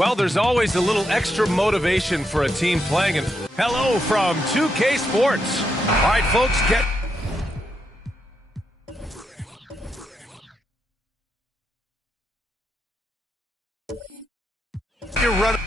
Well, there's always a little extra motivation for a team playing. And hello from 2K Sports. All right, folks, get... You're running...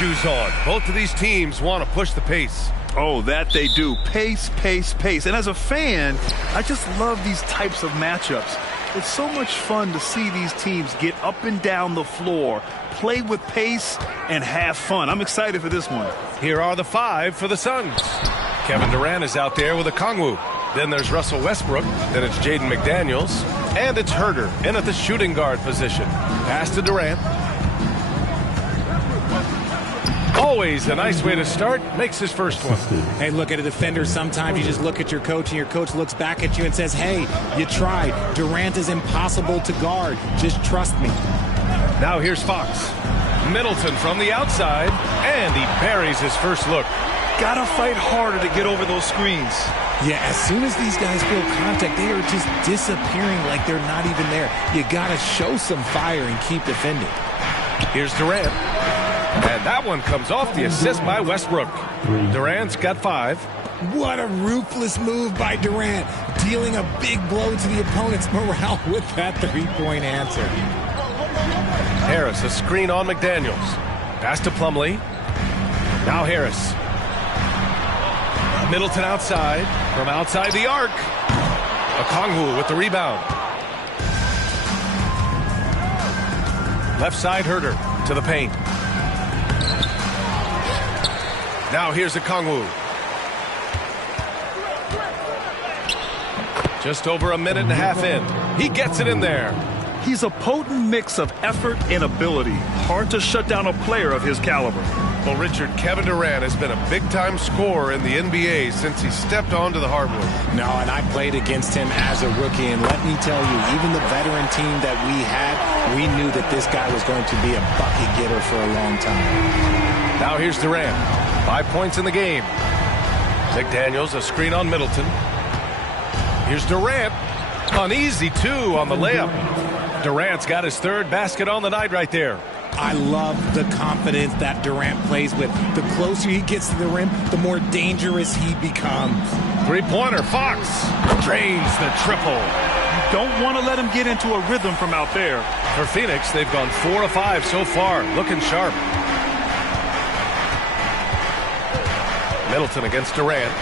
Shoes on. Both of these teams want to push the pace. Oh, that they do. Pace, pace, pace. And as a fan, I just love these types of matchups. It's so much fun to see these teams get up and down the floor, play with pace, and have fun. I'm excited for this one. Here are the five for the Suns. Kevin Durant is out there with a Kongwu. Then there's Russell Westbrook. Then it's Jaden McDaniels. And it's Herder in at the shooting guard position. Pass to Durant. Always a nice way to start. Makes his first one. Hey, look at a defender. Sometimes you just look at your coach, and your coach looks back at you and says, hey, you tried. Durant is impossible to guard. Just trust me. Now here's Fox. Middleton from the outside, and he buries his first look. Gotta fight harder to get over those screens. Yeah, as soon as these guys feel contact, they are just disappearing like they're not even there. You gotta show some fire and keep defending. Here's Durant. And that one comes off the assist by Westbrook. Durant's got 5. What a ruthless move by Durant, dealing a big blow to the opponent's morale with that three-point answer. Harris, a screen on McDaniels. Pass to Plumlee. Now Harris. Middleton outside. From outside the arc. Okongwu with the rebound. Left side Herder to the paint. Now here's Okongwu. Just over a minute and a half in. He gets it in there. He's a potent mix of effort and ability. Hard to shut down a player of his caliber. Well, Richard, Kevin Durant has been a big-time scorer in the NBA since he stepped onto the hardwood. No, and I played against him as a rookie, and let me tell you, even the veteran team that we had, we knew that this guy was going to be a bucket getter for a long time. Now here's Durant. 5 points in the game. McDaniels, a screen on Middleton. Here's Durant. An easy 2 on the layup. Durant's got his third basket on the night right there. I love the confidence that Durant plays with. The closer he gets to the rim, the more dangerous he becomes. Three-pointer, Fox drains the triple. You don't want to let him get into a rhythm from out there. For Phoenix, they've gone 4 of 5 so far, looking sharp. Middleton against Durant.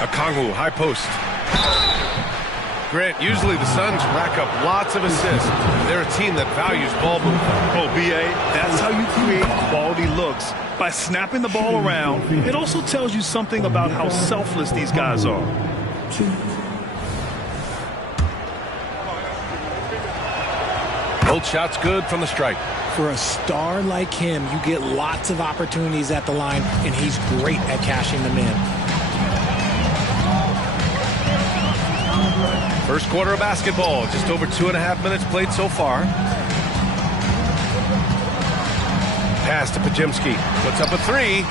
Okongwu, high post. Grant, usually the Suns rack up lots of assists. They're a team that values ball movement. Oh, B.A., that's how you create quality looks. By snapping the ball around, it also tells you something about how selfless these guys are. Both shots good from the stripe. For a star like him, you get lots of opportunities at the line, and he's great at cashing them in. First quarter of basketball, just over 2.5 minutes played so far. Pass to Pajemski, puts up a three.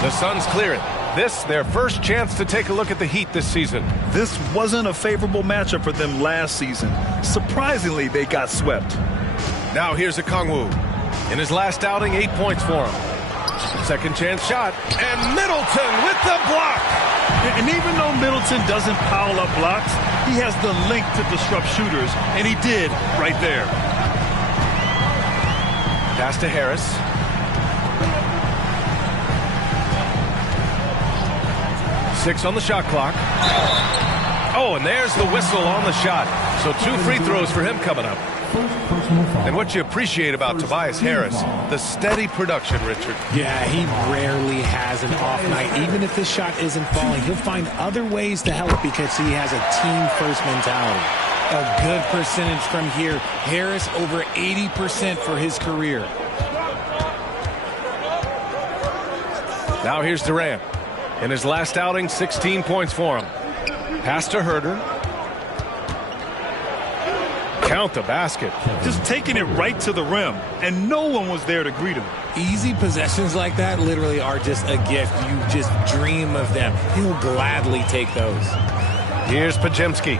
The Suns clear it. This, their first chance to take a look at the Heat this season. This wasn't a favorable matchup for them last season. Surprisingly, they got swept. Now here's Okongwu. In his last outing, 8 points for him. Second chance shot, and Middleton with the block. And even though Middleton doesn't pile up blocks, he has the length to disrupt shooters, and he did right there. Pass to Harris. Six on the shot clock. Oh, and there's the whistle on the shot. So 2 free throws for him coming up. And what you appreciate about Tobias Harris, the steady production, Richard. Yeah, he rarely has an off night. Even if his shot isn't falling, he'll find other ways to help because he has a team-first mentality. A good percentage from here. Harris over 80% for his career. Now here's Durant. In his last outing, 16 points for him. Pass to Herter. Count the basket. Just taking it right to the rim, and no one was there to greet him. Easy possessions like that literally are just a gift. You just dream of them. He'll gladly take those. Here's Pajemski.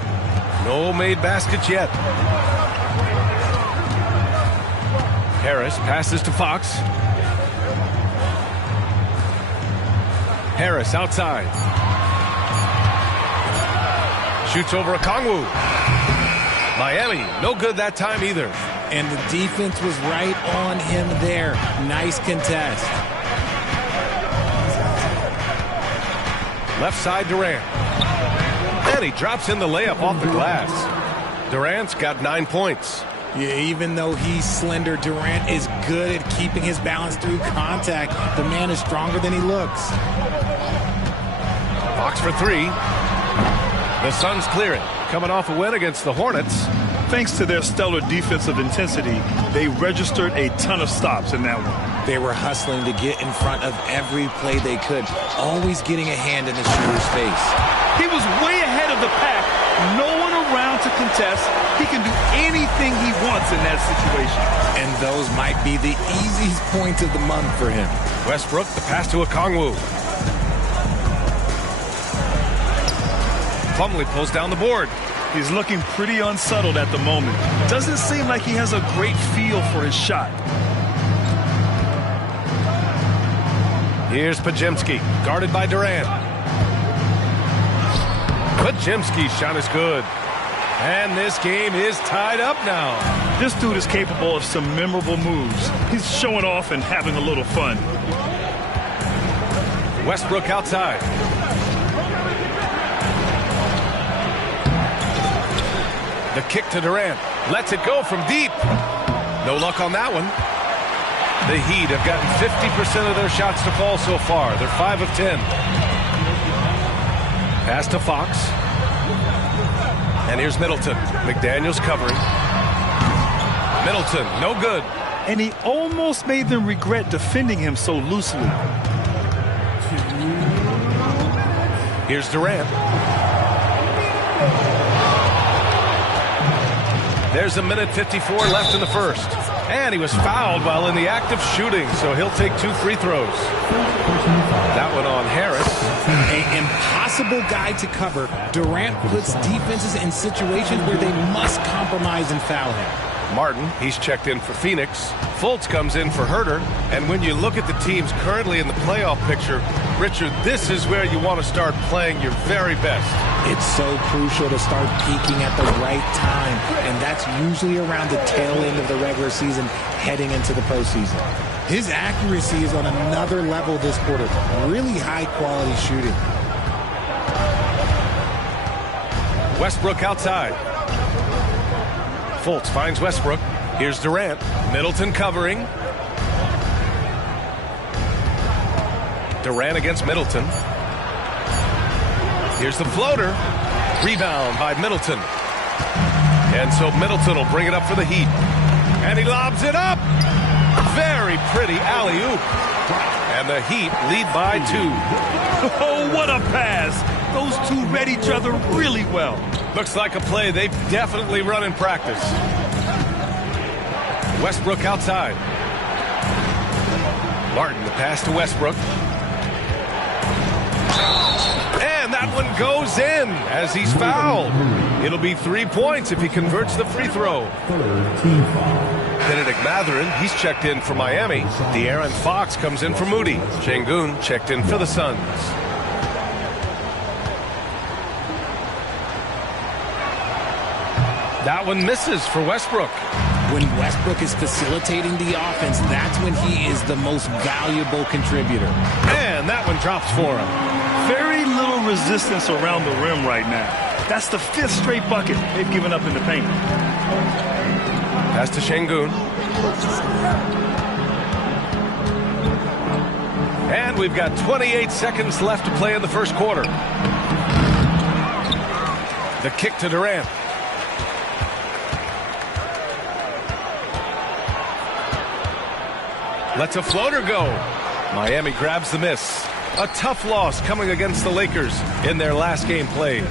No made baskets yet. Harris passes to Fox. Harris outside. Shoots over Okongwu. Miami, no good that time either. And the defense was right on him there. Nice contest. Left side Durant. And he drops in the layup off the glass. Durant's got 9 points. Yeah, even though he's slender, Durant is good at keeping his balance through contact. The man is stronger than he looks. Fox for 3. The Suns clear it. Coming off a win against the Hornets. Thanks to their stellar defensive intensity, they registered a ton of stops in that one. They were hustling to get in front of every play they could, always getting a hand in the shooter's face. He was way ahead of the pack. No one around to contest. He can do anything he wants in that situation. And those might be the easiest points of the month for him. Westbrook, the pass to Okongwu. Plumlee pulls down the board. He's looking pretty unsettled at the moment. Doesn't seem like he has a great feel for his shot. Here's Pajemski, guarded by Durant. Pajemski's shot is good. And this game is tied up now. This dude is capable of some memorable moves. He's showing off and having a little fun. Westbrook outside. The kick to Durant. Lets it go from deep. No luck on that one. The Heat have gotten 50% of their shots to fall so far. They're 5 of 10. Pass to Fox. And here's Middleton. McDaniels covering. Middleton, no good. And he almost made them regret defending him so loosely. Here's Durant. There's a minute 54 left in the first. And he was fouled while in the act of shooting, so he'll take 2 free throws. That one on Harris. An impossible guy to cover. Durant puts defenses in situations where they must compromise and foul him. Martin, he's checked in for Phoenix. Fultz comes in for Herter. And when you look at the teams currently in the playoff picture, Richard, this is where you want to start playing your very best. It's so crucial to start peaking at the right time, and that's usually around the tail end of the regular season heading into the postseason. His accuracy is on another level this quarter. Really high-quality shooting. Westbrook outside. Fultz finds Westbrook. Here's Durant. Middleton covering. Durant against Middleton. Here's the floater. Rebound by Middleton. And so Middleton will bring it up for the Heat. And he lobs it up. Very pretty alley-oop. And the Heat lead by 2. Oh, what a pass. Those two read each other really well. Looks like a play they've definitely run in practice. Westbrook outside. Martin, the pass to Westbrook. And that one goes in as he's fouled. It'll be 3 points if he converts the free throw. Benedict Mathurin, he's checked in for Miami. De'Aaron Fox comes in for Moody. Şengün checked in for the Suns. That one misses for Westbrook. When Westbrook is facilitating the offense, that's when he is the most valuable contributor. And that one drops for him. Very little resistance around the rim right now. That's the 5th straight bucket they've given up in the paint. Pass to Şengün. And we've got 28 seconds left to play in the first quarter. The kick to Durant. Lets a floater go. Miami grabs the miss. A tough loss coming against the Lakers in their last game played.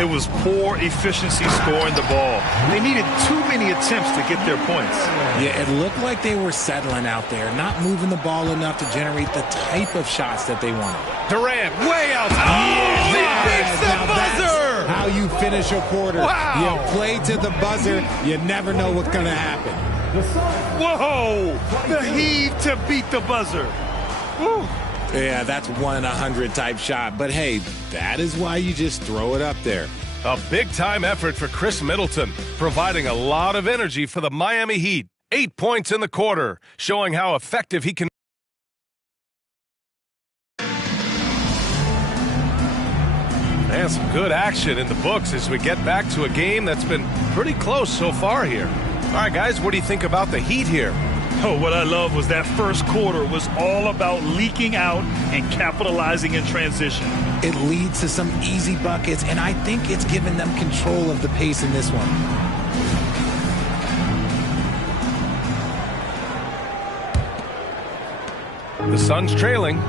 It was poor efficiency scoring the ball. They needed too many attempts to get their points. Yeah, it looked like they were settling out there, not moving the ball enough to generate the type of shots that they wanted. Durant way out. Yeah, He beats the buzzer. How you finish a quarter. Wow. You play to the buzzer, you never know what's going to happen. Whoa! The heave to beat the buzzer. Woo. Yeah, that's 1 in 100 type shot. But hey, that is why you just throw it up there. A big-time effort for Chris Middleton, providing a lot of energy for the Miami Heat. 8 points in the quarter, showing how effective he can. And some good action in the books as we get back to a game that's been pretty close so far here. All right, guys, what do you think about the Heat here? Oh, what I love was that first quarter was all about leaking out and capitalizing in transition. It leads to some easy buckets, and I think it's given them control of the pace in this one. The Suns trailing.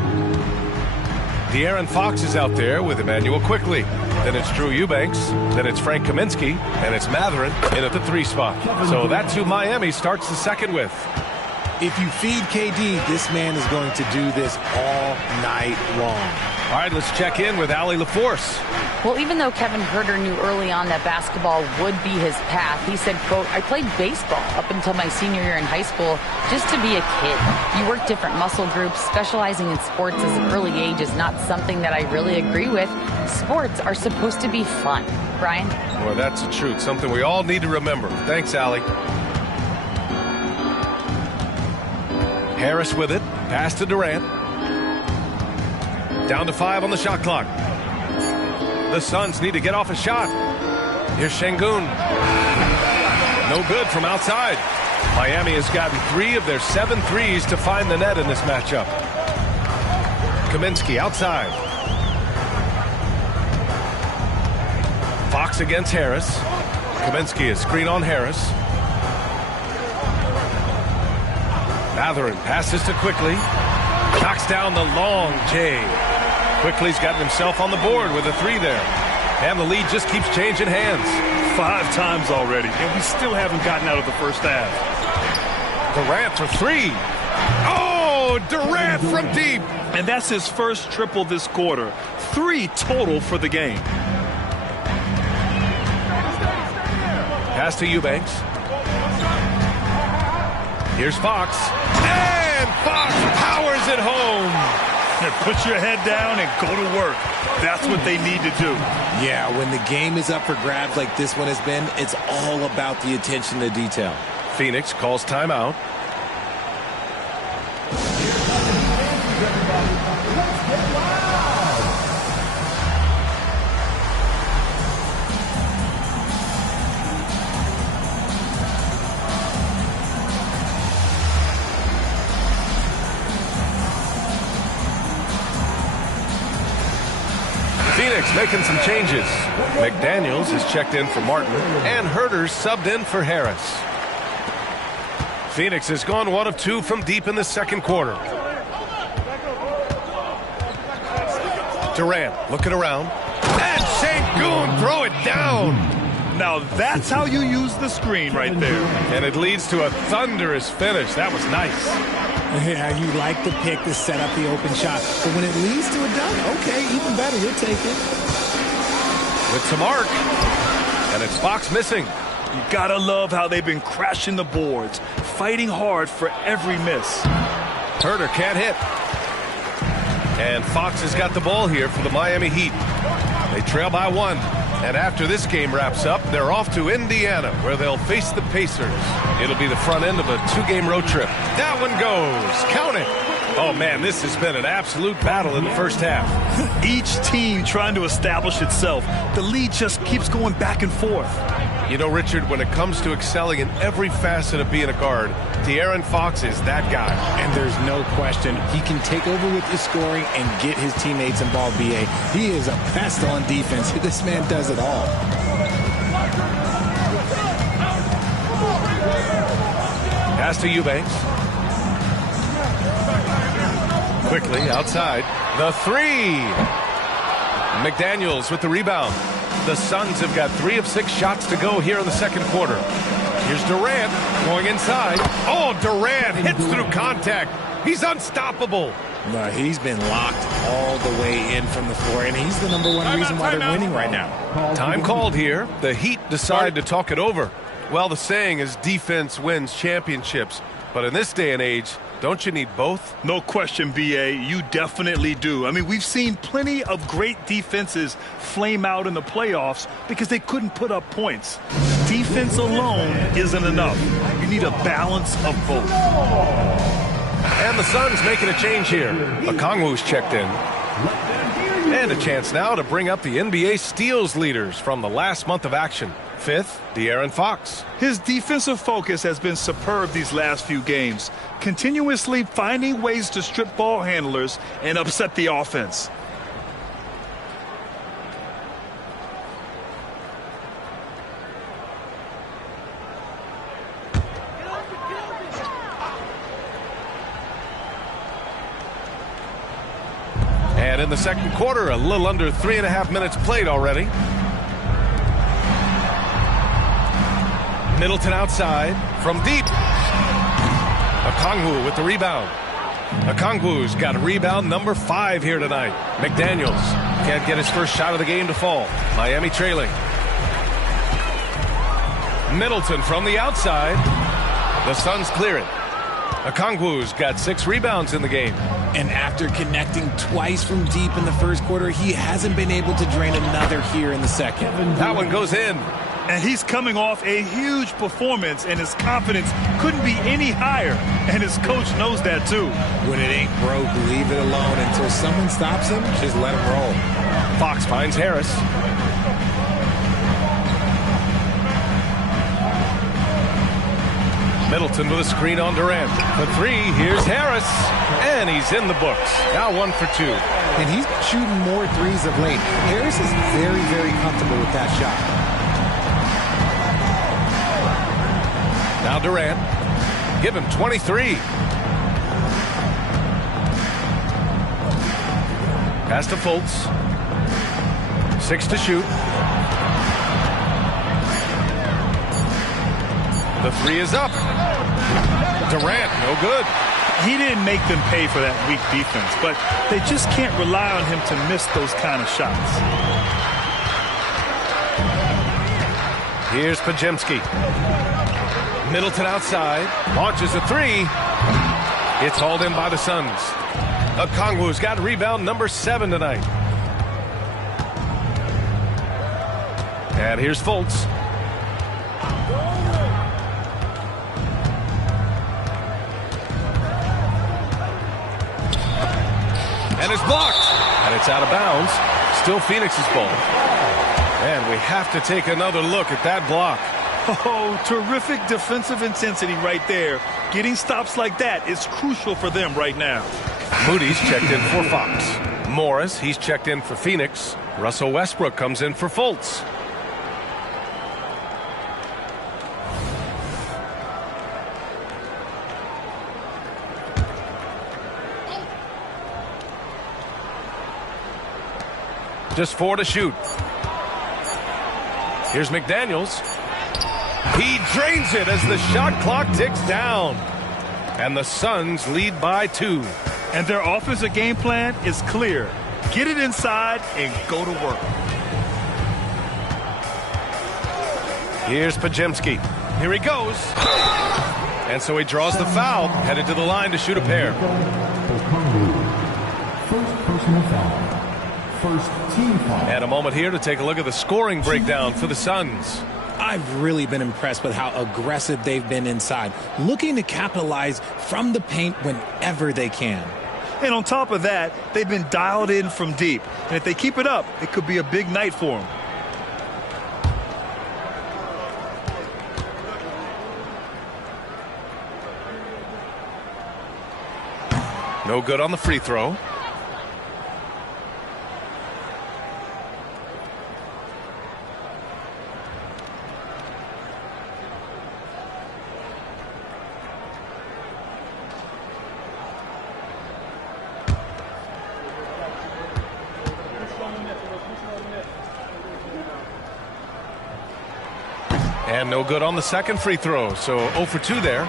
De'Aaron Fox is out there with Emmanuel Quickly. Then it's Drew Eubanks. Then it's Frank Kaminsky. And it's Mathurin in at the 3 spot. So that's who Miami starts the second with. If you feed KD, this man is going to do this all night long. All right, let's check in with Allie LaForce. Well, even though Kevin Huerter knew early on that basketball would be his path, he said, quote, I played baseball up until my senior year in high school just to be a kid. You work different muscle groups. Specializing in sports as an early age is not something that I really agree with. Sports are supposed to be fun. Brian? Well, that's the truth. Something we all need to remember. Thanks, Allie. Harris with it. Pass to Durant. Down to 5 on the shot clock. The Suns need to get off a shot. Here's Şengün. No good from outside. Miami has gotten 3 of their 7 threes to find the net in this matchup. Kaminsky outside. Fox against Harris. Kaminsky is screen on Harris. Mathurin passes to Quickly. Knocks down the long J. Quickly's gotten himself on the board with a 3 there. And the lead just keeps changing hands. 5 times already, and we still haven't gotten out of the first half. Durant for 3. Oh, Durant from deep. And that's his first triple this quarter. 3 total for the game. Pass to Eubanks. Here's Fox. And Fox powers it home. Put your head down and go to work. That's what they need to do. Yeah, when the game is up for grabs like this one has been, it's all about the attention to detail. Phoenix calls timeout. Phoenix making some changes. McDaniels is checked in for Martin, and Huerter's subbed in for Harris. Phoenix has gone 1 of 2 from deep in the second quarter. Durant looking around. And Goon, throw it down. Now that's how you use the screen right there. And it leads to a thunderous finish. That was nice. Yeah, you like the pick to set up the open shot. But when it leads to a dunk, okay, even better, you'll take it. With some arc. And it's Fox missing. You gotta love how they've been crashing the boards, fighting hard for every miss. Herder can't hit. And Fox has got the ball here for the Miami Heat. They trail by 1. And after this game wraps up, they're off to Indiana, where they'll face the Pacers. It'll be the front end of a 2-game road trip. That one goes. Count it. Oh, man, this has been an absolute battle in the first half. Each team trying to establish itself. The lead just keeps going back and forth. You know, Richard, when it comes to excelling in every facet of being a guard, De'Aaron Fox is that guy. And there's no question he can take over with his scoring and get his teammates involved, B.A. He is a pest on defense. This man does it all. Pass to Eubanks. Quickly outside. The 3. McDaniels with the rebound. The Suns have got 3 of 6 shots to go here in the second quarter. Here's Durant going inside. Oh, Durant hits through contact. He's unstoppable. No, he's been locked all the way in from the floor, and he's the #1 reason why they're winning right now. Time called here. The Heat decide to talk it over. Well, the saying is defense wins championships. But in this day and age, don't you need both? No question, B.A. You definitely do. I mean, we've seen plenty of great defenses flame out in the playoffs because they couldn't put up points. Defense alone isn't enough. You need a balance of both. And the Suns making a change here. Okongwu's checked in. And a chance now to bring up the NBA steals leaders from the last month of action. 5th, De'Aaron Fox. His defensive focus has been superb these last few games, continuously finding ways to strip ball handlers and upset the offense. And in the second quarter, a little under 3.5 minutes played already. Middleton outside from deep. Okongwu with the rebound. Okongwu's got rebound number 5 here tonight. McDaniels can't get his first shot of the game to fall. Miami trailing. Middleton from the outside. The Suns clear it. Okongwu's got 6 rebounds in the game. And after connecting twice from deep in the first quarter, he hasn't been able to drain another here in the second. That one goes in. And he's coming off a huge performance, and his confidence couldn't be any higher. And his coach knows that, too. When it ain't broke, leave it alone. Until someone stops him, just let him roll. Fox finds Harris. Middleton with a screen on Durant. The 3, here's Harris. And he's in the books. Now 1 for 2. And he's shooting more threes of late. Harris is very, very comfortable with that shot. Now Durant. Give him 23. Pass to Fultz. 6 to shoot. The 3 is up. Durant, no good. He didn't make them pay for that weak defense, but they just can't rely on him to miss those kind of shots. Here's Pajemski. Middleton outside. Launches a 3. It's hauled in by the Suns. Okongwu's got rebound number 7 tonight. And here's Fultz. And it's blocked. And it's out of bounds. Still Phoenix's ball. And we have to take another look at that block. Oh, terrific defensive intensity right there. Getting stops like that is crucial for them right now. Moody's checked in for Fox. Morris, he's checked in for Phoenix. Russell Westbrook comes in for Fultz. Just 4 to shoot. Here's McDaniels. He drains it as the shot clock ticks down. And the Suns lead by 2. And their offensive game plan is clear. Get it inside and go to work. Here's Pajemski. Here he goes. And so he draws the foul, headed to the line to shoot a pair. First personal foul. First team foul. And a moment here to take a look at the scoring breakdown for the Suns. I've really been impressed with how aggressive they've been inside, looking to capitalize from the paint whenever they can. And on top of that, they've been dialed in from deep. And if they keep it up, it could be a big night for them. No good on the free throw. And no good on the second free throw, so 0 for 2 there.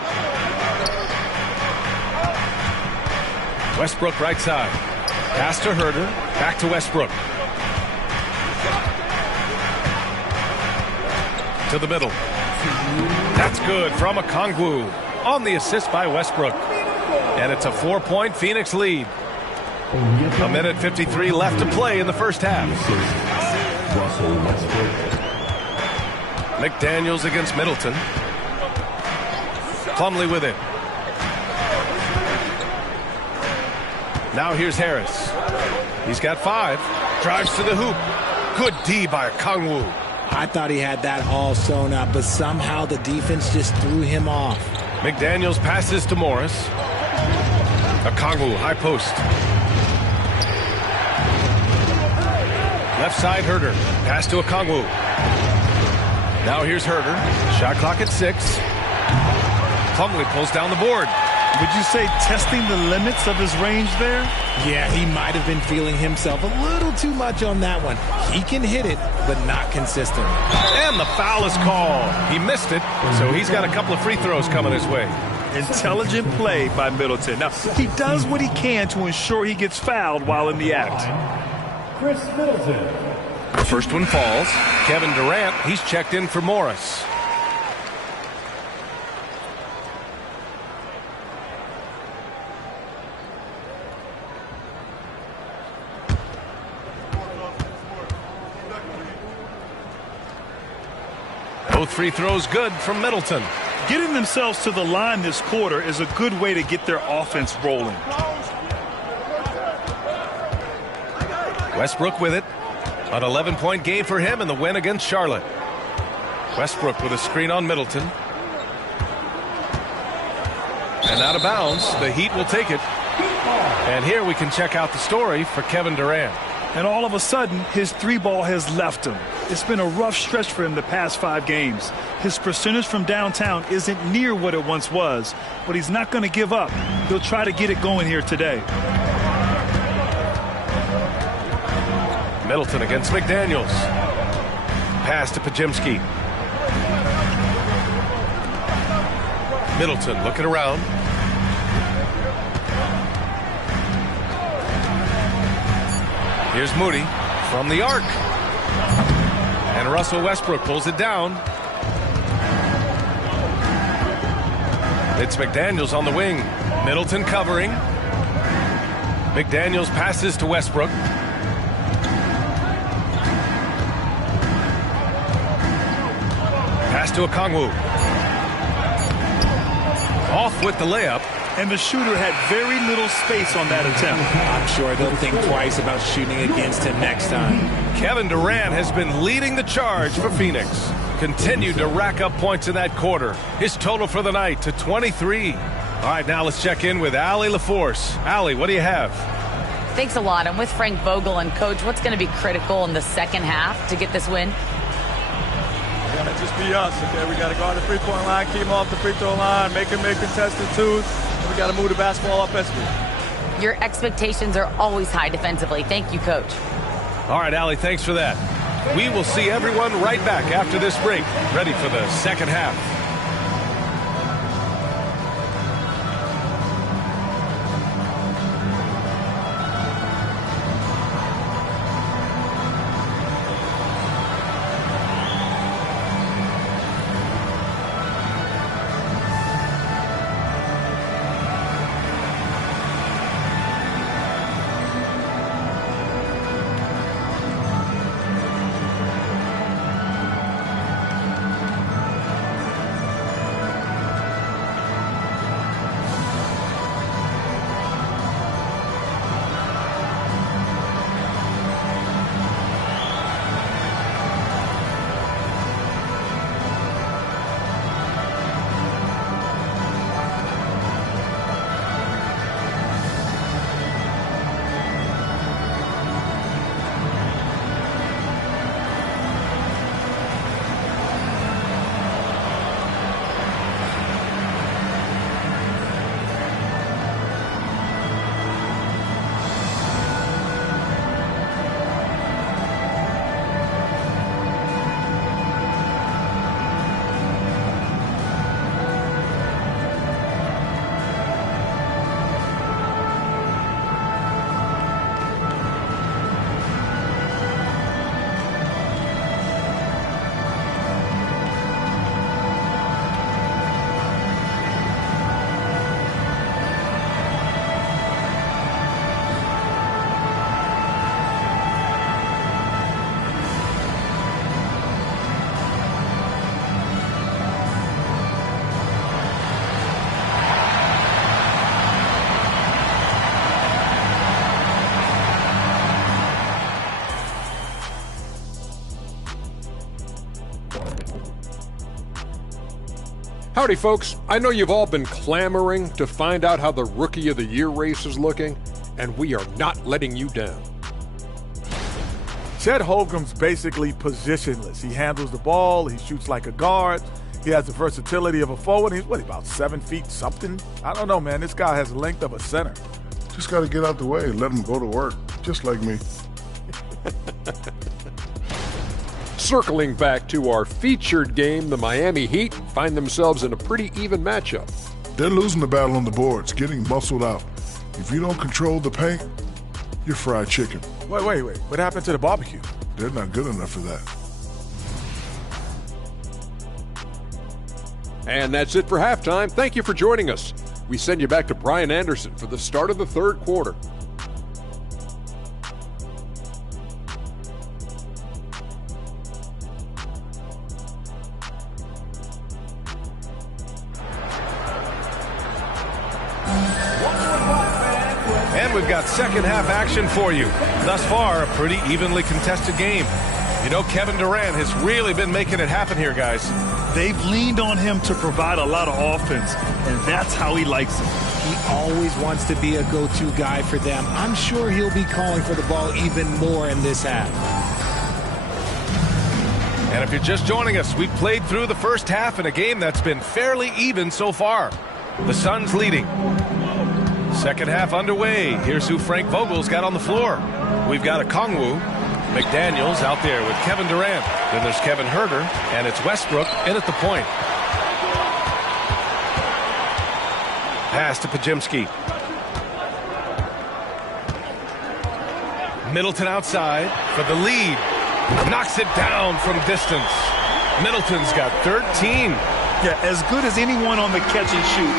Westbrook right side. Pass to Herder. Back to Westbrook. To the middle. That's good from Okongwu on the assist by Westbrook. And it's a 4-point Phoenix lead. A minute 53 left to play in the first half. McDaniels against Middleton. Plumlee with it. Now here's Harris. He's got 5. Drives to the hoop. Good D by Okongwu. I thought he had that all sewn up, but somehow the defense just threw him off. McDaniels passes to Morris. Okongwu, high post. Left side, Herder. Pass to Okongwu. Now here's Herder. Shot clock at 6. Plumlee pulls down the board. Would you say testing the limits of his range there? Yeah, he might have been feeling himself a little too much on that one. He can hit it, but not consistently. And the foul is called. He missed it, so he's got a couple of free throws coming his way. Intelligent play by Middleton. Now, he does what he can to ensure he gets fouled while in the act. Chris Middleton. The first one falls. Kevin Durant, he's checked in for Morris. Both free throws good from Middleton. Getting themselves to the line this quarter is a good way to get their offense rolling. Westbrook with it. An 11-point game for him in the win against Charlotte. Westbrook with a screen on Middleton. And out of bounds, the Heat will take it. And here we can check out the story for Kevin Durant. And all of a sudden, his 3-ball has left him. It's been a rough stretch for him the past 5 games. His percentage from downtown isn't near what it once was, but he's not going to give up. He'll try to get it going here today. Middleton against McDaniels. Pass to Pajemski. Middleton looking around. Here's Moody from the arc. And Russell Westbrook pulls it down. It's McDaniels on the wing. Middleton covering. McDaniels passes to Westbrook. Pass to Okongwu. Off with the layup. And the shooter had very little space on that attempt. I'm sure they'll think twice about shooting against him next time. Kevin Durant has been leading the charge for Phoenix. Continued to rack up points in that quarter. His total for the night to 23. All right, now let's check in with Allie LaForce. Allie, what do you have? Thanks a lot. I'm with Frank Vogel. And, Coach, what's going to be critical in the second half to get this win? It's going to just be us, okay? We got to guard the three-point line, keep them off the free throw line, make contested twos. We got to move the basketball offensively. Your expectations are always high defensively. Thank you, Coach. All right, Allie, thanks for that. We will see everyone right back after this break, ready for the second half. Howdy, folks. I know you've all been clamoring to find out how the Rookie of the Year race is looking, and we are not letting you down. Chet Holmgren's basically positionless. He handles the ball. He shoots like a guard. He has the versatility of a forward. He's, about 7 feet something? I don't know, man. This guy has the length of a center. Just got to get out the way and let him go to work, just like me. Circling back to our featured game, the Miami Heat find themselves in a pretty even matchup. They're losing the battle on the boards, getting muscled out. If you don't control the paint, you're fried chicken. Wait. What happened to the barbecue? They're not good enough for that. And that's it for halftime. Thank you for joining us. We send you back to Brian Anderson for the start of the third quarter. And we've got second half action for you. Thus far, a pretty evenly contested game. You know, Kevin Durant has really been making it happen here, guys. They've leaned on him to provide a lot of offense, and that's how he likes it. He always wants to be a go-to guy for them. I'm sure he'll be calling for the ball even more in this half. And if you're just joining us, we played through the first half in a game that's been fairly even so far. The Suns leading. Second half underway. Here's who Frank Vogel's got on the floor. We've got a Kongwu. McDaniels out there with Kevin Durant. Then there's Kevin Huerter, and it's Westbrook in at the point. Pass to Pajimski. Middleton outside for the lead. Knocks it down from distance. Middleton's got 13. Yeah, as good as anyone on the catch and shoot.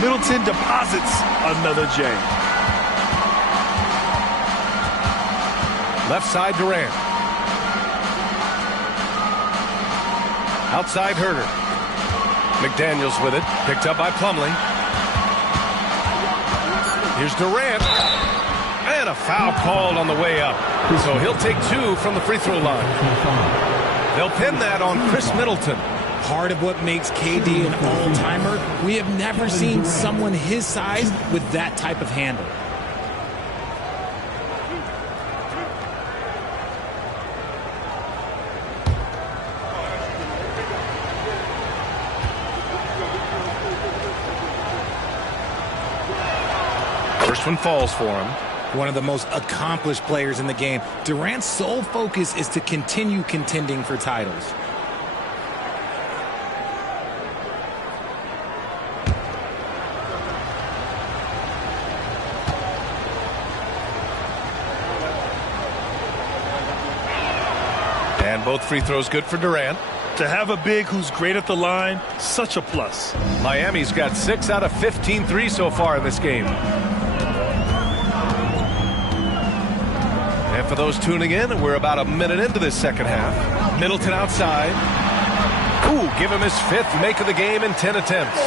Middleton deposits another J. Left side Durant. Outside Huerter. McDaniels with it. Picked up by Plumlee. Here's Durant. And a foul called on the way up. So he'll take 2 from the free throw line. They'll pin that on Chris Middleton. Part of what makes KD an all-timer, we have never seen someone his size with that type of handle. First one falls for him. one of the most accomplished players in the game. Durant's sole focus is to continue contending for titles. And both free throws good for Durant. To have a big who's great at the line, such a plus. Miami's got 6 out of 15 threes so far in this game. And for those tuning in, we're about a minute into this second half. Middleton outside. Ooh, give him his 5th make of the game in 10 attempts.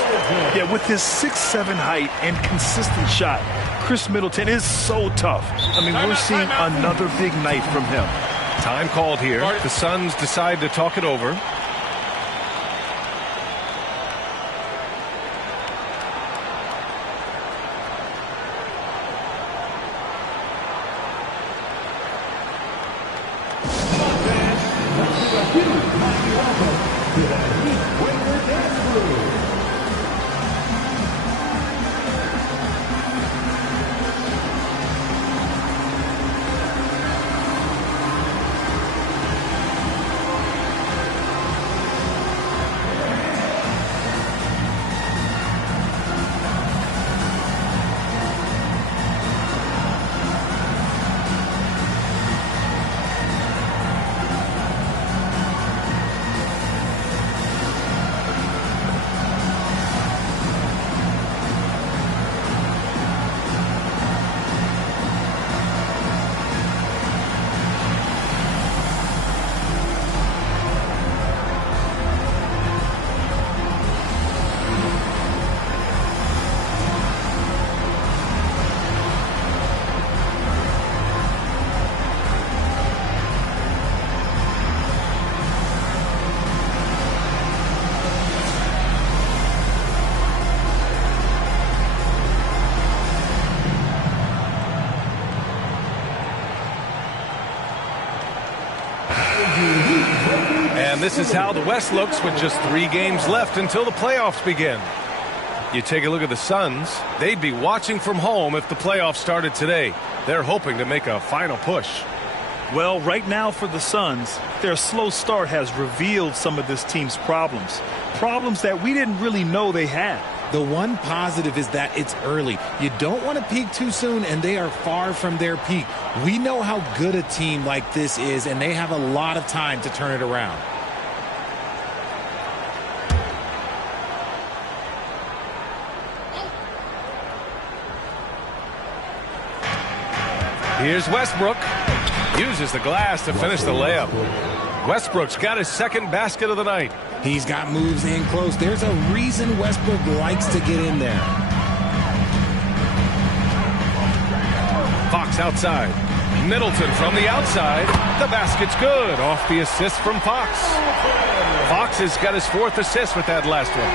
Yeah, with his 6'7" height and consistent shot, Chris Middleton is so tough. I mean, we're seeing another big night from him. Time called here. The Suns decide to talk it over. And this is how the West looks with just 3 games left until the playoffs begin. You take a look at the Suns, they'd be watching from home if the playoffs started today. They're hoping to make a final push. Well, right now for the Suns, their slow start has revealed some of this team's problems. Problems that we didn't really know they had. The one positive is that it's early. You don't want to peak too soon, and they are far from their peak. We know how good a team like this is, and they have a lot of time to turn it around. Here's Westbrook. Uses the glass to finish the layup. Westbrook's got his 2nd basket of the night. He's got moves in close. There's a reason Westbrook likes to get in there. Fox outside. Middleton from the outside. The basket's good. Off the assist from Fox. Fox has got his 4th assist with that last one.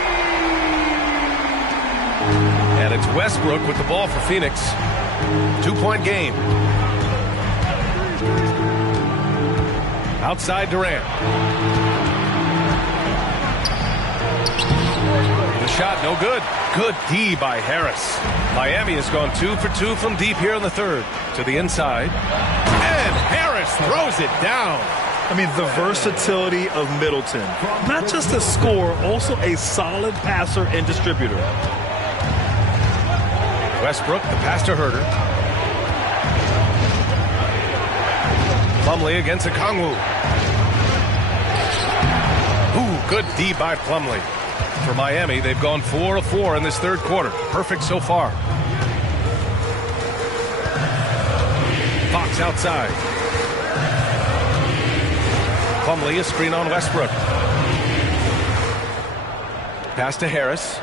And it's Westbrook with the ball for Phoenix. 2-point game. Outside Durant. The shot no good. Good D by Harris. Miami has gone 2 for 2 from deep here in the 3rd. To the inside. And Harris throws it down. I mean, the versatility of Middleton. Not just a scorer, also a solid passer and distributor. Westbrook, the pass to Herter. Plumlee against Okongwu. Ooh, good D by Plumlee. For Miami, they've gone 4 of 4 in this 3rd quarter. Perfect so far. Fox outside. Plumlee, a screen on Westbrook. Pass to Harris.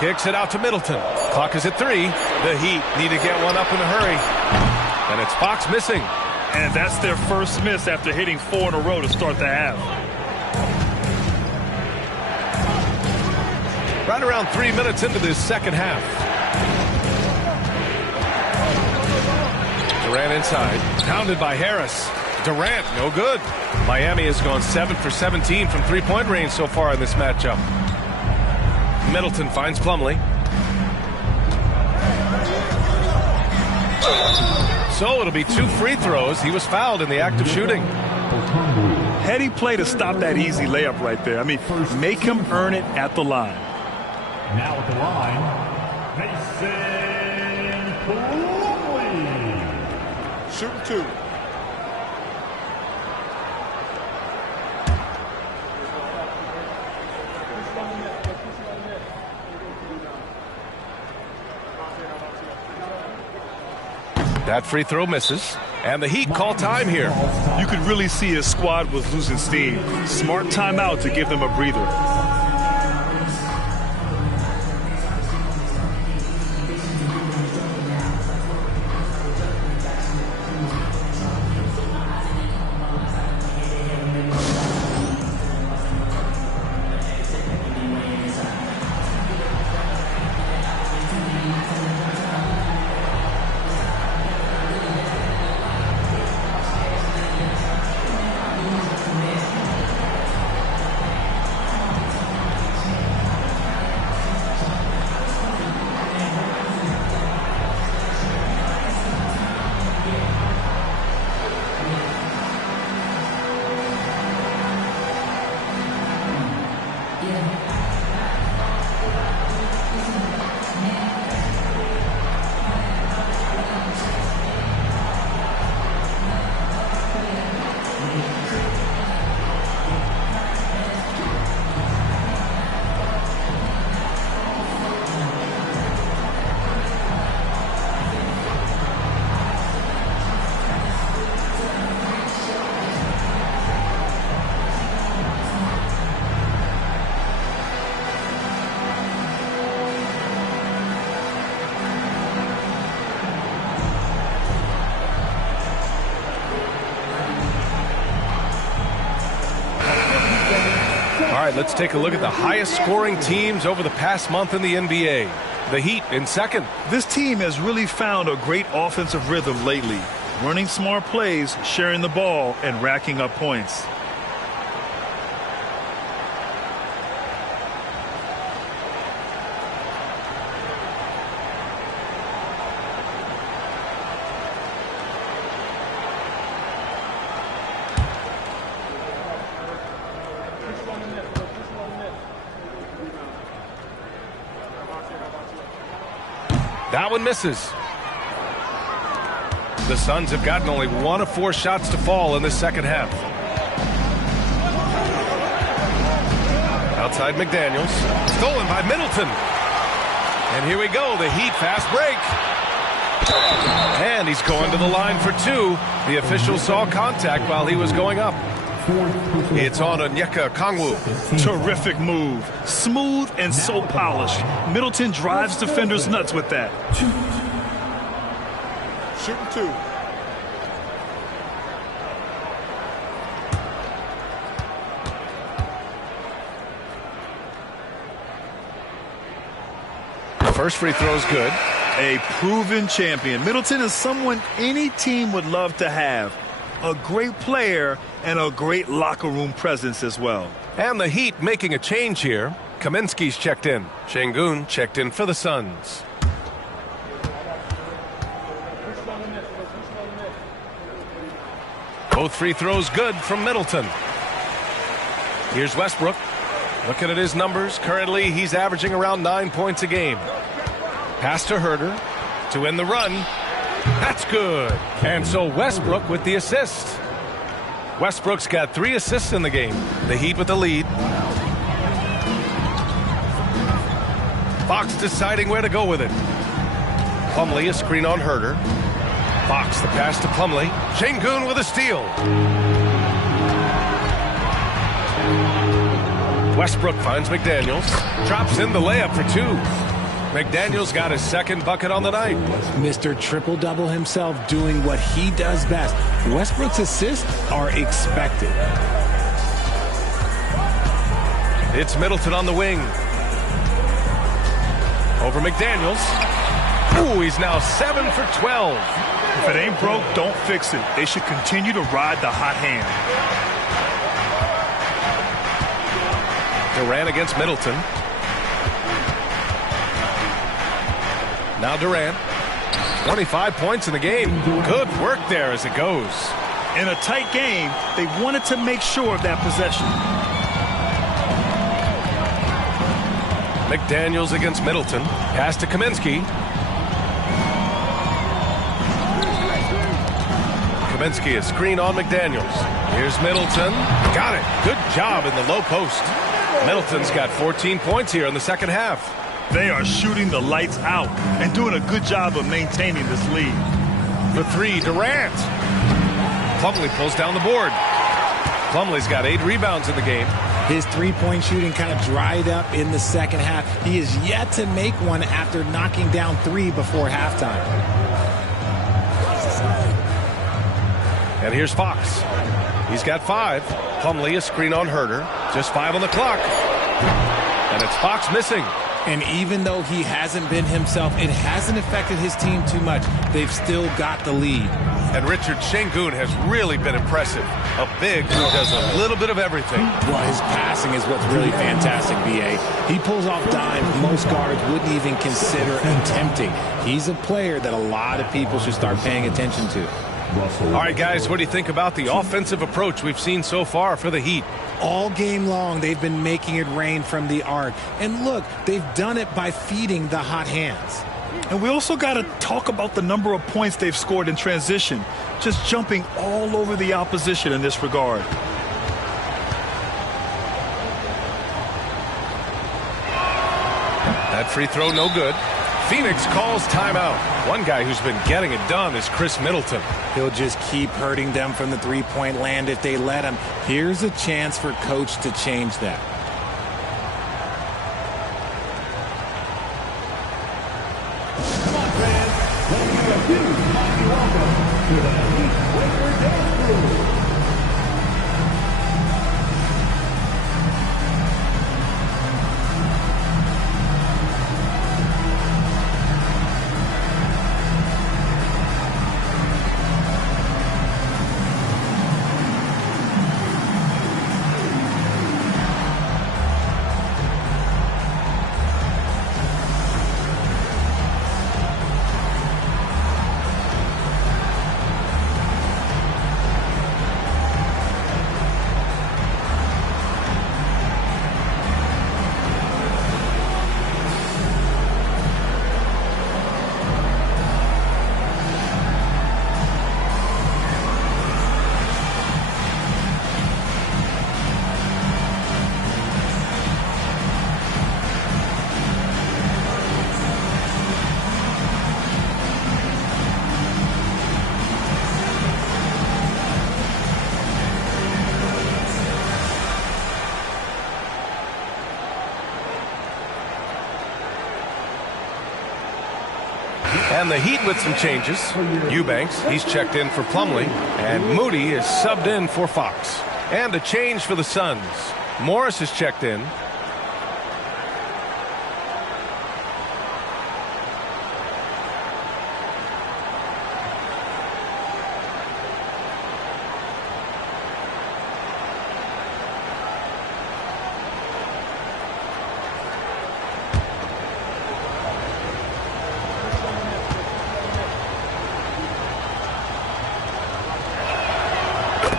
Kicks it out to Middleton. Clock is at 3. The Heat need to get one up in a hurry. And it's Fox missing. And that's their first miss after hitting 4 in a row to start the half. Right around 3 minutes into this second half. Durant inside. Pounded by Harris. Durant, no good. Miami has gone 7 for 17 from 3-point range so far in this matchup. Middleton finds Plumlee. So it'll be 2 free throws. He was fouled in the act of shooting. Heady play to stop that easy layup right there. I mean, make him earn it at the line. Now at the line, Mason Plumlee. Shooting 2. That free throw misses, and the Heat call time here. You could really see his squad was losing steam. Smart timeout to give them a breather. All right, let's take a look at the highest scoring teams over the past month in the NBA. The Heat in second. This team has really found a great offensive rhythm lately. Running smart plays, sharing the ball, and racking up points. That one misses. The Suns have gotten only 1 of 4 shots to fall in the second half. Outside McDaniels. Stolen by Middleton. And here we go, the Heat fast break. And he's going to the line for 2. The official saw contact while he was going up. It's on Onyeka Okongwu. Terrific move. Smooth and so polished. Middleton drives defenders nuts with that. Shooting 2. The first free throw is good. A proven champion. Middleton is someone any team would love to have. A great player and a great locker room presence as well. And the Heat making a change here. Kaminsky's checked in. Şengün checked in for the Suns. Both free throws good from Middleton. Here's Westbrook. Looking at his numbers, currently he's averaging around 9 points a game. Pass to Herder to end the run. That's good. And so Westbrook with the assist. Westbrook's got 3 assists in the game. The Heat with the lead. Fox deciding where to go with it. Plumlee a screen on Herder. Fox the pass to Plumlee. Şengün with a steal. Westbrook finds McDaniels. Drops in the layup for 2. McDaniels got his second bucket on the night. Mr. Triple-Double himself doing what he does best. Westbrook's assists are expected. It's Middleton on the wing. Over McDaniels. Ooh, he's now 7 for 12. If it ain't broke, don't fix it. They should continue to ride the hot hand. Durant against Middleton. Now Durant. 25 points in the game. Good work there as it goes. In a tight game, they wanted to make sure of that possession. McDaniels against Middleton. Pass to Kaminsky. Kaminsky, a screen on McDaniels. Here's Middleton. Got it. Good job in the low post. Middleton's got 14 points here in the second half. They are shooting the lights out and doing a good job of maintaining this lead. For three, Durant. Plumlee pulls down the board. Plumlee's got 8 rebounds in the game. His three-point shooting kind of dried up in the second half. He is yet to make one after knocking down 3 before halftime. And here's Fox. He's got 5. Plumlee, a screen on Herder. Just 5 on the clock. And it's Fox missing. And even though he hasn't been himself, it hasn't affected his team too much. They've still got the lead. And Richard Şengün has really been impressive. A big who does a little bit of everything. Well, his passing is what's really fantastic, B.A. He pulls off dimes most guards wouldn't even consider attempting. He's a player that a lot of people should start paying attention to. All right, guys, what do you think about the offensive approach we've seen so far for the Heat? All game long, they've been making it rain from the arc. And look, they've done it by feeding the hot hands. And we also got to talk about the number of points they've scored in transition, just jumping all over the opposition in this regard. That free throw, no good. Phoenix calls timeout. One guy who's been getting it done is Chris Middleton. He'll just keep hurting them from the three-point land if they let him. Here's a chance for Coach to change that. And the Heat with some changes. Eubanks, he's checked in for Plumlee. And Moody is subbed in for Fox. And a change for the Suns. Morris is checked in.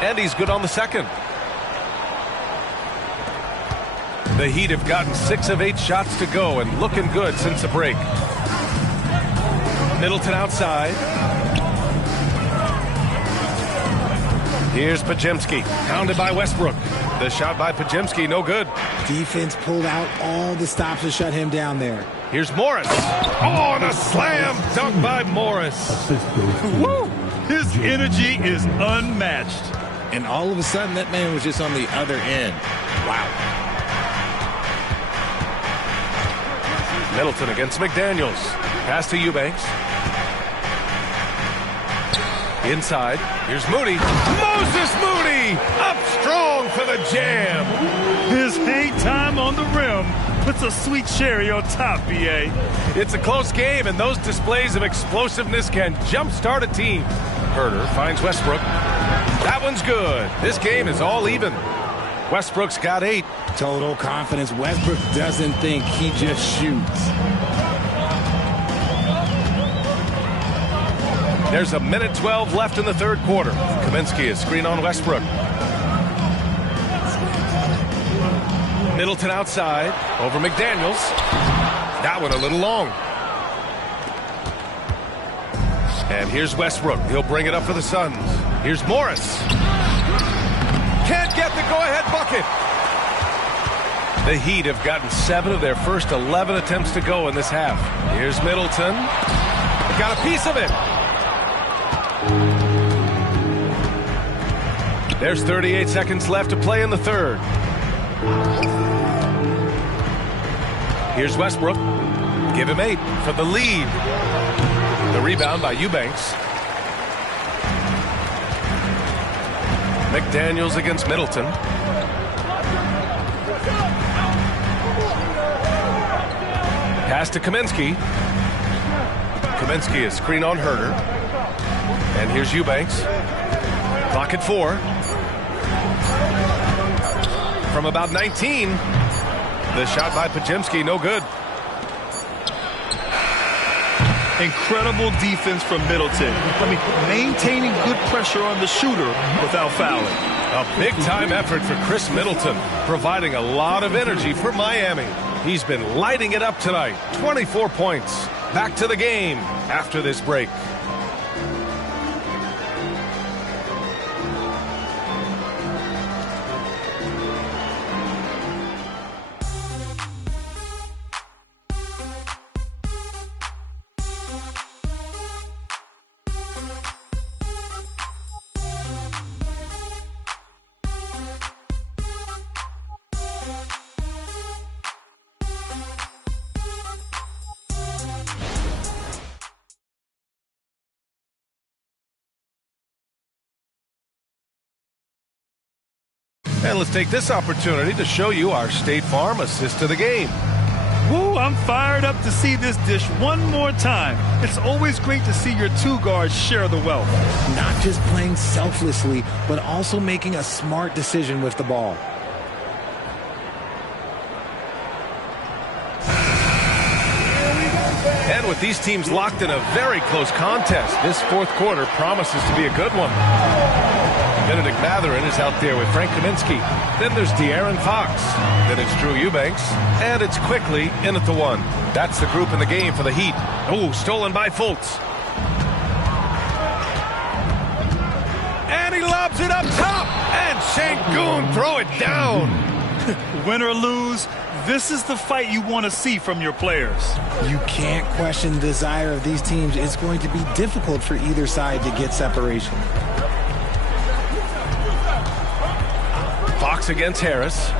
And he's good on the second. The Heat have gotten 6 of 8 shots to go and looking good since the break. Middleton outside. Here's Podziemski, pounded by Westbrook. The shot by Podziemski, no good. Defense pulled out all the stops to shut him down there. Here's Morris. Oh, and a slam dunk by Morris. Woo! His energy is unmatched. And all of a sudden, that man was just on the other end. Wow. Middleton against McDaniels. Pass to Eubanks. Inside. Here's Moody. Moses Moody! Up strong for the jam. His hang time on the rim puts a sweet cherry on top, B.A. It's a close game, and those displays of explosiveness can jumpstart a team. Herder finds Westbrook. That one's good. This game is all even. Westbrook's got 8. Total confidence. Westbrook doesn't think, he just shoots. There's a minute 12 left in the third quarter. Kaminsky is screen on Westbrook. Middleton outside over McDaniels. That one a little long. And here's Westbrook. He'll bring it up for the Suns. Here's Morris. Can't get the go-ahead bucket. The Heat have gotten 7 of their first 11 attempts to go in this half. Here's Middleton. Got a piece of it. There's 38 seconds left to play in the third. Here's Westbrook. Give him 8 for the lead. The rebound by Eubanks. McDaniels against Middleton. Pass to Kaminsky. Kaminsky is screen on Herder. And here's Eubanks. Clock at 4. From about 19. The shot by Podziemski, no good. Incredible defense from Middleton. Maintaining good pressure on the shooter without fouling. A big-time effort for Chris Middleton, providing a lot of energy for Miami. He's been lighting it up tonight. 24 points. Back to the game after this break. And let's take this opportunity to show you our State Farm assist to the game. Woo, I'm fired up to see this dish one more time. It's always great to see your two guards share the wealth. Not just playing selflessly, but also making a smart decision with the ball. And with these teams locked in a very close contest, this fourth quarter promises to be a good one. Benedict Mathurin is out there with Frank Kaminsky. Then there's De'Aaron Fox. Then it's Drew Eubanks. And it's quickly in at the 1. That's the group in the game for the Heat. Oh, stolen by Fultz. And he lobs it up top. And Şengün throw it down. Win or lose, this is the fight you want to see from your players. You can't question the desire of these teams. It's going to be difficult for either side to get separation. Fox against Harris.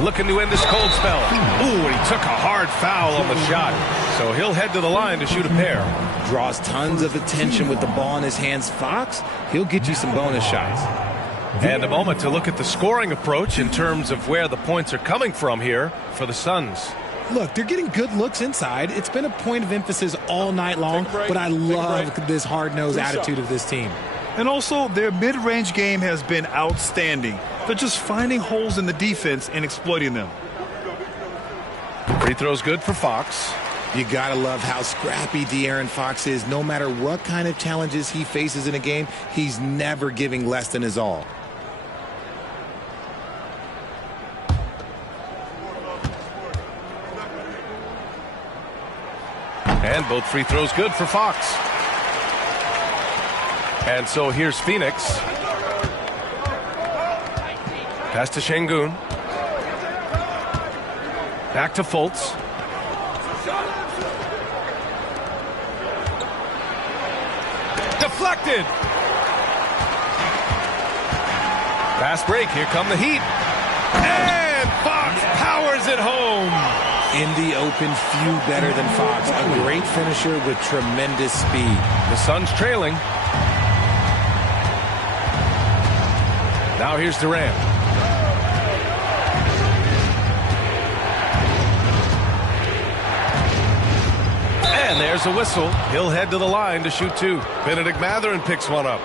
Looking to end this cold spell. Ooh, and he took a hard foul on the shot. So he'll head to the line to shoot a pair. Draws tons of attention with the ball in his hands. Fox, he'll get you some bonus shots. And a moment to look at the scoring approach in terms of where the points are coming from here for the Suns. Look, they're getting good looks inside. It's been a point of emphasis all night long, but I love this hard-nosed attitude of this team. And also, their mid-range game has been outstanding. They're just finding holes in the defense and exploiting them. Free throw's good for Fox. You gotta love how scrappy De'Aaron Fox is. No matter what kind of challenges he faces in a game, he's never giving less than his all. And both free throws good for Fox. And so here's Phoenix. Pass to Şengün. Back to Fultz. Deflected. Fast break. Here come the Heat. And Fox powers it home. In the open, few better than Fox. A great finisher with tremendous speed. The Suns trailing. Now here's Durant. And there's a whistle. He'll head to the line to shoot 2. Benedict Mathurin picks one up.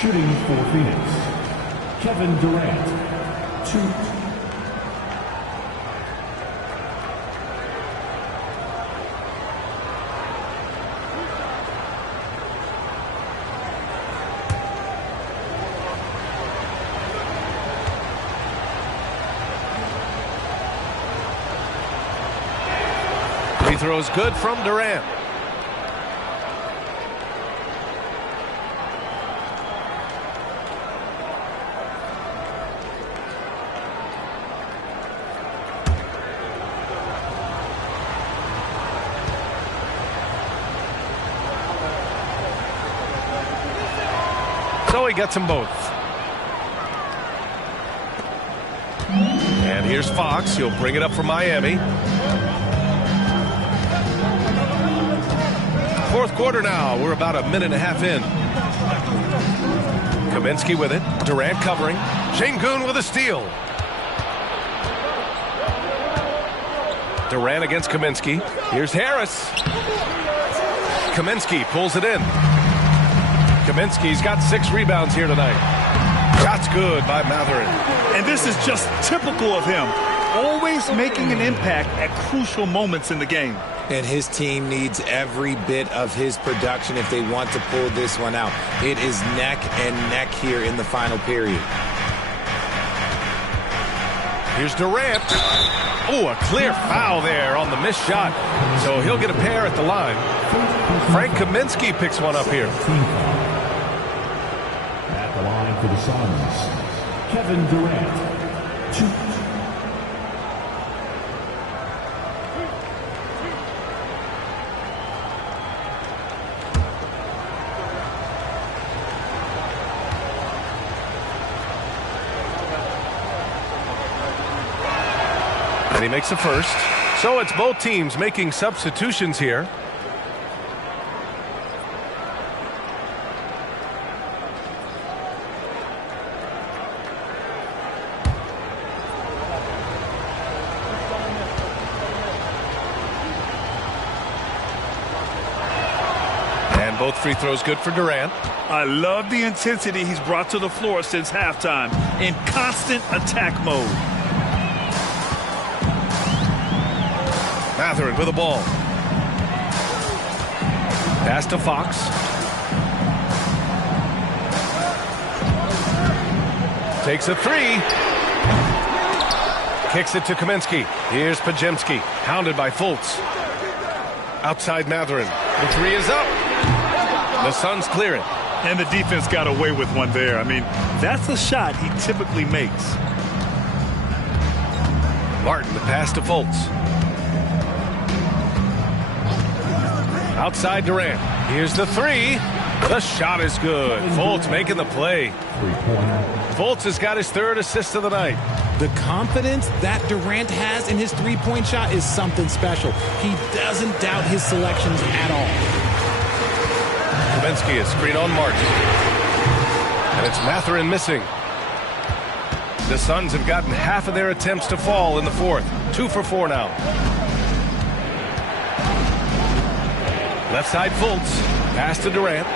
Shooting for Phoenix, Kevin Durant, 2. Free throws good from Durant. So he gets them both. And here's Fox. He'll bring it up for Miami. Fourth quarter now. We're about a minute and a half in. Kaminsky with it. Durant covering. Şengün with a steal. Durant against Kaminsky. Here's Harris. Kaminsky pulls it in. Kaminsky's got 6 rebounds here tonight. Shot's good by Mathurin. And this is just typical of him. Always making an impact at crucial moments in the game. And his team needs every bit of his production if they want to pull this one out. It is neck and neck here in the final period. Here's Durant. Oh, a clear foul there on the missed shot. So he'll get a pair at the line. Frank Kaminsky picks one up here. At the line for the Suns, Kevin Durant, 2. And he makes the first. So it's both teams making substitutions here. And both free throws good for Durant. I love the intensity he's brought to the floor since halftime in constant attack mode. Mathurin with the ball. Pass to Fox. Takes a 3. Kicks it to Kaminsky. Here's Pajemski. Hounded by Fultz. Outside Mathurin. The 3 is up. The Suns clear it. And the defense got away with one there. I mean, that's a shot he typically makes. Martin, the pass to Fultz. Outside Durant. Here's the 3. The shot is good. Fultz making the play. Fultz has got his 3rd assist of the night. The confidence that Durant has in his three-point shot is something special. He doesn't doubt his selections at all. Kaminsky is screen on Martin. And it's Mathurin missing. The Suns have gotten half of their attempts to fall in the 4th. 2 for 4 now. Left side Fultz. Pass to Durant.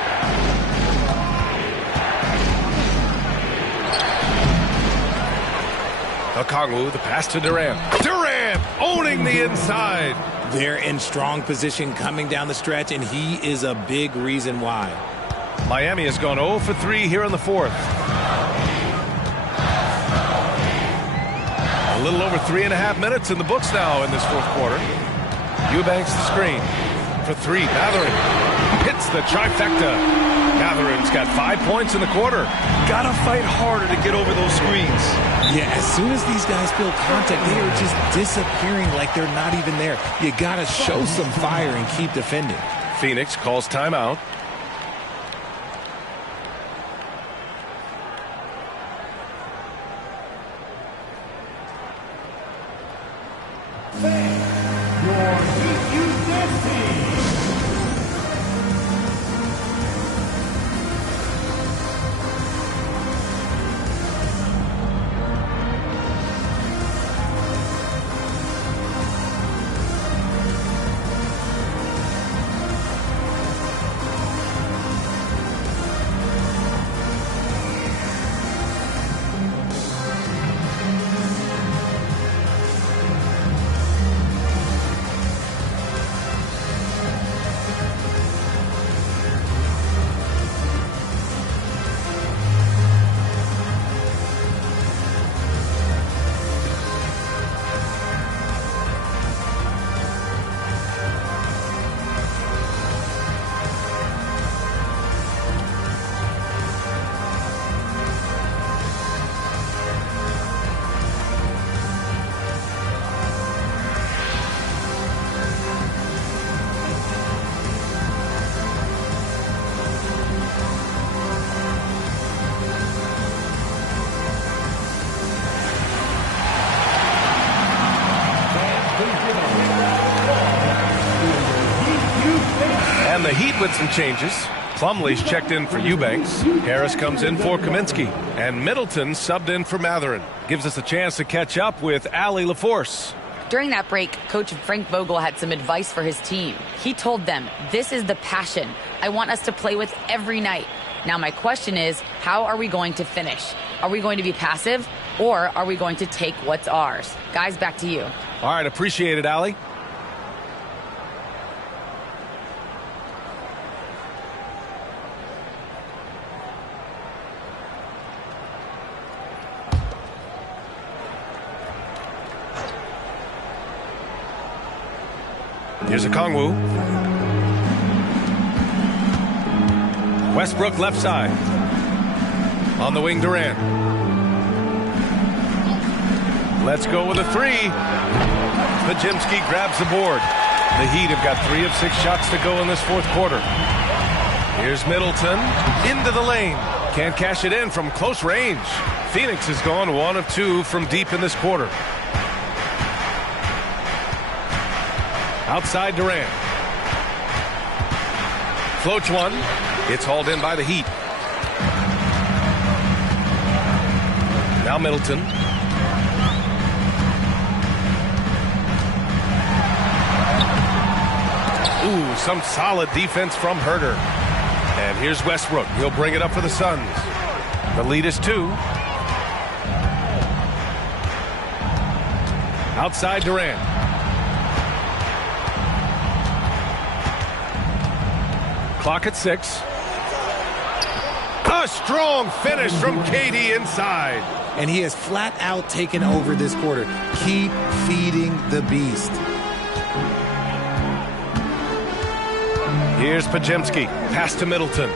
Okongwu, the pass to Durant. Durant owning the inside. They're in strong position coming down the stretch, and he is a big reason why. Miami has gone 0 for 3 here in the 4th. A little over 3.5 minutes in the books now in this 4th quarter. Eubanks the screen. For 3, Mathurin hits the trifecta. Mathurin's got 5 points in the quarter. Gotta fight harder to get over those screens. Yeah, as soon as these guys feel contact, they are just disappearing like they're not even there. You gotta show some fire and keep defending. Phoenix calls timeout. the Heat with some changes. Plumlee's checked in for Eubanks. Harris comes in for Kaminsky. And Middleton subbed in for Matherin. Gives us a chance to catch up with Allie LaForce. During that break, Coach Frank Vogel had some advice for his team. He told them, this is the passion I want us to play with every night. Now my question is, how are we going to finish? Are we going to be passive, or are we going to take what's ours? Guys, back to you. All right, appreciate it, Allie. Here's a Kongwu. Westbrook left side. On the wing, Durant. Let's go with a three. Pajimski grabs the board. The Heat have got 3 of 6 shots to go in this fourth quarter. Here's Middleton into the lane. Can't cash it in from close range. Phoenix has gone 1 of 2 from deep in this quarter. Outside Durant. Floats one. It's hauled in by the Heat. Now Middleton. Ooh, some solid defense from Herter. And here's Westbrook. He'll bring it up for the Suns. The lead is 2. Outside Durant. Clock at 6. A strong finish from KD inside. And he has flat out taken over this quarter. Keep feeding the beast. Here's Pajimski. Pass to Middleton.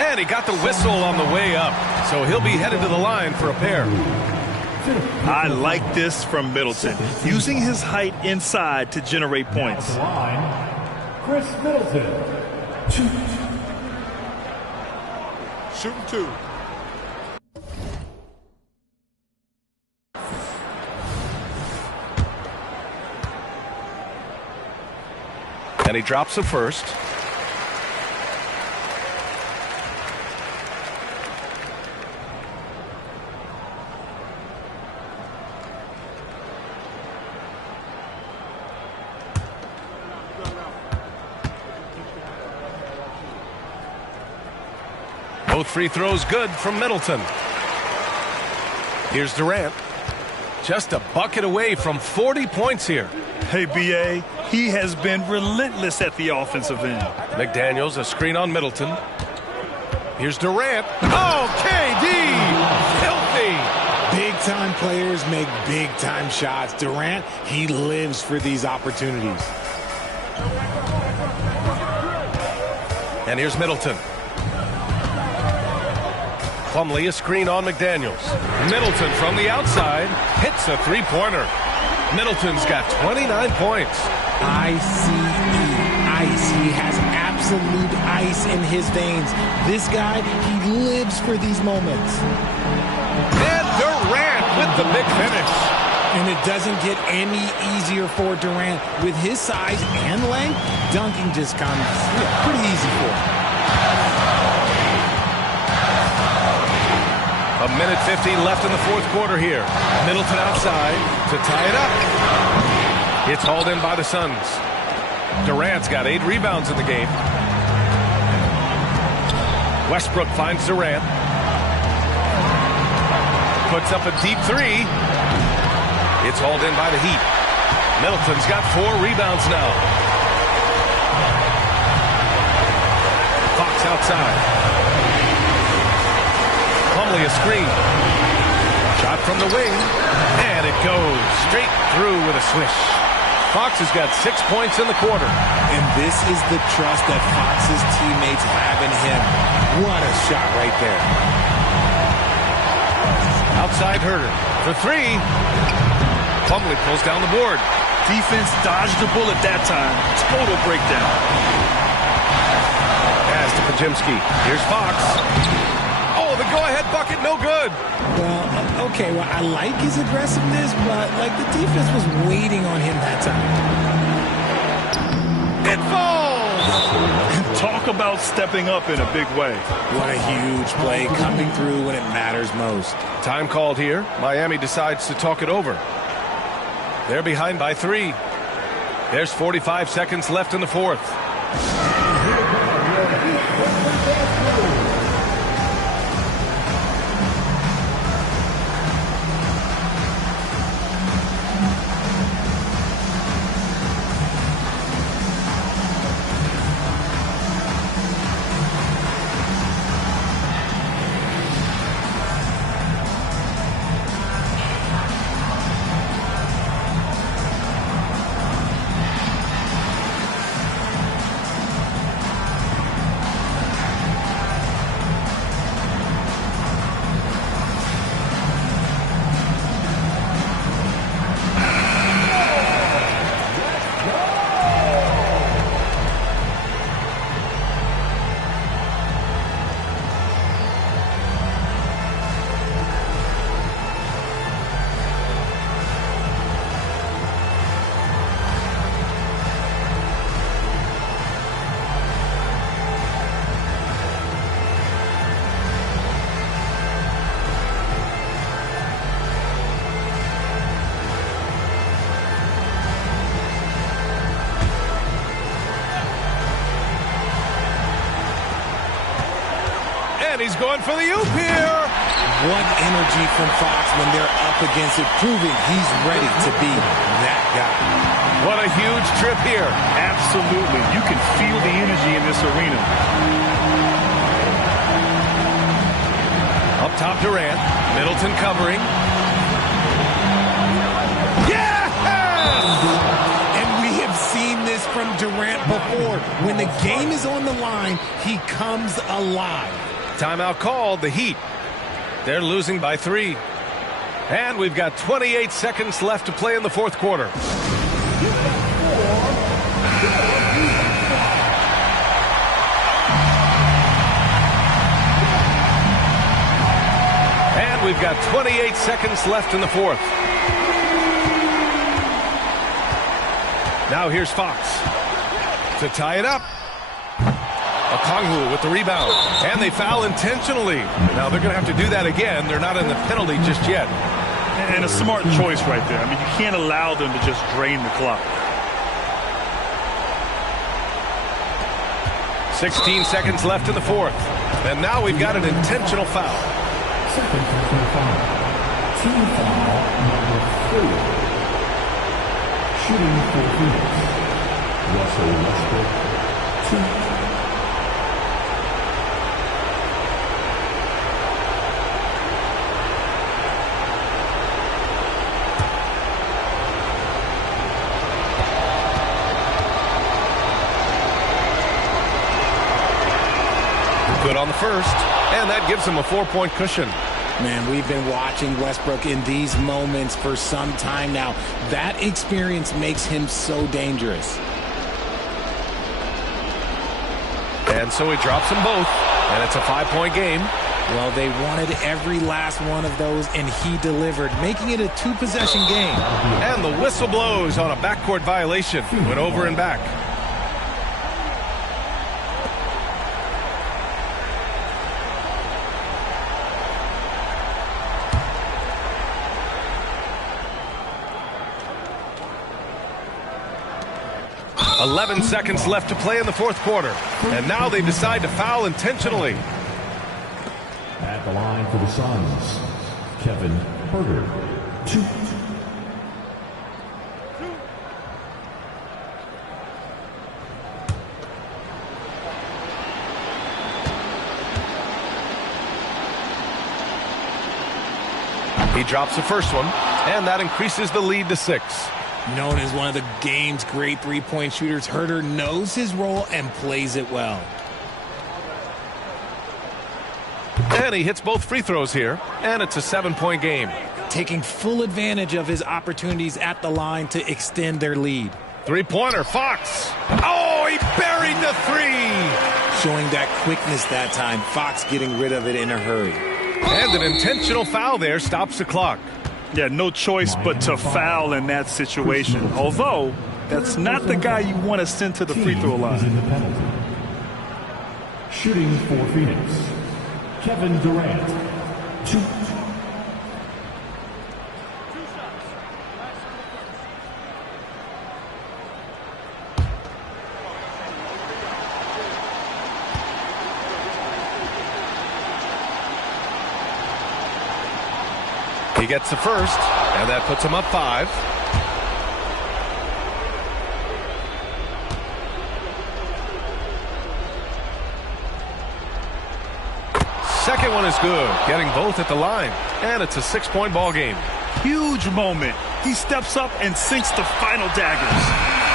And he got the whistle on the way up. So he'll be headed to the line for a pair. I like this from Middleton. Using his height inside to generate points. Chris Middleton. Shooting 2. And he drops the first. Both free throws good from Middleton. Here's Durant. Just a bucket away from 40 points here. Hey, B.A., he has been relentless at the offensive end. McDaniels, a screen on Middleton. Here's Durant. Oh, KD! Filthy! Big-time players make big-time shots. Durant, he lives for these opportunities. And here's Middleton. Plumlee, a screen on McDaniels. Middleton from the outside hits a three-pointer. Middleton's got 29 points. ICE, ice. He has absolute ice in his veins. This guy, he lives for these moments. And Durant with the big finish. And it doesn't get any easier for Durant. With his size and length, dunking just comes pretty easy for him. A minute 15 left in the fourth quarter here. Middleton outside to tie it up. It's hauled in by the Suns. Durant's got 8 rebounds in the game. Westbrook finds Durant. Puts up a deep 3. It's hauled in by the Heat. Middleton's got 4 rebounds now. Fox outside. Plumlee a screen. Shot from the wing. And it goes straight through with a swish. Fox has got 6 points in the quarter. And this is the trust that Fox's teammates have in him. What a shot right there. Outside Herter for 3. Plumlee pulls down the board. Defense dodged the bullet that time. Total breakdown. Pass to Pajimski. Here's Fox. Oh, the go-ahead bucket, no good. Well, okay, well, I like his aggressiveness, but, like, the defense was waiting on him that time. Talk about stepping up in a big way. What a huge play, coming through when it matters most. Time called here. Miami decides to talk it over. They're behind by 3. There's 45 seconds left in the fourth. He's going for the oop here. What energy from Fox when they're up against it, proving he's ready to be that guy. What a huge trip here. Absolutely. You can feel the energy in this arena. Up top, Durant. Middleton covering. Yes! And we have seen this from Durant before. When the game is on the line, he comes alive. Timeout called, the Heat. They're losing by 3. And we've got 28 seconds left to play in the fourth quarter. And we've got 28 seconds left in the fourth. Now here's Fox to tie it up. Okongwu with the rebound, and they foul intentionally. Now they're going to have to do that again. They're not in the penalty just yet. And a smart choice right there. I mean, you can't allow them to just drain the clock. 16 seconds left in the fourth. And now we've got an intentional foul. Second personal foul. Team foul number 4. Shooting for Phoenix. Russell Westbrook, 2. Good on the first, and that gives him a 4-point cushion. Man, we've been watching Westbrook in these moments for some time now. That experience makes him so dangerous. And so he drops them both, and it's a 5-point game. Well, they wanted every last one of those, and he delivered, making it a 2-possession game. And the whistle blows on a backcourt violation. Went over and back. .11 seconds left to play in the fourth quarter. And now they decide to foul intentionally. At the line for the Suns, Kevin Huerter, 2. He drops the first one, and that increases the lead to 6. Known as one of the game's great three-point shooters, Huerter knows his role and plays it well. And he hits both free throws here, and it's a 7-point game. Taking full advantage of his opportunities at the line to extend their lead. Three-pointer, Fox. Oh, he buried the 3. Showing that quickness that time, Fox getting rid of it in a hurry. And an intentional foul there stops the clock. Yeah, no choice but to foul in that situation. Although, that's not the guy you want to send to the free throw line. Shooting for Phoenix, Kevin Durant. 2. He gets the first, and that puts him up 5. Second one is good, getting both at the line, and it's a 6-point ball game. Huge moment. He steps up and sinks the final daggers.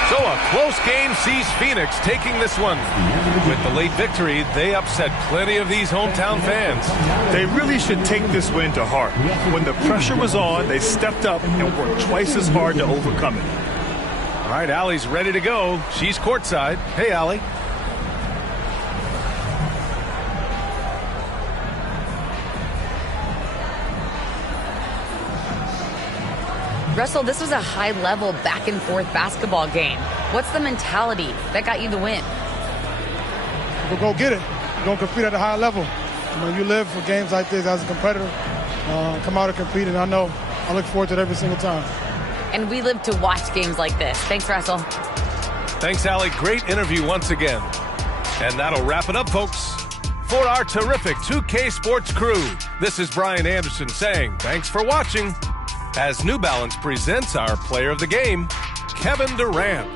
So a close game sees Phoenix taking this one. With the late victory, they upset plenty of these hometown fans. They really should take this win to heart. When the pressure was on, they stepped up and worked twice as hard to overcome it. All right, Allie's ready to go. She's courtside. Hey, Allie. Russell, this was a high-level back-and-forth basketball game. What's the mentality that got you the win? We'll go get it. We're going to compete at a high level. You live for games like this as a competitor. Come out and compete, and I look forward to it every single time. And we live to watch games like this. Thanks, Russell. Thanks, Allie. Great interview once again. And that'll wrap it up, folks. For our terrific 2K Sports crew, this is Brian Anderson saying thanks for watching as New Balance presents our player of the game, Kevin Durant.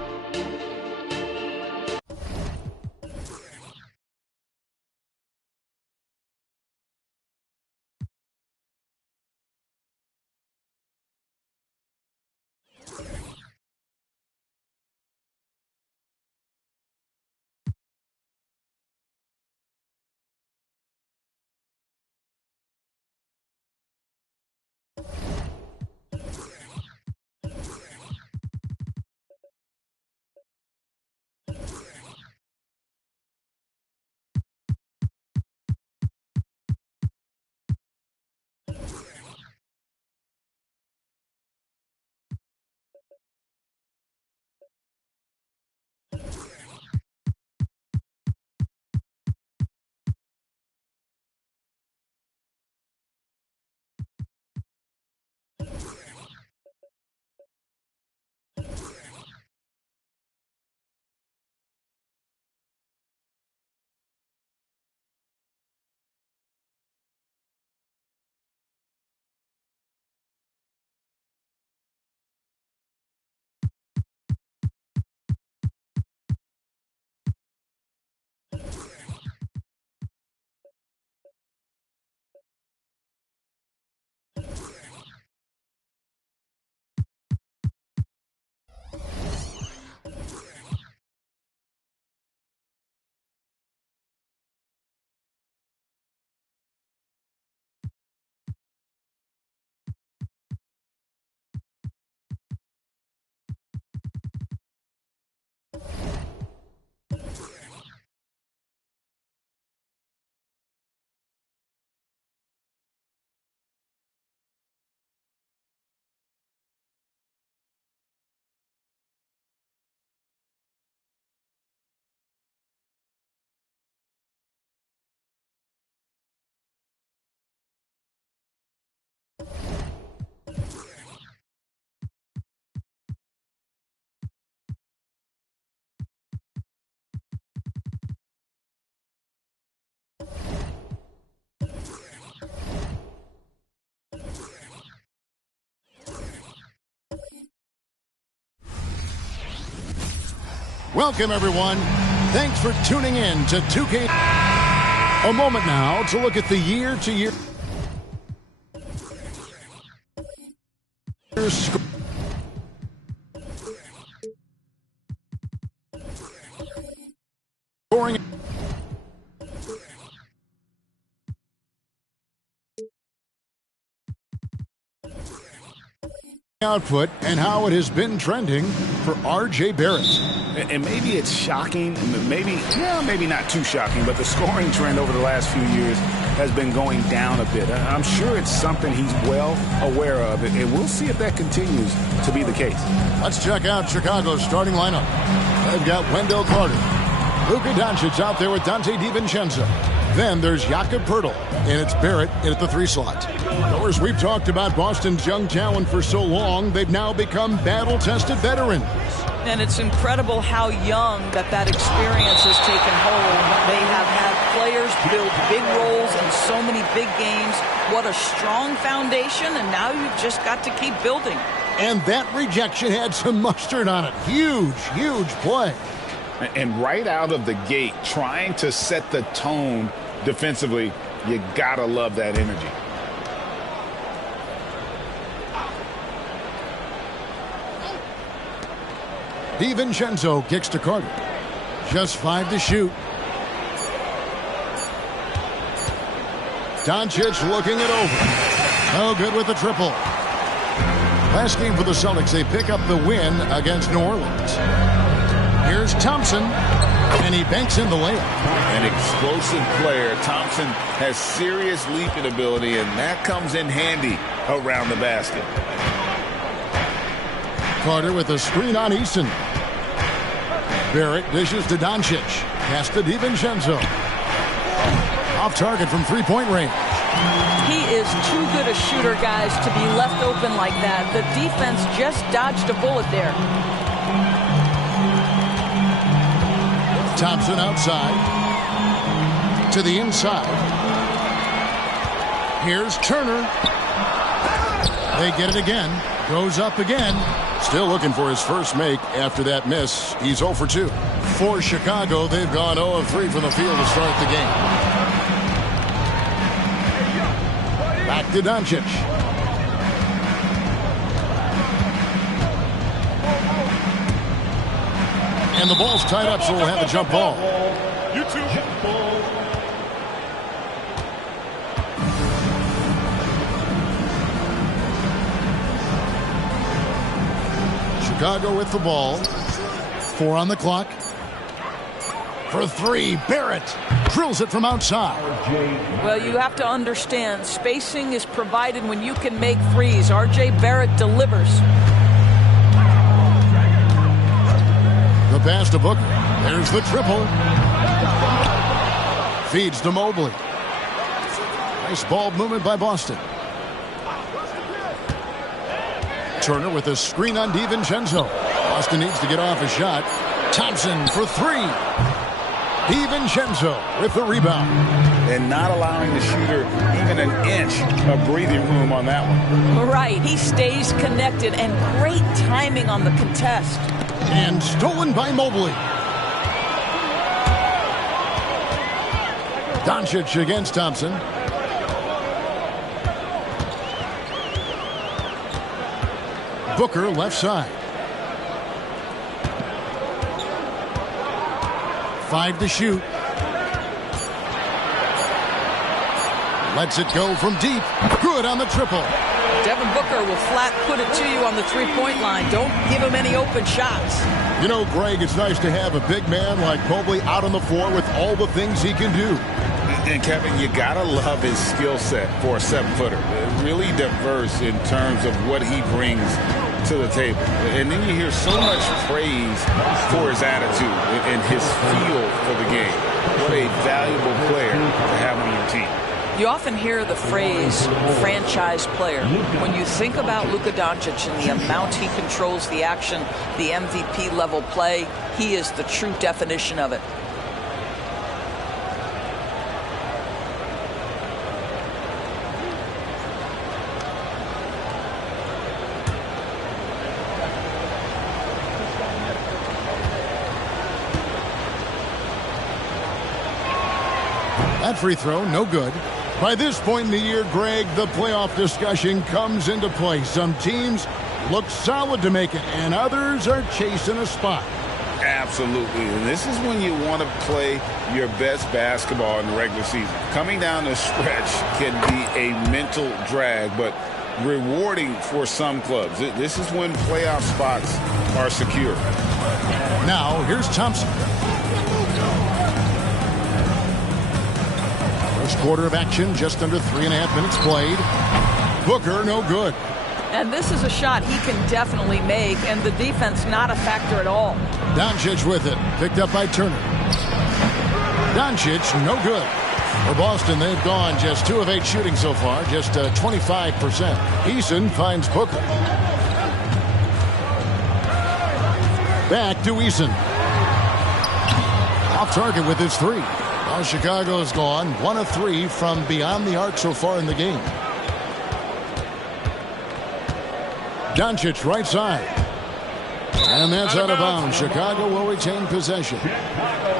Welcome, everyone. Thanks for tuning in to 2K. A moment now to look at the year-to-year scoring output and how it has been trending for R.J. Barrett. And maybe it's shocking, maybe not too shocking, but the scoring trend over the last few years has been going down a bit. I'm sure it's something he's well aware of, and we'll see if that continues to be the case. Let's check out Chicago's starting lineup. They've got Wendell Carter, Luka Doncic out there with Dante DiVincenzo. Then there's Jakob Poeltl, and it's Barrett in at the 3 slot. Of course, we've talked about Boston's young talent for so long, they've now become battle-tested veterans. And it's incredible how young that experience has taken hold. They have had players build big roles in so many big games. What a strong foundation, and now you've just got to keep building. And that rejection had some mustard on it. Huge, huge play. And right out of the gate, trying to set the tone defensively, you gotta love that energy. DiVincenzo kicks to Carter. Just 5 to shoot. Doncic looking it over. No good with the triple. Last game for the Celtics, they pick up the win against New Orleans. Here's Thompson, and he banks in the layup. An explosive player. Thompson has serious leaping ability, and that comes in handy around the basket. Carter with a screen on Easton. Barrett dishes to Doncic. Pass to DiVincenzo. Off target from 3-point range. He is too good a shooter, guys, to be left open like that. The defense just dodged a bullet there. Thompson outside. To the inside. Here's Turner. They get it again. Goes up again. Still looking for his first make after that miss. He's 0 for 2. For Chicago, they've gone 0 of 3 from the field to start the game. Back to Doncic. And the ball's tied up, so we'll have a jump ball. Chicago with the ball. 4 on the clock. For 3, Barrett drills it from outside. Well, you have to understand, spacing is provided when you can make threes. R.J. Barrett delivers. The pass to Booker. There's the triple. Feeds to Mobley. Nice ball movement by Boston. Turner with a screen on DiVincenzo. Boston needs to get off a shot. Thompson for 3. DiVincenzo with the rebound. And not allowing the shooter even an inch of breathing room on that one. Right. He stays connected, and great timing on the contest. And stolen by Mobley. Doncic against Thompson. Booker left side. 5 to shoot. Lets it go from deep. Good on the triple. Devin Booker will flat put it to you on the 3-point line. Don't give him any open shots. You know, Greg, it's nice to have a big man like Mobley out on the floor with all the things he can do. And Kevin, you gotta love his skill set for a 7-footer. Really diverse in terms of what he brings to the table. And then you hear so much praise for his attitude and his feel for the game. What a valuable player to have on your team. You often hear the phrase franchise player. When you think about Luka Doncic and the amount he controls the action, the MVP level play, he is the true definition of it. That free throw, no good. By this point in the year, Greg, the playoff discussion comes into play. Some teams look solid to make it, and others are chasing a spot. Absolutely. And this is when you want to play your best basketball in the regular season. Coming down the stretch can be a mental drag, but rewarding for some clubs. This is when playoff spots are secure. Now, here's Thompson. First quarter of action, just under 3.5 minutes played. Booker, no good. And this is a shot he can definitely make, and the defense not a factor at all. Doncic with it, picked up by Turner. Doncic, no good. For Boston, they've gone just 2 of 8 shooting so far, just 25%. Eason finds Booker. Back to Eason. Off target with his 3. Now Chicago's gone 1 of 3 from beyond the arc so far in the game. Doncic right side. And that's out of bounds. Chicago will retain possession.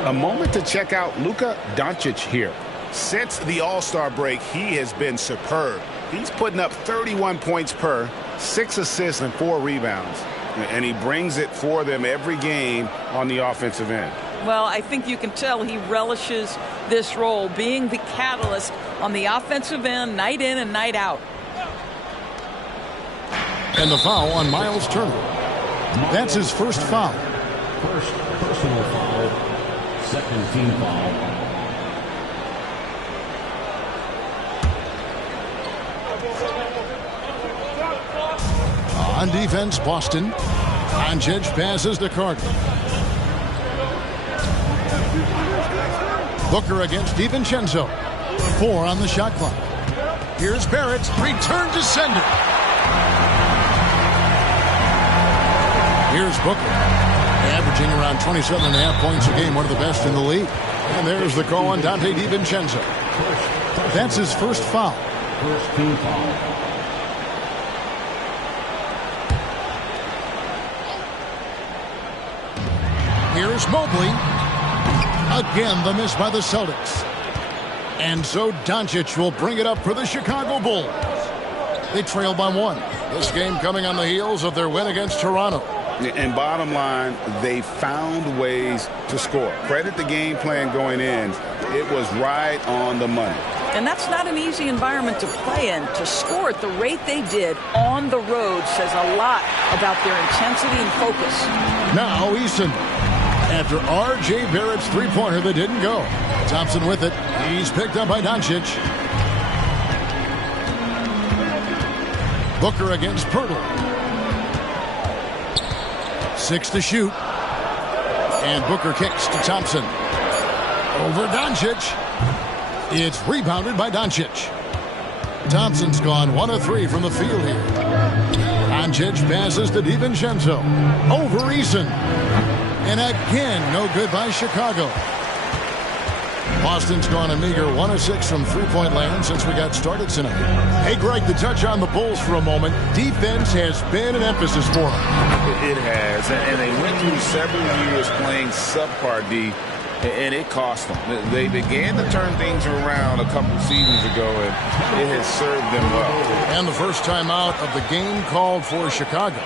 A moment to check out Luka Doncic here. Since the All-Star break, he has been superb. He's putting up 31 points per, 6 assists and 4 rebounds. And he brings it for them every game on the offensive end. Well, I think you can tell he relishes this role, being the catalyst on the offensive end, night in and night out. And the foul on Miles Turner. That's his first foul. First personal foul, second team foul. On defense, Boston. Doncic passes to Carter. Booker against DiVincenzo. 4 on the shot clock. Here's Barrett. Return to sender. Here's Booker. Averaging around 27.5 points a game. One of the best in the league. And there's the call on Dante DiVincenzo. That's his first foul. First team foul. Here's Mobley. Again, the miss by the Celtics. And so Doncic will bring it up for the Chicago Bulls. They trail by 1. This game coming on the heels of their win against Toronto. And bottom line, they found ways to score. Credit the game plan going in. It was right on the money. And that's not an easy environment to play in. To score at the rate they did on the road says a lot about their intensity and focus. Now Eason. After R.J. Barrett's three-pointer that didn't go. Thompson with it. He's picked up by Doncic. Booker against Pirtle. 6 to shoot. And Booker kicks to Thompson. Over Doncic. It's rebounded by Doncic. Thompson's gone 1 of 3 from the field here. Doncic passes to DiVincenzo. Over Eason. And again, no good by Chicago. Boston's gone a meager 1 of 6 from three-point land since we got started tonight. Hey, Greg, to touch on the Bulls for a moment, defense has been an emphasis for them. It has, and they went through several years playing subpar D, and it cost them. They began to turn things around a couple seasons ago, and it has served them well. And the first time out of the game called for Chicago.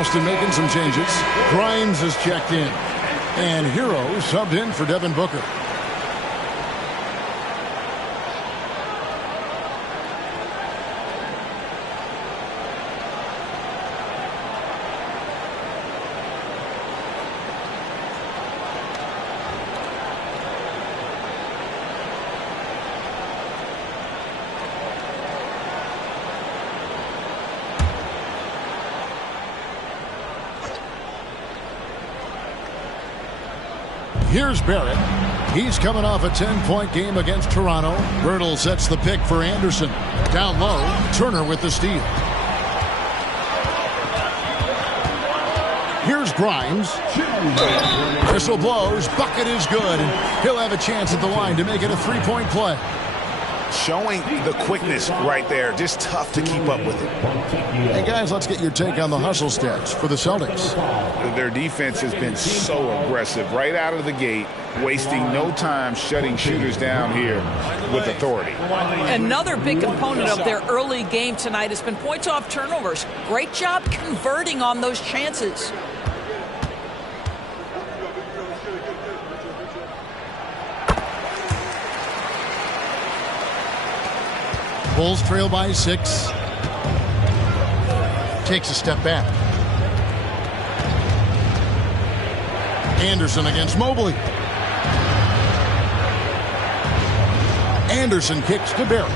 Boston making some changes. Grimes is checked in. And Hero subbed in for Devin Booker. Here's Barrett. He's coming off a 10-point game against Toronto. Birtle sets the pick for Anderson. Down low, Turner with the steal. Here's Grimes. Whistle blows. Bucket is good. And he'll have a chance at the line to make it a three-point play. Showing the quickness right there. Just tough to keep up with it. Hey, guys, let's get your take on the hustle stats for the Celtics. Their defense has been so aggressive right out of the gate, wasting no time shutting shooters down here with authority. Another big component of their early game tonight has been points off turnovers. Great job converting on those chances. Bulls trail by 6. Takes a step back. Anderson against Mobley. Anderson kicks to Barrett.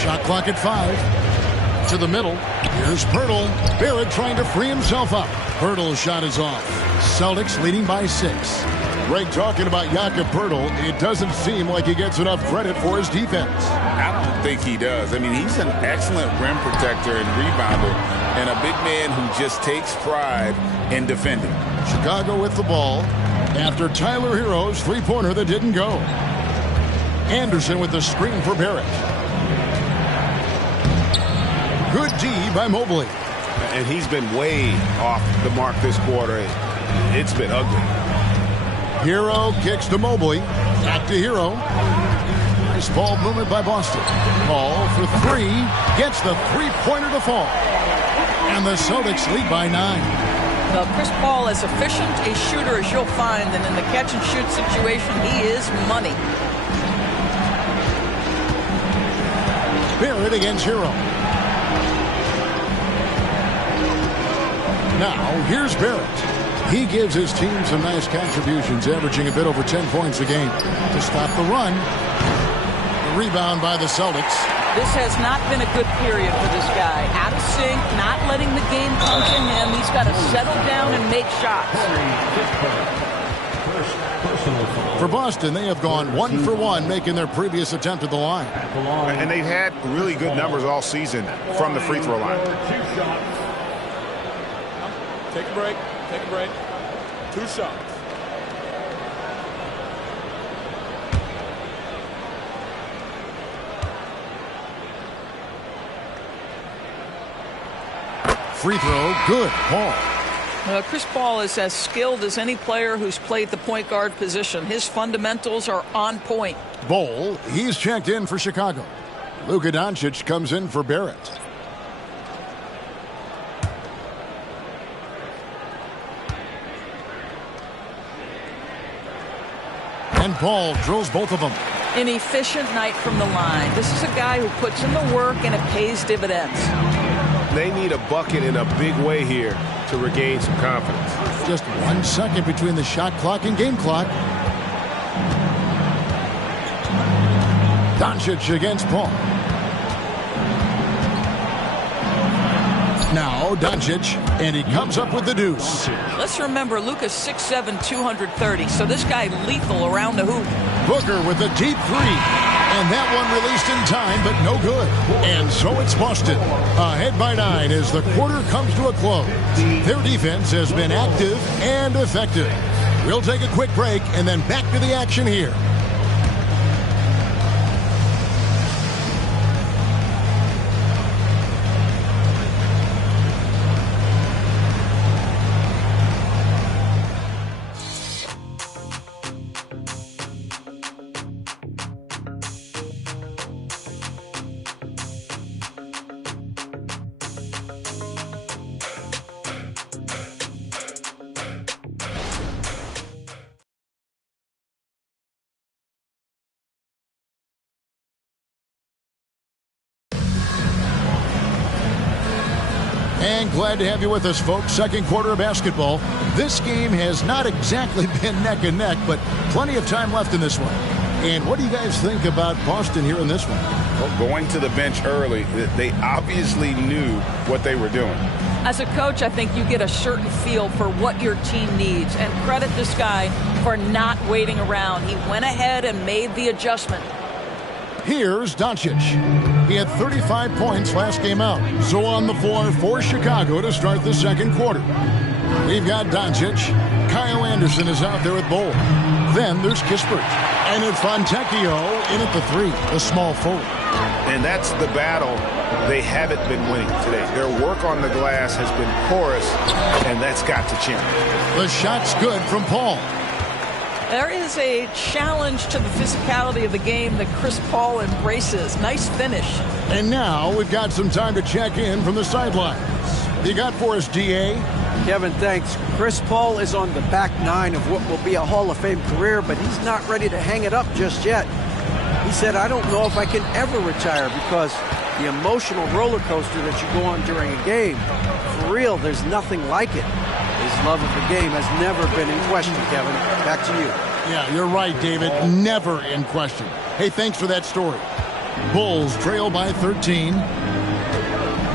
Shot clock at 5. To the middle. Here's Pirtle. Barrett trying to free himself up. Pirtle's shot is off. Celtics leading by 6. Greg, talking about Jakob Pirtle, it doesn't seem like he gets enough credit for his defense. I don't think he does. I mean, he's an excellent rim protector and rebounder, and a big man who just takes pride in defending. Chicago with the ball after Tyler Hero's three-pointer that didn't go. Anderson with the screen for Barrett. Good D by Mobley. And he's been way off the mark this quarter. It's been ugly. Hero kicks to Mobley. Back to Hero. Nice ball movement by Boston. Ball for 3. Gets the three-pointer to fall. And the Celtics lead by 9. Chris Paul, as efficient a shooter as you'll find, and in the catch-and-shoot situation, he is money. Barrett against Hero. Now, here's Barrett. He gives his team some nice contributions, averaging a bit over 10 points a game. To stop the run, the rebound by the Celtics. This has not been a good period for this guy. Out of sync, not letting the game come to him. He's got to settle down and make shots. For Boston, they have gone 1 for 1, making their previous attempt at the line. And they've had really good numbers all season from the free throw line. Take a break. Take a break. 2 shots. Free throw, good. Paul. Chris Paul is as skilled as any player who's played the point guard position. His fundamentals are on point. Bol, he's checked in for Chicago. Luka Doncic comes in for Barrett. And Paul drills both of them. An efficient night from the line. This is a guy who puts in the work and it pays dividends. They need a bucket in a big way here to regain some confidence. Just 1 second between the shot clock and game clock. Doncic against Paul. Now Doncic, and he comes up with the deuce. Let's remember, Luka's 6'7", 230, so this guy lethal around the hoop. Booker with a deep 3, and that one released in time, but no good. And so it's Boston, ahead by 9 as the quarter comes to a close. Their defense has been active and effective. We'll take a quick break and then back to the action here. And glad to have you with us, folks. Second quarter of basketball. This game has not exactly been neck and neck, but plenty of time left in this one. And what do you guys think about Boston here in this one? going to the bench early, they obviously knew what they were doing. As a coach, I think you get a certain feel for what your team needs, and credit this guy for not waiting around. He went ahead and made the adjustment. Here's Doncic. He had 35 points last game out. So on the floor for Chicago to start the second quarter. We've got Doncic. Kyle Anderson is out there with Bull. Then there's Kispert. And it's Fontecchio in at the 3, the small forward. And that's the battle they haven't been winning today. Their work on the glass has been porous, and that's got to change. The shot's good from Paul. There is a challenge to the physicality of the game that Chris Paul embraces. Nice finish. And now we've got some time to check in from the sidelines. You got for us, D.A.? Kevin, thanks. Chris Paul is on the back 9 of what will be a Hall of Fame career, but he's not ready to hang it up just yet. He said, I don't know if I can ever retire because the emotional roller coaster that you go on during a game, for real, there's nothing like it. His love of the game has never been in question, Kevin. Back to you. Yeah, you're right, David. Never in question. Hey, thanks for that story. Bulls trail by 13.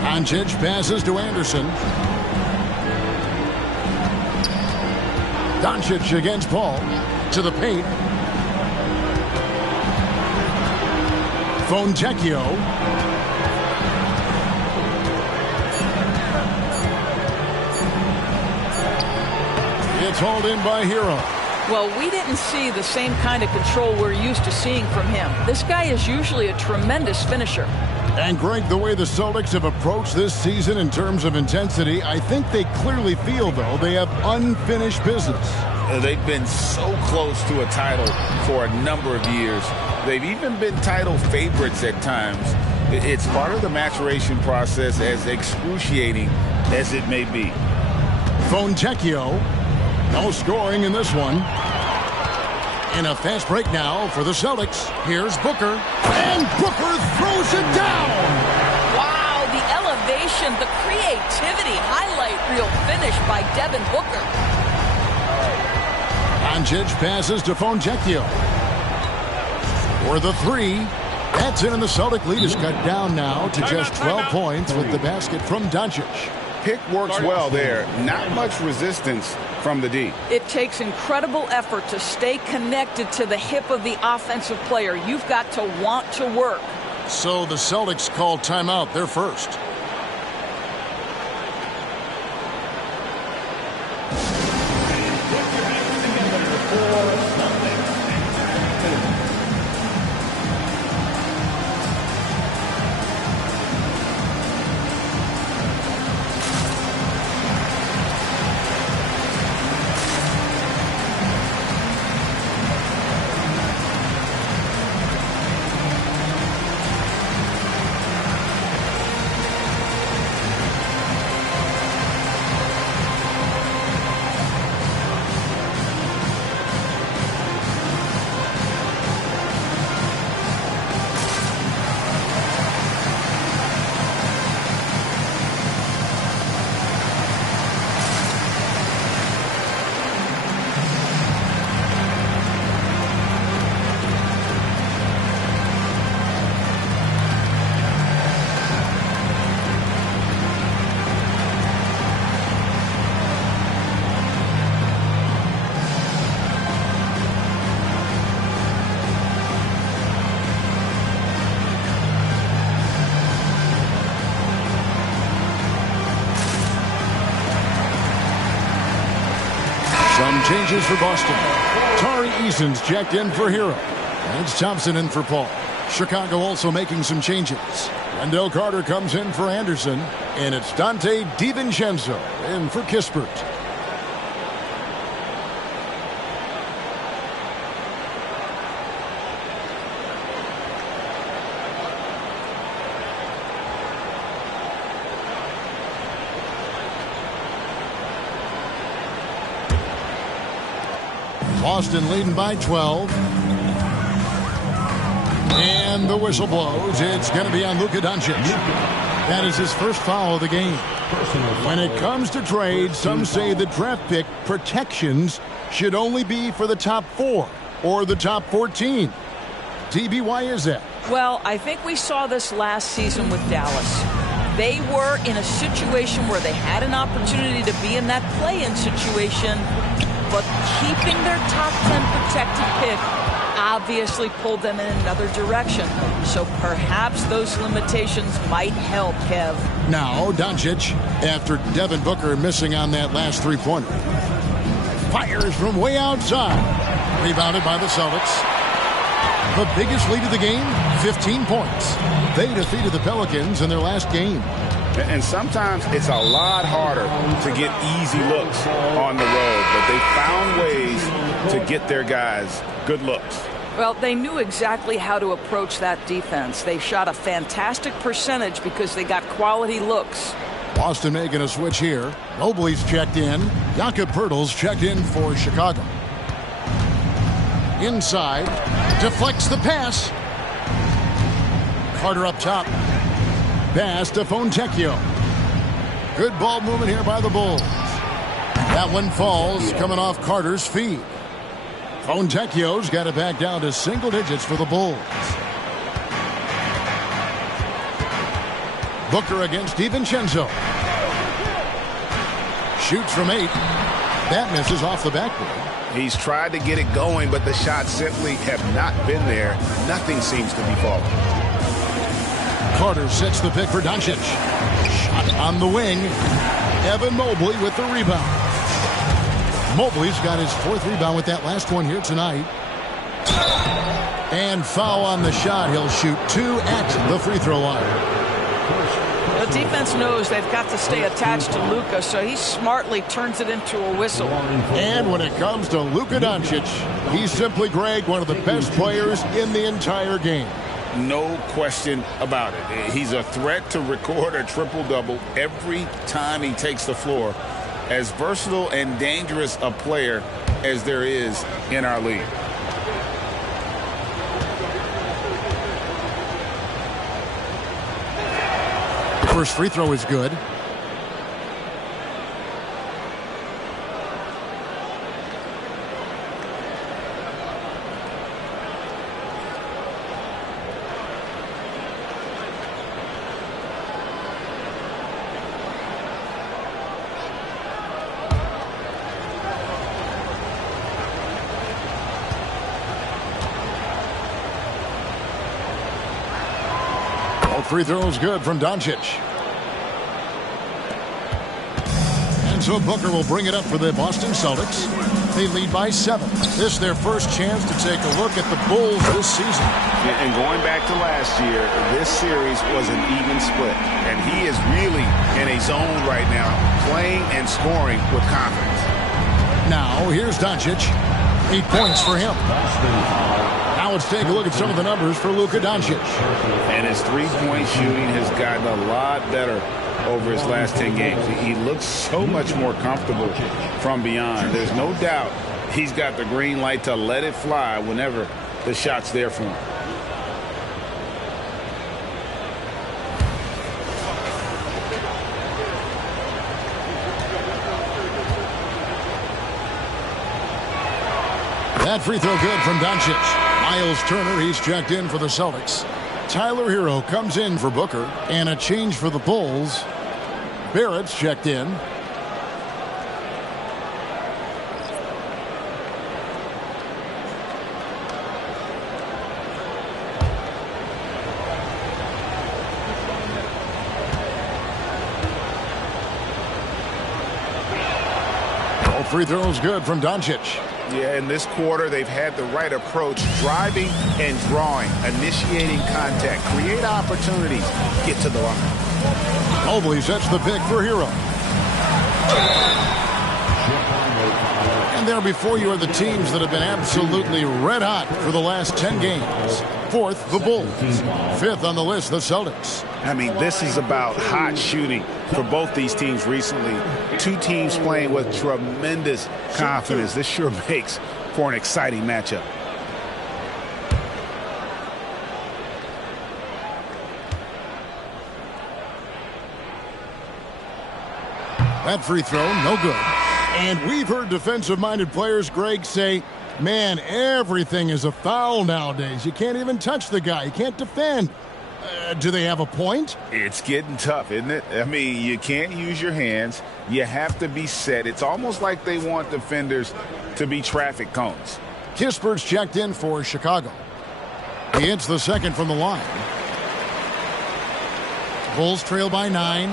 Doncic passes to Anderson. Doncic against Paul. To the paint. Fontecchio. It's hauled in by Hero. Well, we didn't see the same kind of control we're used to seeing from him. This guy is usually a tremendous finisher. And Greg, the way the Celtics have approached this season in terms of intensity, I think they clearly feel, though, they have unfinished business. They've been so close to a title for a number of years. They've even been title favorites at times. It's part of the maturation process, as excruciating as it may be. Fontecchio, no scoring in this one. In a fast break now for the Celtics. Here's Booker. And Booker throws it down. Wow, the elevation, the creativity, highlight reel finish by Devin Booker. Doncic passes to Fontecchio. For the 3. That's in, and the Celtic lead is cut down now to just 12 points with the basket from Doncic. Pick works well there. Not much resistance from the D. It takes incredible effort to stay connected to the hip of the offensive player. You've got to want to work. So the Celtics call timeout. They're first. Some changes for Boston. Tari Eason's checked in for Hero. It's Thompson in for Paul. Chicago also making some changes. Wendell Carter comes in for Anderson. And it's Dante DiVincenzo in for Kispert. Boston leading by 12. And the whistle blows. It's going to be on Luka Doncic. That is his first foul of the game. When it comes to trades, some say the draft pick protections should only be for the top 4 or the top 14. TB, why is that? Well, I think we saw this last season with Dallas. They were in a situation where they had an opportunity to be in that play-in situation, but keeping their top 10 protected pick obviously pulled them in another direction. So perhaps those limitations might help, Kev. Now, Doncic, after Devin Booker missing on that last three-pointer, fires from way outside. Rebounded by the Celtics. The biggest lead of the game, 15 points. They defeated the Pelicans in their last game. And sometimes it's a lot harder to get easy looks on the road, but they found ways to get their guys good looks. Well, they knew exactly how to approach that defense. They shot a fantastic percentage because they got quality looks. Boston making a switch here. Mobley's checked in. Jakob Poeltl's checked in for Chicago. Inside, deflects the pass. Carter up top. Pass to Fontecchio. Good ball movement here by the Bulls. That one falls, coming off Carter's feet. Fontecchio's got it back down to single digits for the Bulls. Booker against DiVincenzo. Shoots from 8. That misses off the backboard. He's tried to get it going, but the shots simply have not been there. Nothing seems to be falling. Carter sets the pick for Doncic. Shot on the wing. Evan Mobley with the rebound. Mobley's got his 4th rebound with that last one here tonight. And foul on the shot. He'll shoot 2 at the free throw line. The defense knows they've got to stay attached to Luka, so he smartly turns it into a whistle. And when it comes to Luka Doncic, he's simply, Greg, one of the best players in the entire game. No question about it. He's a threat to record a triple-double every time he takes the floor. As versatile and dangerous a player as there is in our league. First free throw is good. Free throw is good from Doncic. And so Booker will bring it up for the Boston Celtics. They lead by 7. This is their first chance to take a look at the Bulls this season. And going back to last year, this series was an even split. And he is really in a zone right now, playing and scoring with confidence. Now, here's Doncic. 8 points for him. Now let's take a look at some of the numbers for Luka Doncic. And his three-point shooting has gotten a lot better over his last 10 games. He looks so much more comfortable from beyond. There's no doubt he's got the green light to let it fly whenever the shot's there for him. That free throw good from Doncic. Miles Turner, he's checked in for the Celtics. Tyler Hero comes in for Booker. And a change for the Bulls. Barrett's checked in. All free throws good from Doncic. Yeah, in this quarter, they've had the right approach, driving and drawing, initiating contact, create opportunities, get to the line. Mobley sets the pick for Hero. And there before you are the teams that have been absolutely red hot for the last 10 games. 4th, the Bulls. 5th on the list, the Celtics. I mean, this is about hot shooting for both these teams recently. 2 teams playing with tremendous confidence. This sure makes for an exciting matchup. That free throw, no good. And we've heard defensive-minded players, Greg, say Man, everything is a foul nowadays. You can't even touch the guy. You can't defend. Do they have a point? It's getting tough, isn't it? I mean, you can't use your hands. You have to be set. It's almost like they want defenders to be traffic cones. Kispert's checked in for Chicago. He hits the second from the line. Bulls trail by 9.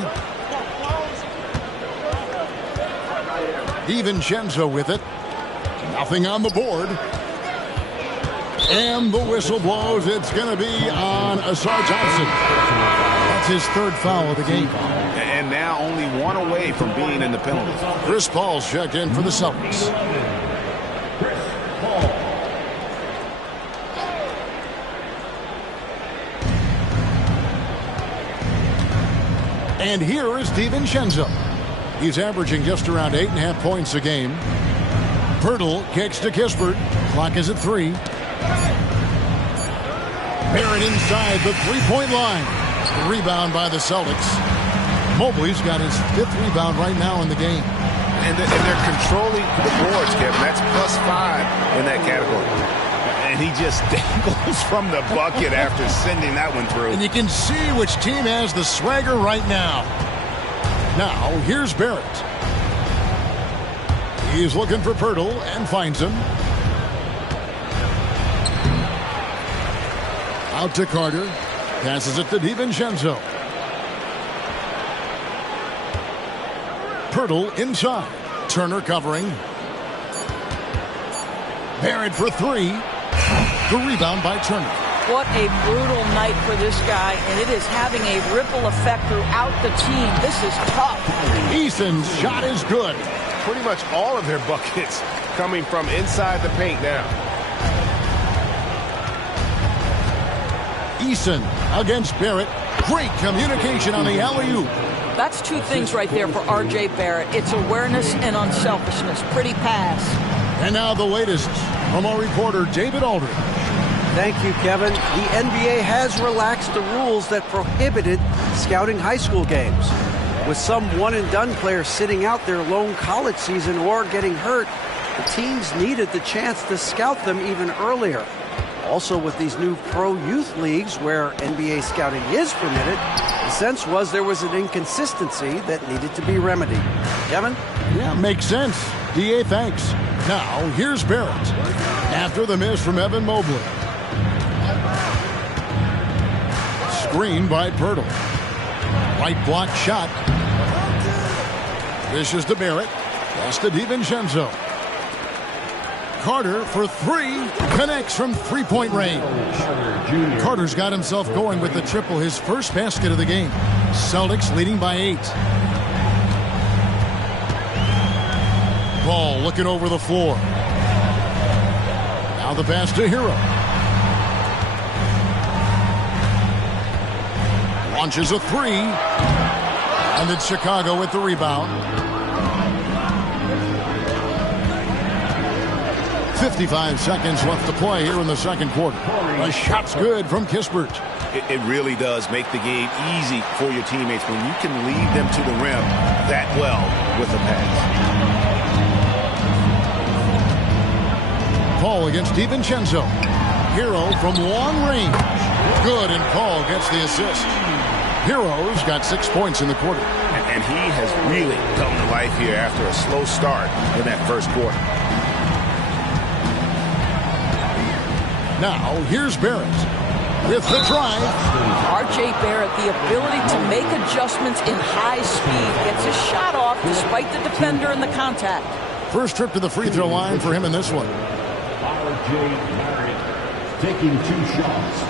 DiVincenzo with it. Nothing on the board. And the whistle blows. It's going to be on Asar Thompson. That's his third foul of the game. And now only one away from being in the penalty. Chris Paul's checked in for the Celtics. And here is DiVincenzo. He's averaging just around 8.5 points a game. Pirtle kicks to Kispert. Clock is at 3. Barrett inside the three-point line. Rebound by the Celtics. Mobley's got his 5th rebound right now in the game. And they're controlling the boards, Kevin. That's +5 in that category. And he just dangles from the bucket after sending that one through. And you can see which team has the swagger right now. Now, here's Barrett. He's looking for Pirtle and finds him. Out to Carter. Passes it to DiVincenzo. Pirtle inside. Turner covering. Barrett for 3. The rebound by Turner. What a brutal night for this guy, and it is having a ripple effect throughout the team. This is tough. Eason's shot is good. Pretty much all of their buckets coming from inside the paint now. Eason against Barrett. Great communication on the alley-oop. That's 2 things right there for R.J. Barrett. It's awareness and unselfishness. Pretty pass. And now the latest from our reporter, David Aldridge. Thank you, Kevin. The NBA has relaxed the rules that prohibited scouting high school games. With some one-and-done players sitting out their lone college season or getting hurt, the teams needed the chance to scout them even earlier. Also, with these new pro youth leagues where NBA scouting is permitted, the sense was there was an inconsistency that needed to be remedied. Kevin? Yeah, makes sense. DA, thanks. Now, here's Barrett. After the miss from Evan Mobley. Screen by Pirtle. Right block shot. This is to Barrett. Pass to DiVincenzo. Carter for 3. Connects from three-point range. Carter's got himself going with the triple, his first basket of the game. Celtics leading by 8. Ball looking over the floor. Now the pass to Hero. Launches a 3. And it's Chicago with the rebound. 55 seconds left to play here in the second quarter. The shot's good from Kispert. It really does make the game easy for your teammates when you can lead them to the rim that well with a pass. Paul against DiVincenzo. Hero from long range. Good, and Paul gets the assist. Hero's got 6 points in the quarter. And he has really come to life here after a slow start in that first quarter. Now, here's Barrett with the drive. R.J. Barrett, the ability to make adjustments in high speed, gets his shot off despite the defender and the contact. First trip to the free throw line for him in this one. R.J. Barrett taking 2 shots.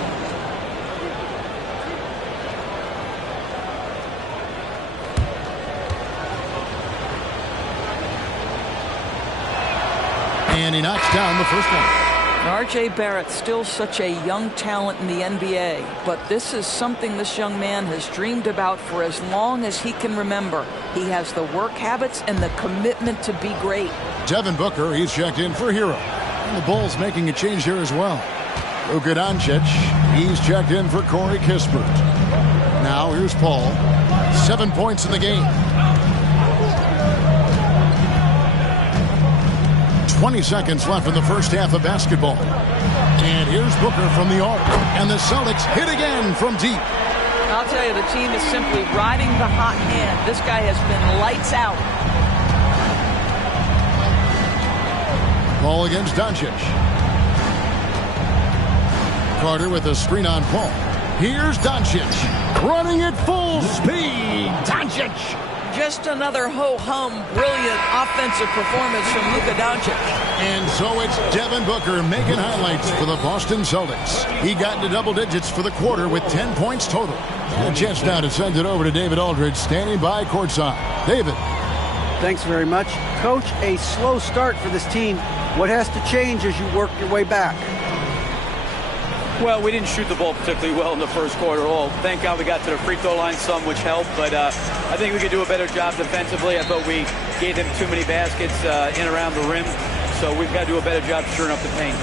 And he knocks down the first one. R.J. Barrett, still such a young talent in the NBA, but this is something this young man has dreamed about for as long as he can remember. He has the work habits and the commitment to be great. Devin Booker, he's checked in for Hero. And the Bulls making a change here as well. Luka Doncic, he's checked in for Corey Kispert. Now here's Paul. 7 points in the game. 20 seconds left in the first half of basketball. And here's Booker from the arc. And the Celtics hit again from deep. I'll tell you, the team is simply riding the hot hand. This guy has been lights out. Ball against Doncic. Carter with a screen on Paul. Here's Doncic. Running at full speed. Doncic. Just another ho-hum, brilliant offensive performance from Luka Doncic. And so it's Devin Booker making highlights for the Boston Celtics. He got into double digits for the quarter with 10 points total. A chance now to send it over to David Aldridge, standing by courtside. David. Thanks very much. Coach, a slow start for this team. What has to change as you work your way back? Well, we didn't shoot the ball particularly well in the first quarter at all. Thank God we got to the free throw line some, which helped. But I think we could do a better job defensively. I thought we gave them too many baskets in around the rim. So we've got to do a better job shoring up the paint.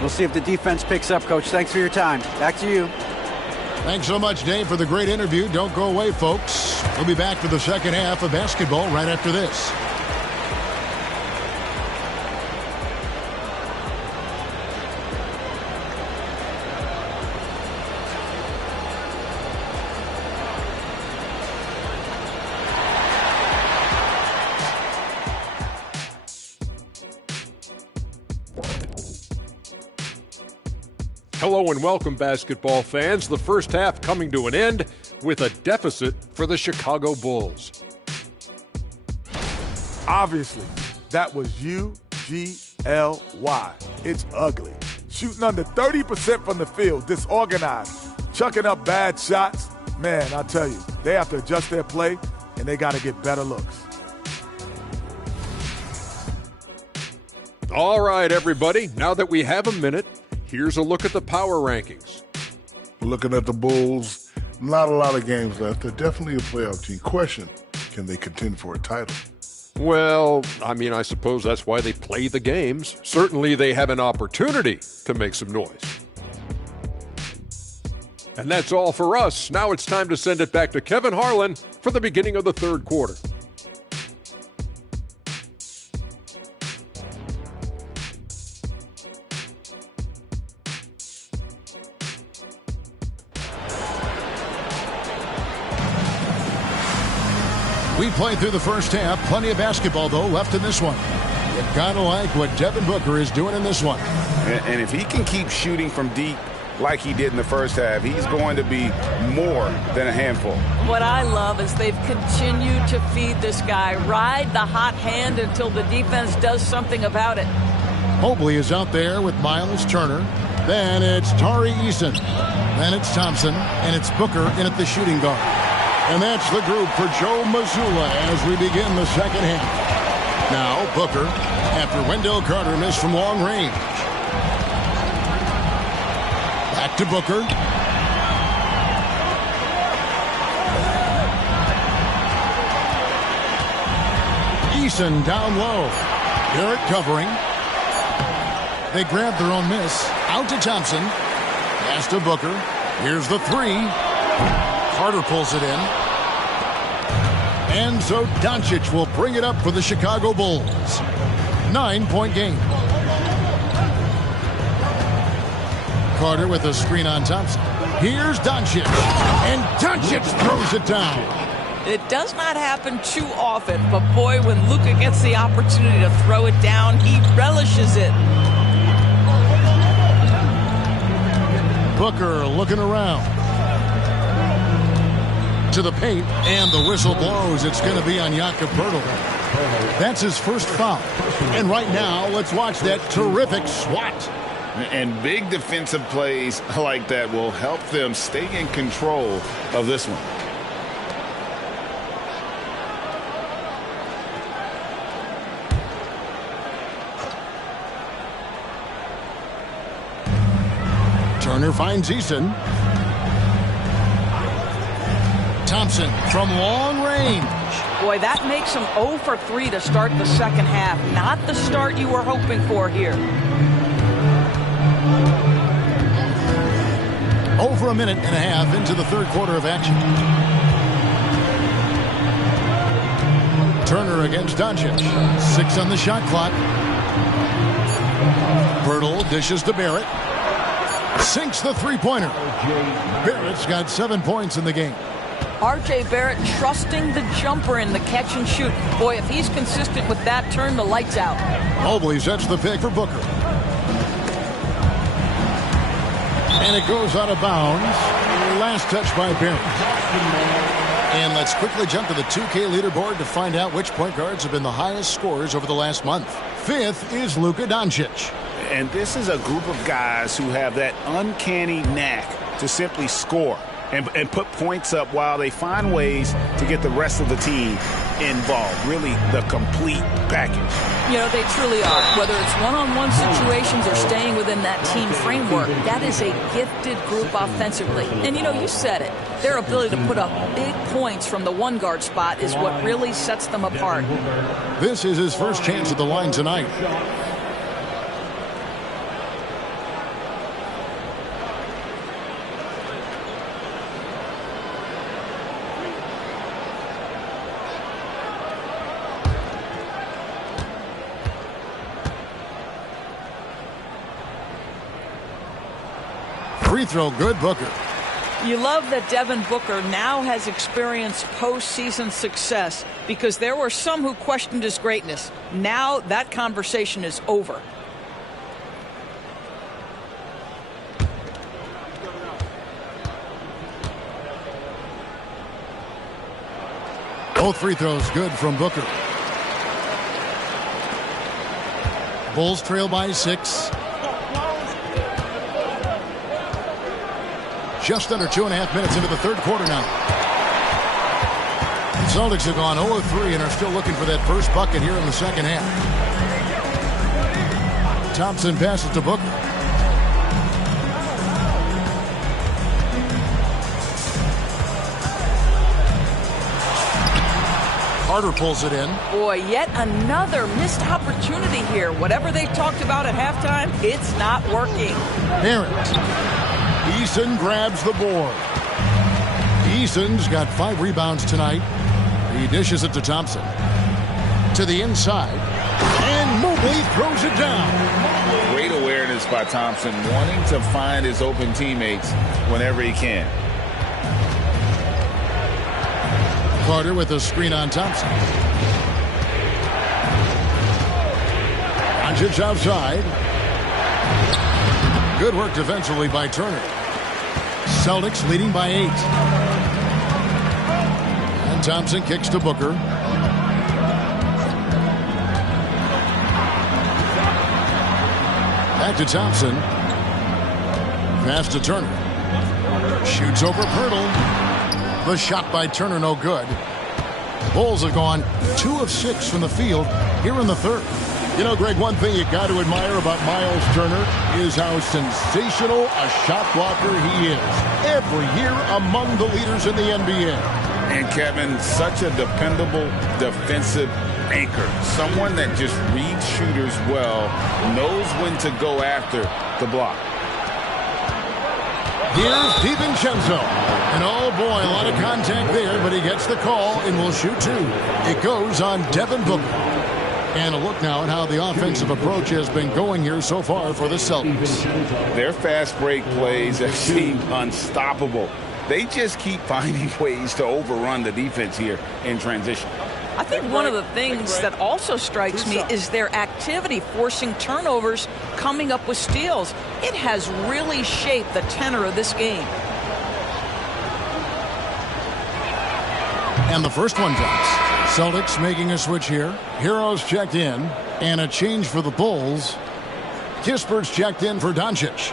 We'll see if the defense picks up, Coach. Thanks for your time. Back to you. Thanks so much, Dave, for the great interview. Don't go away, folks. We'll be back for the second half of basketball right after this. Hello and welcome, basketball fans. The first half coming to an end with a deficit for the Chicago Bulls. Obviously, that was UGLY. It's ugly. Shooting under 30% from the field, disorganized, chucking up bad shots. Man, I tell you, they have to adjust their play, and they got to get better looks. All right, everybody, now that we have a minute, here's a look at the power rankings. Looking at the Bulls, not a lot of games left. They're definitely a playoff team. Question, can they contend for a title? Well, I suppose that's why they play the games. Certainly they have an opportunity to make some noise. And that's all for us. Now it's time to send it back to Kevin Harlan for the beginning of the third quarter. We played through the first half. Plenty of basketball, though, left in this one. You gotta like what Devin Booker is doing in this one. And if he can keep shooting from deep like he did in the first half, he's going to be more than a handful. What I love is they've continued to feed this guy, ride the hot hand until the defense does something about it. Mobley is out there with Miles Turner. Then it's Tari Eason. Then it's Thompson. And it's Booker in at the shooting guard. And that's the group for Joe Mazzulla as we begin the second half. Now Booker, after Wendell Carter missed from long range. Back to Booker. Eason down low. Garrett covering. They grab their own miss. Out to Thompson. Pass to Booker. Here's the three. Carter pulls it in. And so Doncic will bring it up for the Chicago Bulls. 9-point game. Carter with a screen on Thompson. Here's Doncic. And Doncic throws it down. It does not happen too often, but boy, when Luka gets the opportunity to throw it down, he relishes it. Booker looking around. To the paint, and the whistle blows. It's going to be on Jakob Poeltl. That's his first foul. And right now, let's watch that terrific swat. And big defensive plays like that will help them stay in control of this one. Turner finds Eason. Thompson from long range. Boy, that makes him 0 for 3 to start the second half. Not the start you were hoping for here. Over a minute and a half into the third quarter of action. Turner against Doncic. 6 on the shot clock. Bertle dishes to Barrett. Sinks the three-pointer. Barrett's got 7 points in the game. R.J. Barrett trusting the jumper in the catch and shoot. Boy, if he's consistent with that, turn the lights out. Mobley sets the pick for Booker. And it goes out of bounds. Last touch by Barrett. And let's quickly jump to the 2K leaderboard to find out which point guards have been the highest scorers over the last month. 5th is Luka Doncic. And this is a group of guys who have that uncanny knack to simply score and put points up while they find ways to get the rest of the team involved. Really the complete package. You know, they truly are. Whether it's one-on-one situations or staying within that team framework, that is a gifted group offensively. And, you know, you said it. Their ability to put up big points from the one-guard spot is what really sets them apart. This is his first chance at the line tonight. Free throw good, Booker. You love that Devin Booker now has experienced postseason success because there were some who questioned his greatness. Now that conversation is over. Both free throws good from Booker. Bulls trail by 6. Just under 2.5 minutes into the third quarter now. The Celtics have gone 0-3 and are still looking for that first bucket here in the second half. Thompson passes to Booker. Carter pulls it in. Boy, yet another missed opportunity here. Whatever they talked about at halftime, it's not working. Barrett. Eason grabs the board. Eason's got 5 rebounds tonight. He dishes it to Thompson. To the inside. And Mobley throws it down. Great awareness by Thompson, wanting to find his open teammates whenever he can. Carter with a screen on Thompson. Doncic outside. Good work defensively by Turner. Celtics leading by 8. And Thompson kicks to Booker. Back to Thompson. Pass to Turner. Shoots over Pirtle. The shot by Turner no good. Bulls have gone 2 of 6 from the field here in the third. You know, Greg, one thing you got to admire about Miles Turner is how sensational a shot blocker he is. Every year among the leaders in the NBA. And Kevin, such a dependable defensive anchor. Someone that just reads shooters well, knows when to go after the block. Here's DiVincenzo. And oh boy, a lot of contact there, but he gets the call and will shoot 2. It goes on Devin Booker. And a look now at how the offensive approach has been going here so far for the Celtics. Their fast break plays have seemed unstoppable. They just keep finding ways to overrun the defense here in transition. I think one of the things that also strikes me is their activity forcing turnovers, coming up with steals. It has really shaped the tenor of this game. And the first one drops. Celtics making a switch here. Heroes checked in. And a change for the Bulls. Kispert's checked in for Doncic.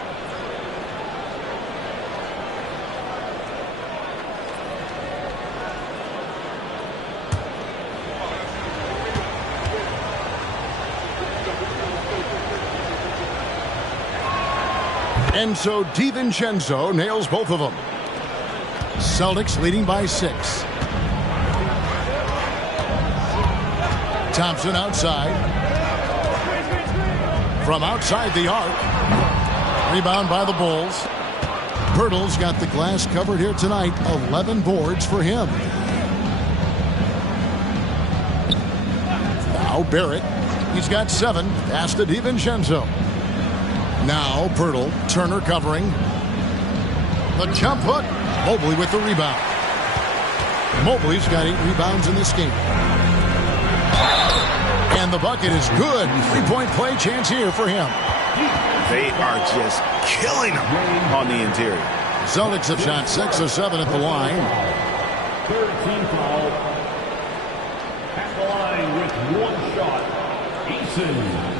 And so DiVincenzo nails both of them. Celtics leading by 6. Thompson outside. From outside the arc. Rebound by the Bulls. Pirtle's got the glass covered here tonight. 11 boards for him. Now Barrett. He's got 7. Pass to DiVincenzo. Now Pirtle. Turner covering. The jump hook. Mobley with the rebound. Mobley's got 8 rebounds in this game. And the bucket is good. 3-point play chance here for him. They are just killing him on the interior. Celtics have shot 6 of 7 at the line. Third team foul. At the line with 1 shot. Eason.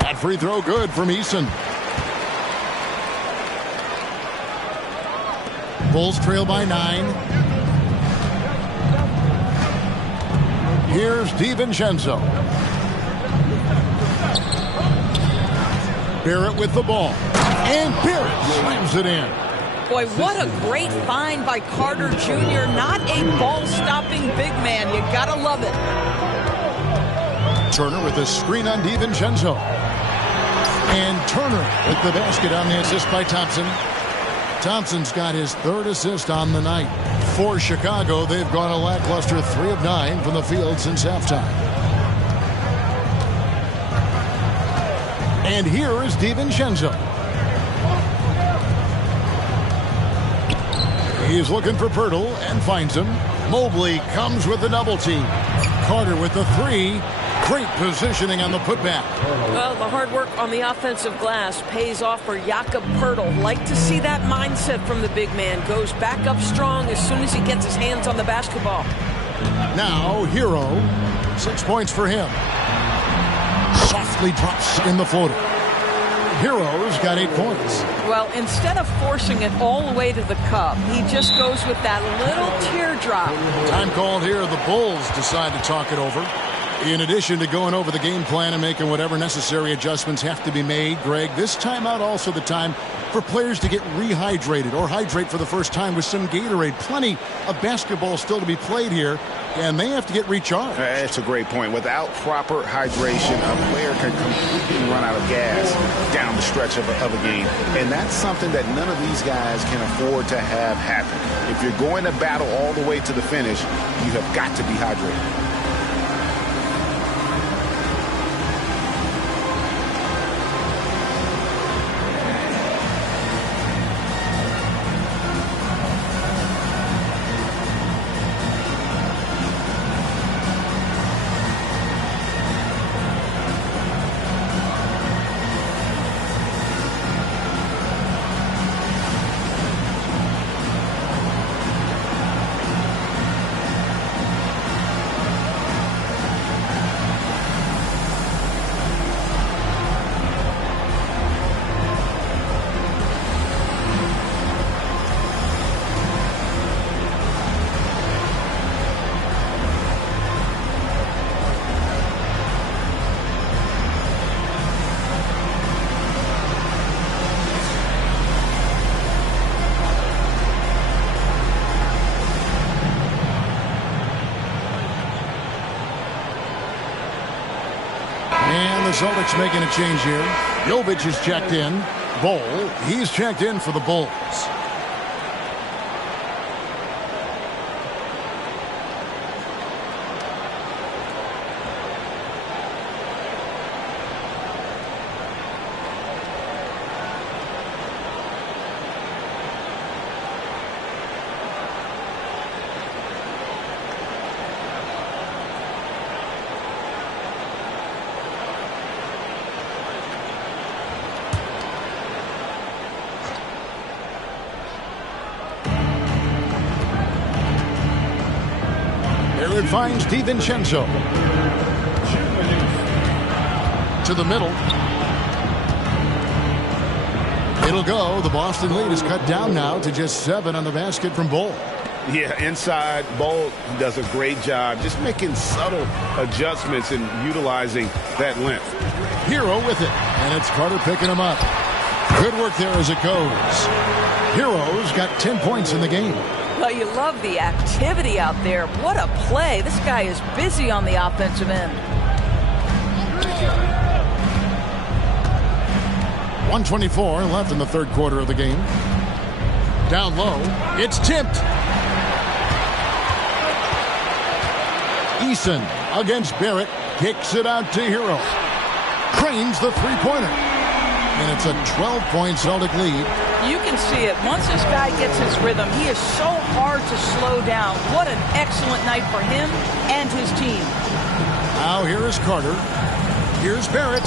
That free throw good from Eason. Bulls trail by 9. Here's DiVincenzo. Barrett with the ball. And Barrett slams it in. Boy, what a great find by Carter Jr. Not a ball-stopping big man. You gotta love it. Turner with a screen on DiVincenzo. And Turner with the basket on the assist by Thompson. Thompson's got his 3rd assist on the night. For Chicago, they've gone a lackluster 3 of 9 from the field since halftime. And here is DiVincenzo. He's looking for Pirtle and finds him. Mobley comes with the double team. Carter with the 3. Great positioning on the putback. Well, the hard work on the offensive glass pays off for Jakob Pirtle. Like to see that mindset from the big man. Goes back up strong as soon as he gets his hands on the basketball. Now, Hero. 6 points for him. Softly drops in the floater. Hero's got 8 points. Well, instead of forcing it all the way to the cup, he just goes with that little teardrop. Time called here. The Bulls decide to talk it over. In addition to going over the game plan and making whatever necessary adjustments have to be made, Greg, this timeout also the time for players to get rehydrated or hydrate for the first time with some Gatorade. Plenty of basketball still to be played here, and they have to get recharged. That's a great point. Without proper hydration, a player can completely run out of gas down the stretch of a game. And that's something that none of these guys can afford to have happen. If you're going to battle all the way to the finish, you have got to be hydrated. Celtics making a change here. Jovic is checked in. Bol, he's checked in for the Bulls. It finds DiVincenzo. To the middle. It'll go. The Boston lead is cut down now to just 7 on the basket from Bol. Yeah, inside, Bol does a great job just making subtle adjustments and utilizing that length. Hero with it, and it's Carter picking him up. Good work there as it goes. Hero's got 10 points in the game. Well, you love the activity out there. What a play. This guy is busy on the offensive end. 1:24 left in the third quarter of the game. Down low, it's tipped. Eason against Barrett, kicks it out to Hero. Cranes the three-pointer. And it's a 12-point Celtic lead. You can see it. Once this guy gets his rhythm, he is so hard to slow down. What an excellent night for him and his team. Now here is Carter. Here's Barrett.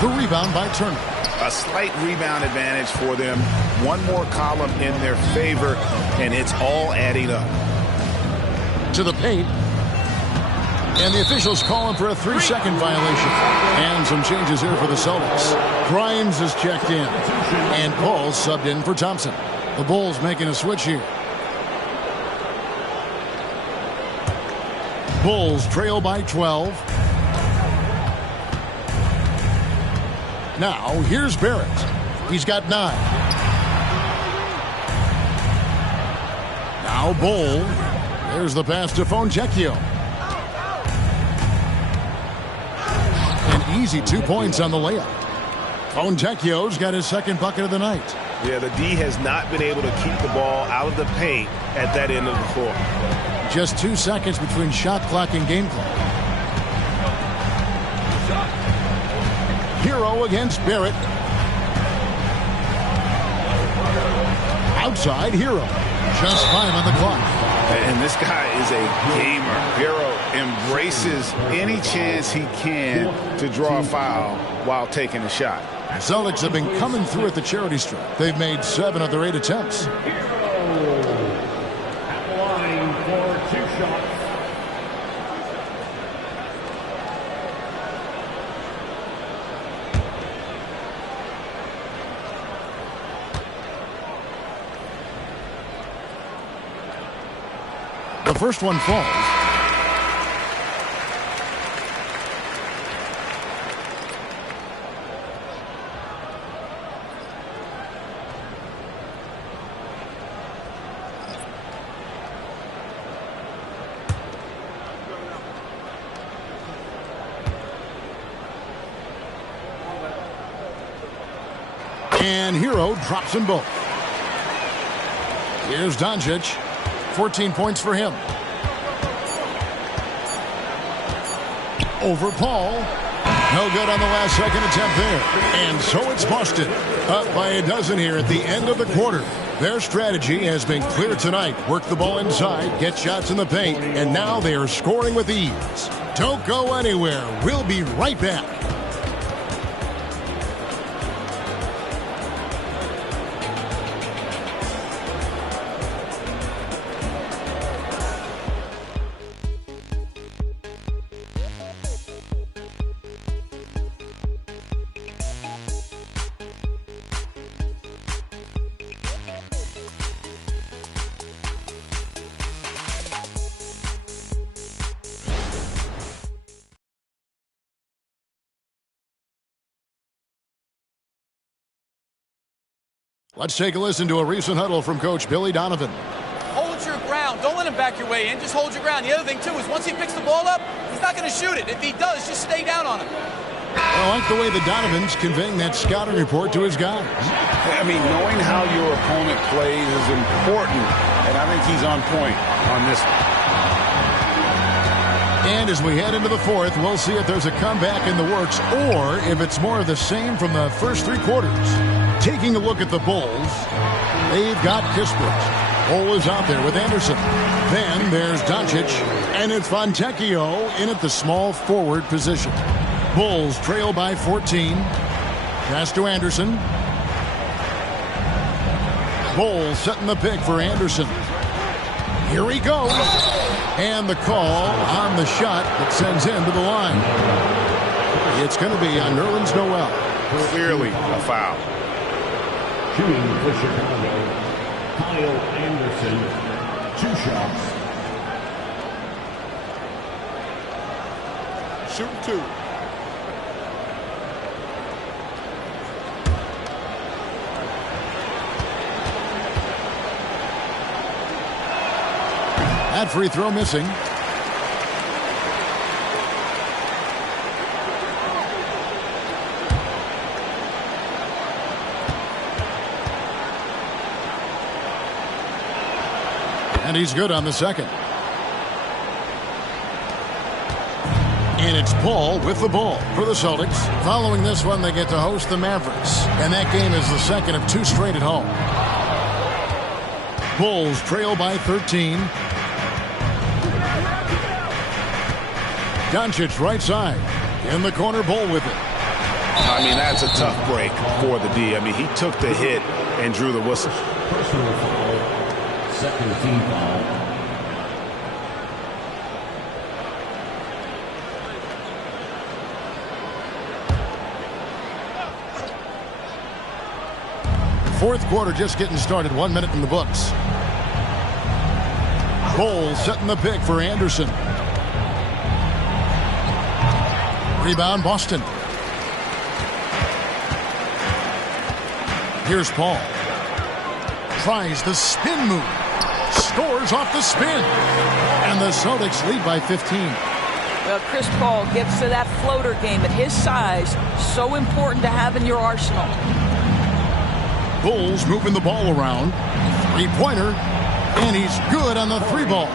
The rebound by Turner. A slight rebound advantage for them. One more column in their favor, and it's all adding up. To the paint. And the officials calling for a 3-second violation. And some changes here for the Celtics. Grimes is checked in. And Paul subbed in for Thompson. The Bulls making a switch here. Bulls trail by 12. Now, here's Barrett. He's got 9. Now, Bull. There's the pass to Fontecchio. An easy 2 points on the layup. Fontecchio's got his second bucket of the night. Yeah, the D has not been able to keep the ball out of the paint at that end of the floor. Just 2 seconds between shot clock and game clock. Hero against Barrett. Outside, Hero. Just 5 on the clock. And this guy is a gamer. Hero embraces any chance he can to draw a foul while taking a shot. Celtics have been coming through at the charity stripe. They've made 7 of their 8 attempts. At the line for 2 shots. The first one falls. And Hero drops them both. Here's Doncic. 14 points for him. Over Paul. No good on the last second attempt there. And so it's busted. Up by a dozen here at the end of the quarter. Their strategy has been clear tonight. Work the ball inside, get shots in the paint, and now they are scoring with ease. Don't go anywhere. We'll be right back. Let's take a listen to a recent huddle from Coach Billy Donovan. Hold your ground. Don't let him back your way in. Just hold your ground. The other thing, too, is once he picks the ball up, he's not going to shoot it. If he does, just stay down on him. I like the way the Donovan's conveying that scouting report to his guys. I mean, knowing how your opponent plays is important, and I think he's on point on this one. And as we head into the fourth, we'll see if there's a comeback in the works or if it's more of the same from the first 3 quarters. Taking a look at the Bulls, they've got Kispert. Bull is out there with Anderson. Then there's Doncic, and it's Fontecchio in at the small forward position. Bulls trail by 14. Pass to Anderson. Bulls setting the pick for Anderson. Here he goes. And the call on the shot that sends him to the line. It's going to be on Nerlens Noel. Clearly a foul. Shooting for Chicago, Kyle Anderson, 2 shots. Shoot 2. That free throw missing. And he's good on the second. And it's Paul with the ball for the Celtics. Following this one, they get to host the Mavericks. And that game is the second of 2 straight at home. Bulls trail by 13. Doncic right side. In the corner, Bull with it. I mean, that's a tough break for the D. I mean, he took the hit and drew the whistle. Personal foul. Second team foul. Fourth quarter just getting started. 1 minute in the books. Cole setting the pick for Anderson. Rebound, Boston. Here's Paul. Tries the spin move. Scores off the spin. And the Celtics lead by 15. Well, Chris Paul gets to that floater game at his size. So important to have in your arsenal. Bulls moving the ball around. Three-pointer. And he's good on the 3-ball.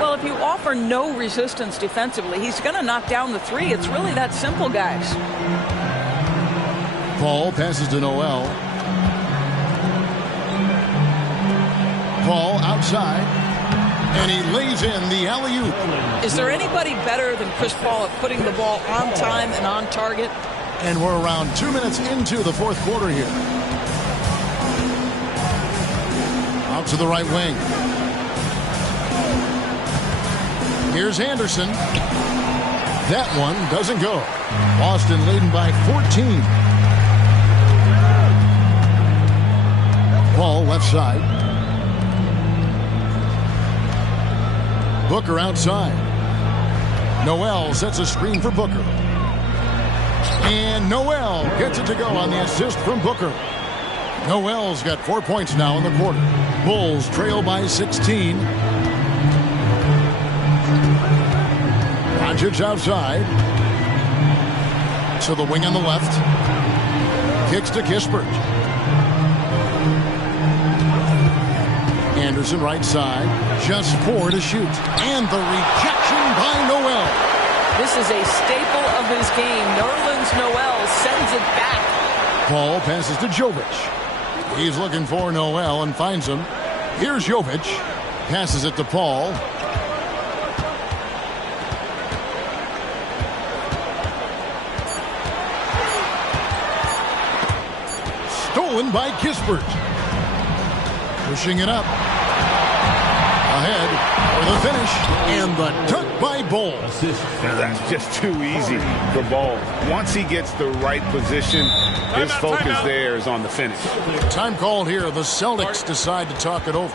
Well, if you offer no resistance defensively, he's going to knock down the 3. It's really that simple, guys. Paul passes to Noel. Paul outside, and he lays in the alley-oop. Is there anybody better than Chris Paul at putting the ball on time and on target? And we're around 2 minutes into the fourth quarter here. Out to the right wing. Here's Anderson. That one doesn't go. Boston leading by 14. Paul left side. Booker outside. Noel sets a screen for Booker. And Noel gets it to go on the assist from Booker. Noel's got 4 points now in the quarter. Bulls trail by 16. Doncic outside. To the wing on the left. Kicks to Kispert. Anderson right side. Just 4 to shoot. And the rejection by Noel. This is a staple of his game. Nerlens Noel sends it back. Paul passes to Jovic. He's looking for Noel and finds him. Here's Jovic. Passes it to Paul. Stolen by Kispert. Pushing it up. Ahead for the finish. And the dunk by Bull. That's just too easy for Ball. Once he gets the right position, his focus there is on the finish. Time called here. The Celtics decide to talk it over.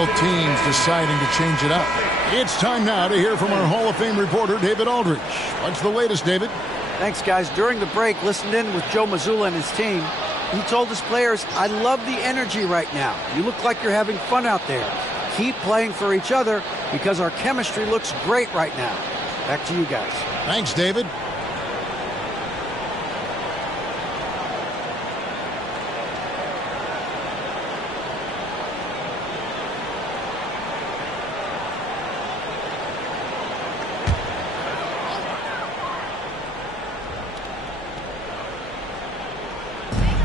Both teams deciding to change it up. It's time now to hear from our Hall of Fame reporter, David Aldridge. What's the latest, David? Thanks, guys. During the break, listened in with Joe Mazzulla and his team. he told his players, I love the energy right now. You look like you're having fun out there. Keep playing for each other because our chemistry looks great right now. Back to you guys. Thanks, David.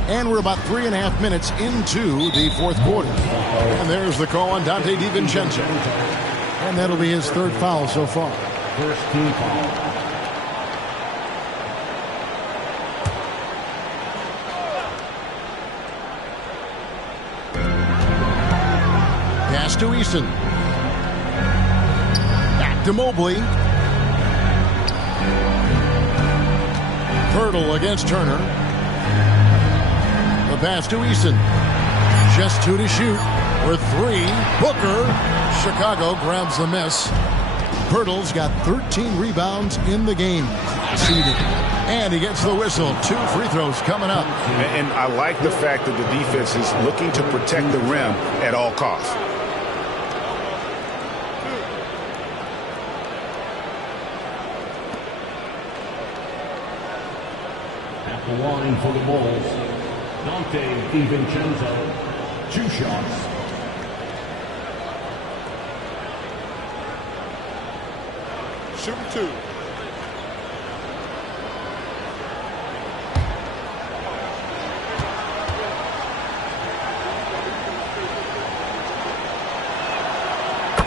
And we're about 3.5 minutes into the fourth quarter. And there's the call on Dante DiVincenzo. And that'll be his third foul so far. First team foul. Pass to Eason. Back to Mobley. Pirtle against Turner. The pass to Eason. Just 2 to shoot. With 3. Booker. Chicago grabs the miss. Pirtle's got 13 rebounds in the game. Seeded. And he gets the whistle. 2 free throws coming up. And I like the fact that the defense is looking to protect the rim at all costs. At the line for the Bulls, Dante DiVincenzo, 2 shots. Shoot 2.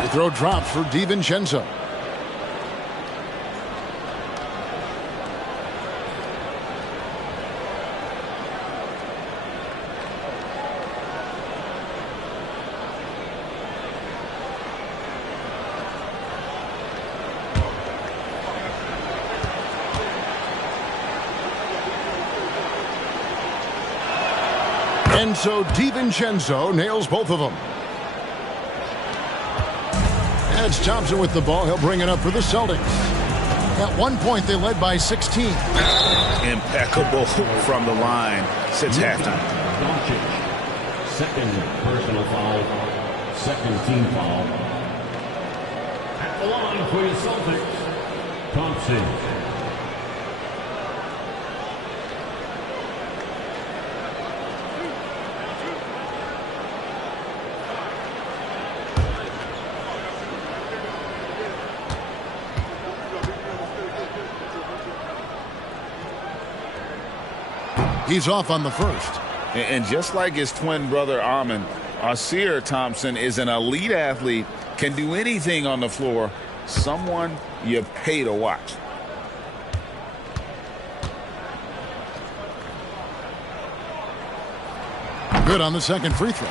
The throw drops for DiVincenzo. And so DiVincenzo nails both of them. That's Thompson with the ball. He'll bring it up for the Celtics. At one point, they led by 16. Impeccable from the line since halftime. Doncic, second personal foul, second team foul. At the line for the Celtics, Thompson. He's off on the first. And just like his twin brother Armin, Asir Thompson is an elite athlete, can do anything on the floor. Someone you pay to watch. Good on the second free throw.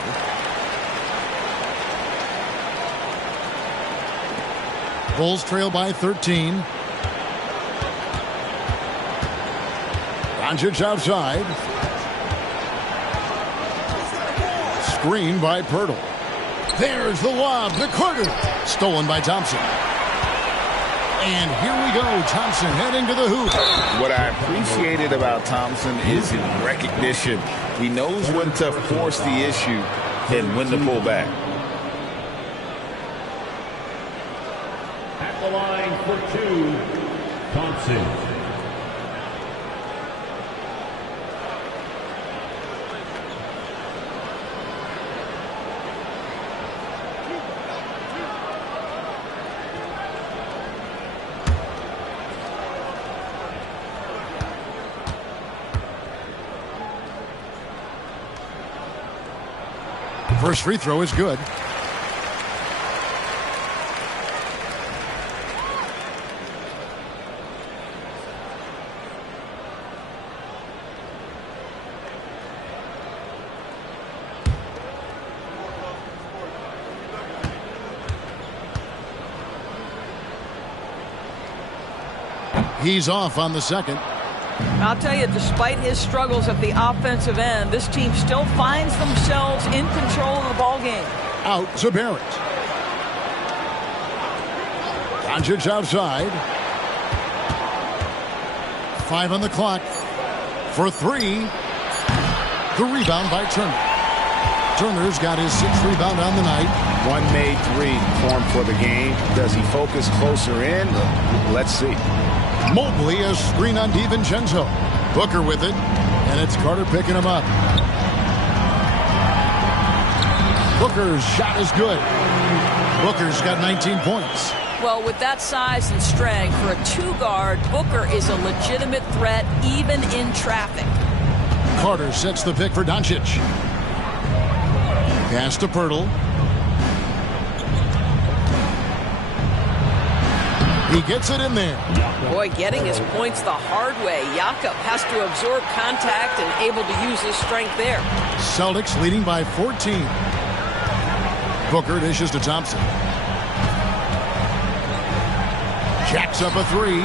Bulls trail by 13. Doncic outside. Screen by Pirtle. There's the lob to Carter. Stolen by Thompson. And here we go. Thompson heading to the hoop. What I appreciated about Thompson is his recognition. He knows when to force the issue and when to pull back. At the line for 2, Thompson. First free throw is good. He's off on the second. I'll tell you, despite his struggles at the offensive end, this team still finds themselves in control of the ball game. Out to Barrett. Doncic outside. 5 on the clock for 3. The rebound by Turner. Turner's got his 6th rebound on the night. One made three formed for the game. Does he focus closer in? Let's see. Mobley, a screen on DiVincenzo. Booker with it, and it's Carter picking him up. Booker's shot is good. Booker's got 19 points. Well, with that size and strength for a 2-guard, Booker is a legitimate threat even in traffic. Carter sets the pick for Doncic. Pass to Pirtle. He gets it in there. Boy, getting his points the hard way. Jakob has to absorb contact and able to use his strength there. Celtics leading by 14. Booker dishes to Thompson. Jacks up a 3.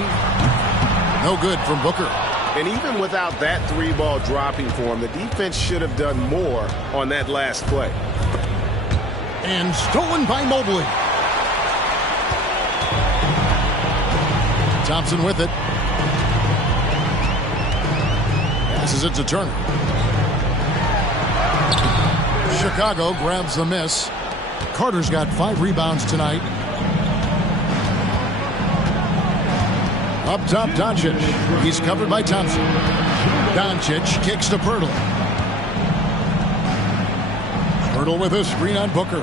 No good from Booker. And even without that 3-ball dropping for him, the defense should have done more on that last play. And stolen by Mobley. Thompson with it. Passes it to Turner. Chicago grabs the miss. Carter's got 5 rebounds tonight. Up top, Doncic. He's covered by Thompson. Doncic kicks to Pirtle. Pirtle with a screen on Booker.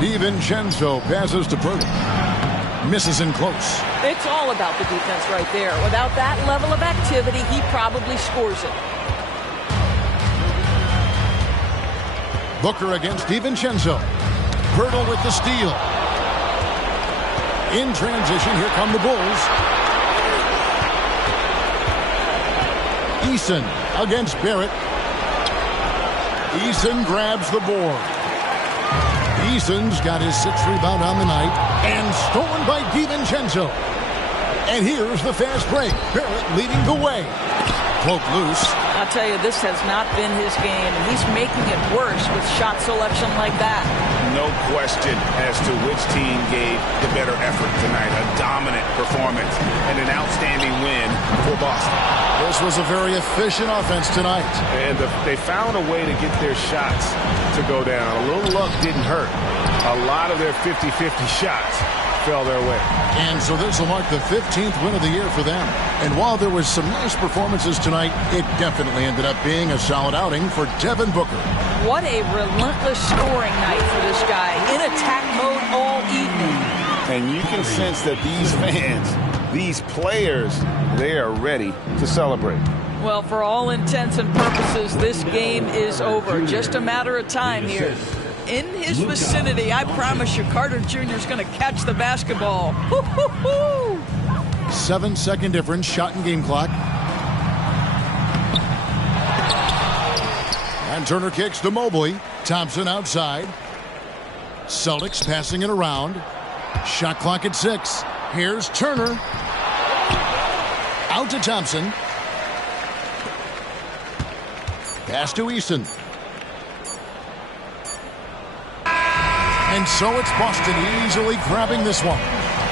DiVincenzo passes to Pirtle. Misses in close. It's all about the defense right there. Without that level of activity, he probably scores it. Booker against DiVincenzo. Pirtle with the steal. In transition, here come the Bulls. Eason against Barrett. Eason grabs the board. Eason's got his 6th rebound on the night. And stolen by DiVincenzo. And here's the fast break. Barrett leading the way. Cloak loose. I'll tell you, this has not been his game, and he's making it worse with shot selection like that. No question as to which team gave the better effort tonight. A dominant performance and an outstanding win for Boston. This was a very efficient offense tonight. And they found a way to get their shots to go down. A little luck didn't hurt. A lot of their 50-50 shots fell their way. And so this will mark the 15th win of the year for them. And while there was some nice performances tonight, it definitely ended up being a solid outing for Devin Booker. What a relentless scoring night for this guy. In attack mode all evening. And you can sense that these fans, these players, they are ready to celebrate. Well, for all intents and purposes, this game is over. Just a matter of time here. In his vicinity, I promise you, Carter Jr. is going to catch the basketball. 7-second difference, shot and game clock. And Turner kicks to Mobley. Thompson outside. Celtics passing it around. Shot clock at 6. Here's Turner. Out to Thompson. Pass to Easton. And so it's Boston easily grabbing this one.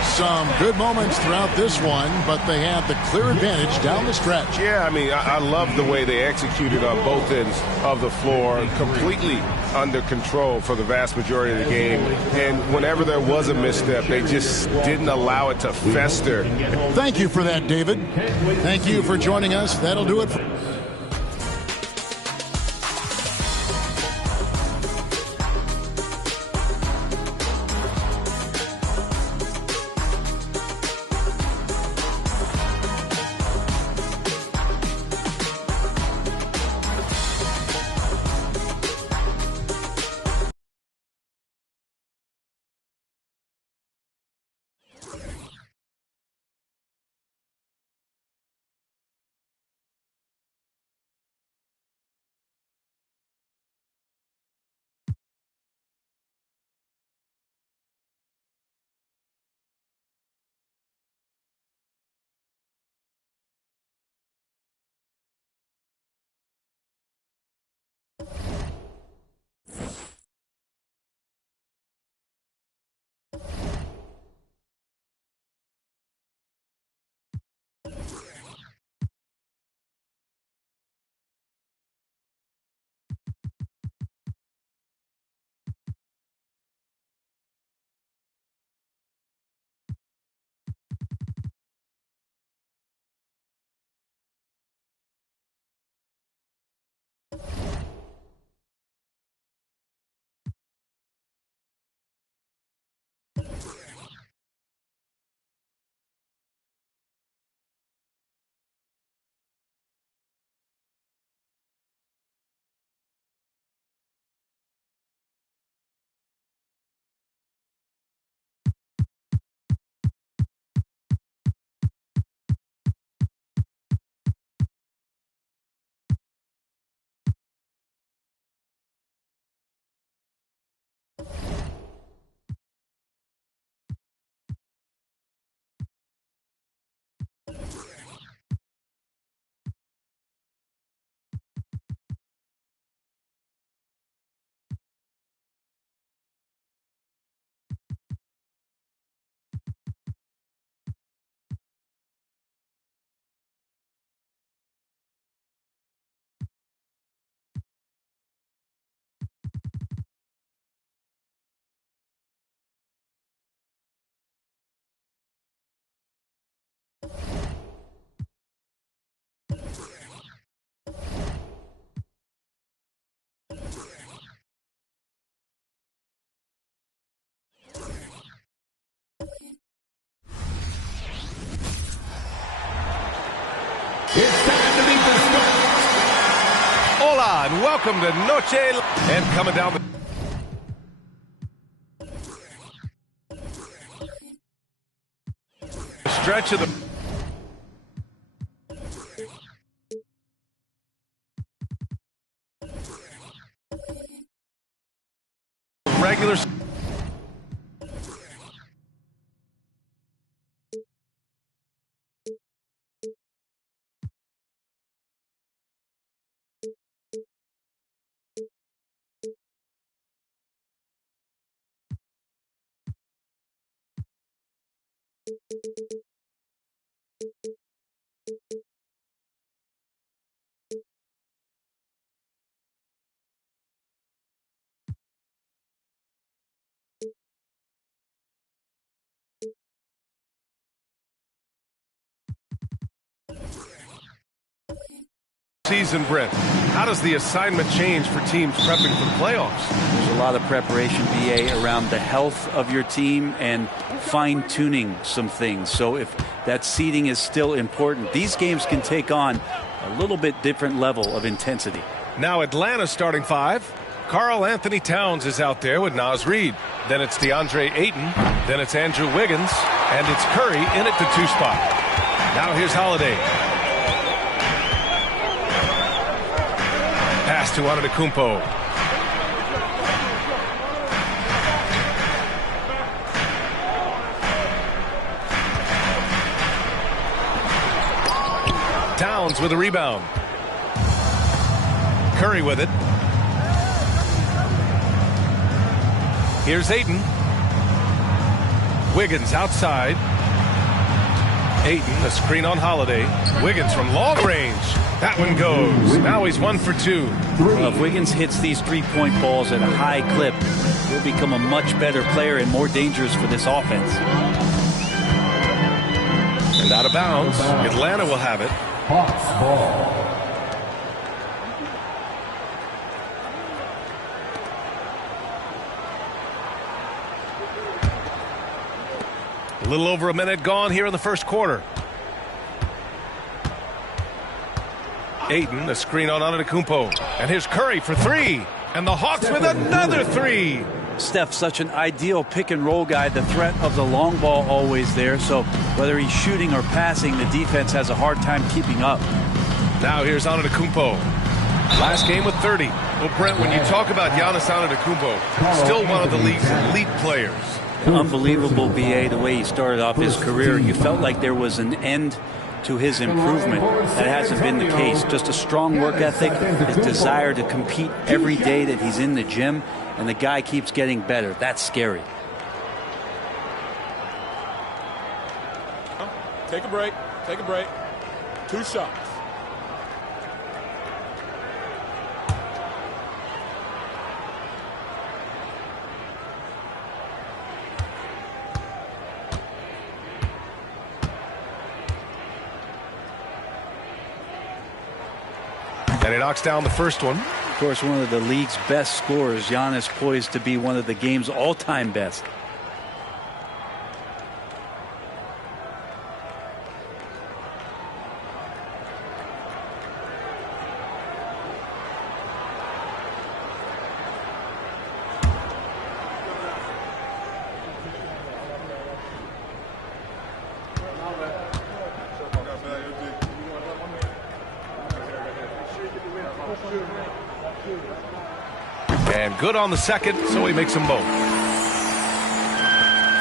Some good moments throughout this one, but they have the clear advantage down the stretch. Yeah, I mean, I love the way they executed on both ends of the floor, completely under control for the vast majority of the game. And whenever there was a misstep, they just didn't allow it to fester. Thank you for that, David. Thank you for joining us. That'll do it for Hola, and welcome to Noche. And coming down the stretch of the regular season, Brent. How does the assignment change for teams prepping for the playoffs? There's a lot of preparation, BA, around the health of your team and fine-tuning some things. So if that seeding is still important, these games can take on a little bit different level of intensity. Now Atlanta starting five. Karl Anthony Towns is out there with Naz Reid. Then it's DeAndre Ayton. Then it's Andrew Wiggins. And it's Curry in at the 2 spot. Now here's Holiday. Pass to Antetokounmpo. Towns with a rebound. Curry with it. Here's Ayton. Wiggins outside. Ayton, a screen on Holiday. Wiggins from long range. That one goes. Now he's 1 for 2. Well, if Wiggins hits these three-point balls at a high clip, he'll become a much better player and more dangerous for this offense. And out of bounds. Atlanta will have it. Hawks ball. A little over a minute gone here in the first quarter. Ayton, a screen on Antetokounmpo. And here's Curry for 3. And the Hawks with another 3. Steph, such an ideal pick-and-roll guy. The threat of the long ball always there. So whether he's shooting or passing, the defense has a hard time keeping up. Now here's Antetokounmpo. Last game with 30. Well, Brent, when you talk about Giannis Antetokounmpo, still one of the league's elite players. Unbelievable, BA, the way he started off his career. You felt like there was an end to his improvement. That hasn't been the case. Just a strong work ethic, his desire to compete every day that he's in the gym, and the guy keeps getting better. That's scary. Take a break. Take a break. 2 shots. And he knocks down the first one. Of course, one of the league's best scorers. Giannis poised to be one of the game's all-time best. And good on the second, so he makes them both.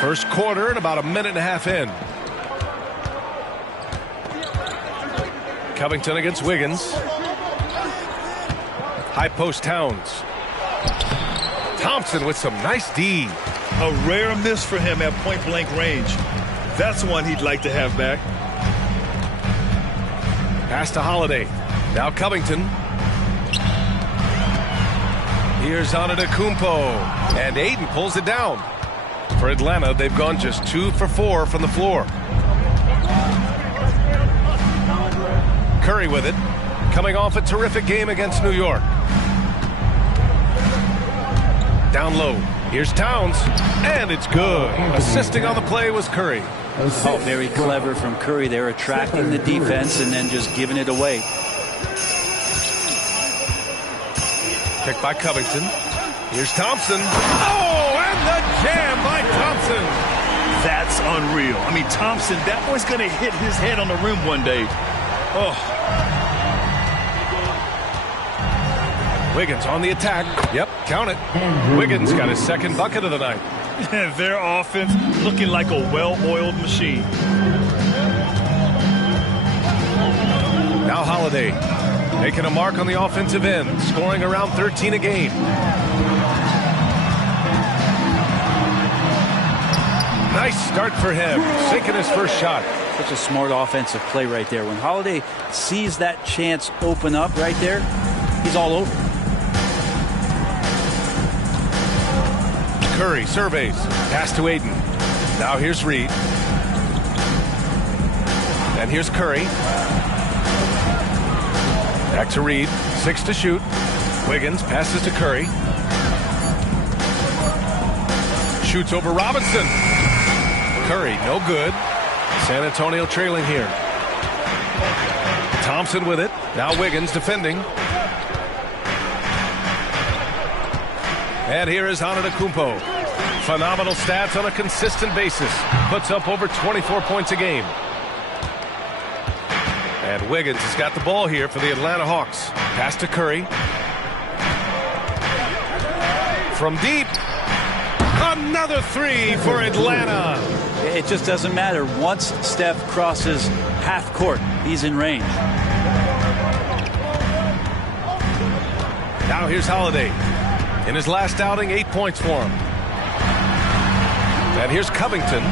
First quarter and about a minute and a half in. Covington against Wiggins. High post Towns. Thompson with some nice D. A rare miss for him at point-blank range. That's one he'd like to have back. Pass to Holiday. Now Covington. Here's Antetokounmpo. And Ayton pulls it down. For Atlanta, they've gone just 2 for 4 from the floor. Curry with it. Coming off a terrific game against New York. Down low. Here's Towns. And it's good. Assisting on the play was Curry. Oh, very clever from Curry. They're attracting the defense and then just giving it away. Picked by Covington. Here's Thompson. Oh, and the jam by Thompson. That's unreal. I mean, Thompson, that boy's going to hit his head on the rim one day. Oh. Wiggins on the attack. Yep, count it. Wiggins got his second bucket of the night. Their offense looking like a well-oiled machine. Now Holiday making a mark on the offensive end, scoring around 13 a game. Nice start for him, sinking his first shot. Such a smart offensive play right there. When Holiday sees that chance open up right there, he's all over. Curry surveys, pass to Aiden. Now here's Reed. And here's Curry. Back to Reed, 6 to shoot. Wiggins passes to Curry. Shoots over Robinson. Curry, no good. San Antonio trailing here. Thompson with it. Now Wiggins defending. And here is Antetokounmpo. Phenomenal stats on a consistent basis. Puts up over 24 points a game. And Wiggins has got the ball here for the Atlanta Hawks. Pass to Curry. From deep. Another three for Atlanta. It just doesn't matter. Once Steph crosses half court, he's in range. Now here's Holiday. In his last outing, 8 points for him. And here's Covington.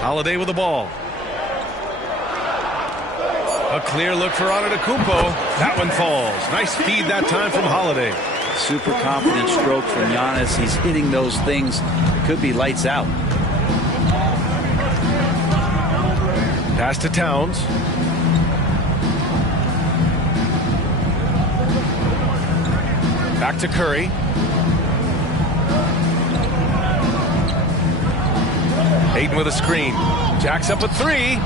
Holiday with the ball. A clear look for Antetokounmpo. That one falls. Nice feed that time from Holiday. Super confident stroke from Giannis. He's hitting those things. It could be lights out. Pass to Towns. Back to Curry. Aiden with a screen. Jacks up a three.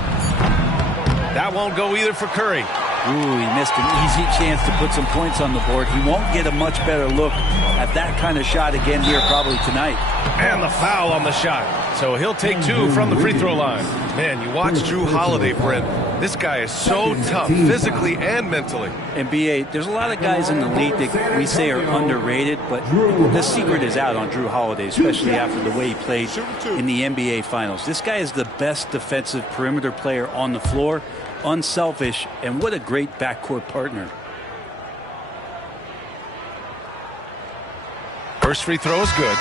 That won't go either for Curry. Ooh, he missed an easy chance to put some points on the board. He won't get a much better look at that kind of shot again here probably tonight. And the foul on the shot. So he'll take 2 from the free throw line. Man, you watch Drew Holiday, Brent. This guy is so tough, physically and mentally. And B.A., there's a lot of guys in the league that we say are underrated, but the secret is out on Drew Holiday, especially after the way he played in the NBA Finals. This guy is the best defensive perimeter player on the floor, unselfish, and what a great backcourt partner. First free throw is good.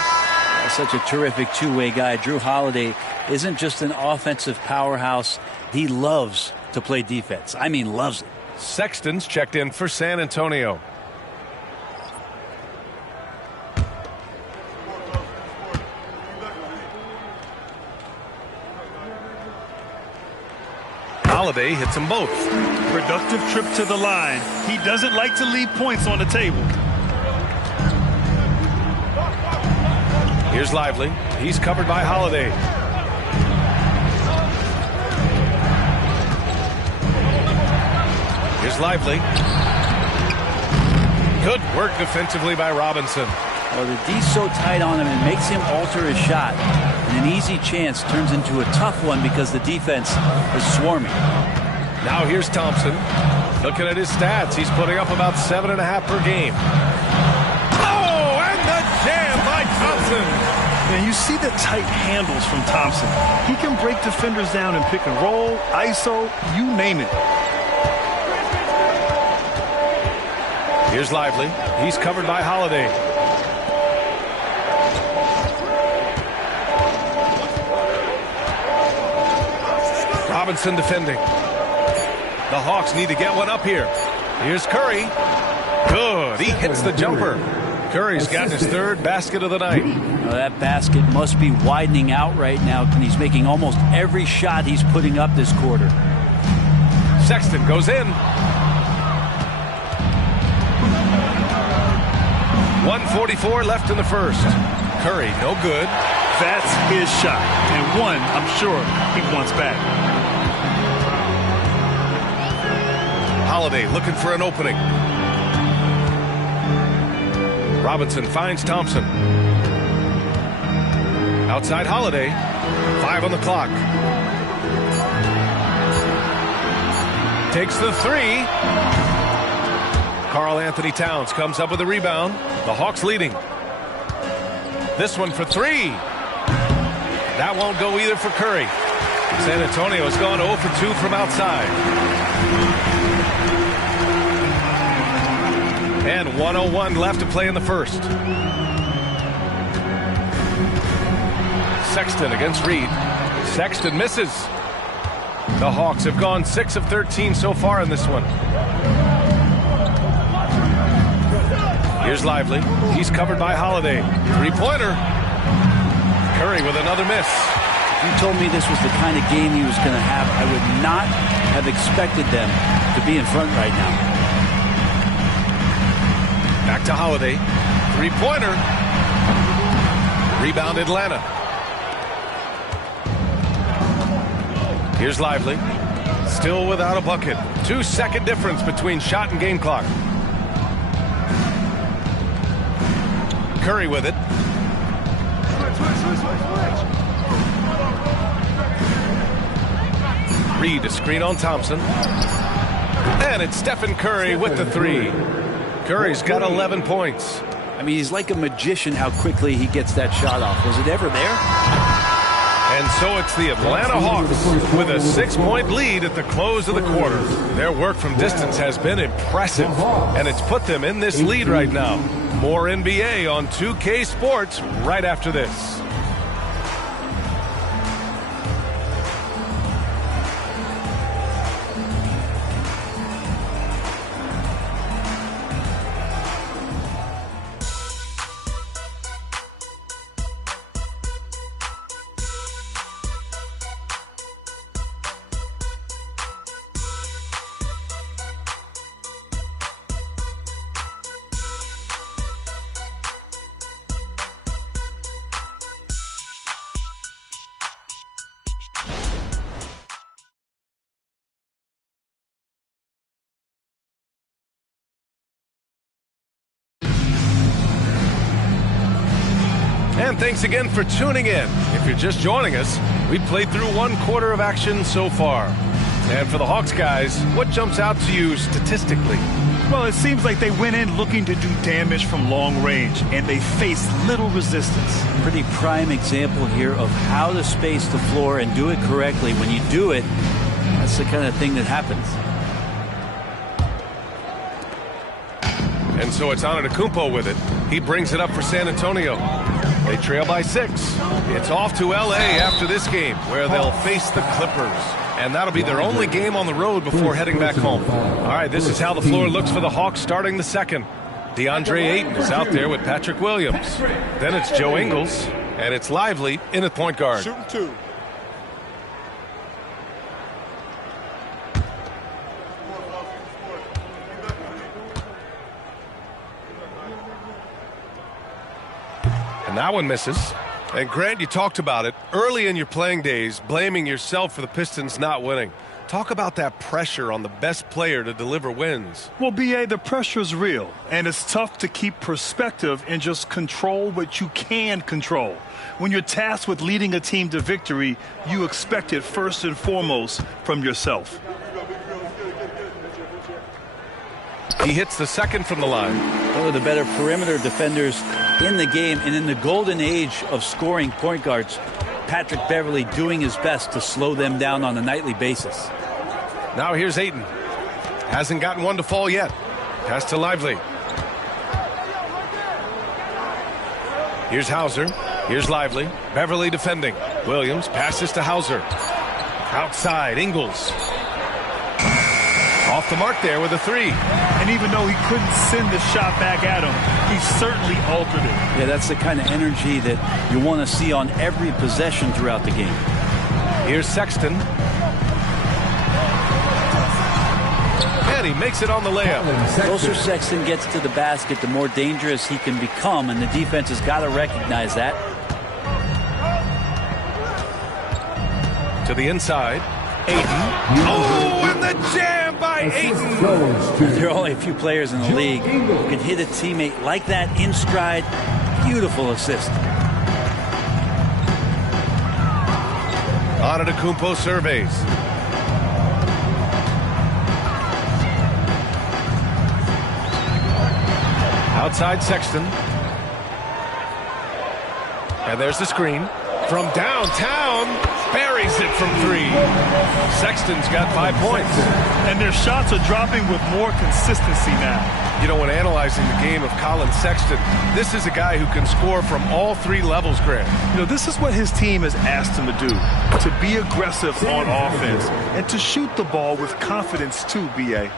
Such a terrific two-way guy. Drew Holiday isn't just an offensive powerhouse. He loves to play defense. I mean, loves it. Sexton's checked in for San Antonio. Holiday hits them both. Productive trip to the line. He doesn't like to leave points on the table. Here's Lively. He's covered by Holiday. Here's Lively. Good work defensively by Robinson. Well, the D's so tight on him, it makes him alter his shot. And an easy chance turns into a tough one because the defense is swarming. Now here's Thompson. Looking at his stats, he's putting up about 7.5 per game. Oh, and the jam by Thompson. And you see the tight handles from Thompson. He can break defenders down in pick and roll, ISO, you name it. Here's Lively. He's covered by Holiday. Robinson defending. The Hawks need to get one up here. Here's Curry. Good. He hits the jumper. Curry's gotten his third basket of the night. Well, that basket must be widening out right now, and he's making almost every shot he's putting up this quarter. Sexton goes in. 1:44 left in the first. Curry, no good. That's his shot, and one I'm sure he wants back. Holiday looking for an opening. Robinson finds Thompson. Outside Holiday. 5 on the clock. Takes the 3. Karl Anthony Towns comes up with a rebound. The Hawks leading. This one for 3. That won't go either for Curry. San Antonio has gone 0 for 2 from outside. And 1:01 left to play in the first. Sexton against Reed. Sexton misses. The Hawks have gone 6 of 13 so far in this one. Here's Lively. He's covered by Holiday. Three-pointer. Curry with another miss. If you told me this was the kind of game he was going to have, I would not have expected them to be in front right now. Back to Holiday. Three-pointer. Rebound Atlanta. Here's Lively. Still without a bucket. 2-second difference between shot and game clock. Curry with it. Reed a screen on Thompson. And it's Stephen Curry with the 3. Curry's got 11 points. I mean, he's like a magician how quickly he gets that shot off. Was it ever there? And so it's the Atlanta Hawks with a 6-point lead at the close of the quarter. Their work from distance has been impressive, and it's put them in this lead right now. More NBA on 2K Sports right after this. And thanks again for tuning in. If you're just joining us, we played through 1 quarter of action so far. And for the Hawks guys, what jumps out to you statistically? Well, it seems like they went in looking to do damage from long range, and they faced little resistance. Pretty prime example here of how to space the floor and do it correctly. When you do it, that's the kind of thing that happens. And so it's Antetokounmpo with it. He brings it up for San Antonio. They trail by 6. It's off to L.A. after this game, where they'll face the Clippers. And that'll be their only game on the road before heading back home. All right, this is how the floor looks for the Hawks starting the second. DeAndre Ayton is out there with Patrick Williams. Then it's Joe Ingles, and it's Lively in at point guard. Shooting 2. And that one misses. And Grant, you talked about it early in your playing days, blaming yourself for the Pistons not winning. Talk about that pressure on the best player to deliver wins. Well, B.A., the pressure is real, and it's tough to keep perspective and just control what you can control. When you're tasked with leading a team to victory, you expect it first and foremost from yourself. He hits the second from the line. One of the better perimeter defenders in the game, and in the golden age of scoring point guards, Patrick Beverley doing his best to slow them down on a nightly basis. Now here's Ayton. Hasn't gotten one to fall yet. Pass to Lively. Here's Hauser. Here's Lively. Beverley defending. Williams passes to Hauser. Outside, Ingles. Off the mark there with a 3. And even though he couldn't send the shot back at him, he certainly altered it. Yeah, that's the kind of energy that you want to see on every possession throughout the game. Here's Sexton. And he makes it on the layup. The closer Sexton gets to the basket, the more dangerous he can become, and the defense has got to recognize that. To the inside. Ayton. Oh, and the jam by by Ayton. There are only a few players in the league who can hit a teammate like that in stride. Beautiful assist. Antetokounmpo surveys. Outside Sexton. And there's the screen. From downtown, buries it from 3. Sexton's got 5 points. And their shots are dropping with more consistency now. You know, when analyzing the game of Colin Sexton, this is a guy who can score from all 3 levels, Grant. You know, this is what his team has asked him to do, to be aggressive on offense and to shoot the ball with confidence too, B.A.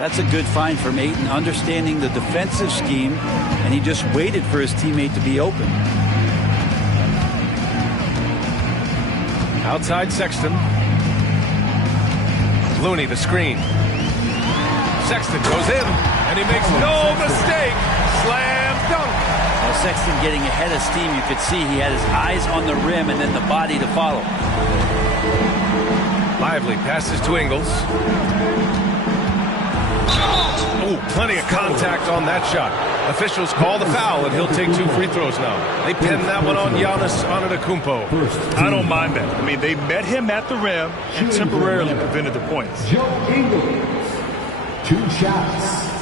That's a good find from Ayton, understanding the defensive scheme, and he just waited for his teammate to be open. Outside Sexton. Looney, the screen. Sexton goes in, and he makes no mistake. Slam dunk. Well, Sexton getting ahead of steam, you could see he had his eyes on the rim and then the body to follow. Lively passes to Ingles. Oh, plenty of contact on that shot. Officials call the foul, and he'll take 2 free throws now. They pin that one on Giannis Antetokounmpo. I don't mind that. I mean, they met him at the rim and temporarily prevented the points. Joe Ingles, 2 shots.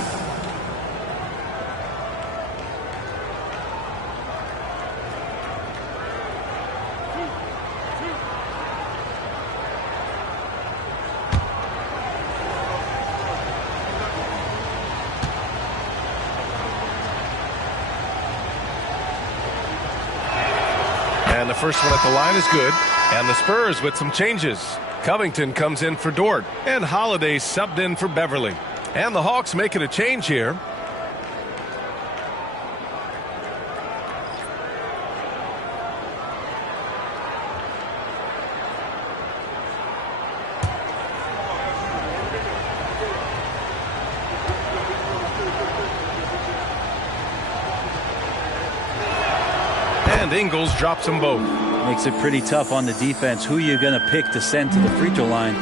And the first one at the line is good. And the Spurs with some changes. Covington comes in for Dort. And Holiday subbed in for Beverly. And the Hawks making a change here. And Ingles drops them both. Makes it pretty tough on the defense. Who you're going to pick to send to the free throw line.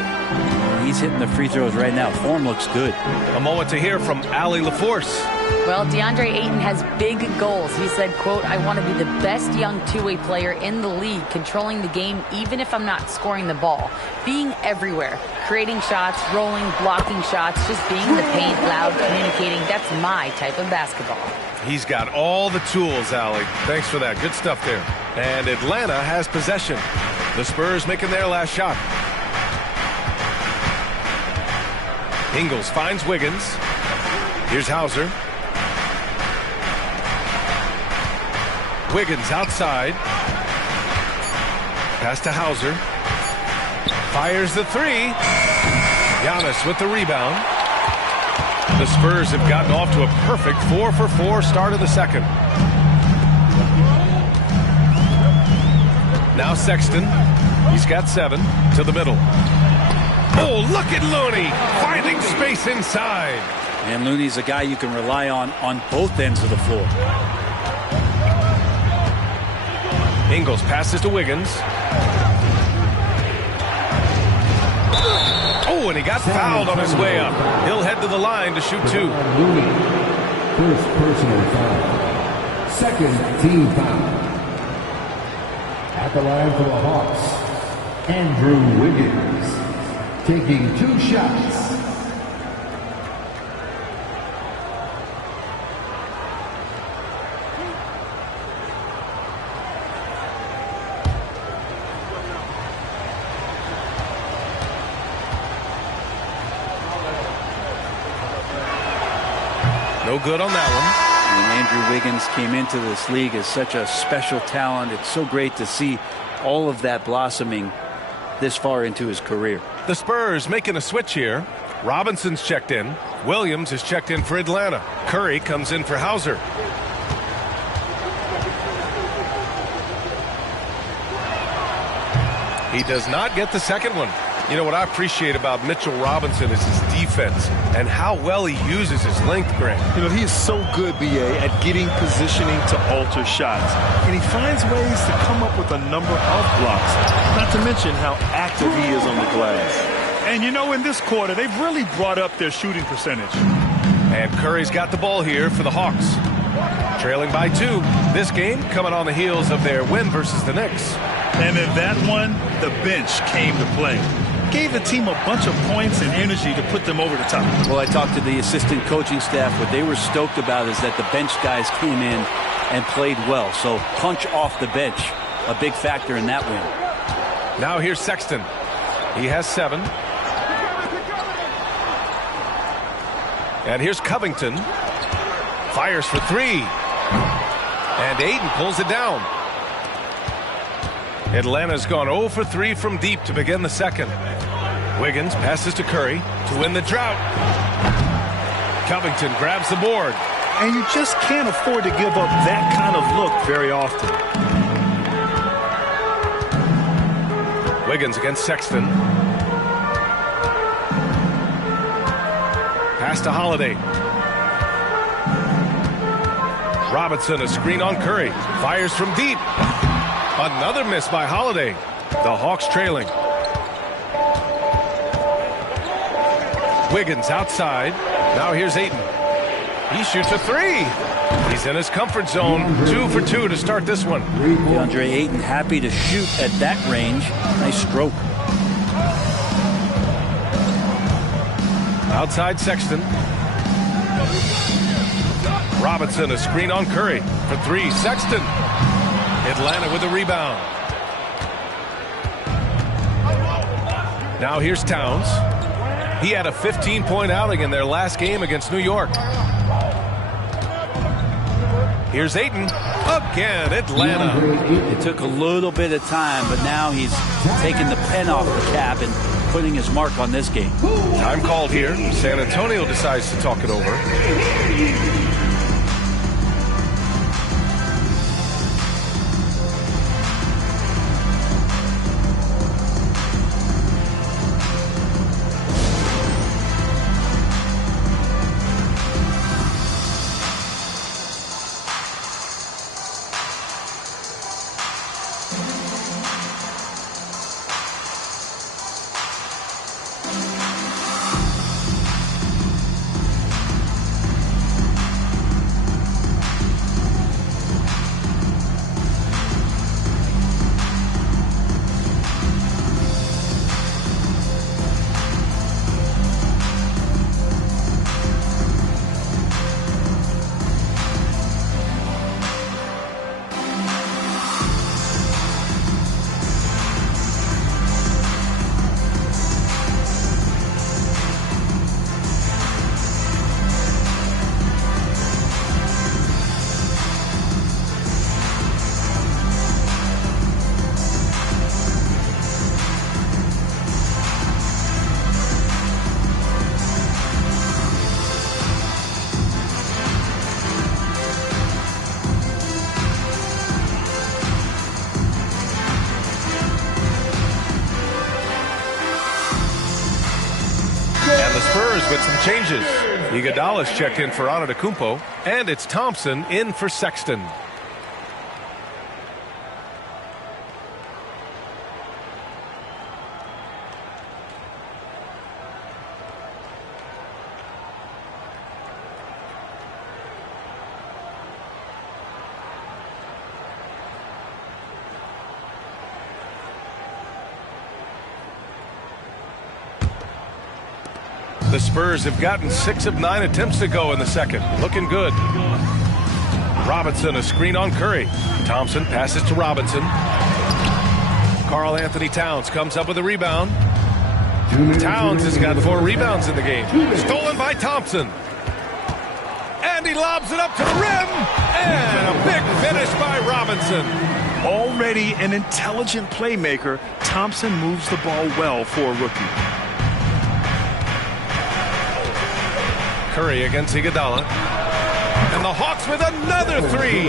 He's hitting the free throws right now. Form looks good. A moment to hear from Allie LaForce. Well, DeAndre Ayton has big goals. He said, quote, I want to be the best young two-way player in the league, controlling the game even if I'm not scoring the ball. Being everywhere, creating shots, rolling, blocking shots, just being in the paint, loud, communicating. That's my type of basketball. He's got all the tools, Allie. Thanks for that. Good stuff there. And Atlanta has possession. The Spurs making their last shot. Ingles finds Wiggins. Here's Hauser. Wiggins outside. Pass to Hauser. Fires the 3. Giannis with the rebound. The Spurs have gotten off to a perfect 4-for-4 start of the second. Now Sexton. He's got 7 to the middle. Oh, look at Looney finding space inside. And Looney's a guy you can rely on both ends of the floor. Ingles passes to Wiggins. Oh, and he got fouled on his way up. He'll head to the line to shoot 2. Looney, first personal foul. Second team foul. At the line for the Hawks, Andrew Wiggins, taking 2 shots. No good on that one. And Andrew Wiggins came into this league as such a special talent. It's so great to see all of that blossoming this far into his career. The Spurs making a switch here. Robinson's checked in. Williams is checked in for Atlanta. Curry comes in for Hauser. He does not get the second one. You know, what I appreciate about Mitchell Robinson is his defense and how well he uses his length, Grant. You know, he is so good, B.A., at getting positioning to alter shots. And he finds ways to come up with a number of blocks, not to mention how active he is on the glass. And you know, in this quarter, they've really brought up their shooting percentage. And Curry's got the ball here for the Hawks. Trailing by 2. This game coming on the heels of their win versus the Knicks. And in that one, the bench came to play. Gave the team a bunch of points and energy to put them over the top. Well, I talked to the assistant coaching staff. What they were stoked about is that the bench guys came in and played well. So punch off the bench, a big factor in that win. Now here's Sexton. He has 7. And here's Covington. Fires for 3. And Ayton pulls it down. Atlanta's gone 0 for 3 from deep to begin the second. Wiggins passes to Curry to win the drought. Covington grabs the board. And you just can't afford to give up that kind of look very often. Wiggins against Sexton. Pass to Holiday. Robinson, a screen on Curry. Fires from deep. Another miss by Holiday. The Hawks trailing. Wiggins outside. Now here's Ayton. He shoots a 3. He's in his comfort zone. 2 for 2 to start this one. DeAndre Ayton happy to shoot at that range. Nice stroke. Outside Sexton. Robinson, a screen on Curry for 3. Sexton. Atlanta with a rebound. Now here's Towns. He had a 15-point outing in their last game against New York. Here's Ayton. Again, Atlanta. It took a little bit of time, but now he's taking the pen off the cap and putting his mark on this game. Time called here. San Antonio decides to talk it over. Spurs with some changes. Iguodala's checked in for Antetokounmpo, and it's Thompson in for Sexton. The Spurs have gotten 6 of 9 attempts to go in the second. Looking good. Robinson, a screen on Curry. Thompson passes to Robinson. Karl Anthony Towns comes up with a rebound. Towns has got 4 rebounds in the game. Stolen by Thompson. And he lobs it up to the rim. And a big finish by Robinson. Already an intelligent playmaker, Thompson moves the ball well for a rookie. Curry against Iguodala. And the Hawks with another 3.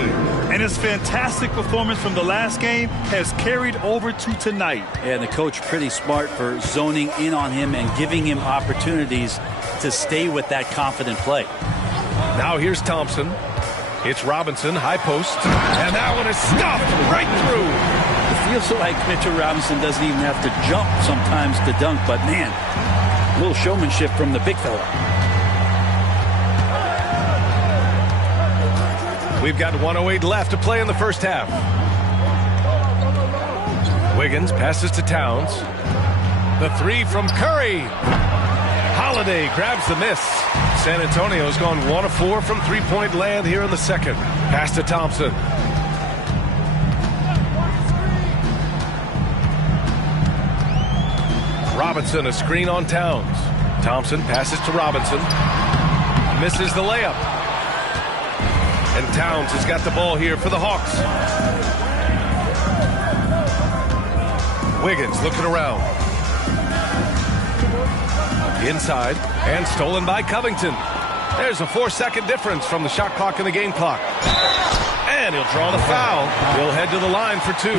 And his fantastic performance from the last game has carried over to tonight. And the coach pretty smart for zoning in on him and giving him opportunities to stay with that confident play. Now here's Thompson. It's Robinson, high post. And that one is stuffed right through. The feels like Mitchell Robinson doesn't even have to jump sometimes to dunk, but man, a little showmanship from the big fella. We've got 1:08 left to play in the first half. Wiggins passes to Towns. The three from Curry. Holiday grabs the miss. San Antonio's gone 1 of 4 from three-point land here in the second. Pass to Thompson. Robinson, a screen on Towns. Thompson passes to Robinson. Misses the layup. And Towns has got the ball here for the Hawks. Wiggins looking around. Inside, and stolen by Covington. There's a 4-second difference from the shot clock and the game clock. And he'll draw the foul. He'll head to the line for 2.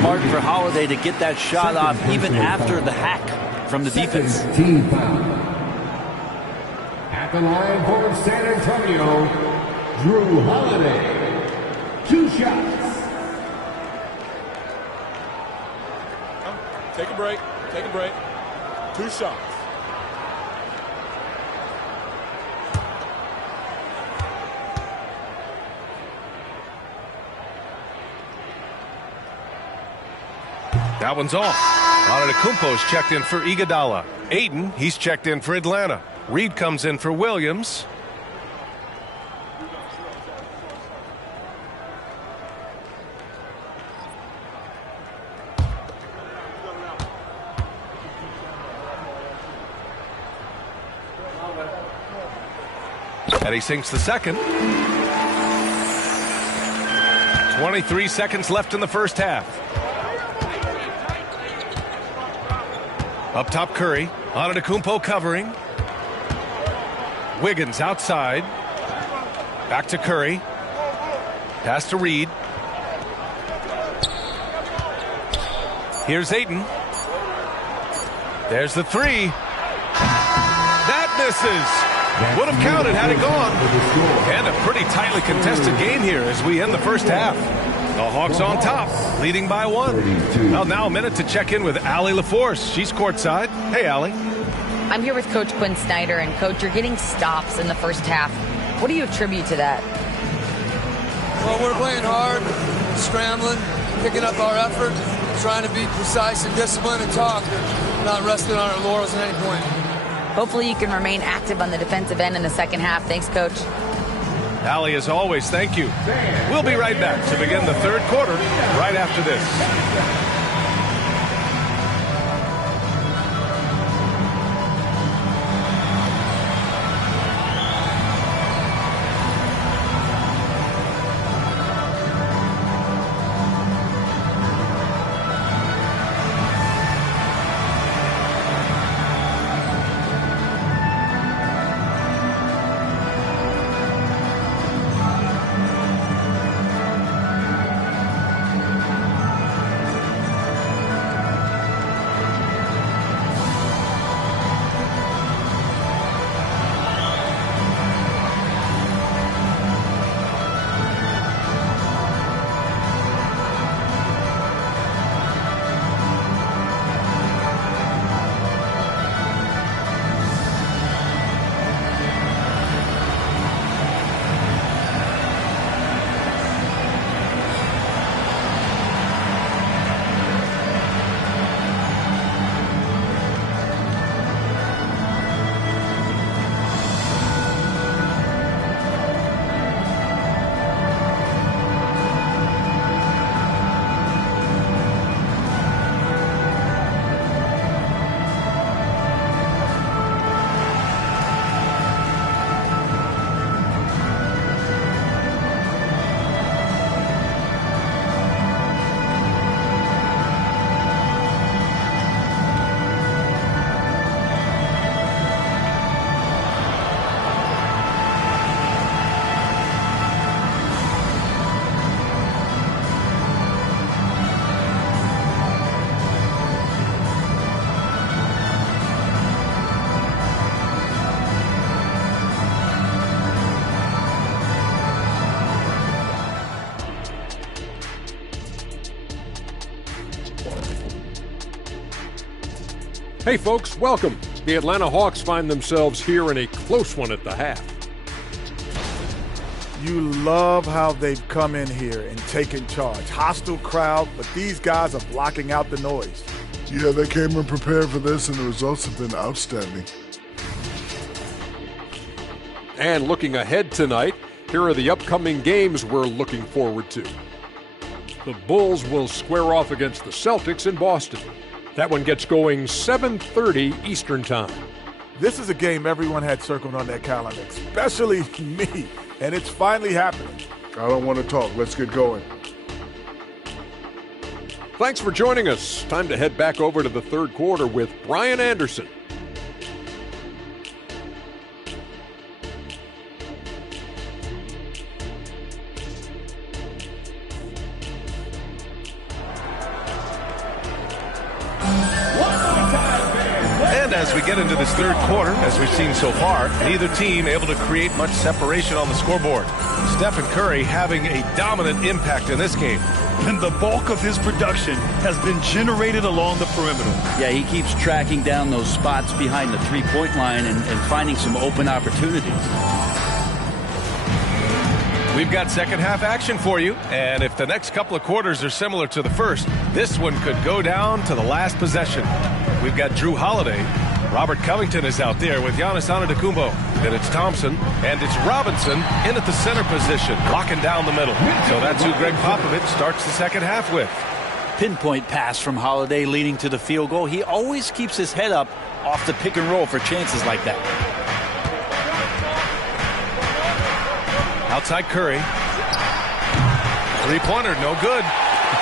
Smart for Holiday to get that shot off even after the hack from the defense. Team foul. At the line for San Antonio, Drew Holiday. 2 shots. Take a break. Take a break. 2 shots. That one's off. Antetokounmpo's checked in for Iguodala. Ayton, he's checked in for Atlanta. Reed comes in for Williams. And he sinks the second. 23 seconds left in the first half. Up top, Curry. Antetokounmpo covering. Wiggins outside. Back to Curry. Pass to Reed. Here's Ayton. There's the three. That misses. Would have counted had it gone. And a pretty tightly contested game here as we end the first half. The Hawks on top, leading by 1. Well, now a minute to check in with Allie LaForce. She's courtside. Hey, Allie. I'm here with Coach Quinn Snyder. And, Coach, you're getting stops in the first half. What do you attribute to that? Well, we're playing hard, scrambling, picking up our effort, trying to be precise and disciplined and talk, not resting on our laurels at any point. Hopefully you can remain active on the defensive end in the second half. Thanks, Coach. Allie, as always, thank you. We'll be right back to begin the third quarter right after this. Hey folks, welcome. The Atlanta Hawks find themselves here in a close one at the half. You love how they've come in here and taken charge. Hostile crowd, but these guys are blocking out the noise. Yeah, they came in prepared for this, and the results have been outstanding. And looking ahead tonight, here are the upcoming games we're looking forward to. The Bulls will square off against the Celtics in Boston. That one gets going 7:30 Eastern Time. This is a game everyone had circled on their calendar, especially me, and it's finally happening. I don't want to talk. Let's get going. Thanks for joining us. Time to head back over to the third quarter with Brian Anderson. And as we get into this third quarter, as we've seen so far, neither team able to create much separation on the scoreboard. Stephen Curry having a dominant impact in this game. And the bulk of his production has been generated along the perimeter. Yeah, he keeps tracking down those spots behind the three-point line and finding some open opportunities. We've got second half action for you, and if the next couple of quarters are similar to the first, this one could go down to the last possession. We've got Drew Holiday. Robert Covington is out there with Giannis Antetokounmpo. Then it's Thompson, and it's Robinson in at the center position, locking down the middle. So that's who Greg Popovich starts the second half with. Pinpoint pass from Holiday leading to the field goal. He always keeps his head up off the pick and roll for chances like that. Outside Curry. Three-pointer, no good.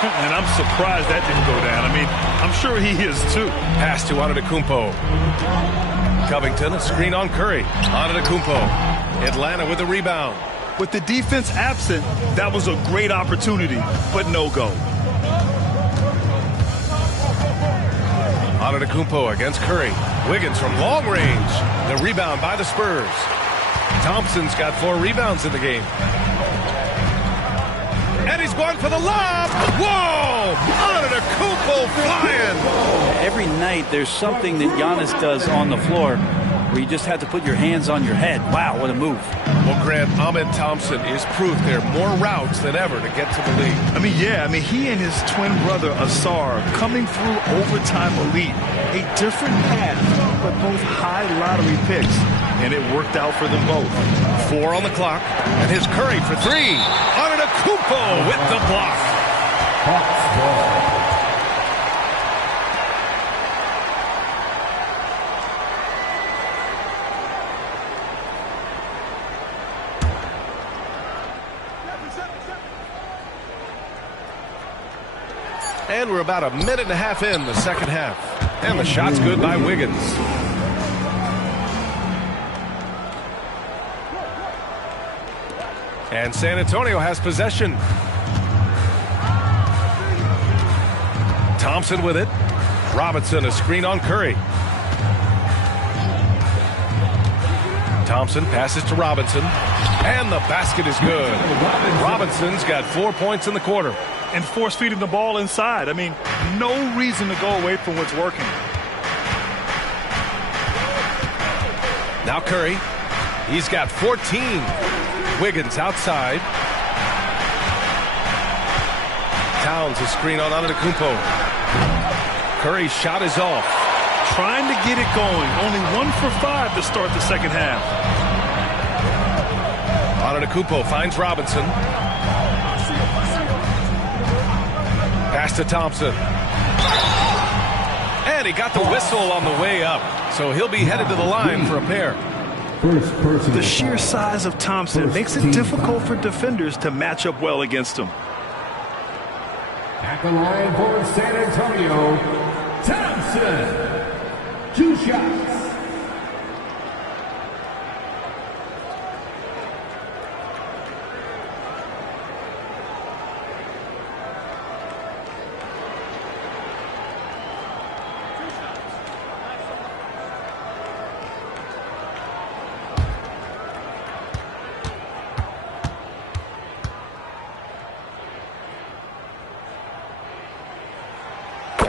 And I'm surprised that didn't go down. I mean, I'm sure he is too. Pass to Antetokounmpo. Covington, a screen on Curry. Antetokounmpo. Atlanta with a rebound. With the defense absent, that was a great opportunity, but no go. Antetokounmpo against Curry. Wiggins from long range. The rebound by the Spurs. Thompson's got 4 rebounds in the game. And he's going for the lob. Whoa! Antetokounmpo flying. Every night there's something that Giannis does on the floor where you just have to put your hands on your head. Wow, what a move. Well, Grant, Ahmed Thompson is proof there are more routes than ever to get to the lead. I mean, he and his twin brother, Asar, coming through overtime elite. A different path, but both high lottery picks. And it worked out for them both. 4 on the clock. And here's Curry for 3. Antetokounmpo with the block. And we're about a minute and a half in the second half. And the shot's good by Wiggins. And San Antonio has possession. Thompson with it. Robinson, a screen on Curry. Thompson passes to Robinson. And the basket is good. Robinson's got 4 points in the quarter. And force feeding the ball inside. I mean, no reason to go away from what's working. Now Curry. He's got 14. Wiggins outside. Towns a screen on Antetokounmpo. Curry's shot is off. Trying to get it going. Only 1 for 5 to start the second half. Antetokounmpo finds Robinson. Pass to Thompson. And he got the whistle on the way up. So he'll be headed to the line for a pair. The sheer size of Thompson makes it difficult for defenders to match up well against him. At the line for San Antonio, Thompson. 2 shots.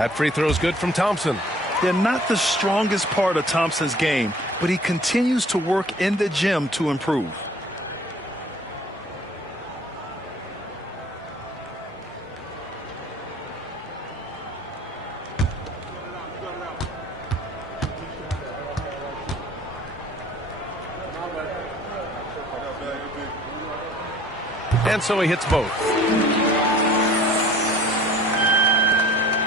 That free throw is good from Thompson. They're not the strongest part of Thompson's game, but he continues to work in the gym to improve. And so he hits both.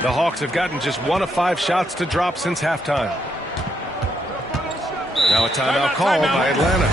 The Hawks have gotten just 1 of 5 shots to drop since halftime. Now a timeout call by Atlanta.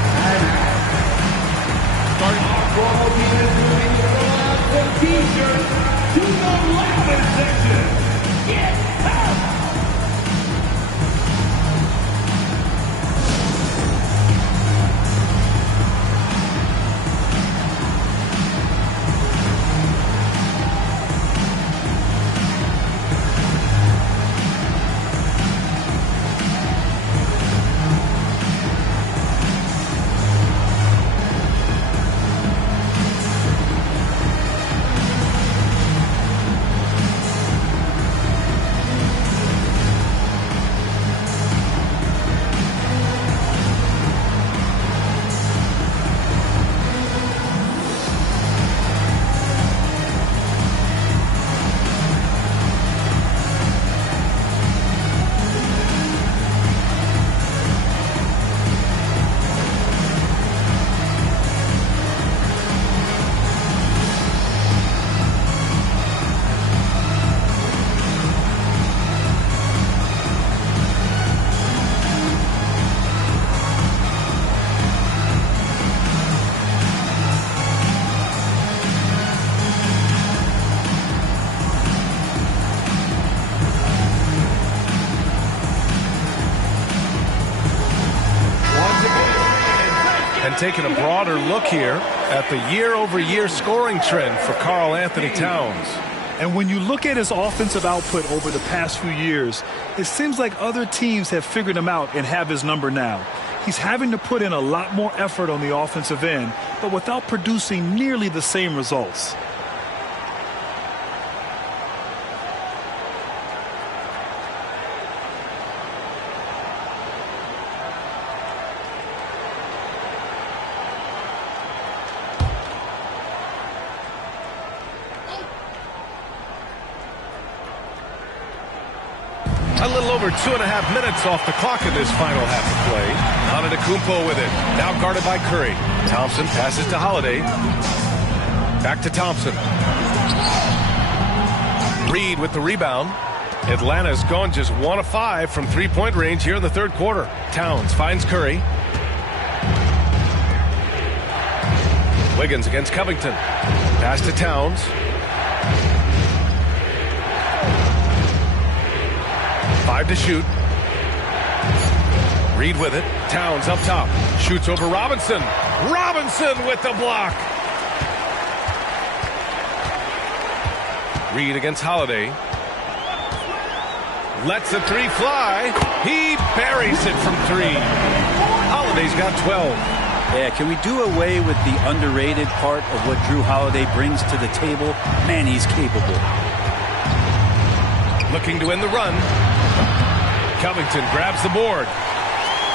And taking a broader look here at the year-over-year scoring trend for Karl Anthony Towns. And when you look at his offensive output over the past few years, it seems like other teams have figured him out and have his number now. He's having to put in a lot more effort on the offensive end, but without producing nearly the same results. A little over 2.5 minutes off the clock in this final half of play. Antetokounmpo with it. Now guarded by Curry. Thompson passes to Holiday. Back to Thompson. Reed with the rebound. Atlanta's gone just 1 of 5 from three-point range here in the third quarter. Towns finds Curry. Wiggins against Covington. Pass to Towns. Five to shoot. Reed with it. Towns up top. Shoots over Robinson. Robinson with the block. Reed against Holiday. Lets the three fly. He buries it from 3. Holiday's got 12. Yeah, can we do away with the underrated part of what Drew Holiday brings to the table? Man, he's capable. Looking to end the run. Covington grabs the board.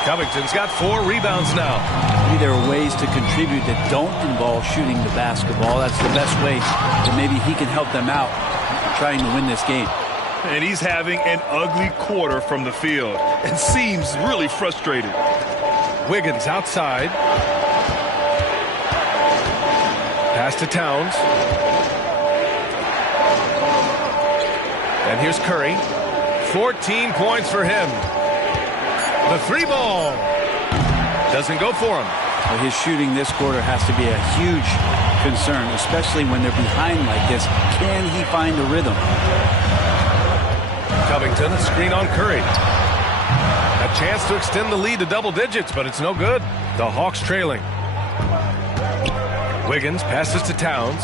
Covington's got 4 rebounds now. Maybe there are ways to contribute that don't involve shooting the basketball. That's the best way that maybe he can help them out trying to win this game. And he's having an ugly quarter from the field and seems really frustrated. Wiggins outside. Pass to Towns. And here's Curry. 14 points for him. The 3 ball doesn't go for him. Well, his shooting this quarter has to be a huge concern, especially when they're behind like this. Can he find a rhythm? Covington, a screen on Curry. A chance to extend the lead to double digits, but it's no good. The Hawks trailing. Wiggins passes to Towns.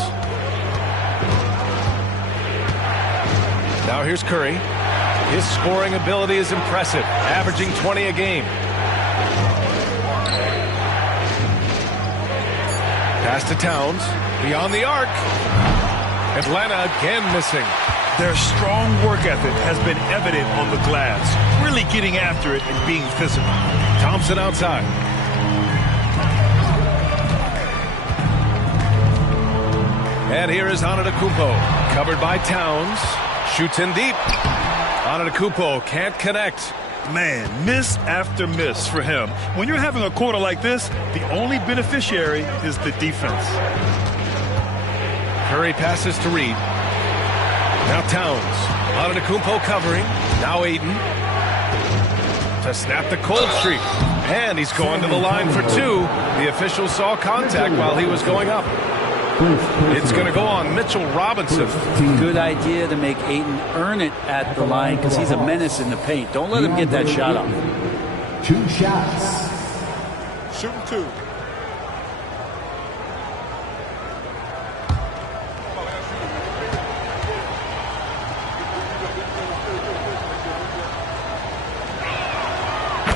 Now here's Curry. His scoring ability is impressive, averaging 20 a game. Pass to Towns. Beyond the arc. Atlanta again missing. Their strong work ethic has been evident on the glass, really getting after it and being physical. Thompson outside. And here is Antetokounmpo, covered by Towns. Shoots in deep. Antetokounmpo can't connect. Man, miss after miss for him. When you're having a quarter like this, the only beneficiary is the defense. Curry passes to Reed. Now Towns. Antetokounmpo covering. Now Ayton. To snap the cold streak. And he's going to the line for two. The official saw contact while he was going up. It's going to go on Mitchell Robinson. Good idea to make Ayton earn it at the line because he's a menace in the paint. Don't let him get that shot up. 2 shots. Shooting 2.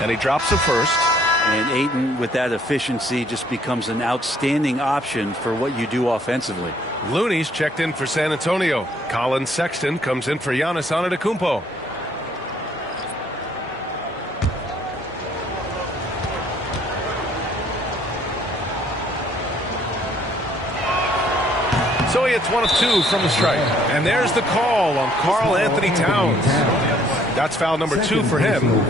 And he drops the first. And Ayton, with that efficiency, just becomes an outstanding option for what you do offensively. Looney's checked in for San Antonio. Colin Sexton comes in for Giannis Antetokounmpo. So he hits 1 of 2 from the stripe. And there's the call on Karl Anthony Towns. That's foul number 2 for him.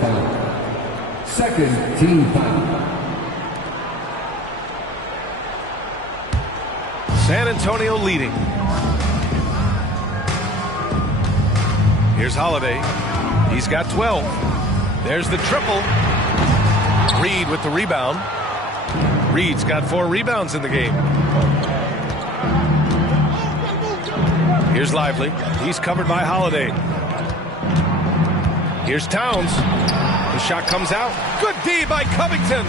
Second team foul. San Antonio leading. Here's Holiday. He's got 12. There's the triple. Reed with the rebound. Reed's got 4 rebounds in the game. Here's Lively. He's covered by Holiday. Here's Towns. The shot comes out. Good D by Covington.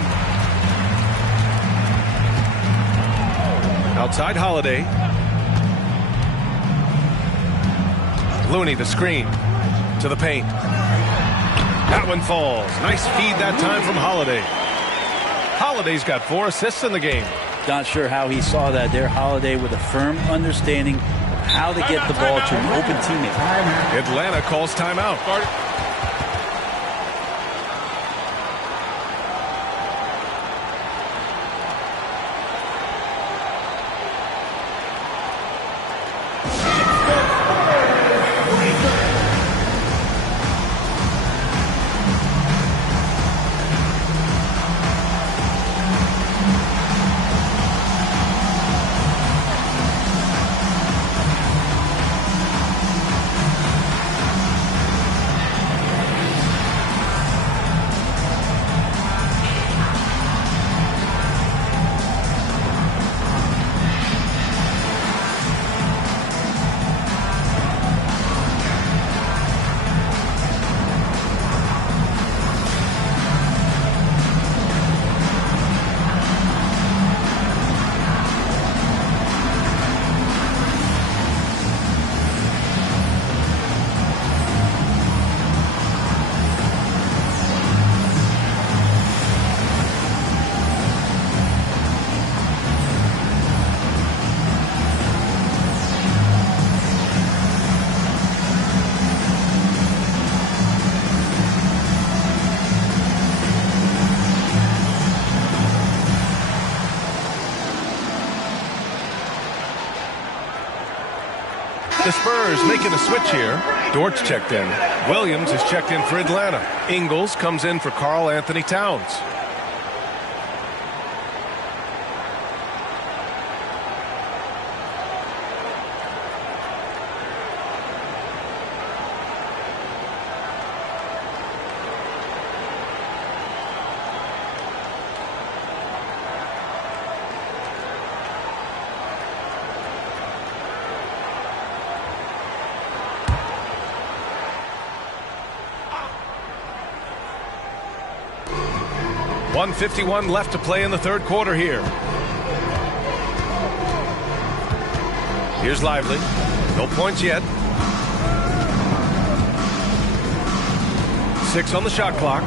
Outside Holiday. Looney the screen to the paint. That one falls. Nice feed that time from Holiday. Holiday's got 4 assists in the game. Not sure how he saw that there. Holiday with a firm understanding of how to get the ball to an open teammate. Atlanta calls timeout. The Spurs making a switch here. Dort's checked in. Williams is checked in for Atlanta. Ingles comes in for Karl Anthony Towns. .151 left to play in the third quarter here. Here's Lively. No points yet. 6 on the shot clock.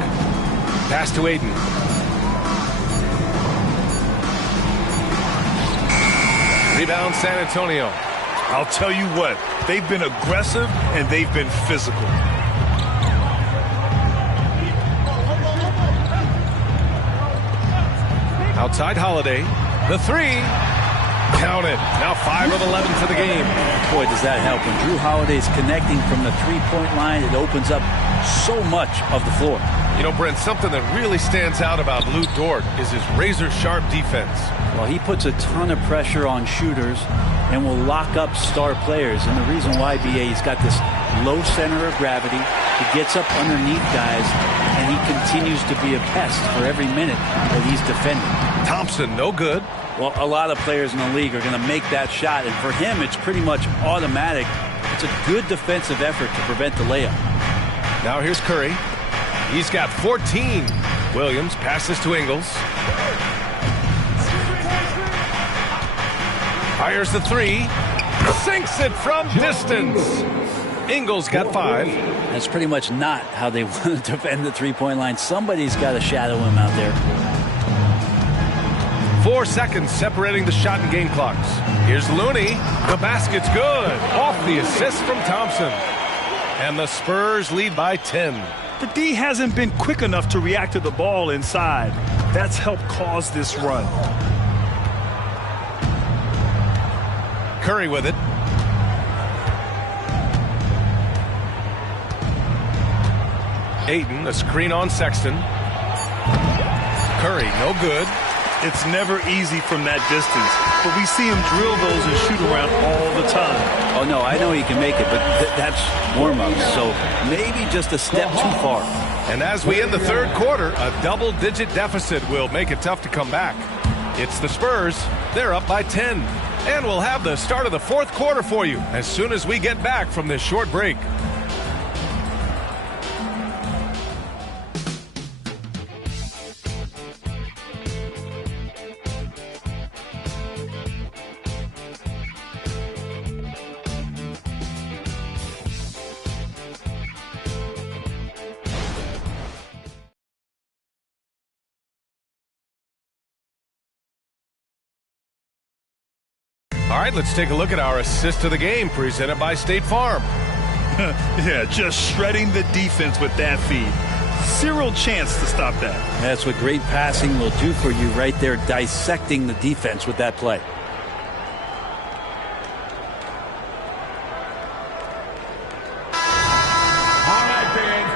Pass to Ayton. Rebound San Antonio. I'll tell you what, they've been aggressive and they've been physical. Outside Holiday, the three. Count it. Now 5 of 11 for the game. Boy, does that help. When Drew Holiday's connecting from the three-point line, it opens up so much of the floor. You know, Brent, something that really stands out about Lou Dort is his razor-sharp defense. Well, he puts a ton of pressure on shooters and will lock up star players. And the reason why, BA, he's got this low center of gravity. He gets up underneath guys, and he continues to be a pest for every minute that he's defending. Thompson, no good. Well, a lot of players in the league are going to make that shot, and for him, it's pretty much automatic. It's a good defensive effort to prevent the layup. Now here's Curry. He's got 14. Williams passes to Ingles. Fires the three. Sinks it from distance. Ingles got 5. That's pretty much not how they want to defend the three-point line. Somebody's got to shadow him out there. 4 seconds separating the shot and game clocks. Here's Looney. The basket's good. Off the assist from Thompson. And the Spurs lead by 10. The D hasn't been quick enough to react to the ball inside. That's helped cause this run. Curry with it. Ayton, a screen on Sexton. Curry, no good. It's never easy from that distance, but we see him drill those and shoot around all the time. Oh, no, I know he can make it, but that's warm-up, so maybe just a step too far. And as we end the third quarter, a double-digit deficit will make it tough to come back. It's the Spurs. They're up by 10. And we'll have the start of the fourth quarter for you as soon as we get back from this short break. All right, let's take a look at our assist of the game presented by State Farm. Yeah, just shredding the defense with that feed. Zero chance to stop that. That's what great passing will do for you right there, dissecting the defense with that play.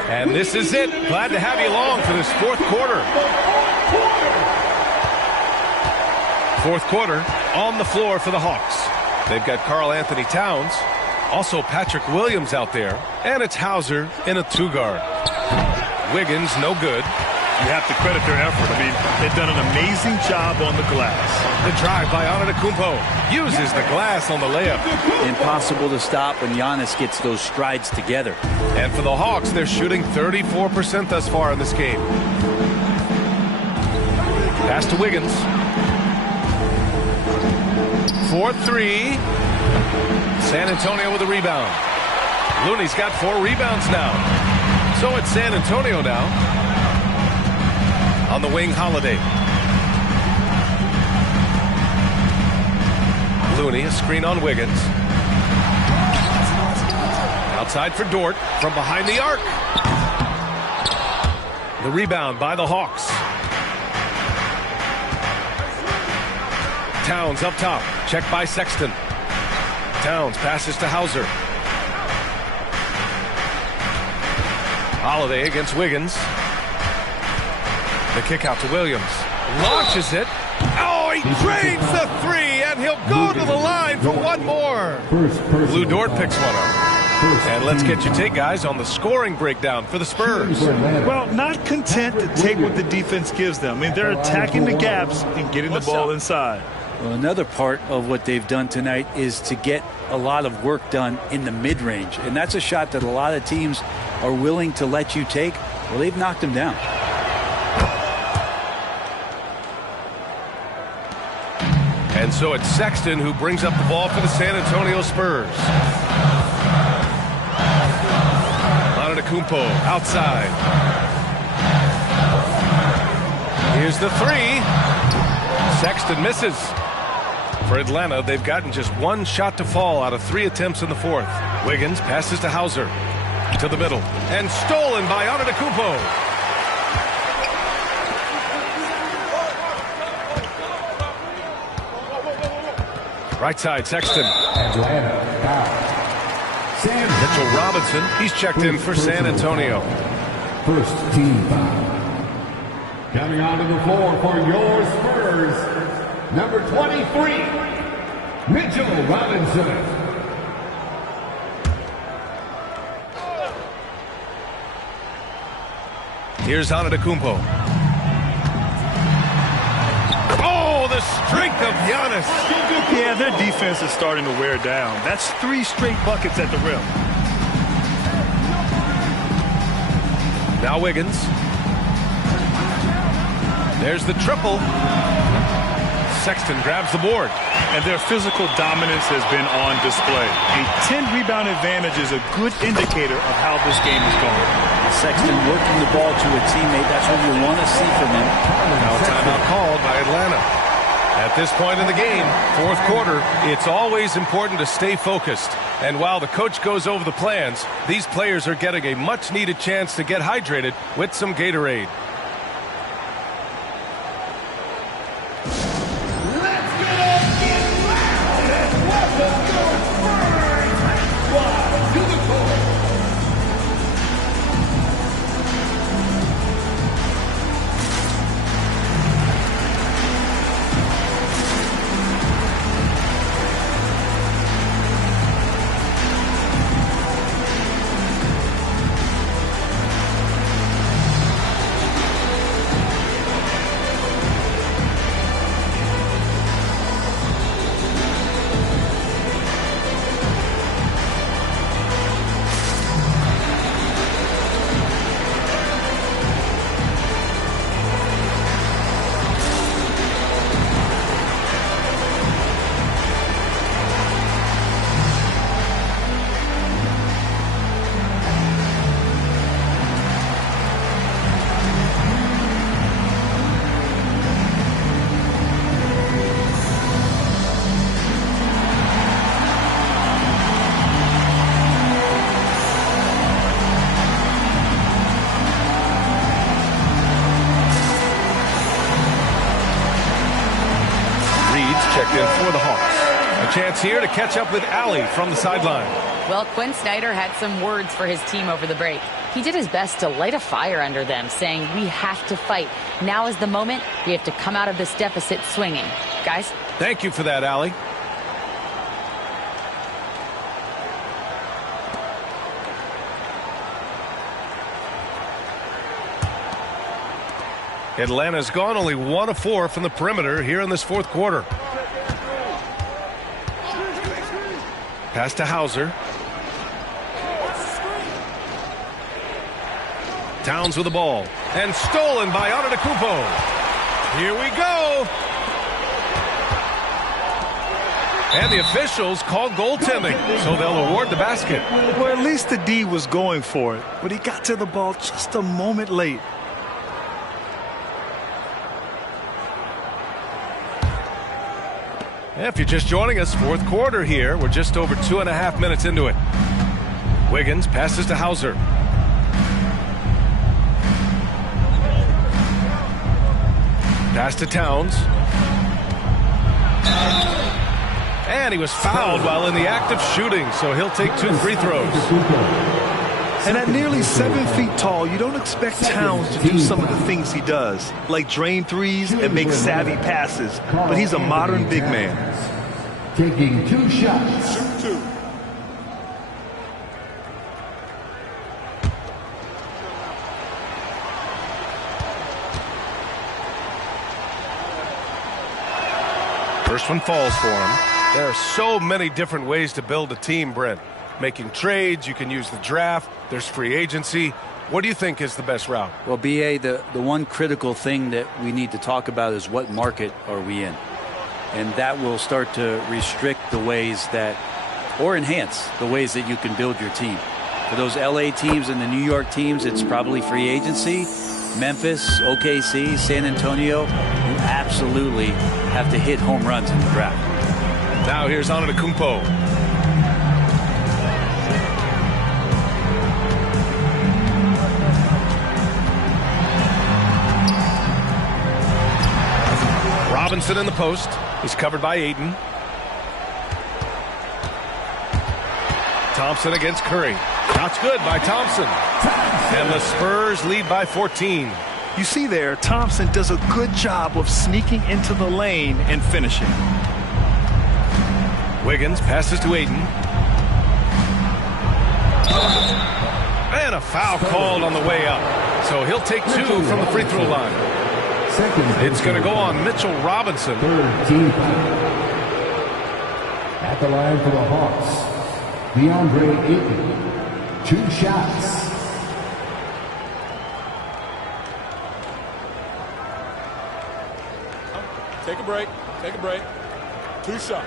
And this is it. Glad to have you along for this fourth quarter. Fourth quarter on the floor for the Hawks. They've got Karl Anthony Towns, also Patrick Williams out there, and it's Hauser in a two-guard. Wiggins, no good. You have to credit their effort. I mean, they've done an amazing job on the glass. The drive by Antetokounmpo uses the glass on the layup. Impossible to stop when Giannis gets those strides together. And for the Hawks, they're shooting 34% thus far in this game. Pass to Wiggins. 4-3. San Antonio with a rebound. Looney's got 4 rebounds now. So it's San Antonio now. On the wing, Holiday. Looney, a screen on Wiggins. Outside for Dort from behind the arc. The rebound by the Hawks. Towns up top. Checked by Sexton. Towns passes to Hauser. Holiday against Wiggins. The kick out to Williams. Launches it. Oh, he drains the three, and he'll go to the line for one more. Lou Dort picks one up. And let's get your take, guys, on the scoring breakdown for the Spurs. Well, not content to take what the defense gives them. I mean, they're attacking the gaps and getting the ball inside. Well, another part of what they've done tonight is to get a lot of work done in the mid-range. And that's a shot that a lot of teams are willing to let you take. Well, they've knocked them down. And so it's Sexton who brings up the ball for the San Antonio Spurs. Antetokounmpo outside. Here's the three. Sexton misses. For Atlanta, they've gotten just one shot to fall out of 3 attempts in the fourth. Wiggins passes to Hauser. To the middle. And stolen by Antetokounmpo. Right side, Sexton. Mitchell Robinson, he's checked in for San Antonio. First team foul. Coming onto the floor for your Spurs, number 23, Mitchell Robinson. Here's Antetokounmpo. Oh, the strength of Giannis. Yeah, their defense is starting to wear down. That's 3 straight buckets at the rim. Now Wiggins. There's the triple. Sexton grabs the board. And their physical dominance has been on display. A 10-rebound advantage is a good indicator of how this game is going. Sexton working the ball to a teammate. That's what you want to see from him. Now timeout called by Atlanta. At this point in the game, fourth quarter, it's always important to stay focused. And while the coach goes over the plans, these players are getting a much-needed chance to get hydrated with some Gatorade. For the Hawks. A chance here to catch up with Allie from the sideline. Well, Quinn Snyder had some words for his team over the break. He did his best to light a fire under them, saying, we have to fight. Now is the moment. We have to come out of this deficit swinging. Guys? Thank you for that, Allie. Atlanta's gone only 1 of 4 from the perimeter here in this fourth quarter. Pass to Hauser. Towns with the ball. And stolen by Antetokounmpo. Here we go. And the officials call goaltending, so they'll award the basket. Well, at least the D was going for it, but he got to the ball just a moment late. If you're just joining us, fourth quarter here. We're just over 2.5 minutes into it. Wiggins passes to Hauser. Pass to Towns. And he was fouled while in the act of shooting, so he'll take 2 free throws. And at nearly 7 feet tall, you don't expect Towns to do some of the things he does, like drain threes and make savvy passes. But he's a modern big man. Taking 2 shots. Shoot 2. First one falls for him. There are so many different ways to build a team, Brent. Making trades, you can use the draft, there's free agency. What do you think is the best route? Well, BA, the one critical thing that we need to talk about is what market are we in? And that will start to restrict the ways that, or enhance the ways that you can build your team. For those LA teams and the New York teams, it's probably free agency. Memphis, OKC, San Antonio, you absolutely have to hit home runs in the draft. Now here's Antetokounmpo. Robinson in the post. He's covered by Ayton. Thompson against Curry. Shot's good by Thompson. And the Spurs lead by 14. You see there, Thompson does a good job of sneaking into the lane and finishing. Wiggins passes to Ayton. And a foul called on the way up. So he'll take 2 from the free throw line. It's going to go on Mitchell Robinson. At the line for the Hawks, DeAndre Ayton. 2 shots. Take a break. Take a break. 2 shots.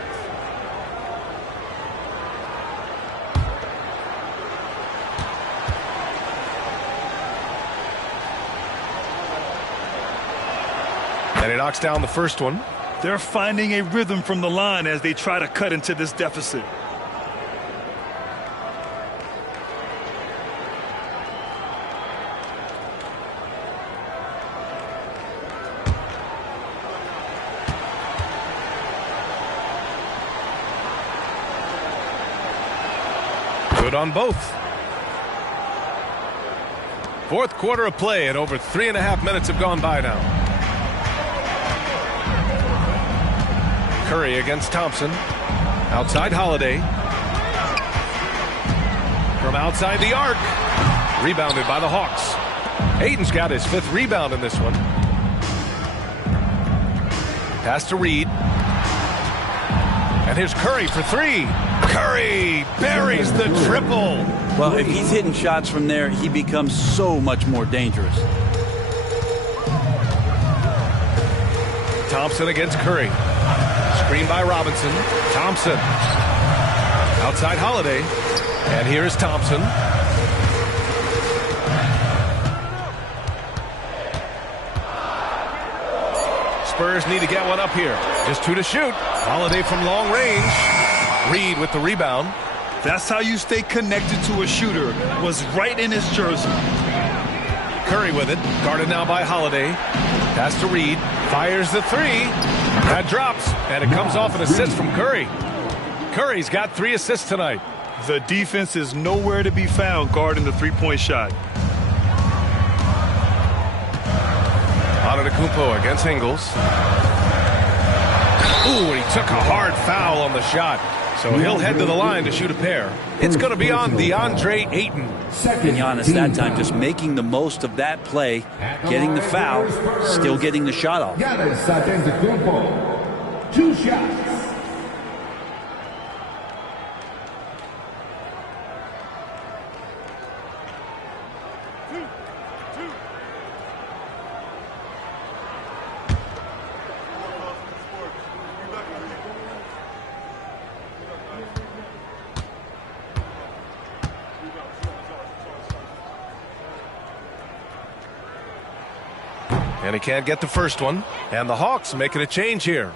And he knocks down the first one. They're finding a rhythm from the line as they try to cut into this deficit. Good on both. Fourth quarter of play, and over 3.5 minutes have gone by now. Curry against Thompson. Outside Holiday. From outside the arc. Rebounded by the Hawks. Ayton's got his 5th rebound in this one. Pass to Reed. And here's Curry for 3. Curry buries the triple. Well, if he's hitting shots from there, he becomes so much more dangerous. Thompson against Curry. Screen by Robinson. Thompson. Outside Holiday. And here's Thompson. Spurs need to get one up here. Just 2 to shoot. Holiday from long range. Reed with the rebound. That's how you stay connected to a shooter. Was right in his jersey. Curry with it. Guarded now by Holiday. Pass to Reed. Fires the 3. That drops. And it comes off an assist from Curry. Curry's got 3 assists tonight. The defense is nowhere to be found guarding the 3-point shot. Antetokounmpo against Ingles. Ooh, and he took a hard foul on the shot. So he'll head to the line to shoot a pair. It's going to be on DeAndre Ayton. And Giannis that time just making the most of that play, getting the foul, still getting the shot off. Giannis Antetokounmpo. 2 shots. And he can't get the first one. And the Hawks making a change here.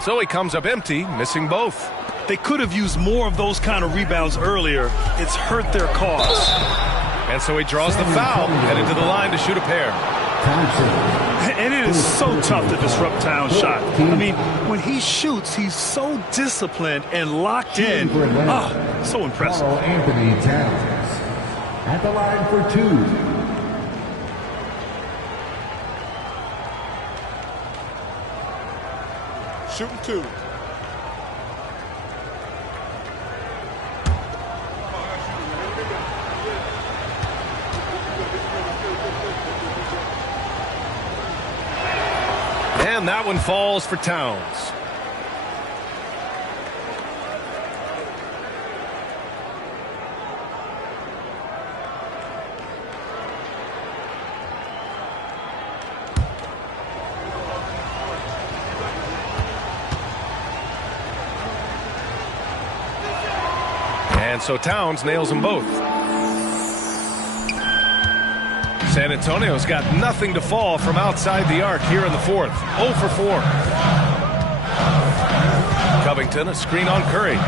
So he comes up empty, missing both. They could have used more of those kind of rebounds earlier. It's hurt their cause. And so he draws the foul, headed to the line to shoot a pair. And it is so tough to disrupt Towns' shot. I mean, when he shoots, he's so disciplined and locked in. Oh, so impressive. Anthony Towns at the line for 2. Shooting 2. And And that one falls for Towns. And so Towns nails them both. San Antonio's got nothing to fall from outside the arc here in the fourth. 0 for 4. Covington, a screen on Curry.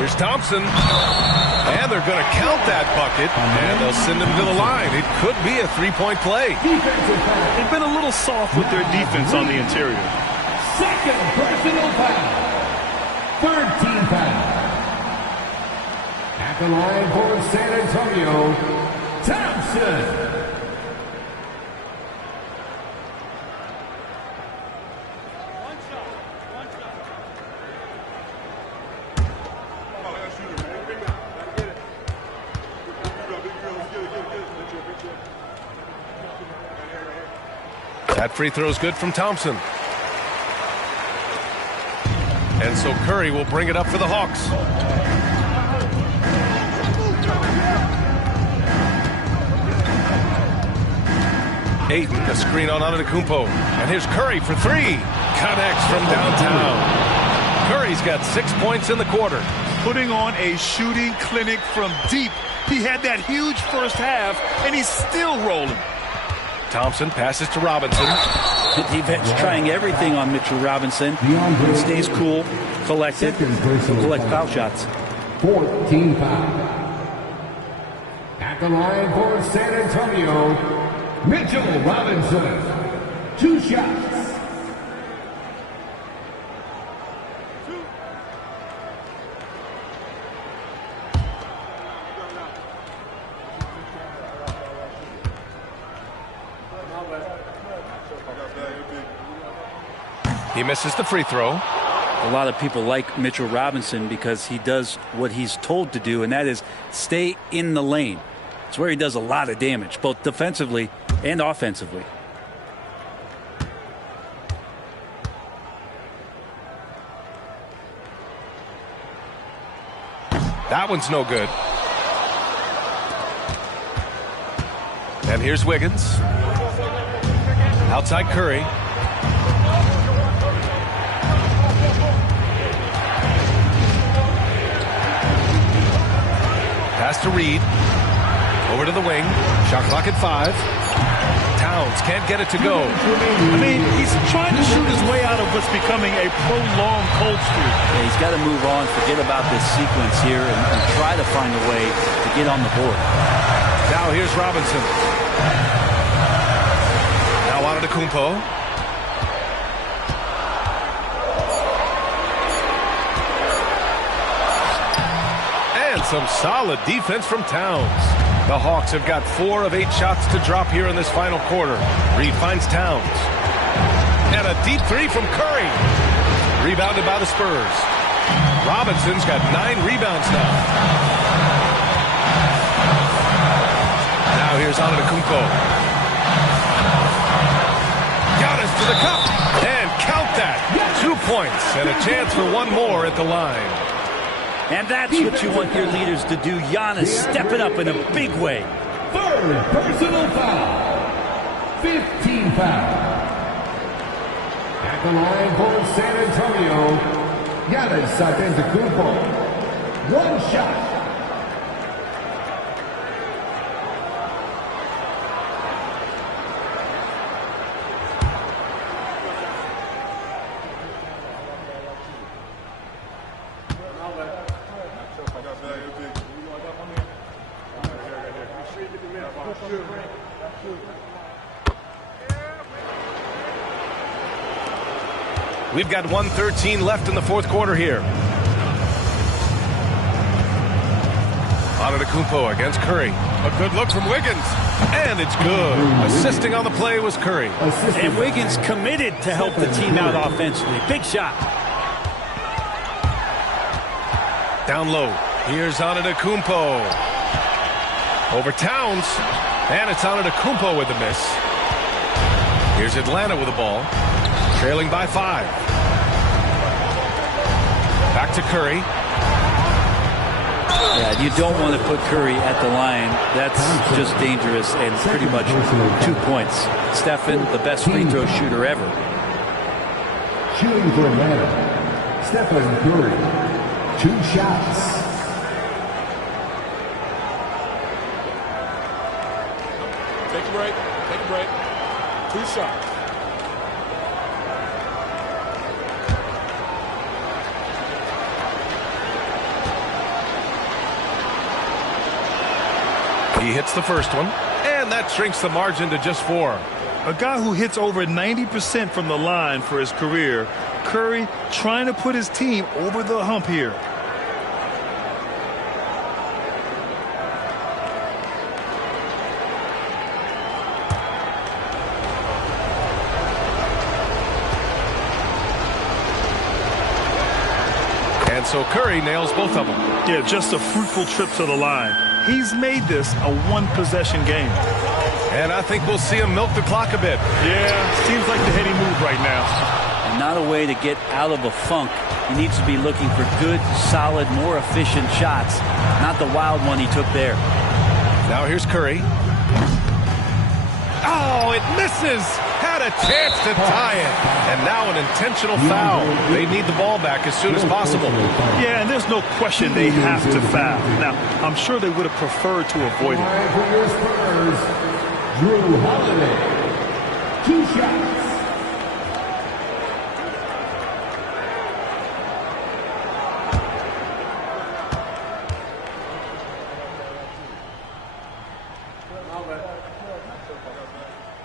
Here's Thompson. And they're going to count that bucket, and they'll send him to the line. It could be a three-point play. They've been a little soft with their defense on the interior. Second personal foul. Third team foul. At the line for San Antonio, Thompson. That free throw is good from Thompson. And so Curry will bring it up for the Hawks. Ayton, a screen on Antetokounmpo. And here's Curry for 3. Connects from downtown. Curry's got 6 points in the quarter. Putting on a shooting clinic from deep. He had that huge first half, and he's still rolling. Thompson passes to Robinson. The defense trying everything on Mitchell Robinson. He stays cool, collected, collect foul shots. 14 foul. At the line for San Antonio, Mitchell Robinson. 2 shots. He misses the free throw. A lot of people like Mitchell Robinson because he does what he's told to do, and that is stay in the lane. It's where he does a lot of damage, both defensively and offensively. That one's no good. And here's Wiggins. Outside Curry. Pass to Reed. Over to the wing. Shot clock at 5. Towns can't get it to go. I mean, he's trying to shoot his way out of what's becoming a prolonged cold streak. Yeah, he's got to move on, forget about this sequence here, and try to find a way to get on the board. Now here's Robinson. Now Antetokounmpo. And some solid defense from Towns. The Hawks have got 4 of 8 shots to drop here in this final quarter. Reed finds Towns. And a deep 3 from Curry. Rebounded by the Spurs. Robinson's got 9 rebounds now. Now here's Antetokounmpo. Giannis to the cup. And count that. 2 points and a chance for one more at the line. And that's what you want your leaders to do. Giannis stepping up in a big way. Third personal foul. 15 foul. At the line for San Antonio, Giannis Antetokounmpo. 1 shot. We've got 1:13 left in the fourth quarter here. Antetokounmpo against Curry. A good look from Wiggins. And it's good. Assisting on the play was Curry. And Wiggins committed to help the team out offensively. Big shot. Down low. Here's Antetokounmpo. Over Towns. And it's Antetokounmpo with the miss. Here's Atlanta with the ball. Trailing by 5. Back to Curry. Yeah, you don't want to put Curry at the line. That's just dangerous and pretty much 2 points. Stephen, the best free throw shooter ever. Shooting for Atlanta, Stephen Curry. 2 shots. Take a break. Take a break. 2 shots. He hits the first one, and that shrinks the margin to just 4. A guy who hits over 90% from the line for his career, Curry trying to put his team over the hump here. And so Curry nails both of them. Yeah, just a fruitful trip to the line. He's made this a one-possession game. And I think we'll see him milk the clock a bit. Yeah, seems like the heady move right now. And not a way to get out of a funk. He needs to be looking for good, solid, more efficient shots. Not the wild one he took there. Now here's Curry. Oh, it misses! Had a chance to tie it. And now an intentional foul. They need the ball back as soon as possible. Yeah, and there's no question they have to foul. Now, I'm sure they would have preferred to avoid it. Drew Holiday. 2 shots.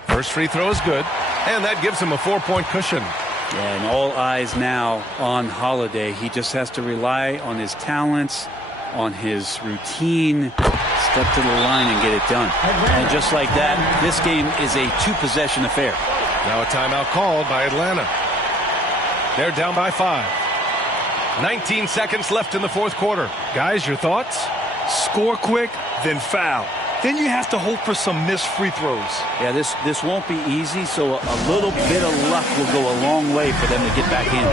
First free throw is good, and that gives him a 4-point cushion. Yeah, and all eyes now on Holiday. He just has to rely on his talents, on his routine, step to the line and get it done. And just like that, this game is a 2-possession affair. Now a timeout called by Atlanta. They're down by 5. 19 seconds left in the fourth quarter. Guys, your thoughts? Score quick, then foul. Then you have to hope for some missed free throws. Yeah, this won't be easy, so a little bit of luck will go a long way for them to get back in.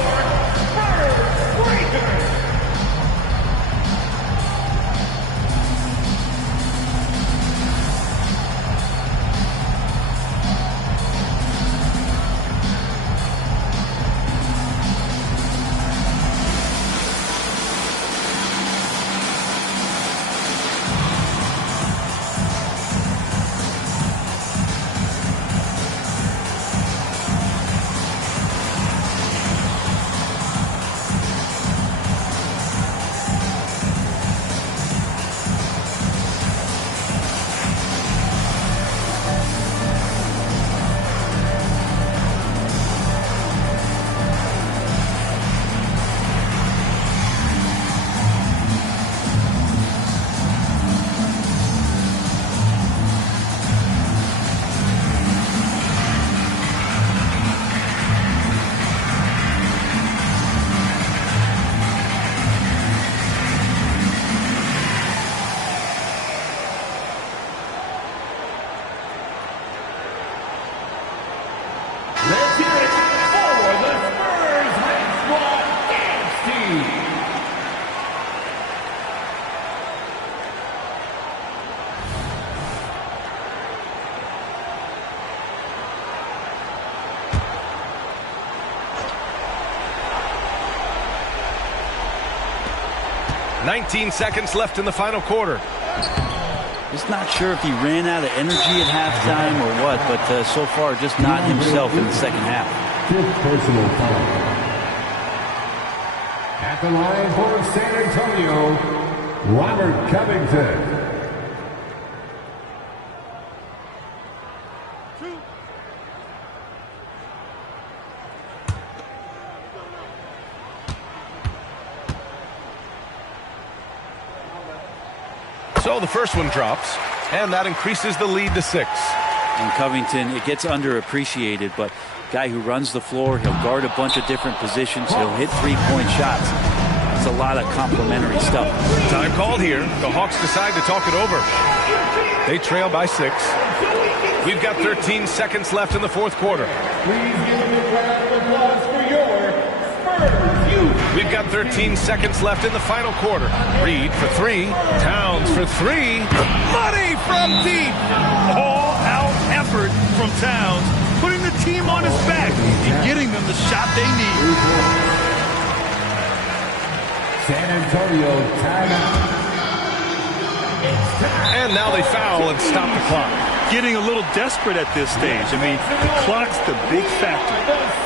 Let's hear it for the Spurs Red Squad Dance Team. "19 seconds left in the final quarter." Just not sure if he ran out of energy at halftime or what, but so far just not himself in the second half. 5th personal foul. At the line for San Antonio, Robert Covington. So the first one drops, and that increases the lead to 6. And Covington, it gets underappreciated, but guy who runs the floor, he'll guard a bunch of different positions, he'll hit three-point shots. It's a lot of complimentary stuff. Time called here. The Hawks decide to talk it over. They trail by 6. We've got 13 seconds left in the fourth quarter. Please give a big round of applause We've got 13 seconds left in the final quarter. Reed for three. Towns for three. Money from deep. All-out effort from Towns, putting the team on his back and getting them the shot they need. San Antonio timeout. And now they foul and stop the clock. Getting a little desperate at this stage. I mean, the clock's the big factor.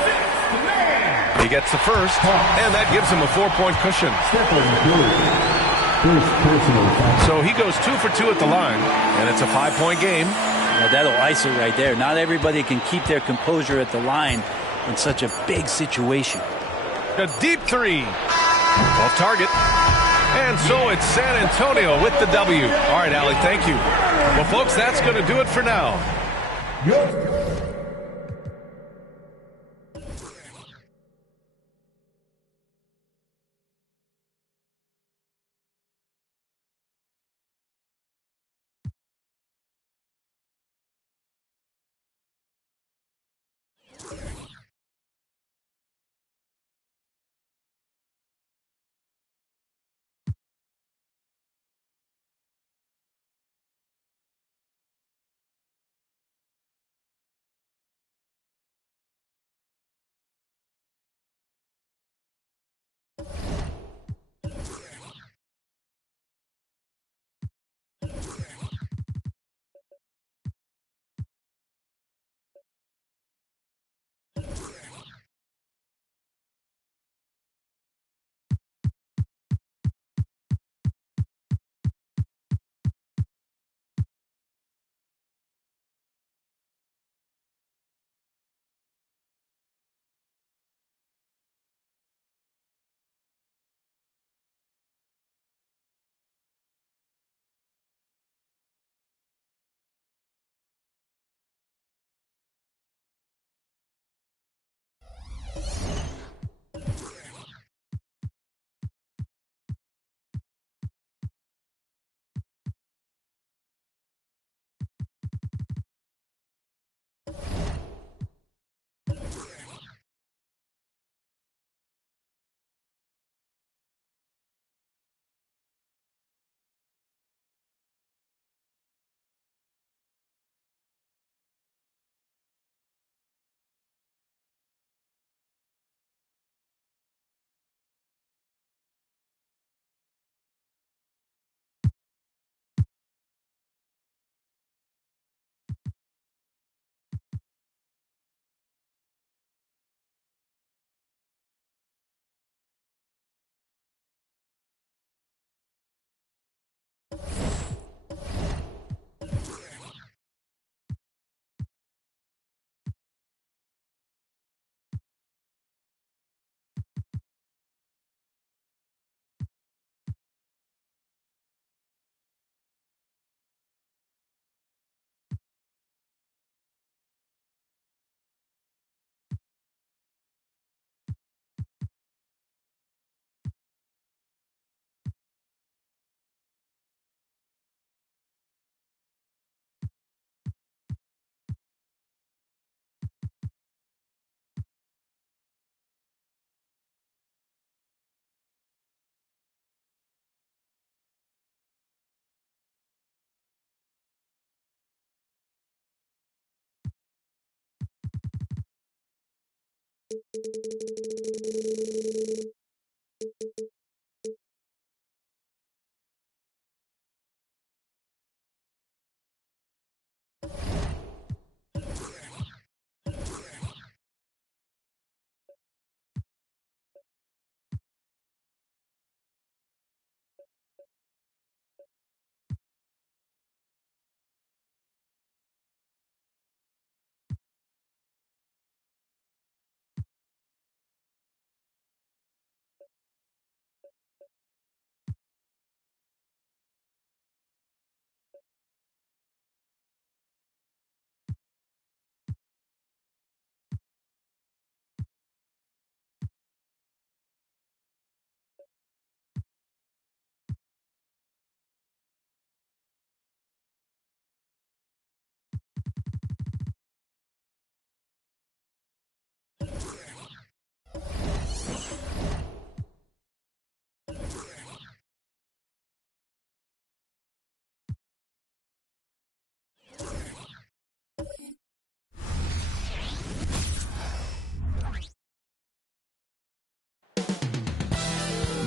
He gets the first, and that gives him a 4-point cushion. So he goes 2 for 2 at the line, and it's a 5-point game. Well, that'll ice it right there. Not everybody can keep their composure at the line in such a big situation. A deep three. Off target. And so it's San Antonio with the W. All right, Allie, thank you. Well, folks, that's going to do it for now.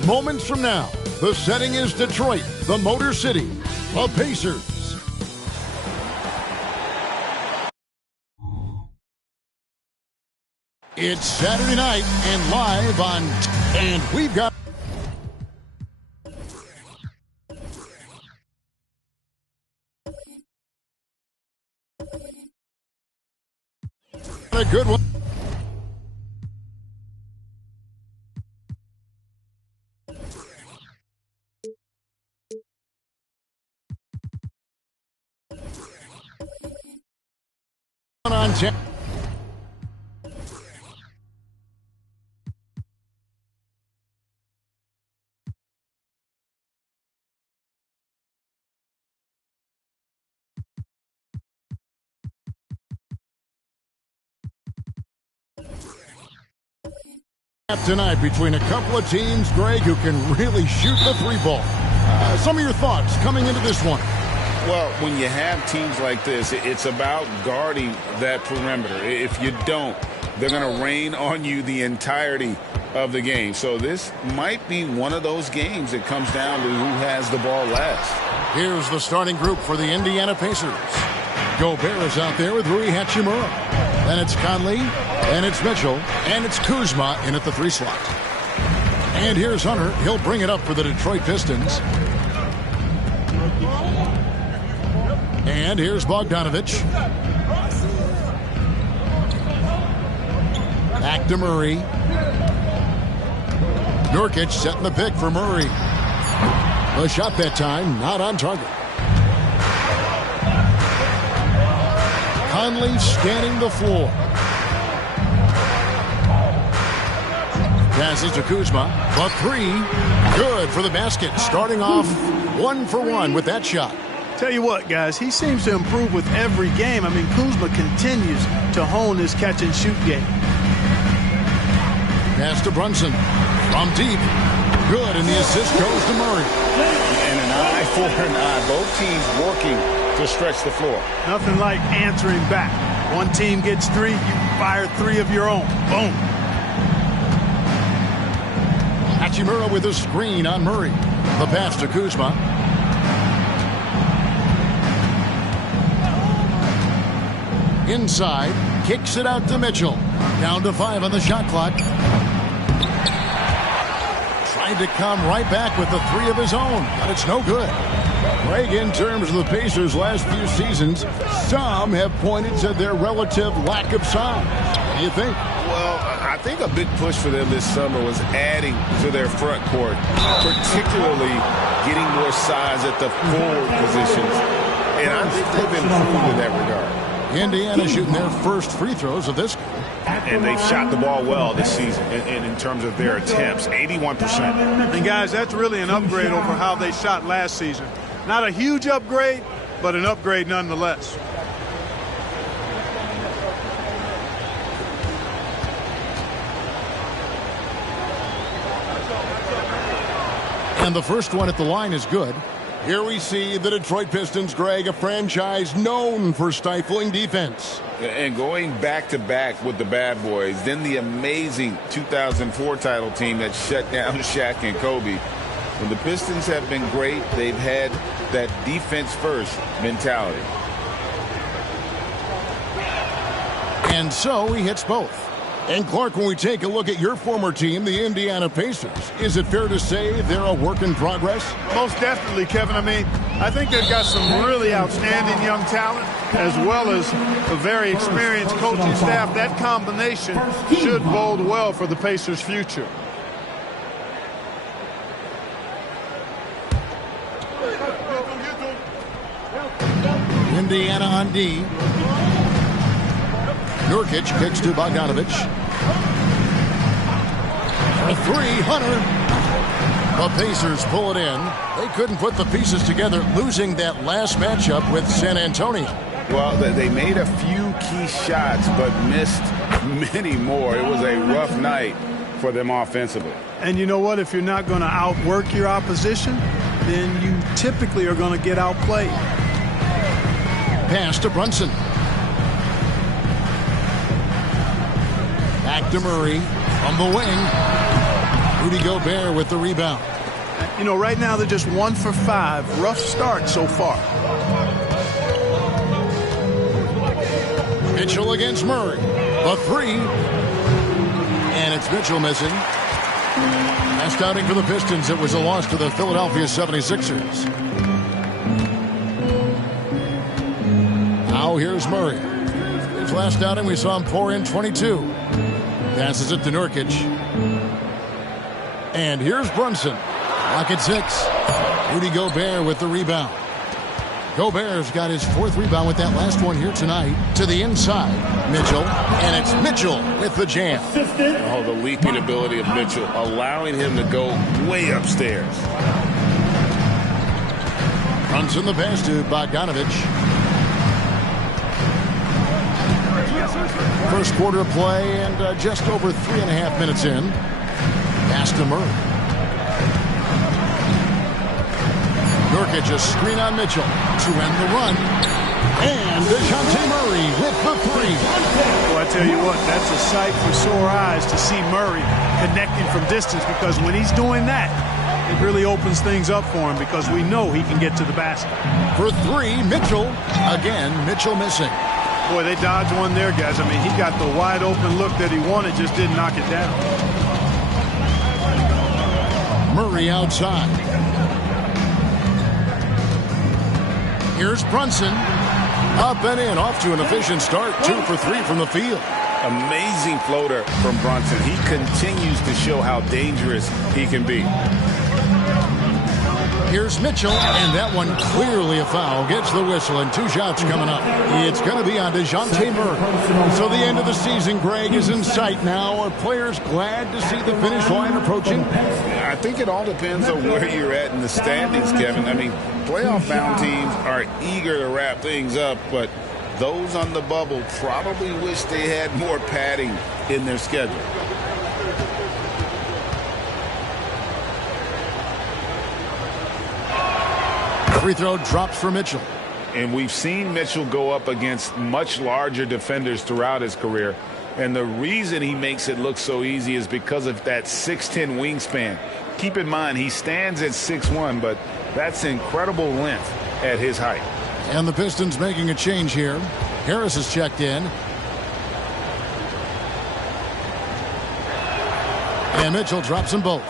moments from now. The setting is Detroit, the Motor City, the Pacers. It's Saturday night and live on, and we've got a good one. On 10. Tonight between a couple of teams, Greg, who can really shoot the three ball. Some of your thoughts coming into this one. Well, when you have teams like this, it's about guarding that perimeter. If you don't, they're going to rain on you the entirety of the game. So this might be one of those games that comes down to who has the ball last. Here's the starting group for the Indiana Pacers. Gobert is out there with Rui Hachimura. Then it's Conley, and it's Mitchell, and it's Kuzma in at the 3 slot. And here's Hunter. He'll bring it up for the Detroit Pistons. And here's Bogdanovich. Back to Murray. Nurkic setting the pick for Murray. The shot that time, not on target. Conley scanning the floor. Passes to Kuzma. The 3. Good for the basket. Starting off 1 for 1 with that shot. Tell you what, guys, he seems to improve with every game. I mean, Kuzma continues to hone his catch-and-shoot game. Pass to Brunson. From deep. Good, and the assist goes to Murray. And an eye for an eye. Both teams working to stretch the floor. Nothing like answering back. One team gets 3, you fire 3 of your own. Boom. Hachimura with a screen on Murray. The pass to Kuzma. Inside, kicks it out to Mitchell. Down to 5 on the shot clock. Trying to come right back with the 3 of his own, but it's no good. Greg, in terms of the Pacers' last few seasons, some have pointed to their relative lack of size. What do you think? Well, I think a big push for them this summer was adding to their front court, particularly getting more size at the forward positions. And I think they've improved in that regard. Indiana shooting their first free throws of this game. And they've shot the ball well this season in terms of their attempts, 81%. And, guys, that's really an upgrade over how they shot last season. Not a huge upgrade, but an upgrade nonetheless. And the first one at the line is good. Here we see the Detroit Pistons, Greg, a franchise known for stifling defense. And going back-to-back with the bad boys, then the amazing 2004 title team that shut down Shaq and Kobe. When the Pistons have been great, they've had that defense-first mentality. And so he hits both. And Clark, when we take a look at your former team, the Indiana Pacers, is it fair to say they're a work in progress? Most definitely, Kevin. I mean, I think they've got some really outstanding young talent as well as a very experienced coaching staff. That combination should bode well for the Pacers' future. Indiana on D. Nurkic kicks to Bogdanovich. For 3, Hunter. The Pacers pull it in. They couldn't put the pieces together, losing that last matchup with San Antonio. Well, they made a few key shots, but missed many more. It was a rough night for them offensively. And you know what? If you're not going to outwork your opposition, then you typically are going to get outplayed. Pass to Brunson. Back to Murray from the wing. Rudy Gobert with the rebound. You know, right now they're just 1 for 5. Rough start so far. Mitchell against Murray. A 3. And it's Mitchell missing. Last outing for the Pistons, it was a loss to the Philadelphia 76ers. Now here's Murray. His last outing, we saw him pour in 22. Passes it to Nurkic. And here's Brunson. Rocket 6. Rudy Gobert with the rebound. Gobert's got his 4th rebound with that last one here tonight. To the inside, Mitchell. And it's Mitchell with the jam. Oh, the leaping ability of Mitchell, allowing him to go way upstairs. Brunson the pass to Bogdanovich. First quarter play and just over 3.5 minutes in. Pass to Murray. Nurkic a screen on Mitchell to end the run. And DeJounte Murray with the 3. Well, I tell you what, that's a sight for sore eyes to see Murray connecting from distance, because when he's doing that, it really opens things up for him, because we know he can get to the basket. For 3, Mitchell. Again, Mitchell missing. Boy, they dodged one there, guys. I mean, he got the wide open look that he wanted, just didn't knock it down. Murray outside. Here's Brunson. Up and in, off to an efficient start. 2 for 3 from the field. Amazing floater from Brunson. He continues to show how dangerous he can be. Here's Mitchell, and that one clearly a foul. Gets the whistle, and 2 shots coming up. It's going to be on DeJounte Murray. So the end of the season, Greg, is in sight now. Are players glad to see the finish line approaching? I think it all depends on where you're at in the standings, Kevin. I mean, playoff-bound teams are eager to wrap things up, but those on the bubble probably wish they had more padding in their schedule. Free throw drops for Mitchell. And we've seen Mitchell go up against much larger defenders throughout his career. And the reason he makes it look so easy is because of that 6'10" wingspan. Keep in mind, he stands at 6'1", but that's incredible length at his height. And the Pistons making a change here. Harris is checked in. And Mitchell drops them both.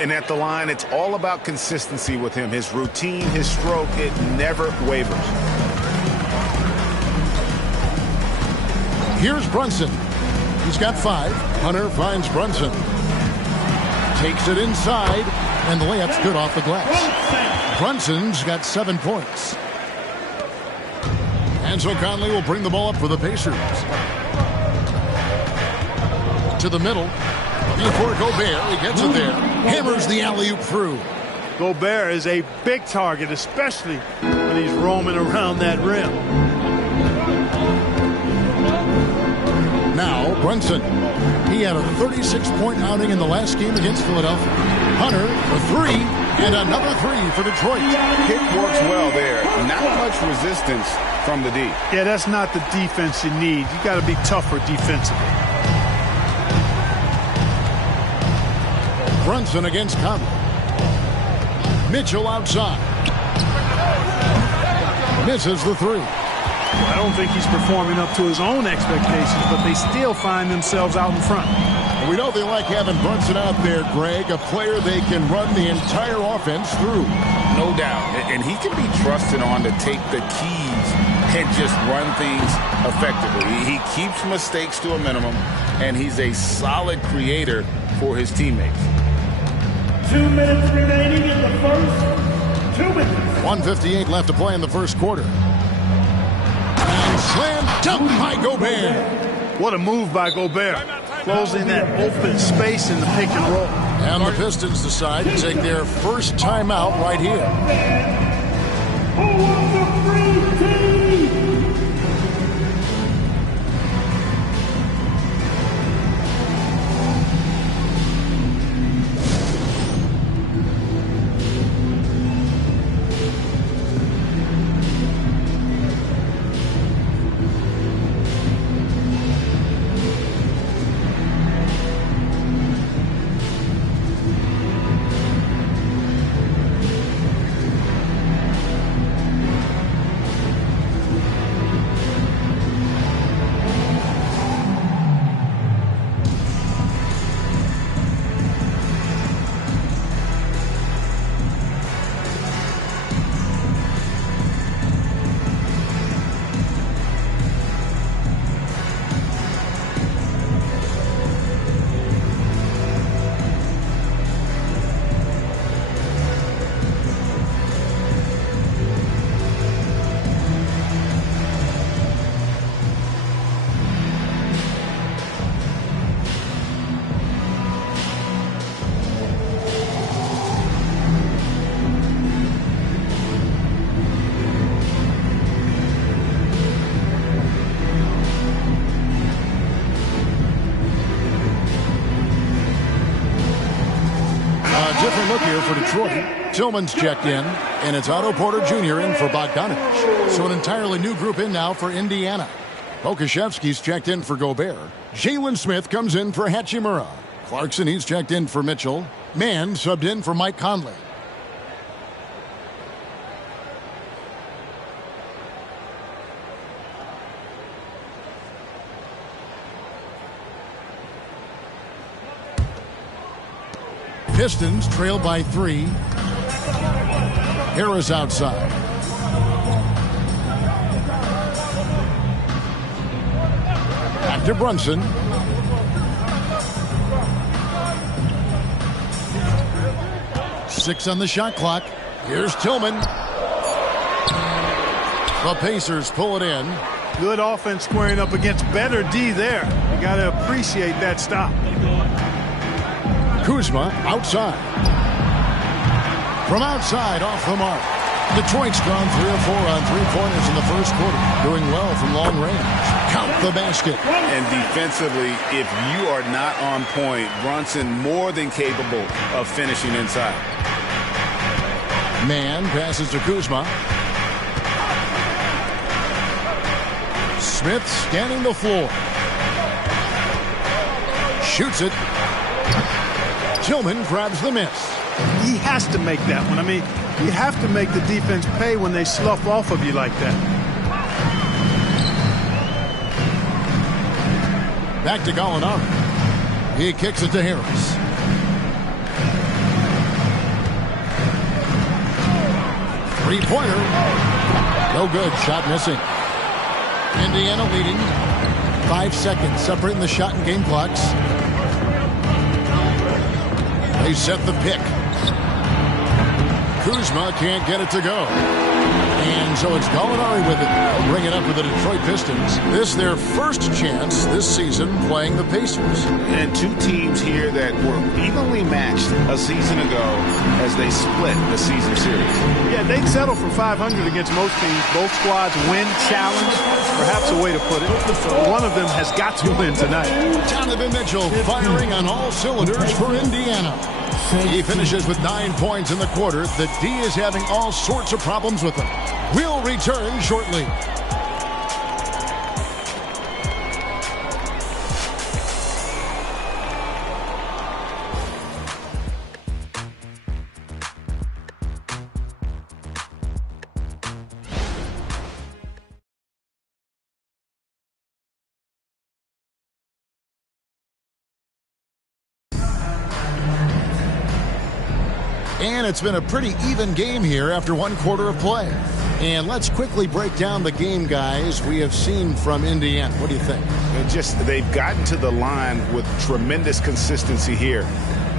And at the line, it's all about consistency with him. His routine, his stroke, it never wavers. Here's Brunson. He's got 5. Hunter finds Brunson. Takes it inside, and the layup's good off the glass. Brunson's got 7 points. And so Conley will bring the ball up for the Pacers. To the middle. Before Gobert, he gets it there. Hammers the alley-oop through. Gobert is a big target, especially when he's roaming around that rim. Now, Brunson. He had a 36-point outing in the last game against Philadelphia. Hunter for 3, and another 3 for Detroit. Pick works well there. Not much resistance from the D. Yeah, that's not the defense you need. You got to be tougher defensively. Brunson against Conley. Mitchell outside. Misses the 3. I don't think he's performing up to his own expectations, but they still find themselves out in front. We know they like having Brunson out there, Greg, a player they can run the entire offense through. No doubt. And he can be trusted on to take the keys and just run things effectively. He keeps mistakes to a minimum, and he's a solid creator for his teammates. 2 minutes remaining in the first. 2 minutes. 1:58 left to play in the first quarter. And slam dunk by Gobert. What a move by Gobert. Closing that open space in the pick and roll. And the Pistons decide to take their first timeout right here. Who wants a free team? Detroit. Tillman's checked in, and it's Otto Porter Jr. in for Bogdanovich. So an entirely new group in now for Indiana. Pokashevsky's checked in for Gobert. Jalen Smith comes in for Hachimura. Clarkson, he's checked in for Mitchell. Mann subbed in for Mike Conley. Pistons trail by 3. Harris outside. Back to Brunson. Six on the shot clock. Here's Tillman. The Pacers pull it in. Good offense squaring up against better D there. You got to appreciate that stop. Kuzma outside. From outside, off the mark. Detroit's gone 3 of 4 on three-pointers in the first quarter. Doing well from long range. Count the basket. And defensively, if you are not on point, Brunson more than capable of finishing inside. Mann passes to Kuzma. Smith scanning the floor. Shoots it. Tillman grabs the miss. He has to make that one. I mean, you have to make the defense pay when they slough off of you like that. Back to Gallinari. He kicks it to Harris. Three-pointer. No good. Shot missing. Indiana leading. 5 seconds separating the shot and game clocks. They set the pick. Kuzma can't get it to go. And so it's Gallinari with it. They'll bring it up for the Detroit Pistons. This their first chance this season playing the Pacers. And two teams here that were evenly matched a season ago as they split the season series. Yeah, they'd settle for 500 against most teams. Both squads win challenge, perhaps a way to put it. So one of them has got to win tonight. Donovan Mitchell firing on all cylinders for Indiana. He finishes with 9 points in the quarter. The D is having all sorts of problems with him. We'll return shortly. And it's been a pretty even game here after 1 quarter of play. And let's quickly break down the game, guys, we have seen from Indiana. What do you think? They've gotten to the line with tremendous consistency here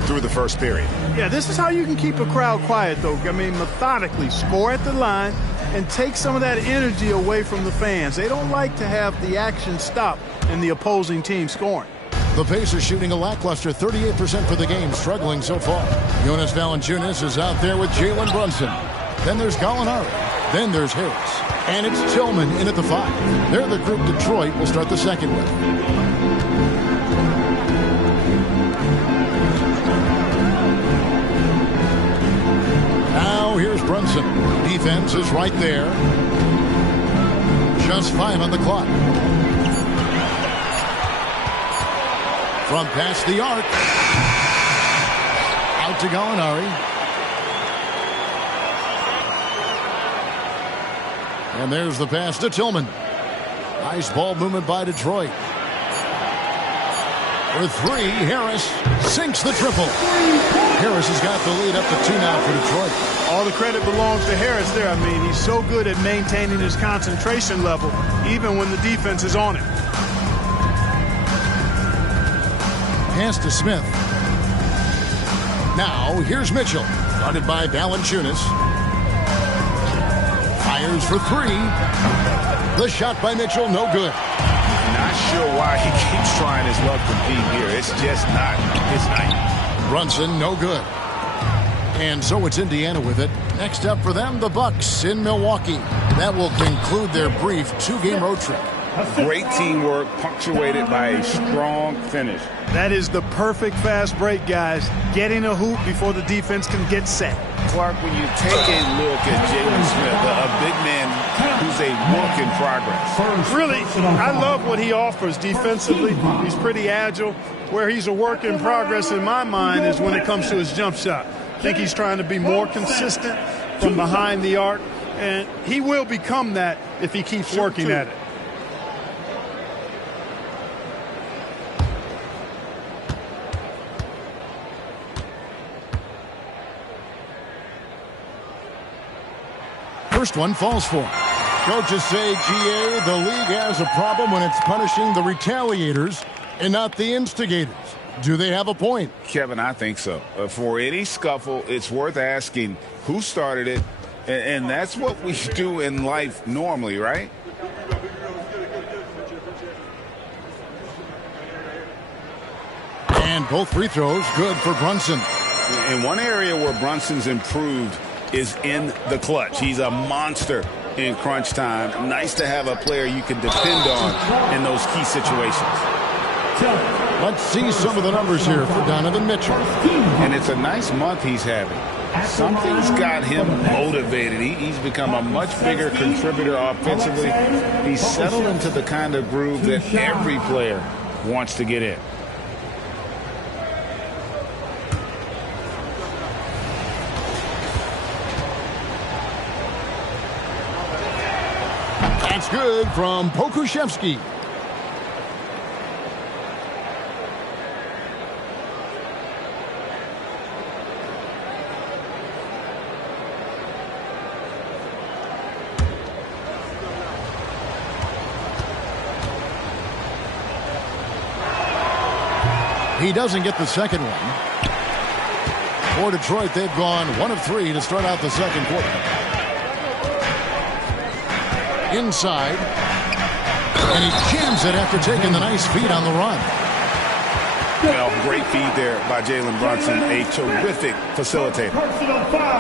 through the first period. Yeah, this is how you can keep a crowd quiet, though. I mean, methodically score at the line and take some of that energy away from the fans. They don't like to have the action stop in the opposing team scoring. The Pacers shooting a lackluster 38% for the game, struggling so far. Jonas Valanciunas is out there with Jalen Brunson. Then there's Gallinari. Then there's Harris. And it's Tillman in at the 5. They're the group Detroit will start the second with. Now here's Brunson. Defense is right there. Just 5 on the clock. From past the arc. Out to Gallinari. And there's the pass to Tillman. Nice ball movement by Detroit. For 3, Harris sinks the triple. Harris has got the lead up to 2 now for Detroit. All the credit belongs to Harris there. I mean, he's so good at maintaining his concentration level, even when the defense is on him. Pass to Smith. Now, here's Mitchell. Guarded by Valanciunas. Fires for 3. The shot by Mitchell, no good. Not sure why he keeps trying his luck from deep here. It's just not his night. Brunson, no good. And so it's Indiana with it. Next up for them, the Bucks in Milwaukee. That will conclude their brief 2-game road trip. Great teamwork punctuated by a strong finish. That is the perfect fast break, guys. Getting a hoop before the defense can get set. Clark, when you take a look at Jalen Smith, a big man who's a work in progress. Really, I love what he offers defensively. He's pretty agile. Where he's a work in progress in my mind is when it comes to his jump shot. I think he's trying to be more consistent from behind the arc, and he will become that if he keeps working at it. First one falls for him. Coaches say, GA, the league has a problem when it's punishing the retaliators and not the instigators. Do they have a point? Kevin, I think so. For any scuffle, it's worth asking who started it, and that's what we do in life normally, right? And both free throws good for Brunson. In one area where Brunson's improved is in the clutch. He's a monster in crunch time. Nice to have a player you can depend on in those key situations. Let's see some of the numbers here for Donovan Mitchell. And it's a nice month he's having. Something's got him motivated. He's become a much bigger contributor offensively. He's settled into the kind of groove that every player wants to get in. That's good from Pokuševski. He doesn't get the second one. For Detroit, they've gone 1 of 3 to start out the second quarter. Inside. And he jams it after taking the nice feed on the run. Well, great feed there by Jalen Brunson, a terrific facilitator.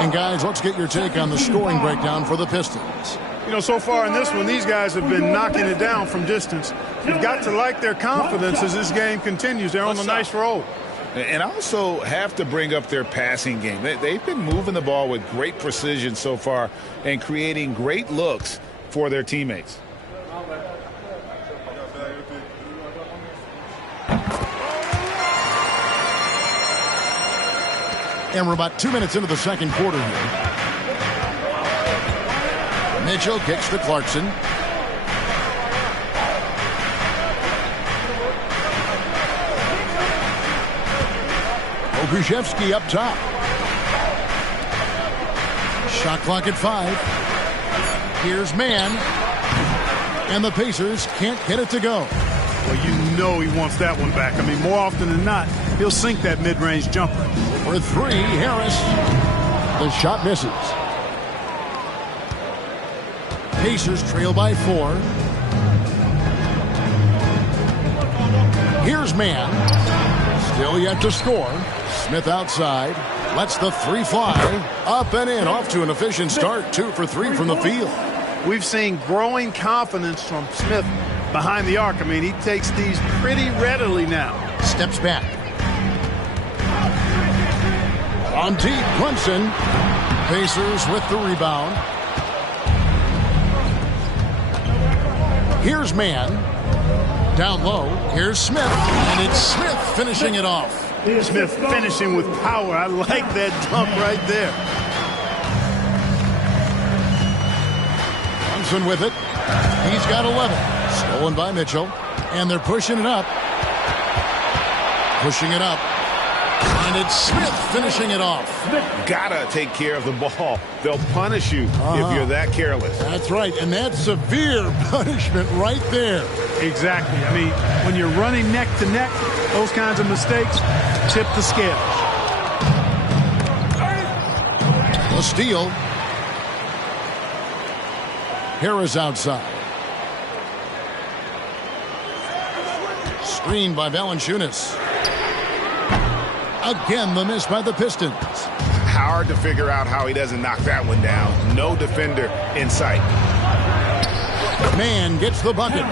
And guys, let's get your take on the scoring breakdown for the Pistons. You know, so far in this one, these guys have been knocking it down from distance. You've got to like their confidence as this game continues. They're on a nice roll. And also have to bring up their passing game. They've been moving the ball with great precision so far and creating great looks for their teammates. And we're about 2 minutes into the second quarter here. Mitchell kicks to Clarkson. Pokuševski up top. Shot clock at 5. Here's man. And the Pacers can't get it to go. Well, you know he wants that one back. I mean, more often than not, he'll sink that mid-range jumper. For 3, Harris. The shot misses. Pacers trail by 4. Here's man. Still yet to score. Smith outside. Lets the 3 fly. Up and in. Off to an efficient start. 2 for 3 from the field. We've seen growing confidence from Smith behind the arc. I mean, he takes these pretty readily now. Steps back. On deep, Brunson. Pacers with the rebound. Here's man. Down low. Here's Smith. And it's Smith finishing it off. Smith finishing with power. I like that dunk right there. Brunson with it. He's got 11. Stolen by Mitchell. And they're pushing it up. Pushing it up. And it's Smith finishing it off. Gotta take care of the ball. They'll punish you if you're that careless. That's right, and that's severe punishment right there. Exactly. I mean, when you're running neck to neck, those kinds of mistakes tip the scale. The steal. Harris outside. Screened by Valanciunas. Again, the miss by the Pistons. Hard to figure out how he doesn't knock that one down. No defender in sight. Man gets the bucket.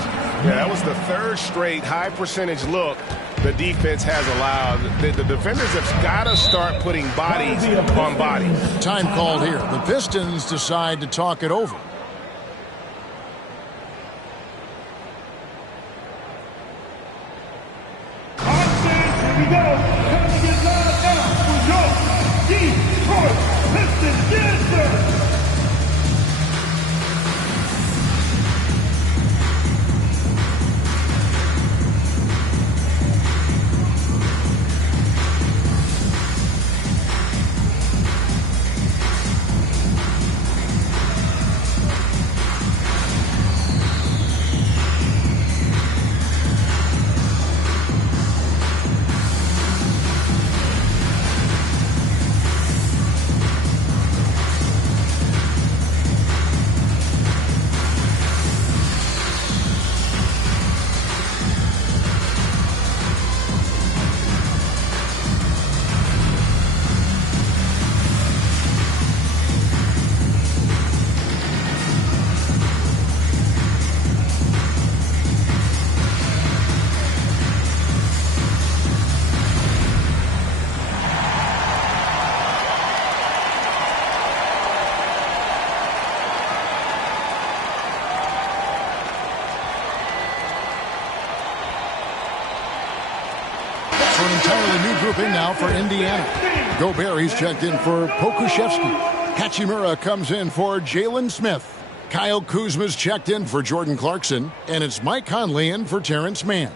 Yeah, that was the third straight high percentage look the defense has allowed. The defenders have got to start putting bodies on bodies. Time called here. The Pistons decide to talk it over. Here we go. Time to get live now for your Detroit Pistons. Yes, sir. An entirely new group in now for Indiana. Gobert, he's checked in for Pokuševski. Hachimura comes in for Jalen Smith. Kyle Kuzma's checked in for Jordan Clarkson. And it's Mike Conley in for Terrence Mann.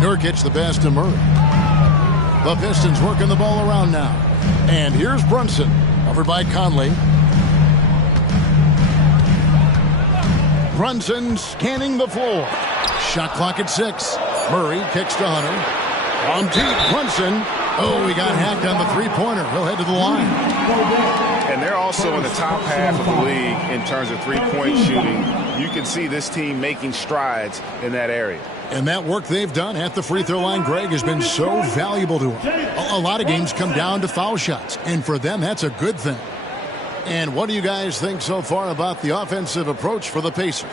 Nurkic the pass to Murray. The Pistons working the ball around now. And here's Brunson, covered by Conley. Brunson scanning the floor. Shot clock at 6. Murray kicks to Hunter. On deep, Brunson. Oh, he got hacked on the three-pointer. He'll head to the line. And they're also in the top half of the league in terms of three-point shooting. You can see this team making strides in that area. And that work they've done at the free throw line, Greg, has been so valuable to them. A lot of games come down to foul shots, and for them, that's a good thing. And what do you guys think so far about the offensive approach for the Pacers?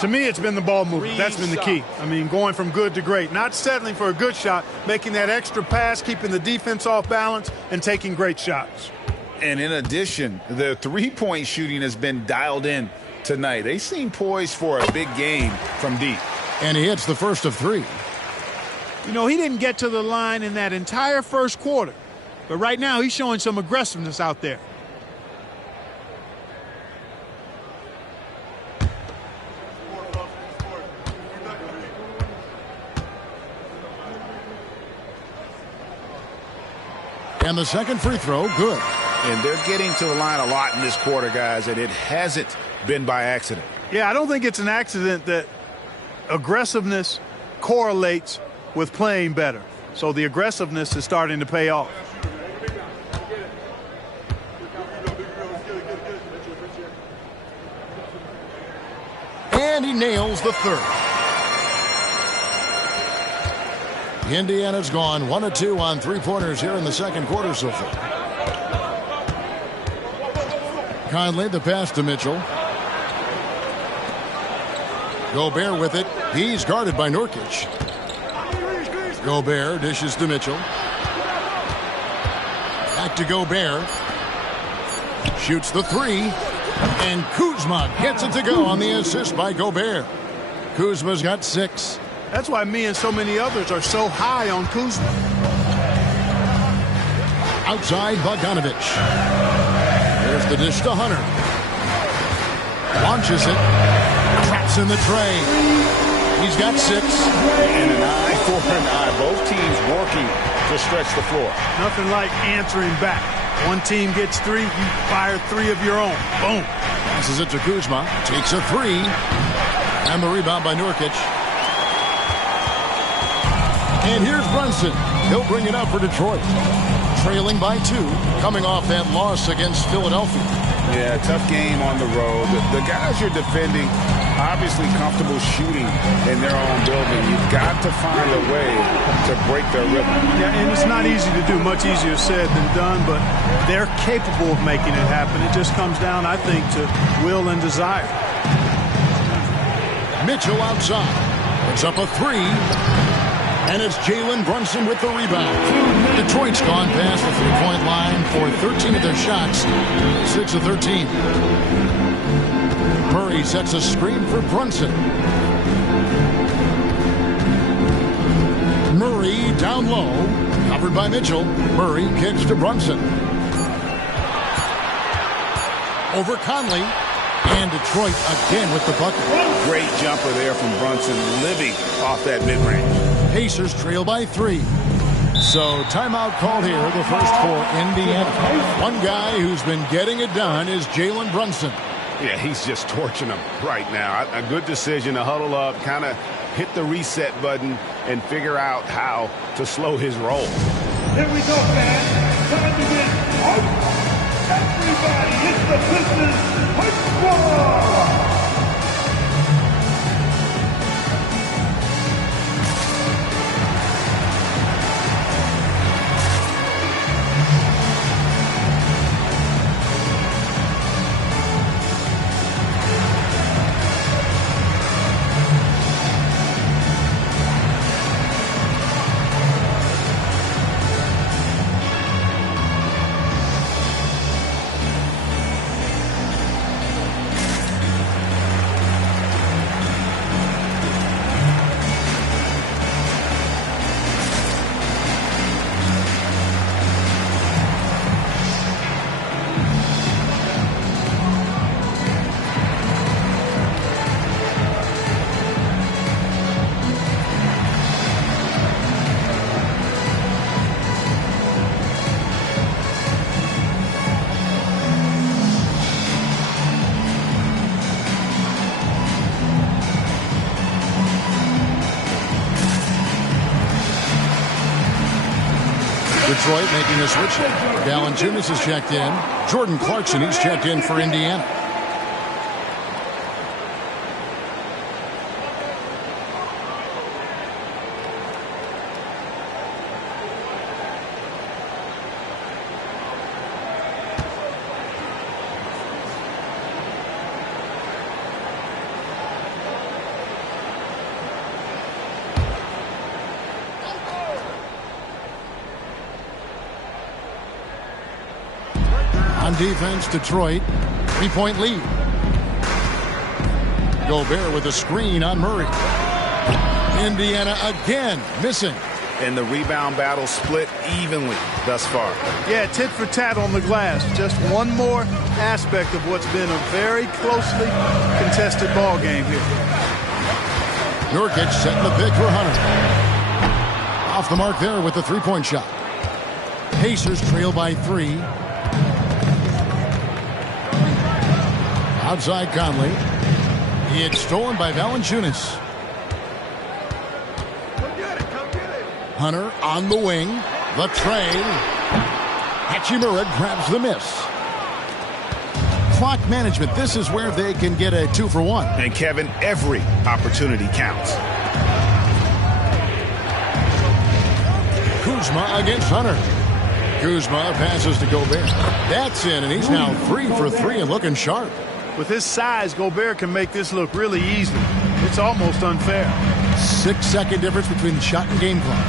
To me, it's been the ball movement. That's been the key. I mean, going from good to great. Not settling for a good shot, making that extra pass, keeping the defense off balance, and taking great shots. And in addition, the three-point shooting has been dialed in tonight. They seem poised for a big game from deep. And he hits the first of 3. You know, he didn't get to the line in that entire first quarter. But right now, he's showing some aggressiveness out there. And the second free throw, good. And they're getting to the line a lot in this quarter, guys, and it hasn't been by accident. Yeah, I don't think it's an accident that aggressiveness correlates with playing better. So the aggressiveness is starting to pay off. And he nails the third. Indiana's gone 1 of 2 on three-pointers here in the second quarter so far. Conley the pass to Mitchell. Gobert with it. He's guarded by Nurkic. Gobert dishes to Mitchell. Back to Gobert. Shoots the 3. And Kuzma gets it to go on the assist by Gobert. Kuzma's got 6. That's why me and so many others are so high on Kuzma. Outside Bogdanovich. There's the dish to Hunter. Launches it. Traps in the tray. He's got 6. And an eye for an eye. Both teams working to stretch the floor. Nothing like answering back. One team gets 3, you fire 3 of your own. Boom. Passes it to Kuzma. Takes a 3. And the rebound by Nurkic. And here's Brunson. He'll bring it up for Detroit. Trailing by 2, coming off that loss against Philadelphia. Yeah, tough game on the road. The guys you're defending, obviously comfortable shooting in their own building. You've got to find a way to break their rhythm. Yeah, and it's not easy to do. Much easier said than done, but they're capable of making it happen. It just comes down, I think, to will and desire. Mitchell outside. It's up a three. And it's Jalen Brunson with the rebound. Detroit's gone past the three-point line for 13 of their shots. 6 of 13. Murray sets a screen for Brunson. Murray down low. Covered by Mitchell. Murray kicks to Brunson. Over Conley. And Detroit again with the bucket. Great jumper there from Brunson, living off that mid-range. Pacers trail by 3. So timeout called here, the first for Indiana. One guy who's been getting it done is Jalen Brunson. Yeah, he's just torching them right now. A good decision to huddle up, kind of hit the reset button, and figure out how to slow his roll. Here we go, fans. Time to get hype. Everybody, it's the Pistons Hype Squad. Detroit making a switch. Valanciunas is checked in. Jordan Clarkson, he's checked in for Indiana. On defense, Detroit, 3-point lead. Gobert with a screen on Murray. Indiana again missing. And the rebound battle split evenly thus far. Yeah, tit for tat on the glass. Just one more aspect of what's been a very closely contested ball game here. Nurkic setting the pick for Hunter. Off the mark there with the three-point shot. Pacers trail by 3. Outside Conley. It's stolen by Valanciunas. Hunter on the wing. The tray. Hachimura grabs the miss. Clock management. This is where they can get a 2-for-1. And Kevin, every opportunity counts. Kuzma against Hunter. Kuzma passes to Gobert. That's in, and he's now 3 for 3 and looking sharp. With his size, Gobert can make this look really easy. It's almost unfair. 6-second difference between the shot and game clock.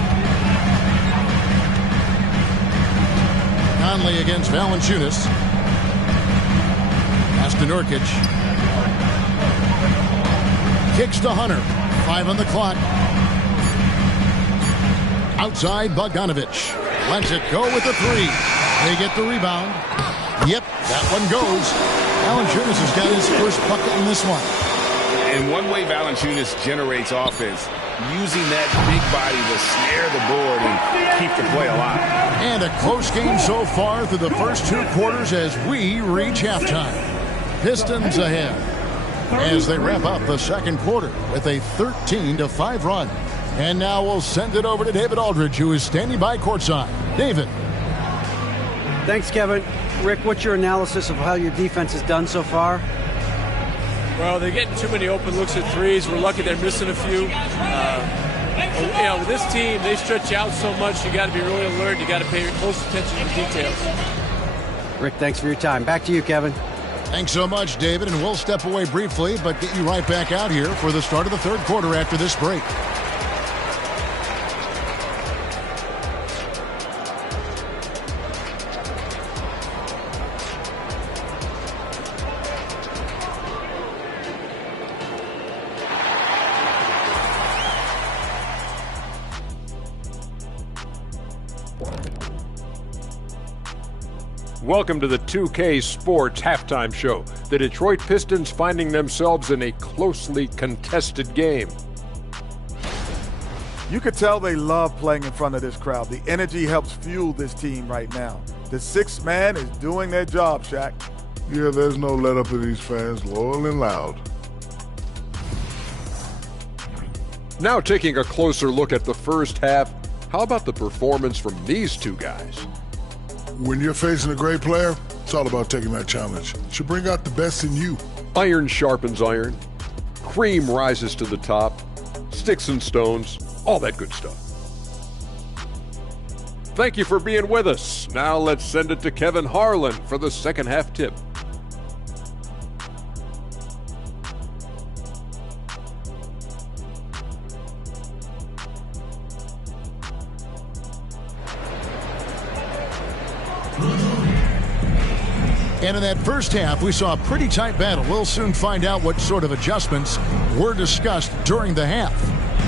Conley against Valanciunas. Pass to Nurkic. Kicks to Hunter. 5 on the clock. Outside Bogdanovich. Lets it go with the 3. They get the rebound. Yep, that one goes. Valanciunas has got his first bucket in this one. And one way Valanciunas generates offense, using that big body to snare the board and keep the play alive. And a close game so far through the first 2 quarters as we reach halftime. Pistons ahead as they wrap up the second quarter with a 13-5 run. And now we'll send it over to David Aldridge, who is standing by courtside. David. Thanks, Kevin. Rick, what's your analysis of how your defense has done so far? Well, they're getting too many open looks at threes. We're lucky they're missing a few. With this team, they stretch out so much. You got to be really alert. You got to pay close attention to the details. Rick, thanks for your time. Back to you, Kevin. Thanks so much, David, and we'll step away briefly, but get you right back out here for the start of the third quarter after this break. Welcome to the 2K Sports Halftime Show. The Detroit Pistons finding themselves in a closely contested game. You could tell they love playing in front of this crowd. The energy helps fuel this team right now. The sixth man is doing their job, Shaq. Yeah, there's no let up in these fans, loyal and loud. Now taking a closer look at the first half, how about the performance from these two guys? When you're facing a great player, it's all about taking that challenge. It should bring out the best in you. Iron sharpens iron. Cream rises to the top. Sticks and stones. All that good stuff. Thank you for being with us. Now let's send it to Kevin Harlan for the second half tip. And in that first half, we saw a pretty tight battle. We'll soon find out what sort of adjustments were discussed during the half.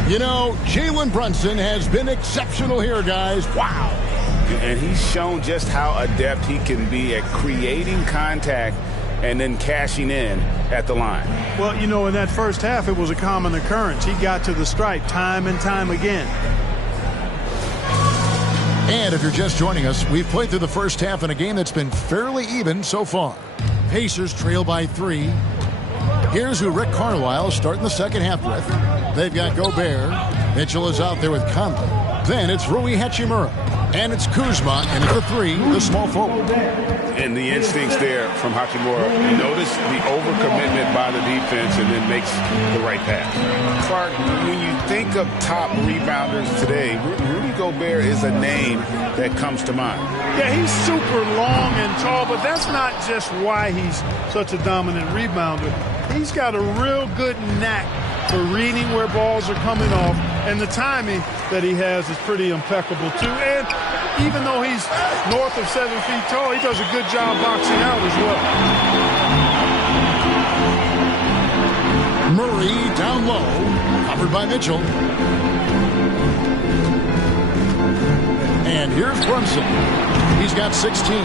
You know, Jalen Brunson has been exceptional here, guys. Wow. And he's shown just how adept he can be at creating contact and then cashing in at the line. Well, you know, in that first half, it was a common occurrence. He got to the stripe time and time again. And if you're just joining us, we've played through the first half in a game that's been fairly even so far. Pacers trail by 3. Here's who Rick Carlisle is starting the second half with. They've got Gobert. Mitchell is out there with Conley. Then it's Rui Hachimura. And it's Kuzma, and it's the 3, the small forward. And the instincts there from Hachimura. Notice the overcommitment by the defense and then makes the right pass. Clark, when you think of top rebounders today, Rudy Gobert is a name that comes to mind. Yeah, he's super long and tall, but that's not just why he's such a dominant rebounder. He's got a real good knack for reading where balls are coming off, and the timing that he has is pretty impeccable too. And even though he's north of 7 feet tall, he does a good job boxing out as well. Murray down low, covered by Mitchell. And here's Brunson. He's got 16.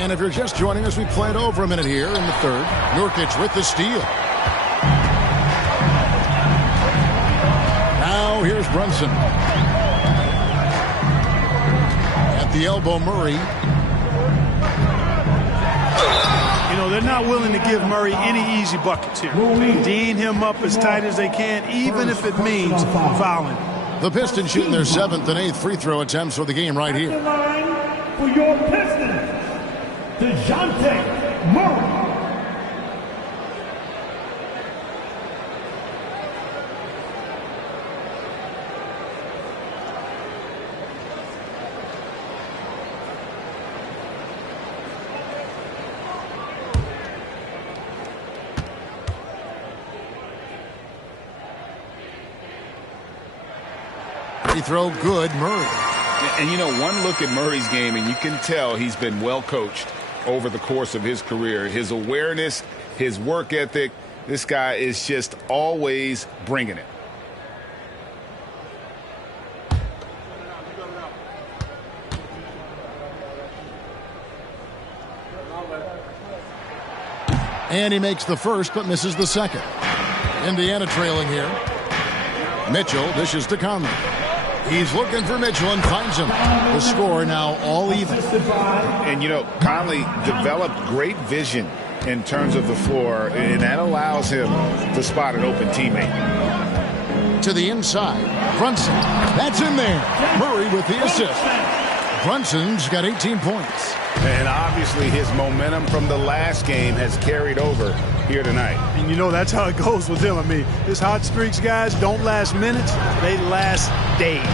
And if you're just joining us, we played over a minute here in the third. Nurkic with the steal. Now here's Brunson. At the elbow, Murray. You know, they're not willing to give Murray any easy buckets here. D'ing him up as tight as they can, even if it means fouling. The Pistons shooting their 7th and 8th free throw attempts for the game right here. For your Pistons, DeJounte Murray. Free throw good, Murray. And you know, one look at Murray's game, and you can tell he's been well coached over the course of his career. His awareness, his work ethic, this guy is just always bringing it. And he makes the first but misses the second. Indiana trailing here. Mitchell dishes to Conley. He's looking for Mitchell and finds him. The score now all even. And, you know, Conley developed great vision in terms of the floor, and that allows him to spot an open teammate. To the inside. Brunson. That's in there. Murray with the assist. Brunson's got 18 points. And obviously his momentum from the last game has carried over here tonight. And you know that's how it goes with him. I mean, his hot streaks, guys, don't last minutes. They last days.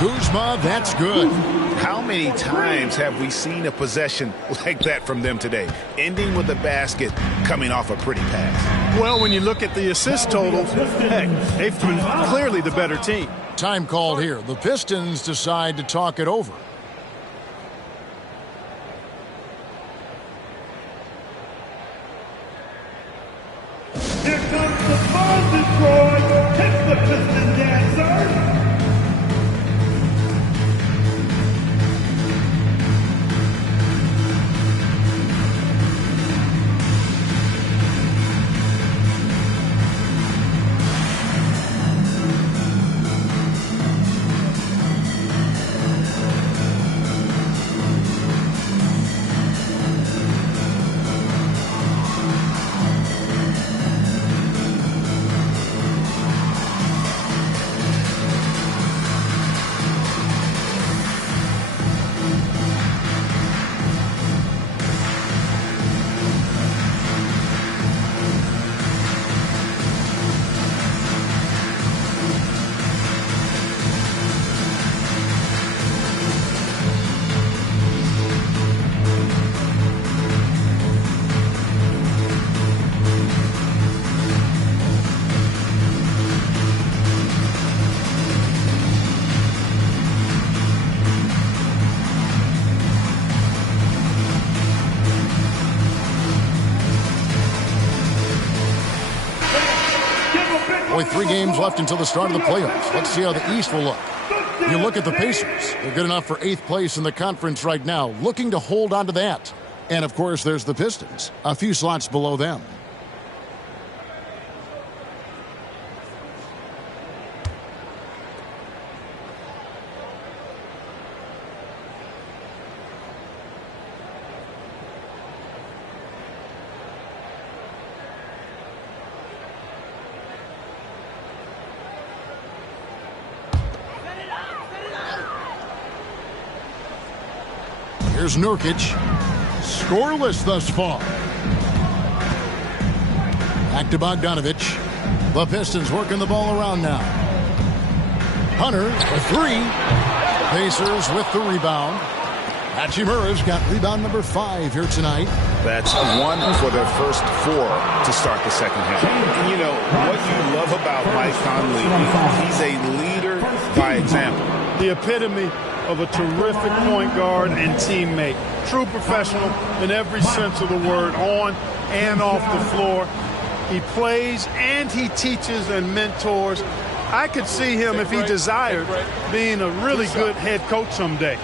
Kuzma, that's good. How many times have we seen a possession like that from them today? Ending with a basket, coming off a pretty pass. Well, when you look at the assist total, heck, they've been clearly the better team. Time called here. The Pistons decide to talk it over. Here comes the ball destroyed. Hits the Piston dancer. Only 3 games left until the start of the playoffs. Let's see how the East will look. You look at the Pacers. They're good enough for 8th place in the conference right now, looking to hold on to that. And, of course, there's the Pistons, a few slots below them. Here's Nurkic. Scoreless thus far. Back to Bogdanovic. The Pistons working the ball around now. Hunter, a 3. Pacers with the rebound. Hachimura's got rebound number 5 here tonight. That's 1 for their first 4 to start the second half. And you know, what you love about Mike Conley, he's a leader by example. The epitome of a terrific point guard and teammate. True professional in every sense of the word, on and off the floor. He plays and he teaches and mentors. I could see him, if he desired, being a really good head coach someday.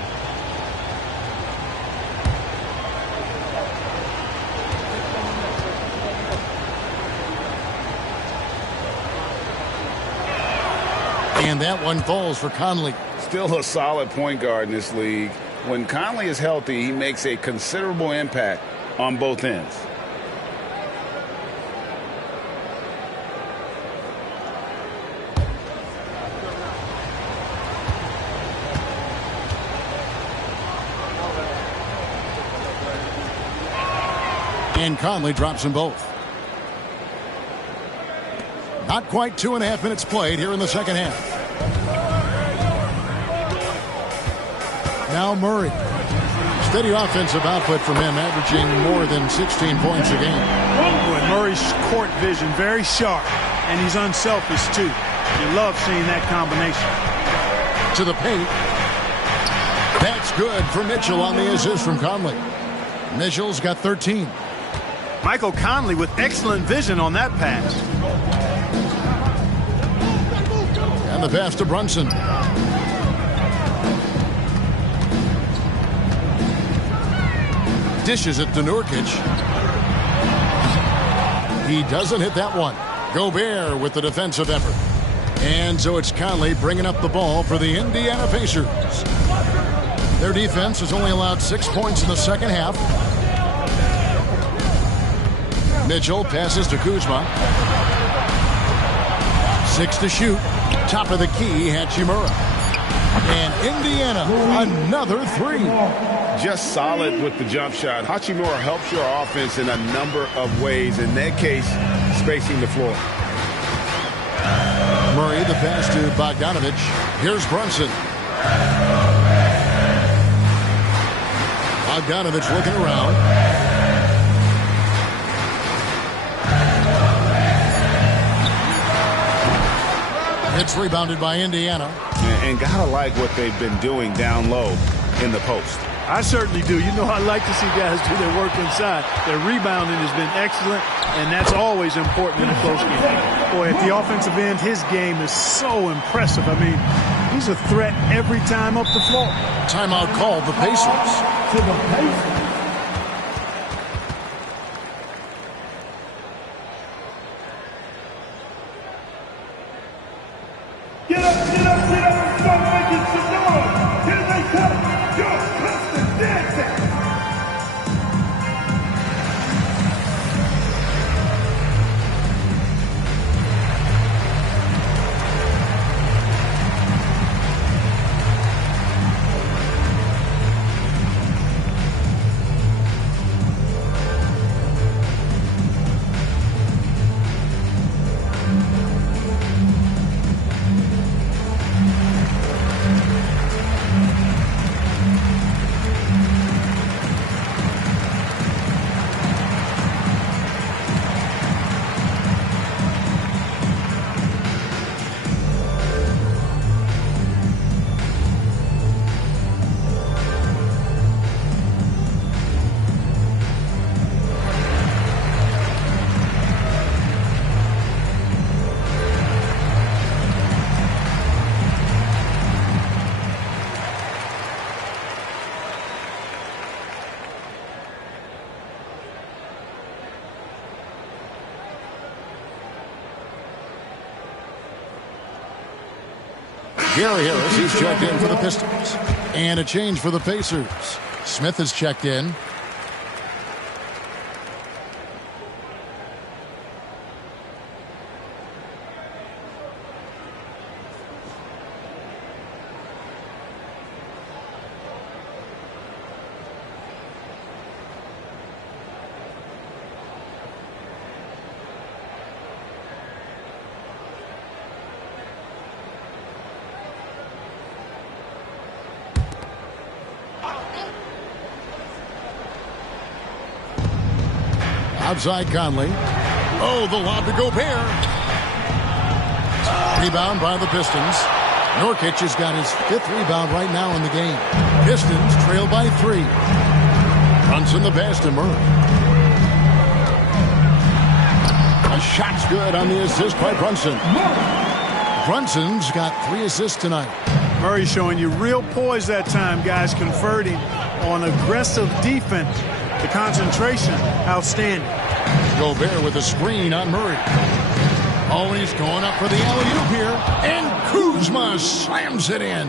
And that one falls for Conley. Still a solid point guard in this league. When Conley is healthy, he makes a considerable impact on both ends. And Conley drops them both. Not quite 2.5 minutes played here in the second half. Now Murray. Steady offensive output from him, averaging more than 16 points a game. Boy, Murray's court vision very sharp, and he's unselfish too. You love seeing that combination. To the paint. That's good for Mitchell on the assist from Conley. Mitchell's got 13. Michael Conley with excellent vision on that pass. And the pass to Brunson. Dishes it to Nurkic. He doesn't hit that one. Gobert with the defensive effort. And so it's Conley bringing up the ball for the Indiana Pacers. Their defense has only allowed 6 points in the second half. Mitchell passes to Kuzma. 6 to shoot. Top of the key, Hachimura. And Indiana, another three. Just solid with the jump shot. Hachimura helps your offense in a number of ways. In that case, spacing the floor. Murray, the pass to Bogdanovich. Here's Brunson. Bogdanovich looking around. It's rebounded by Indiana. And gotta like what they've been doing down low in the post. I certainly do. You know, I like to see guys do their work inside. Their rebounding has been excellent, and that's always important in a close game. Boy, at the offensive end, his game is so impressive. I mean, he's a threat every time up the floor. Timeout called the Pacers. To the Pacers. Get up, get up, get up, and start making some noise. Here they come, your Pistons dancing. Gary Harris, he's checked in for the Pistons. And a change for the Pacers. Smith is checked in. Outside Conley. Oh, the lob to Gobert. Rebound by the Pistons. Nurkic has got his 5th rebound right now in the game. Pistons trail by 3. Brunson the pass to Murray. A shot's good on the assist by Brunson. Brunson's got 3 assists tonight. Murray showing you real poise that time, guys, converting on aggressive defense. The concentration, outstanding. Gobert with a screen on Murray. Oh, he's going up for the alley-oop here. And Kuzma slams it in.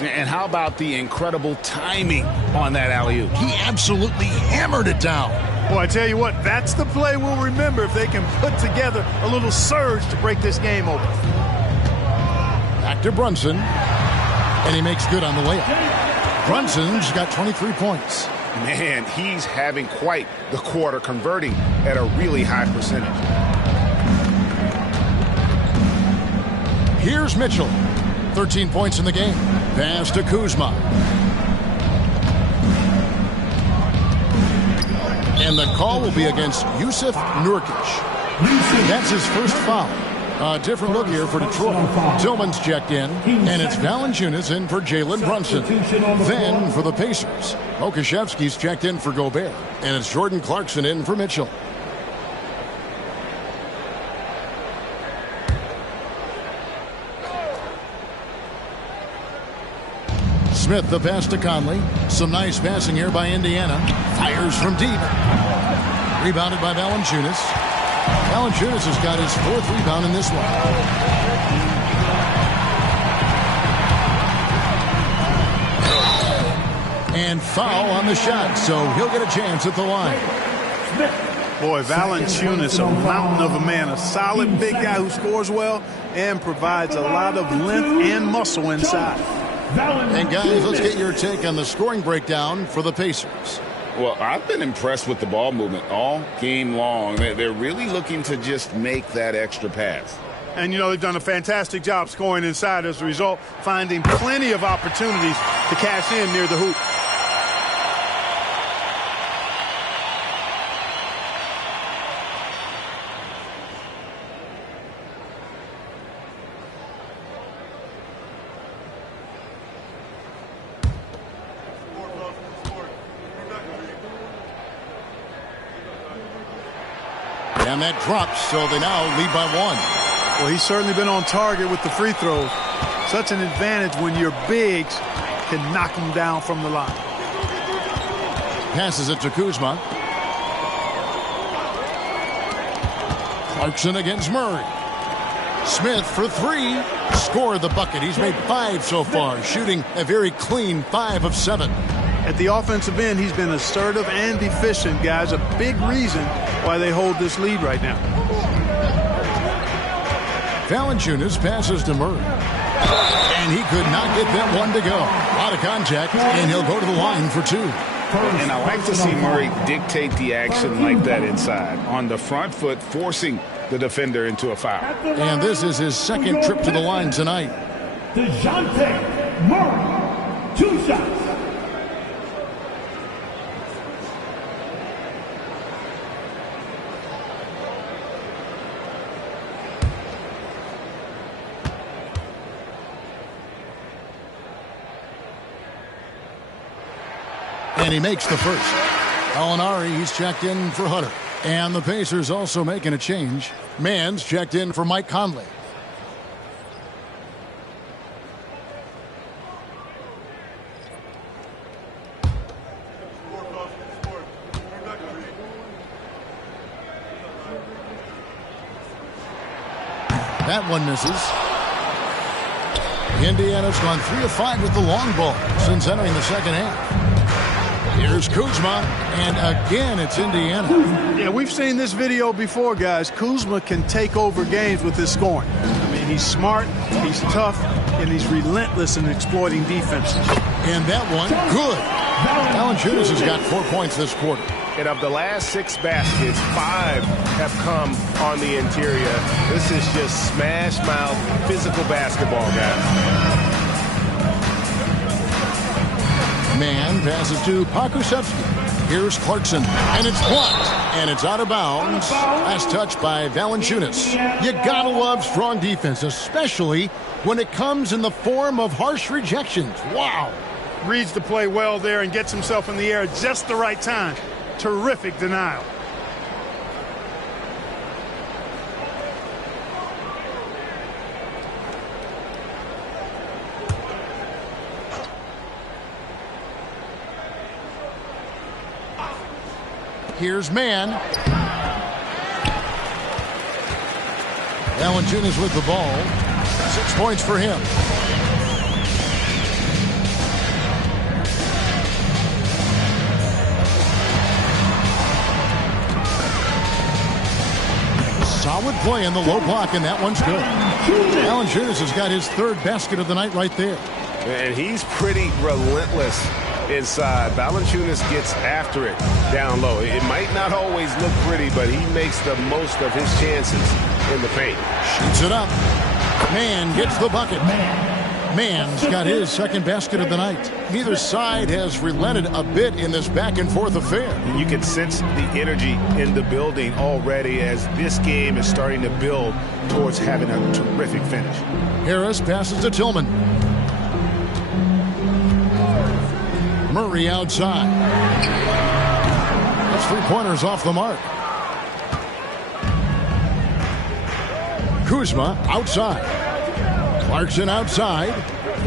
And how about the incredible timing on that alley-oop? He absolutely hammered it down. Boy, I tell you what, that's the play we'll remember if they can put together a little surge to break this game open. Back to Brunson. And he makes good on the layup. Brunson's got 23 points. Man, he's having quite the quarter, converting at a really high percentage. Here's Mitchell. 13 points in the game. Pass to Kuzma. And the call will be against Yusuf Nurkic. That's his first foul. A different look here for Detroit. Tillman's checked in, and it's Valanciunas in for Jalen Brunson. Then for the Pacers, Okashevsky's checked in for Gobert, and it's Jordan Clarkson in for Mitchell. Smith the pass to Conley. Some nice passing here by Indiana. Fires from deep. Rebounded by Valanciunas. Valanciunas has got his 4th rebound in this one. And foul on the shot, so he'll get a chance at the line. Boy, Valanciunas, a mountain of a man, a solid big guy who scores well and provides a lot of length and muscle inside. And guys, let's get your take on the scoring breakdown for the Pacers. Well, I've been impressed with the ball movement all game long. They're really looking to just make that extra pass. And, you know, they've done a fantastic job scoring inside as a result, finding plenty of opportunities to cash in near the hoop. And that drops, so they now lead by 1. Well, he's certainly been on target with the free throws. Such an advantage when your bigs can knock them down from the line. Passes it to Kuzma. Clarkson against Murray. Smith for 3. Scored the bucket. He's made 5 so far, shooting a very clean 5 of 7. At the offensive end, he's been assertive and efficient, guys. A big reason why they hold this lead right now. Valanciunas passes to Murray. And he could not get that one to go. Out of contact, and he'll go to the line for 2. And I like to see Murray dictate the action like that inside. On the front foot, forcing the defender into a foul. And this is his second trip to the line tonight. DeJounte Murray, 2 shots. And he makes the first. Alinari, he's checked in for Hunter. And the Pacers also making a change. Mann's checked in for Mike Conley. That one misses. Indiana's gone 3 of 5 with the long ball since entering the second half. Here's Kuzma, and again it's Indiana. Yeah, we've seen this video before, guys. Kuzma can take over games with his scoring. I mean, he's smart, he's tough, and he's relentless in exploiting defenses. And that one, good. Valanciunas has got 4 points this quarter. And of the last 6 baskets, 5 have come on the interior. This is just smash mouth physical basketball, guys. Mann passes to Pokusevski. Here's Clarkson, and it's blocked, and it's out of bounds. Last touch by Valanciunas. You gotta love strong defense, especially when it comes in the form of harsh rejections. Wow. Reads the play well there and gets himself in the air at just the right time. Terrific denial. Here's Mann. Valanciunas with the ball. 6 points for him. Solid play in the low block, and that one's good. Valanciunas has got his 3rd basket of the night right there. And he's pretty relentless inside. Valanciunas gets after it down low. It might not always look pretty, but he makes the most of his chances in the paint. Shoots it up. Mann gets the bucket. Mann's got his 2nd basket of the night. Neither side has relented a bit in this back-and-forth affair. You can sense the energy in the building already as this game is starting to build towards having a terrific finish. Harris passes to Tillman. Murray outside. That's 3-pointers off the mark. Kuzma outside. Clarkson outside.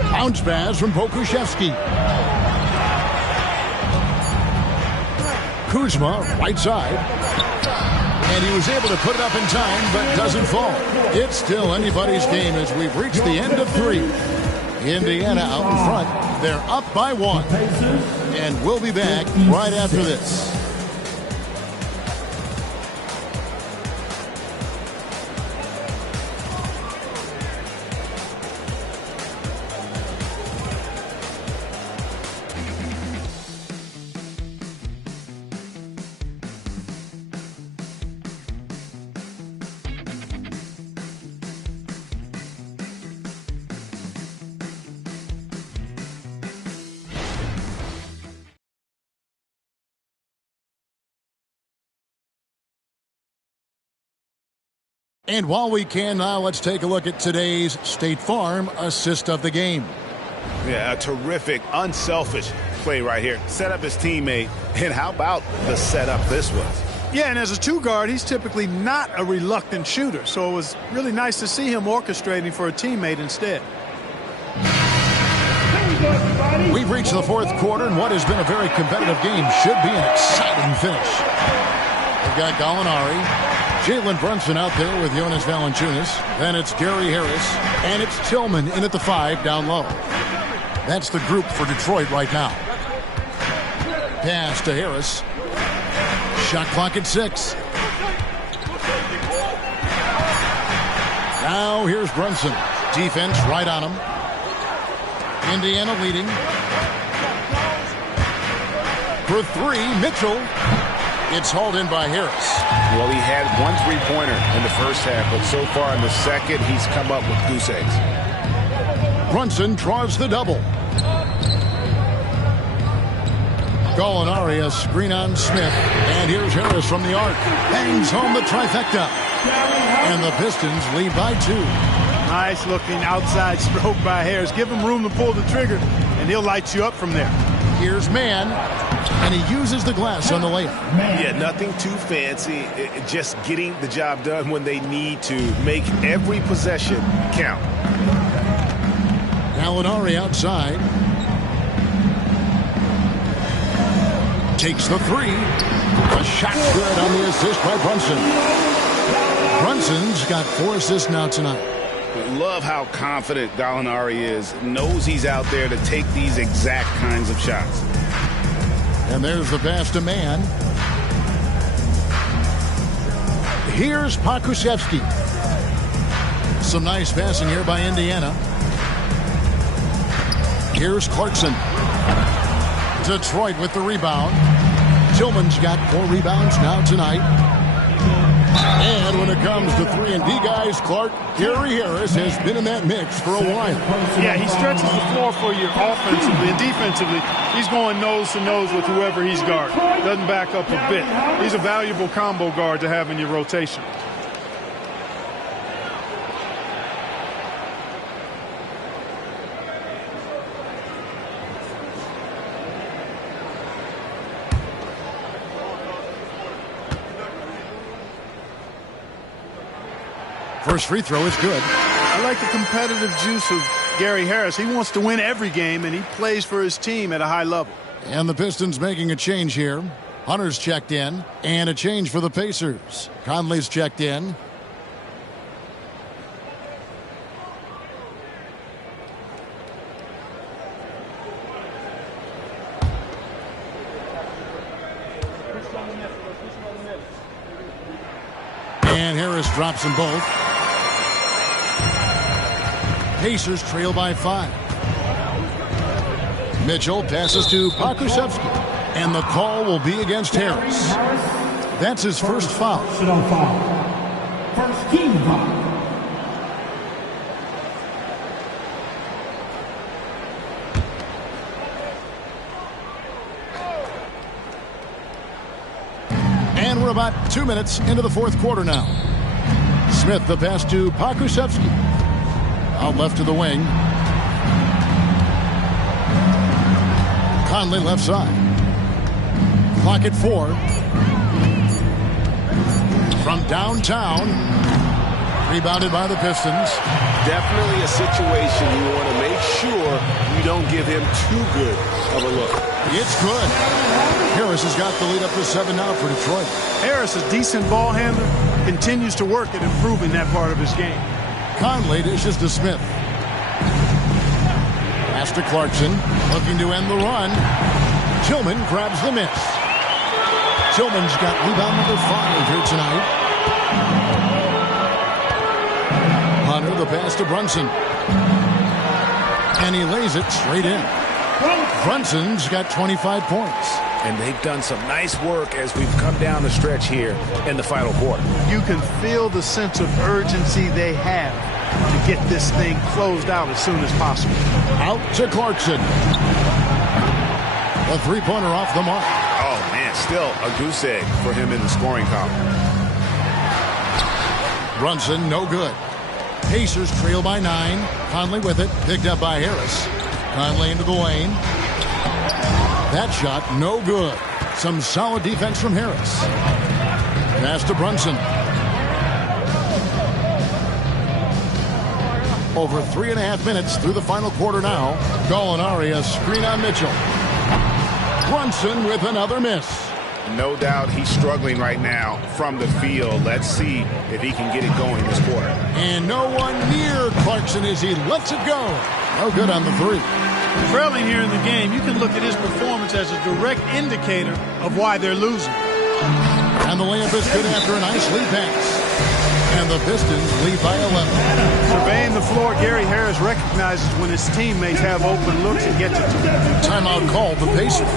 Bounce pass from Pokusevski. Kuzma right side. And he was able to put it up in time, but doesn't fall. It's still anybody's game as we've reached the end of 3. Indiana out in front. They're up by 1. And we'll be back right after this. And while we can now, let's take a look at today's State Farm assist of the game. Yeah, a terrific, unselfish play right here. Set up his teammate, and how about the setup this was? Yeah, and as a two-guard, he's typically not a reluctant shooter, so it was really nice to see him orchestrating for a teammate instead. We've reached the fourth quarter, and what has been a very competitive game should be an exciting finish. They've got Gallinari, Jalen Brunson out there with Jonas Valanciunas. Then it's Gary Harris, and it's Tillman in at the 5 down low. That's the group for Detroit right now. Pass to Harris. Shot clock at 6. Now here's Brunson. Defense right on him. Indiana leading. For 3, Mitchell. It's hauled in by Harris. Well, he had 1 3-pointer in the first half, but so far in the second, he's come up with goose eggs. Brunson draws the double. Gallinari, a screen on Smith. And here's Harris from the arc. Bangs home the trifecta. And the Pistons lead by 2. Nice looking outside stroke by Harris. Give him room to pull the trigger, and he'll light you up from there. Here's Mann, and he uses the glass on the layup. Yeah, nothing too fancy. Just getting the job done when they need to. Make every possession count. Gallinari outside. Takes the 3. A shot good on the assist by Brunson. Brunson's got 4 assists now tonight. Love how confident Gallinari is. Knows he's out there to take these exact kinds of shots. And there's the pass to Mann. Here's Pokusevski. Some nice passing here by Indiana. Here's Clarkson. Detroit with the rebound. Tillman's got 4 rebounds now tonight. And when it comes to 3 and D guys, Clark, Gary Harris has been in that mix for a while. Yeah, he stretches the floor for you offensively and defensively. He's going nose to nose with whoever he's guarding. Doesn't back up a bit. He's a valuable combo guard to have in your rotation. First free throw is good. I like the competitive juice of Gary Harris. He wants to win every game, and he plays for his team at a high level. And the Pistons making a change here. Hunter's checked in, and a change for the Pacers. Conley's checked in. And Harris drops them both. Pacers trail by 5. Mitchell passes to Pokusevski, and the call will be against Harris. That's his first foul. First team foul. And we're about 2 minutes into the fourth quarter now. Smith, the pass to Pokusevski. Out left to the wing. Conley left side. Clock at 4. From downtown. Rebounded by the Pistons. Definitely a situation you want to make sure you don't give him too good of a look. It's good. Harris has got the lead up to 7 now for Detroit. Harris, a decent ball handler, continues to work at improving that part of his game. Conley dishes to Smith. Pass to Clarkson, looking to end the run. Tillman grabs the miss. Tillman's got rebound number 5 here tonight. Hunter, the pass to Brunson. And he lays it straight in. Brunson's got 25 points. And they've done some nice work as we've come down the stretch here in the final quarter. You can feel the sense of urgency they have to get this thing closed out as soon as possible. Out to Clarkson. A 3-pointer off the mark. Oh, man, still a goose egg for him in the scoring column. Brunson, no good. Pacers trail by 9. Conley with it, picked up by Harris. Conley into the lane. That shot, no good. Some solid defense from Harris. Pass to Brunson. Over 3.5 minutes through the final quarter now. Gallinari, a screen on Mitchell. Brunson with another miss. No doubt he's struggling right now from the field. Let's see if he can get it going this quarter. And no one near Clarkson as he lets it go. No good on the 3. Trailing here in the game, you can look at his performance as a direct indicator of why they're losing. And the layup is good after a nice lead pass. And the Pistons lead by 11. Surveying the floor, Gary Harris recognizes when his teammates have open looks and gets it to them. Timeout called the Pacers.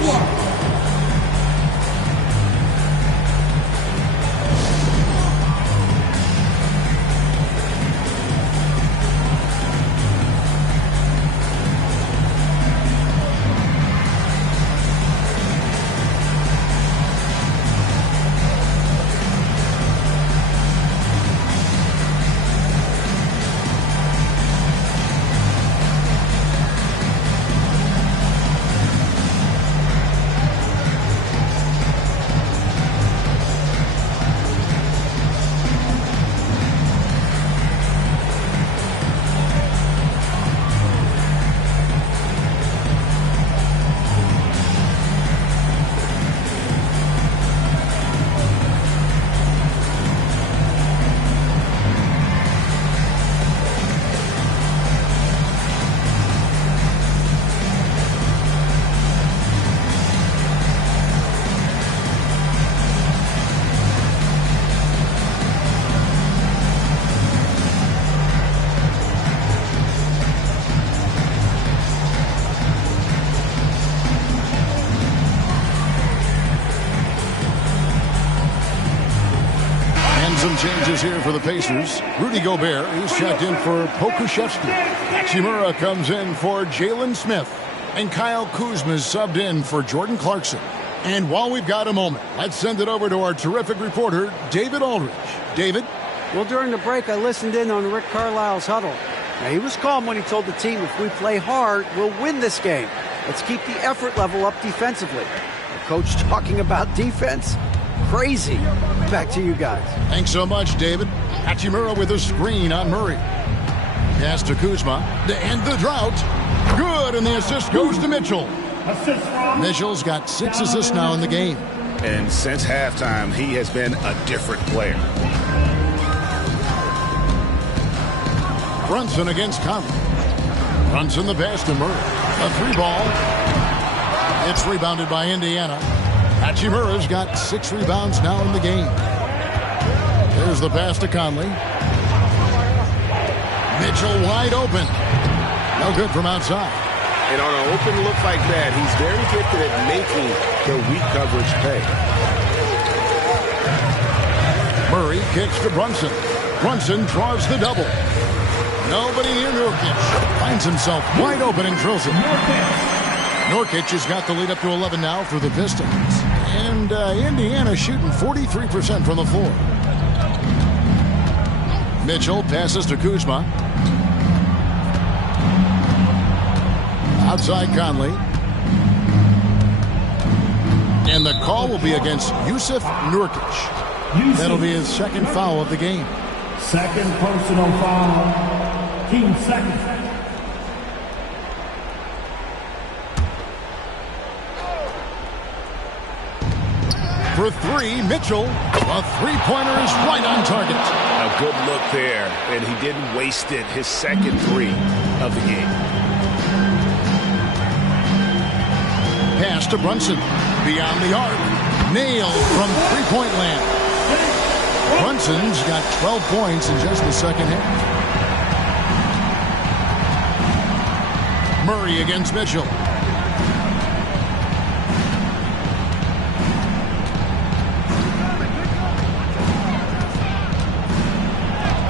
Some changes here for the Pacers. Rudy Gobert, he's checked in for Pokusevski. Hachimura comes in for Jalen Smith. And Kyle Kuzma's subbed in for Jordan Clarkson. And while we've got a moment, let's send it over to our terrific reporter, David Aldridge. David? Well, during the break, I listened in on Rick Carlisle's huddle. Now, he was calm when he told the team, if we play hard, we'll win this game. Let's keep the effort level up defensively. The coach talking about defense? Crazy. Back to you guys. Thanks so much, David. Hachimura with a screen on Murray. Pass to Kuzma to end the drought. Good, and the assist goes to Mitchell. Mitchell's got 6 assists now in the game. And since halftime, he has been a different player. Brunson against Conley. Brunson the pass to Murray. A 3-ball. It's rebounded by Indiana. Hachimura's got 6 rebounds now in the game. There's the pass to Conley. Mitchell wide open. No good from outside. And on an open look like that, he's very gifted at making the weak coverage pay. Murray kicks to Brunson. Brunson draws the double. Nobody near Nurkic. Finds himself wide open and drills it. Nurkic has got the lead up to 11 now for the Pistons. And Indiana shooting 43% from the floor. Mitchell passes to Kuzma. Outside Conley. And the call will be against Yusuf Nurkic. That'll be his second foul of the game. Second personal foul. Team second. For 3, Mitchell. A 3-pointer is right on target. A good look there, and he didn't waste it. His second 3 of the game. Pass to Brunson. Beyond the arc. Nailed from 3-point land. Brunson's got 12 points in just the second half. Murray against Mitchell.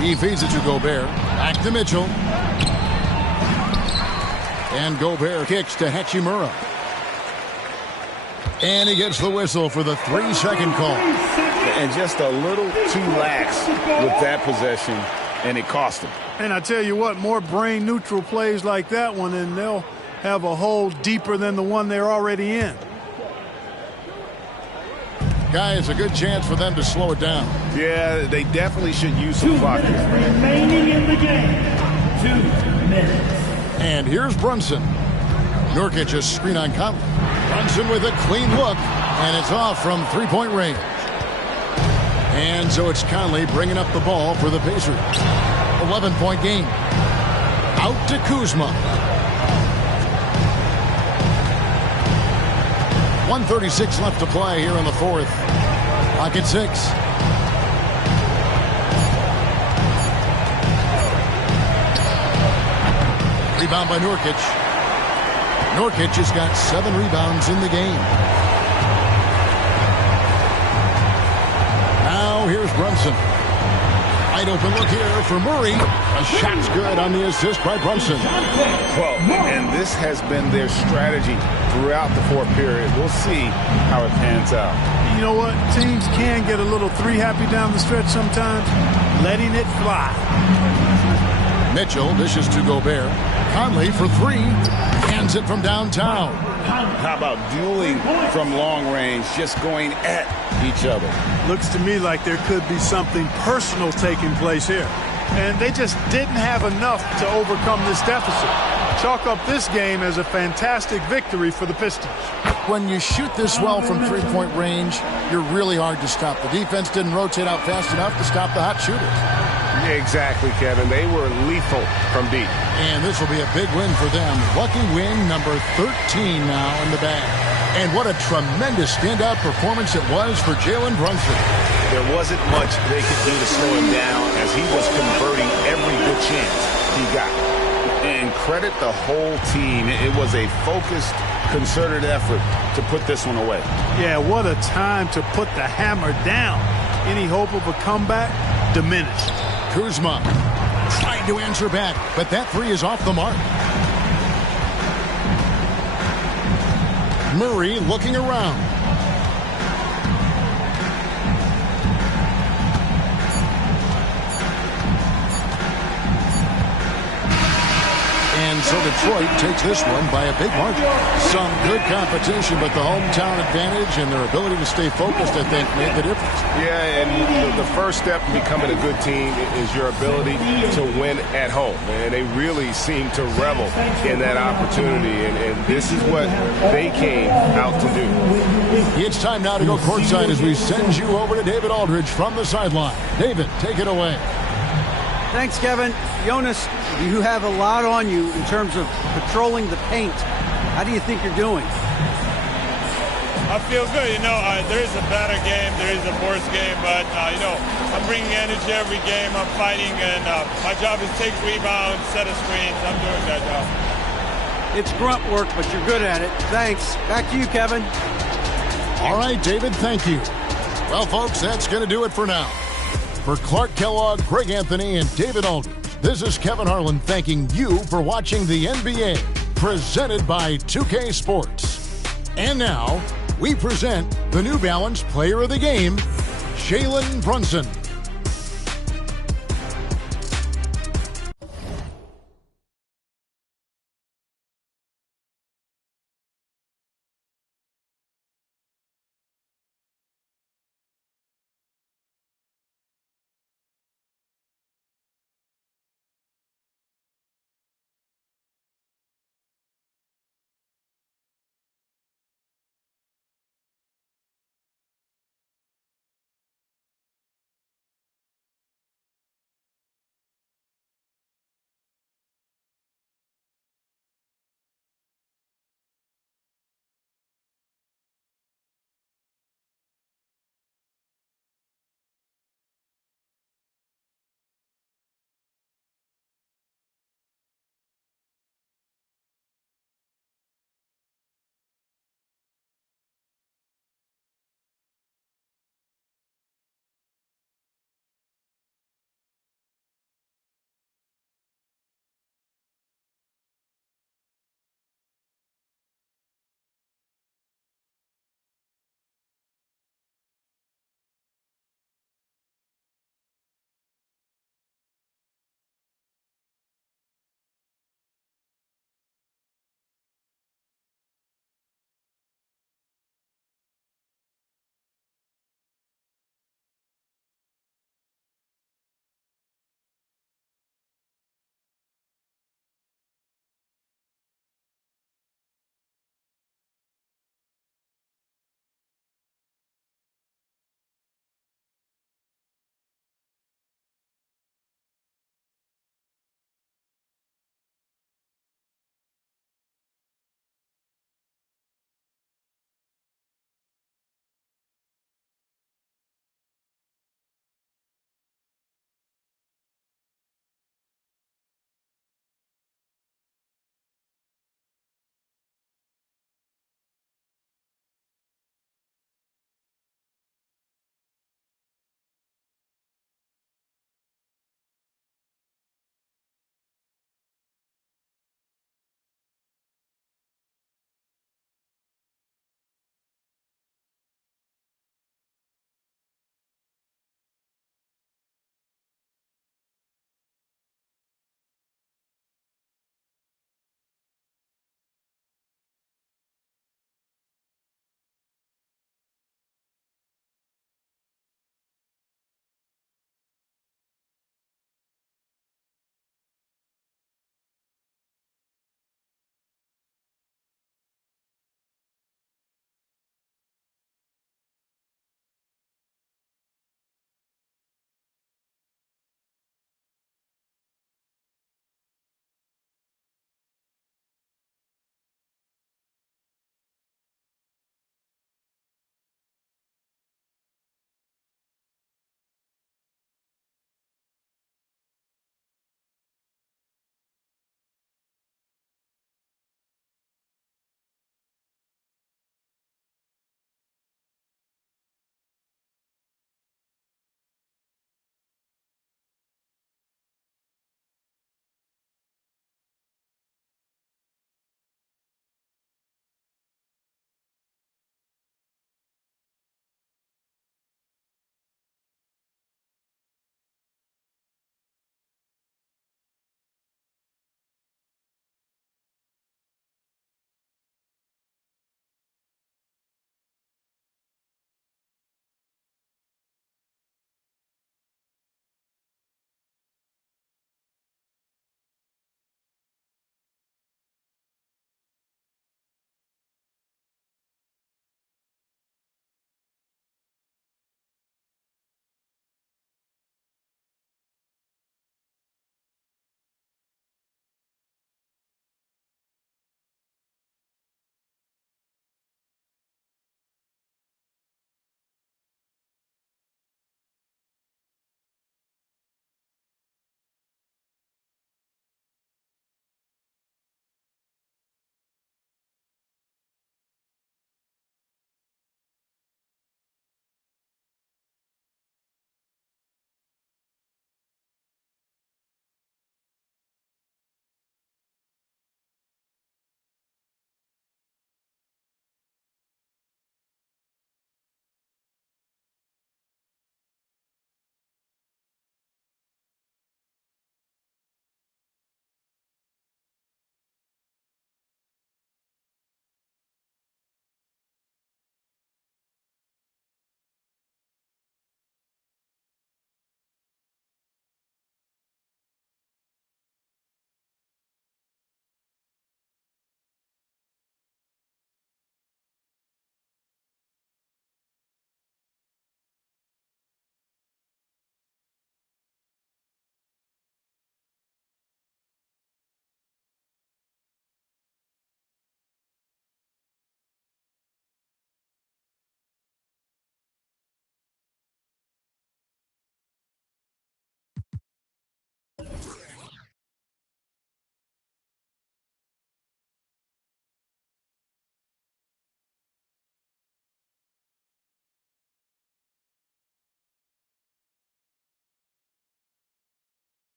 He feeds it to Gobert. Back to Mitchell. And Gobert kicks to Hachimura. And he gets the whistle for the 3-second call. And just a little too lax with that possession, and it cost him. And I tell you what, more brain-neutral plays like that one, and they'll have a hole deeper than the one they're already in. Guys, a good chance for them to slow it down. Yeah, they definitely should use some clock. Remaining in the game, 2 minutes. And here's Brunson. Nurkic a screen on Conley. Brunson with a clean look, and it's off from three-point range. And so it's Conley bringing up the ball for the Pacers. 11-point game. Out to Kuzma. 1:36 left to play here in the fourth. Clock at 6. Rebound by Nurkic. Nurkic has got 7 rebounds in the game. Now here's Brunson. Wide open look here for Murray. A shot's good on the assist by Brunson. Well, and this has been their strategy throughout the fourth period. We'll see how it pans out. You know what? Teams can get a little three-happy down the stretch sometimes. Letting it fly. Mitchell dishes to Gobert. Conley for 3. Hands it from downtown. How about dueling from long range, just going at each other? Looks to me like there could be something personal taking place here. And they just didn't have enough to overcome this deficit. Chalk up this game as a fantastic victory for the Pistons. When you shoot this well from three-point range, you're really hard to stop. The defense didn't rotate out fast enough to stop the hot shooters. Yeah, exactly, Kevin. They were lethal from deep. And this will be a big win for them. Lucky win number 13 now in the bag. And what a tremendous standout performance it was for Jalen Brunson. There wasn't much they could do to slow him down as he was converting every good chance he got. And credit the whole team. It was a focused, concerted effort to put this one away. Yeah, what a time to put the hammer down. Any hope of a comeback? Diminished. Kuzma trying to answer back, but that 3 is off the mark. Murray looking around. And so Detroit takes this one by a big margin. Some good competition, but the hometown advantage and their ability to stay focused, I think, made the difference. Yeah, and the first step in becoming a good team is your ability to win at home. And they really seem to revel in that opportunity, and this is what they came out to do. It's time now to go courtside as we send you over to David Aldridge from the sideline. David, take it away. Thanks, Kevin. Jonas, you have a lot on you in terms of patrolling the paint. How do you think you're doing? I feel good. There is a better game, there is a worse game, but, I'm bringing energy every game. I'm fighting, and my job is take rebounds, set of screens. I'm doing that job. It's grunt work, but you're good at it. Thanks. Back to you, Kevin. All right, David, thank you. Well, folks, that's going to do it for now. For Clark Kellogg, Greg Anthony, and David Aldridge, this is Kevin Harlan thanking you for watching the NBA, presented by 2K Sports. And now, we present the New Balance Player of the Game, Jalen Brunson.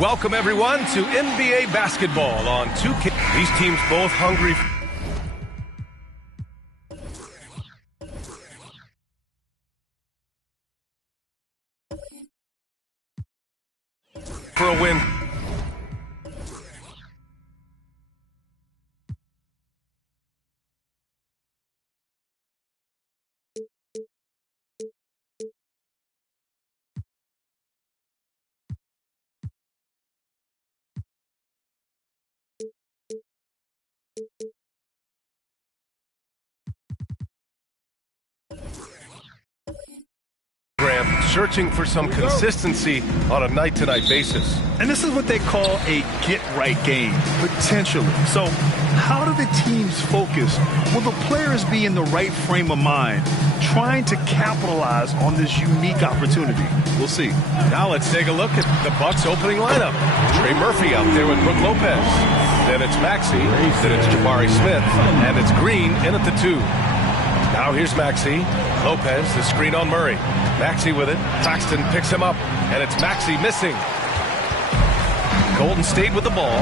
Welcome, everyone, to NBA basketball on 2K. These teams both hungry for a win. Searching for some consistency on a night-to-night basis. And this is what they call a get-right game, potentially. So how do the teams focus? Will the players be in the right frame of mind, trying to capitalize on this unique opportunity? We'll see. Now let's take a look at the Bucks' opening lineup. Trey Murphy out there with Brook Lopez. Then it's Maxey. Then it's Jabari Smith. And it's Green in at the 2. Now here's Maxey. Lopez, the screen on Murray. Maxey with it. Claxton picks him up. And it's Maxey missing. Golden State with the ball.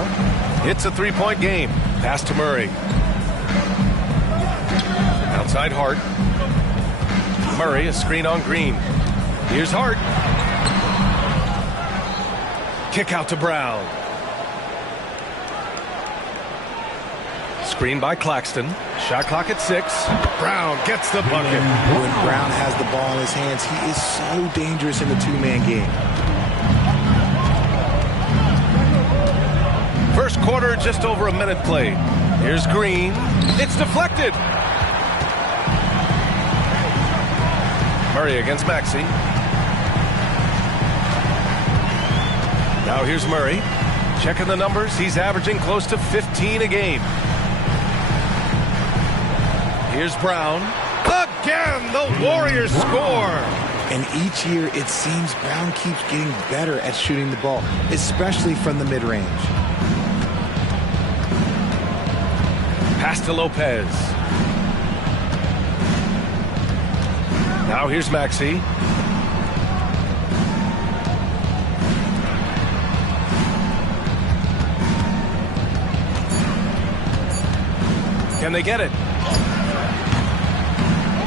It's a 3-point game. Pass to Murray. Outside Hart. Murray, a screen on Green. Here's Hart. Kick out to Brown. Screen by Claxton. Shot clock at 6. Brown gets the bucket. When Brown has the ball in his hands, he is so dangerous in the two-man game. First quarter, just over a minute played. Here's Green. It's deflected. Murray against Maxey. Now here's Murray. Checking the numbers. He's averaging close to 15 a game. Here's Brown. Again, the Warriors score. And each year, it seems Brown keeps getting better at shooting the ball, especially from the mid-range. Pass to Lopez. Now here's Maxey. Can they get it?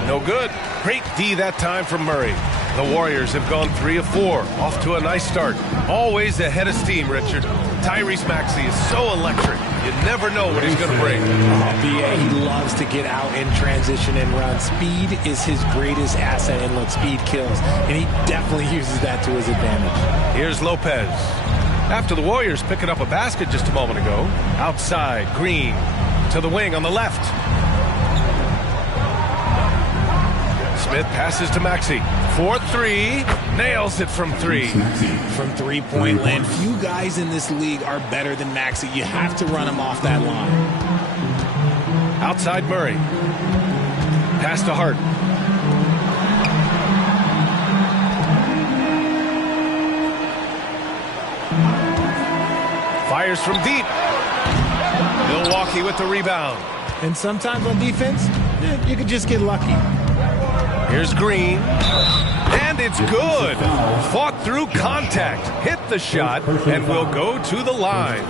No good. Great D that time from Murray. The Warriors have gone 3 of 4. Off to a nice start. Always ahead of steam, Richard. Tyrese Maxey is so electric. You never know what he's going to bring. BA, he loves to get out in transition and run. Speed is his greatest asset, and look, speed kills. And he definitely uses that to his advantage. Here's Lopez. After the Warriors picking up a basket just a moment ago. Outside, Green to the wing on the left. Smith passes to Maxey. 4-3. Nails it from 3. From three-point land. Few guys in this league are better than Maxey. You have to run him off that line. Outside Murray. Pass to Hart. Fires from deep. Milwaukee with the rebound. And sometimes on defense, you could just get lucky. Here's Green. And it's good. Fought through contact. Hit the shot and will go to the line.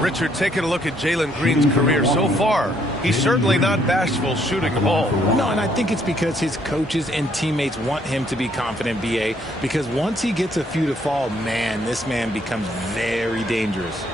Richard, taking a look at Jalen Green's career so far, he's certainly not bashful shooting the ball. No, and I think it's because his coaches and teammates want him to be confident, BA, because once he gets a few to fall, man, this man becomes very dangerous.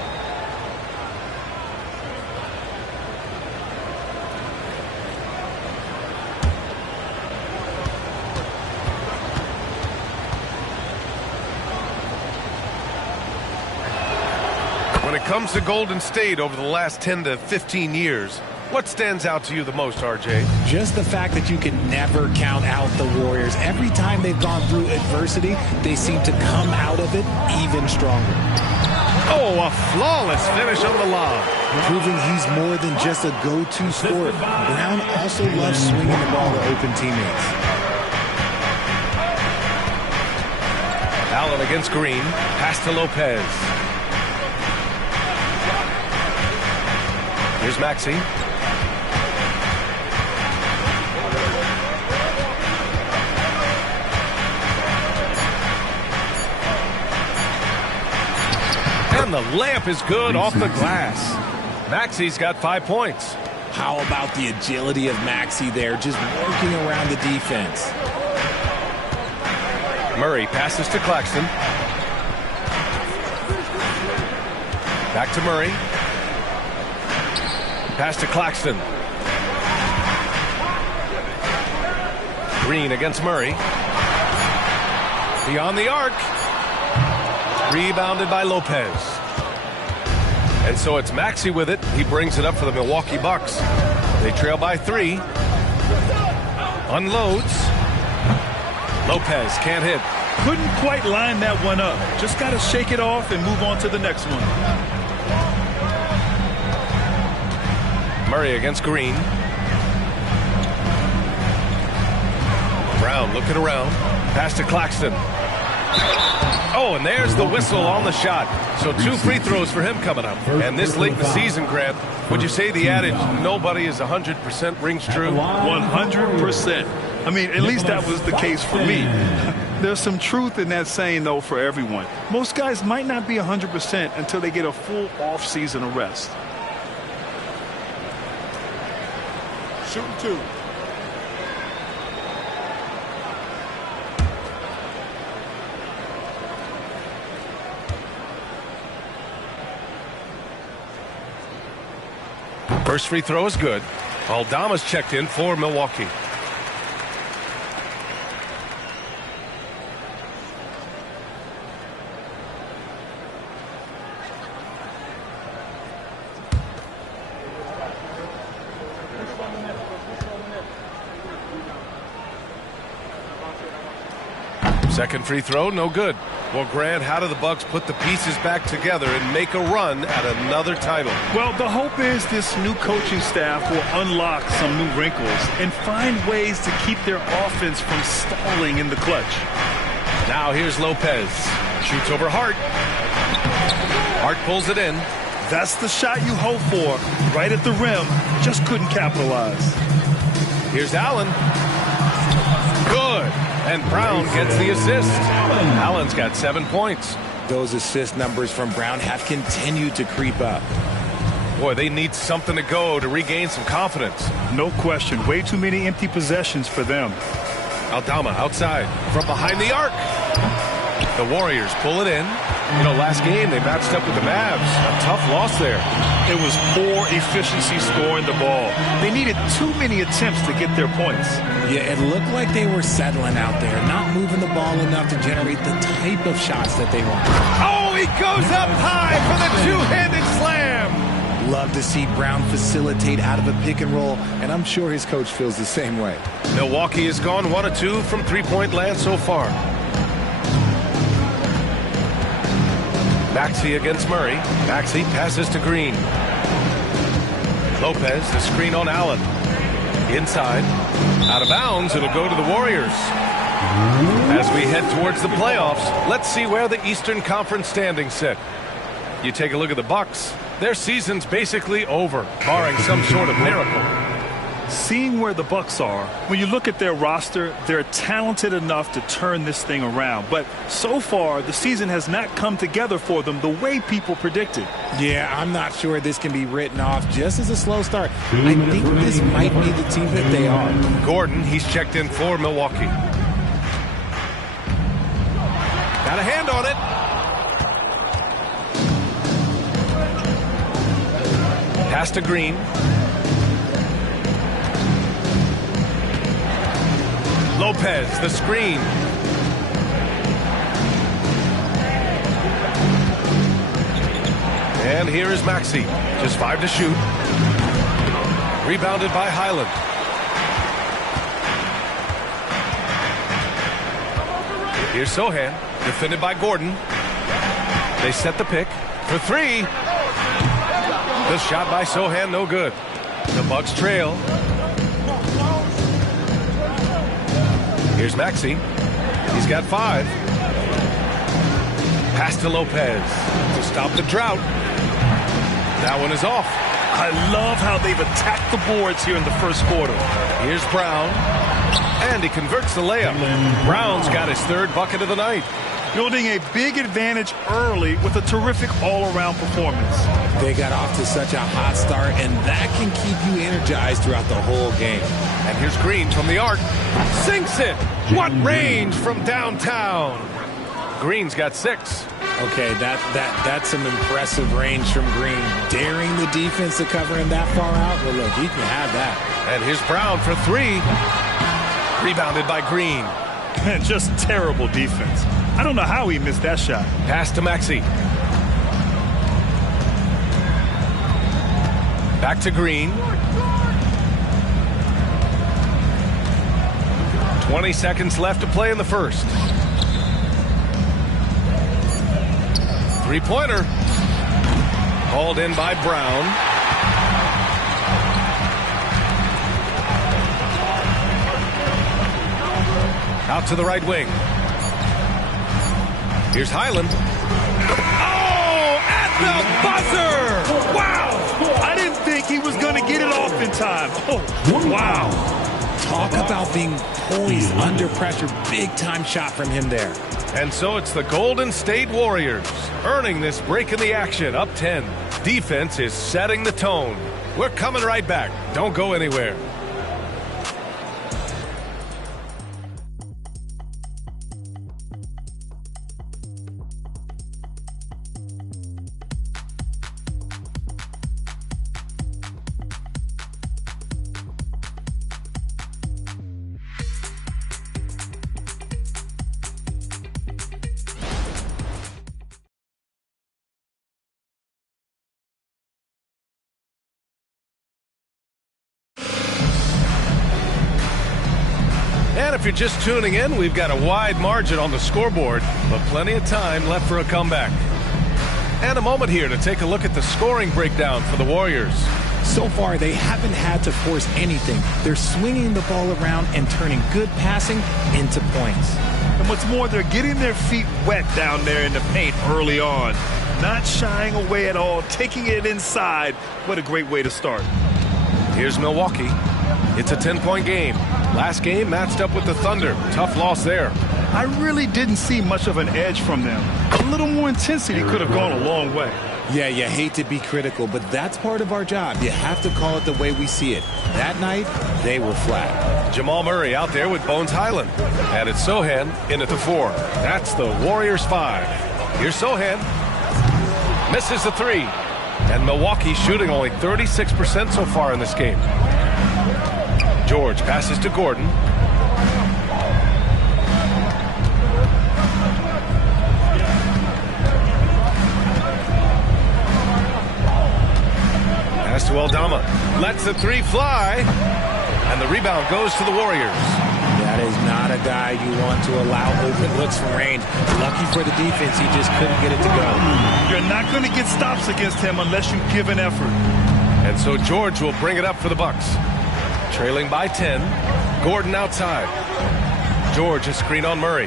When it comes to Golden State over the last 10 to 15 years, what stands out to you the most, RJ? Just the fact that you can never count out the Warriors. Every time they've gone through adversity, they seem to come out of it even stronger. Oh, a flawless finish on the lob. Proving he's more than just a go-to scorer. Brown also loves swinging the ball to open teammates. Allen against Green. Pass to Lopez. Here's Maxey. And the layup is good off the glass. Maxi's got 5 points. How about the agility of Maxi there, just working around the defense. Murray passes to Claxton. Back to Murray. Pass to Claxton. Green against Murray. Beyond the arc. Rebounded by Lopez. And so it's Maxi with it. He brings it up for the Milwaukee Bucks. They trail by 3. Unloads. Lopez can't hit. Couldn't quite line that one up. Just got to shake it off and move on to the next one. Murray against Green. Brown looking around. Pass to Claxton. Oh, and there's the whistle on the shot. So 2 free throws for him coming up. And this late in the season, Grant, would you say the adage, nobody is 100% rings true? 100%. I mean, at least that was the case for me. There's some truth in that saying, though, for everyone. Most guys might not be 100% until they get a full off-season of rest. Shooting 2. First free throw is good. Aldama's checked in for Milwaukee. Second free throw, no good. Well, Grant, how do the Bucks put the pieces back together and make a run at another title? Well, the hope is this new coaching staff will unlock some new wrinkles and find ways to keep their offense from stalling in the clutch. Now here's Lopez. Shoots over Hart. Hart pulls it in. That's the shot you hope for. Right at the rim. Just couldn't capitalize. Here's Allen. Good. And Brown gets the assist. Allen's got 7 points. Those assist numbers from Brown have continued to creep up. Boy, they need something to go to regain some confidence. No question. Way too many empty possessions for them. Aldama outside from behind the arc. The Warriors pull it in. You know, last game they matched up with the Mavs. A tough loss there. It was poor efficiency scoring the ball. They needed too many attempts to get their points. Yeah, it looked like they were settling out there, not moving the ball enough to generate the type of shots that they want. Oh, he goes up high for the two-handed slam. Love to see Brown facilitate out of a pick and roll, and I'm sure his coach feels the same way. Milwaukee has gone 1 of 2 from three-point land so far. Maxi against Murray. Maxi passes to Green. Lopez, the screen on Allen. Inside. Out of bounds. It'll go to the Warriors. As we head towards the playoffs, let's see where the Eastern Conference standings sit. You take a look at the Bucks. Their season's basically over, barring some sort of miracle. Seeing where the Bucks are, when you look at their roster, they're talented enough to turn this thing around. But so far, the season has not come together for them the way people predicted. Yeah, I'm not sure this can be written off just as a slow start. I think this might be the team that they are. Gordon, he's checked in for Milwaukee. Got a hand on it. Pass to Green. Lopez, the screen. And here is Maxi. Just 5 to shoot. Rebounded by Highland. Here's Sohan. Defended by Gordon. They set the pick for 3. The shot by Sohan, no good. The Bucks trail. Here's Maxi. He's got 5. Pass to Lopez to stop the drought. That one is off. I love how they've attacked the boards here in the first quarter. Here's Brown. And he converts the layup. Brown's got his 3rd bucket of the night. building a big advantage early with a terrific all-around performance. They got off to such a hot start, and that can keep you energized throughout the whole game. And here's Green from the arc. Sinks it. What range from downtown. Green's got 6. Okay, that's some impressive range from Green. Daring the defense to cover him that far out? Well, look, he can have that. And here's Brown for 3. Rebounded by Green. Just terrible defense. I don't know how he missed that shot. Pass to Maxey. Back to Green. 20 seconds left to play in the first. Three-pointer. Hauled in by Brown. Out to the right wing. Here's Highland. Oh, at the buzzer! Wow! I didn't think he was going to get it off in time. Oh, wow. Talk about being poised under pressure. Big-time shot from him there. And so it's the Golden State Warriors earning this break in the action, up 10. Defense is setting the tone. We're coming right back. Don't go anywhere. And if you're just tuning in, we've got a wide margin on the scoreboard, but plenty of time left for a comeback. And a moment here to take a look at the scoring breakdown for the Warriors. So far, they haven't had to force anything. They're swinging the ball around and turning good passing into points. And what's more, they're getting their feet wet down there in the paint early on. Not shying away at all, taking it inside. What a great way to start. Here's Milwaukee. It's a 10-point game. Last game matched up with the Thunder. Tough loss there. I really didn't see much of an edge from them. A little more intensity could have gone a long way. Yeah, you hate to be critical, but that's part of our job. You have to call it the way we see it. That night, they were flat. Jamal Murray out there with Bones Highland. And it's Sohan in at the 4. That's the Warriors 5. Here's Sohan. Misses the 3. And Milwaukee shooting only 36% so far in this game. George passes to Gordon. Pass to Aldama. Lets the 3 fly. And the rebound goes to the Warriors. That is not a guy you want to allow open looks from range. Lucky for the defense, he just couldn't get it to go. You're not going to get stops against him unless you give an effort. And so George will bring it up for the Bucks. Trailing by 10. Gordon outside. George a screen on Murray.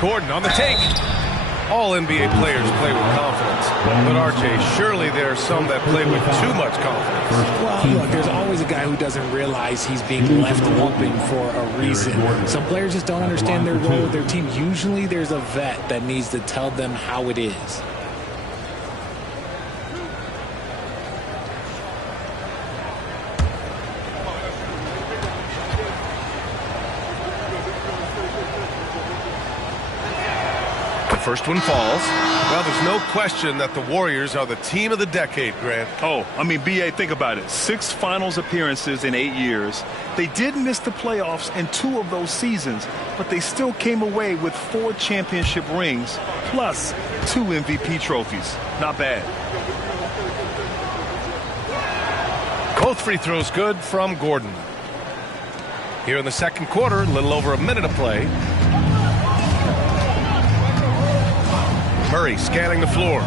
Gordon on the take. All NBA players play with confidence. But RJ, surely there are some that play with too much confidence. Well, look, there's always a guy who doesn't realize he's being left open for a reason. Some players just don't understand their role with their team. Usually there's a vet that needs to tell them how it is. First one falls. Well, there's no question that the Warriors are the team of the decade, Grant. Oh, I mean, B.A., think about it. 6 finals appearances in 8 years. They did miss the playoffs in 2 of those seasons, but they still came away with 4 championship rings, plus 2 MVP trophies. Not bad. Both free throws good from Gordon. Here in the second quarter, a little over a minute of play. Murray scanning the floor.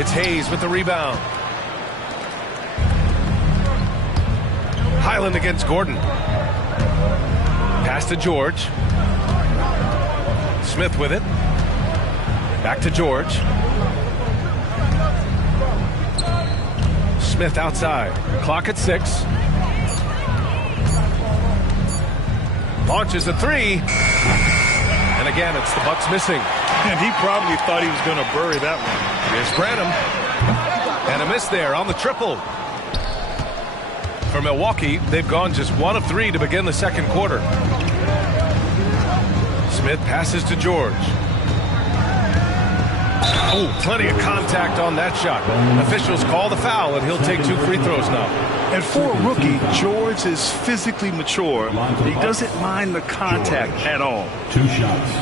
It's Hayes with the rebound. Highland against Gordon. Pass to George. Smith with it. Back to George. Smith outside. Clock at 6. Launches a three. And again, it's the Bucks missing. And he probably thought he was going to bury that one. Here's Branham. And a miss there on the triple. For Milwaukee, they've gone just 1 of 3 to begin the second quarter. Smith passes to George. Oh, plenty of contact on that shot. Officials call the foul, and he'll take 2 free throws now. And for a rookie, George is physically mature. He doesn't mind the contact at all. 2 shots.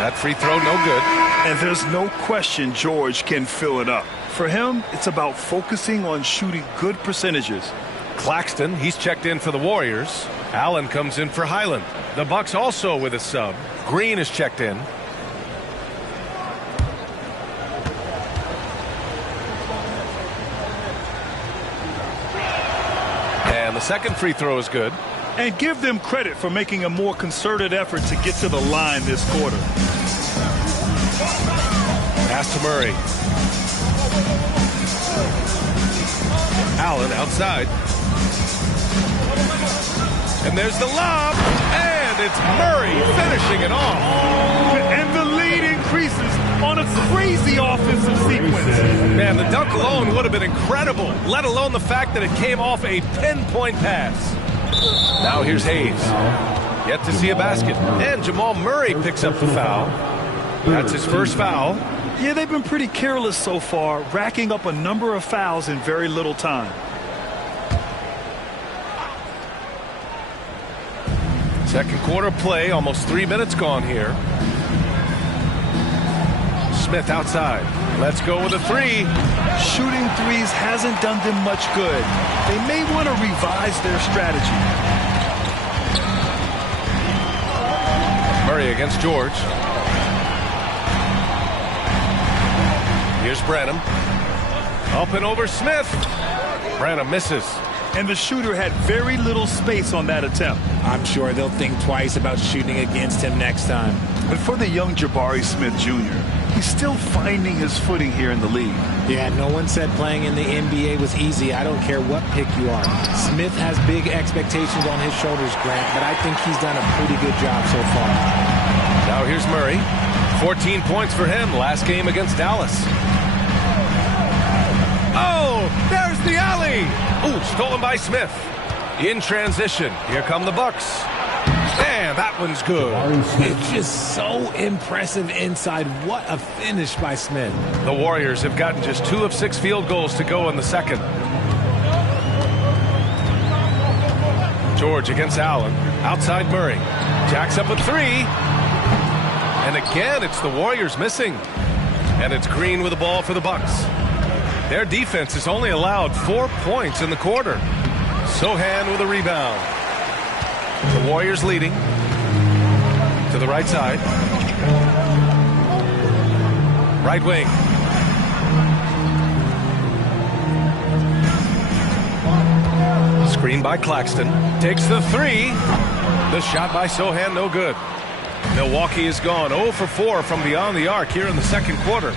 That free throw, no good. And there's no question George can fill it up. For him, it's about focusing on shooting good percentages. Claxton, he's checked in for the Warriors. Allen comes in for Highland. The Bucks also with a sub. Green is checked in. And the second free throw is good. And give them credit for making a more concerted effort to get to the line this quarter. Pass to Murray. Allen outside. And there's the lob. And it's Murray finishing it off. And the lead increases on a crazy offensive sequence. Man, the dunk alone would have been incredible, let alone the fact that it came off a pinpoint pass. Now here's Hayes. Yet to see a basket. And Jamal Murray picks up the foul. That's his first foul. Yeah, they've been pretty careless so far, racking up a number of fouls in very little time. Second quarter play, almost 3 minutes gone here. Smith outside. Let's go with a three. Shooting threes hasn't done them much good. They may want to revise their strategy. Murray against George. Here's Branham. Up and over Smith. Branham misses. And the shooter had very little space on that attempt. I'm sure they'll think twice about shooting against him next time. But for the young Jabari Smith Jr., he's still finding his footing here in the league. Yeah, no one said playing in the NBA was easy. I don't care what pick you are. Smith has big expectations on his shoulders, Grant, but I think he's done a pretty good job so far. Now here's Murray. 14 points for him last game against Dallas. Oh, there's the alley. Ooh, stolen by Smith. In transition, here come the Bucks. And that one's good. It's just so impressive inside. What a finish by Smith. The Warriors have gotten just 2 of 6 field goals to go in the second. George against Allen. Outside Murray. Jacks up a three. And again, it's the Warriors missing. And it's Green with the ball for the Bucks. Their defense has only allowed 4 points in the quarter. Sohan with a rebound. The Warriors leading. To the right side. Right wing. Screen by Claxton. Takes the three. The shot by Sohan, no good. Milwaukee is gone 0 for 4 from beyond the arc here in the second quarter.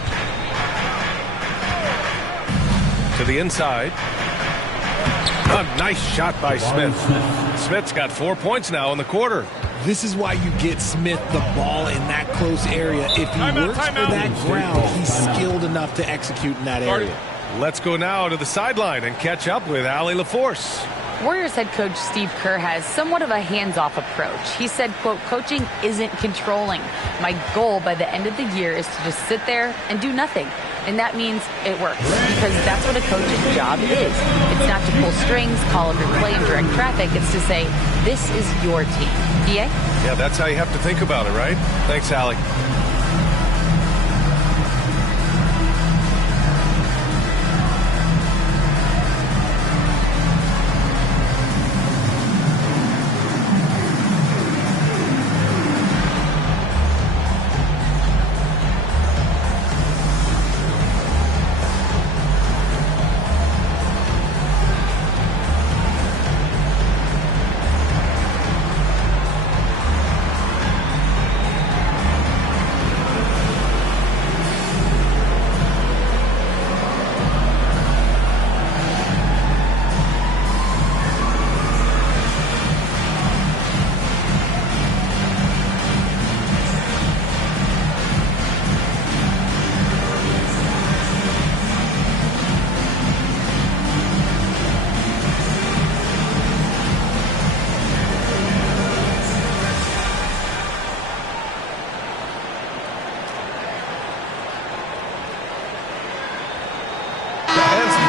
To the inside. A nice shot by Smith. Smith's got 4 points now in the quarter. This is why you get Smith the ball in that close area. If he works for that ground, he's skilled enough to execute in that area. Let's go now to the sideline and catch up with Allie LaForce. Warriors head coach Steve Kerr has somewhat of a hands-off approach. He said, quote, coaching isn't controlling. My goal by the end of the year is to just sit there and do nothing. And that means it works, because that's what a coach's job is. It's not to pull strings, call every play, and direct traffic. It's to say, this is your team. DA? Yeah, that's how you have to think about it, right? Thanks, Allie.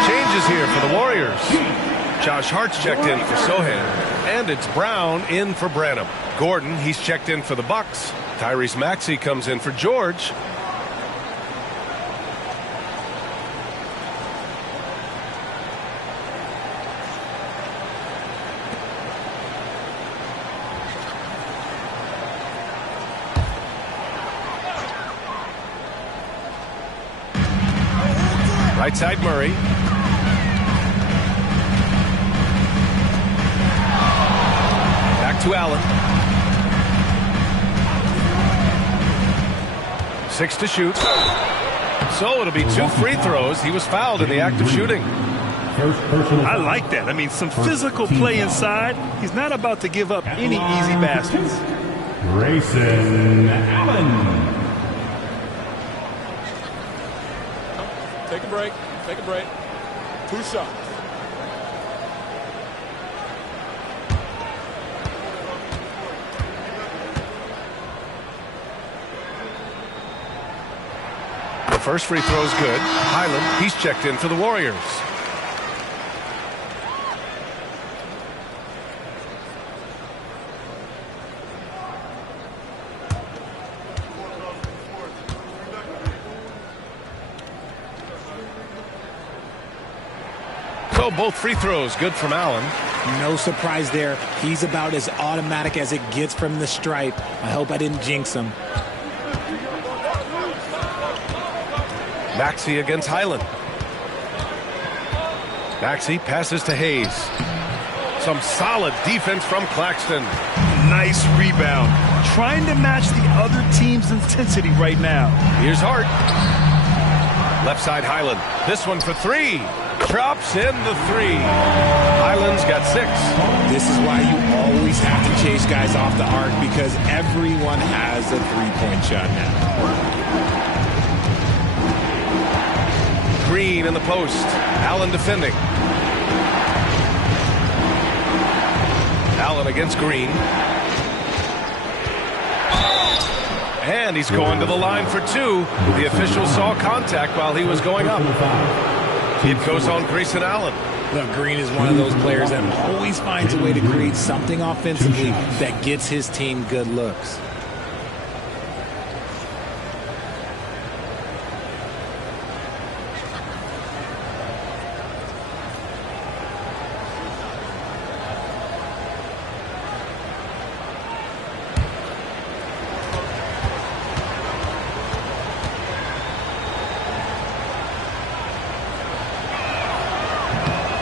Changes here for the Warriors. Josh Hart's checked in for Sohan. And it's Brown in for Branham. Gordon, he's checked in for the Bucks. Tyrese Maxey comes in for George. Right side Murray. Back to Allen. 6 to shoot. So it'll be 2 free throws. He was fouled in the act of shooting. I like that. I mean, some physical play inside. He's not about to give up any easy baskets. Grayson Allen. Take a break. Take a break. 2 shots. The first free throw is good. Highland, he's checked in for the Warriors. So both free throws good from Allen. No surprise there. He's about as automatic as it gets from the stripe. I hope I didn't jinx him. Maxey against Highland. Maxey passes to Hayes. Some solid defense from Claxton. Nice rebound. Trying to match the other team's intensity right now. Here's Hart. Left side Highland. This one for 3. Drops in the 3. Highland's got 6. This is why you always have to chase guys off the arc, because everyone has a three-point shot now. Green in the post. Allen defending. Allen against Green. And he's going to the line for 2. The official saw contact while he was going up. It goes on Grayson Allen. Look, Green is one of those players that always finds a way to create something offensively that gets his team good looks.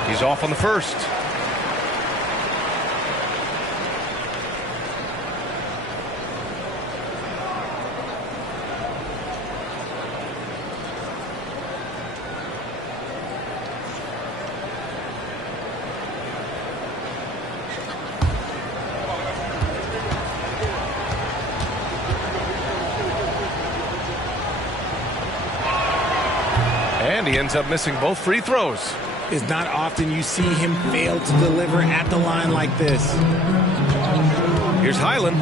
He's off on the first. And he ends up missing both free throws. It's not often you see him fail to deliver at the line like this. Here's Highland.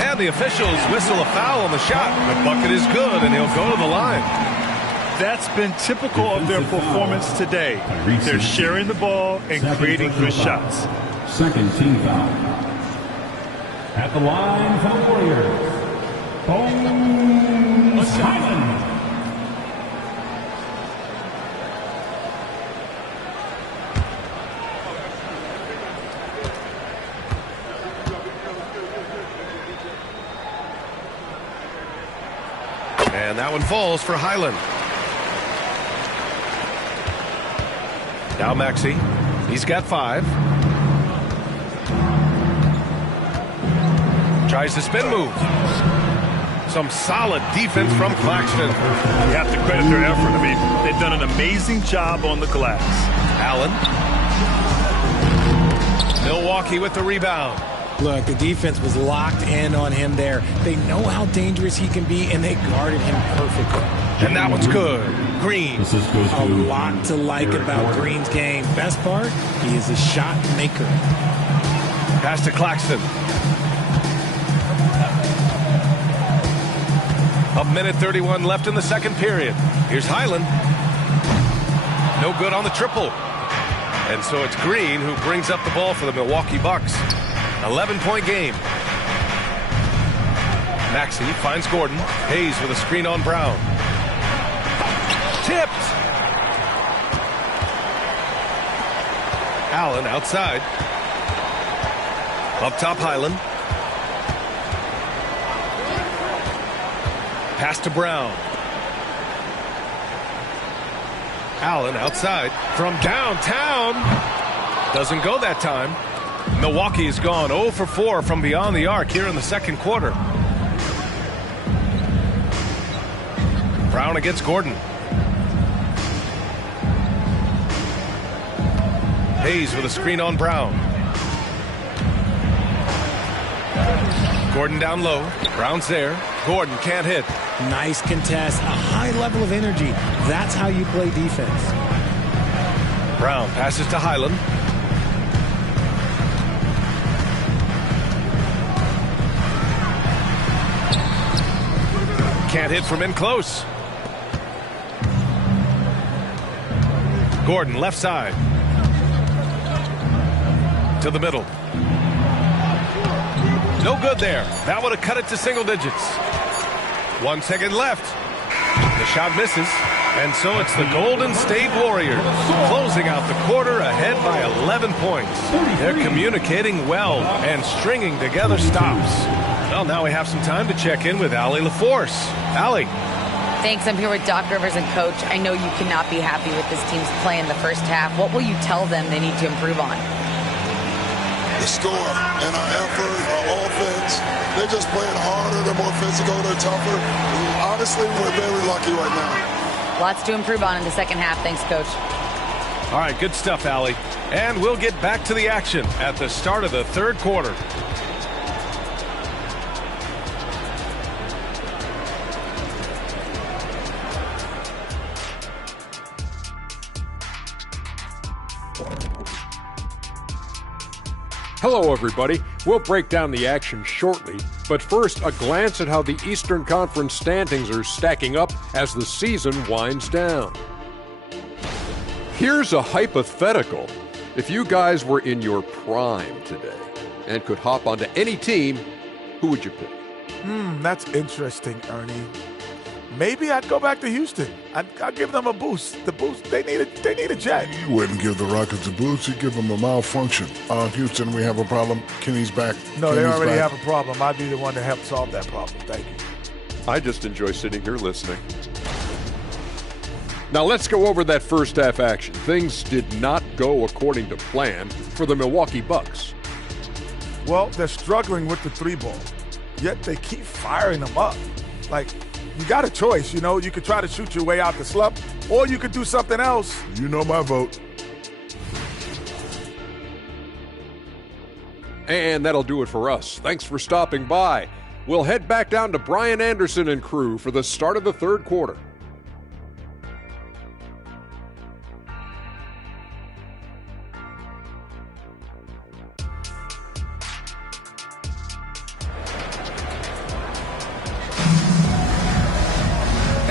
And the officials whistle a foul on the shot. The bucket is good, and he'll go to the line. That's been typical of their performance today. They're sharing the ball and creating good shots. Second team foul. At the line for the Warriors, Bones Highland. And that one falls for Highland. Now Maxey. He's got 5. Tries to spin move. Some solid defense from Claxton. You have to credit their effort. I mean, they've done an amazing job on the glass. Allen. Milwaukee with the rebound. Look, the defense was locked in on him there. They know how dangerous he can be, and they guarded him perfectly. And that one's good. Green. A lot to like about Green's game. Best part, he is a shot maker. Pass to Claxton. A minute 31 left in the second period. Here's Highland. No good on the triple. And so it's Green who brings up the ball for the Milwaukee Bucks. 11-point game. Maxey finds Gordon. Hayes with a screen on Brown. Tipped. Allen outside. Up top, Highland. Pass to Brown. Allen outside from downtown. Doesn't go that time. Milwaukee has gone 0 for 4 from beyond the arc here in the second quarter. Brown against Gordon. Hayes with a screen on Brown. Gordon down low. Brown's there. Gordon can't hit. Nice contest. A high level of energy. That's how you play defense. Brown passes to Highland. Can't hit from in close. Gordon left side. To the middle. No good there. That would have cut it to single digits. 1 second left. The shot misses. And so it's the Golden State Warriors closing out the quarter ahead by 11 points. They're communicating well and stringing together stops. Well, now we have some time to check in with Allie LaForce. Allie. Thanks. I'm here with Doc Rivers and Coach. I know you cannot be happy with this team's play in the first half. What will you tell them they need to improve on? The score and our effort, our offense. They're just playing harder. They're more physical. They're tougher. Honestly, we're very lucky right now. Lots to improve on in the second half. Thanks, Coach. All right, good stuff, Allie. And we'll get back to the action at the start of the third quarter. Hello, everybody. We'll break down the action shortly, but first, a glance at how the Eastern Conference standings are stacking up as the season winds down. Here's a hypothetical. If you guys were in your prime today and could hop onto any team, who would you pick? That's interesting, Ernie. Maybe I'd go back to Houston. I'd give them a boost. The boost, they need a jet. You wouldn't give the Rockets a boost. You'd give them a malfunction. Houston, we have a problem. Kenny's back. No, they already have a problem. I'd be the one to help solve that problem. Thank you. I just enjoy sitting here listening. Now let's go over that first half action. Things did not go according to plan for the Milwaukee Bucks. Well, they're struggling with the three ball, yet they keep firing them up. Like, you got a choice, you know. You could try to shoot your way out the slump, or you could do something else. You know my vote. And that'll do it for us. Thanks for stopping by. We'll head back down to Brian Anderson and crew for the start of the third quarter.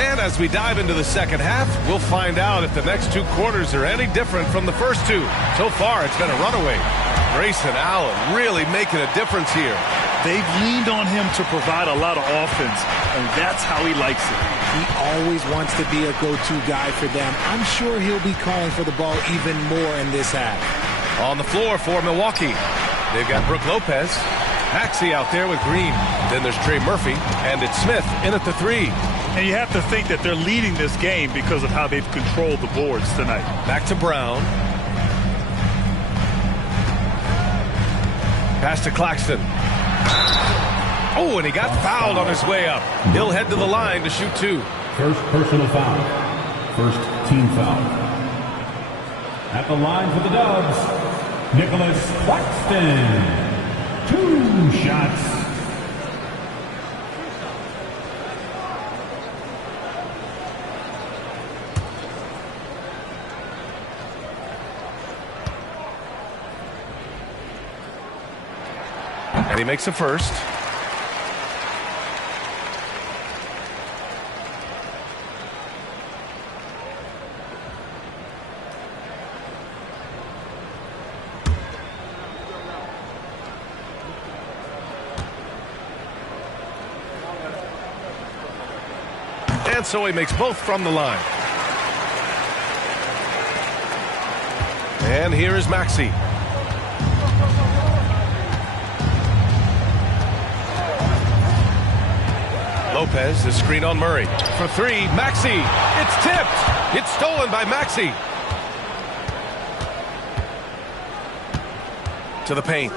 And as we dive into the second half, we'll find out if the next two quarters are any different from the first two. So far, it's been a runaway. Grayson Allen really making a difference here. They've leaned on him to provide a lot of offense, and that's how he likes it. He always wants to be a go-to guy for them. I'm sure he'll be calling for the ball even more in this half. On the floor for Milwaukee, they've got Brook Lopez. Maxey out there with Green. Then there's Trey Murphy, and it's Smith in at the three. And you have to think that they're leading this game because of how they've controlled the boards tonight. Back to Brown. Pass to Claxton. Oh, and he got fouled on his way up. He'll head to the line to shoot two. First personal foul. First team foul. At the line for the Dubs, Nicholas Claxton. 2 shots. And he makes the first. And so he makes both from the line. And here is Maxey. Lopez, the screen on Murray. For three, Maxey. It's tipped. It's stolen by Maxey. To the paint.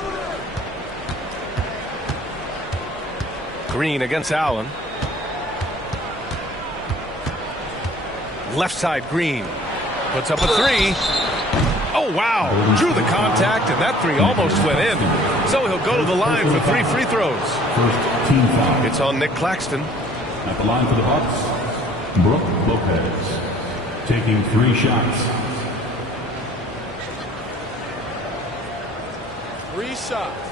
Green against Allen. Left side, Green. Puts up a three. Oh, wow. Drew the contact, and that three almost went in. So he'll go to the line for 3 free throws. First team foul. It's on Nick Claxton. At the line for the Bucks, Brook Lopez, taking 3 shots. 3 shots.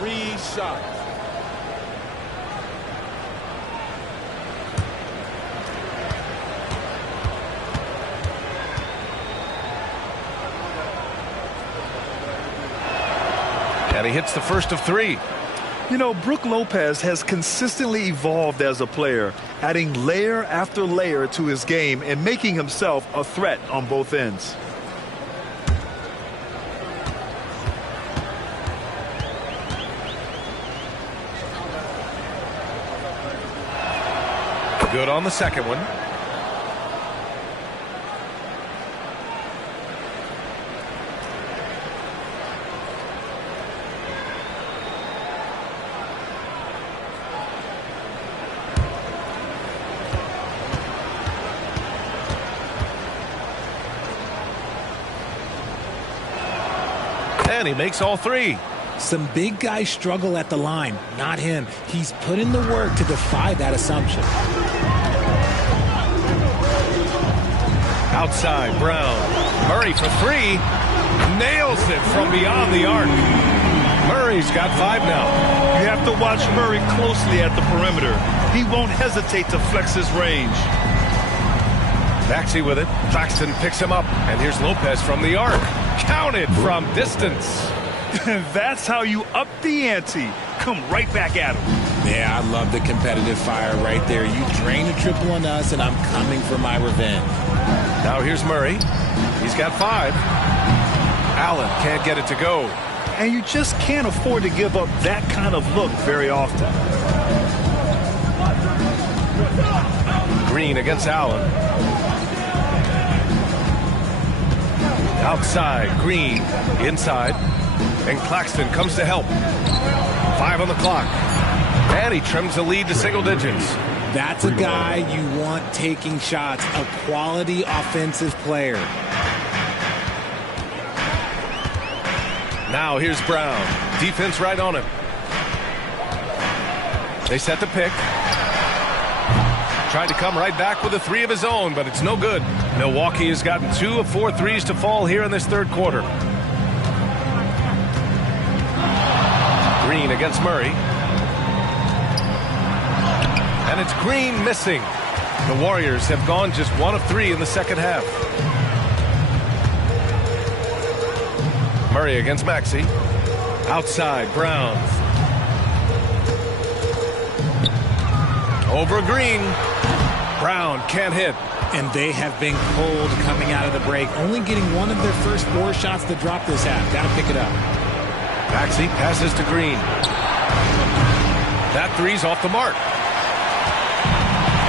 3 shots. And he hits the first of 3. You know, Brook Lopez has consistently evolved as a player, adding layer after layer to his game and making himself a threat on both ends. Good on the second one. And he makes all 3. Some big guys struggle at the line, not him. He's put in the work to defy that assumption. Outside, Brown. Murray for 3. Nails it from beyond the arc. Murray's got 5 now. You have to watch Murray closely at the perimeter. He won't hesitate to flex his range. Maxey with it. Claxton picks him up. And here's Lopez from the arc. Counted from distance. That's how you up the ante. Come right back at him. Yeah, I love the competitive fire right there. You drain a triple on us, and I'm coming for my revenge. Now here's Murray. He's got 5. Allen can't get it to go. And you just can't afford to give up that kind of look very often. Green against Allen. Outside, Green. Inside. And Claxton comes to help. 5 on the clock. And he trims the lead to single digits. That's a guy you want taking shots. A quality offensive player. Now here's Brown. Defense right on him. They set the pick. Tried to come right back with a 3 of his own, but it's no good. Milwaukee has gotten 2 of 4 threes to fall here in this third quarter. Green against Murray. And it's Green missing. The Warriors have gone just 1 of 3 in the second half. Murray against Maxey. Outside, Brown. Over Green. Brown can't hit. And they have been cold coming out of the break. Only getting 1 of their first 4 shots to drop this half. Got to pick it up. Maxey passes to Green. That 3's off the mark.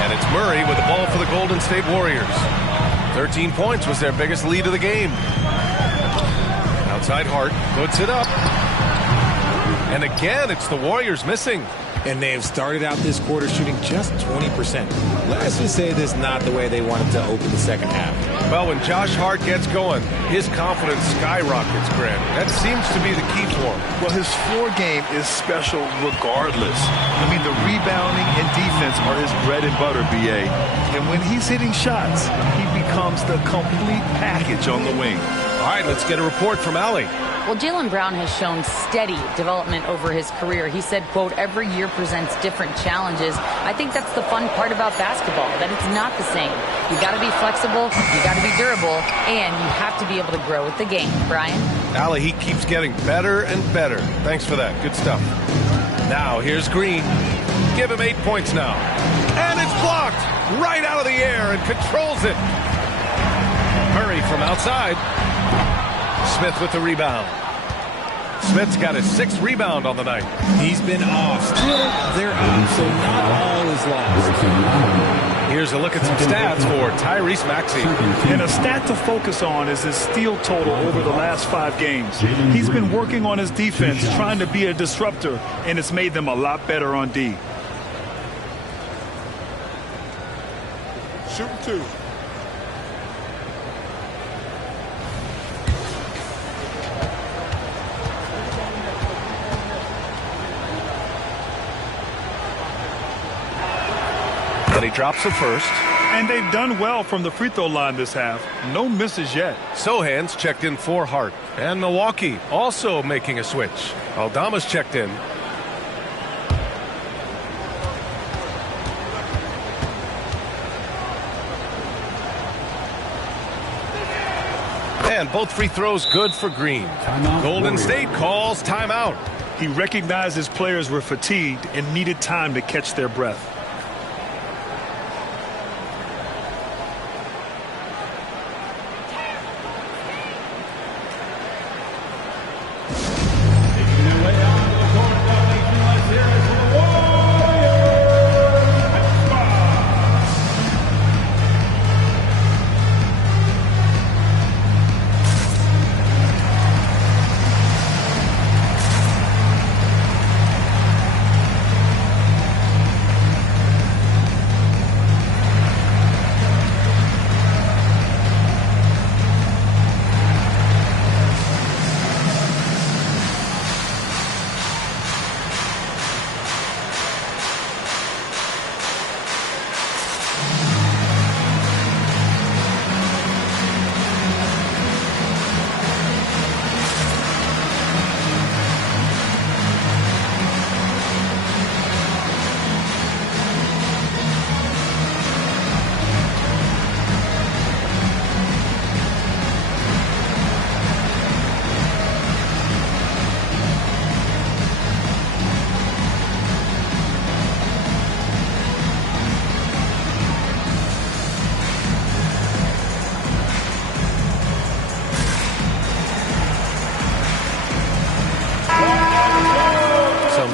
And it's Murray with the ball for the Golden State Warriors. 13 points was their biggest lead of the game. Outside Hart puts it up. And again, it's the Warriors missing. And they have started out this quarter shooting just 20%. Let's just say this is not the way they wanted to open the second half. Well, when Josh Hart gets going, his confidence skyrockets, Grant. That seems to be the key for him. Well, his floor game is special regardless. I mean, the rebounding and defense are his bread and butter, B.A. And when he's hitting shots, he becomes the complete package on the wing. All right, let's get a report from Allie. Well, Jaylen Brown has shown steady development over his career. He said, quote, every year presents different challenges. I think that's the fun part about basketball, that it's not the same. You got to be flexible, you got to be durable, and you have to be able to grow with the game. Brian? Allie, he keeps getting better and better. Thanks for that. Good stuff. Now, here's Green. Give him 8 points now. And it's blocked right out of the air and controls it. Murray from outside. Smith with the rebound. Smith's got his 6th rebound on the night. He's been off. Still, they're off, so not all is lost. Here's a look at some stats for Tyrese Maxey. And a stat to focus on is his steal total over the last 5 games. He's been working on his defense, trying to be a disruptor, and it's made them a lot better on D. Shooting 2. And he drops the first. And they've done well from the free throw line this half. No misses yet. Sohan's checked in for Hart. And Milwaukee also making a switch. Aldama's checked in. And both free throws good for Green. Golden State calls timeout. He recognized his players were fatigued and needed time to catch their breath.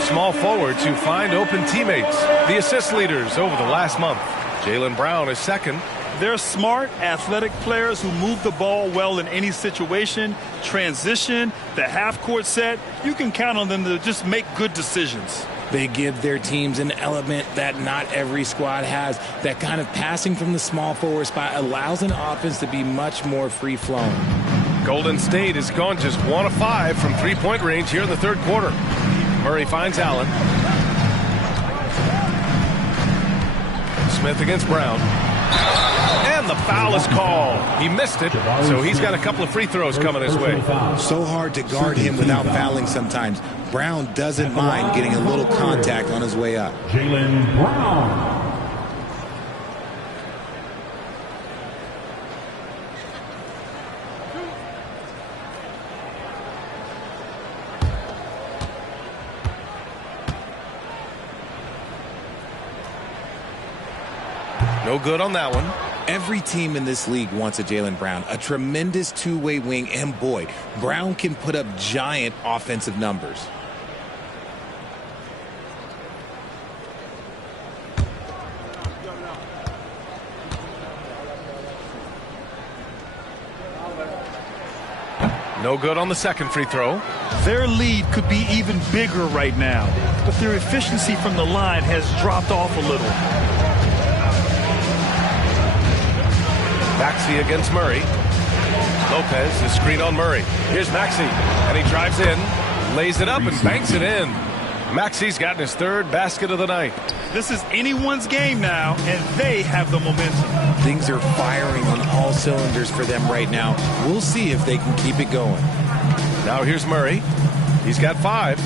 Small forwards who find open teammates. The assist leaders over the last month. Jaylen Brown is second. They're smart, athletic players who move the ball well in any situation. Transition, the half-court set. You can count on them to just make good decisions. They give their teams an element that not every squad has. That kind of passing from the small forward spot allows an offense to be much more free-flowing. Golden State has gone just 1 of 5 from three-point range here in the third quarter. Murray finds Allen. Smith against Brown. And the foul is called. He missed it, so he's got a couple of free throws coming his way. So hard to guard him without fouling sometimes. Brown doesn't mind getting a little contact on his way up. Jaylen Brown. No good on that one. Every team in this league wants a Jaylen Brown, a tremendous two-way wing, and boy, Brown can put up giant offensive numbers. No good on the second free throw. Their lead could be even bigger right now, but their efficiency from the line has dropped off a little. Maxey against Murray. Lopez, the screen on Murray. Here's Maxey, and he drives in, lays it up, and banks it in. Maxey's gotten his 3rd basket of the night. This is anyone's game now, and they have the momentum. Things are firing on all cylinders for them right now. We'll see if they can keep it going. Now here's Murray. He's got 5.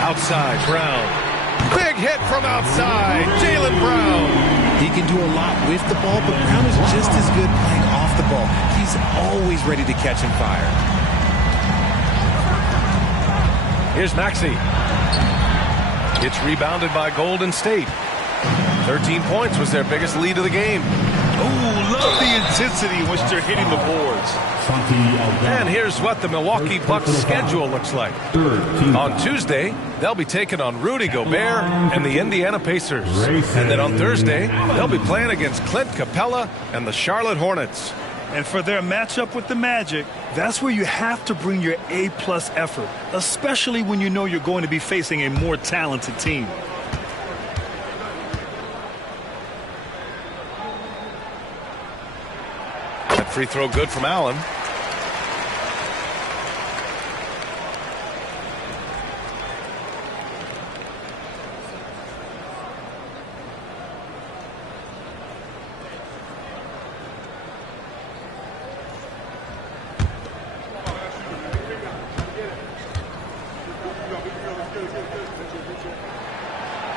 Outside, Brown. Big hit from outside. Jaylen Brown. He can do a lot with the ball, but Brown is just as good playing off the ball. He's always ready to catch and fire. Here's Maxey. It's rebounded by Golden State. 13 points was their biggest lead of the game. Ooh, love the intensity in which they're hitting the boards. And here's what the Milwaukee Bucks schedule looks like. On Tuesday, they'll be taking on Rudy Gobert and the Indiana Pacers. And then on Thursday, they'll be playing against Clint Capella and the Charlotte Hornets. And for their matchup with the Magic, that's where you have to bring your A-plus effort, especially when you know you're going to be facing a more talented team. That free throw good from Allen.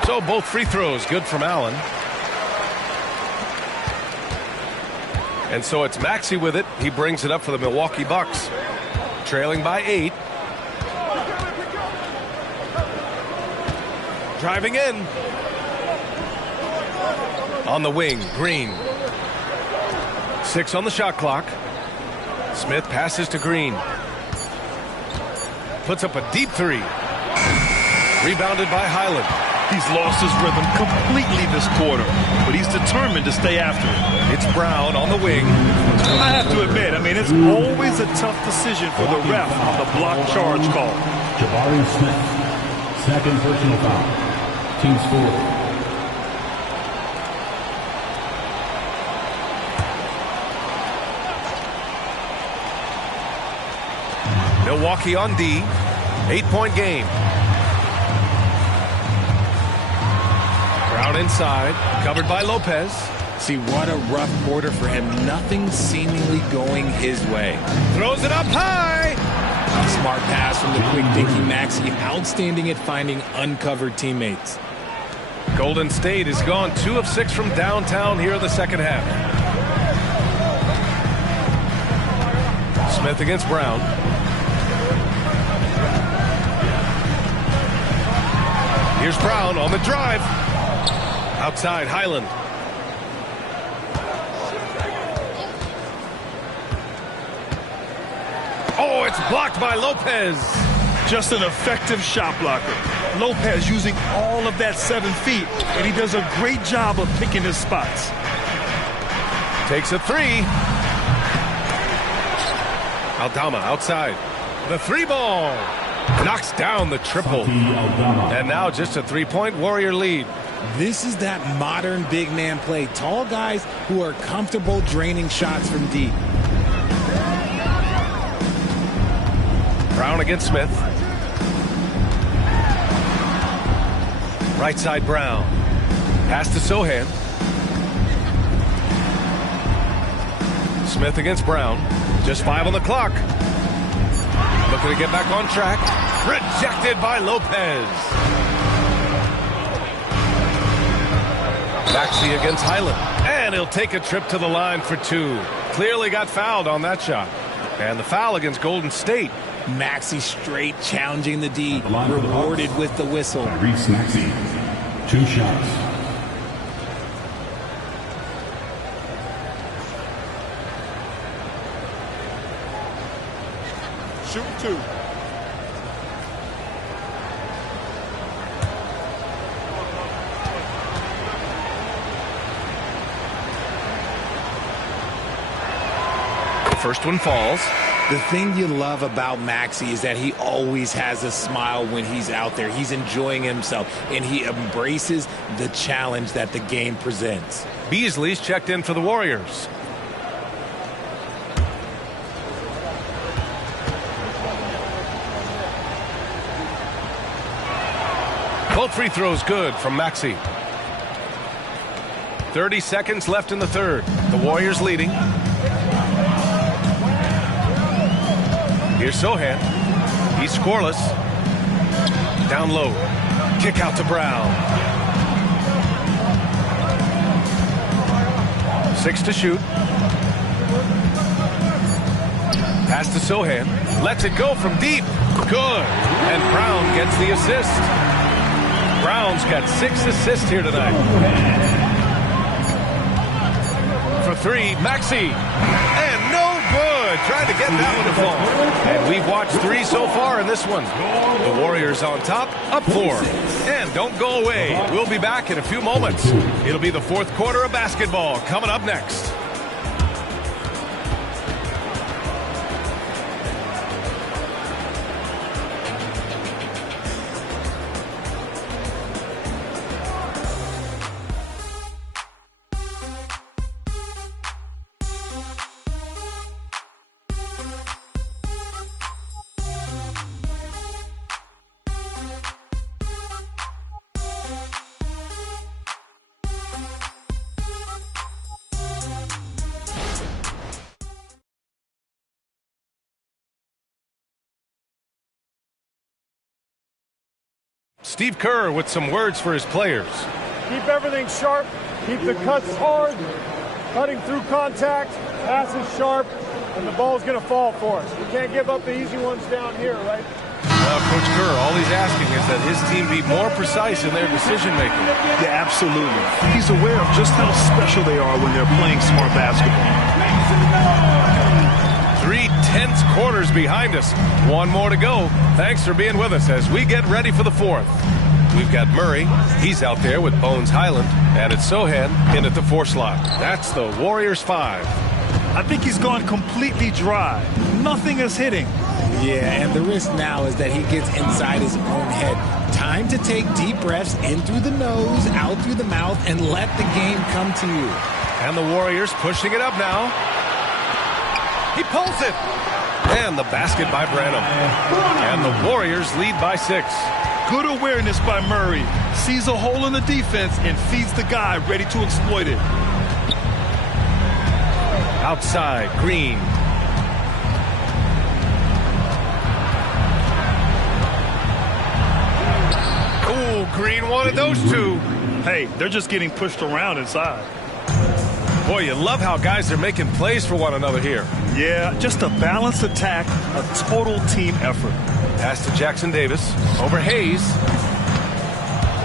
So both free throws good from Allen. And so it's Maxey with it. He brings it up for the Milwaukee Bucks. Trailing by 8. Driving in. On the wing, Green. 6 on the shot clock. Smith passes to Green. Puts up a deep 3. Rebounded by Highland. He's lost his rhythm completely this quarter, but he's determined to stay after it. It's Brown on the wing. I have to admit, it's always a tough decision for the ref on the block charge call. Jabari Smith, second personal foul. Team score. Milwaukee on D. 8-point game. Brown inside, covered by Lopez. See, what a rough quarter for him. Nothing seemingly going his way. Throws it up high. Smart pass from the quick-thinking Maxey. Outstanding at finding uncovered teammates. Golden State has gone 2 of 6 from downtown here in the second half. Smith against Brown. Here's Brown on the drive. Outside, Highland. Oh, it's blocked by Lopez. Just an effective shot blocker. Lopez using all of that 7 feet, and he does a great job of picking his spots. Takes a 3. Aldama outside. The 3 ball. Knocks down the triple. And now just a 3-point Warrior lead. This is that modern big man play. Tall guys who are comfortable draining shots from deep. Brown against Smith. Right side Brown. Pass to Sohan. Smith against Brown. Just 5 on the clock. Looking to get back on track. Rejected by Lopez. Maxey against Highland. And he'll take a trip to the line for 2. Clearly got fouled on that shot. And the foul against Golden State. Maxey straight challenging the D. Rewarded with the whistle. Reese Maxey, 2 shots. Shoot 2. First one falls. The thing you love about Maxey is that he always has a smile when he's out there. He's enjoying himself, and he embraces the challenge that the game presents. Beasley's checked in for the Warriors. Both free throws good from Maxey. 30 seconds left in the third. The Warriors leading. Here's Sohan. He's scoreless. Down low. Kick out to Brown. 6 to shoot. Pass to Sohan. Lets it go from deep. Good. And Brown gets the assist. Brown's got 6 assists here tonight. For 3, Maxey. And no good. Trying to get that one to fall. And we've watched 3 so far in this one. The Warriors on top, up 4. And don't go away. We'll be back in a few moments. It'll be the 4th quarter of basketball coming up next. Steve Kerr with some words for his players. Keep everything sharp. Keep the cuts hard. Cutting through contact. Passes sharp. And the ball's going to fall for us. We can't give up the easy ones down here, right? Coach Kerr, all he's asking is that his team be more precise in their decision-making. Yeah, absolutely. He's aware of just how special they are when they're playing smart basketball. 3 tense quarters behind us. 1 more to go. Thanks for being with us as we get ready for the 4th. We've got Murray. He's out there with Bones Highland. And it's Sohan in at the 4 slot. That's the Warriors 5. I think he's gone completely dry. Nothing is hitting. Yeah, and the risk now is that he gets inside his own head. Time to take deep breaths in through the nose, out through the mouth, and let the game come to you. And the Warriors pushing it up now. He pulls it. And the basket by Branham. And the Warriors lead by 6. Good awareness by Murray. Sees a hole in the defense and feeds the guy ready to exploit it. Outside, Green. Oh, Green wanted those 2. Hey, they're just getting pushed around inside. Boy, you love how guys are making plays for one another here. Yeah, just a balanced attack, a total team effort. Pass to Jackson Davis. Over Hayes.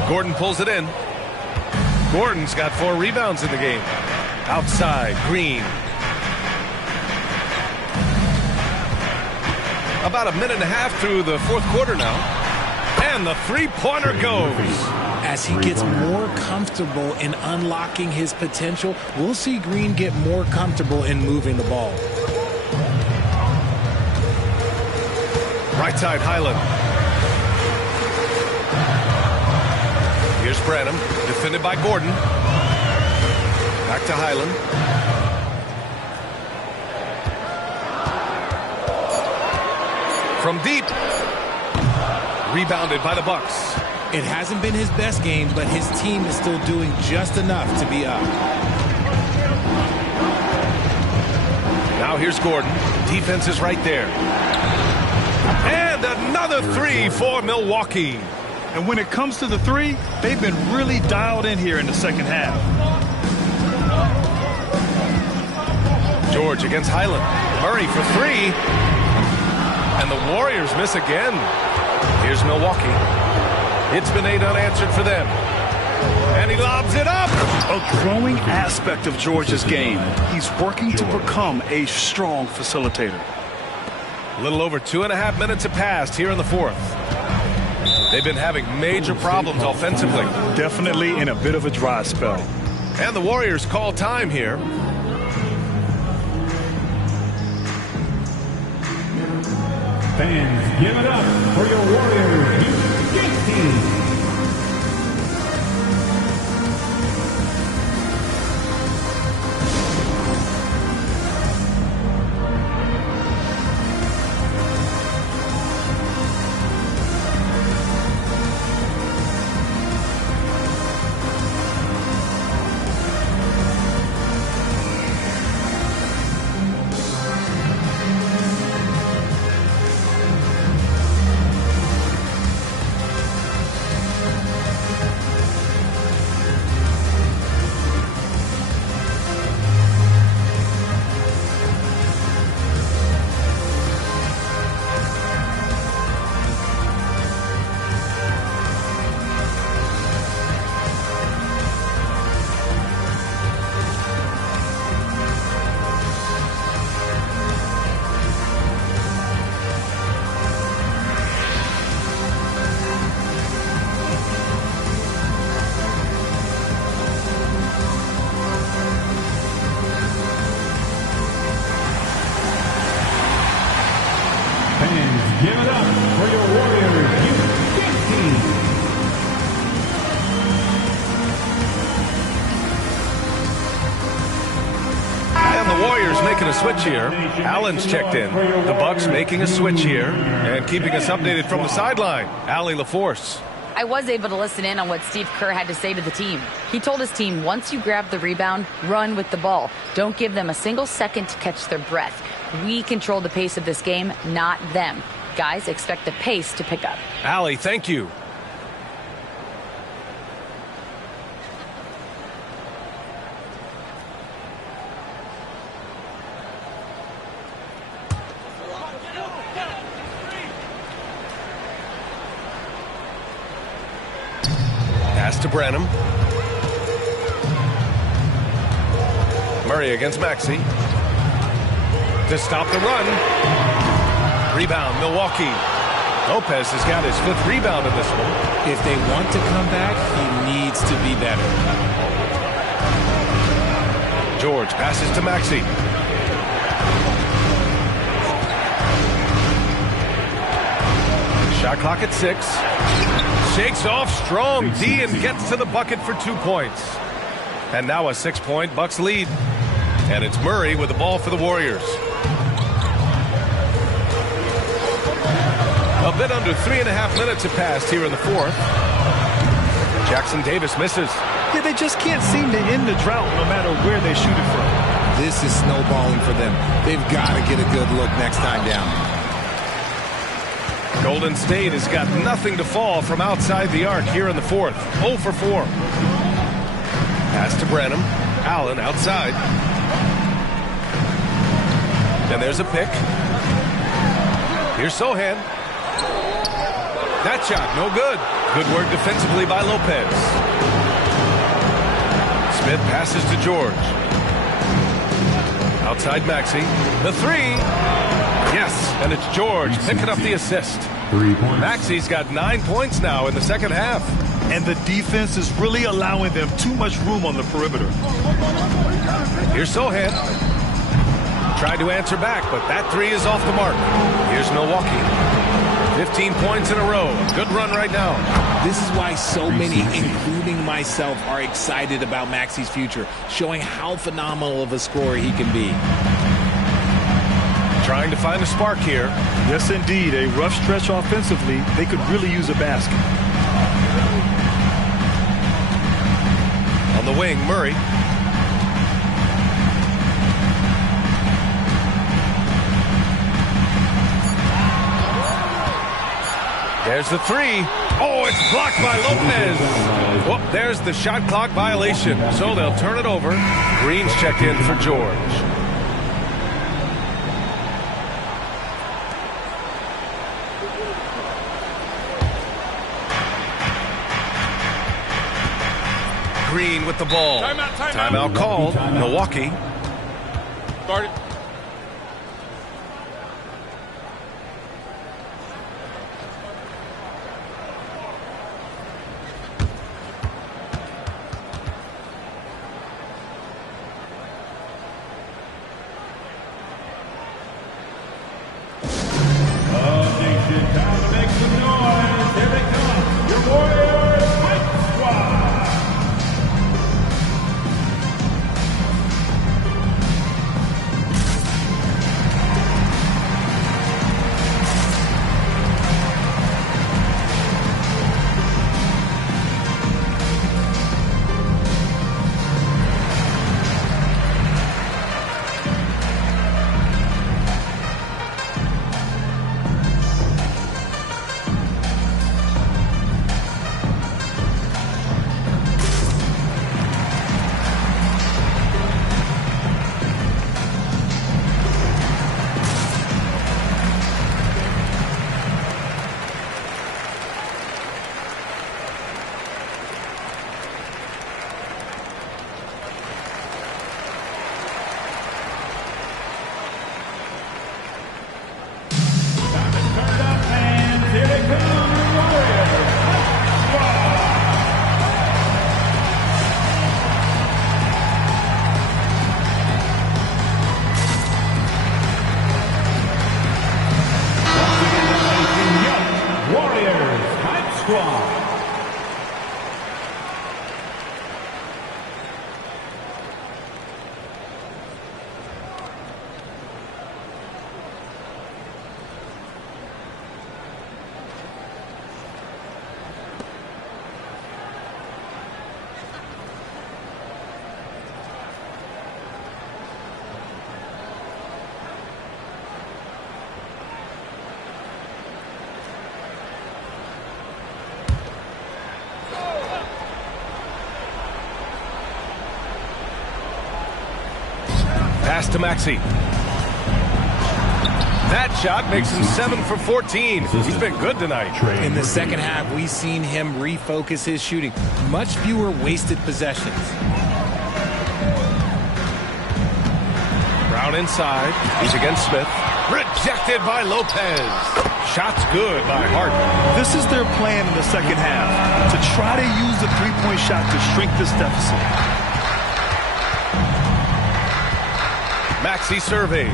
Gordon pulls it in. Gordon's got 4 rebounds in the game. Outside, Green. About a minute and a half through the 4th quarter now. And the 3-pointer goes. As he gets more comfortable in unlocking his potential, we'll see Green get more comfortable in moving the ball. Right side, Highland. Here's Branham, defended by Gordon. Back to Highland. From deep. Rebounded by the Bucks. It hasn't been his best game, but his team is still doing just enough to be up. Now here's Gordon. Defense is right there. And another 3 for Milwaukee. And when it comes to the 3, they've been really dialed in here in the second half. George against Highland. Murray for 3. And the Warriors miss again. Here's Milwaukee. It's been 8 unanswered for them. And he lobs it up. A growing aspect of George's game. He's working to become a strong facilitator. A little over 2.5 minutes have passed here in the 4th. They've been having major problems offensively. Definitely in a bit of a dry spell. And the Warriors call time here. Fans, give it up for your Warriors Youth Team. a switch here. Allen's checked in. The Bucks making a switch here and keeping us updated from the sideline. Allie LaForce. I was able to listen in on what Steve Kerr had to say to the team. He told his team, once you grab the rebound, run with the ball. Don't give them a single second to catch their breath. We control the pace of this game, not them. Guys, expect the pace to pick up. Allie, thank you. Pass to Branham. Murray against Maxey. To stop the run. Rebound, Milwaukee. Lopez has got his 5th rebound in this one. If they want to come back, he needs to be better. George passes to Maxey. Shot clock at 6. Shakes off strong D and gets to the bucket for 2 points. And now a 6-point Bucks lead. And it's Murray with the ball for the Warriors. A bit under 3.5 minutes have passed here in the 4th. Jackson Davis misses. Yeah, they just can't seem to end the drought no matter where they shoot it from. This is snowballing for them. They've got to get a good look next time down. Golden State has got nothing to fall from outside the arc here in the 4th. 0 for 4. Pass to Branham. Allen outside. And there's a pick. Here's Sohan. That shot, no good. Good work defensively by Lopez. Smith passes to George. Outside Maxey. The 3. Yes, and it's George picking up the assist. 3 points. Maxey's got 9 points now in the second half. And the defense is really allowing them too much room on the perimeter. Here's Sohan. Tried to answer back, but that 3 is off the mark. Here's Milwaukee. 15 points in a row. Good run right now. This is why so many, including myself, are excited about Maxey's future, showing how phenomenal of a scorer he can be. Trying to find a spark here. Yes, indeed. A rough stretch offensively. They could really use a basket. On the wing, Murray. There's the 3. Oh, it's blocked by Lopez. Oh, there's the shot clock violation. So they'll turn it over. Green's checked in for George. Green with the ball. Timeout called. Milwaukee. Guard it. Pass to Maxey. That shot makes him 7 for 14. He's been good tonight. In the second half, we've seen him refocus his shooting. Much fewer wasted possessions. Brown inside. He's against Smith. Rejected by Lopez. Shot's good by Hart. This is their plan in the second half, to try to use the three-point shot to shrink this deficit. Maxey surveys.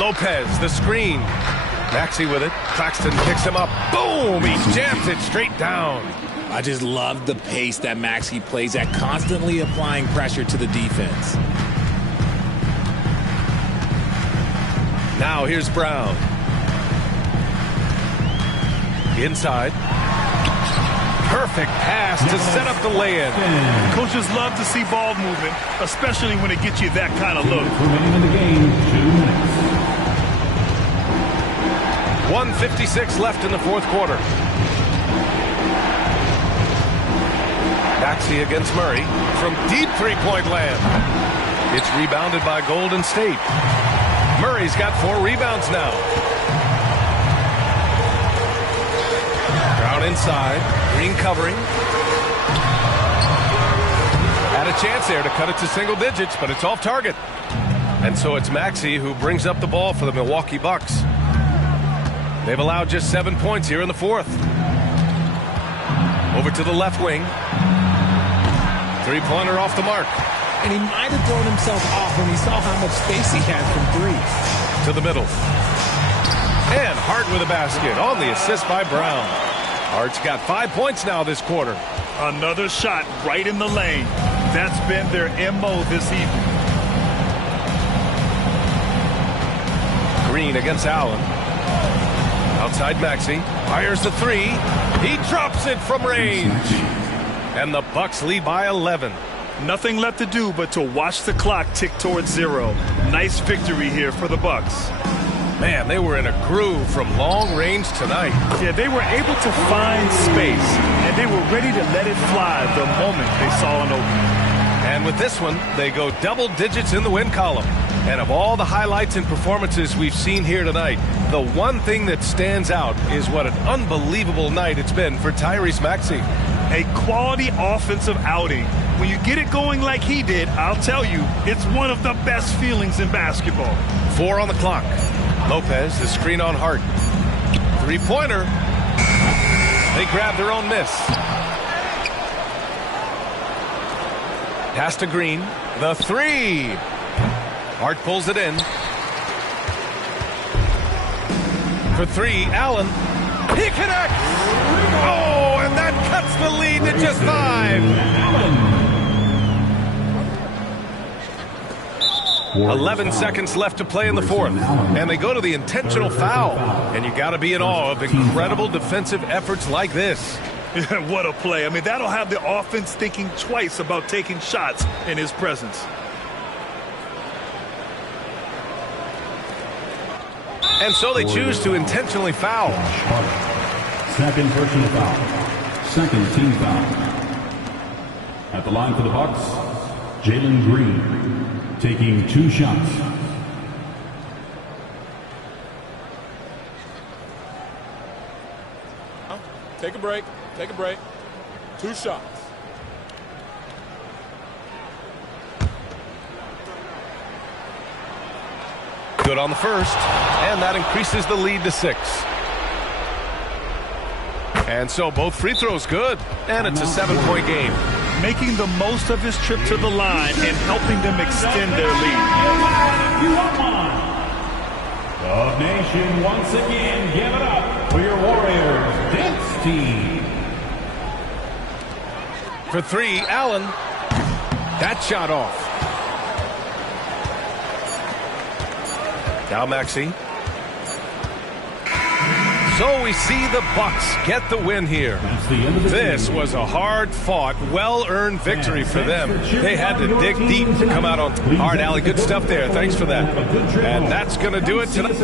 Lopez, the screen. Maxey with it. Claxton picks him up. Boom! He jams it straight down. I just love the pace that Maxey plays at, constantly applying pressure to the defense. Now here's Brown. Inside. Perfect pass to set up the lay-in. Coaches love to see ball movement, especially when it gets you that kind of look. Remaining in the game, 2 minutes. 1:56 left in the fourth quarter. Maxey against Murray from deep three-point land. It's rebounded by Golden State. Murray's got 4 rebounds now. Brown inside. Green covering. Had a chance there to cut it to single digits, but it's off target. And so it's Maxey who brings up the ball for the Milwaukee Bucks. They've allowed just 7 points here in the fourth. Over to the left wing. Three-pointer off the mark. And he might have thrown himself off when he saw how much space he had from 3. To the middle. And Hart with a basket on the assist by Brown. Hart's got 5 points now this quarter. Another shot right in the lane. That's been their MO this evening. Green against Allen. Outside Maxey. Fires the 3. He drops it from range. And the Bucks lead by 11. Nothing left to do but to watch the clock tick towards 0. Nice victory here for the Bucks. Man, they were in a groove from long range tonight. Yeah, they were able to find space, and they were ready to let it fly the moment they saw an opening. And with this one, they go double digits in the win column. And of all the highlights and performances we've seen here tonight, the one thing that stands out is what an unbelievable night it's been for Tyrese Maxey. A quality offensive outing. When you get it going like he did, I'll tell you, it's one of the best feelings in basketball. 4 on the clock. Lopez, the screen on Hart. Three-pointer. They grab their own miss. Pass to Green. The 3. Hart pulls it in. For 3, Allen. He connects! Oh, and that cuts the lead to just 5. 11 seconds left to play in the fourth. And they go to the intentional foul. And you got to be in awe of incredible defensive efforts like this. What a play. I mean, that'll have the offense thinking twice about taking shots in his presence. And so they choose to intentionally foul. Second personal foul. Second team foul. At the line for the Bucks, Jalen Green, taking 2 shots. Take a break. Take a break. 2 shots. Good on the first, and that increases the lead to 6. And so both free throws good, and it's a 7-point game. Making the most of his trip to the line and helping them extend their lead. The nation once again give it up for your Warriors dance team. For 3, Allen. That shot off. Now Maxey. So we see the Bucks get the win here. This was a hard-fought, well-earned victory for them. They had to dig deep to come out on. All right, Allie, good stuff there. Thanks for that. And that's going to do it tonight.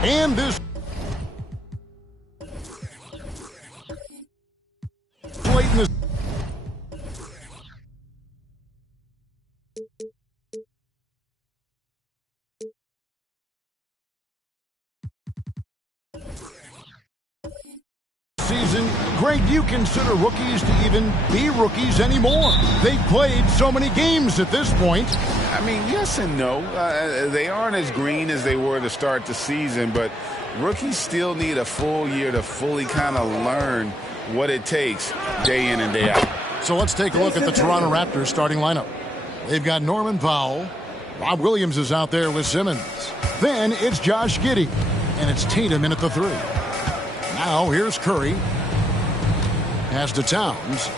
And this late in the season, Greg, you consider rookies to even be rookies anymore? They've played so many games at this point. I mean, yes and no. They aren't as green as they were to start the season, but rookies still need a full year to fully kind of learn what it takes day in and day out. So let's take a look at the Toronto Raptors starting lineup. They've got Norman Powell. Rob Williams is out there with Simmons. Then it's Josh Giddey, and it's Tatum in at the 3. Now here's Curry. Pass to Towns.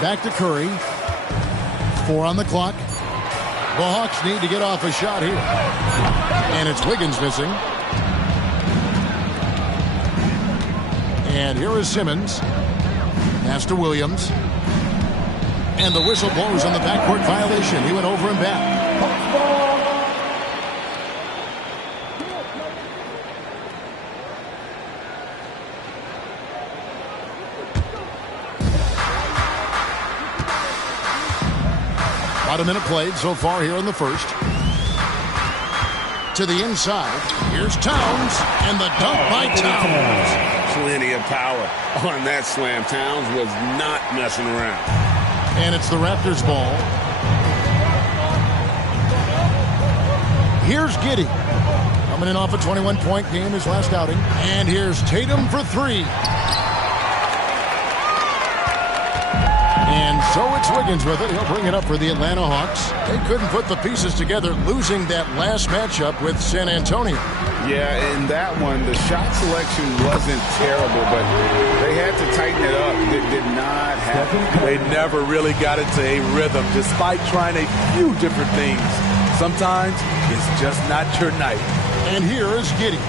Back to Curry. 4 on the clock. The Hawks need to get off a shot here. And it's Wiggins missing. And here is Simmons. Pass to Williams. And the whistle blows on the backcourt violation. He went over and back. About a minute played so far here in the first. To the inside. Here's Towns. And the dunk by Towns. Plenty of power on that slam. Towns was not messing around. And it's the Raptors ball. Here's Giddey. Coming in off a 21-point game his last outing. And here's Tatum for 3. And so it's Wiggins with it. He'll bring it up for the Atlanta Hawks. They couldn't put the pieces together, losing that last matchup with San Antonio. Yeah, in that one, the shot selection wasn't terrible, but they had to tighten it up. It did not happen. They never really got into a rhythm, despite trying a few different things. Sometimes it's just not your night. And here is Giddey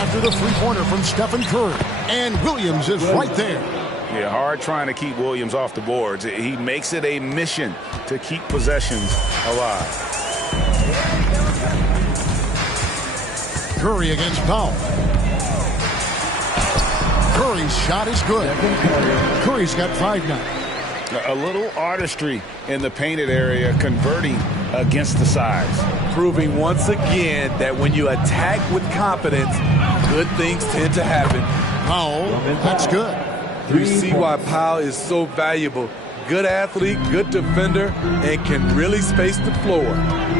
after the three-pointer from Stephen Curry. And Williams is right there. Yeah, hard trying to keep Williams off the boards. He makes it a mission to keep possessions alive. Curry against Powell. Curry's shot is good. Curry's got 5 now. A little artistry in the painted area, converting against the size. Proving once again that when you attack with confidence, good things tend to happen. Powell, that's good. You see why Powell is so valuable. Good athlete, good defender, and can really space the floor.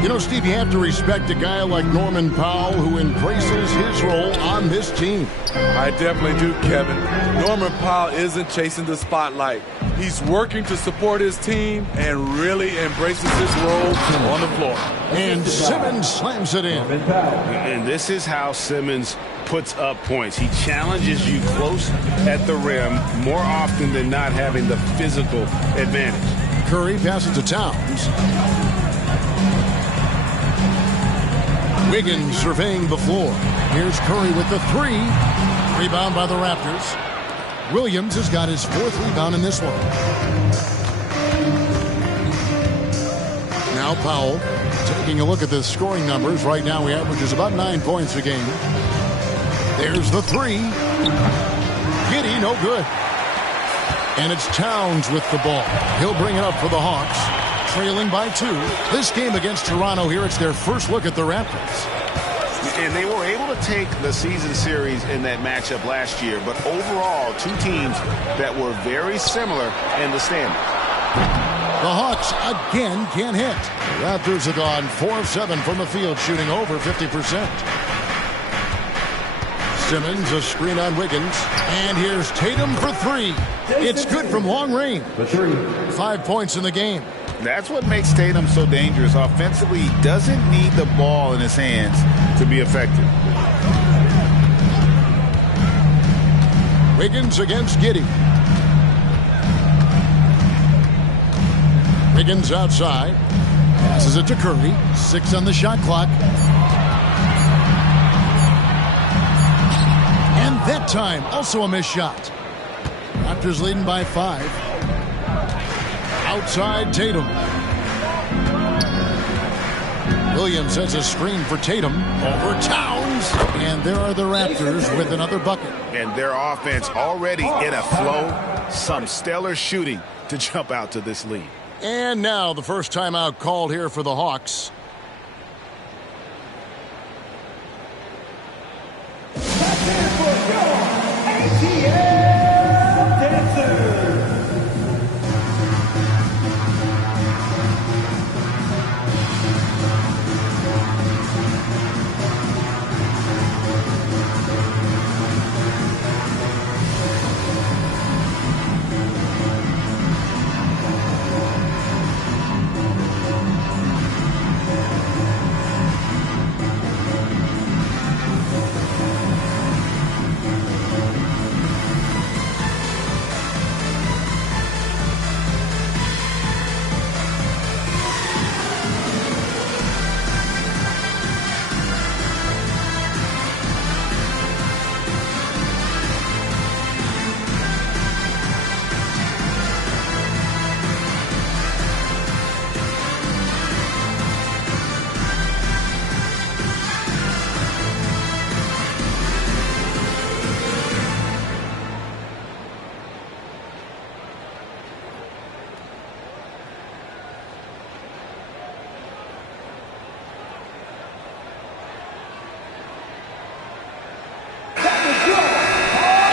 You know, Steve, you have to respect a guy like Norman Powell who embraces his role on this team. I definitely do, Kevin. Norman Powell isn't chasing the spotlight. He's working to support his team and really embraces his role on the floor. And Simmons slams it in. And this is how Simmons puts up points. He challenges you close at the rim more often than not, having the physical advantage. Curry passes to Towns. Wiggins surveying the floor. Here's Curry with the 3. Rebound by the Raptors. Williams has got his 4th rebound in this one. Now Powell taking a look at the scoring numbers. Right now he averages about 9 points a game. There's the 3. Giddey, no good. And it's Towns with the ball. He'll bring it up for the Hawks, trailing by 2. This game against Toronto here, it's their first look at the Raptors. And they were able to take the season series in that matchup last year, but overall, 2 teams that were very similar in the standings. The Hawks again can't hit. The Raptors have gone 4 of 7 from the field, shooting over 50%. Simmons, a screen on Wiggins. And here's Tatum for 3. It's good from long range. 5 points in the game. That's what makes Tatum so dangerous. Offensively, he doesn't need the ball in his hands to be effective. Wiggins against Giddey. Wiggins outside. Passes it to Curry. 6 on the shot clock. That time, also a missed shot. Raptors leading by 5. Outside Tatum. Williams sets a screen for Tatum over Towns. And there are the Raptors with another bucket. And their offense already in a flow. Some stellar shooting to jump out to this lead. And now the first timeout called here for the Hawks.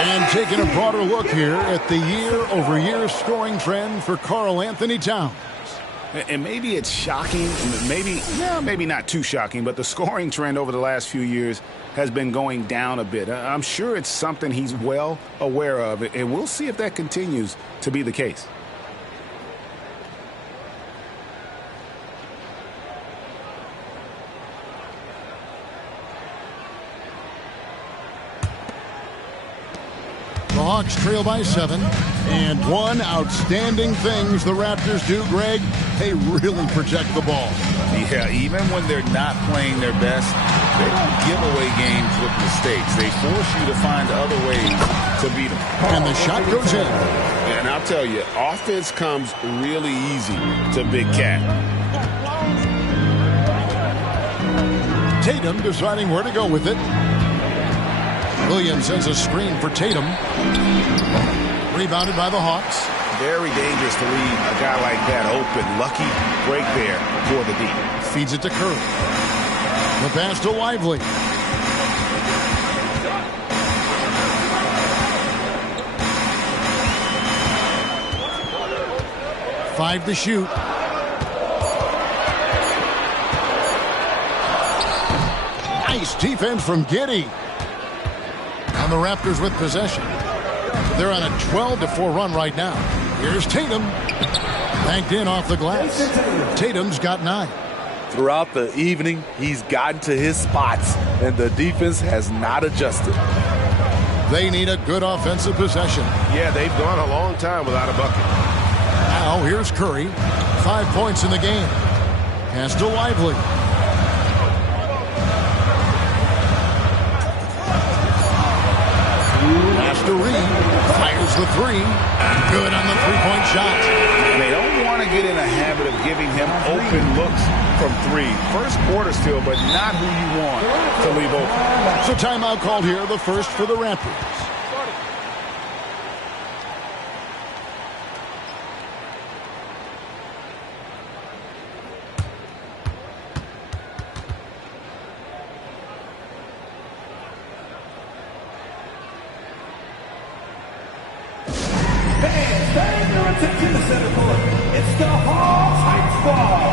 And taking a broader look here at the year-over-year scoring trend for Karl Anthony Towns. And maybe it's shocking, maybe not too shocking, but the scoring trend over the last few years has been going down a bit. I'm sure it's something he's well aware of, and we'll see if that continues to be the case. The Hawks trail by 7. And one outstanding things the Raptors do, Greg, they really protect the ball. Yeah, even when they're not playing their best, they don't give away games with mistakes. They force you to find other ways to beat them. And the shot goes in. And I'll tell you, offense comes really easy to Big Cat. Tatum deciding where to go with it. Williams sends a screen for Tatum. Rebounded by the Hawks. Very dangerous to leave a guy like that open. Lucky break there for the D. Feeds it to Curry. The pass to Lively. Five to shoot. Nice defense from Giddey. And the Raptors with possession. They're on a 12-4 run right now. Here's Tatum. Banked in off the glass. Tatum's got 9. Throughout the evening, he's gotten to his spots, and the defense has not adjusted. They need a good offensive possession. Yeah, they've gone a long time without a bucket. Now here's Curry. 5 points in the game. Pass to Lively. Pass to Reed. Fires the 3. Good on the three-point shot. They don't want to get in a habit of giving him open looks from 3. First quarter still, but not who you want to leave open. So timeout called here, the first for the Raptors. To the center court. It's the Hawks Heights Ball.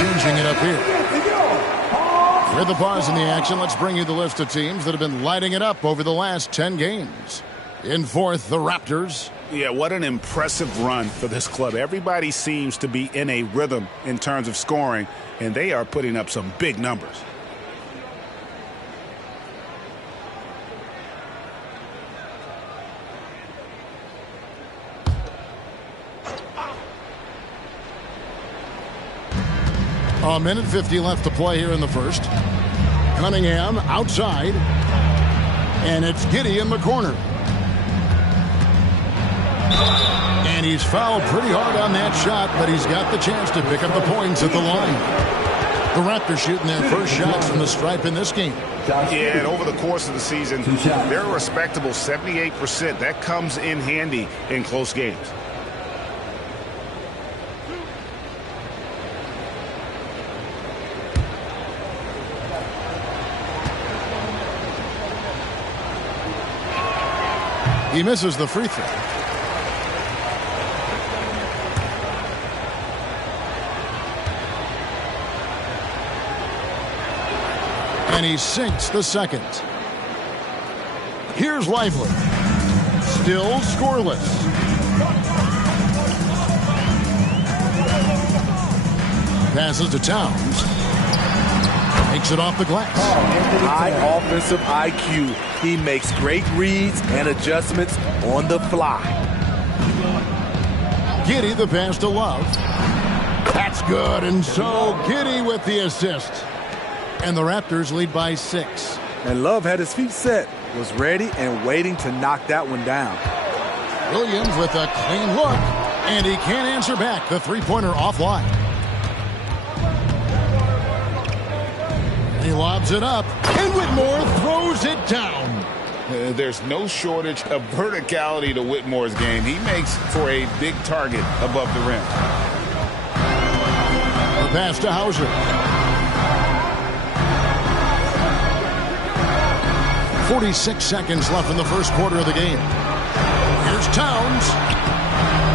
changing it up here. With the pause in the action, let's bring you the list of teams that have been lighting it up over the last 10 games. In fourth, the Raptors. Yeah, what an impressive run for this club. Everybody seems to be in a rhythm in terms of scoring, and they are putting up some big numbers. A minute 50 left to play here in the first. Cunningham outside. And it's Giddey in the corner. And he's fouled pretty hard on that shot, but he's got the chance to pick up the points at the line. The Raptors shooting their first shots from the stripe in this game. Yeah, and over the course of the season, they're a respectable 78%. That comes in handy in close games. He misses the free throw. And he sinks the second. Here's Lively. Still scoreless. Passes to Towns. Takes it off the glass. High offensive IQ. He makes great reads and adjustments on the fly. Giddey the pass to Love. That's good, and so Giddey with the assist. And the Raptors lead by 6. And Love had his feet set, was ready and waiting to knock that one down. Williams with a clean look, and he can't answer back. The three-pointer offline. He lobs it up, and Whitmore throws it down. There's no shortage of verticality to Whitmore's game. He makes for a big target above the rim. The pass to Hauser. 46 seconds left in the first quarter of the game. Here's Towns.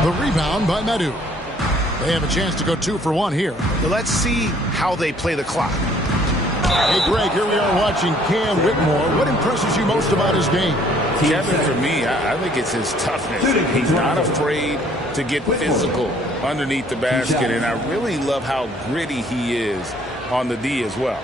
The rebound by Medu. They have a chance to go 2 for 1 here. Let's see how they play the clock. Hey, Greg, here we are watching Cam Whitmore. What impresses you most about his game? Kevin, for me, I think it's his toughness. He's not afraid to get physical underneath the basket, and I really love how gritty he is on the D as well.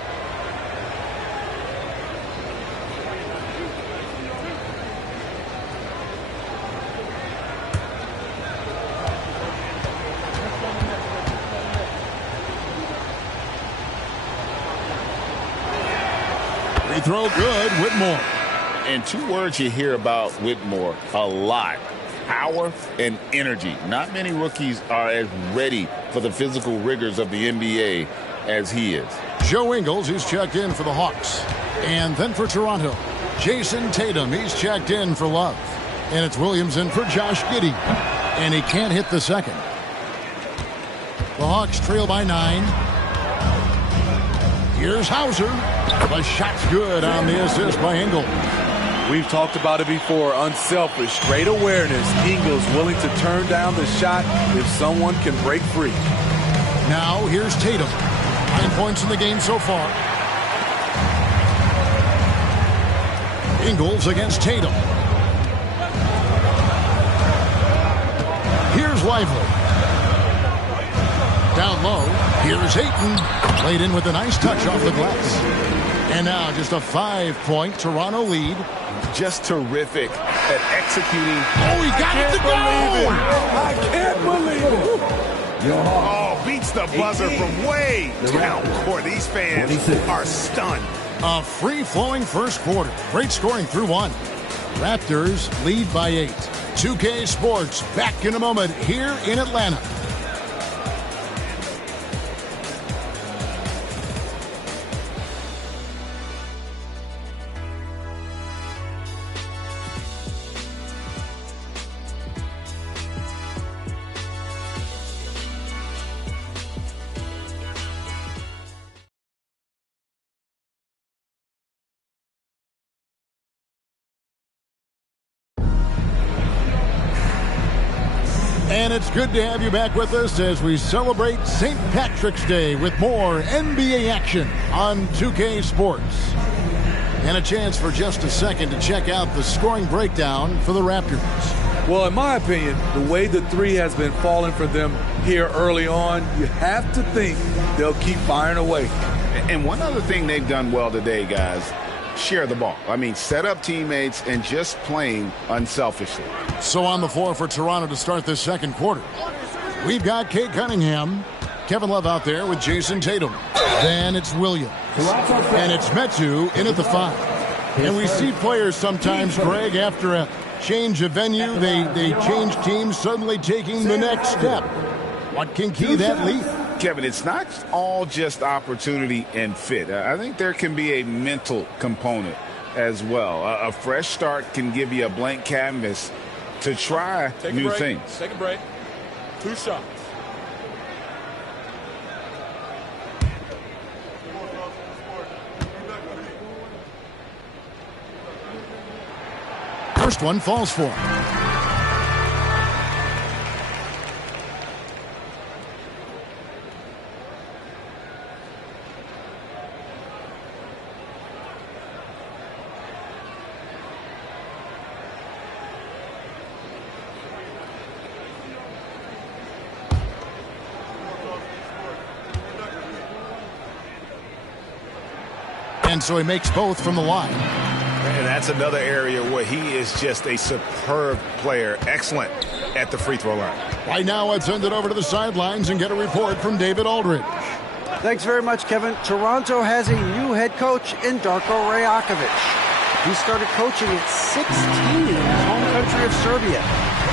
Free throw good, Whitmore. And 2 words you hear about Whitmore a lot: power and energy. Not many rookies are as ready for the physical rigors of the NBA as he is. Joe Ingles, he's checked in for the Hawks. And then for Toronto, Jason Tatum, he's checked in for Love. And it's Williams in for Josh Giddey. And he can't hit the second. The Hawks trail by 9. Here's Hauser. The shot's good on the assist by Ingles. We've talked about it before. Unselfish, great awareness. Ingles willing to turn down the shot if someone can break free. Now here's Tatum. 9 points in the game so far. Ingles against Tatum. Here's Lively. Down low. Here's Ayton. Laid in with a nice touch off the glass. And now just a 5-point Toronto lead. Just terrific at executing. Oh, he got it to go! I can't believe it. Oh, beats the buzzer from way down court. These fans are stunned. A free-flowing first quarter. Great scoring through 1. Raptors lead by 8. 2K Sports back in a moment here in Atlanta. And it's good to have you back with us as we celebrate St. Patrick's Day with more NBA action on 2K Sports. And a chance for just a second to check out the scoring breakdown for the Raptors. Well, in my opinion, the way the three has been falling for them here early on, you have to think they'll keep firing away. And one other thing they've done well today, guys, share the ball. I mean, set up teammates and just playing unselfishly. So on the floor for Toronto to start this second quarter, we've got Kate Cunningham, Kevin Love out there with Jason Tatum. Then it's Williams. And it's Metu in at the 5. And we see players sometimes, Greg, after a change of venue, they change teams, suddenly taking the next step. What can key that lead? Kevin, it's not all just opportunity and fit. I think there can be a mental component as well. A fresh start can give you a blank canvas to try new things. Take a break. 2 shots. First one falls for him. And so he makes both from the line. And that's another area where he is just a superb player. Excellent at the free throw line. Right now, let's send it over to the sidelines and get a report from David Aldridge. Thanks very much, Kevin. Toronto has a new head coach in Darko Rajakovic. He started coaching at 16 in his home country of Serbia.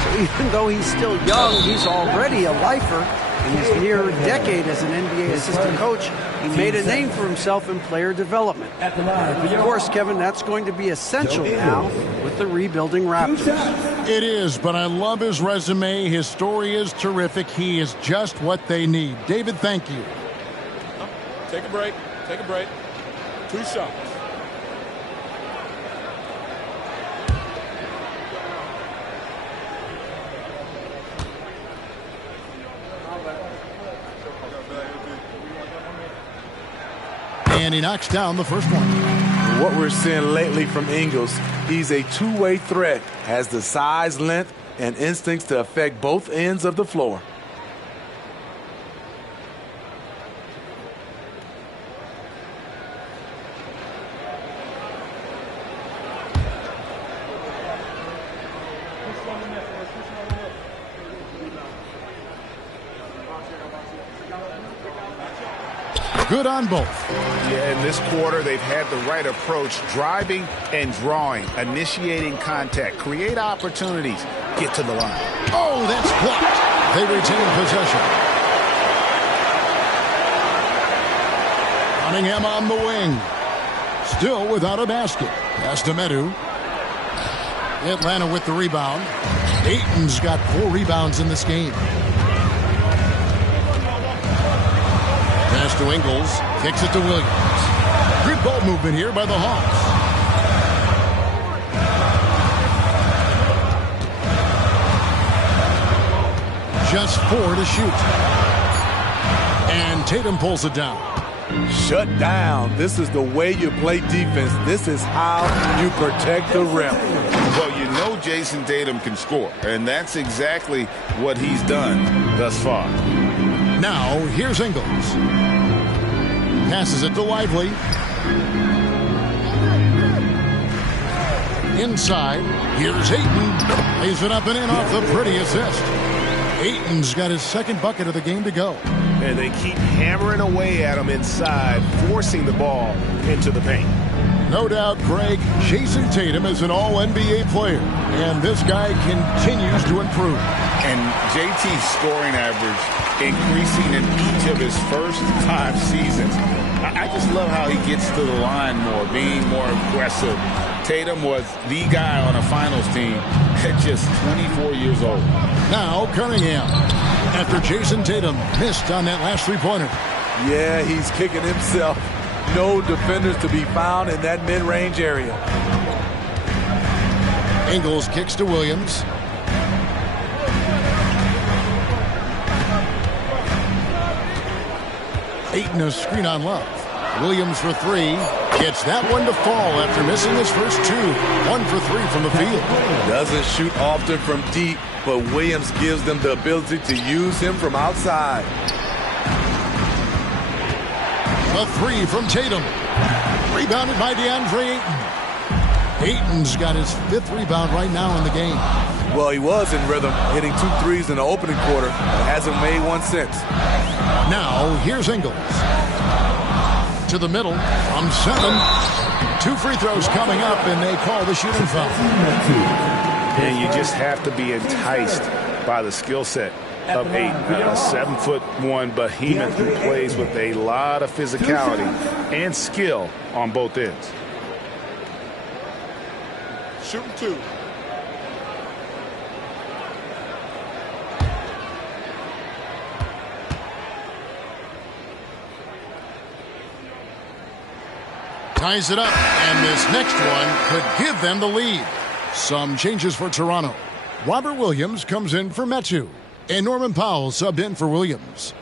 So even though he's still young, he's already a lifer. In his near decade as an NBA assistant coach, he made a name for himself in player development. Of course, Kevin, that's going to be essential now with the rebuilding Raptors. It is, but I love his resume. His story is terrific. He is just what they need. David, thank you. Take a break. Take a break. 2 shots. And he knocks down the first one. What we're seeing lately from Ingles, he's a two-way threat, has the size, length, and instincts to affect both ends of the floor. Good on both. Yeah, in this quarter, they've had the right approach, driving and drawing, initiating contact, create opportunities, get to the line. Oh, that's blocked. They retain possession. Cunningham on the wing. Still without a basket. Pass to Metu. Atlanta with the rebound. Ayton's got 4 rebounds in this game. Pass to Ingles, kicks it to Williams. Good ball movement here by the Hawks. Just 4 to shoot. And Tatum pulls it down. Shut down. This is the way you play defense. This is how you protect the rim. Well, you know Jason Tatum can score, and that's exactly what he's done thus far. Now, here's Ingles. Passes it to Lively. Inside, here's Ayton. Lays it up and in off the pretty assist. Ayton's got his second bucket of the game to go. And they keep hammering away at him inside, forcing the ball into the paint. No doubt, Greg, Jason Tatum is an all-NBA player, and this guy continues to improve. And JT's scoring average increasing in each of his first 5 seasons. I just love how he gets to the line more, being more aggressive. Tatum was the guy on a finals team at just 24 years old. Now Cunningham, after Jason Tatum missed on that last three-pointer. Yeah, he's kicking himself. No defenders to be found in that mid-range area. Ingles kicks to Williams. Ayton a screen on Love. Williams for three. Gets that one to fall after missing his first two. 1 for 3 from the field. Doesn't shoot often from deep, but Williams gives them the ability to use him from outside. A three from Tatum. Rebounded by DeAndre Ayton. Ayton's got his 5th rebound right now in the game. Well, he was in rhythm, hitting 2 threes in the opening quarter, but hasn't made one since. Now, here's Ingles. To the middle, from 7. 2 free throws coming up, and they call the shooting foul. And you just have to be enticed by the skill set of Ayton, a 7'1" behemoth who plays with a lot of physicality and skill on both ends. Shooting 2. Ties it up, and this next one could give them the lead. Some changes for Toronto. Robert Williams comes in for Metu, and Norman Powell subbed in for Williams.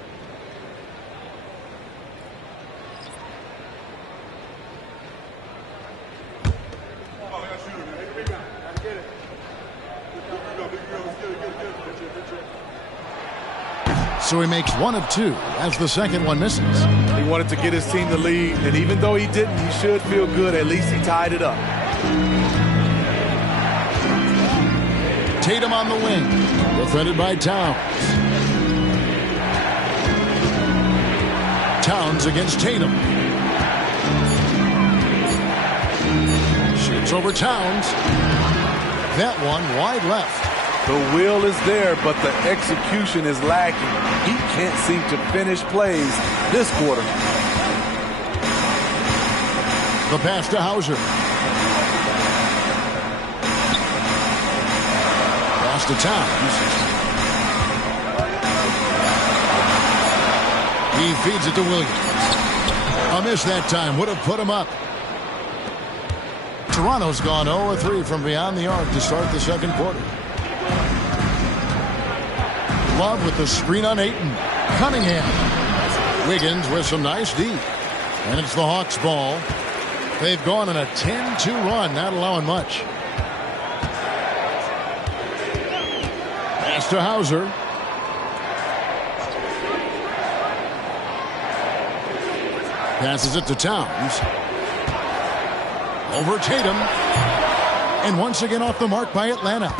So he makes 1 of 2 as the second one misses. He wanted to get his team the lead, and even though he didn't, he should feel good. At least he tied it up. Tatum on the wing, defended by Towns. Towns against Tatum. Shoots over Towns. That one wide left. The will is there, but the execution is lacking. He can't seem to finish plays this quarter. The pass to Hauser. Pass to Towns. He feeds it to Williams. A miss that time would have put him up. Toronto's gone 0-3 from beyond the arc to start the second quarter. Love with the screen on Ayton. Cunningham. Wiggins with some nice D. And it's the Hawks' ball. They've gone on a 10-2 run, not allowing much. Pass to Hauser. Passes it to Towns. Over Tatum. And once again off the mark by Atlanta.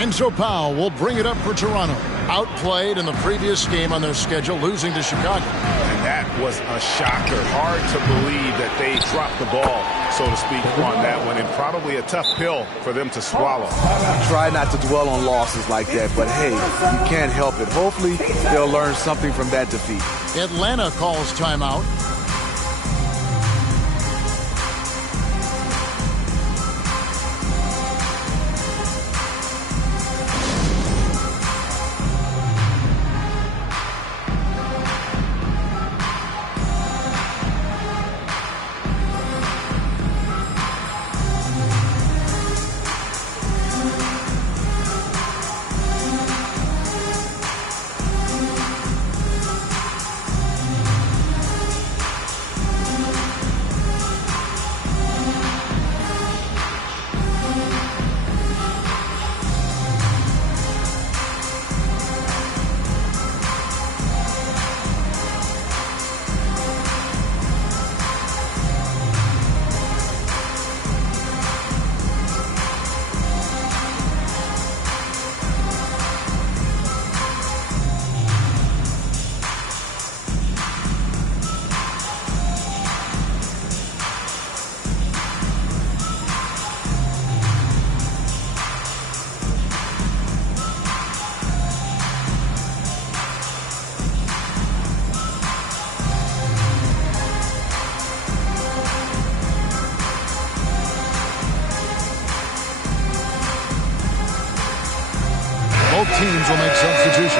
And so Powell will bring it up for Toronto. Outplayed in the previous game on their schedule, losing to Chicago. And that was a shocker. Hard to believe that they dropped the ball, so to speak, on that one. And probably a tough pill for them to swallow. Try not to dwell on losses like that, but hey, you can't help it. Hopefully, they'll learn something from that defeat. Atlanta calls timeout. Both teams will make substitutions.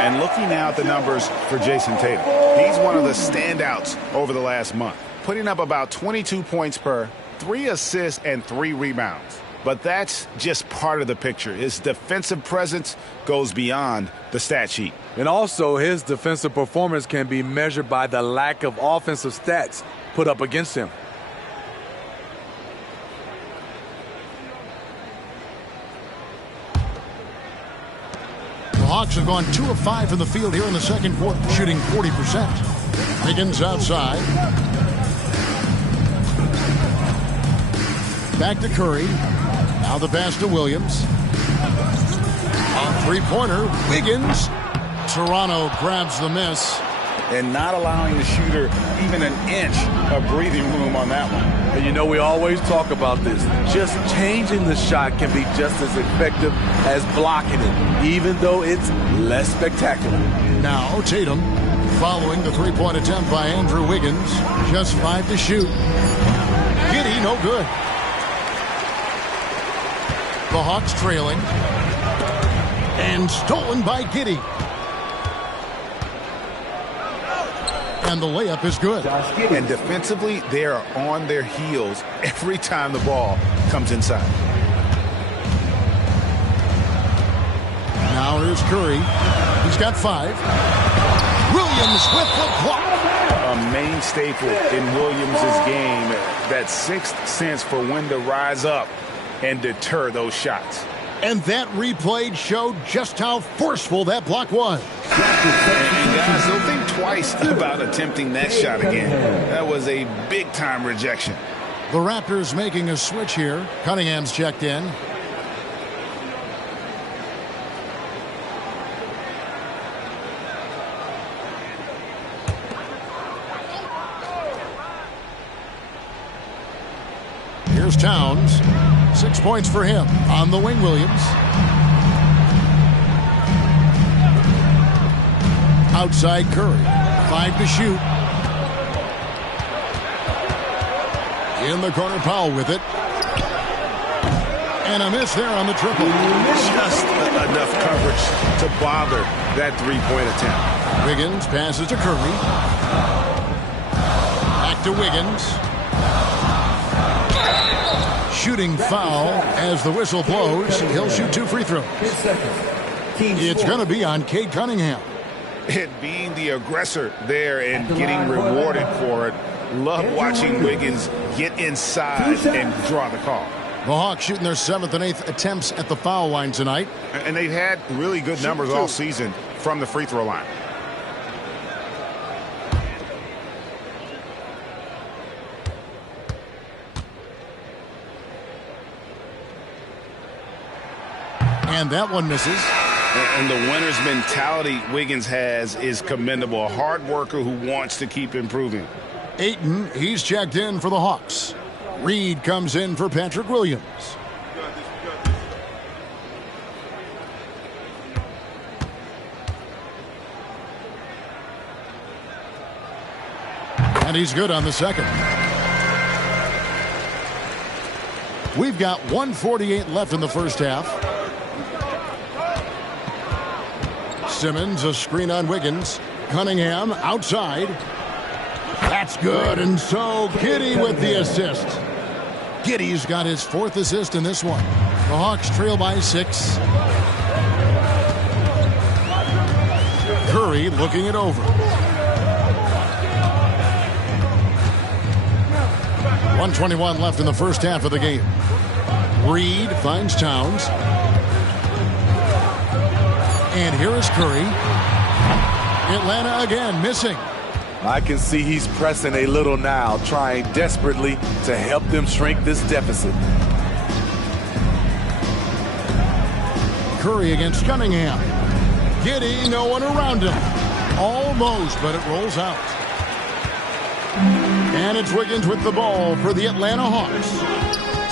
And looking now at the numbers for Jason Tatum, he's one of the standouts over the last month, putting up about 22 points per, 3 assists, and 3 rebounds. but that's just part of the picture. His defensive presence goes beyond the stat sheet. And also, his defensive performance can be measured by the lack of offensive stats put up against him. The Hawks have gone 2 of 5 from the field here in the second quarter, shooting 40%. Wiggins outside. Back to Curry. Now the pass to Williams. On three-pointer, Wiggins. Toronto grabs the miss. And not allowing the shooter even an inch of breathing room on that one. And you know, we always talk about this. Just changing the shot can be just as effective as blocking it, even though it's less spectacular. Now Tatum following the three-point attempt by Andrew Wiggins. Just 5 to shoot. Giddey, no good. The Hawks trailing. And stolen by Giddey. And the layup is good. And defensively, they are on their heels every time the ball comes inside. Now here's Curry. He's got 5. Williams with the block. A main staple in Williams' game, that sixth sense for when to rise up and deter those shots. And that replay showed just how forceful that block was. And guys, don't think twice about attempting that shot again. That was a big-time rejection. The Raptors making a switch here. Cunningham's checked in. Here's Towns. 6 points for him. On the wing, Williams. Outside Curry. 5 to shoot. In the corner, Powell with it. And a miss there on the triple. Just enough coverage to bother that three-point attempt. Wiggins passes to Curry. Back to Wiggins. Shooting foul as the whistle blows. He'll shoot 2 free throws. It's going to be on Cade Cunningham. And being the aggressor there and getting rewarded for it. Love watching Wiggins get inside and draw the call. The Hawks shooting their 7th and 8th attempts at the foul line tonight. And they've had really good numbers all season from the free throw line. And that one misses. And the winner's mentality Wiggins has is commendable. A hard worker who wants to keep improving. Ayton, he's checked in for the Hawks. Reed comes in for Patrick Williams. And he's good on the second. We've got 1:48 left in the first half. Simmons, a screen on Wiggins. Cunningham outside. That's good, and so Giddey with the assist. Giddey's got his 4th assist in this one. The Hawks trail by 6. Curry looking it over. 1:21 left in the first half of the game. Reed finds Towns. And here is Curry. Atlanta again missing. I can see he's pressing a little now, trying desperately to help them shrink this deficit. Curry against Cunningham. Giddey, no one around him. Almost, but it rolls out. And it's Wiggins with the ball for the Atlanta Hawks.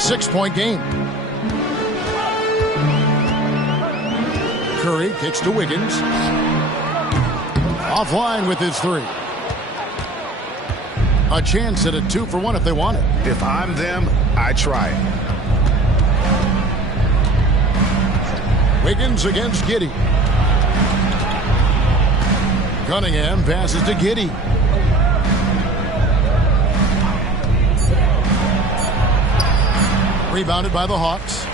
6-point game. Curry kicks to Wiggins. Offline with his 3. A chance at a 2-for-1 if they want it. If I'm them, I try it. Wiggins against Giddey. Cunningham passes to Giddey. Rebounded by the Hawks.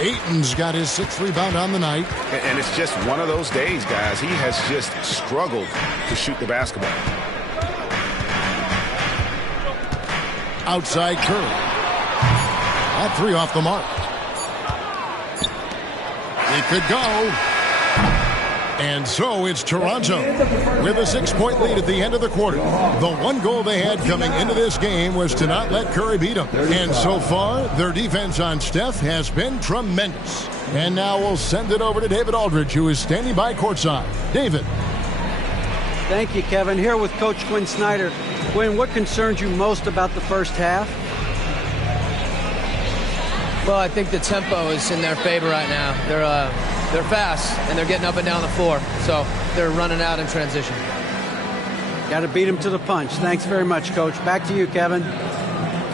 Ayton's got his 6th rebound on the night. And it's just one of those days, guys. He has just struggled to shoot the basketball. Outside Curry. That 3 off the mark. It could go. And so it's Toronto with a 6-point lead at the end of the quarter. The one goal they had coming into this game was to not let Curry beat them. And so far, their defense on Steph has been tremendous. And now we'll send it over to David Aldridge, who is standing by courtside. David. Thank you, Kevin. Here with Coach Quinn Snyder. Quinn, what concerns you most about the first half? Well, I think the tempo is in their favor right now. They're fast, and they're getting up and down the floor, so they're running out in transition. Got to beat them to the punch. Thanks very much, Coach. Back to you, Kevin.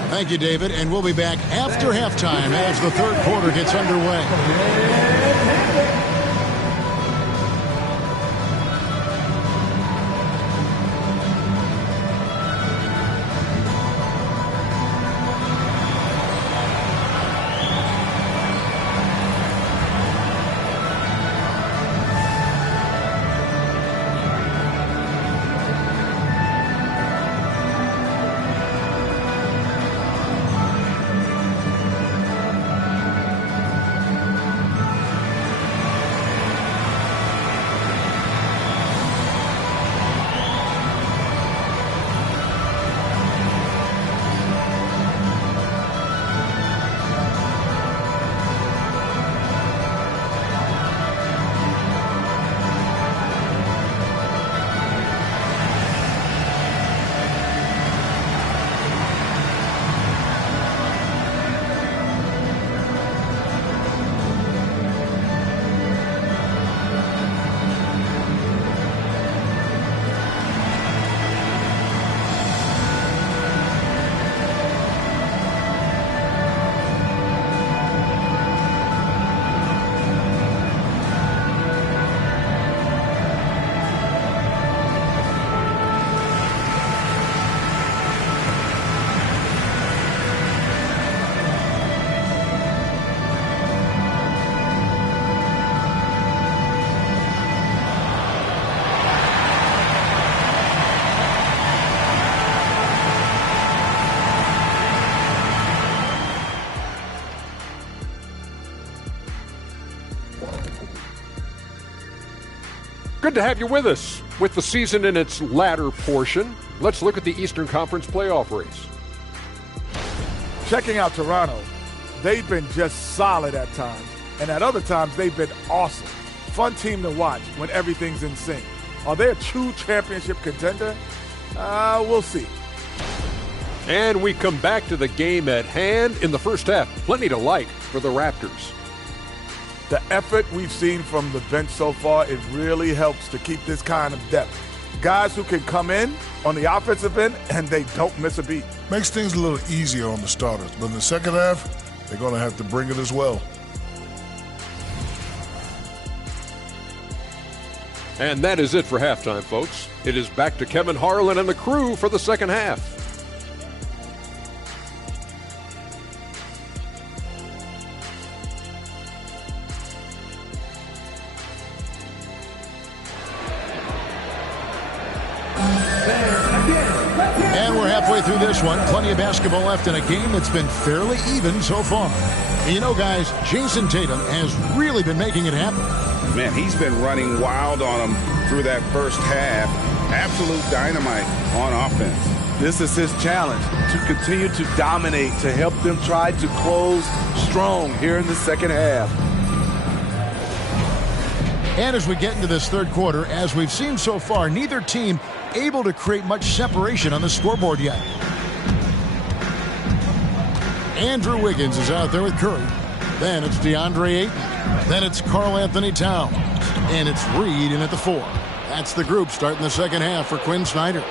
Thank you, David, and we'll be back after halftime as the third quarter gets underway. Good to have you with us. With the season in its latter portion, let's look at the Eastern Conference playoff race. Checking out Toronto, they've been just solid at times, and at other times they've been awesome. Fun team to watch when everything's in sync. Are they a true championship contender? We'll see. And we come back to the game at hand in the first half. Plenty to like for the Raptors. The effort we've seen from the bench so far, it really helps to keep this kind of depth. Guys who can come in on the offensive end and they don't miss a beat. Makes things a little easier on the starters, but in the second half, they're going to have to bring it as well. And that is it for halftime, folks. It is back to Kevin Harlan and the crew for the second half. And we're halfway through this one. Plenty of basketball left in a game that's been fairly even so far. You know, guys, Jason Tatum has really been making it happen. Man, he's been running wild on them through that first half. Absolute dynamite on offense. This is his challenge, to continue to dominate, to help them try to close strong here in the second half. And as we get into this third quarter, as we've seen so far, neither team able to create much separation on the scoreboard yet. Andrew Wiggins is out there with Curry. Then it's DeAndre Ayton. Then it's Karl Anthony Towns. And it's Reed in at the 4. That's the group starting the second half for Quinn Snyder.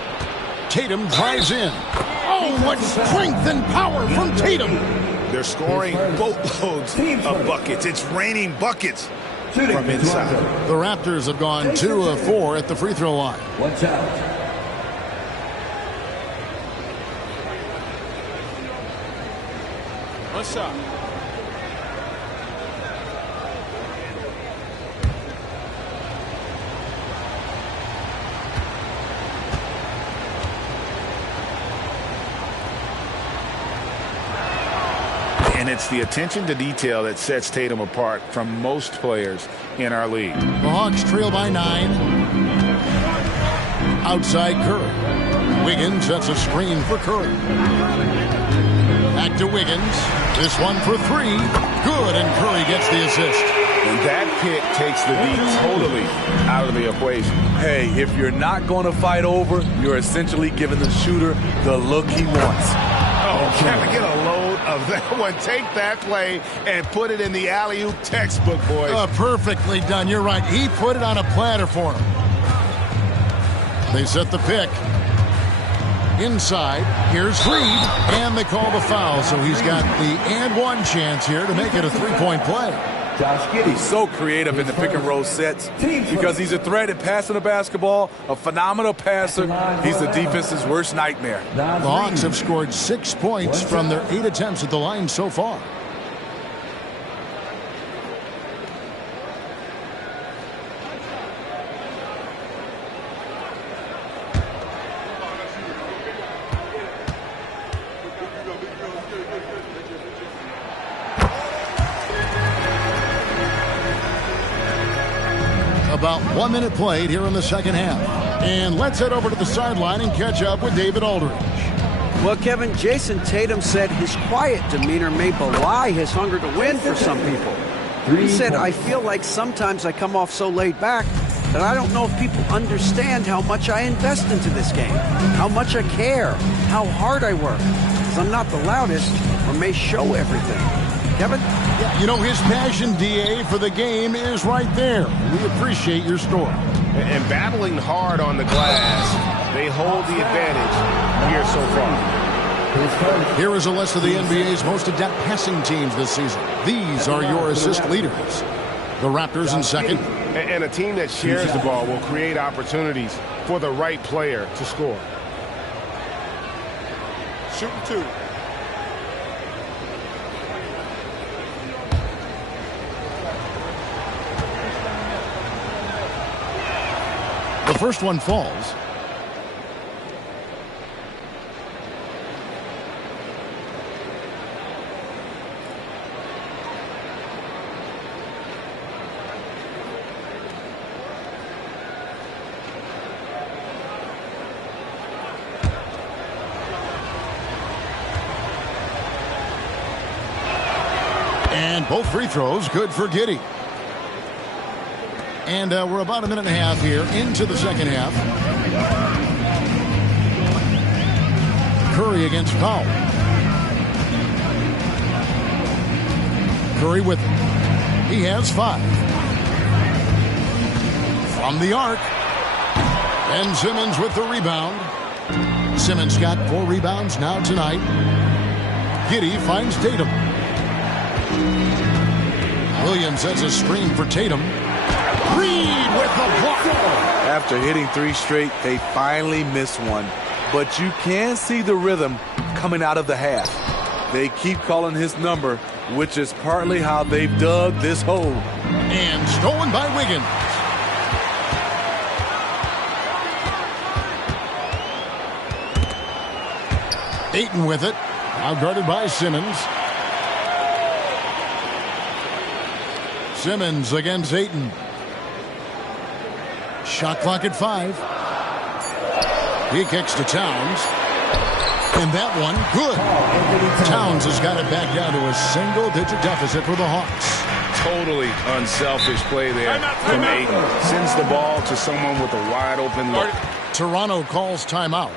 Tatum drives in. Oh, what strength and power from Tatum. They're scoring boatloads of buckets. It's raining buckets from inside. The Raptors have gone 2 of 4 at the free throw line. Watch out. One shot. And it's the attention to detail that sets Tatum apart from most players in our league. The Hawks trail by 9. Outside Curry. Wiggins sets a screen for Curry. Back to Wiggins. This one for 3. Good, and Curry gets the assist. And that pick takes the D totally out of the equation. Hey, if you're not going to fight over, you're essentially giving the shooter the look he wants. Oh, Kevin, get a load of that one. Take that play and put it in the alley-oop textbook, boys. Perfectly done. You're right. He put it on a platter for him. They set the pick. Inside, here's Reed, and they call the foul, so he's got the and one chance here to make it a three-point play. He's so creative in the pick and roll sets because he's a threat at passing the basketball, a phenomenal passer. He's the defense's worst nightmare. The Hawks have scored 6 points from their 8 attempts at the line so far. About 1 minute played here in the second half. And let's head over to the sideline and catch up with David Aldridge. Well, Kevin, Jason Tatum said his quiet demeanor may belie his hunger to win for some people. He said, I feel like sometimes I come off so laid back that I don't know if people understand how much I invest into this game, how much I care, how hard I work. Because I'm not the loudest or may show everything. Kevin? Yeah, you know, his passion, D.A., for the game is right there. We appreciate your story. And battling hard on the glass, they hold the advantage here so far. Here is a list of the NBA's most adept passing teams this season. These are your assist leaders. The Raptors in second. And a team that shares the ball will create opportunities for the right player to score. Shooting 2. The first one falls. And both free throws good for Giddey. And we're about a minute and a half here into the second half. Curry against Powell. Curry with it. He has 5. From the arc. Ben Simmons with the rebound. Simmons got 4 rebounds now tonight. Giddey finds Tatum. Williams sets a screen for Tatum. Reed with the block. After hitting 3 straight, they finally missed one. But you can see the rhythm coming out of the half. They keep calling his number, which is partly how they've dug this hole. And stolen by Wiggins. Ayton with it. Now guarded by Simmons. Simmons against Ayton. Shot clock at 5. He kicks to Towns. And that one, good. Towns has got it back down to a single-digit deficit for the Hawks. Totally unselfish play there from Ayton. Sends the ball to someone with a wide-open look. Toronto calls timeout.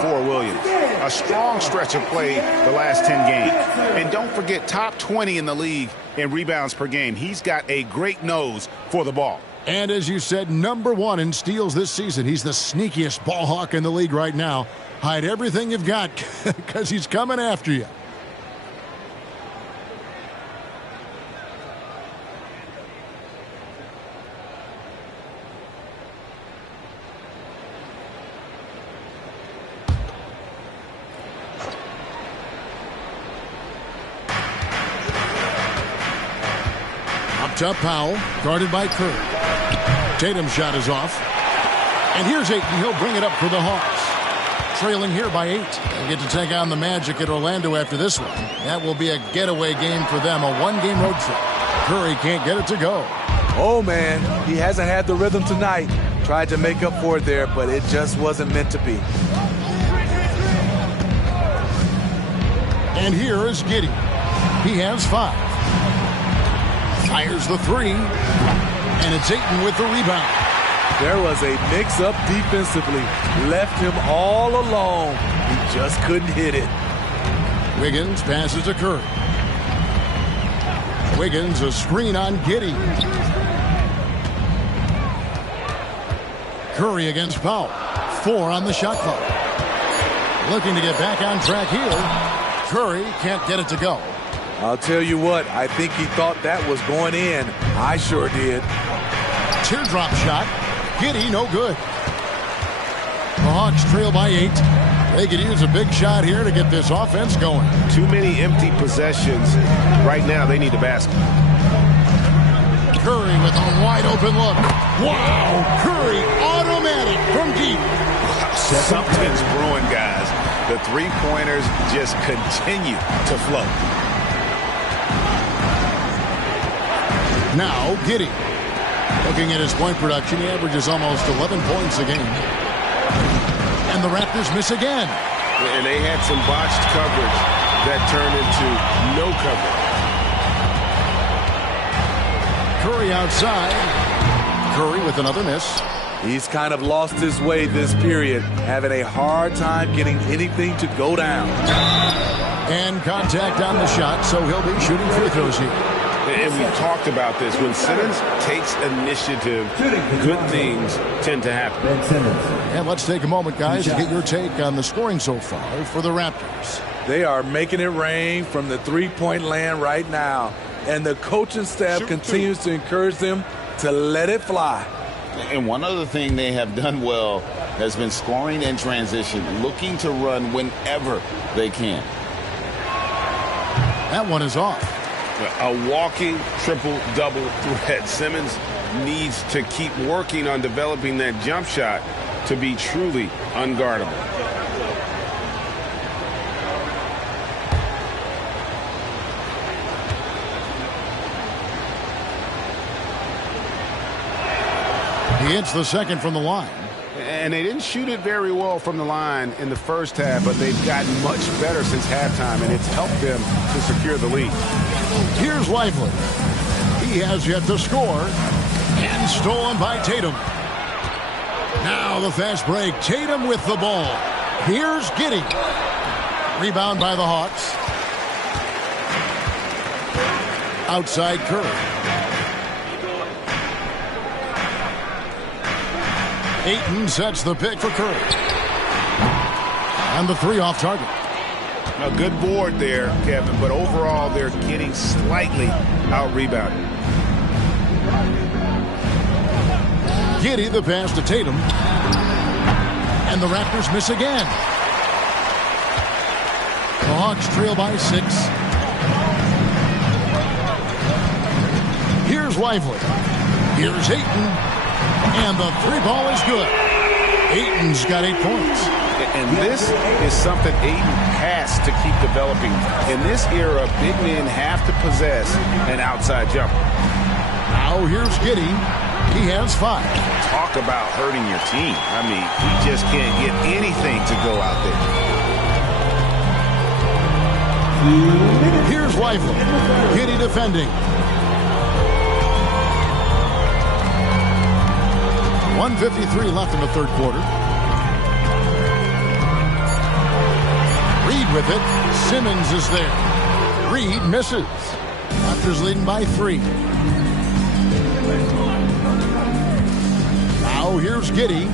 for Williams. A strong stretch of play the last 10 games. And don't forget, top 20 in the league in rebounds per game. He's got a great nose for the ball. And as you said, #1 in steals this season. He's the sneakiest ball hawk in the league right now. Hide everything you've got because he's coming after you. Up Powell, guarded by Curry. Tatum's shot is off. And here's Ayton. He'll bring it up for the Hawks. Trailing here by 8. They get to take on the Magic at Orlando after this one. That will be a getaway game for them, a one-game road trip. Curry can't get it to go. Oh, man, he hasn't had the rhythm tonight. Tried to make up for it there, but it just wasn't meant to be. And here is Giddey. He has 5. Fires the 3, and it's Ayton with the rebound. There was a mix-up defensively. Left him all alone. He just couldn't hit it. Wiggins passes to Curry. Wiggins, a screen on Giddey. Curry against Powell. 4 on the shot clock. Looking to get back on track here. Curry can't get it to go. I'll tell you what, I think he thought that was going in. I sure did. Teardrop shot. Giddey, no good. The Hawks trail by 8. They could use a big shot here to get this offense going. Too many empty possessions. Right now, they need a basket. Curry with a wide open look. Wow! Curry, automatic from deep. Something's brewing, guys. The three-pointers just continue to float. Now, Giddey. Looking at his point production, he averages almost 11 points a game. And the Raptors miss again. And they had some botched coverage that turned into no coverage. Curry outside. Curry with another miss. He's kind of lost his way this period, having a hard time getting anything to go down. And contact on the shot, so he'll be shooting free throws here. And we talked about this. When Simmons takes initiative, good things tend to happen. And let's take a moment, guys, to get your take on the scoring so far for the Raptors. They are making it rain from the three-point land right now. And the coaching staff continues to encourage them to let it fly. And one other thing they have done well has been scoring in transition, looking to run whenever they can. That one is off. A walking triple-double threat. Simmons needs to keep working on developing that jump shot to be truly unguardable. He hits the second from the line. And they didn't shoot it very well from the line in the first half, but they've gotten much better since halftime, and it's helped them to secure the lead. Here's Lively. He has yet to score. And stolen by Tatum. Now the fast break. Tatum with the ball. Here's Giddey. Rebound by the Hawks. Outside Curry. Ayton sets the pick for Curry. And the 3 off target. A good board there, Kevin, but overall they're getting slightly out-rebounded. Giddey the pass to Tatum. And the Raptors miss again. The Hawks trail by 6. Here's Lively. Here's Ayton. And the 3 ball is good. Ayton's got 8 points. And this is something Ayton has to keep developing. In this era, big men have to possess an outside jumper. Now here's Giddey. He has 5. Talk about hurting your team. I mean, he just can't get anything to go out there. Here's Lively. Giddey defending. 1:53 left in the third quarter. with it. Simmons is there. Reed misses. Raptors leading by 3. Now here's Giddey.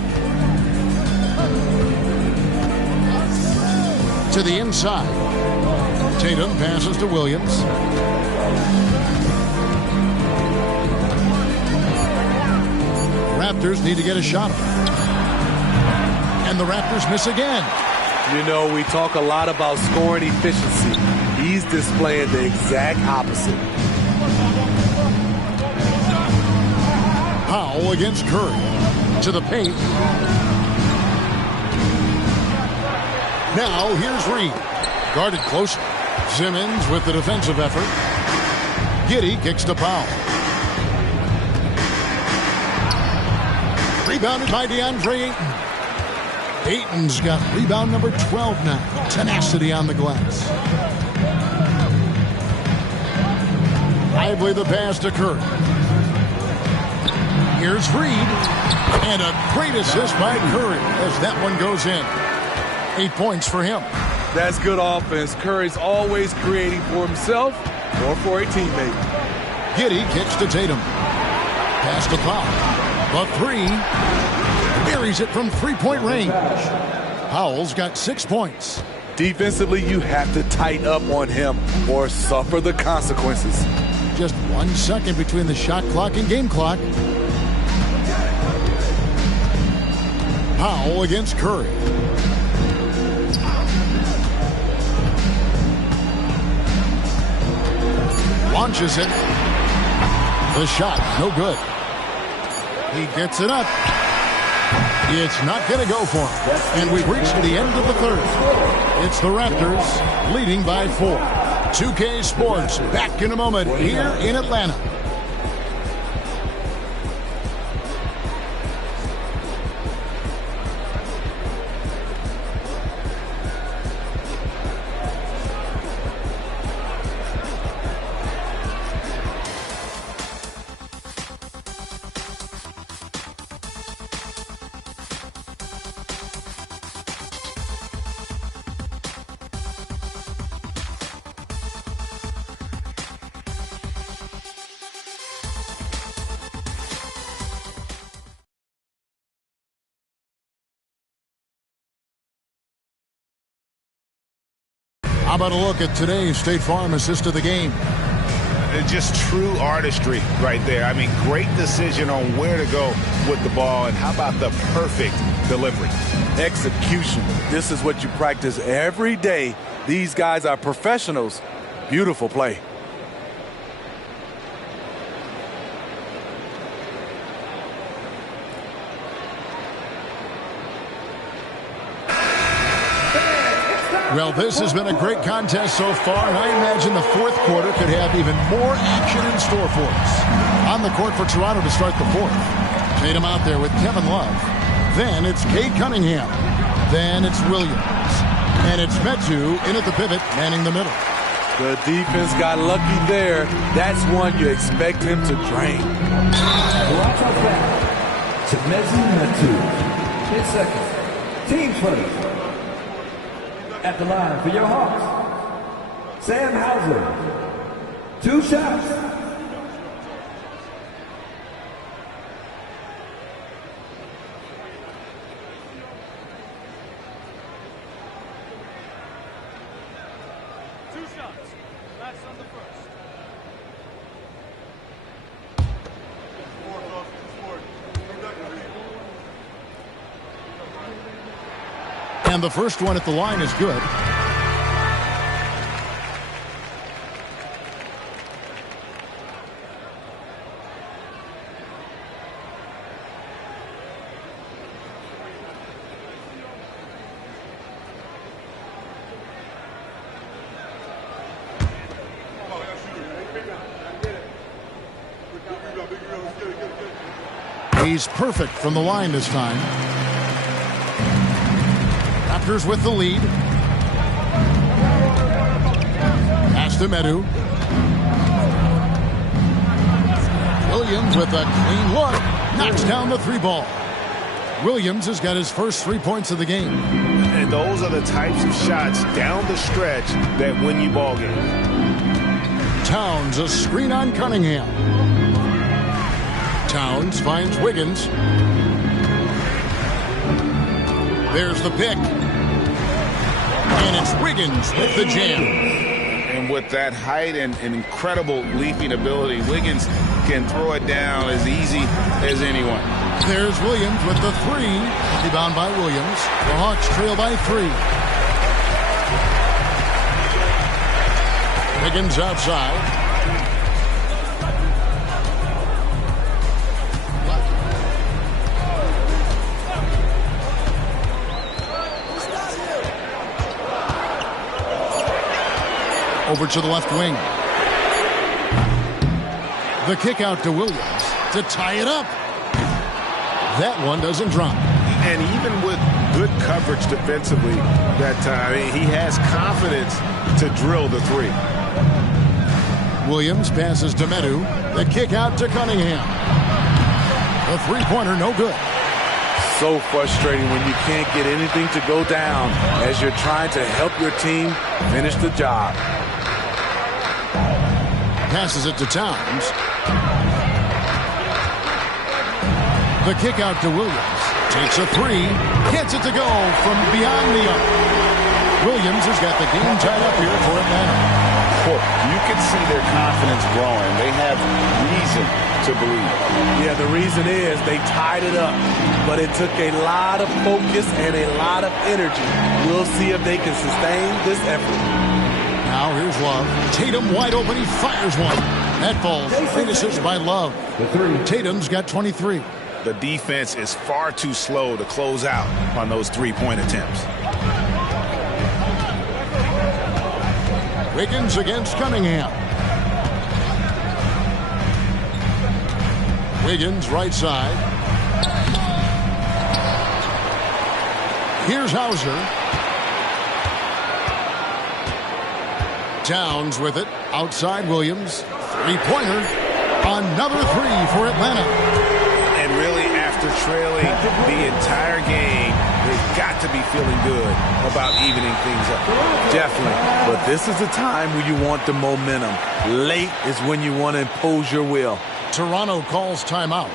To the inside. Tatum passes to Williams. Raptors need to get a shot off. And the Raptors miss again. You know, we talk a lot about scoring efficiency. He's displaying the exact opposite. Powell against Curry. To the paint. Now here's Reed. Guarded close. Simmons with the defensive effort. Giddey kicks to Powell. Rebounded by DeAndre Ayton. Ayton's got rebound number 12 now. Tenacity on the glass. Lively the pass to Curry. Here's Reed. And a great assist by Curry as that one goes in. 8 points for him. That's good offense. Curry's always creating for himself or for a teammate. Giddey kicks to Tatum. Pass to Powell. The 3. Buries it from 3-point range. Powell's got 6 points. Defensively, you have to tighten up on him or suffer the consequences. Just 1 second between the shot clock and game clock. Powell against Curry. Launches it. The shot, no good. He gets it up. It's not going to go for him. And we've reached the end of the third. It's the Raptors leading by 4. 2K Sports back in a moment here in Atlanta. How about a look at today's State Farm assist of the game? Just true artistry right there. I mean, great decision on where to go with the ball, and how about the perfect delivery? Execution. This is what you practice every day. These guys are professionals. Beautiful play. Well, this has been a great contest so far, and I imagine the fourth quarter could have even more action in store for us. On the court for Toronto to start the fourth. Tatum out there with Kevin Love. Then it's Cade Cunningham. Then it's Williams. And it's Metu in at the pivot, manning the middle. The defense got lucky there. That's one you expect him to drain. Watch out back to Metu. 10 seconds. Team first. At the line for your Hawks, Sam Hauser. 2 shots. That's on the first. And the first one at the line is good. He's perfect from the line this time. Raptors with the lead. Pass to Metu. Williams with a clean look. Knocks down the 3 ball. Williams has got his first 3 points of the game. And those are the types of shots down the stretch that win you ball games. Towns, a screen on Cunningham. Towns finds Wiggins. There's the pick. And it's Wiggins with the jam. And with that height and incredible leaping ability, Wiggins can throw it down as easy as anyone. There's Williams with the 3. Rebound by Williams. The Hawks trail by 3. Wiggins outside. Over to the left wing. The kick out to Williams to tie it up. That one doesn't drop. And even with good coverage defensively that time, he has confidence to drill the 3. Williams passes to Medu. The kick out to Cunningham. The three-pointer no good. So frustrating when you can't get anything to go down as you're trying to help your team finish the job. Passes it to Towns. The kick out to Williams. Takes a 3. Gets it to go from beyond the arc. Williams has got the game tied up here for Atlanta. Well, you can see their confidence growing. They have reason to believe. Yeah, the reason is they tied it up. But it took a lot of focus and a lot of energy. We'll see if they can sustain this effort. Now here's Love. Tatum wide open. He fires one. That falls. Finishes by Love. Tatum's got 23. The defense is far too slow to close out on those 3-point attempts. Wiggins against Cunningham. Wiggins right side. Here's Hauser. Towns with it. Outside Williams. Three-pointer. Another 3 for Atlanta. And really, after trailing the entire game, they've got to be feeling good about evening things up. Definitely. But this is the time where you want the momentum. Late is when you want to impose your will. Toronto calls timeout.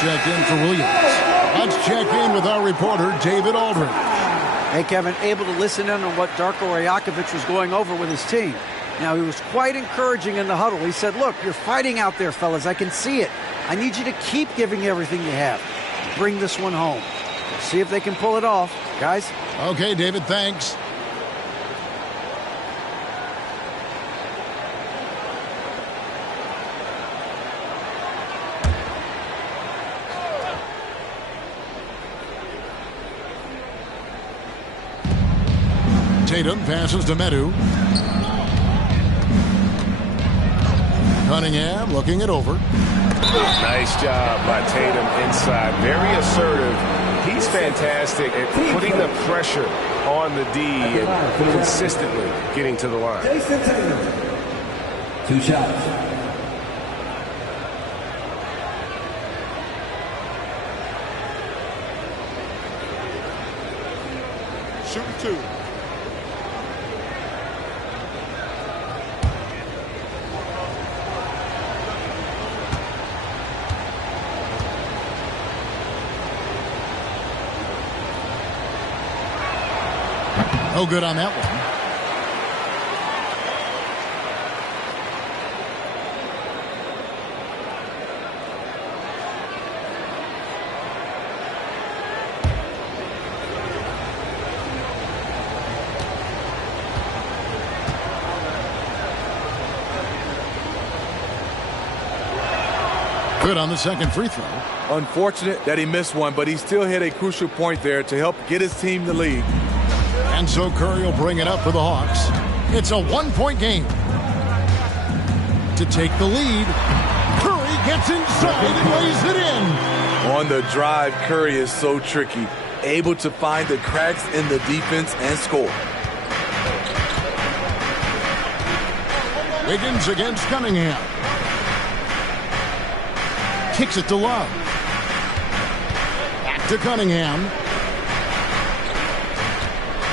Checked in for Williams. Let's check in with our reporter, David Aldridge. Hey, Kevin, able to listen in on what Darko Rajakovic was going over with his team. Now, he was quite encouraging in the huddle. He said, look, you're fighting out there, fellas. I can see it. I need you to keep giving everything you have. Bring this one home. See if they can pull it off. Guys? Okay, David, thanks. Tatum passes to Medu. Cunningham looking it over. Nice job by Tatum inside. Very assertive. He's fantastic at putting the pressure on the D and consistently getting to the line. 2 shots. Shooting 2. No good on that one. Good on the second free throw. Unfortunate that he missed one, but he still hit a crucial point there to help get his team the lead. And so Curry will bring it up for the Hawks. It's a 1-point game. To take the lead, Curry gets inside and lays it in. On the drive, Curry is so tricky, able to find the cracks in the defense and score. Wiggins against Cunningham. Kicks it to Love. Back to Cunningham.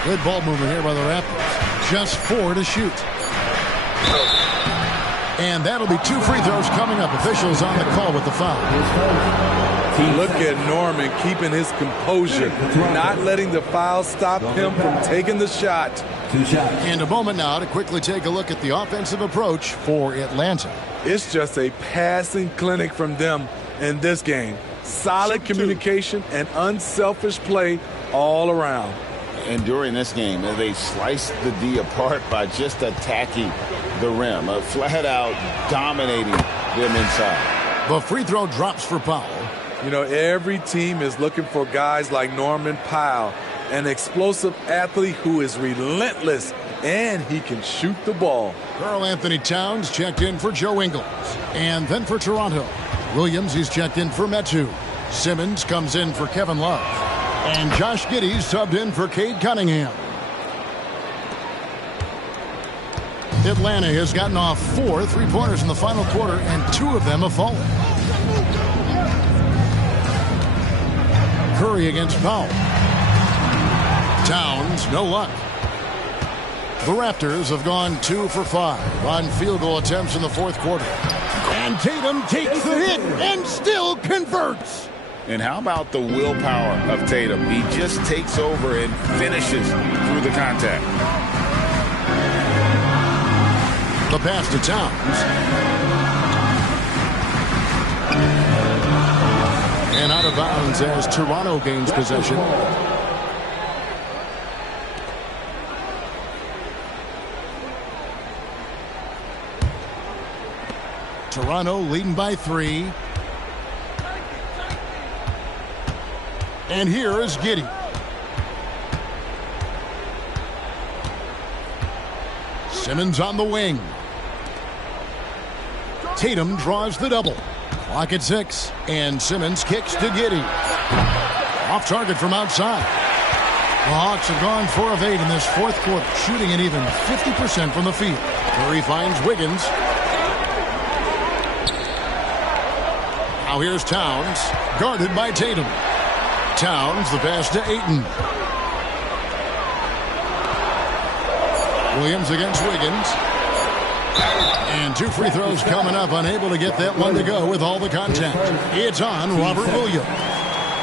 Good ball movement here by the Raptors. Just 4 to shoot. And that'll be 2 free throws coming up. Officials on the call with the foul. Look at Norman keeping his composure, not letting the foul stop him from taking the shot. 2 shots. And a moment now to quickly take a look at the offensive approach for Atlanta. It's just a passing clinic from them in this game. Solid communication and unselfish play all around. And during this game, they sliced the D apart by just attacking the rim, flat out dominating them inside. The free throw drops for Powell. You know, every team is looking for guys like Norman Powell, an explosive athlete who is relentless, and he can shoot the ball. Karl Anthony Towns checked in for Joe Ingles. And then for Toronto, Williams, he's checked in for Metu. Simmons comes in for Kevin Love. And Josh Giddey's subbed in for Cade Cunningham. Atlanta has gotten off 4 3-pointers in the final quarter, and 2 of them have fallen. Curry against Powell. Towns, no luck. The Raptors have gone 2 for 5 on field goal attempts in the fourth quarter. And Tatum takes the hit and still converts. And how about the willpower of Tatum? He just takes over and finishes through the contact. The pass to Towns. And out of bounds as Toronto gains possession. Toronto leading by 3. And here is Giddey. Simmons on the wing. Tatum draws the double. Clock at 6. And Simmons kicks to Giddey. Off target from outside. The Hawks have gone 4 of 8 in this fourth quarter, shooting at even 50% from the field. Curry finds Wiggins. Now here's Towns, guarded by Tatum. Towns, the pass to Ayton. Williams against Wiggins. And 2 free throws coming up, unable to get that one to go with all the contact. It's on Robert Williams.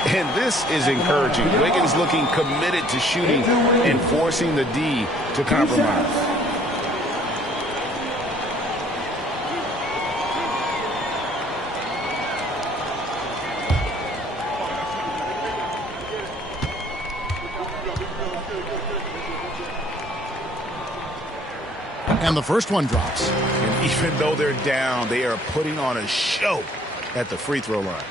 And this is encouraging. Wiggins looking committed to shooting and forcing the D to compromise. And the first one drops. And even though they're down, they are putting on a show at the free throw line.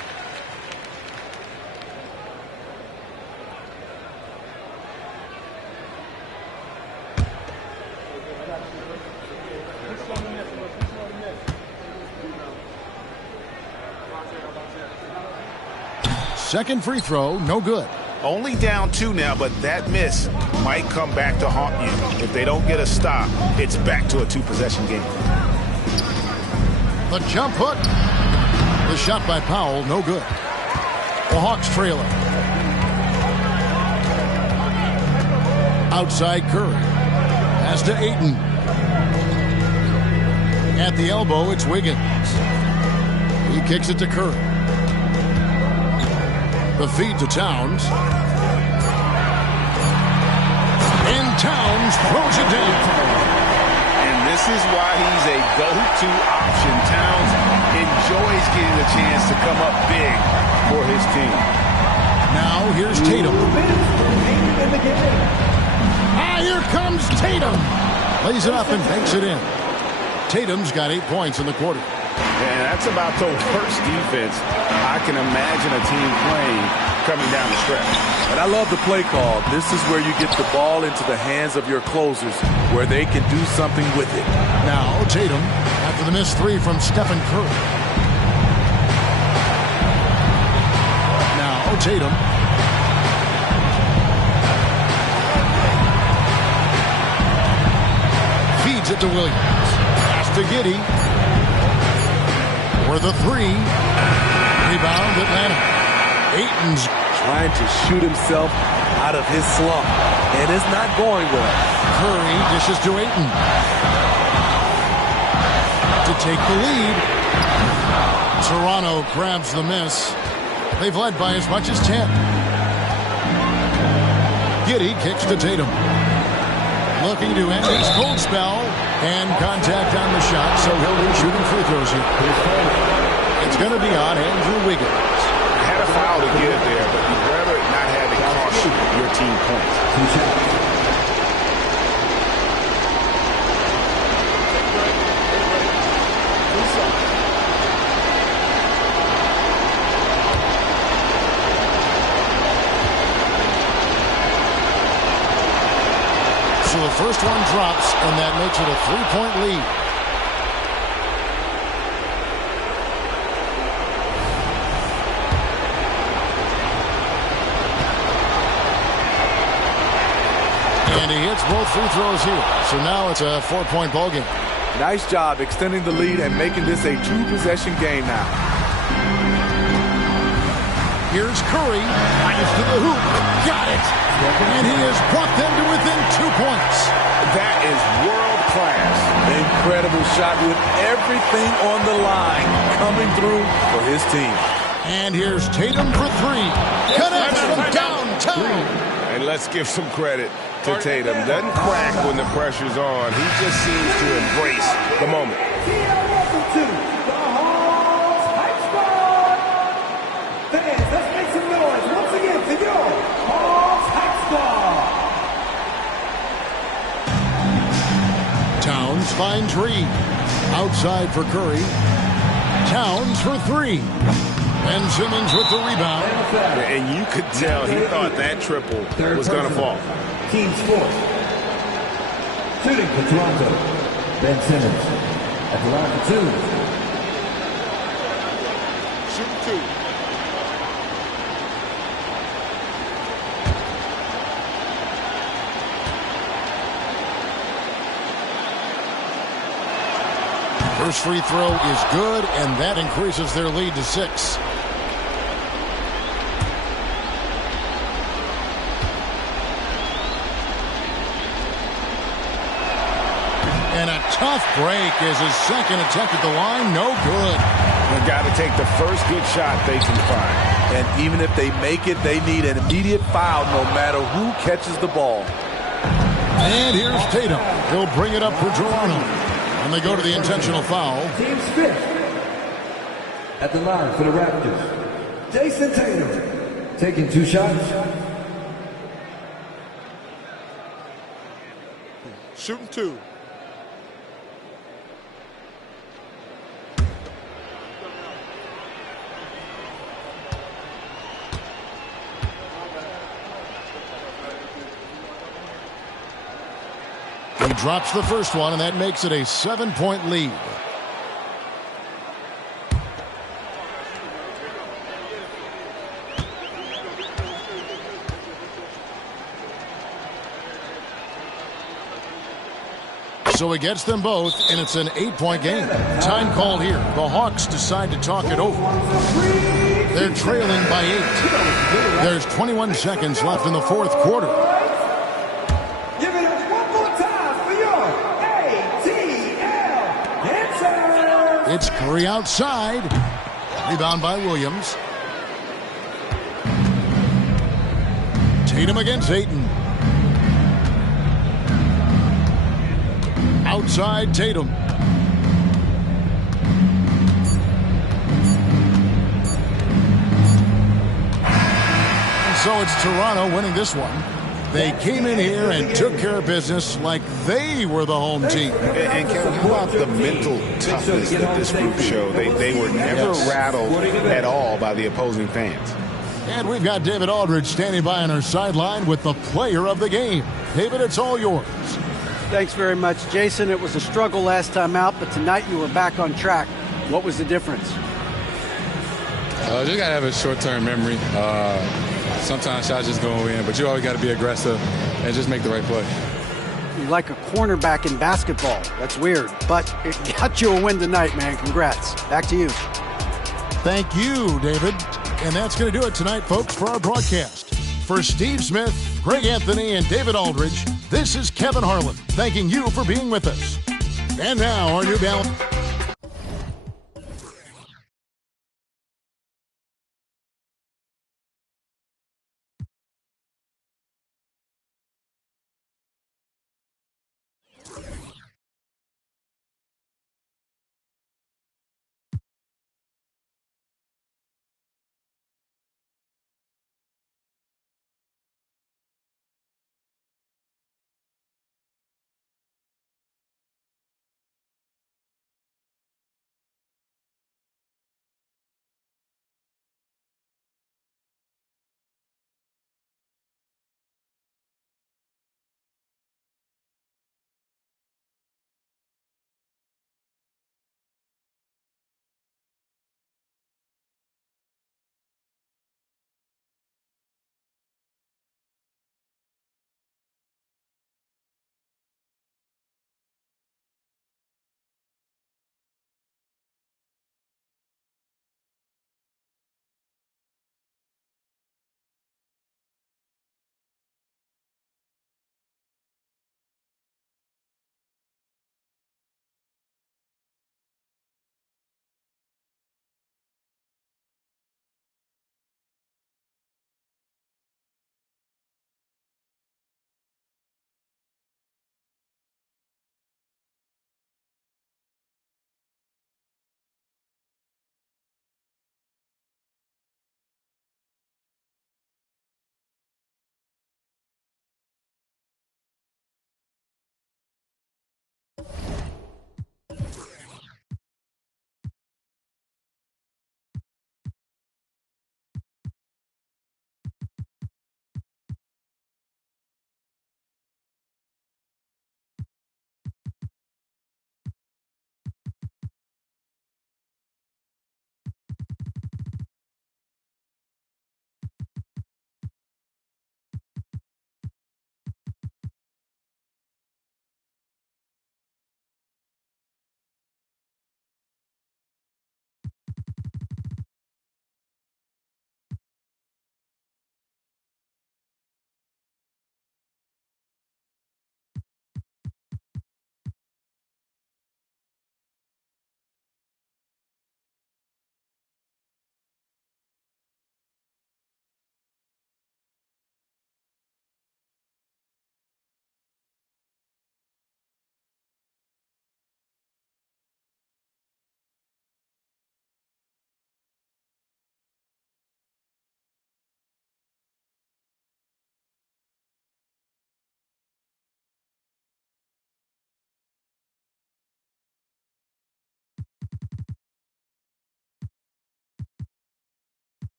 Second free throw, no good. Only down 2 now, but that miss might come back to haunt you. If they don't get a stop, it's back to a 2-possession game. The jump hook. The shot by Powell, no good. The Hawks trail it. Outside Curry. Pass to Ayton. At the elbow, it's Wiggins. He kicks it to Curry. The feed to Towns. And Towns throws it down. And this is why he's a go-to option. Towns enjoys getting a chance to come up big for his team. Now here's Tatum. Here comes Tatum. Lays it up and banks it in. Tatum's got 8 points in the quarter. And that's about the worst defense I can imagine a team playing coming down the stretch. And I love the play call. This is where you get the ball into the hands of your closers where they can do something with it. Now Tatum after the missed 3 from Stephen Curry. Now Tatum. Feeds it to Williams. Pass to Giddey. For the 3. Rebound Atlanta. Ayton's trying to shoot himself out of his slump. And it's not going well. Curry dishes to Ayton. To take the lead. Toronto grabs the miss. They've led by as much as 10. Giddey kicks to Tatum. Looking to end his cold spell. And contact on the shot, so he'll be shooting free throws here. It's going to be on Andrew Wiggins. Had a foul to get it there, but you'd rather not have it cost your team points. So the first one drops, and that makes it a 3-point lead. And he hits both free throws here. So now it's a 4-point ball game. Nice job extending the lead and making this a 2-possession game now. Here's Curry. Fires to the hoop. Got it. And he has brought them to within 2 points. That is world class. Incredible shot with everything on the line coming through for his team. And here's Tatum for 3. Connects from downtown. And let's give some credit to Tatum. Doesn't crack when the pressure's on. He just seems to embrace the moment. Fans, let's make some noise once again for your Hawks Hype Squad. Towns finds Reed. Outside for Curry. Towns for 3. Ben Simmons with the rebound. And you could tell he thought that triple was going to fall. Team sports. Shooting for Toronto, Ben Simmons. At the line for 2. Shooting 2. First free throw is good, and that increases their lead to 6. And a tough break is his second attempt at the line. No good. They've got to take the first good shot they can find. And even if they make it, they need an immediate foul no matter who catches the ball. And here's Tatum. He'll bring it up for Toronto. And they go to the intentional foul. Team fifth. At the line for the Raptors, Jason Tatum. Taking 2 shots. Shooting 2. He drops the first one, and that makes it a 7-point lead. So he gets them both, and it's an 8-point game. Time called here. The Hawks decide to talk it over. They're trailing by 8. There's 21 seconds left in the fourth quarter. Give it up one more time for your ATL answer. It's Curry outside. Rebound by Williams. Tatum against Ayton. Outside Tatum. And so it's Toronto winning this one. They came in here and took care of business like they were the home team. And Kevin, how about the mental toughness that this group showed? They were never rattled at all by the opposing fans. And we've got David Aldridge standing by on our sideline with the player of the game. David, it's all yours. Thanks very much, Jason. It was a struggle last time out, but tonight you were back on track. What was the difference? Just got to have a short-term memory. Sometimes shots just go in, but you always got to be aggressive and just make the right play. You're like a cornerback in basketball. That's weird, but it got you a win tonight, man. Congrats. Back to you. Thank you, David. And that's going to do it tonight, folks, for our broadcast. For Steve Smith, Greg Anthony, and David Aldridge, this is Kevin Harlan, thanking you for being with us. And now, our New Balance.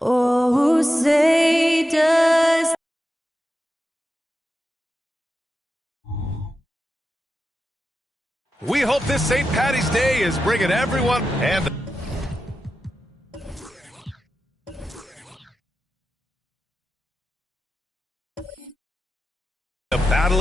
Oh, say does We hope this St. Patty's Day is bringing everyone and the battle.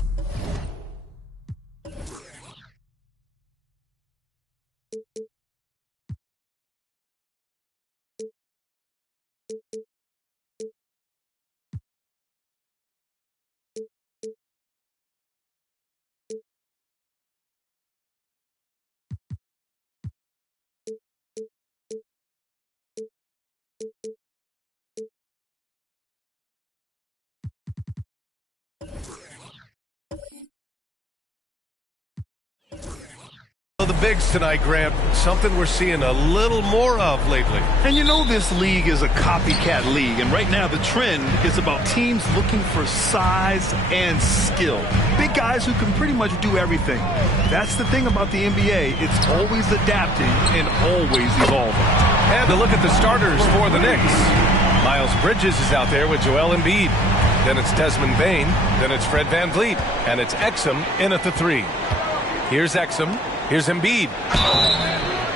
The bigs tonight, Grant. Something we're seeing a little more of lately. And you know this league is a copycat league, and right now the trend is about teams looking for size and skill. Big guys who can pretty much do everything. That's the thing about the NBA. It's always adapting and always evolving. And to look at the starters for the Knicks. Miles Bridges is out there with Joel Embiid. Then it's Desmond Bane. Then it's Fred VanVleet. And it's Exum in at the 3. Here's Exum. Here's Embiid.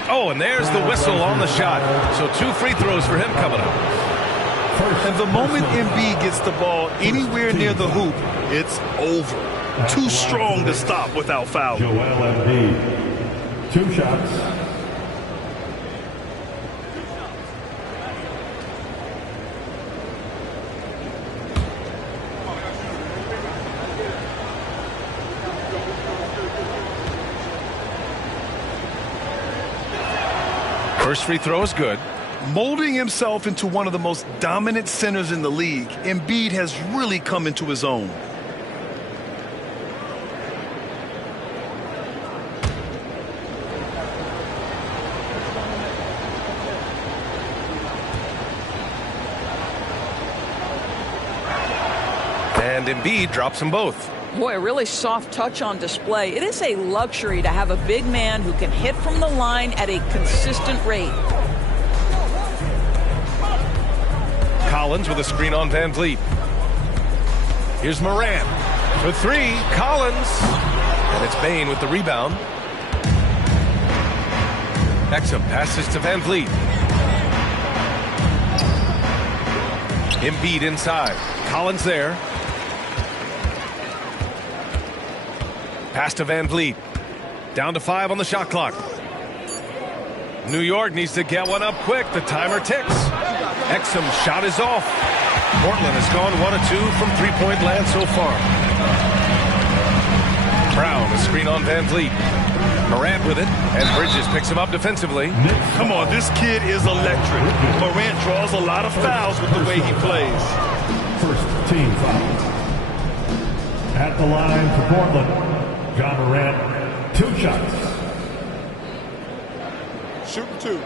Oh, and there's the whistle on the shot. So 2 free throws for him coming up. And the moment Embiid gets the ball anywhere near the hoop, it's over. Too strong to stop without fouling. Joel Embiid, 2 shots. First free throw is good. Molding himself into one of the most dominant centers in the league, Embiid has really come into his own. And Embiid drops them both. Boy, a really soft touch on display. It is a luxury to have a big man who can hit from the line at a consistent rate. Collins with a screen on VanVleet. Here's Morant for 3. Collins. And it's Bane with the rebound. Exum passes to VanVleet. Embiid inside. Collins there. Pass to VanVleet. Down to 5 on the shot clock. New York needs to get one up quick. The timer ticks. Exum's shot is off. Portland has gone 1 of 2 from 3-point land so far. Brown, a screen on VanVleet. Morant with it, and Bridges picks him up defensively. Come on, this kid is electric. Morant draws a lot of fouls with the way he plays. First team foul. At the line for Portland, John Morant, 2 shots. Shooting 2.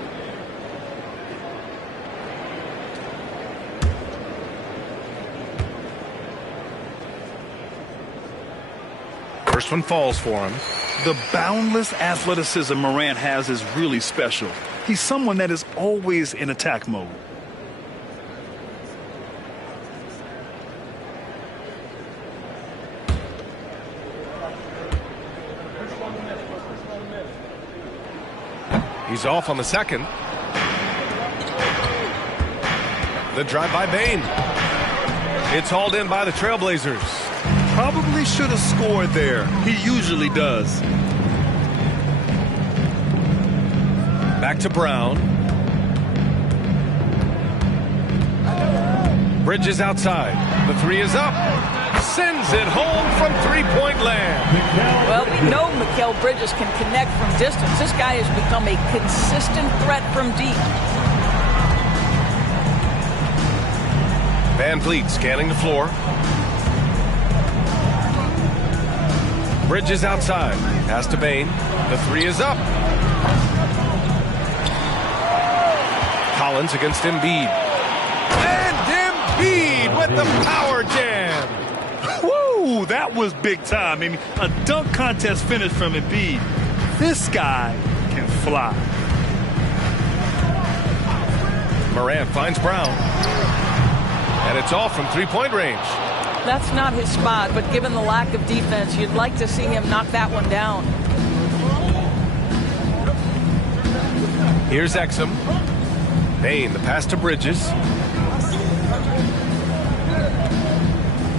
First one falls for him. The boundless athleticism Morant has is really special. He's someone that is always in attack mode. He's off on the second. The drive by Bane. It's hauled in by the Trailblazers. Probably should have scored there. He usually does. Back to Brown. Bridges outside. The 3 is up. Sends it home from 3-point land. Well, we know Mikal Bridges can connect from distance. This guy has become a consistent threat from deep. Van Vliet scanning the floor. Bridges outside. Pass to Bain. The three is up. Collins against Embiid. And Embiid with the power jam. Woo, that was big time. I mean, a dunk contest finish from Embiid. This guy can fly. Morant finds Brown. And it's off from three-point range. That's not his spot, but given the lack of defense, you'd like to see him knock that one down. Here's Exum. Bain, the pass to Bridges.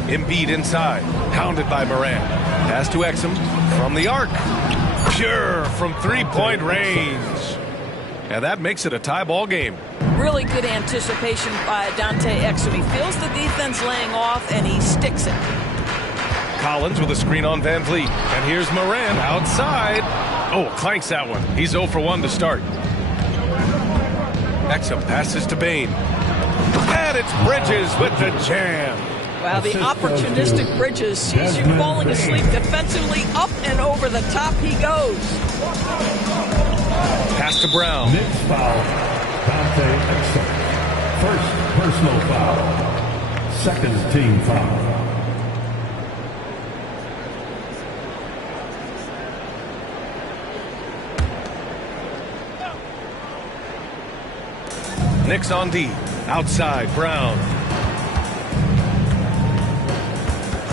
Embiid inside, pounded by Morant. Pass to Exum from the arc. Pure from three-point range. And that makes it a tie ball game. Really good anticipation by Dante Exum. He feels the defense laying off, and he sticks it. Collins with a screen on Van Vliet. And here's Morant outside. Oh, clanks that one. He's 0 for 1 to start. Exum passes to Bain. And it's Bridges with the jam. Wow, the opportunistic Bridges sees you falling asleep defensively. Up and over the top he goes. Pass to Brown. Next foul, Dante Exum. First personal foul. Second team foul. Knicks on D. Outside, Brown.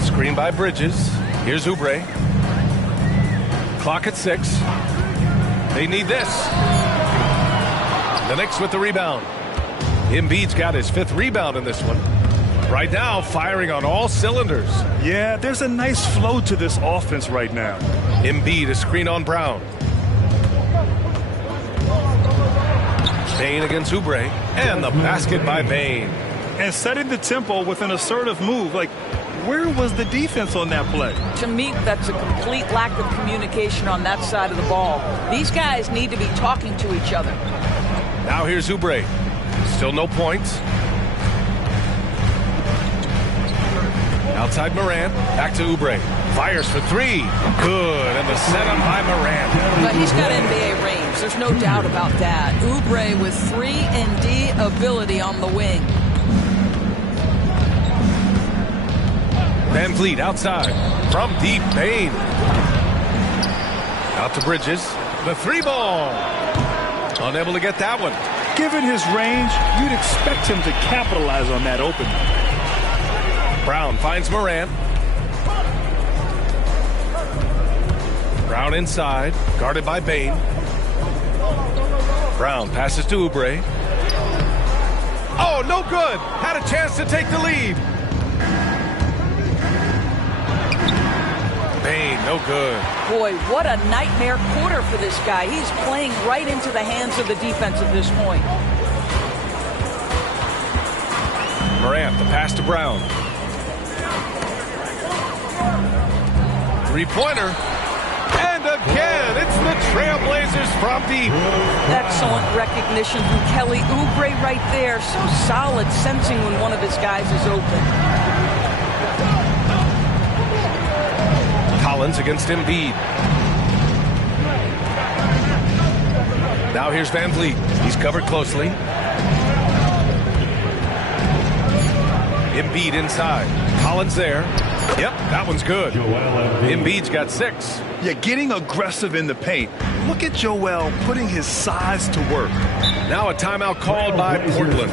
Screen by Bridges. Here's Oubre. Clock at 6. They need this. The Knicks with the rebound. Embiid's got his 5th rebound in this one. Right now, firing on all cylinders. Yeah, there's a nice flow to this offense right now. Embiid, a screen on Brown. Bain against Oubre. And the basket by Bain. And setting the tempo with an assertive move. Like, where was the defense on that play? To me, that's a complete lack of communication on that side of the ball. These guys need to be talking to each other. Now here's Oubre. Still no points. Outside Morant. Back to Oubre. Fires for 3. Good. And the setup by Morant. But he's got NBA range. There's no doubt about that. Oubre with 3-and-D ability on the wing. Van Vliet outside. From deep, Bain. Out to Bridges. The 3-ball. Unable to get that one. Given his range, you'd expect him to capitalize on that opening. Brown finds Morant. Brown inside. Guarded by Bain. Brown passes to Oubre. Oh, no good. Had a chance to take the lead. Bain, no good. Boy, what a nightmare quarter for this guy. He's playing right into the hands of the defense at this point. Morant, the pass to Brown. Three-pointer. And again, it's the Trailblazers from deep. Excellent recognition from Kelly Oubre right there. So solid, sensing when one of his guys is open. Collins against Embiid. Now here's Van Vliet. He's covered closely. Embiid inside. Collins there. Yep, that one's good. Embiid's got 6. Yeah, getting aggressive in the paint. Look at Joel putting his size to work. Now a timeout called by Portland.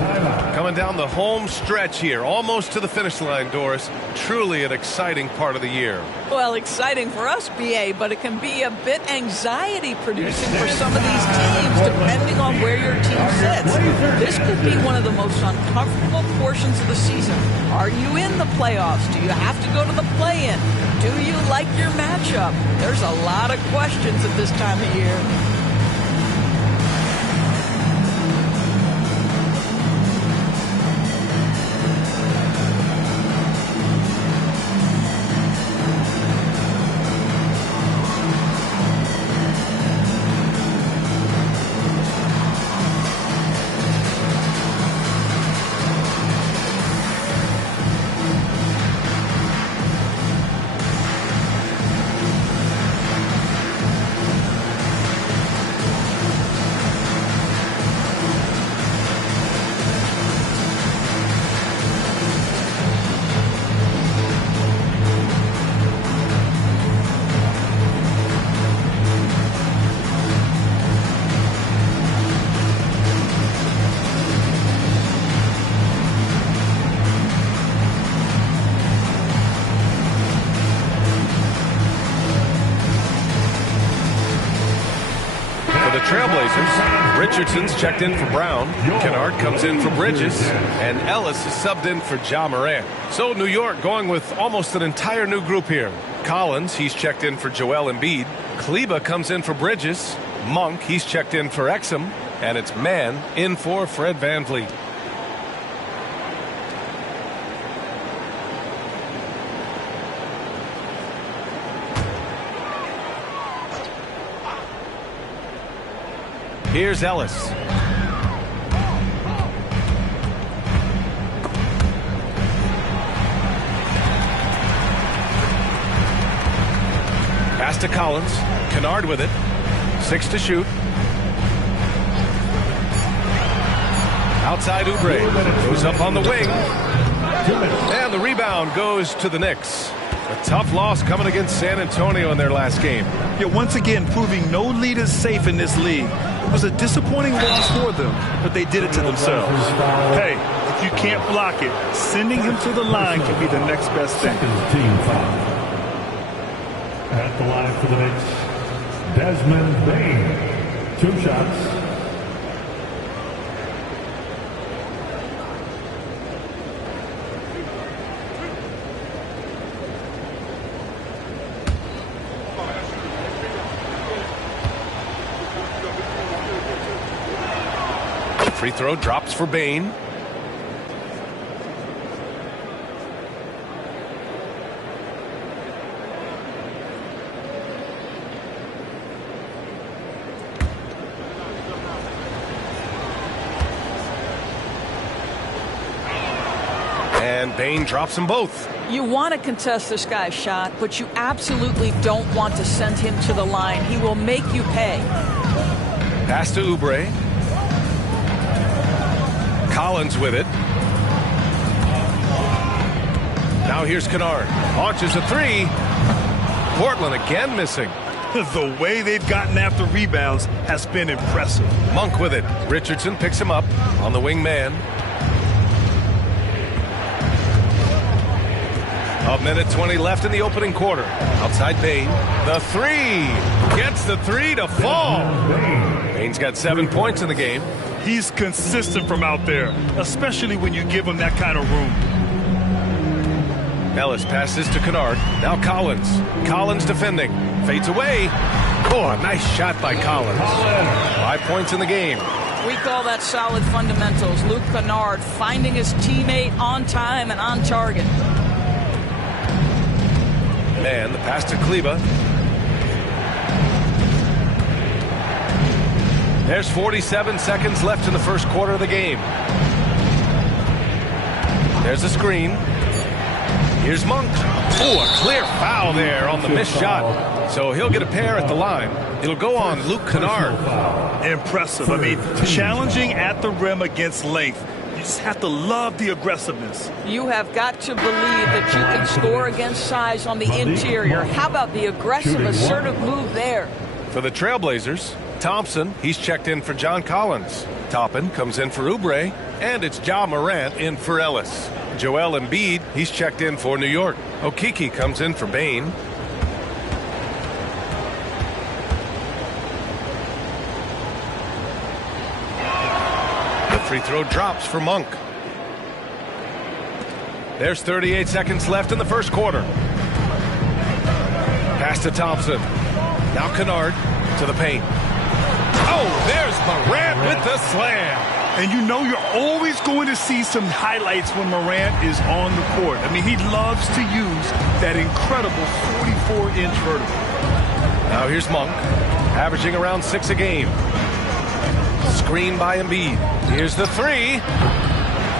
Coming down the home stretch here, almost to the finish line, Doris. Truly an exciting part of the year. Well, exciting for us, BA, but it can be a bit anxiety-producing for some of these teams, depending on where your team sits. This could be one of the most uncomfortable portions of the season. Are you in the playoffs? Do you have to go to the play-in? Do you like your matchup? There's a lot of questions at this time of year. Trailblazers, Richardson's checked in for Brown, Kennard comes in for Bridges, and Ellis is subbed in for Ja Morant. So New York going with almost an entire new group here. Collins, he's checked in for Joel Embiid. Kleba comes in for Bridges. Monk, he's checked in for Exum. And it's Mann in for Fred VanVleet. Here's Ellis. Pass to Collins. Kennard with it. 6 to shoot. Outside Oubre. Goes up on the wing. And the rebound goes to the Knicks. A tough loss coming against San Antonio in their last game. Yeah, once again, proving no lead is safe in this league. It was a disappointing loss for them, but they did it to themselves. Hey, if you can't block it, sending him to the line can be the next best thing. Team foul. At the line for the Knicks, Desmond Bain. 2 shots. Free throw drops for Bain. And Bain drops them both. You want to contest this guy's shot, but you absolutely don't want to send him to the line. He will make you pay. Pass to Oubre. Collins with it. Now here's Kennard. Launches a 3. Portland again missing. The way they've gotten after rebounds has been impressive. Monk with it. Richardson picks him up on the wing man. A minute 20 left in the opening quarter. Outside Bain. The 3. Gets the 3 to fall. Bain's got 7 points in the game. He's consistent from out there, especially when you give him that kind of room. Ellis passes to Kennard. Now Collins. Collins defending. Fades away. Oh, a nice shot by Collins. 5 points in the game. We call that solid fundamentals. Luke Kennard finding his teammate on time and on target. Man, the pass to Kleba. There's 47 seconds left in the first quarter of the game. There's a screen. Here's Monk. Oh, a clear foul there on the missed shot. So he'll get a pair at the line. It'll go on Luke Kennard. Impressive. I mean, challenging at the rim against length. You just have to love the aggressiveness. You have got to believe that you can score against size on the interior. How about the aggressive, assertive move there? For the Trailblazers, Thompson, he's checked in for John Collins. Toppin comes in for Oubre, and it's Ja Morant in for Ellis. Joel Embiid, he's checked in for New York. Okeke comes in for Bain. The free throw drops for Monk. There's 38 seconds left in the first quarter. Pass to Thompson. Now Kennard to the paint. Oh, there's Morant with the slam. And you know you're always going to see some highlights when Morant is on the court. I mean, he loves to use that incredible 44-inch vertical. Now here's Monk, averaging around 6 a game. Screen by Embiid. Here's the 3.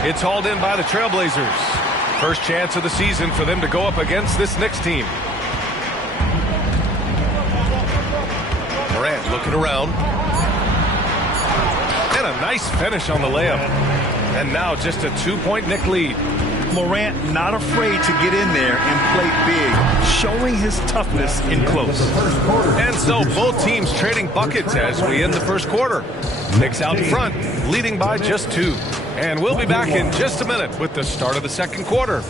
It's hauled in by the Trailblazers. First chance of the season for them to go up against this Knicks team. Morant looking around. And a nice finish on the layup. And now just a 2-point Knick lead. Morant not afraid to get in there and play big, showing his toughness in close. And so both teams trading buckets as we end the first quarter. Knicks out in front, leading by just 2. And we'll be back in just a minute with the start of the second quarter.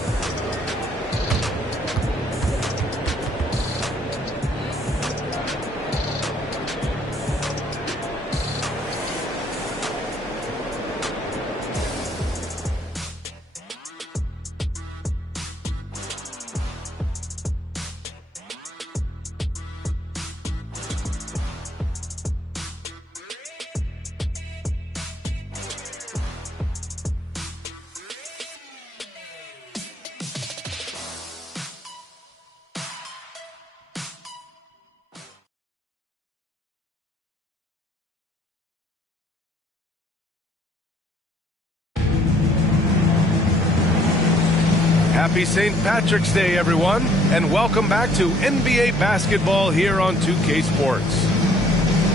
Happy St. Patrick's Day, everyone, and welcome back to NBA basketball here on 2K Sports.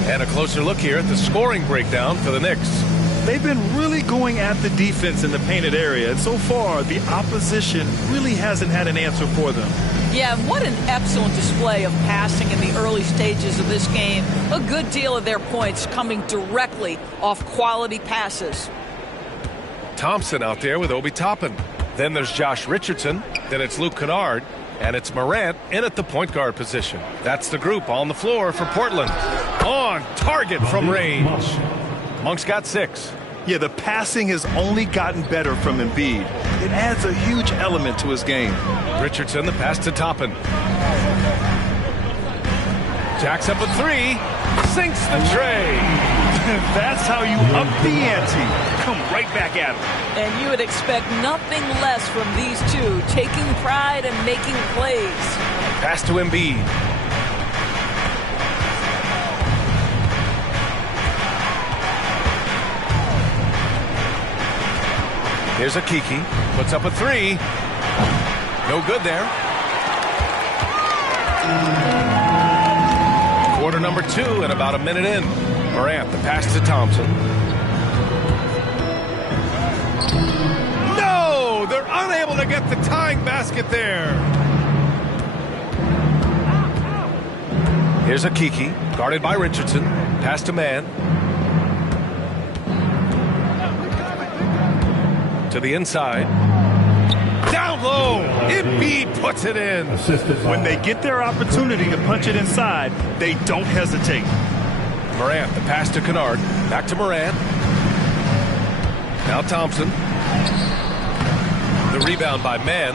And a closer look here at the scoring breakdown for the Knicks. They've been really going at the defense in the painted area, and so far the opposition really hasn't had an answer for them. Yeah, what an excellent display of passing in the early stages of this game. A good deal of their points coming directly off quality passes. Thompson out there with Obi Toppin. Then there's Josh Richardson. Then it's Luke Kennard. And it's Morant in at the point guard position. That's the group on the floor for Portland. On target from range. Monk's got 6. Yeah, the passing has only gotten better from Embiid. It adds a huge element to his game. Richardson, the pass to Toppin. Jacks up a 3. Sinks the tray. That's how you up the ante. Come right back at him. And you would expect nothing less from these two, taking pride and making plays. Pass to Embiid. Here's a Kiki. Puts up a 3. No good there. Quarter number 2 and about a minute in. Morant, the pass to Thompson. No! They're unable to get the tying basket there. Here's a Kiki, guarded by Richardson. Pass to Mann. To the inside. Down low. Embiid puts it in. When they get their opportunity to punch it inside, they don't hesitate. Morant, the pass to Kennard. Back to Morant. Now Thompson. The rebound by Mann.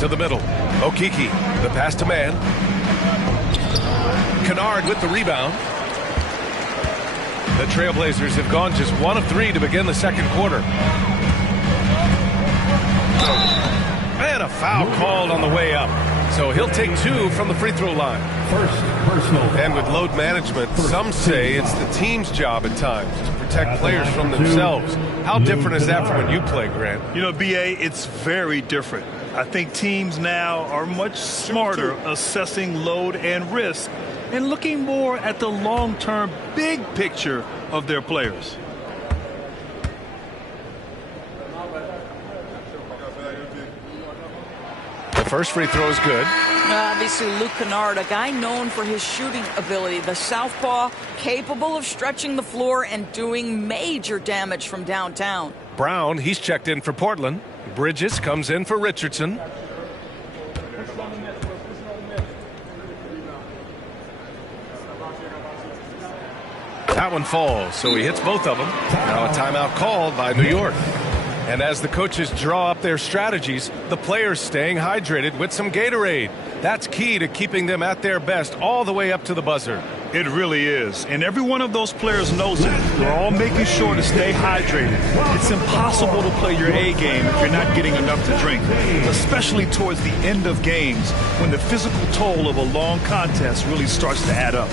To the middle. Okiki, the pass to Mann. Kennard with the rebound. The Trailblazers have gone just 1 of 3 to begin the second quarter. And a foul called on the way up. So he'll take 2 from the free throw line. And with load management, some say it's the team's job at times to protect players from themselves. How different is that from when you play, Grant? You know, B.A., it's very different. I think teams now are much smarter assessing load and risk and looking more at the long-term big picture of their players. The first free throw is good. Obviously, Luke Kennard, a guy known for his shooting ability. The southpaw, capable of stretching the floor and doing major damage from downtown. Brown, he's checked in for Portland. Bridges comes in for Richardson. That one falls, so he hits both of them. Now a timeout called by New York. And as the coaches draw up their strategies, the players staying hydrated with some Gatorade. That's key to keeping them at their best all the way up to the buzzer. It really is. And every one of those players knows it. They're all making sure to stay hydrated. It's impossible to play your A game if you're not getting enough to drink, especially towards the end of games when the physical toll of a long contest really starts to add up.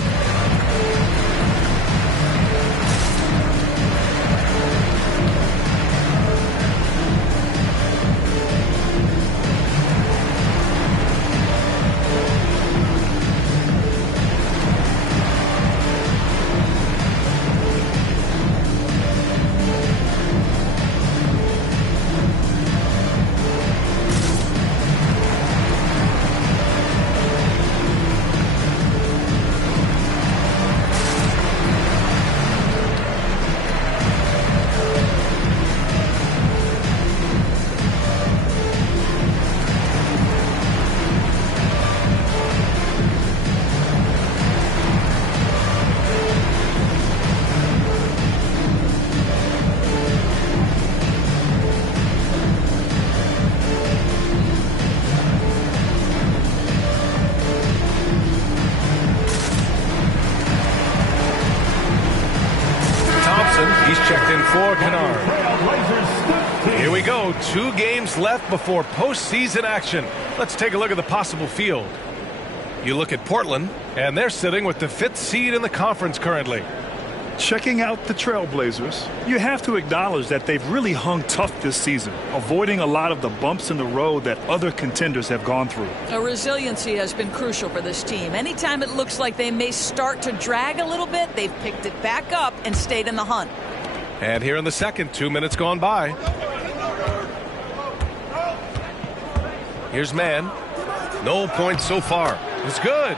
He's checked in for Kennard. Here we go. 2 games left before postseason action. Let's take a look at the possible field. You look at Portland, and they're sitting with the 5th seed in the conference currently. Checking out the Trailblazers, you have to acknowledge that they've really hung tough this season, avoiding a lot of the bumps in the road that other contenders have gone through. Resiliency has been crucial for this team. Anytime it looks like they may start to drag a little bit, they've picked it back up and stayed in the hunt. And here in the second, 2 minutes gone by. Here's man. No points so far. It's good.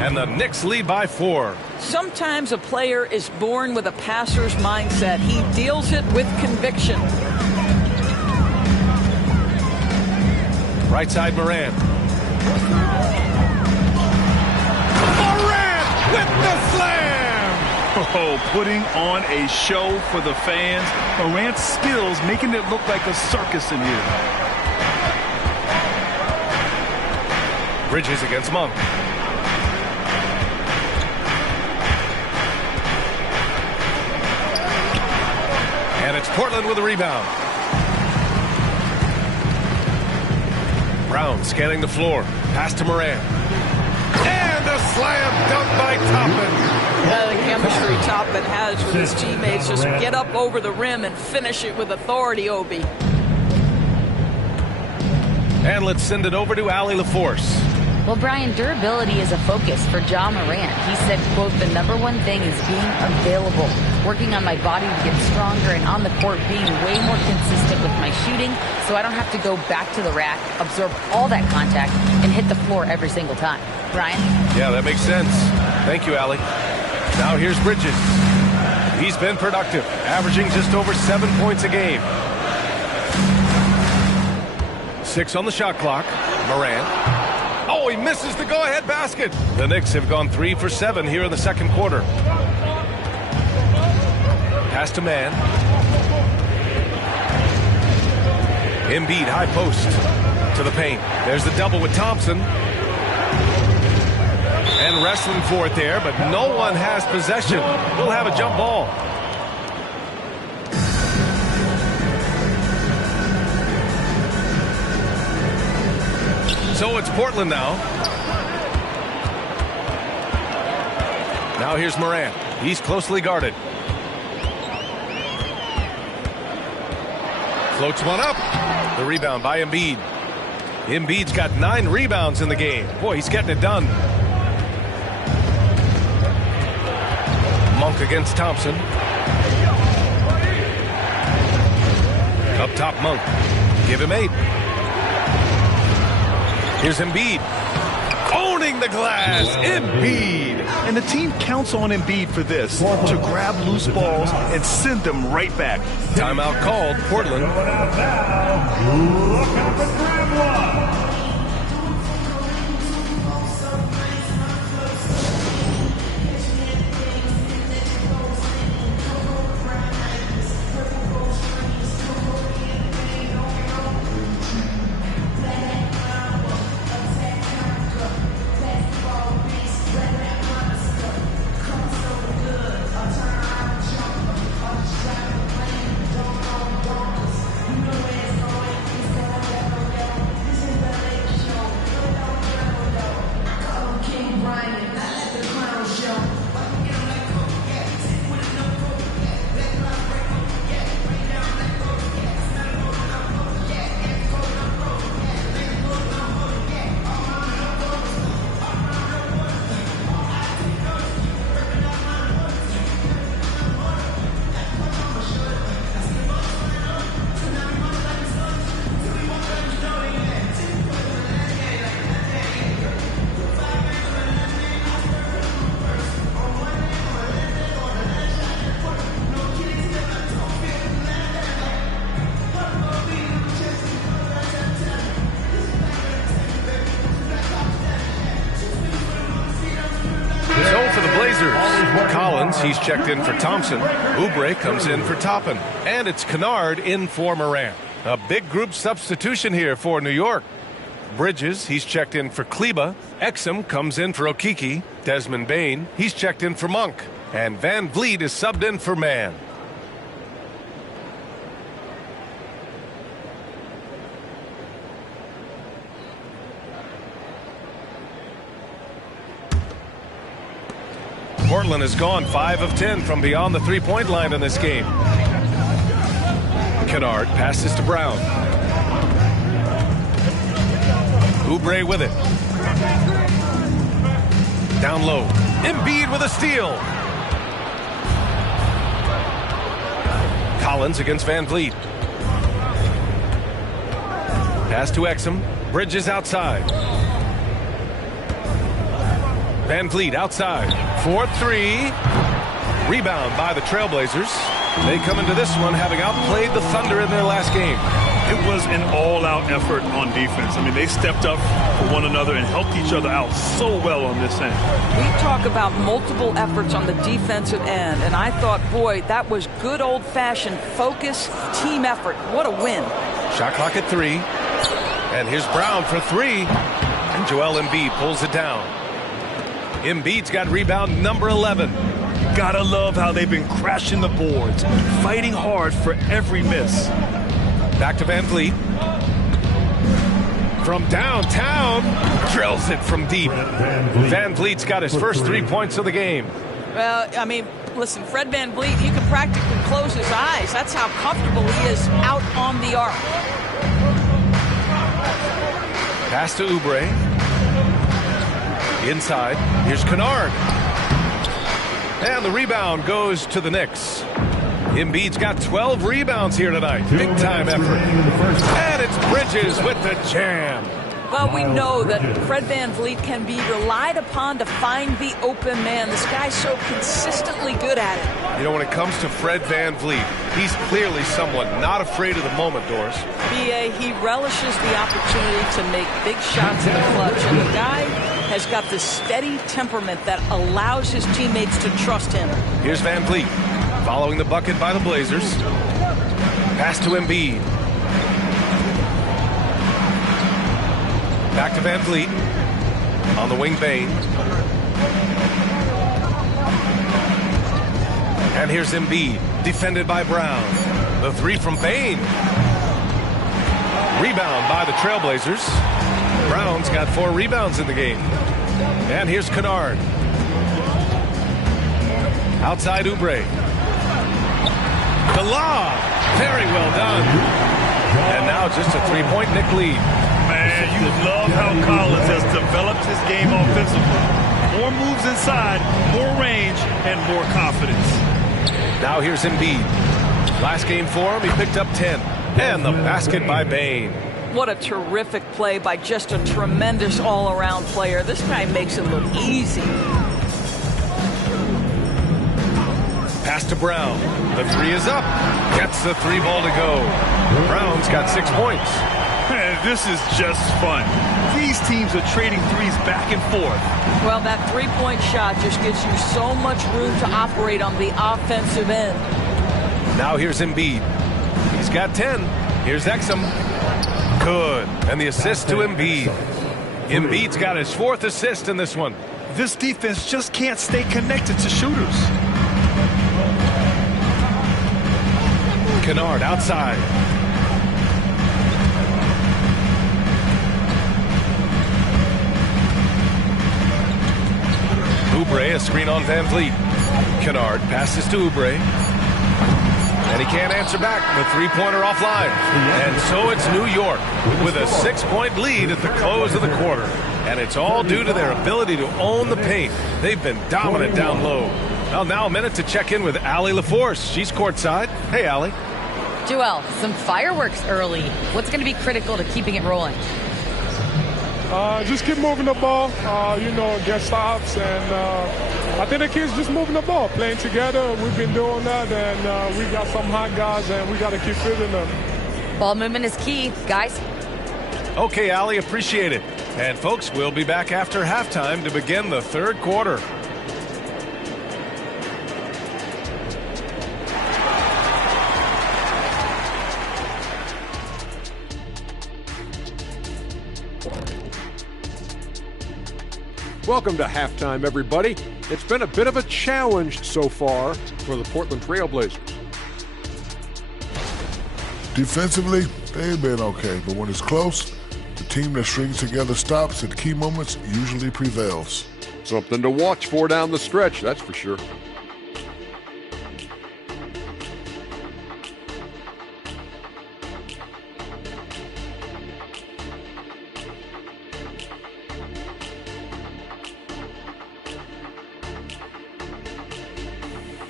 And the Knicks lead by 4. Sometimes a player is born with a passer's mindset. He deals it with conviction. Right side, Morant. Morant with the slam! Oh, putting on a show for the fans. Morant's skills making it look like a circus in here. Bridges against Monk. And it's Portland with a rebound. Brown scanning the floor. Pass to Morant. And a slam dunk by Toppin. The chemistry Toppin has with his teammates. Just get up over the rim and finish it with authority, Obi. And let's send it over to Allie LaForce. Well, Brian, durability is a focus for Ja Morant. He said, quote, the number one thing is being available, working on my body to get stronger, and on the court being way more consistent with my shooting so I don't have to go back to the rack, absorb all that contact, and hit the floor every single time. Brian? Yeah, that makes sense. Thank you, Allie. Now here's Bridges. He's been productive, averaging just over 7 points a game. 6 on the shot clock. Morant. Oh, he misses the go-ahead basket. The Knicks have gone 3 for 7 here in the second quarter. Pass to man. Embiid, high post to the paint. There's the double with Thompson. And wrestling for it there, but no one has possession. We'll have a jump ball. So it's Portland now. Now here's Morant. He's closely guarded. Floats one up. The rebound by Embiid. Embiid's got 9 rebounds in the game. Boy, he's getting it done. Monk against Thompson. Up top, Monk. Give him 8. Here's Embiid. Owning the glass. Embiid. And the team counts on Embiid for this, to grab loose balls and send them right back. Timeout called. Portland. Look out for grab one. Collins, he's checked in for Thompson. Oubre comes in for Toppin. And it's Kennard in for Morant. A big group substitution here for New York. Bridges, he's checked in for Kleba. Exum comes in for Okeke. Desmond Bane, he's checked in for Monk. And Van Vliet is subbed in for Mann. Portland has gone 5 of 10 from beyond the three-point line in this game. Kennard passes to Brown. Oubre with it. Down low. Embiid with a steal. Collins against Van Vliet. Pass to Exum. Bridges outside. Van Vliet outside. 4-3. Rebound by the Trailblazers. They come into this one having outplayed the Thunder in their last game. It was an all-out effort on defense. I mean, they stepped up for one another and helped each other out so well on this end. We talk about multiple efforts on the defensive end, and I thought, boy, that was good old-fashioned focus, team effort. What a win. Shot clock at 3. And here's Brown for 3. And Joel Embiid pulls it down. Embiid's got rebound number 11. Gotta love how they've been crashing the boards, fighting hard for every miss. Back to Van Vliet. From downtown, drills it from deep. Van Vliet's got his first 3 points of the game. Well, I mean, listen, Fred Van Vliet, you can practically close his eyes. That's how comfortable he is out on the arc. Pass to Oubre. Inside, here's Kennard. And the rebound goes to the Knicks. Embiid's got 12 rebounds here tonight. Big time effort. And it's Bridges with the jam. Well, we know that Fred Van Vliet can be relied upon to find the open man. This guy's so consistently good at it. You know, when it comes to Fred Van Vliet, he's clearly someone not afraid of the moment, Doris. B.A., he relishes the opportunity to make big shots in the clutch. And the guy has got the steady temperament that allows his teammates to trust him. Here's Van Vliet, following the bucket by the Blazers. Pass to Embiid. Back to Van Vliet. On the wing, Bane. And here's Embiid, defended by Brown. The 3 from Bane. Rebound by the Trailblazers. Brown's got 4 rebounds in the game. And here's Kennard. Outside Oubre. The lob. Very well done. And now just a 3-point Knick lead. Man, you love how Collins has developed his game offensively. More moves inside, more range, and more confidence. Now here's Embiid. Last game for him, he picked up 10. And the basket by Bane. What a terrific play by just a tremendous all-around player. This guy makes it look easy. Pass to Brown. The 3 is up. Gets the 3 ball to go. Brown's got 6 points. Man, this is just fun. These teams are trading threes back and forth. Well, that 3-point shot just gives you so much room to operate on the offensive end. Now here's Embiid. He's got 10. Here's Exum. Good. And the assist to Embiid. Embiid's got his 4th assist in this one. This defense just can't stay connected to shooters. Kennard outside. Oubre, a screen on Van Vliet. Kennard passes to Oubre. And he can't answer back. The 3-pointer offline. And so it's New York with a 6-point lead at the close of the quarter. And it's all due to their ability to own the paint. They've been dominant down low. Well, now a minute to check in with Allie LaForce. She's courtside. Hey, Allie. Joel, some fireworks early. What's going to be critical to keeping it rolling? Just keep moving the ball, get stops, and I think the kids just moving the ball, playing together. We've been doing that, and we got some hot guys, and we got to keep fitting them. Ball movement is key, guys. Okay, Allie, appreciate it. And folks, we'll be back after halftime to begin the 3rd quarter. Welcome to halftime, everybody. It's been a bit of a challenge so far for the Portland Trailblazers. Defensively, they've been okay, but when it's close, the team that strings together stops at key moments usually prevails. Something to watch for down the stretch, that's for sure.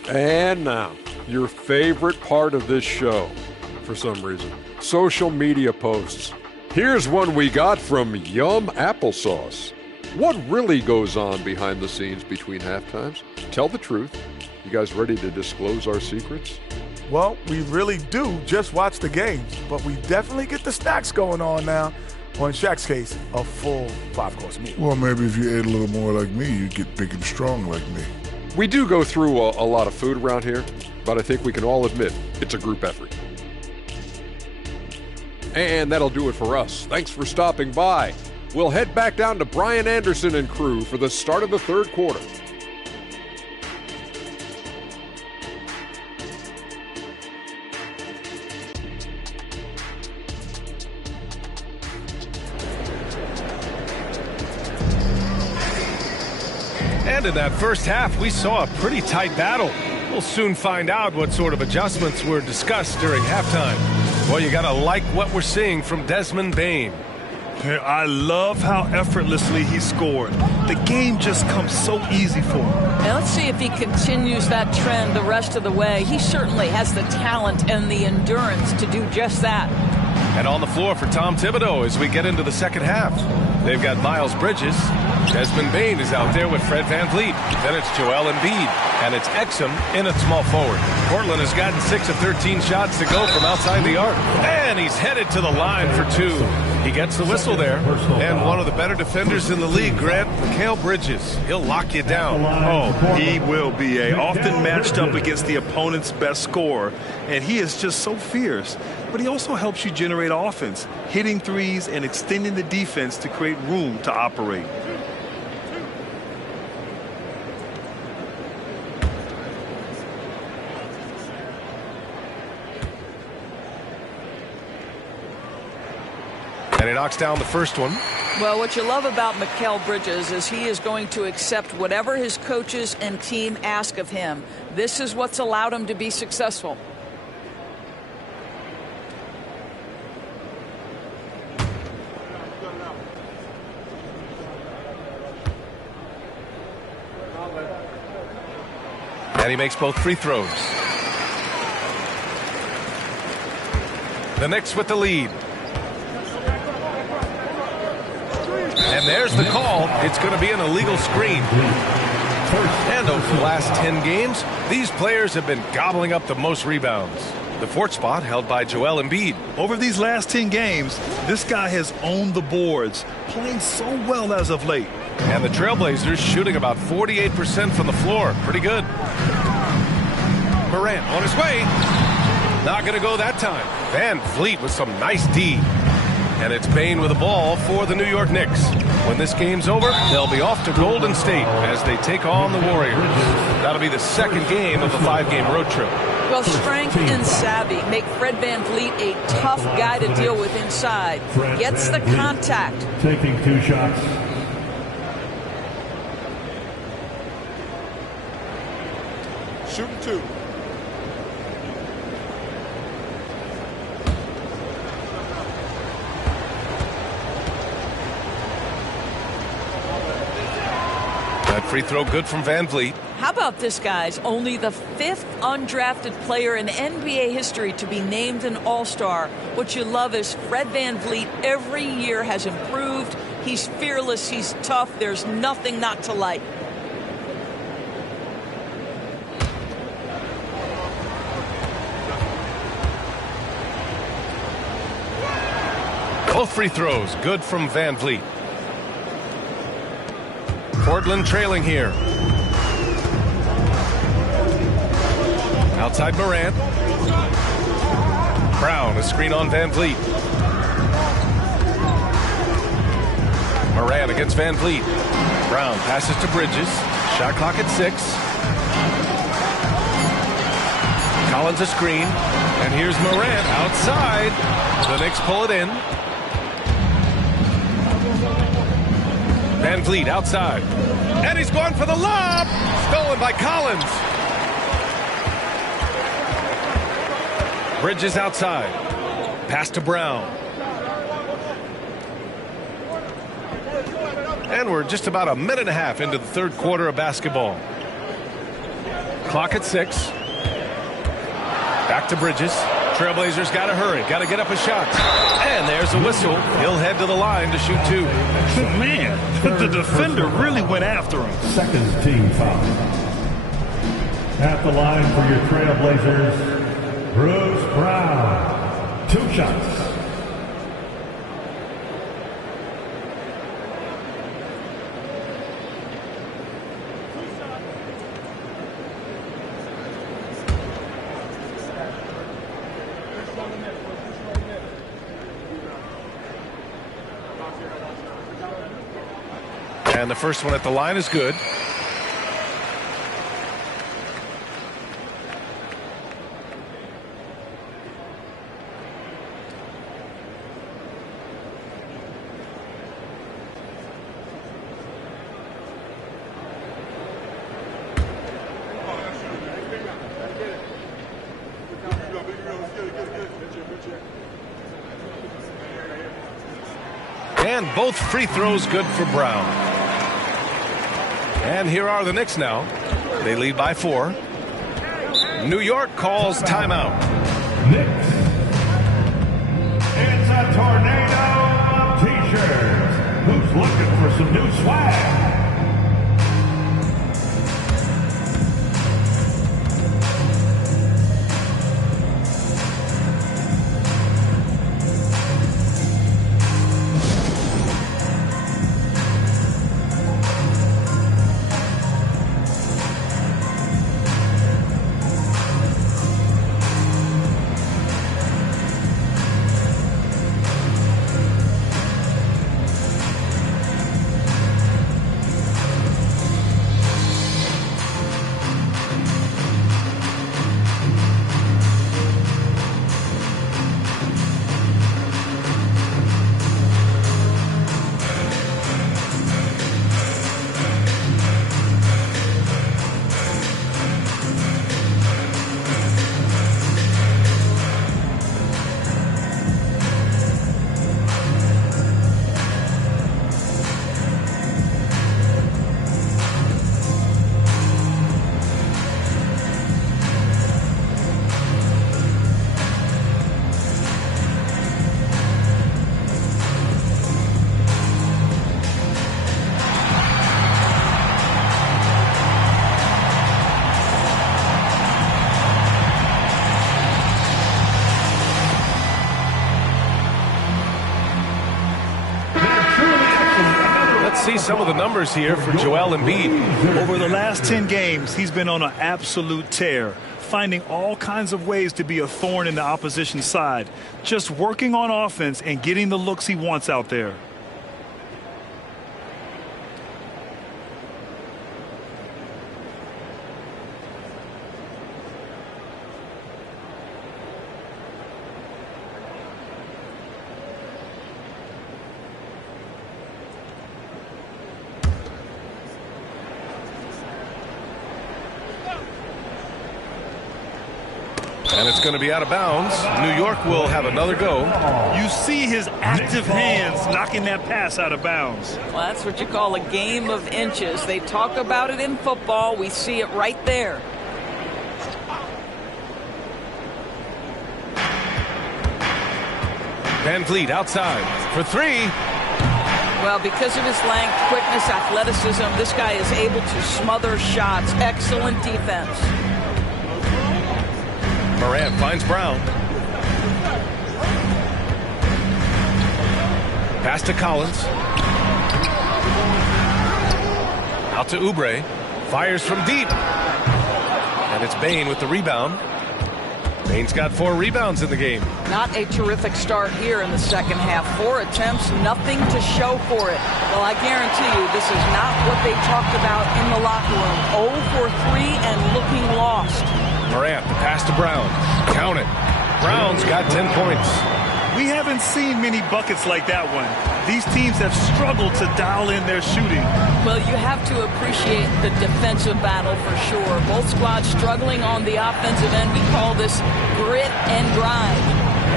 And now, your favorite part of this show, for some reason, social media posts. Here's one we got from Yum Applesauce. What really goes on behind the scenes between halftimes? Tell the truth. You guys ready to disclose our secrets? Well, we really do just watch the games, but we definitely get the snacks going on now. Or in Shaq's case, a full 5-course meal. Well, maybe if you ate a little more like me, you'd get big and strong like me. We do go through a lot of food around here, but I think we can all admit it's a group effort. And that'll do it for us. Thanks for stopping by. We'll head back down to Brian Anderson and crew for the start of the third quarter. And in that first half, we saw a pretty tight battle. We'll soon find out what sort of adjustments were discussed during halftime. Well, you gotta like what we're seeing from Desmond Bane. I love how effortlessly he scored. The game just comes so easy for him. Now let's see if he continues that trend the rest of the way. He certainly has the talent and the endurance to do just that. And on the floor for Tom Thibodeau as we get into the second half. They've got Miles Bridges. Desmond Bane is out there with Fred VanVleet. Then it's Joel Embiid. And it's Exum in at small forward. Portland has gotten 6 of 13 shots to go from outside the arc. And he's headed to the line for 2. He gets the whistle there. And one of the better defenders in the league, Grant, Mikal Bridges. He'll lock you down. Oh, he will be often matched up against the opponent's best scorer. And he is just so fierce. But he also helps you generate offense, hitting threes and extending the defense to create room to operate. And he knocks down the first one. Well, what you love about Mikal Bridges is he is going to accept whatever his coaches and team ask of him. This is what's allowed him to be successful. And he makes both free throws. The Knicks with the lead. And there's the call. It's going to be an illegal screen. And over the last 10 games, these players have been gobbling up the most rebounds. The fourth spot held by Joel Embiid. Over these last 10 games, this guy has owned the boards, playing so well as of late. And the Trailblazers shooting about 48% from the floor. Pretty good. Morant on his way. Not going to go that time. VanVleet with some nice D. And it's Bane with the ball for the New York Knicks. When this game's over, they'll be off to Golden State as they take on the Warriors. That'll be the second game of the 5-game road trip. Well, strength and savvy make Fred VanVleet a tough guy to deal with inside. Gets the contact. Taking 2 shots. Shooting 2. That free throw good from VanVleet. How about this, guys? Only the 5th undrafted player in NBA history to be named an All-Star. What you love is Fred VanVleet every year has improved. He's fearless. He's tough. There's nothing not to like. Both free throws good from VanVleet. Portland trailing here. Outside Morant. Brown, a screen on VanVleet. Morant against VanVleet. Brown passes to Bridges. Shot clock at 6. Collins a screen. And here's Morant outside. The Knicks pull it in. VanVleet outside. And he's gone for the lob. Stolen by Collins. Bridges outside. Pass to Brown. And we're just about a minute and a half into the third quarter of basketball. Clock at 6. Back to Bridges. Trailblazers got to hurry. Got to get up a shot. And there's a whistle. He'll head to the line to shoot 2. Man, the defender really went after him. Second team foul. At the line for your Trailblazers, Bruce Brown. 2 shots. And the first one at the line is good. And both free throws good for Brown. And here are the Knicks now. They lead by 4. New York calls timeout. Knicks. It's a tornado of t-shirts. Who's looking for some new swag? See some of the numbers here for Joel Embiid. Over the last 10 games, he's been on an absolute tear, finding all kinds of ways to be a thorn in the opposition side, just working on offense and getting the looks he wants out there. And it's going to be out of bounds. New York will have another go. You see his active hands knocking that pass out of bounds. Well, that's what you call a game of inches. They talk about it in football. We see it right there. Van Vliet outside for 3. Well, because of his length, quickness, athleticism, this guy is able to smother shots. Excellent defense. Morant finds Brown. Pass to Collins. Out to Oubre. Fires from deep. And it's Bane with the rebound. Bane's got 4 rebounds in the game. Not a terrific start here in the second half. 4 attempts, nothing to show for it. Well, I guarantee you this is not what they talked about in the locker room. 0 for 3 and looking lost. Morant, the pass to Brown. Count it. Brown's got 10 points. We haven't seen many buckets like that one. These teams have struggled to dial in their shooting. Well, you have to appreciate the defensive battle for sure. Both squads struggling on the offensive end. We call this grit and grind.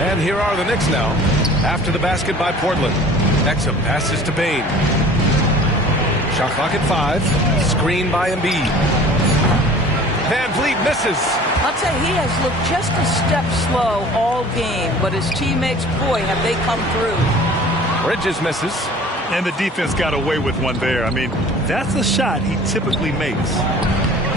And here are the Knicks now. After the basket by Portland. Exum passes to Bane. Shot clock at 5. Screen by Embiid. Van Vliet misses. I'll tell you, he has looked just a step slow all game, but his teammates, boy, have they come through. Bridges misses. And the defense got away with one there. I mean, that's a shot he typically makes.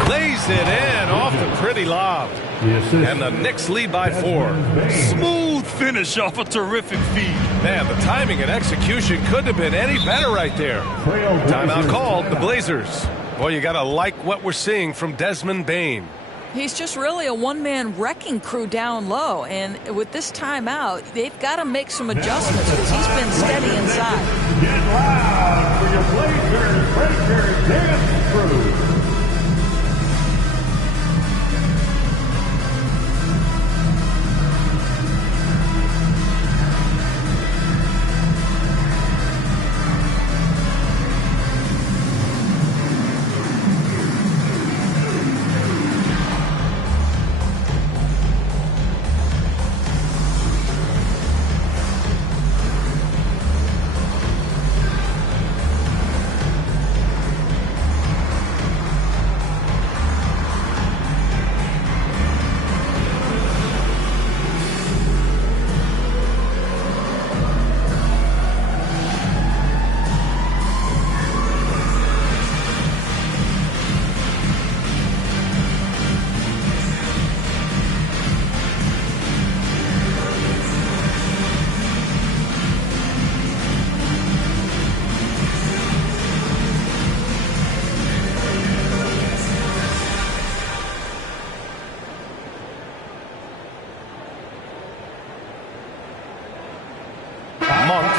Lays it in off the pretty lob. And the Knicks lead by 4. Smooth finish off a terrific feed. Man, the timing and execution couldn't have been any better right there. Timeout called, the Blazers. Boy, you got to like what we're seeing from Desmond Bane. He's just really a one-man wrecking crew down low. And with this timeout, they've got to make some adjustments because he's been steady inside. Get loud for your Blazers Breaker Dance Crew.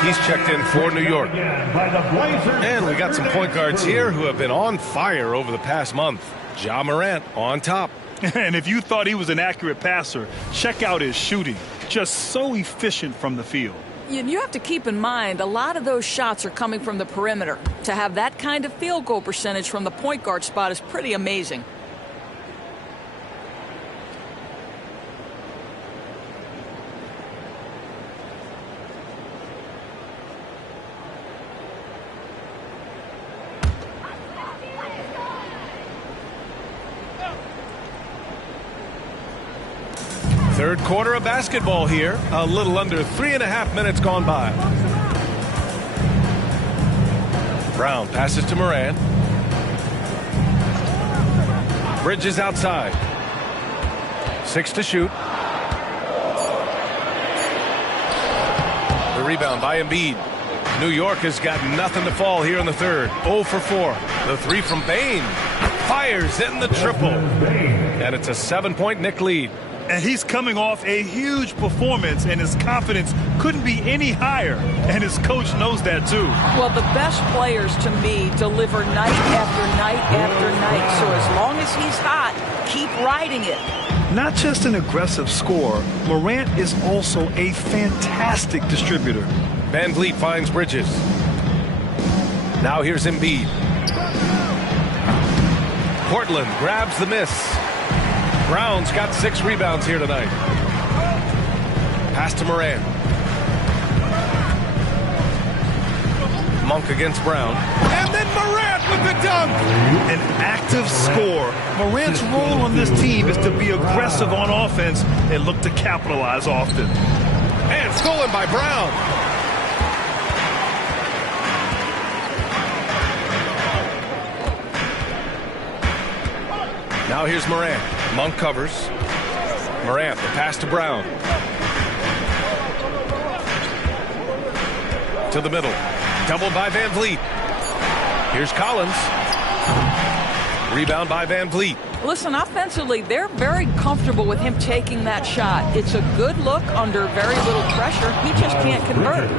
He's checked in for New York. And we got some point guards here who have been on fire over the past month. Ja Morant on top. And if you thought he was an accurate passer, check out his shooting. Just so efficient from the field. You have to keep in mind, a lot of those shots are coming from the perimeter. To have that kind of field goal percentage from the point guard spot is pretty amazing. Third quarter of basketball here. A little under 3.5 minutes gone by. Brown passes to Morant. Bridges outside. 6 to shoot. The rebound by Embiid. New York has got nothing to fall here in the third. 0 for 4. The 3 from Bane. Fires in the triple. And it's a 7-point Knick lead. And he's coming off a huge performance, and his confidence couldn't be any higher. And his coach knows that, too. Well, the best players, to me, deliver night after night after night. So as long as he's hot, keep riding it. Not just an aggressive scorer, Morant is also a fantastic distributor. Van Vliet finds Bridges. Now here's Embiid. Portland grabs the miss. Brown's got 6 rebounds here tonight. Pass to Morant. Monk against Brown. And then Morant with the dunk. An active scorer. Morant's role on this team is to be aggressive on offense and look to capitalize often. And stolen by Brown. Now here's Morant. Monk covers. Morant, the pass to Brown. To the middle. Doubled by Van Vliet. Here's Collins. Rebound by Van Vliet. Listen, offensively, they're very comfortable with him taking that shot. It's a good look under very little pressure. He just can't convert.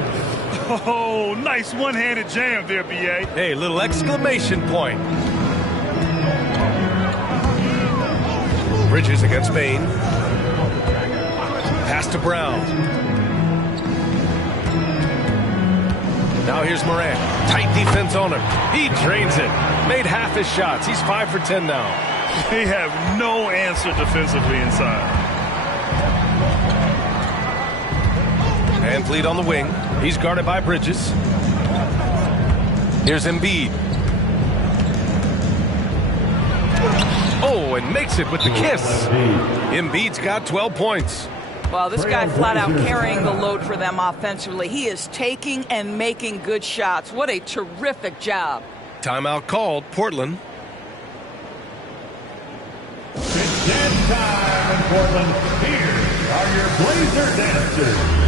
Oh, nice one-handed jam there, B.A. Hey, little exclamation point. Bridges against Bane. Pass to Brown. Now here's Morant. Tight defense on him. He drains it. Made half his shots. He's 5 for 10 now. They have no answer defensively inside. Van Vliet on the wing. He's guarded by Bridges. Here's Embiid. Oh, and makes it with the kiss. Embiid's got 12 points. Well, this guy flat out carrying the load for them offensively. He is taking and making good shots. What a terrific job. Timeout called. Portland. It's dance time in Portland. Here are your Blazer dancers.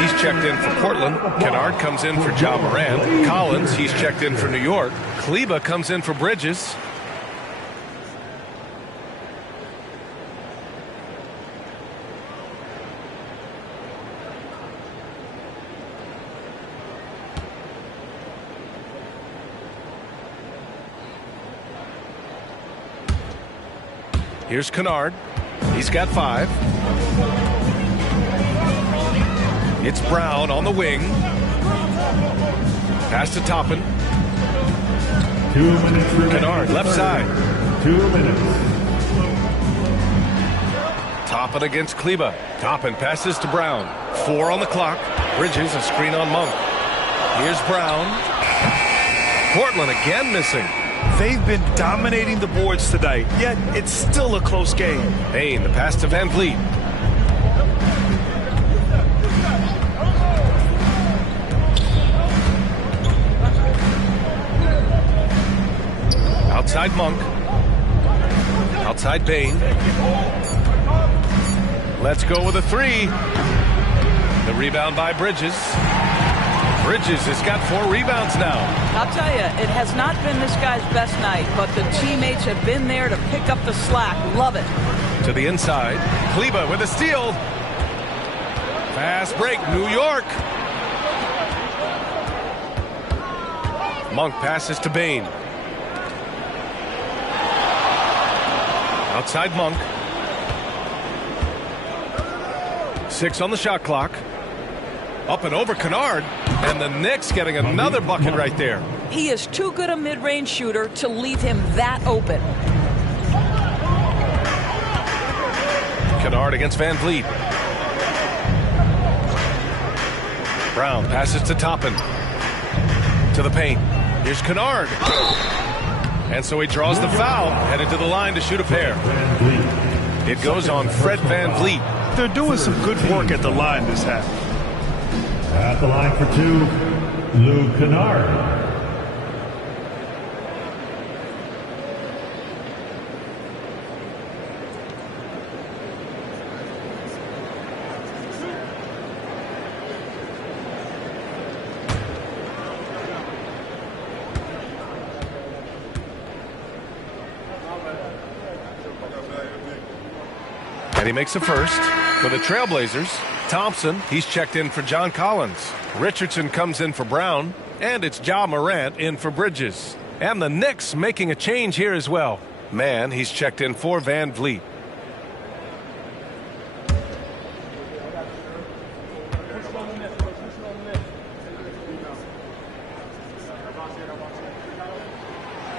He's checked in for Portland. Kennard comes in for Ja Morant. Collins, he's checked in for New York. Kleba comes in for Bridges. Here's Kennard. He's got 5. It's Brown on the wing. Pass to Toppin. 2 minutes remaining. Kennard, left side. 2 minutes. Toppin against Kleba. Toppin passes to Brown. 4 on the clock. Bridges, a screen on Monk. Here's Brown. Portland again missing. They've been dominating the boards tonight, yet it's still a close game. Payne, the pass to Van Vliet. Outside Monk. Outside Payne. Let's go with a 3. The rebound by Bridges. Bridges has got 4 rebounds now. I'll tell you, it has not been this guy's best night, but the teammates have been there to pick up the slack. Love it. To the inside. Kleba with a steal. Fast break, New York. Monk passes to Payne. Outside Monk. 6 on the shot clock. Up and over Kennard. And the Knicks getting another bucket right there. He is too good a mid-range shooter to leave him that open. Kennard against Van Vliet. Brown passes to Toppin. To the paint. Here's Kennard. And so he draws the foul, headed to the line to shoot a pair. It goes on Fred Van Vliet. They're doing some good work at the line this half. At the line for 2, Lou Kennard. And he makes a first for the Trailblazers. Thompson, he's checked in for John Collins. Richardson comes in for Brown. And it's Ja Morant in for Bridges. And the Knicks making a change here as well. Mann, he's checked in for Van Vliet.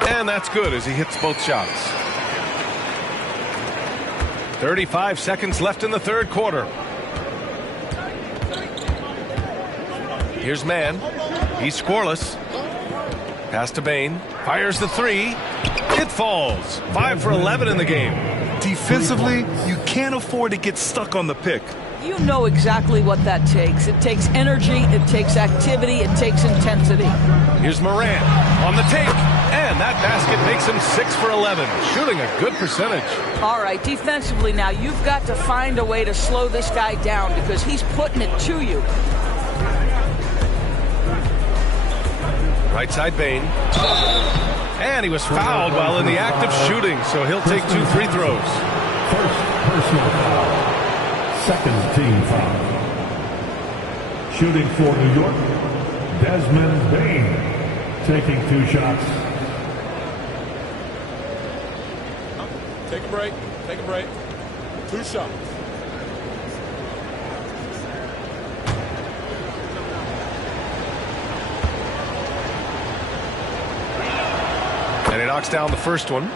And And that's good as he hits both shots. 35 seconds left in the third quarter. Here's Mann. He's scoreless. Pass to Bain. Fires the three. It falls. 5 for 11 in the game. Defensively, you can't afford to get stuck on the pick. You know exactly what that takes. It takes energy, it takes activity, it takes intensity. Here's Morant on the take, and that basket makes him 6 for 11, shooting a good percentage. All right, defensively now, you've got to find a way to slow this guy down because he's putting it to you. Right side Bain. And he was fouled while in the act of shooting, so he'll take 2 free throws. First personal foul. Second team foul. Shooting for New York, Desmond Bain, taking 2 shots. Take a break. Take a break. 2 shots. And he knocks down the first one.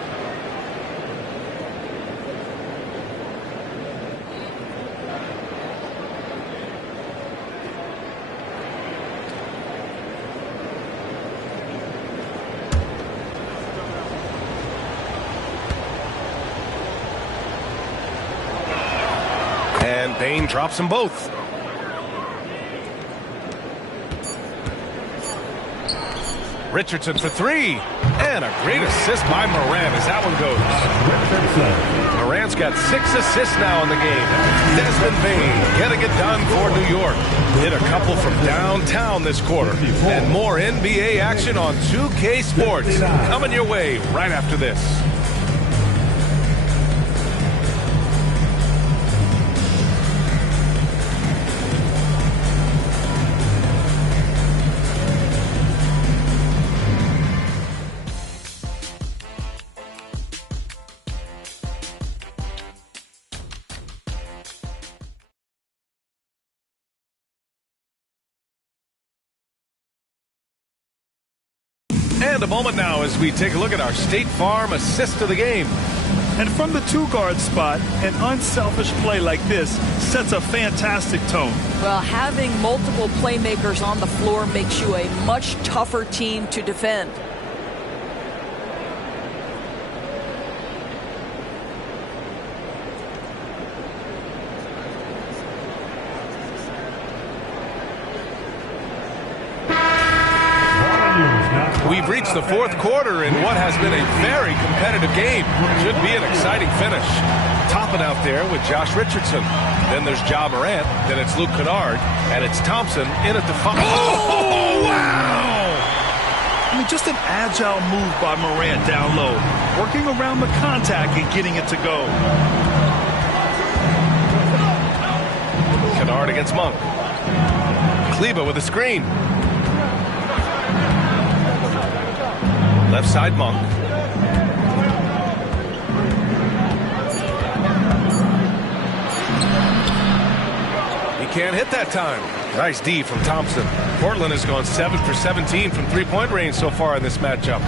And Bain drops them both. Richardson for 3. And a great assist by Morant as that one goes. Morant's got 6 assists now in the game. Desmond Bain getting it done for New York. Hit a couple from downtown this quarter. And more NBA action on 2K Sports coming your way right after this. And a moment now as we take a look at our State Farm assist of the game. And from the 2-guard spot, an unselfish play like this sets a fantastic tone. Well, having multiple playmakers on the floor makes you a much tougher team to defend. We've reached the fourth quarter in what has been a very competitive game. Should be an exciting finish. Topping out there with Josh Richardson. Then there's Ja Morant. Then it's Luke Kennard. And it's Thompson in at the final. Oh, wow! I mean, just an agile move by Morant down low. Working around the contact and getting it to go. Kennard against Monk. Kleba with a screen. Left side Monk. He can't hit that time. Nice D from Thompson. Portland has gone 7 for 17 from three-point range so far in this matchup.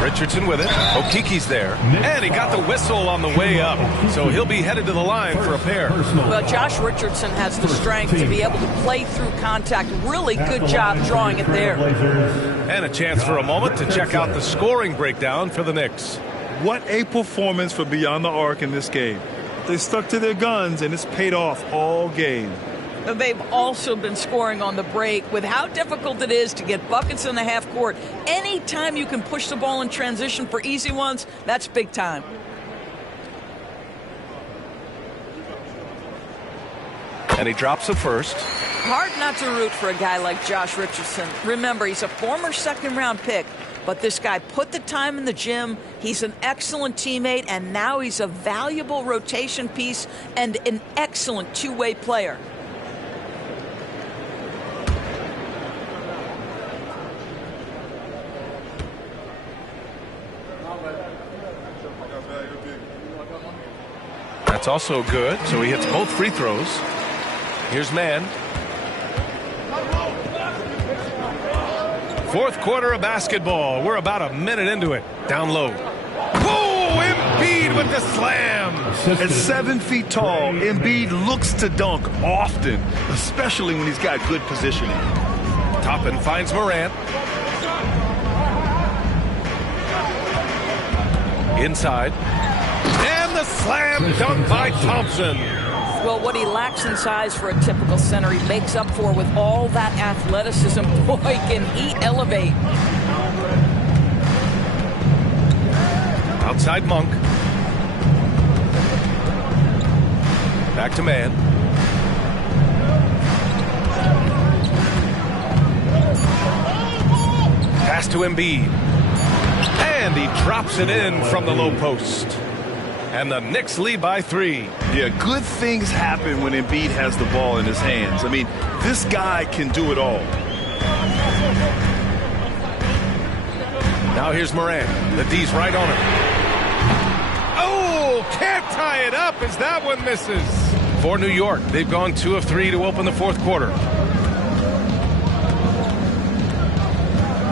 Richardson with it. Okiki's there. And he got the whistle on the way up. So he'll be headed to the line for a pair. Well, Josh Richardson has the strength to be able to play through contact. Really good job drawing it there. And a chance for a moment to check out the scoring breakdown for the Knicks. What a performance for Beyond the Arc in this game. They stuck to their guns, and it's paid off all game. They've also been scoring on the break with how difficult it is to get buckets in the half court. Anytime you can push the ball in transition for easy ones, that's big time. And he drops it first. Hard not to root for a guy like Josh Richardson. Remember, he's a former second-round pick, but this guy put the time in the gym. He's an excellent teammate, and now he's a valuable rotation piece and an excellent two-way player. That's also good, so he hits both free throws. Here's Mann. Fourth quarter of basketball. We're about a minute into it. Down low. Oh, Embiid with the slam. At 7 feet tall, Embiid looks to dunk often, especially when he's got good positioning. Toppin finds Morant. Inside. And the slam dunk by Thompson. Well, what he lacks in size for a typical center, he makes up for with all that athleticism. Boy, can he elevate. Outside Monk. Back to man. Pass to Embiid. And he drops it in from the low post. And the Knicks lead by 3. Yeah, good things happen when Embiid has the ball in his hands. I mean, this guy can do it all. Now here's Morant. The D's right on him. Oh, can't tie it up as that one misses. For New York, they've gone 2 of 3 to open the fourth quarter.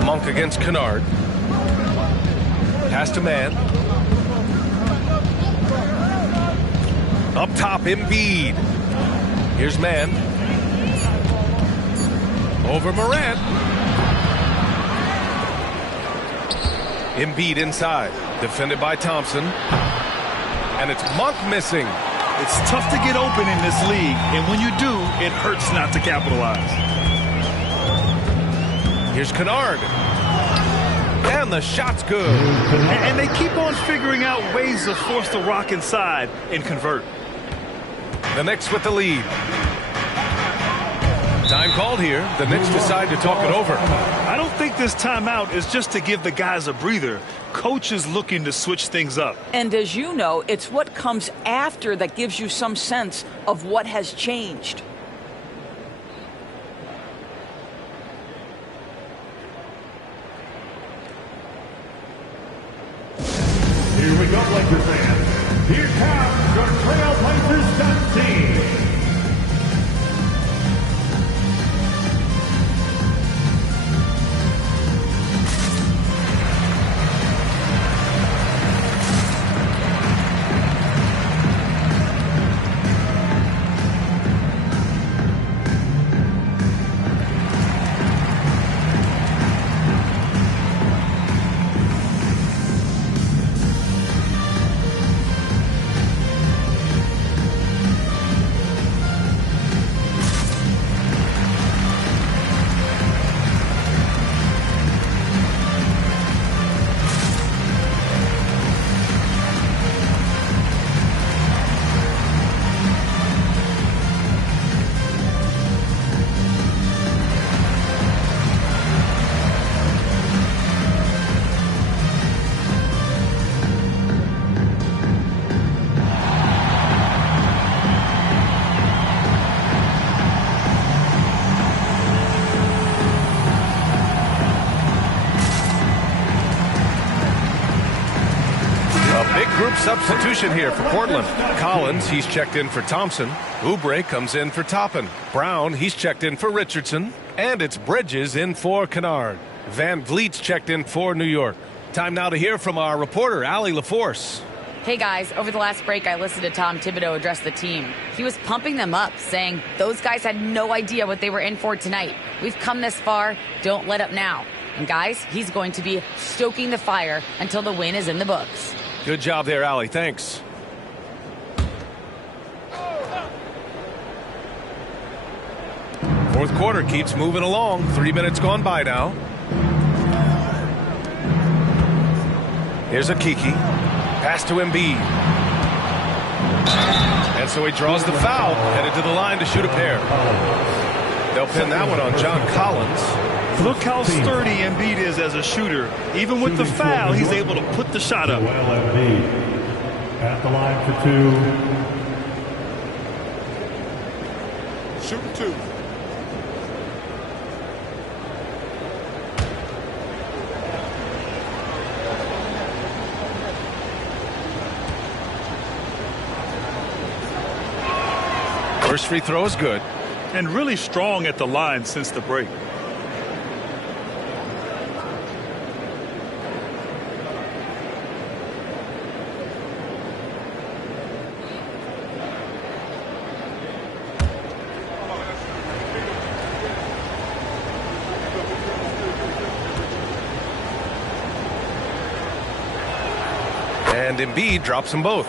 Monk against Kennard. Pass to man. Up top, Embiid. Here's man. Over Morant. Embiid inside. Defended by Thompson. And it's Monk missing. It's tough to get open in this league, and when you do, it hurts not to capitalize. Here's Kennard. And the shot's good. And they keep on figuring out ways to force the rock inside and convert. The Knicks with the lead. Time called here. The Knicks decide to talk it over. I don't think this timeout is just to give the guys a breather. Coach is looking to switch things up. And as you know, it's what comes after that gives you some sense of what has changed. Here we go, Lakers fans. Here comes your Trailblazers dunk team. Substitution here for Portland. Collins, he's checked in for Thompson. Oubre comes in for Toppin. Brown, he's checked in for Richardson. And it's Bridges in for Kennard. Van Vliet's checked in for New York. Time now to hear from our reporter, Allie LaForce. Hey guys, over the last break I listened to Tom Thibodeau address the team. He was pumping them up, saying those guys had no idea what they were in for tonight. We've come this far, don't let up now. And guys, he's going to be stoking the fire until the win is in the books. Good job there, Allie. Thanks. Fourth quarter keeps moving along. 3 minutes gone by now. Here's a Kiki. Pass to Embiid. And so he draws the foul, headed to the line to shoot a pair. They'll pin that one on John Collins. Look how sturdy Embiid is as a shooter. Even with the foul, he's able to put the shot up. At the line for 2. Shooting 2. First free throw is good. And really strong at the line since the break. And Embiid drops them both.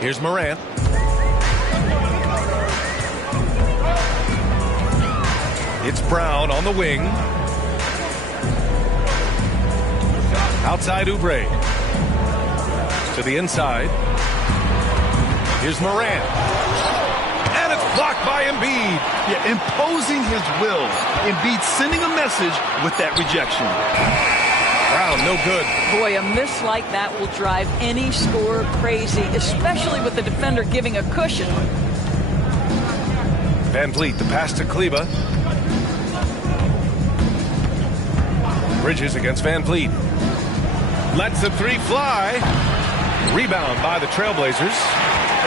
Here's Morant. It's Brown on the wing. Outside Oubre. To the inside. Here's Morant. And it's blocked by Embiid. Yeah, imposing his will. Embiid sending a message with that rejection. Brown, no good. Boy, a miss like that will drive any scorer crazy, especially with the defender giving a cushion. Van Vliet, the pass to Kleba. Bridges against Van Vliet. Lets the three fly. Rebound by the Trailblazers.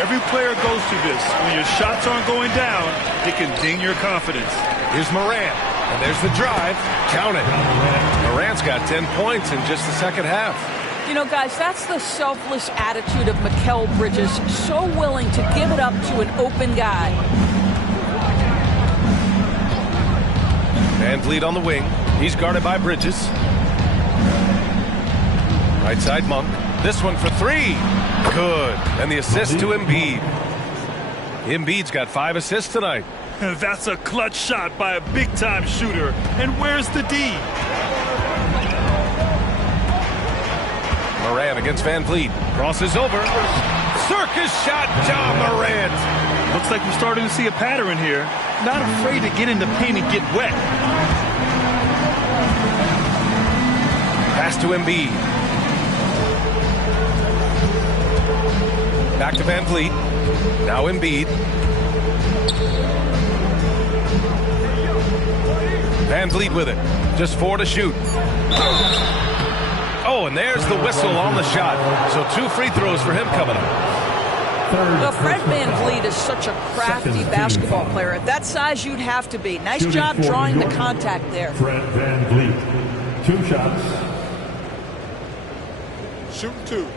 Every player goes through this. When your shots aren't going down, it can ding your confidence. Here's Morant. And there's the drive. Count it. Morant's got 10 points in just the second half. You know, guys, that's the selfless attitude of Mikal Bridges. So willing to give it up to an open guy. Van Vliet on the wing. He's guarded by Bridges. Right side Monk. This one for three. Good. And the assist to Embiid. Embiid's got 5 assists tonight. That's a clutch shot by a big-time shooter. And where's the D? Morant against Van Vliet. Crosses over. Circus shot, Ja Morant. Looks like we're starting to see a pattern here. Not afraid to get in the paint and get wet. Pass to Embiid. Back to Van Vliet. Now Embiid. Van Vliet with it. Just 4 to shoot. Oh, and there's the whistle on the shot. So 2 free throws for him coming up. Well, Fred Van Vliet is such a crafty basketball player. At that size, you'd have to be. Nice job drawing the contact there. Fred Van Vliet. 2 shots. Shoot 2.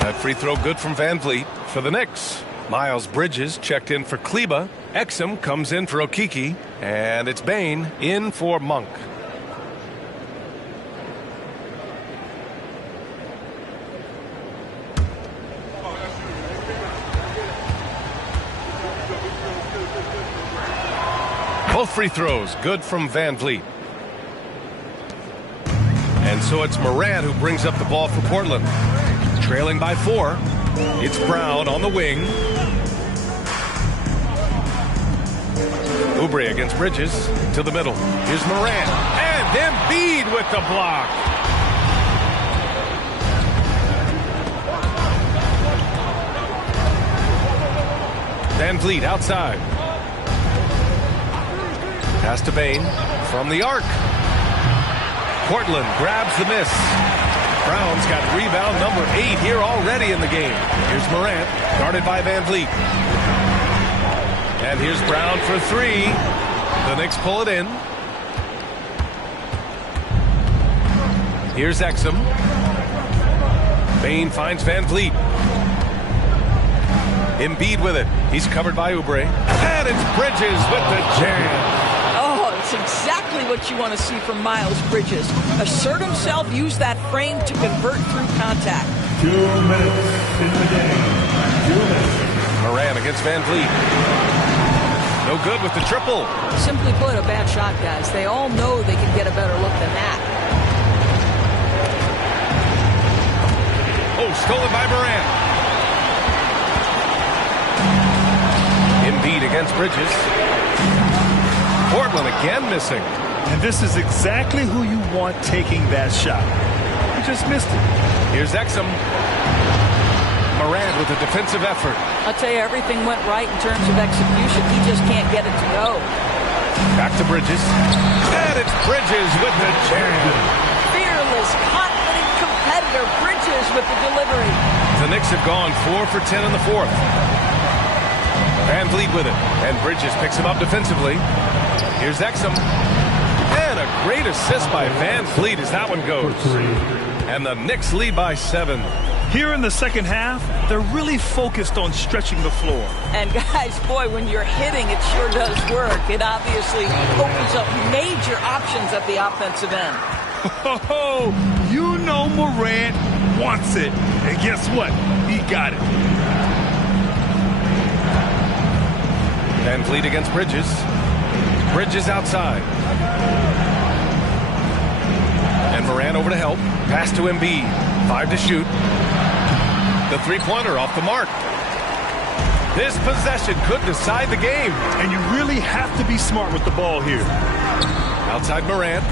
That free throw good from Van Vliet for the Knicks. Miles Bridges checked in for Kleba. Exum comes in for Okiki. And it's Bane in for Monk. Both free throws good from Van Vliet. And so it's Morant who brings up the ball for Portland. Trailing by 4. It's Brown on the wing. Oubre against Bridges to the middle. Here's Morant. And Embiid with the block. Van Vliet outside. Pass to Bane from the arc. Portland grabs the miss. Brown's got rebound number 8 here already in the game. Here's Morant, guarded by Van Vliet. And here's Brown for 3. The Knicks pull it in. Here's Exum. Bane finds Van Vliet. Embiid with it. He's covered by Oubre. And it's Bridges with the jam. It's exactly what you want to see from Miles Bridges. Assert himself, use that frame to convert through contact. 2 minutes in the game. 2 minutes. Morant against Van Vliet. No good with the triple. Simply put, a bad shot, guys. They all know they can get a better look than that. Oh, stolen by Morant. Embiid against Bridges. Portland again missing. And this is exactly who you want taking that shot. You just missed it. Here's Exum. Morant with a defensive effort. I'll tell you, everything went right in terms of execution. He just can't get it to go. Back to Bridges. And it's Bridges with the jam. Fearless, confident competitor. Bridges with the delivery. The Knicks have gone 4 for 10 in the 4th. Van Vliet with it. And Bridges picks him up defensively. Here's Exum. And a great assist by Van Vliet as that one goes. And the Knicks lead by 7. Here in the second half, they're really focused on stretching the floor. And guys, boy, when you're hitting, it sure does work. It obviously opens up major options at the offensive end. Oh, you know Morant wants it. And guess what? He got it. Van Vliet against Bridges. Bridges outside. And Morant over to help. Pass to Embiid. 5 to shoot. The three-pointer off the mark. This possession could decide the game. And you really have to be smart with the ball here. Outside Morant.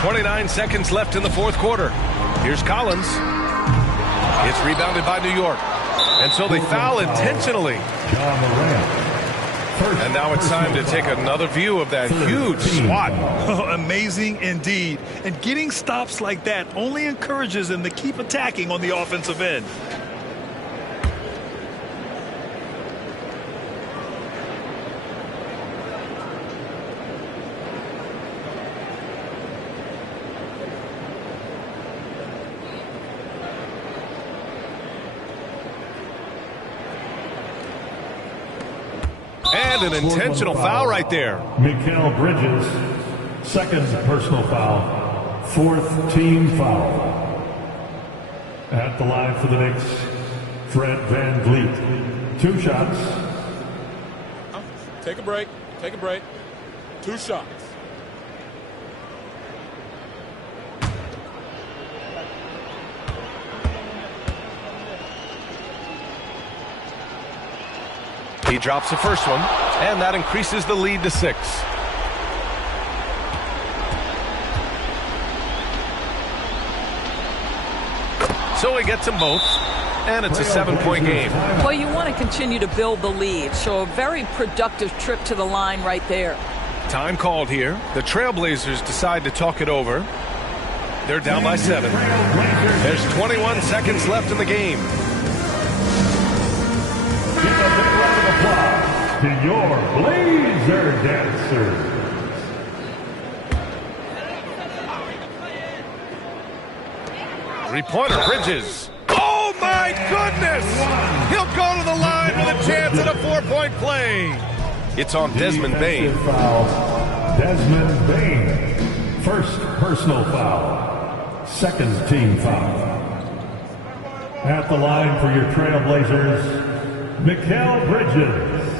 29 seconds left in the fourth quarter. Here's Collins. It's rebounded by New York. And so they foul intentionally. And now it's time to take another view of that huge swat. Oh, amazing indeed. And getting stops like that only encourages them to keep attacking on the offensive end. And an intentional foul right there. Mikal Bridges, second personal foul, fourth team foul. At the line for the Knicks, Fred Van Vliet. 2 shots. Take a break. Take a break. 2 shots. He drops the first one, and that increases the lead to 6. So he gets them both, and it's a 7-point game. Well, you want to continue to build the lead, so a very productive trip to the line right there. Time called here. The Trailblazers decide to talk it over. They're down by 7. There's 21 seconds left in the game. Give a big round of applause to your Blazer dancers. Three-pointer, Bridges. Oh, my goodness! He'll go to the line with a chance at a 4-point play. It's on Desmond Bane. Desmond Bane. First personal foul. Second team foul. At the line for your Trailblazers, Mikal Bridges.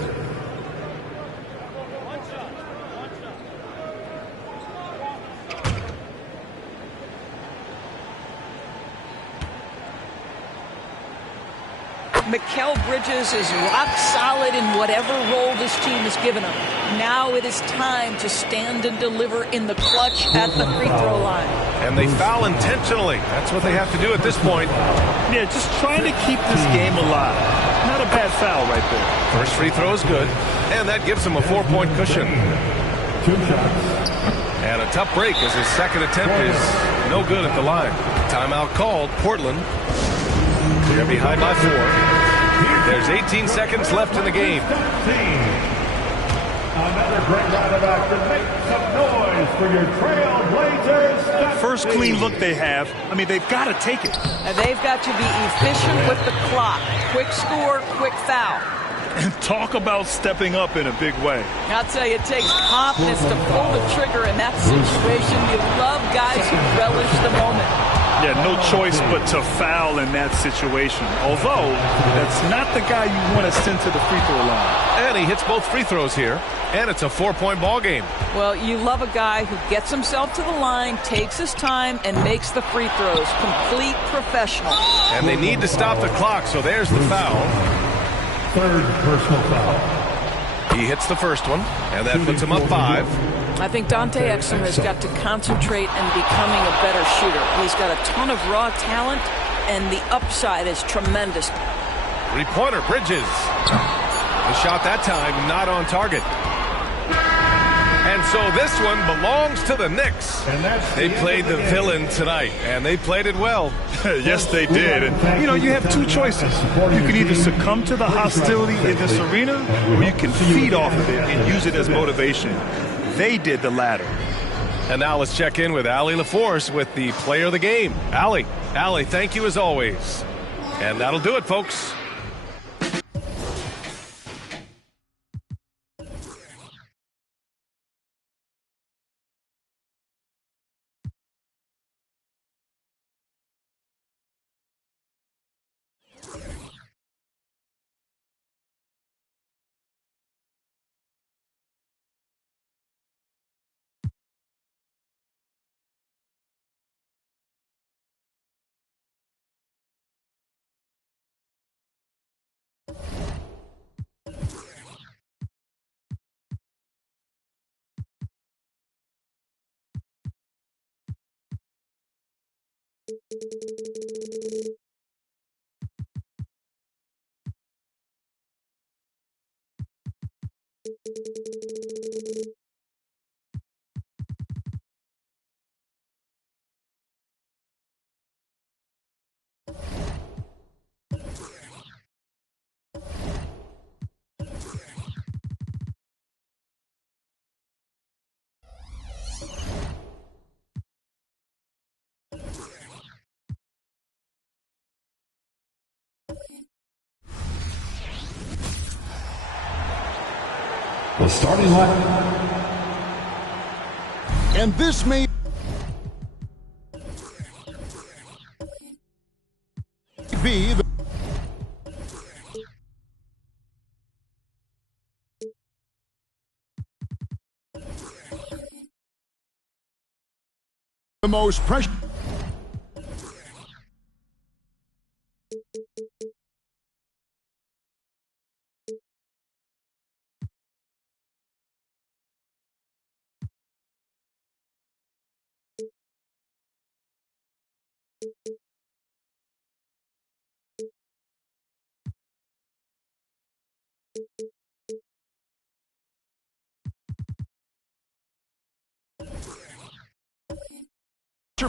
Mikal Bridges is rock solid in whatever role this team has given him. Now it is time to stand and deliver in the clutch at the free throw line. And they foul intentionally. That's what they have to do at this point. Yeah, just trying to keep this game alive. Not a bad foul right there. First free throw is good, and that gives him a 4-point cushion. 2 shots. And a tough break as his second attempt is no good at the line. Timeout called. Portland. They're behind by 4. There's 18 seconds left in the game. Another great round of action. Make some noise for your Trailblazers. First clean look they have. I mean, they've got to take it. And they've got to be efficient with the clock. Quick score, quick foul. And talk about stepping up in a big way. I'll tell you, it takes confidence to pull the trigger in that situation. You love guys who relish the moment. Yeah, no choice but to foul in that situation. Although, that's not the guy you want to send to the free throw line. And he hits both free throws here. And it's a 4-point ball game. Well, you love a guy who gets himself to the line, takes his time, and makes the free throws. Complete professional. And they need to stop the clock, so there's the foul. Third personal foul. He hits the first one, and that puts him up 5. I think Dante Exum has got to concentrate on becoming a better shooter. He's got a ton of raw talent, and the upside is tremendous. Three-pointer, Bridges. The shot that time not on target. And so this one belongs to the Knicks. They played the villain tonight, and they played it well. Yes, they did. And, you know, you have 2 choices. You can either succumb to the hostility in this arena, or you can feed off of it and use it as motivation. They did the latter. And now let's check in with Allie LaForce with the player of the game. Allie, thank you as always. And that'll do it, folks. The starting line. And this may be the most pressure.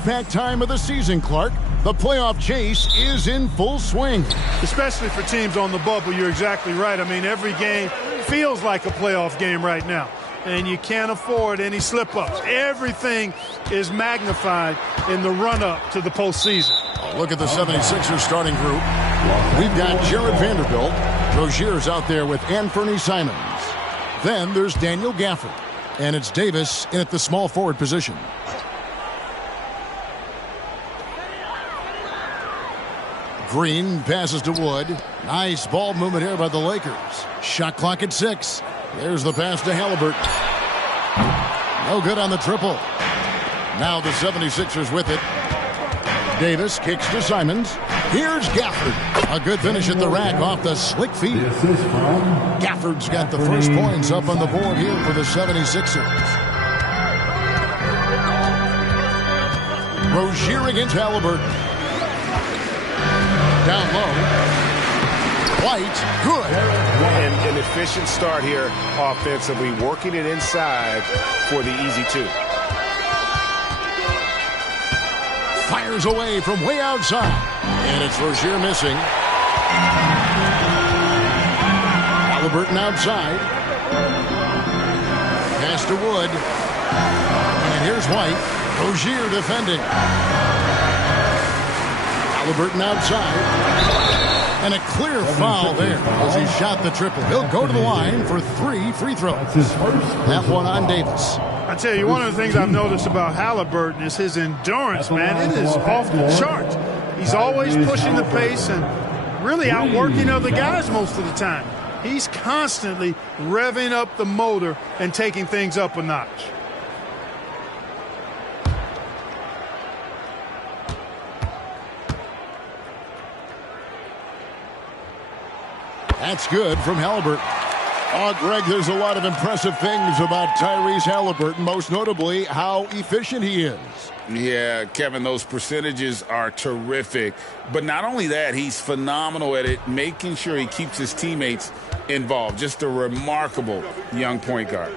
Packed time of the season, Clark. The playoff chase is in full swing. Especially for teams on the bubble, you're exactly right. I mean, every game feels like a playoff game right now, and you can't afford any slip-ups. Everything is magnified in the run-up to the postseason. Look at the 76ers starting group. We've got Jared Vanderbilt. Rozier's out there with Anthony Simons. Then there's Daniel Gafford, and it's Davis in at the small forward position. Green passes to Wood. Nice ball movement here by the Lakers. Shot clock at 6. There's the pass to Halliburton. No good on the triple. Now the 76ers with it. Davis kicks to Simons. Here's Gafford. A good finish at the rack off the slick feet. Gafford's got the first points up on the board here for the 76ers. Rozier against Halliburton. Down low. White, good. An efficient start here offensively, working it inside for the easy 2. Fires away from way outside. And it's Rozier missing. Halliburton outside. Pass to Wood. And here's White. Rozier defending. Halliburton outside. And a clear foul there as he shot the triple. He'll go to the line for 3 free throws. That one on Davis. I tell you, one of the things I've noticed about Halliburton is his endurance, man. It is off the charts. He's always pushing the pace and really outworking other guys most of the time. He's constantly revving up the motor and taking things up a notch. That's good from Halliburton. Oh, Greg, there's a lot of impressive things about Tyrese Halliburton, most notably how efficient he is. Yeah, Kevin, those percentages are terrific. But not only that, he's phenomenal at it, making sure he keeps his teammates involved. Just a remarkable young point guard.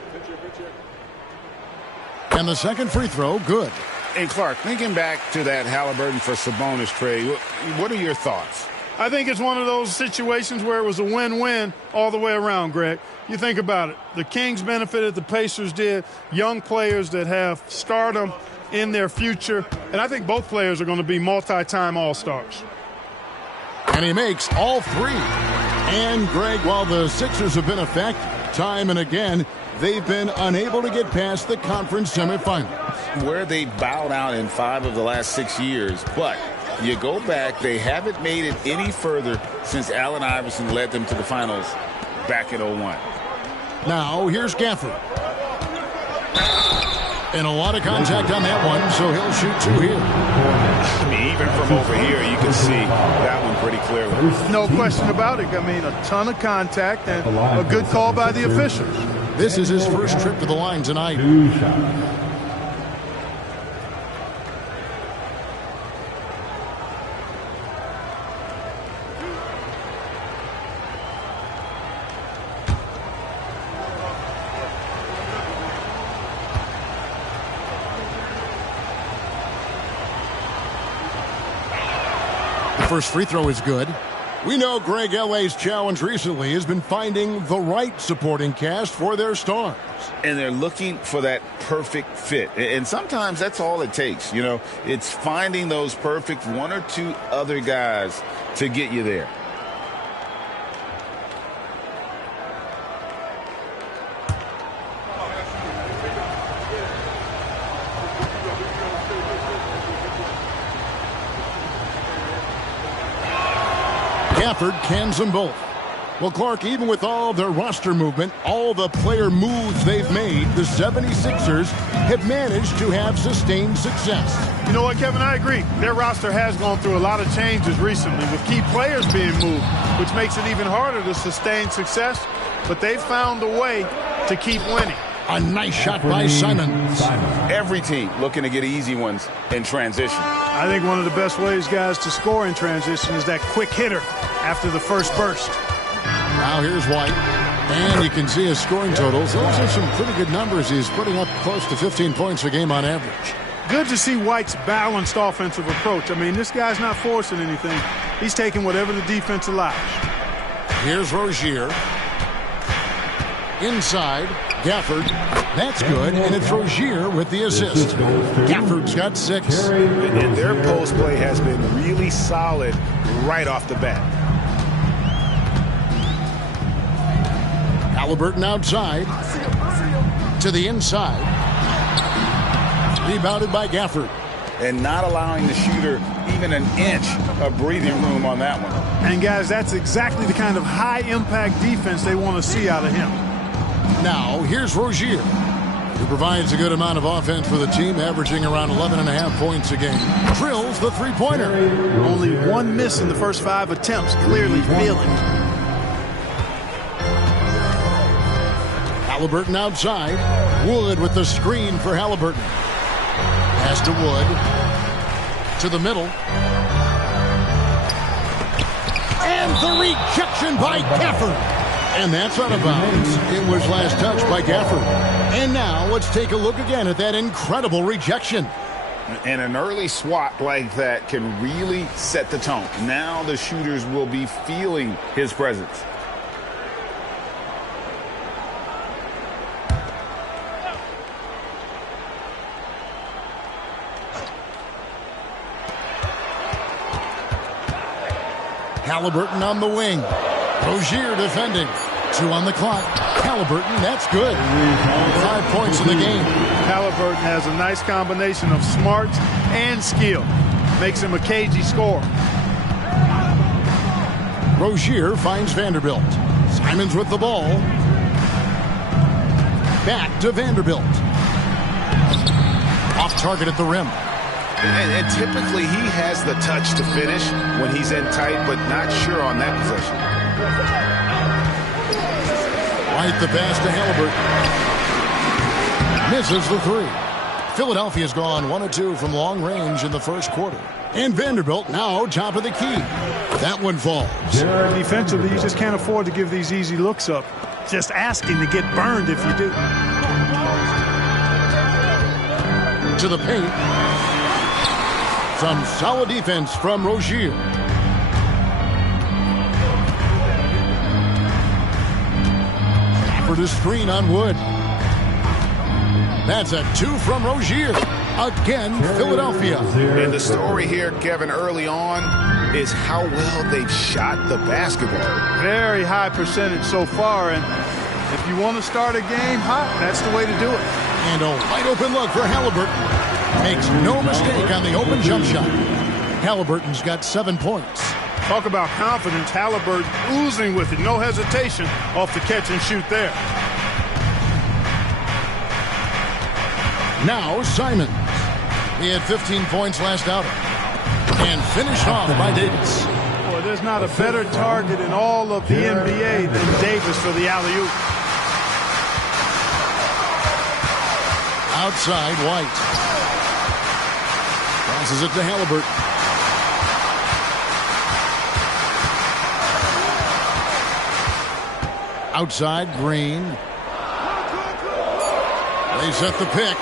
And the second free throw, good. And Clark, thinking back to that Halliburton for Sabonis trade, what are your thoughts? I think it's one of those situations where it was a win-win all the way around, Greg. You think about it. The Kings benefited, the Pacers did. Young players that have stardom in their future. And I think both players are going to be multi-time All-Stars. And he makes all three. And, Greg, while the Sixers have been effective time and again, they've been unable to get past the conference semifinals. Where they bowed out in 5 of the last 6 years, but you go back, they haven't made it any further since Allen Iverson led them to the finals back in 01. Now, here's Gafford. And a lot of contact on that one, so he'll shoot 2 here. I mean, even from over here, you can see that one pretty clearly. No question about it. I mean, a ton of contact and a good call by the officials. This is his first trip to the line tonight. First free throw is good. We know Greg LA's challenge recently has been finding the right supporting cast for their stars. And they're looking for that perfect fit. And sometimes that's all it takes. You know, it's finding those perfect 1 or 2 other guys to get you there. Gafford cans them both. Well, Clark, even with all their roster movement, all the player moves they've made, the 76ers have managed to have sustained success. You know what, Kevin? I agree. Their roster has gone through a lot of changes recently with key players being moved, which makes it even harder to sustain success. But they've found a way to keep winning. A nice shot by Simons. Every team looking to get easy ones in transition. I think one of the best ways, guys, to score in transition is that quick hitter after the first burst. Now here's White. And you can see his scoring totals. Those are some pretty good numbers. He's putting up close to 15 points a game on average. Good to see White's balanced offensive approach. I mean, this guy's not forcing anything. He's taking whatever the defense allows. Here's Rozier. Inside, Gafford. That's good, and it's Rozier with the assist. Gafford's got 6. And their post play has been really solid right off the bat. Halliburton outside. To the inside. Rebounded by Gafford. And not allowing the shooter even an inch of breathing room on that one. And, guys, that's exactly the kind of high-impact defense they want to see out of him. Now, here's Rozier, who provides a good amount of offense for the team, averaging around 11.5 points a game. Drills the three-pointer. Only 1 miss in the first 5 attempts, clearly feeling it. Halliburton outside. Wood with the screen for Halliburton. Pass to Wood. To the middle. And the rejection by Gafford. And that's out of bounds. It was last touched by Gafford. And now let's take a look again at that incredible rejection. And an early swat like that can really set the tone. Now the shooters will be feeling his presence. Halliburton on the wing. Rozier defending. 2 on the clock. Halliburton, that's good. 5 points in the game. Halliburton has a nice combination of smarts and skill. Makes him a cagey scorer. Rozier finds Vanderbilt. Simons with the ball. Back to Vanderbilt. Off target at the rim. And typically he has the touch to finish when he's in tight, but not sure on that possession. Right, the pass to Halliburton. Misses the 3. Philadelphia's gone 1 of 2 from long range in the first quarter. And Vanderbilt now top of the key. That one falls. Defensively, you just can't afford to give these easy looks up. Just asking to get burned if you do. To the paint. Some solid defense from Rozier. Offered a screen on Wood. That's a 2 from Rozier. Again, Philadelphia. And the story here, Kevin, early on is how well they've shot the basketball. Very high percentage so far, and if you want to start a game hot, that's the way to do it. And a wide open look for Halliburton. Makes no mistake on the open jump shot. Halliburton's got 7 points. Talk about confidence. Halliburton oozing with it. No hesitation off the catch and shoot there. Now Simons. He had 15 points last outing. And finished off by Davis. Boy, there's not a better target in all of the NBA than Davis for the alley-oop. Outside, White. Passes it to Halliburton. Outside, Green. They set the pick.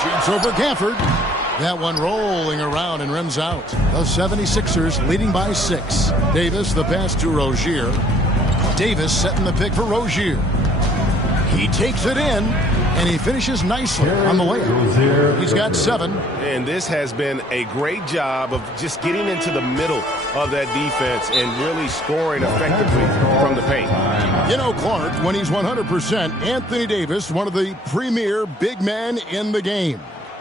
Shoots over Gafford. That one rolling around and rims out. The 76ers leading by 6. Davis, the pass to Rozier. Davis setting the pick for Rozier. He takes it in, and he finishes nicely on the layup. He's got 7. And this has been a great job of just getting into the middle of that defense and really scoring effectively from the paint. You know, Clark, when he's 100%, Anthony Davis, one of the premier big men in the game.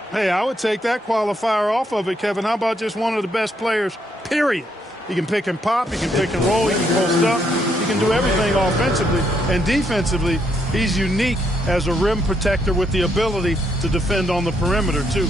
Hey, I would take that qualifier off of it, Kevin. How about just one of the best players, period? He can pick and pop, he can pick and roll, he can post up, he can do everything offensively. And defensively, he's unique as a rim protector with the ability to defend on the perimeter, too.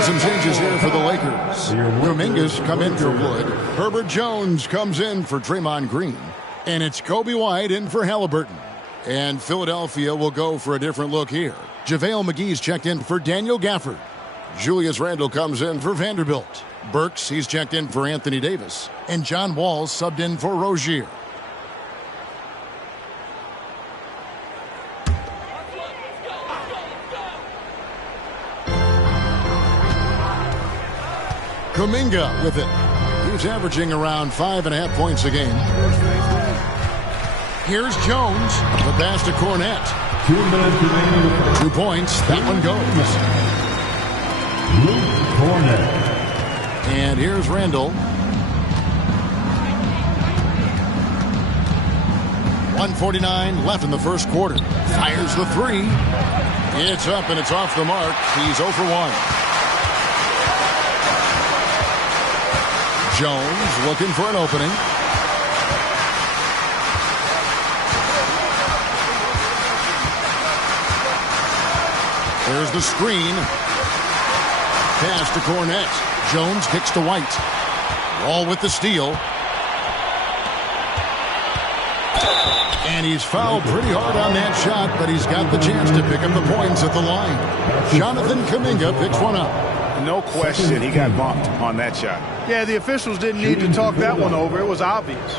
Some changes here for the Lakers. Dominguez come in for Wood. Herbert Jones comes in for Draymond Green. And it's Kobe White in for Halliburton. And Philadelphia will go for a different look here. JaVale McGee's checked in for Daniel Gafford. Julius Randle comes in for Vanderbilt. Burks, he's checked in for Anthony Davis. And John Wall subbed in for Rozier. Kuminga with it. He's averaging around 5.5 points a game. Here's Jones. The pass to Cornette. 2 points. That one goes. Cornette. And here's Randall. 1:49 left in the first quarter. Fires the 3. It's up and it's off the mark. He's 0 for 1. Jones looking for an opening. There's the screen. Pass to Cornette. Jones kicks to White. Wall with the steal. And he's fouled pretty hard on that shot, but he's got the chance to pick up the points at the line. Jonathan Kuminga picks one up. No question, he got bumped on that shot. Yeah, the officials didn't need to talk that one over. It was obvious.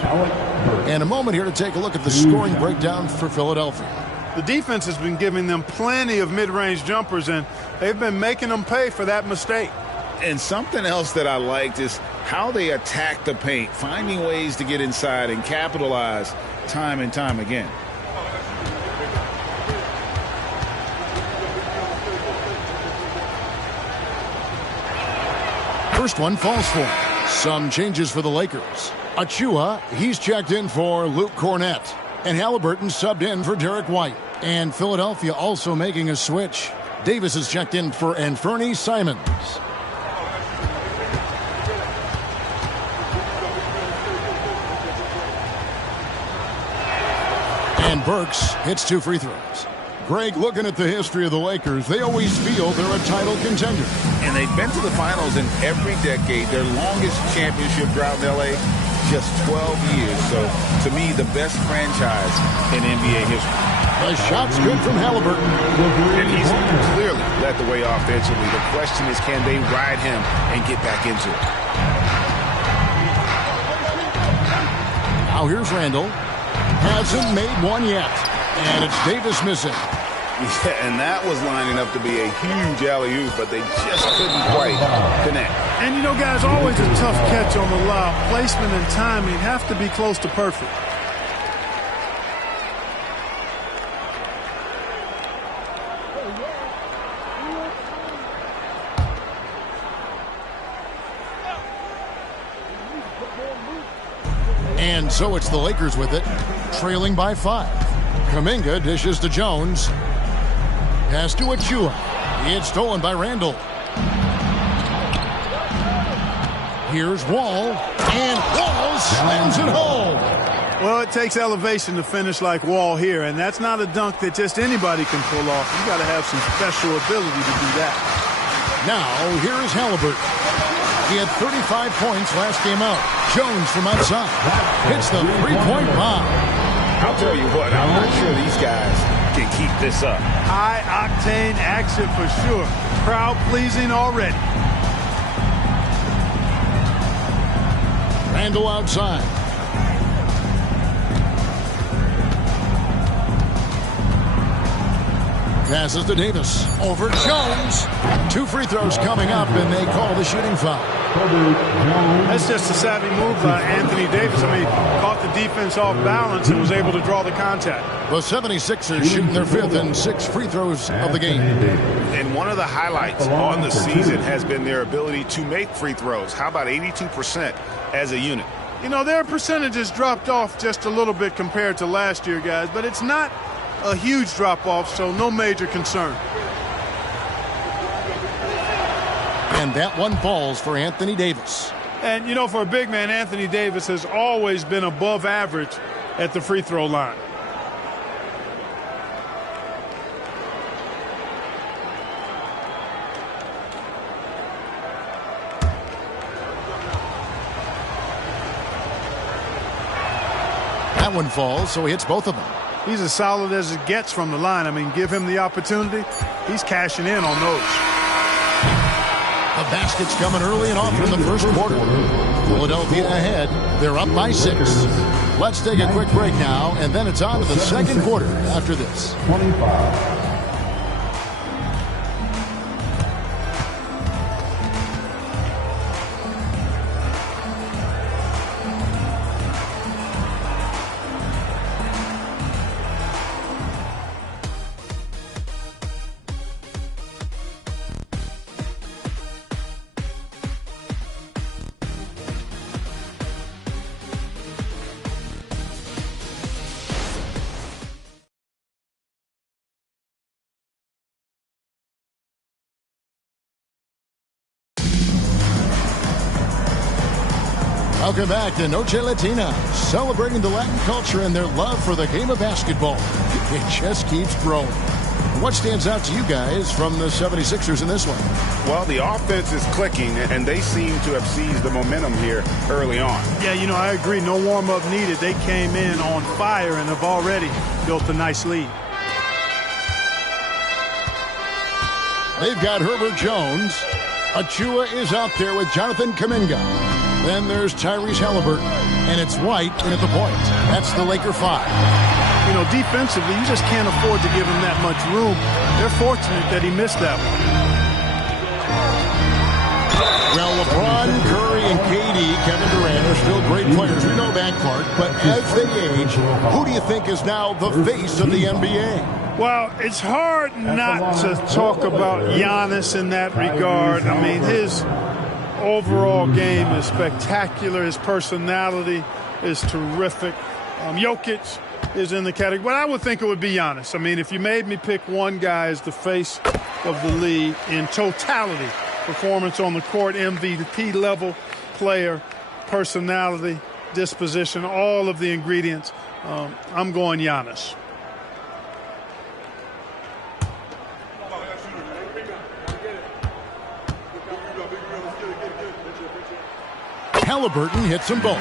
And a moment here to take a look at the scoring breakdown for Philadelphia. The defense has been giving them plenty of mid-range jumpers, and they've been making them pay for that mistake. And something else that I liked is how they attack the paint, finding ways to get inside and capitalize time and time again. First one falls for him. Some changes for the Lakers. Achua, he's checked in for Luke Cornett. And Halliburton subbed in for Derek White. And Philadelphia also making a switch. Davis is checked in for Anthony Simons. And Burks hits 2 free throws. Greg, looking at the history of the Lakers, they always feel they're a title contender. And they've been to the finals in every decade. Their longest championship drought in L.A., just 12 years. So, to me, the best franchise in NBA history. The shot's good from Halliburton. And he's clearly led the way offensively. The question is, can they ride him and get back into it? Now here's Randall. Hasn't made one yet. And it's Davis missing. Yeah, and that was lining up to be a huge alley-oop, but they just couldn't quite connect. And, you know, guys, always a tough catch on the lob. Placement and timing have to be close to perfect. And so it's the Lakers with it, trailing by 5. Kuminga dishes to Jones. Pass to Achua. It's stolen by Randall. Here's Wall. And Wall slams it home. Well, it takes elevation to finish like Wall here, and that's not a dunk that just anybody can pull off. You got to have some special ability to do that. Now, here is Halliburton. He had 35 points last game out. Jones from outside hits the three-point bomb. I'll tell you what, I'm not sure these guys can keep this up. High-octane action for sure. Crowd-pleasing already. Randall outside. Passes to Davis. Over Jones. 2 free throws coming up, and they call the shooting foul. That's just a savvy move by Anthony Davis. I mean, caught the defense off balance and was able to draw the contact. The 76ers shooting their 5th and 6th free throws of the game. And one of the highlights on the season has been their ability to make free throws. How about 82% as a unit? You know, their percentages dropped off just a little bit compared to last year, guys, but it's not a huge drop-off, so no major concern. And that one falls for Anthony Davis. And, you know, for a big man, Anthony Davis has always been above average at the free throw line. That one falls, so he hits both of them. He's as solid as it gets from the line. I mean, give him the opportunity. He's cashing in on those. The basket's coming early and often in the first quarter. Philadelphia ahead. They're up by 6. Let's take a quick break now, and then it's on to the second quarter after this. 25. Welcome back to Noche Latina, celebrating the Latin culture and their love for the game of basketball. It just keeps growing. What stands out to you guys from the 76ers in this one? Well, the offense is clicking, and they seem to have seized the momentum here early on. Yeah, you know, I agree. No warm-up needed. They came in on fire and have already built a nice lead. They've got Herbert Jones. Achua is out there with Jonathan Kuminga. Then there's Tyrese Halliburton, and it's White in at the point. That's the Laker 5. You know, defensively, you just can't afford to give him that much room. They're fortunate that he missed that one. Well, LeBron, Curry, and KD, Kevin Durant are still great players. We know that part. But as they age, who do you think is now the face of the NBA? Well, it's hard not to talk about Giannis in that regard. I mean, overall game is spectacular. His personality is terrific. Jokic is in the category, but I would think it would be Giannis. I mean, if you made me pick one guy as the face of the league in totality, performance on the court, MVP level player, personality, disposition, all of the ingredients, I'm going Giannis. Halliburton hits them both.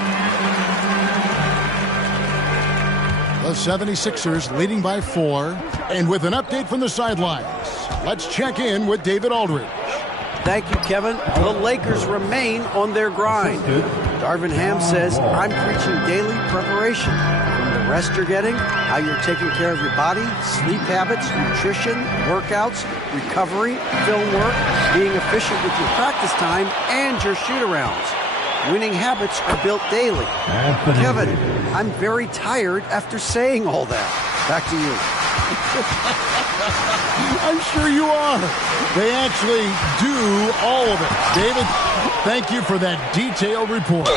The 76ers leading by 4. And with an update from the sidelines, let's check in with David Aldridge. Thank you, Kevin. The Lakers remain on their grind. Darvin Ham says, I'm preaching daily preparation. From the rest you're getting, how you're taking care of your body, sleep habits, nutrition, workouts, recovery, film work, being efficient with your practice time, and your shoot-arounds. Winning habits are built daily. Kevin, I'm very tired after saying all that. Back to you. I'm sure you are. They actually do all of it. David, thank you for that detailed report.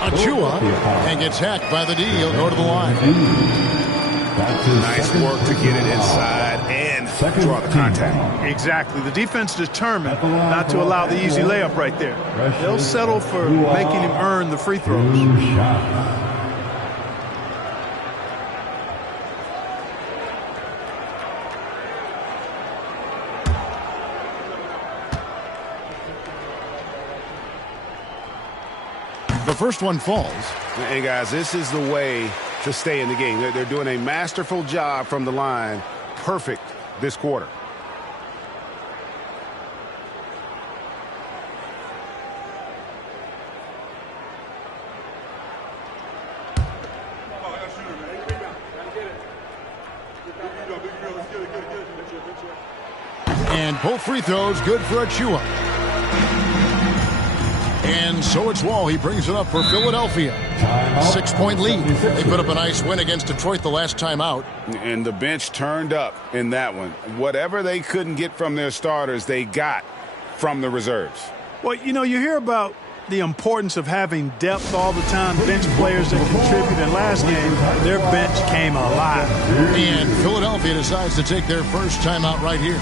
Achua and gets hacked by the D. He'll go to the line. Nice work to get it inside and draw the contact. Exactly. The defense determined not to allow the easy layup right there. They'll settle for making him earn the free throws. The first one falls. And guys, this is the way to stay in the game. They're doing a masterful job from the line. Perfect this quarter. And both free throws good for Achua. And so it's Wall. He brings it up for Philadelphia. 6-point lead. They put up a nice win against Detroit the last time out. And the bench turned up in that one. Whatever they couldn't get from their starters, they got from the reserves. Well, you know, you hear about the importance of having depth all the time, bench players that contribute. In last game, their bench came alive. And Philadelphia decides to take their first timeout right here.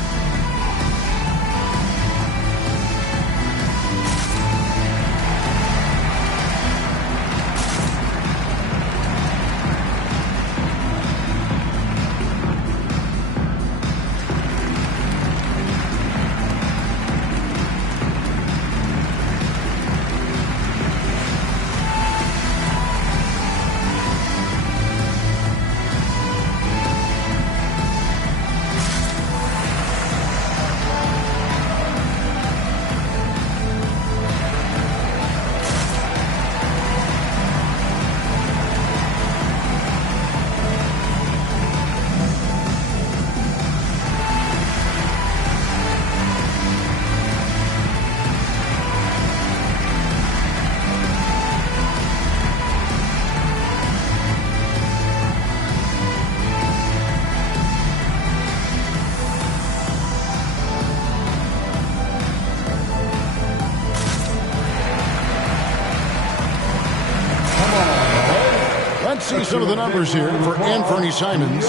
See some of the numbers here for Anthony Simons.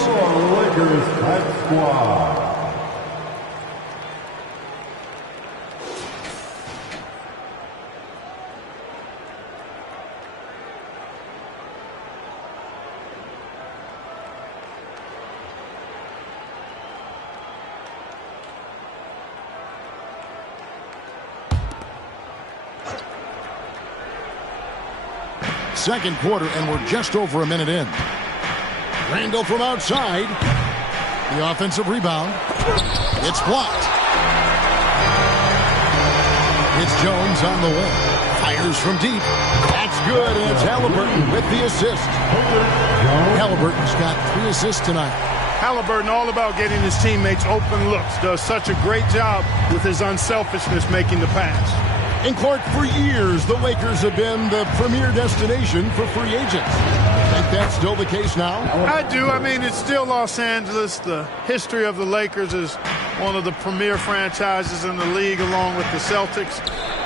Second quarter, and we're just over a minute in. Randall from outside. The offensive rebound. It's blocked. It's Jones on the wing. Fires from deep. That's good, and it's Halliburton with the assist. Halliburton's got 3 assists tonight. Halliburton all about getting his teammates open looks. Does such a great job with his unselfishness making the pass. And Clark, for years, the Lakers have been the premier destination for free agents. Think that's still the case now? I do. I mean, it's still Los Angeles. The history of the Lakers is one of the premier franchises in the league, along with the Celtics.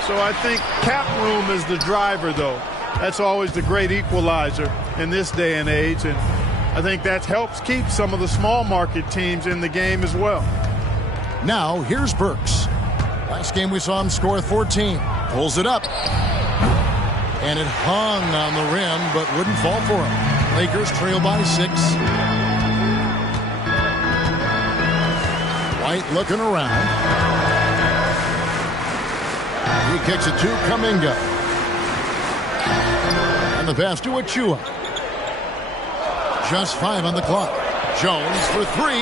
So I think cap room is the driver, though. That's always the great equalizer in this day and age, and I think that helps keep some of the small market teams in the game as well. Now, here's Burks. Last game we saw him score 14. Pulls it up. And it hung on the rim, but wouldn't fall for him. Lakers trail by 6. White looking around. He kicks it to Kuminga. And the pass to Achua. Just 5 on the clock. Jones for 3.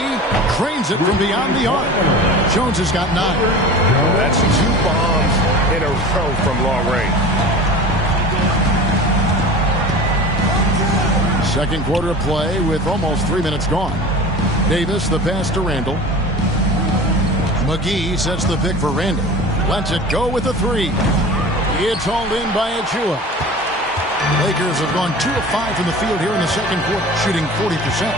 Drains it from beyond the arc. Jones has got 9. That's 2 bombs in a row from long range. Second quarter of play with almost 3 minutes gone. Davis, the pass to Randall. McGee sets the pick for Randall. Lets it go with the 3. It's hauled in by Achua. Lakers have gone 2 of 5 from the field here in the second quarter, shooting 40%.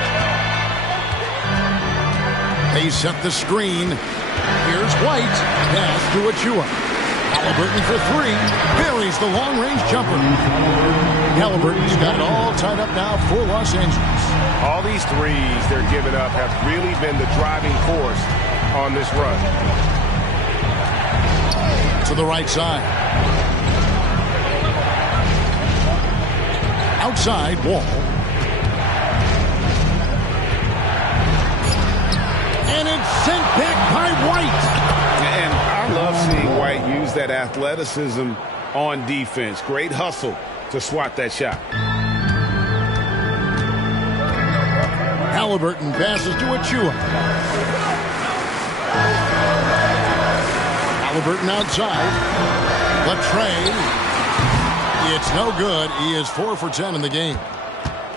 They set the screen. Here's White. Pass to Achua. Halliburton for 3. Buries the long-range jumper. Halliburton's got it all tied up now for Los Angeles. All these threes they're giving up have really been the driving force on this run. To the right side. Outside, Wall. And it's sent back by White. And I love seeing White use that athleticism on defense. Great hustle to swat that shot. Halliburton passes to Achua. Halliburton outside. Latrey. It's no good. He is 4 for 10 in the game.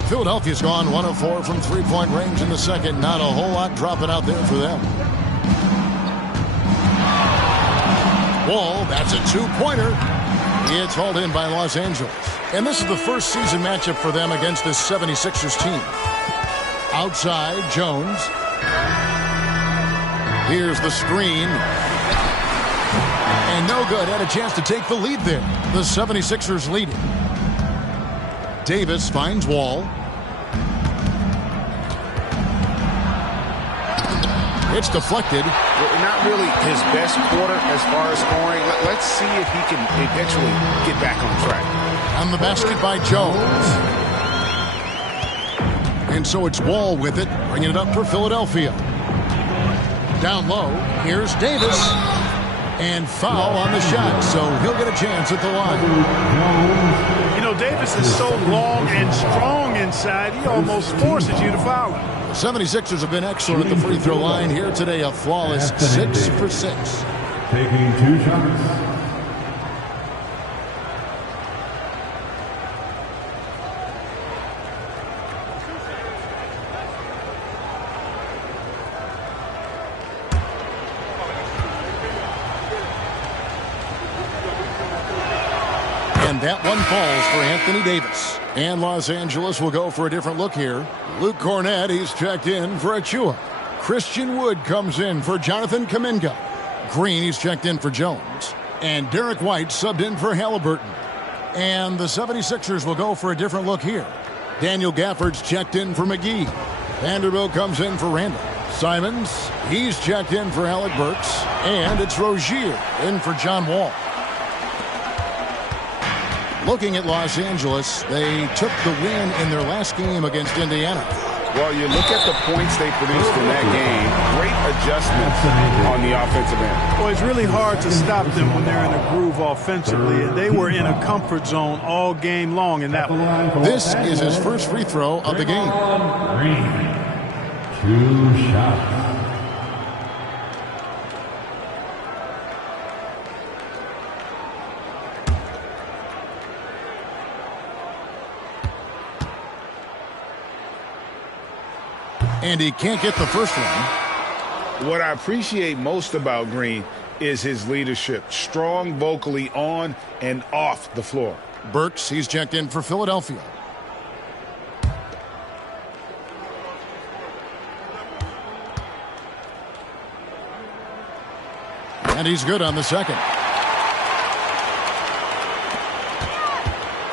Philadelphia's gone 1 of 4 from three-point range in the second. Not a whole lot dropping out there for them. Wall, that's a 2-pointer. It's hauled in by Los Angeles. And this is the first season matchup for them against this 76ers team. Outside, Jones. Here's the screen. And no good. Had a chance to take the lead there. The 76ers leading. Davis finds Wall. It's deflected. Not really his best quarter as far as scoring. Let's see if he can eventually get back on track. On the basket by Jones. And so it's Wall with it, bringing it up for Philadelphia. Down low, here's Davis. And foul on the shot, so he'll get a chance at the line. You know, Davis is so long and strong inside, he almost forces you to foul him. The 76ers have been excellent at the free throw line here today, a flawless 6 for 6. Taking 2 shots. And that one falls for Anthony Davis. And Los Angeles will go for a different look here. Luke Cornett, he's checked in for Achua. Christian Wood comes in for Jonathan Kuminga. Green, he's checked in for Jones. And Derek White subbed in for Halliburton. And the 76ers will go for a different look here. Daniel Gafford's checked in for McGee. Vanderbilt comes in for Randall. Simons, he's checked in for Alec Burks. And it's Rozier in for John Wall. Looking at Los Angeles, they took the win in their last game against Indiana. Well, you look at the points they produced in that game. Great adjustments on the offensive end. Well, it's really hard to stop them when they're in a groove offensively, and they were in a comfort zone all game long in that one. This is his first free throw of the game. 2 shots. And he can't get the first one. What I appreciate most about Green is his leadership. Strong vocally on and off the floor. Burks, he's checked in for Philadelphia. And he's good on the second.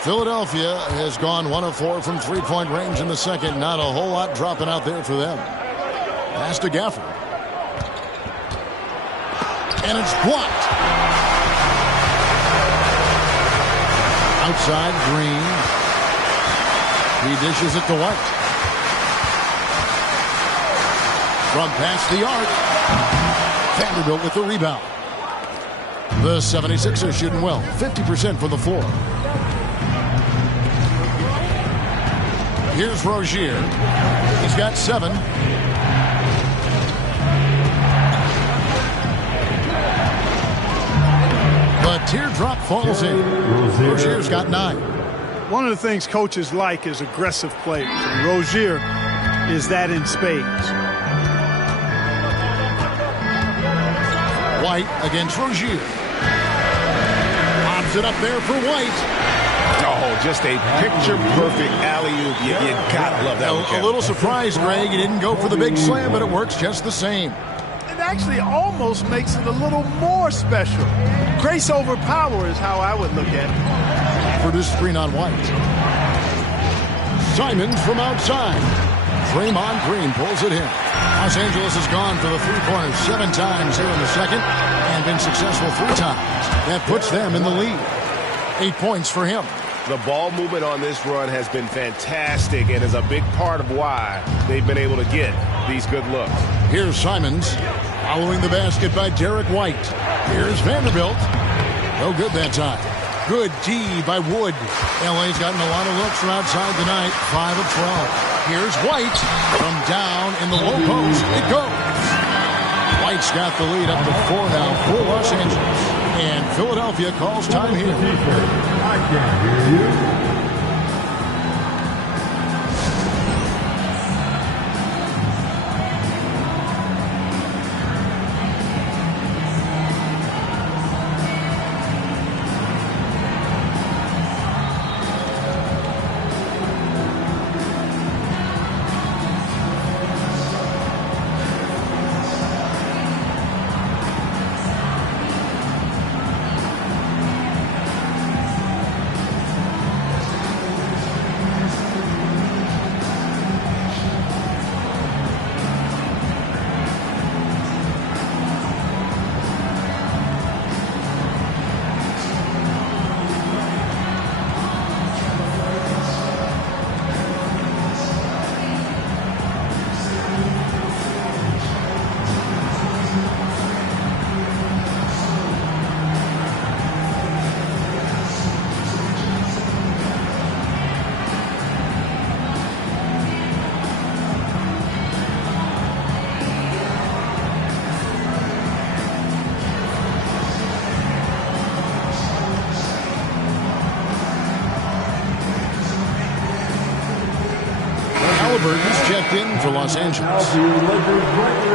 Philadelphia has gone 1 of 4 from three-point range in the second. Not a whole lot dropping out there for them. Pass to Gafford. And it's blocked. Outside, Green. He dishes it to White. From past the arc. Vanderbilt with the rebound. The 76ers shooting well. 50% from the floor. Here's Rozier. He's got 7. The teardrop falls in. Rozier's got 9. One of the things coaches like is aggressive players. And Rozier is that in spades. White against Rozier. Pops it up there for White. Oh, just a picture-perfect alley-oop. You gotta love that one, Kevin. A little surprised, Greg. He didn't go for the big slam, but it works just the same. It actually almost makes it a little more special. Grace over power is how I would look at it. For this screen on White. Simons from outside. Draymond Green pulls it in. Los Angeles has gone for the three-pointers 7 times here in the second and been successful 3 times. That puts them in the lead. 8 points for him. The ball movement on this run has been fantastic and is a big part of why they've been able to get these good looks. Here's Simons following the basket by Derek White. Here's Vanderbilt. No good that time. Good D by Wood. LA's gotten a lot of looks from outside tonight. 5 of 12. Here's White from down in the low post. It goes. White's got the lead up to 4 now for Los Angeles. And Philadelphia calls time here. I can't hear you. Halliburton's checked in for Los Angeles.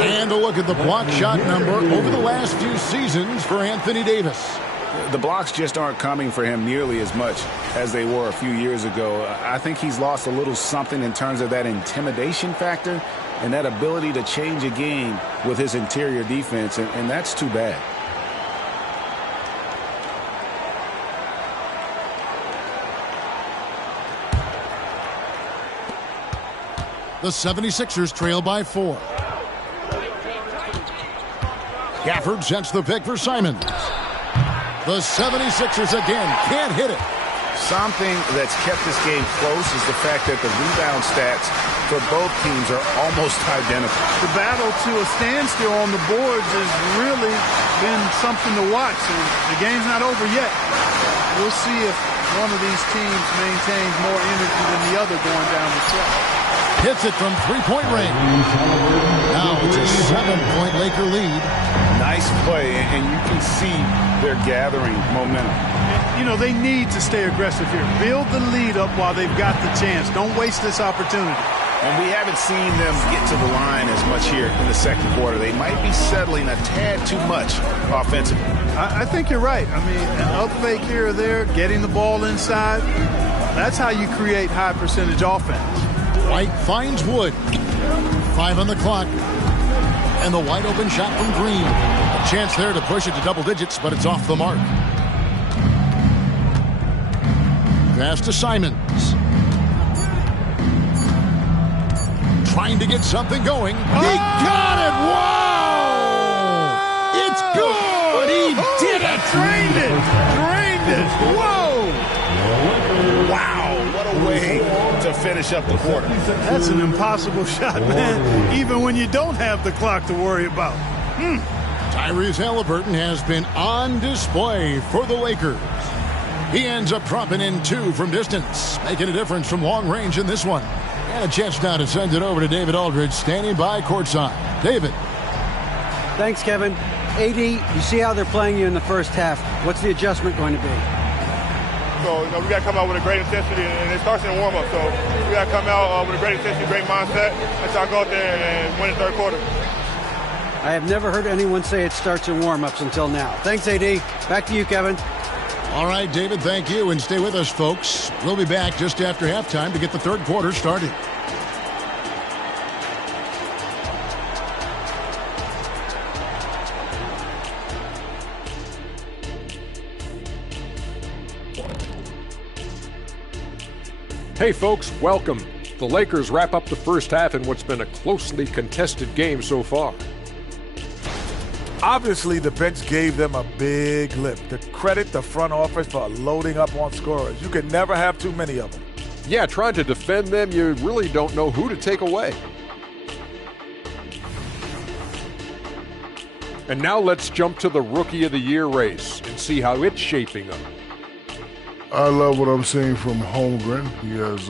And a look at the block shot number over the last few seasons for Anthony Davis. The blocks just aren't coming for him nearly as much as they were a few years ago. I think he's lost a little something in terms of that intimidation factor and that ability to change a game with his interior defense, and that's too bad. The 76ers trail by 4. Gafford sets the pick for Simons. The 76ers again can't hit it. Something that's kept this game close is the fact that the rebound stats for both teams are almost identical. The battle to a standstill on the boards has really been something to watch, and the game's not over yet. We'll see if one of these teams maintains more energy than the other going down the stretch. Hits it from three-point range. Now it's a 7-point Laker lead. Nice play, and you can see they're gathering momentum. You know, they need to stay aggressive here. Build the lead up while they've got the chance. Don't waste this opportunity. And we haven't seen them get to the line as much here in the second quarter. They might be settling a tad too much offensively. I think you're right. I mean, an up fake here or there, getting the ball inside, that's how you create high percentage offense. White finds Wood. 5 on the clock. And the wide open shot from Green. A chance there to push it to double digits, but it's off the mark. Pass to Simons. Trying to get something going. He got it! Wow! It's good! He did it! Drained it! Drained it! Whoa! Wow, what a way to finish up the quarter. That's an impossible shot, man, even when you don't have the clock to worry about. Tyrese Halliburton has been on display for the Lakers. He ends up dropping in 2 from distance, making a difference from long range in this one. And a chance now to send it over to David Aldridge, standing by courtside. David. Thanks, Kevin. AD, you see how they're playing you in the first half. What's the adjustment going to be? So, we got to come out with a great intensity, and it starts in the warm-up. So we got to come out with a great intensity, great mindset, and try to go out there and win the third quarter. I have never heard anyone say it starts in warm-ups until now. Thanks, AD. Back to you, Kevin. All right, David, thank you, and stay with us, folks. We'll be back just after halftime to get the third quarter started. Hey, folks, welcome. The Lakers wrap up the first half in what's been a closely contested game so far. Obviously, the bench gave them a big lift. To credit the front office for loading up on scorers. You can never have too many of them. Yeah, trying to defend them, you really don't know who to take away. And now let's jump to the Rookie of the Year race and see how it's shaping up. I love what I'm seeing from Holmgren. He has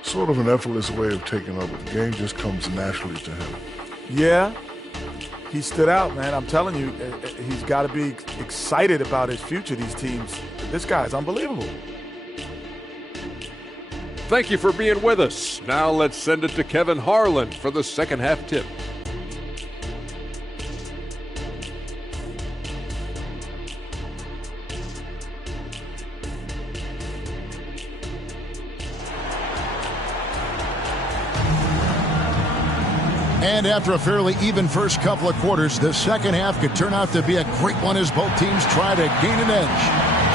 sort of an effortless way of taking over. The game just comes naturally to him. Yeah, he stood out, man. I'm telling you, he's got to be excited about his future, these teams. This guy's unbelievable. Thank you for being with us. Now let's send it to Kevin Harlan for the second half tip. And after a fairly even first couple of quarters, the second half could turn out to be a great one as both teams try to gain an edge.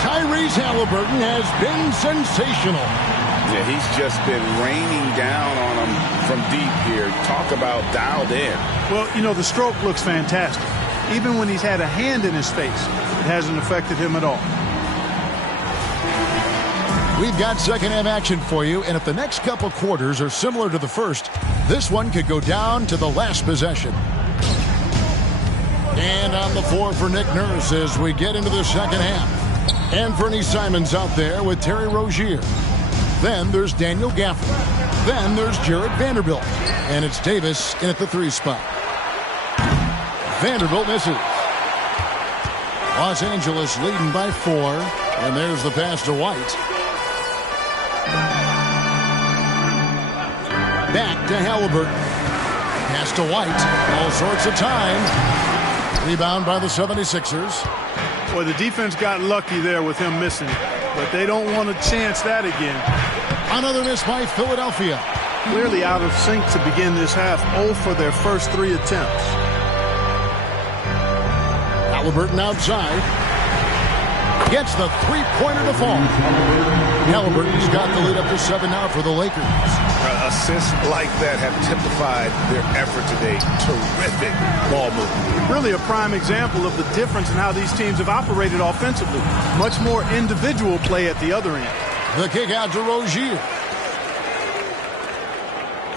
Tyrese Halliburton has been sensational. Yeah, he's just been raining down on them from deep here. Talk about dialed in. Well, the stroke looks fantastic. Even when he's had a hand in his face, it hasn't affected him at all. We've got second half action for you, and if the next couple quarters are similar to the first, this one could go down to the last possession. And on the floor for Nick Nurse as we get into the second half. Anthony Simons out there with Terry Rozier. Then there's Daniel Gafford. Then there's Jared Vanderbilt. And it's Davis in at the 3 spot. Vanderbilt misses. Los Angeles leading by 4. And there's the pass to White. Back to Halliburton. Pass to White. All sorts of time. Rebound by the 76ers. Boy, the defense got lucky there with him missing, but they don't want to chance that again. Another miss by Philadelphia. Clearly out of sync to begin this half. 0 for their first 3 attempts. Halliburton outside. Gets the three-pointer to fall. Halliburton's got the lead up to 7 now for the Lakers. Assists like that have typified their effort today. Terrific ball movement. Really a prime example of the difference in how these teams have operated offensively. Much more individual play at the other end. The kick out to Rozier.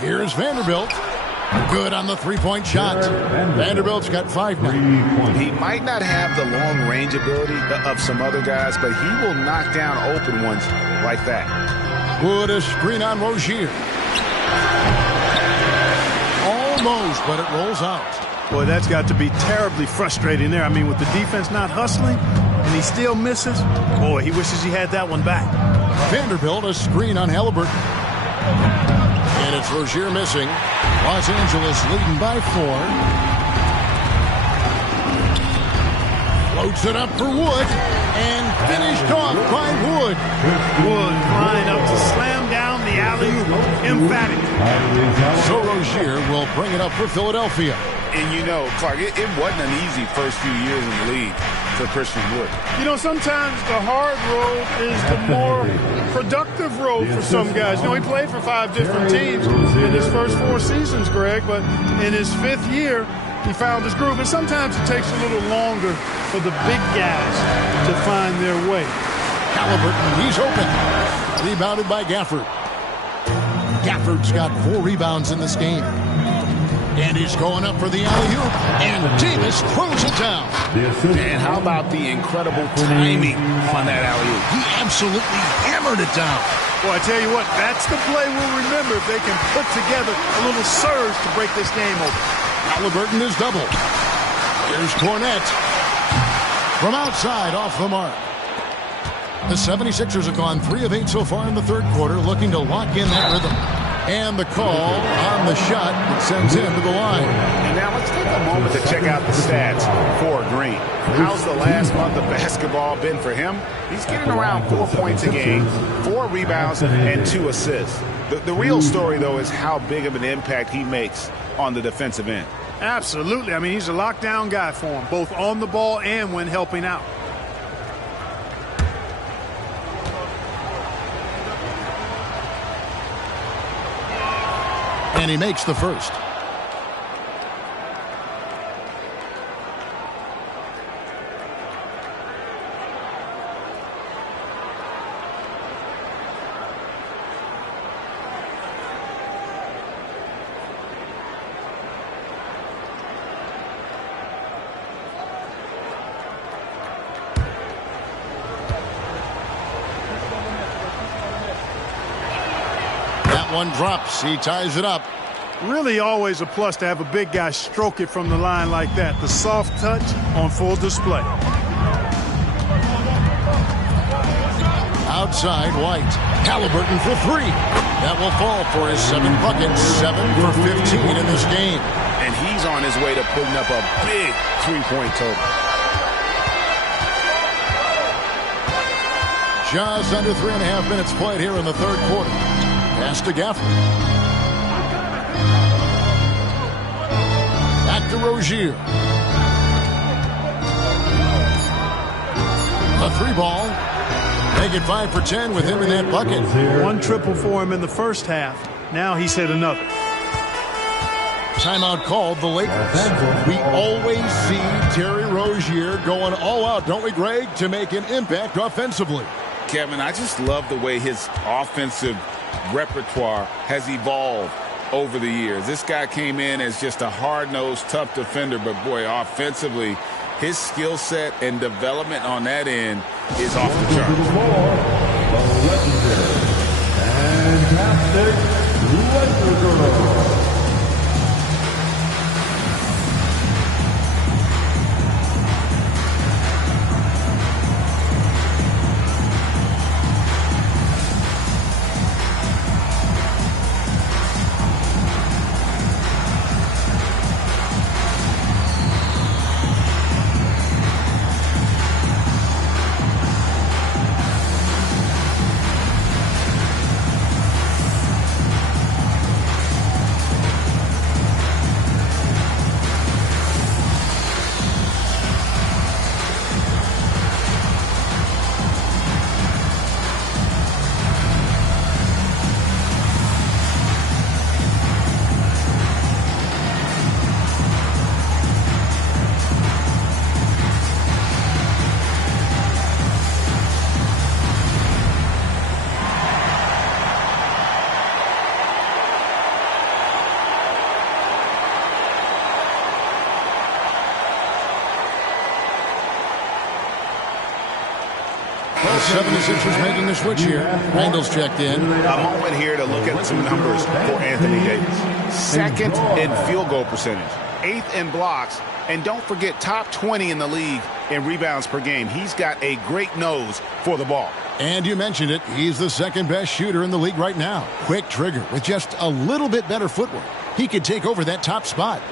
Here's Vanderbilt. Good on the three-point shot. Vanderbilt's got 5 now. He might not have the long-range ability of some other guys, but he will knock down open ones like that. Wood a screen on Rozier. Almost, but it rolls out. Boy, that's got to be terribly frustrating there. I mean, with the defense not hustling, and he still misses. Boy, he wishes he had that one back. Vanderbilt a screen on Halliburton. And it's Rozier missing. Los Angeles leading by 4. Floats it up for Wood. And finished off by Wood. Wood flying up to slam down the alley-oop, emphatic. So Rozier will bring it up for Philadelphia. And you know, Clark, it wasn't an easy first few years in the league for Christian Wood. You know, sometimes the hard road is the more productive road for some guys. You know, he played for 5 different teams in his first 4 seasons, Greg, but in his 5th year, he found his groove. And sometimes it takes a little longer for the big guys to find their way. Halliburton, he's open. Rebounded by Gafford. Gafford's got 4 rebounds in this game. And he's going up for the alley-oop. And Davis throws it down. And how about the incredible timing on that alley-oop? He absolutely hammered it down. Well, I tell you what, that's the play we'll remember if they can put together a little surge to break this game open. Halliburton is double. Here's Cornette. From outside, off the mark. The 76ers have gone 3 of 8 so far in the third quarter, looking to lock in that rhythm. And the call on the shot that sends him to the line. And now let's take a moment to check out the stats for Green. How's the last month of basketball been for him? He's getting around 4 points a game, 4 rebounds, and 2 assists. The real story, though, is how big of an impact he makes on the defensive end. Absolutely. I mean, he's a lockdown guy for him, both on the ball and when helping out. And he makes the first. That one drops. He ties it up. Really always a plus to have a big guy stroke it from the line like that. The soft touch on full display. Outside, White. Halliburton for 3. That will fall for his 7th bucket. 7 for 15 in this game. And he's on his way to putting up a big 3-point total. Just under 3.5 minutes played here in the third quarter. Pass to Gafford. Back to Rozier. A 3-ball. Make it 5 for 10 with him in that bucket. 1 triple for him in the first half. Now he's hit another. Timeout called the Lakers. We always see Terry Rozier going all out, don't we, Greg, to make an impact offensively. Kevin, I just love the way his offensive repertoire has evolved over the years. This guy came in as just a hard-nosed, tough defender, but boy, offensively, his skill set and development on that end is off the charts. The legendary, fantastic Laker girl. The 76ers making the switch here. Randall's checked in. A moment here to look at some numbers for Anthony Davis. 2nd in field goal percentage, 8th in blocks, and don't forget top 20 in the league in rebounds per game. He's got a great nose for the ball. And you mentioned it, he's the 2nd best shooter in the league right now. Quick trigger with just a little bit better footwork. He could take over that top spot.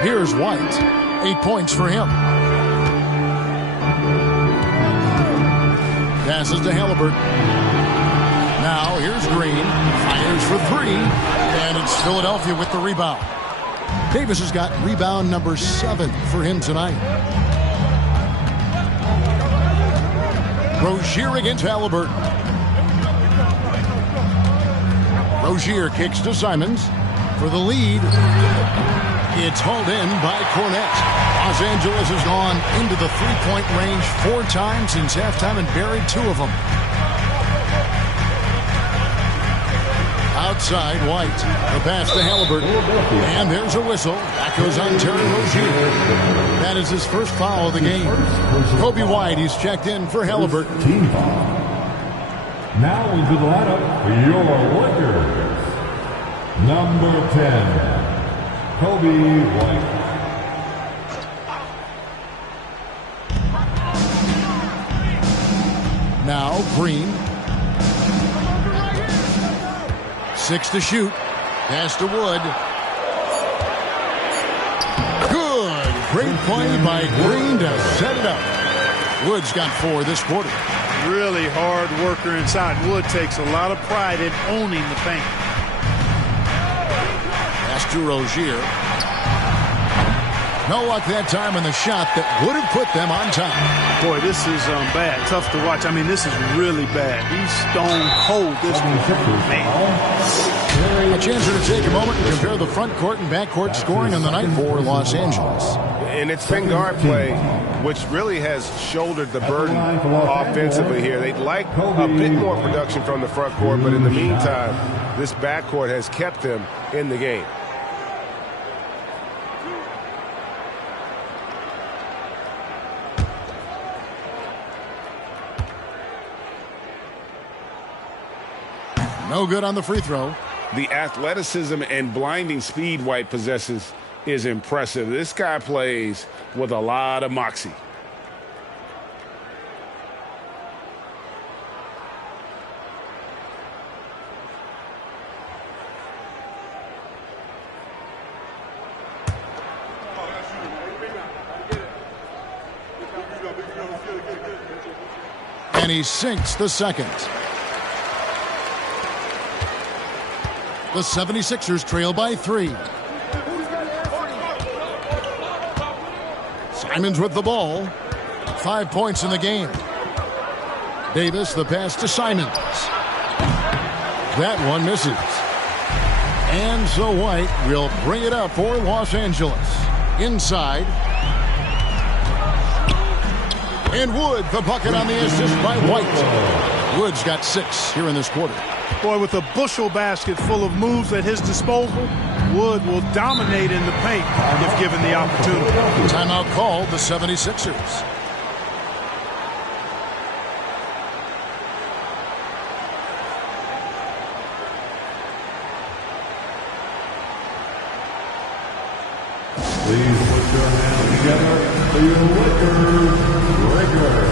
Here's White. 8 points for him. Passes to Halliburton. Now here's Green. Fires for 3. And it's Philadelphia with the rebound. Davis has got rebound number 7 for him tonight. Rozier against Halliburton. Rozier kicks to Simons for the lead. It's hauled in by Cornett. Los Angeles has gone into the three-point range 4 times since halftime and buried 2 of them. Outside, White. The pass to Halliburton. And there's a whistle. That goes on Terry Rozier. That is his first foul of the game. Kobe White, he's checked in for Halliburton. Team foul. Now into the lineup for your Lakers. Number 10, Kobe White. Now Green. 6 to shoot. Pass to Wood. Good. Great play by Green to set it up. Wood's got 4 this quarter. Really hard worker inside. Wood takes a lot of pride in owning the paint. Pass to Rozier. No luck that time on the shot that would have put them on top. Boy, this is bad. Tough to watch. I mean, this is really bad. He's stone cold this one. Man. A chance to take a moment and compare the front court and back court scoring on the night for Los Angeles. And it's been guard play, which really has shouldered the burden offensively here. They'd like a bit more production from the front court, but in the meantime, this back court has kept them in the game. No good on the free throw. The athleticism and blinding speed White possesses is impressive. This guy plays with a lot of moxie. And he sinks the second. The 76ers trail by 3. Simons with the ball. 5 points in the game. Davis, the pass to Simons. That one misses. And so White will bring it up for Los Angeles. Inside. And Wood, the bucket on the assist by White. Wood's got 6 here in this quarter. Boy, with a bushel basket full of moves at his disposal, Wood will dominate in the paint if given the opportunity. Timeout called the 76ers. Please put your hands together for your Lakers regular.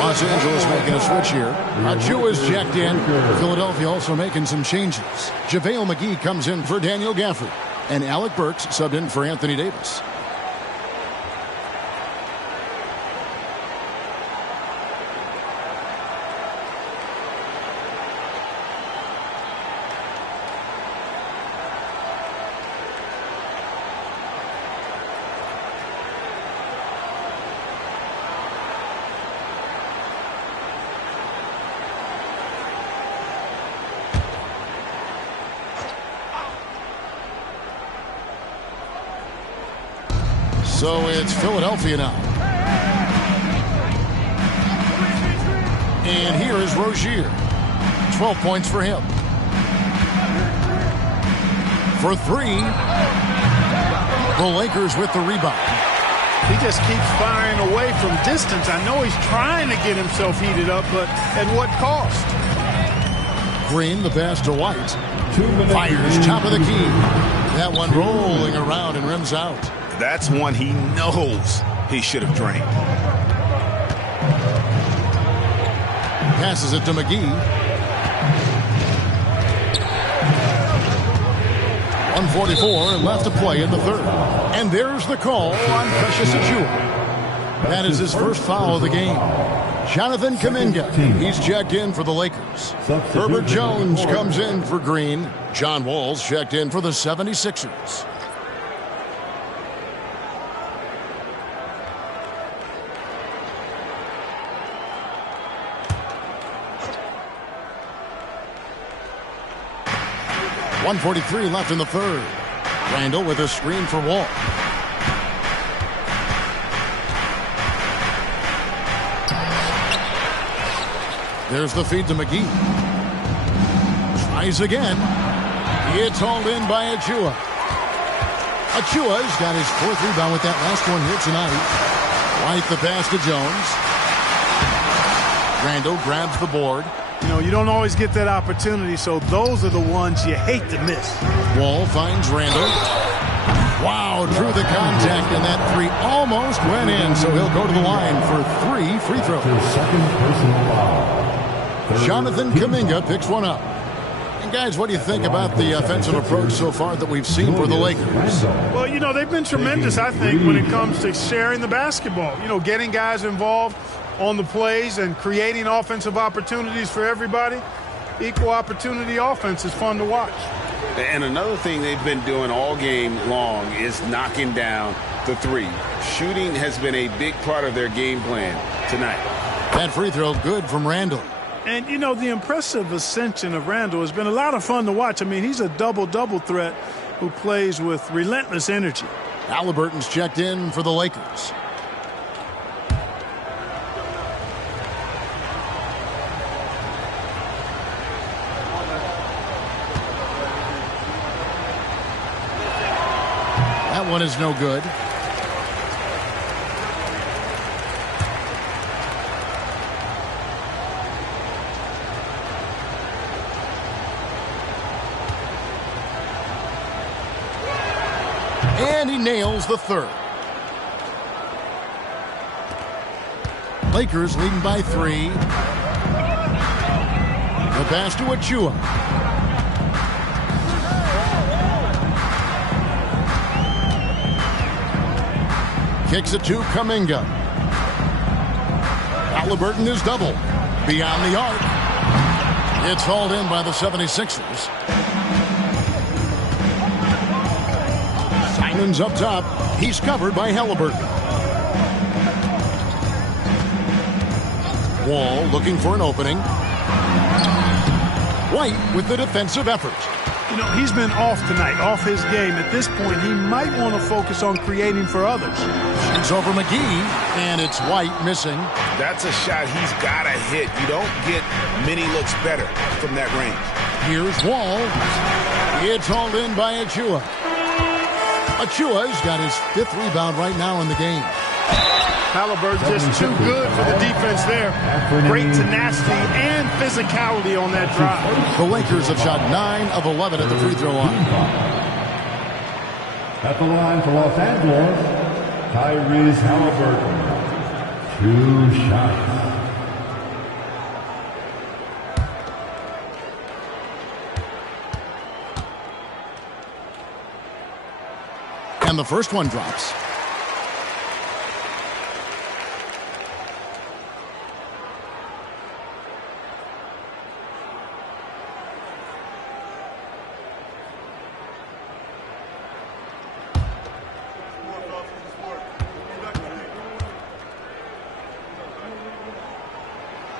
Los Angeles making a switch here. Achua is checked in. Philadelphia also making some changes. JaVale McGee comes in for Daniel Gafford. And Alec Burks subbed in for Anthony Davis. So it's Philadelphia now. And here is Rozier. 12 points for him. For three, the Lakers with the rebound. He just keeps firing away from distance. I know he's trying to get himself heated up, but at what cost? Green, the pass to White. Fires top of the key. That one rolling around and rims out. That's one he knows he should have drained. Passes it to McGee. 1:44 left to play in the third. And there's the call on Precious Achiuwa. That is his first foul of the game. Jonathan Kuminga, he's checked in for the Lakers. Herbert Jones comes in for Green. John Wall's checked in for the 76ers. .143 left in the third. Randall with a screen for Wall. There's the feed to McGee. Tries again. It's hauled in by Achiuwa. Achiuwa's got his fourth rebound with that last one here tonight. White the pass to Jones. Randall grabs the board. You know, you don't always get that opportunity, so those are the ones you hate to miss. Wall finds Randall. Wow, drew the contact, and that three almost went in, so he'll go to the line for 3 free throws. Second personal foul. Jonathan Kuminga picks one up. And guys, what do you think about the offensive approach so far that we've seen for the Lakers? Well, you know, they've been tremendous, I think, when it comes to sharing the basketball. You know, getting guys involved on the plays and creating offensive opportunities for everybody. Equal opportunity offense is fun to watch. And another thing they've been doing all game long is knocking down the three. Shooting has been a big part of their game plan tonight. That free throw good from Randall. And, you know, the impressive ascension of Randall has been a lot of fun to watch. I mean, he's a double-double threat who plays with relentless energy. Halliburton's checked in for the Lakers. That one is no good. And he nails the third. Lakers leading by 3. The pass to Achiuwa. Kicks it to Kuminga. Halliburton is double. Beyond the arc. It's hauled in by the 76ers. Simon's up top. He's covered by Halliburton. Wall looking for an opening. White with the defensive effort. You know, he's been off tonight, off his game. At this point, he might want to focus on creating for others. Shoots over McGee, and it's White missing. That's a shot he's got to hit. You don't get many looks better from that range. Here's Wall. It's hauled in by Achiuwa. Achiuwa's got his 5th rebound right now in the game. Halliburton just too good for the defense there. Great tenacity and physicality on that drive. The Lakers have shot 9 of 11 at the free throw line. At the line for Los Angeles, Tyrese Halliburton. 2 shots. And the first one drops.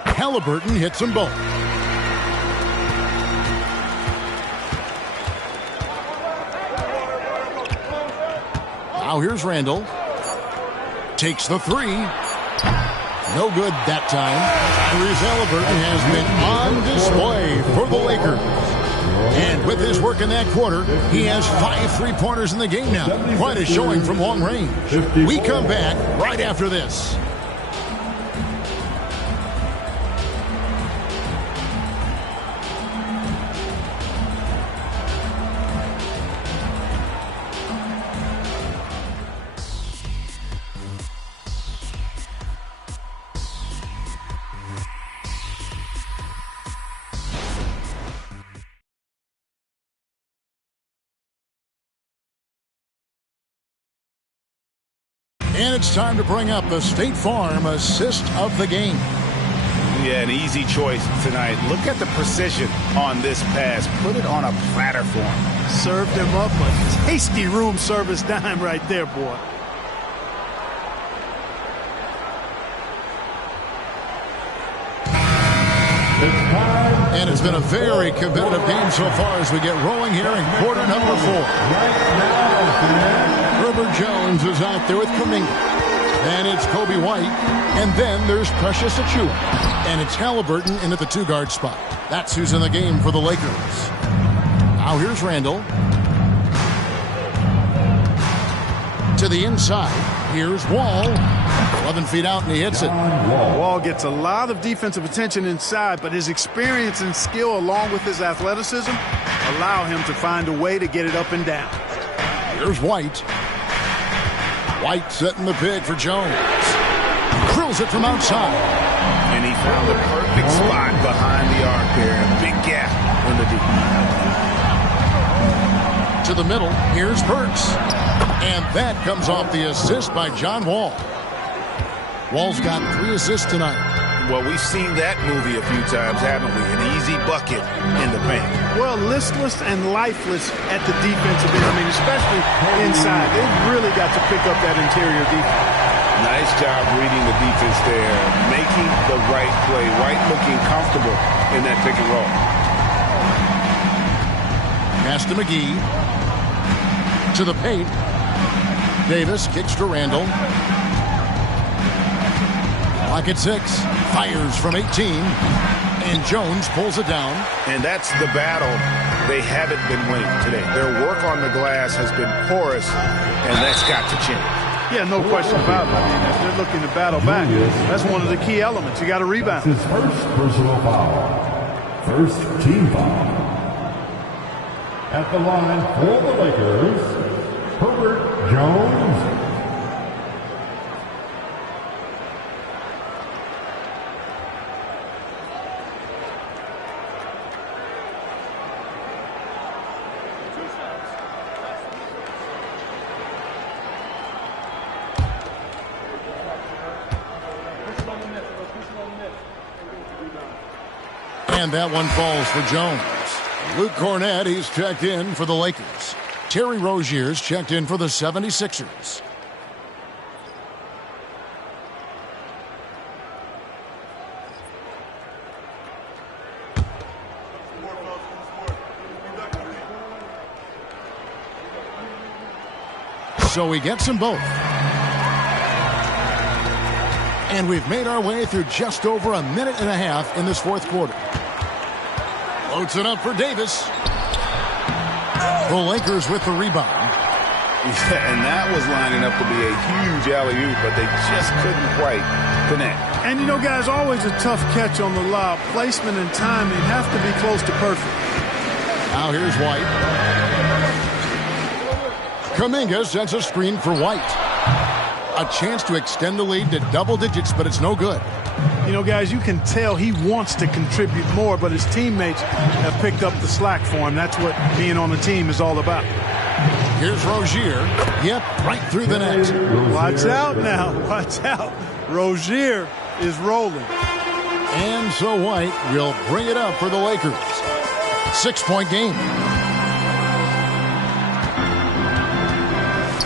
Halliburton hits them both. Now here's Randall. Takes the three. No good that time. Tyrese Halliburton has been on display for the Lakers. And with his work in that quarter, he has 5 3-pointers in the game now. Quite a showing from long range. We come back right after this. And it's time to bring up the State Farm assist of the game. Yeah, an easy choice tonight. Look at the precision on this pass. Put it on a platter for him. Served him up a tasty room service dime right there, boy. And it's been a very competitive game so far as we get rolling here in quarter number 4. Herbert Jones is out there with Kuminga. And it's Kobe White. And then there's Precious Achiuwa. And it's Halliburton in at the 2-guard spot. That's who's in the game for the Lakers. Now here's Randall. To the inside. Here's Wall. 11 feet out and he hits it. Wall gets a lot of defensive attention inside, but his experience and skill along with his athleticism allow him to find a way to get it up and down. Here's White. White setting the pick for Jones. Drills it from outside. And he found the perfect spot behind the arc there. Big gap in the deep. To the middle. Here's Burks. And that comes off the assist by John Wall. Wall's got 3 assists tonight. Well, we've seen that movie a few times, haven't we? An easy bucket in the paint. Well, listless and lifeless at the defensive end. I mean, especially inside. They've really got to pick up that interior defense. Nice job reading the defense there, making the right play. White looking comfortable in that pick and roll. Pass to McGee. To the paint. Davis kicks to Randall. Clock at 6. Fires from 18. And Jones pulls it down. And that's the battle they haven't been winning today. Their work on the glass has been porous, and that's got to change. Yeah, no question about it. I mean, if they're looking to battle back, that's one of the key elements. You got to rebound. His first personal foul. First team foul. At the line for the Lakers, Herbert Jones. And that one falls for Jones. Luke Cornett, he's checked in for the Lakers. Terry Rozier's checked in for the 76ers. So we get them both. And we've made our way through just over a minute and a half in this fourth quarter. Loads it up for Davis. The Lakers with the rebound. Yeah, and that was lining up to be a huge alley-oop, but they just couldn't quite connect. And, you know, guys, always a tough catch on the lob. Placement and timing have to be close to perfect. Now here's White. Kuminga sends a screen for White. A chance to extend the lead to double digits, but it's no good. You know, guys, you can tell he wants to contribute more, but his teammates have picked up the slack for him. That's what being on the team is all about. Here's Rozier. Yep, right through the net. Watch out now. Watch out. Rozier is rolling. And so White will bring it up for the Lakers. 6-point game.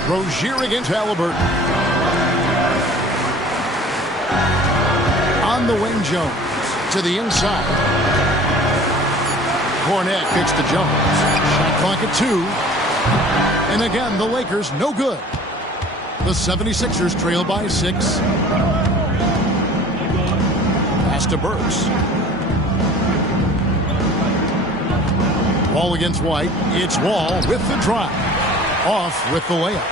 Rozier against Halliburton. On the wing, Jones to the inside. Cornett kicks to Jones. Shot clock at 2. And again, the Lakers no good. The 76ers trail by 6. Pass to Burks. Wall against White. It's Wall with the drive. Off with the layup.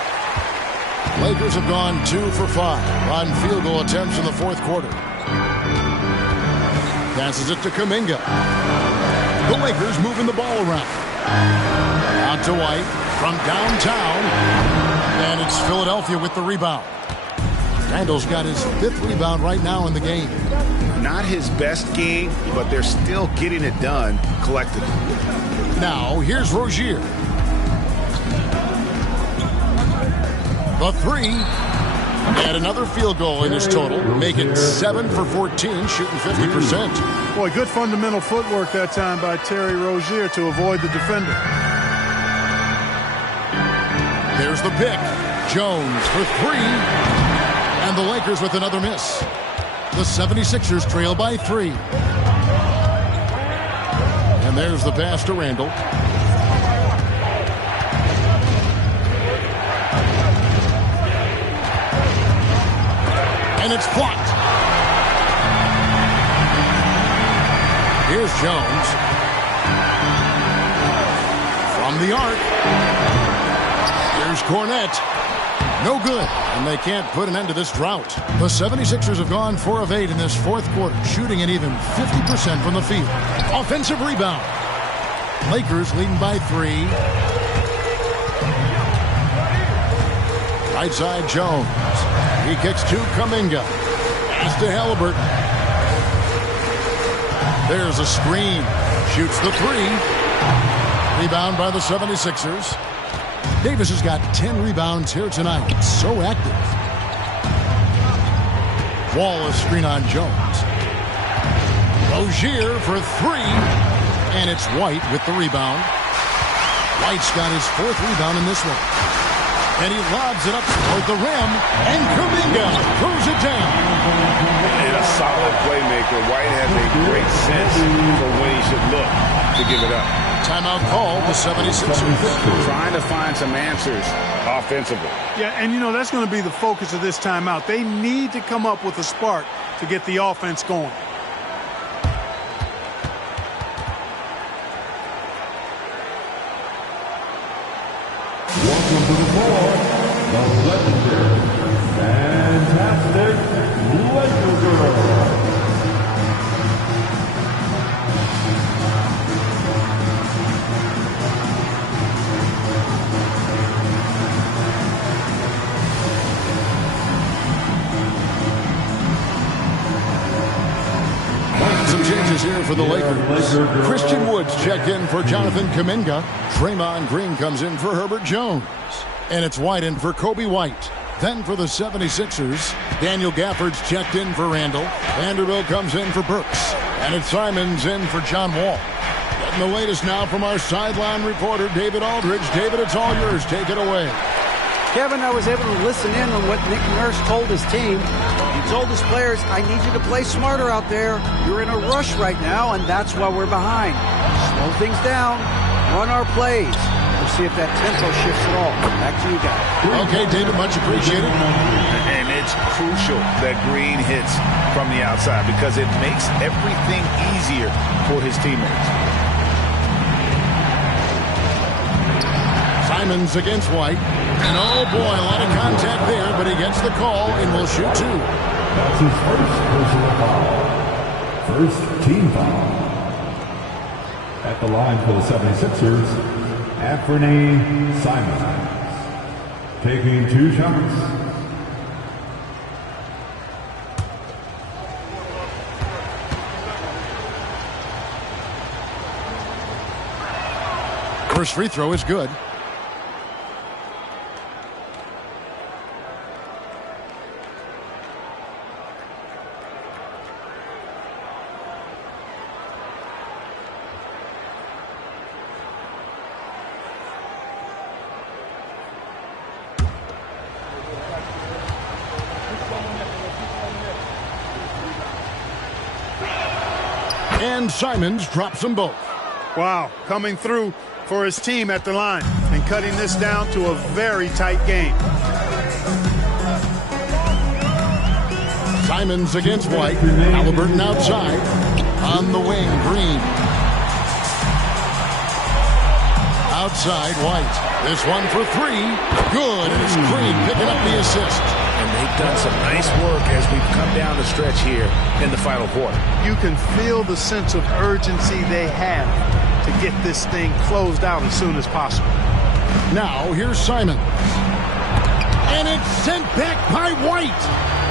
Lakers have gone 2 for 5 on field goal attempts in the fourth quarter. Passes it to Kuminga. The Lakers moving the ball around. Out to White from downtown. And it's Philadelphia with the rebound. Randall's got his 5th rebound right now in the game. Not his best game, but they're still getting it done collectively. Now, here's Rozier. The 3. And another field goal in his total. Make it 7 for 14, shooting 50%. Boy, good fundamental footwork that time by Terry Rozier to avoid the defender. There's the pick. Jones for 3. And the Lakers with another miss. The 76ers trail by 3. And there's the pass to Randall. And it's blocked. Here's Jones. From the arc. Here's Cornette. No good. And they can't put an end to this drought. The 76ers have gone 4 of 8 in this fourth quarter, shooting at even 50% from the field. Offensive rebound. Lakers leading by 3. Right side Jones. He kicks to Kuminga. Pass to Halliburton. There's a screen. Shoots the 3. Rebound by the 76ers. Davis has got 10 rebounds here tonight. So active. Wall is screen on Jones. Rozier for 3. And it's White with the rebound. White's got his 4th rebound in this one. And he lobs it up toward the rim. And Kuminga throws it down. And a solid playmaker. White has a great sense for when he should look to give it up. Timeout call, the 76ers. Trying to find some answers offensively. Yeah, and you know, that's going to be the focus of this timeout. They need to come up with a spark to get the offense going. Welcome to the floor, the legendary, fantastic Laker girl. Some changes here for the Lakers. Christian Woods checked in for Jonathan Kuminga. Draymond Green comes in for Herbert Jones. And it's White in for Kobe White. Then for the 76ers, Daniel Gafford's checked in for Randall. Vanderbilt comes in for Burks. And it's Simons in for John Wall. Getting the latest now from our sideline reporter, David Aldridge. David, it's all yours. Take it away. Kevin, I was able to listen in on what Nick Nurse told his team. He told his players, I need you to play smarter out there. You're in a rush right now, and that's why we're behind. Slow things down. Run our plays. We'll see if that tempo shifts at all. Back to you guys. Okay, David, much appreciated. And it's crucial that Green hits from the outside because it makes everything easier for his teammates. Simons against White. And oh boy, a lot of contact there, but he gets the call and will shoot 2. That's his first personal foul. First team foul. At the line for the 76ers, Anthony Simons. Taking 2 shots. First free throw is good. And Simons drops them both. Wow, coming through for his team at the line and cutting this down to a very tight game. Simons against White. Halliburton outside. On the wing, Green. Outside, White. This one for three. Good, and it's Green picking up the assist. And they've done some nice work as we've come down the stretch here in the final quarter. You can feel the sense of urgency they have to get this thing closed out as soon as possible. Now, here's Simon. And it's sent back by White.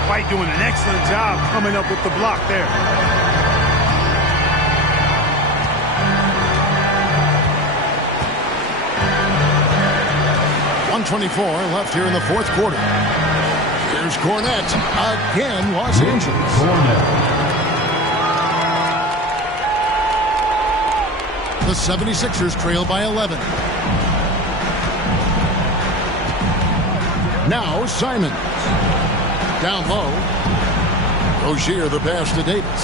White doing an excellent job coming up with the block there. .124 left here in the fourth quarter. Here's Cornette. Again, Los Angeles. The 76ers trail by 11. Now Simon. Down low. Rozier the pass to Davis.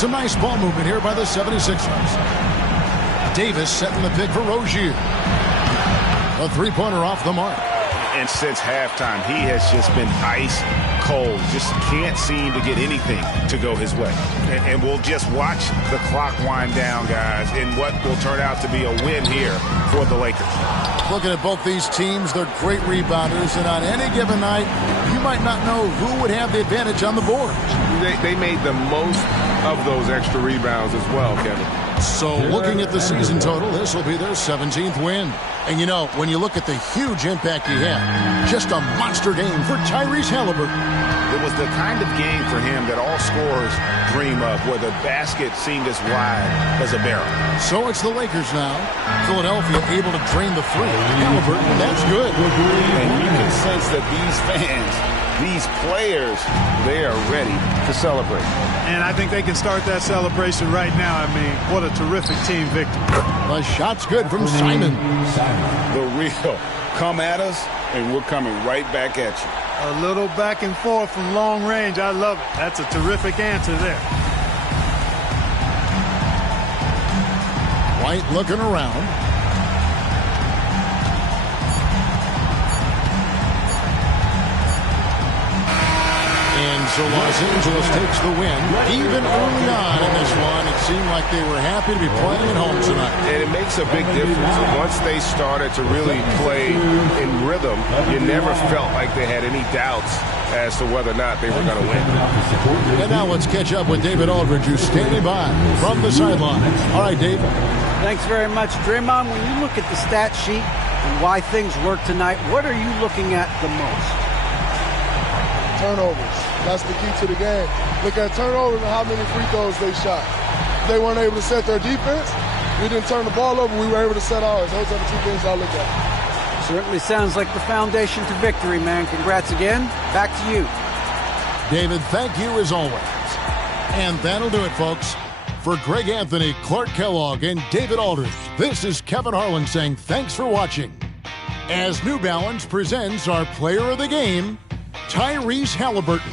Some nice ball movement here by the 76ers. Davis setting the pick for Rozier. A three-pointer off the mark. And since halftime, he has just been ice cold. Just can't seem to get anything to go his way. And we'll just watch the clock wind down, guys, in what will turn out to be a win here for the Lakers. Looking at both these teams, they're great rebounders, and on any given night, you might not know who would have the advantage on the board. They made the most of those extra rebounds as well, Kevin. So looking at the season total, this will be their 17th win. And you know, when you look at the huge impact he had, just a monster game for Tyrese Halliburton. It was the kind of game for him that all scorers dream of, where the basket seemed as wide as a barrel. So it's the Lakers now. Philadelphia able to drain the three. Halliburton, that's good. And you can sense that these fans, these players, they are ready to celebrate. And I think they can start that celebration right now. I mean, what a terrific team victory. The shot's good from Simon. The real come at us, and we're coming right back at you. A little back and forth from long range. I love it. That's a terrific answer there. White looking around. And so Los Angeles takes the win. Even early on in this one, it seemed like they were happy to be playing at home tonight. And it makes a big difference. Once they started to really play in rhythm, you never felt like they had any doubts as to whether or not they were going to win. And now let's catch up with David Aldridge, who's standing by from the sideline. All right, Dave. Thanks very much, Draymond. When you look at the stat sheet and why things work tonight, what are you looking at the most? Turnovers. That's the key to the game. Look at turnovers and how many free throws they shot. If they weren't able to set their defense, we didn't turn the ball over, we were able to set ours. Those are the two things I look at. Certainly sounds like the foundation to victory, man. Congrats again. Back to you. David, thank you as always. And that'll do it, folks. For Greg Anthony, Clark Kellogg, and David Aldridge, this is Kevin Harlan saying thanks for watching. As New Balance presents our player of the game, Tyrese Halliburton.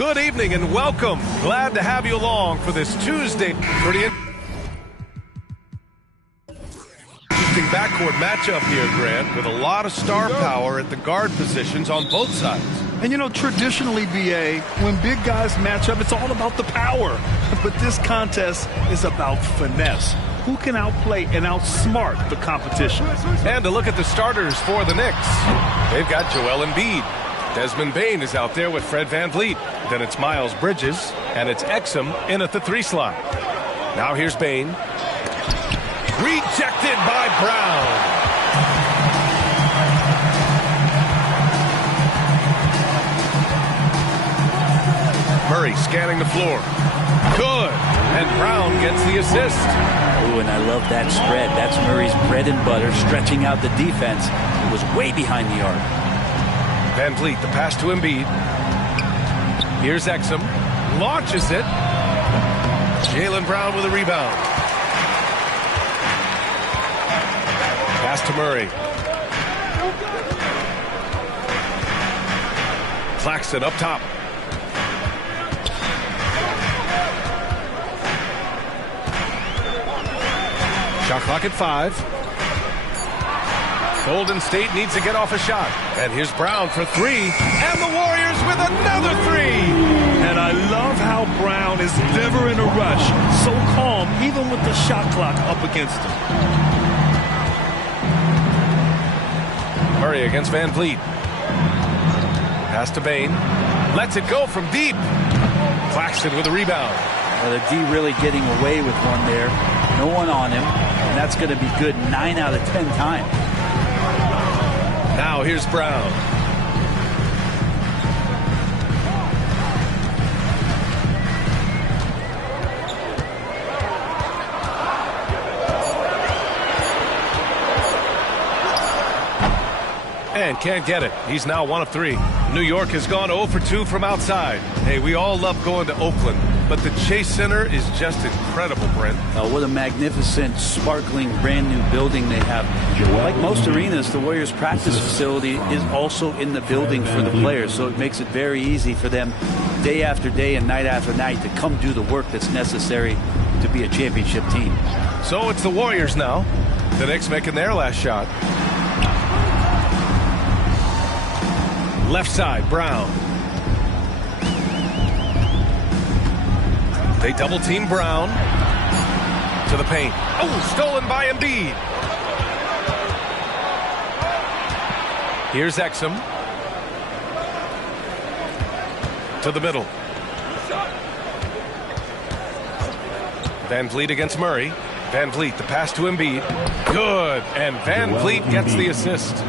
Good evening and welcome. Glad to have you along for this Tuesday. Pretty interesting backcourt matchup here, Grant, with a lot of star power at the guard positions on both sides. And, you know, traditionally, BA, when big guys match up, it's all about the power. But this contest is about finesse. Who can outplay and outsmart the competition? And to look at the starters for the Knicks. They've got Joel Embiid. Desmond Bane is out there with Fred VanVleet. Then it's Miles Bridges, and it's Exum in at the 3 slot. Now here's Bane. Rejected by Brown. Murray scanning the floor. Good. And Brown gets the assist. Ooh, and I love that spread. That's Murray's bread and butter, stretching out the defense. It was way behind the arc. VanVleet, the pass to Embiid. Here's Exum. Launches it. Jaylen Brown with a rebound. Pass to Murray. Claxton up top. Shot clock at 5. Golden State needs to get off a shot. And here's Brown for 3. And the Warriors with another 3. And I love how Brown is never in a rush. So calm, even with the shot clock up against him. Murray against VanVleet. Pass to Bane. Lets it go from deep. Claxton with a rebound. Well, the D really getting away with one there. No one on him. And that's going to be good 9 out of 10 times. Now here's Brown. And can't get it. He's now 1 of 3. New York has gone 0 for 2 from outside. Hey, we all love going to Oakland, but the Chase Center is just incredible, Brent. What a magnificent, sparkling, brand new building they have. Like most arenas, the Warriors practice facility is also in the building for the players, so it makes it very easy for them day after day and night after night to come do the work that's necessary to be a championship team. So it's the Warriors now. The Knicks making their last shot. Left side, Brown. They double team Brown to the paint. Oh, stolen by Embiid. Here's Exum to the middle. VanVleet against Murray. VanVleet, the pass to Embiid. Good, and VanVleet gets the assist.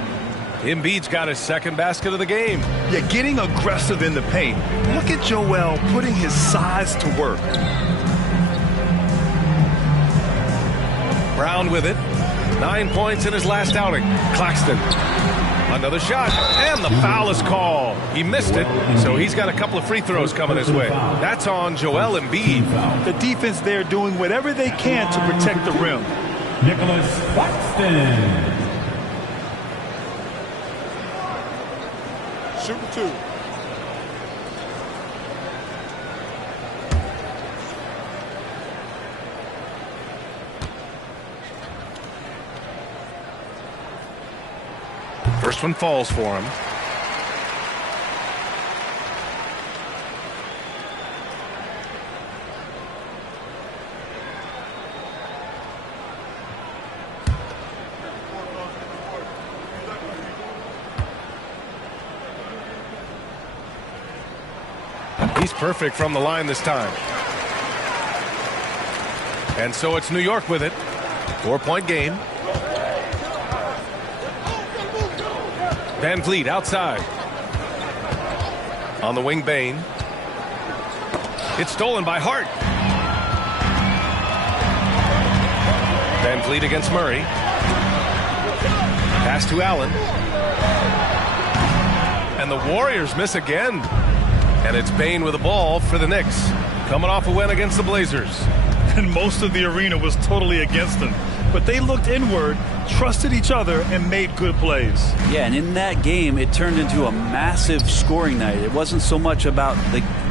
Embiid's got his second basket of the game. Yeah, getting aggressive in the paint. Look at Joel putting his size to work. Brown with it. 9 points in his last outing. Claxton. Another shot. And the foul is called. He missed it, so he's got a couple of free throws coming his way. That's on Joel Embiid. The defense there doing whatever they can to protect the rim. Nicholas Claxton. Shooting 2. First one falls for him. He's perfect from the line this time. And so it's New York with it. 4-point game. VanVleet outside. On the wing, Bane. It's stolen by Hart. VanVleet against Murray. Pass to Allen. And the Warriors miss again. And it's Bane with the ball for the Knicks. Coming off a win against the Blazers. And most of the arena was totally against them. But they looked inward, trusted each other, and made good plays. Yeah, and in that game, it turned into a massive scoring night. It wasn't so much about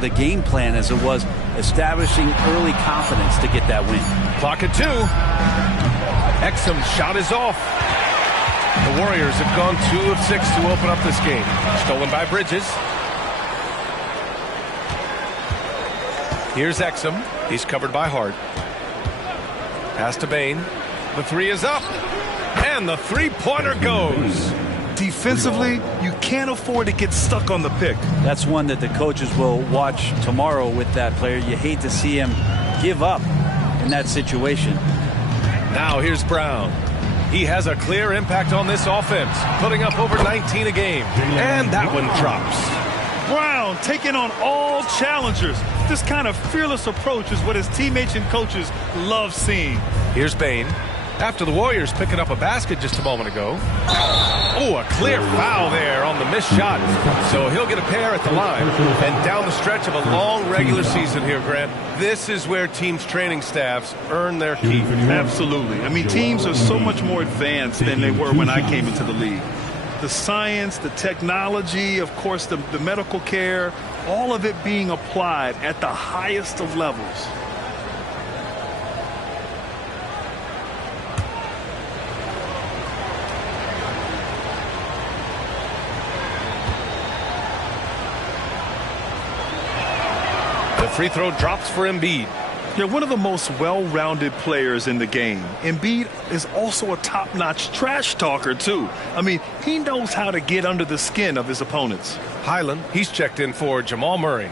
the the game plan as it was establishing early confidence to get that win. Clock at 2. Exum's shot is off. The Warriors have gone 2 of 6 to open up this game. Stolen by Bridges. Here's Exum. He's covered by Hart. Pass to Bain. The 3 is up. And the three-pointer goes. Defensively, you can't afford to get stuck on the pick. That's one that the coaches will watch tomorrow with that player. You hate to see him give up in that situation. Now here's Brown. He has a clear impact on this offense, putting up over 19 a game. And that one drops. Brown taking on all challengers. This kind of fearless approach is what his teammates and coaches love seeing. Here's Bain. After the Warriors picking up a basket just a moment ago. Oh, a clear foul there on the missed shot. So he'll get a pair at the line. And down the stretch of a long regular season here, Grant, this is where teams' training staffs earn their keep. Absolutely. I mean, teams are so much more advanced than they were when I came into the league. The science, the technology, of course, the medical care, all of it being applied at the highest of levels. The free throw drops for Embiid. Yeah, one of the most well-rounded players in the game. Embiid is also a top-notch trash talker, too. I mean, he knows how to get under the skin of his opponents. Highland, he's checked in for Jamal Murray.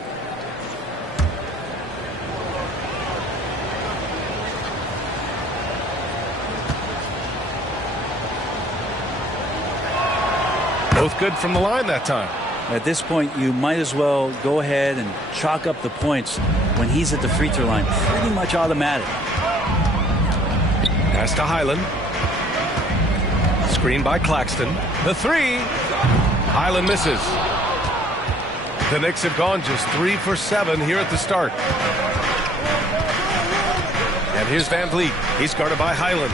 Both good from the line that time. At this point, you might as well go ahead and chalk up the points when he's at the free throw line. Pretty much automatic. Pass to Highland. Screen by Claxton. The 3. Highland misses. The Knicks have gone just 3 for 7 here at the start. And here's Van Vliet. He's guarded by Highland.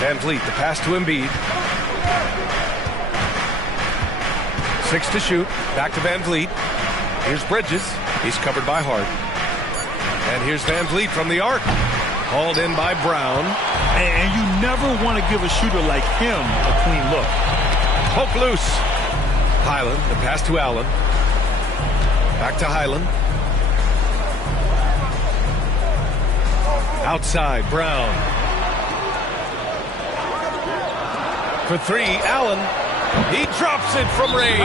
Van Vliet, the pass to Embiid. 6 to shoot. Back to Van Vliet. Here's Bridges. He's covered by Hart. And here's Van Vliet from the arc. Hauled in by Brown. And you never want to give a shooter like him a clean look. Poke loose. Highland, the pass to Allen. Back to Highland. Outside, Brown. For 3, Allen. He drops it from range.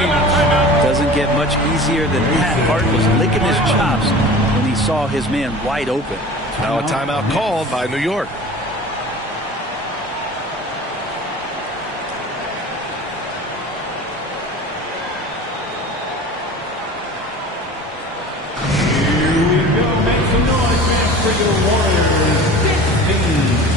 Doesn't get much easier than that. Hart was licking his chops when he saw his man wide open. Now a timeout called by New York. Here we go. Make some noise, man, for your Warriors. 15.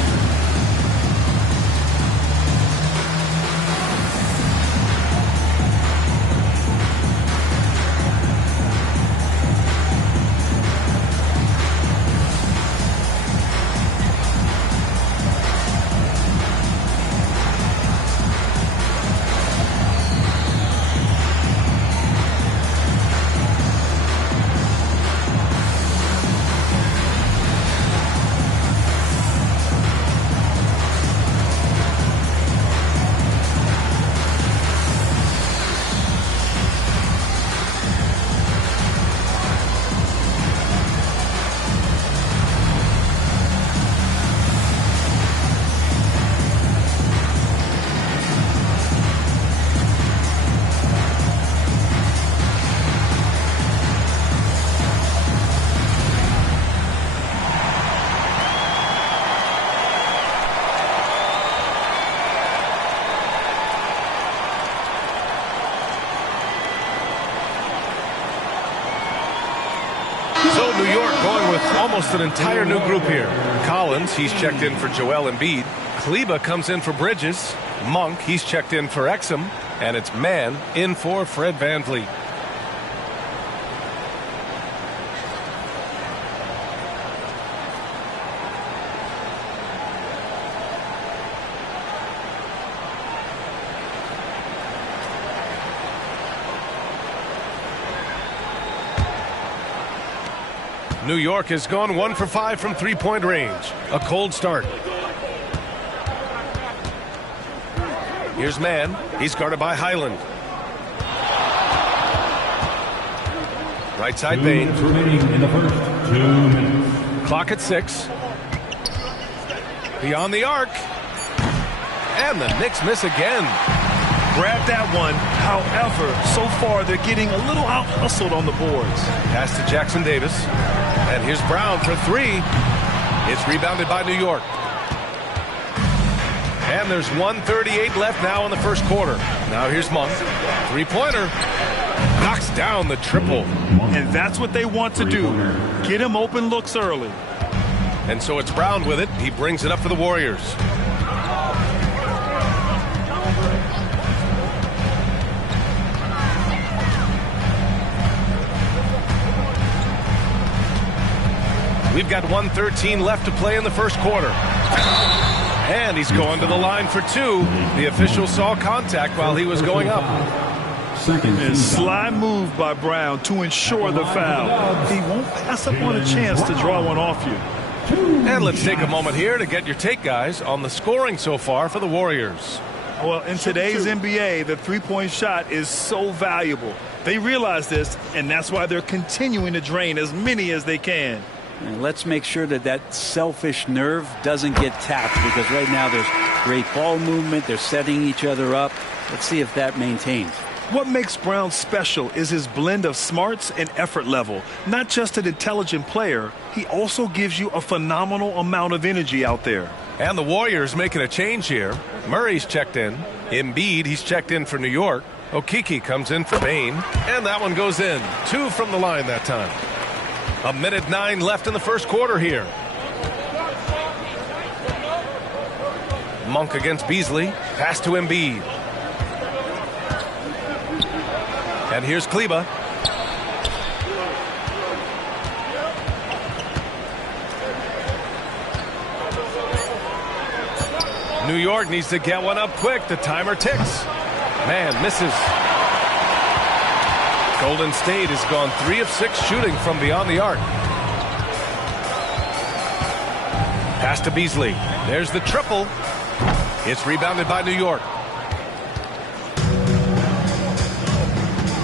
So New York going with almost an entire new group here. Collins, he's checked in for Joel Embiid. Kleba comes in for Bridges. Monk, he's checked in for Exum. And it's Mann in for Fred VanVleet. New York has gone 1 for 5 from three-point range. A cold start. Here's Mann. He's guarded by Highland. Right side Bain. Remaining in the first 2 minutes. Clock at 6. Beyond the arc. And the Knicks miss again. Grab that one. However, so far they're getting a little out-hustled on the boards. Pass to Jackson Davis. And here's Brown for 3. It's rebounded by New York. And there's 1:38 left now in the first quarter. Now here's Monk. Three-pointer. Knocks down the triple. And that's what they want to do. Get him open looks early. And so it's Brown with it. He brings it up for the Warriors. We've got 1:13 left to play in the first quarter. And he's going to the line for 2. The official saw contact while he was going up. And sly move by Brown to ensure the foul. He won't pass up on a chance to draw one off you. And let's take a moment here to get your take, guys, on the scoring so far for the Warriors. Well, in today's NBA, the three-point shot is so valuable. They realize this, and that's why they're continuing to drain as many as they can. And let's make sure that that selfish nerve doesn't get tapped, because right now there's great ball movement. They're setting each other up. Let's see if that maintains. What makes Brown special is his blend of smarts and effort level. Not just an intelligent player, he also gives you a phenomenal amount of energy out there. And the Warriors making a change here. Murray's checked in. Embiid, he's checked in for New York. Okeke comes in for Bain. And that one goes in. 2 from the line that time. 1:09 left in the first quarter here. Monk against Beasley. Pass to Embiid. And here's Kleba. New York needs to get one up quick. The timer ticks. Man, misses. Golden State has gone 3 of 6 shooting from beyond the arc. Pass to Beasley. There's the triple. It's rebounded by New York.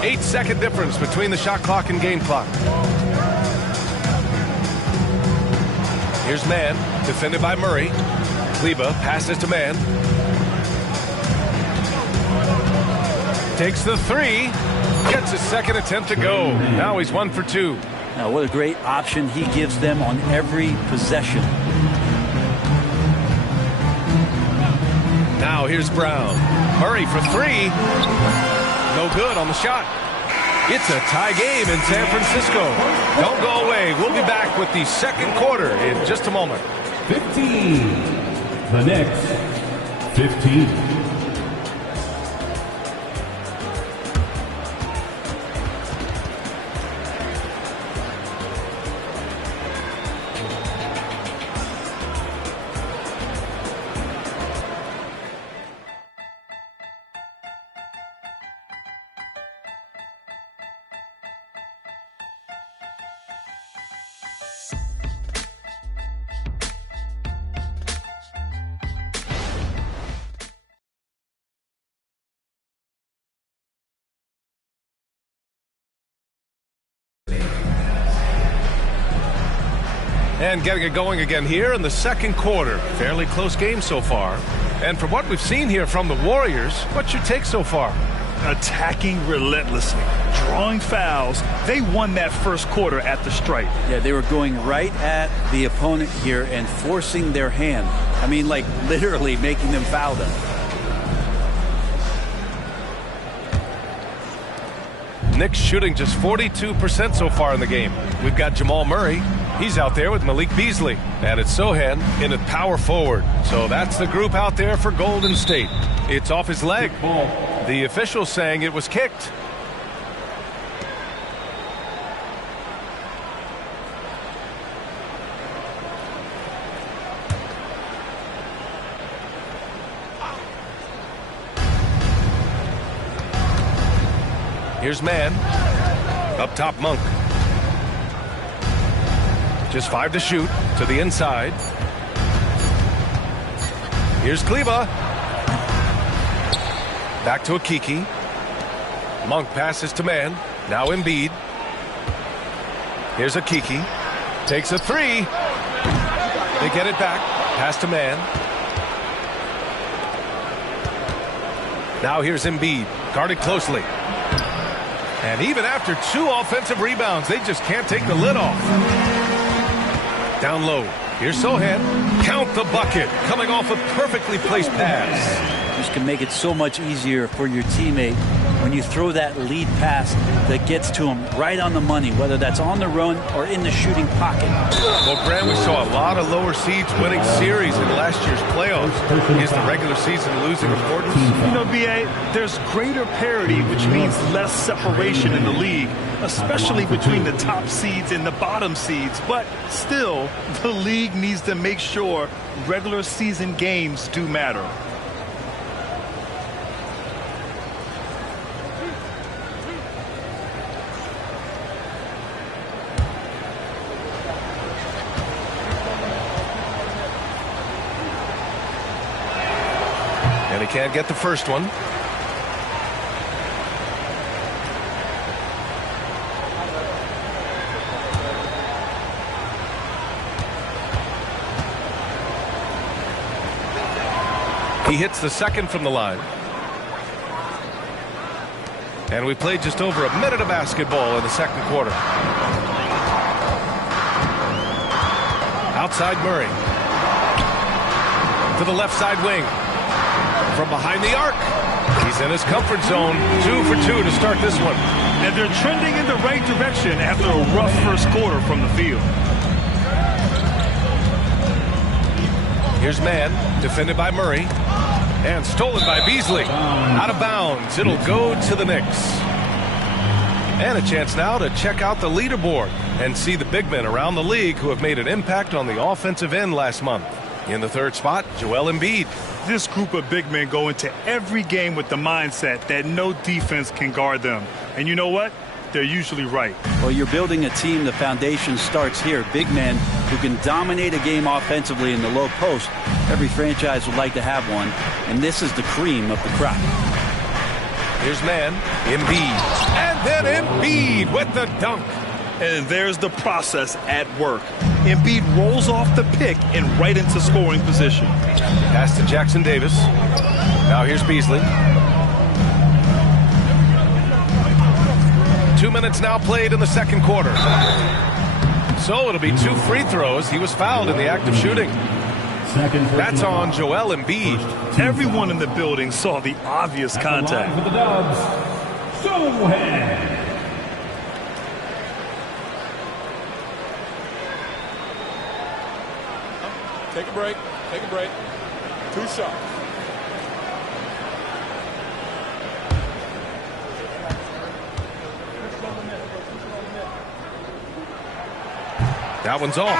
8-second difference between the shot clock and game clock. Here's Mann, defended by Murray. Kleba passes to Mann. Takes the 3. Gets his second attempt to go. Now he's 1 for 2. Now what a great option he gives them on every possession. Now here's Brown. Murray for 3. No good on the shot. It's a tie game in San Francisco. Don't go away. We'll be back with the second quarter in just a moment. 15. The Knicks, 15. And getting it going again here in the second quarter. Fairly close game so far. And from what we've seen here from the Warriors, what's your take so far? Attacking relentlessly, drawing fouls. They won that first quarter at the stripe. Yeah, they were going right at the opponent here and forcing their hand. I mean, like literally making them foul them. Knicks shooting just 42% so far in the game. We've got Jamal Murray. He's out there with Malik Beasley. And it's Sohan in at power forward. So that's the group out there for Golden State. It's off his leg. The official saying it was kicked. Here's Mann. Up top, Monk. Just 5 to shoot to the inside. Here's Kleba. Back to Akiki. Monk passes to Mann. Now Embiid. Here's Akiki. Takes a 3. They get it back. Pass to Mann. Now here's Embiid. Guarded closely. And even after 2 offensive rebounds, they just can't take the lid off. Down low. Here's Sohan. Count the bucket. Coming off a perfectly placed pass. This can make it so much easier for your teammate when you throw that lead pass that gets to him right on the money, whether that's on the run or in the shooting pocket. Well, Grant, we saw a lot of lower seeds winning series in last year's playoffs. Is the regular season losing importance? You know, B.A., there's greater parity, which means less separation in the league, especially between the top seeds and the bottom seeds. But still, the league needs to make sure regular season games do matter. And he can't get the first one. He hits the second from the line. And we played just over a minute of basketball in the second quarter. Outside Murray. To the left side wing. From behind the arc. He's in his comfort zone. 2 for 2 to start this one. And they're trending in the right direction after a rough first quarter from the field. Here's Mann, defended by Murray. And stolen by Beasley. Out of bounds. It'll go to the Knicks. And a chance now to check out the leaderboard and see the big men around the league who have made an impact on the offensive end last month. In the third spot, Joel Embiid. This group of big men go into every game with the mindset that no defense can guard them. And you know what? They're usually right. Well, you're building a team. The foundation starts here. Big men who can dominate a game offensively in the low post. Every franchise would like to have one, and this is the cream of the crop. Here's Mann, Embiid, and then Embiid with the dunk. And there's the process at work. Embiid rolls off the pick and right into scoring position. Pass to Jackson Davis. Now here's Beasley. 2 minutes now played in the second quarter. So it'll be 2 free throws. He was fouled in the act of shooting. That's on Joel Embiid. Everyone in the building saw the obvious contact. For the Dubs, Sohan. Take a break. Take a break. 2 shots. That one's off.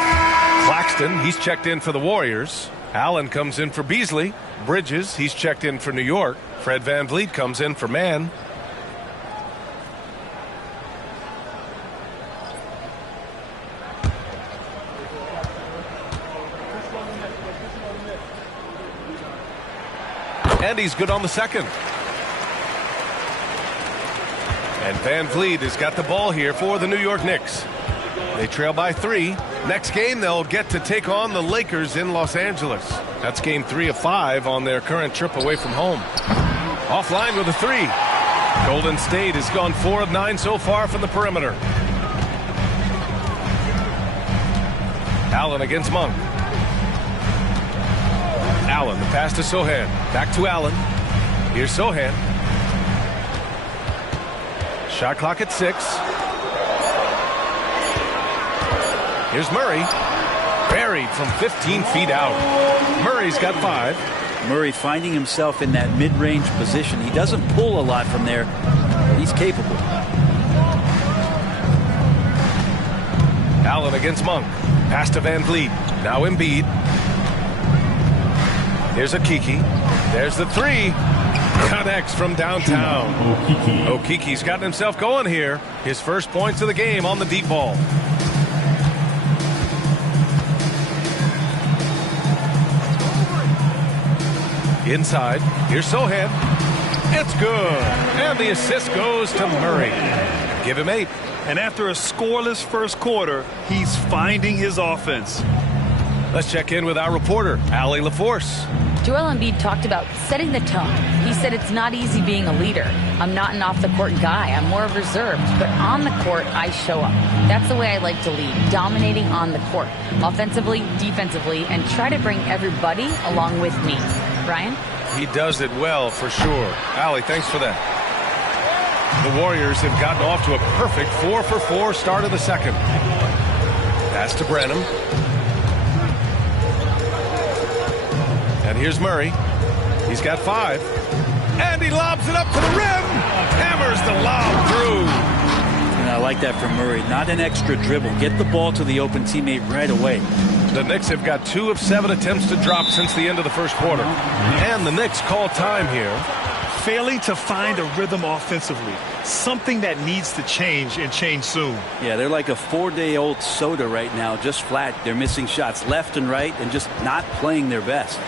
Claxton, he's checked in for the Warriors. Allen comes in for Beasley. Bridges, he's checked in for New York. Fred VanVleet comes in for Mann. And he's good on the second. And VanVleet has got the ball here for the New York Knicks. They trail by 3. Next game, they'll get to take on the Lakers in Los Angeles. That's game 3 of 5 on their current trip away from home. Offline with a 3. Golden State has gone 4 of 9 so far from the perimeter. Allen against Monk. Allen, the pass to Sohan. Back to Allen. Here's Sohan. Shot clock at 6. Here's Murray. Buried from 15 feet out. Murray's got 5. Murray finding himself in that mid-range position. He doesn't pull a lot from there. He's capable. Allen against Monk. Pass to VanVleet. Now Embiid. Here's Akiki. There's the 3. Connects from downtown. Okiki's gotten himself going here. His first points of the game on the deep ball. Inside. Here's Sohan. It's good. And the assist goes to Murray. Give him 8. And after a scoreless first quarter, he's finding his offense. Let's check in with our reporter, Allie LaForce. Joel Embiid talked about setting the tone. He said it's not easy being a leader. I'm not an off-the-court guy. I'm more reserved. But on the court, I show up. That's the way I like to lead, dominating on the court, offensively, defensively, and try to bring everybody along with me. Brian? He does it well, for sure. Allie, thanks for that. The Warriors have gotten off to a perfect 4-for-4 start of the second. Pass to Branham. And here's Murray. He's got 5. And he lobs it up to the rim. Hammers the lob through. And I like that from Murray. Not an extra dribble. Get the ball to the open teammate right away. The Knicks have got 2 of 7 attempts to drop since the end of the first quarter. And the Knicks call time here. Failing to find a rhythm offensively. Something that needs to change and change soon. Yeah, they're like a 4-day-old soda right now, just flat. They're missing shots left and right and just not playing their best.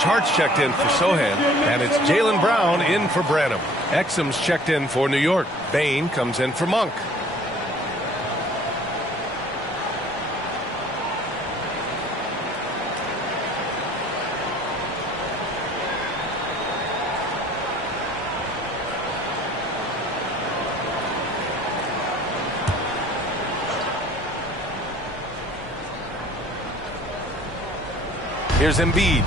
Hart's checked in for Sohan, and it's Jaylen Brown in for Branham. Exum's checked in for New York. Bain comes in for Monk. Here's Embiid.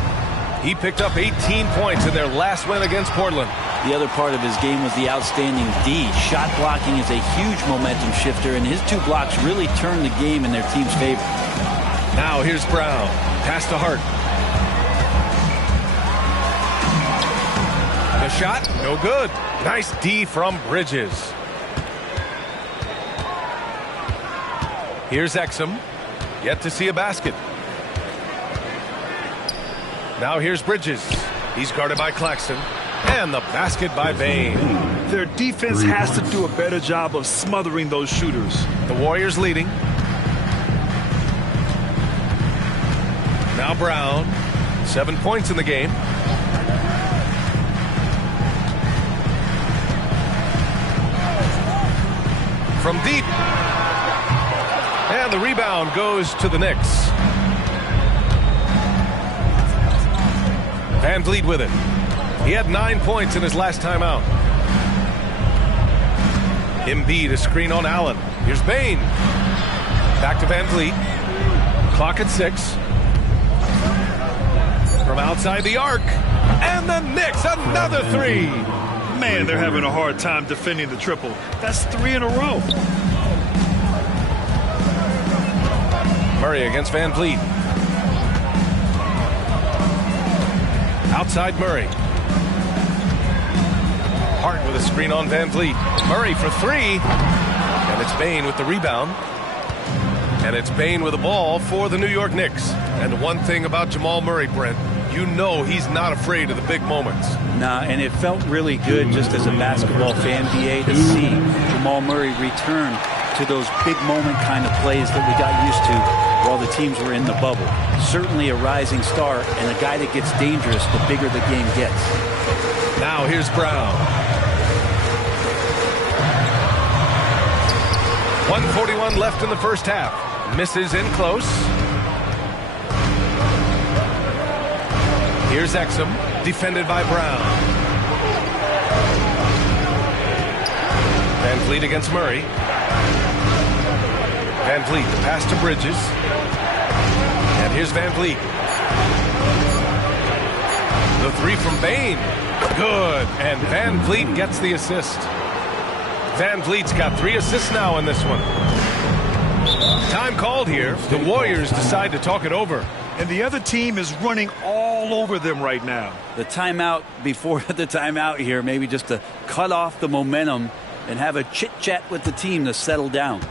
He picked up 18 points in their last win against Portland. The other part of his game was the outstanding D. Shot blocking is a huge momentum shifter, and his 2 blocks really turned the game in their team's favor. Now here's Brown. Pass to Hart. The shot, no good. Nice D from Bridges. Here's Exum. Yet to see a basket. Now here's Bridges. He's guarded by Claxton. And the basket by Bain. Their defense has to do a better job of smothering those shooters. The Warriors leading. Now Brown. 7 points in the game. From deep. And the rebound goes to the Knicks. Van Vliet with it. He had 9 points in his last time out. Embiid, a screen on Allen. Here's Bain. Back to Van Vliet. Clock at 6. From outside the arc. And the Knicks, another 3. Man, they're having a hard time defending the triple. That's 3 in a row. Murray against Van Vliet. Outside Murray. Hart with a screen on Van Vliet. Murray for 3. And it's Bain with the rebound. And it's Bain with the ball for the New York Knicks. And one thing about Jamal Murray, Brent, You know he's not afraid of the big moments. Nah, and it felt really good just as a basketball fan, BA, to see Jamal Murray return to those big moment kind of plays that we got used to while the teams were in the bubble. Certainly a rising star and a guy that gets dangerous the bigger the game gets. Now here's Brown. 1:41 left in the first half. Misses in close. Here's Exum, defended by Brown. Van Vliet against Murray. Van Vliet, the pass to Bridges. And here's Van Vliet. The three from Bain. Good. And Van Vliet gets the assist. Van Vliet's got 3 assists now in this one. Time called here. The Warriors decide to talk it over. And the other team is running all over them right now. The timeout before the timeout here, maybe just to cut off the momentum and have a chit-chat with the team to settle down.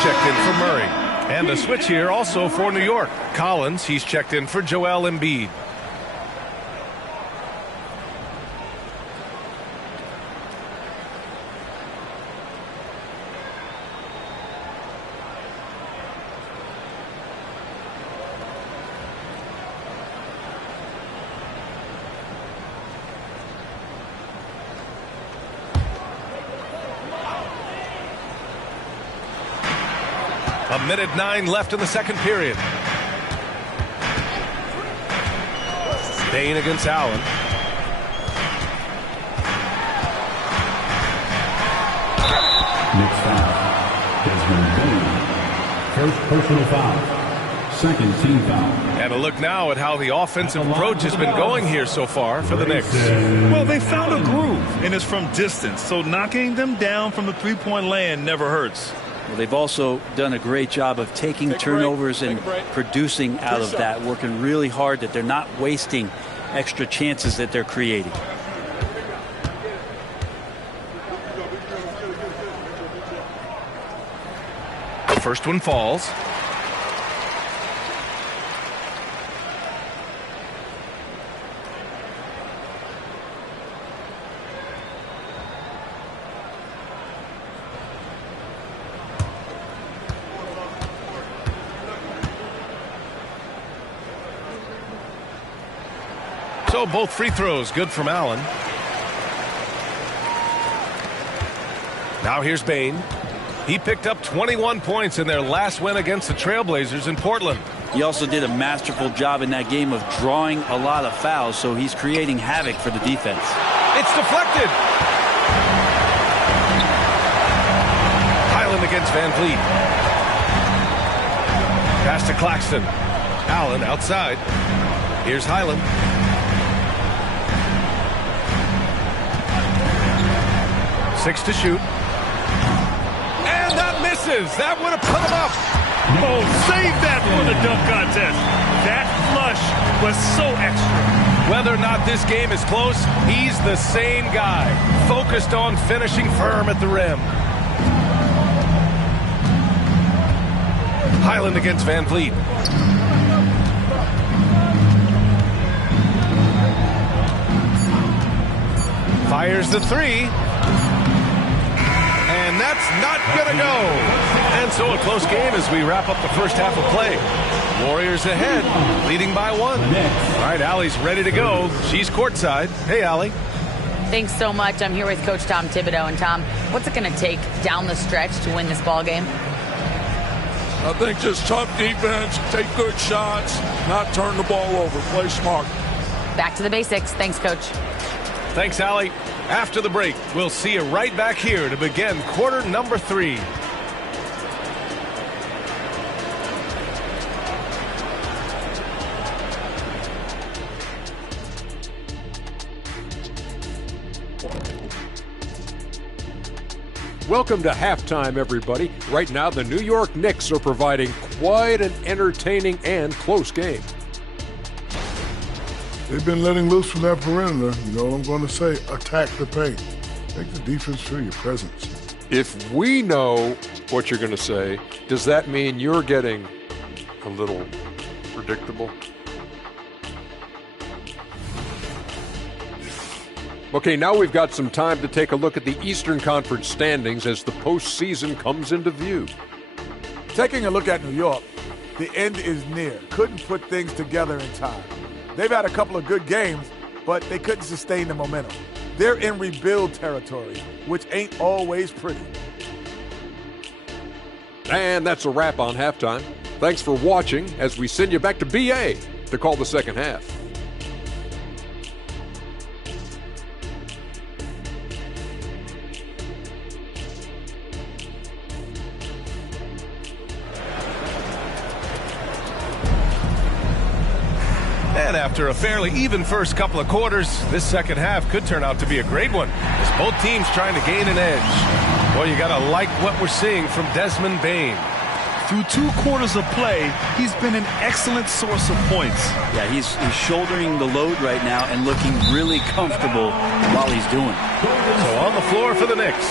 Checked in for Murray. And a switch here also for New York. Collins, he's checked in for Joel Embiid. A minute 9 left in the second period. Bain against Allen. Next foul, Desmond Bain. First personal foul. Second team foul. And a look now at how the offensive approach has been going here so far for the Knicks. Well, they found a groove, and it's from distance, so knocking them down from the three-point land never hurts. Well, they've also done a great job of taking turnovers and producing out of that, working really hard that they're not wasting extra chances that they're creating. The first one falls. So both free throws good from Allen. Now here's Bain. He picked up 21 points in their last win against the Trailblazers in Portland. He also did a masterful job in that game of drawing a lot of fouls, so he's creating havoc for the defense. It's deflected. Highland against Van Vliet. Pass to Claxton. Allen outside. Here's Highland. Six to shoot. And that misses. That would have put him up. Oh, save that for the dunk contest. That flush was so extra. Whether or not this game is close, he's the same guy, focused on finishing firm at the rim. Highland against Van Vliet. Fires the three. And that's not going to go. And so a close game as we wrap up the first half of play. Warriors ahead, leading by 1. All right, Allie's ready to go. She's courtside. Hey, Allie. Thanks so much. I'm here with Coach Tom Thibodeau. And Tom, what's it going to take down the stretch to win this ball game? I think just tough defense, take good shots, not turn the ball over, play smart. Back to the basics. Thanks, Coach. Thanks, Allie. After the break, we'll see you right back here to begin quarter number 3. Welcome to halftime, everybody. Right now, the New York Knicks are providing quite an entertaining and close game. They've been letting loose from that perimeter. You know what I'm going to say? Attack the paint. Make the defense feel your presence. If we know what you're going to say, does that mean you're getting a little predictable? Okay, now we've got some time to take a look at the Eastern Conference standings as the postseason comes into view. Taking a look at New York, the end is near. Couldn't put things together in time. They've had a couple of good games, but they couldn't sustain the momentum. They're in rebuild territory, which ain't always pretty. And that's a wrap on halftime. Thanks for watching as we send you back to BA to call the second half. And after a fairly even first couple of quarters, this second half could turn out to be a great one as both teams trying to gain an edge. Boy, you got to like what we're seeing from Desmond Bane. Through 2 quarters of play, he's been an excellent source of points. Yeah, he's shouldering the load right now and looking really comfortable while he's doing it. So on the floor for the Knicks,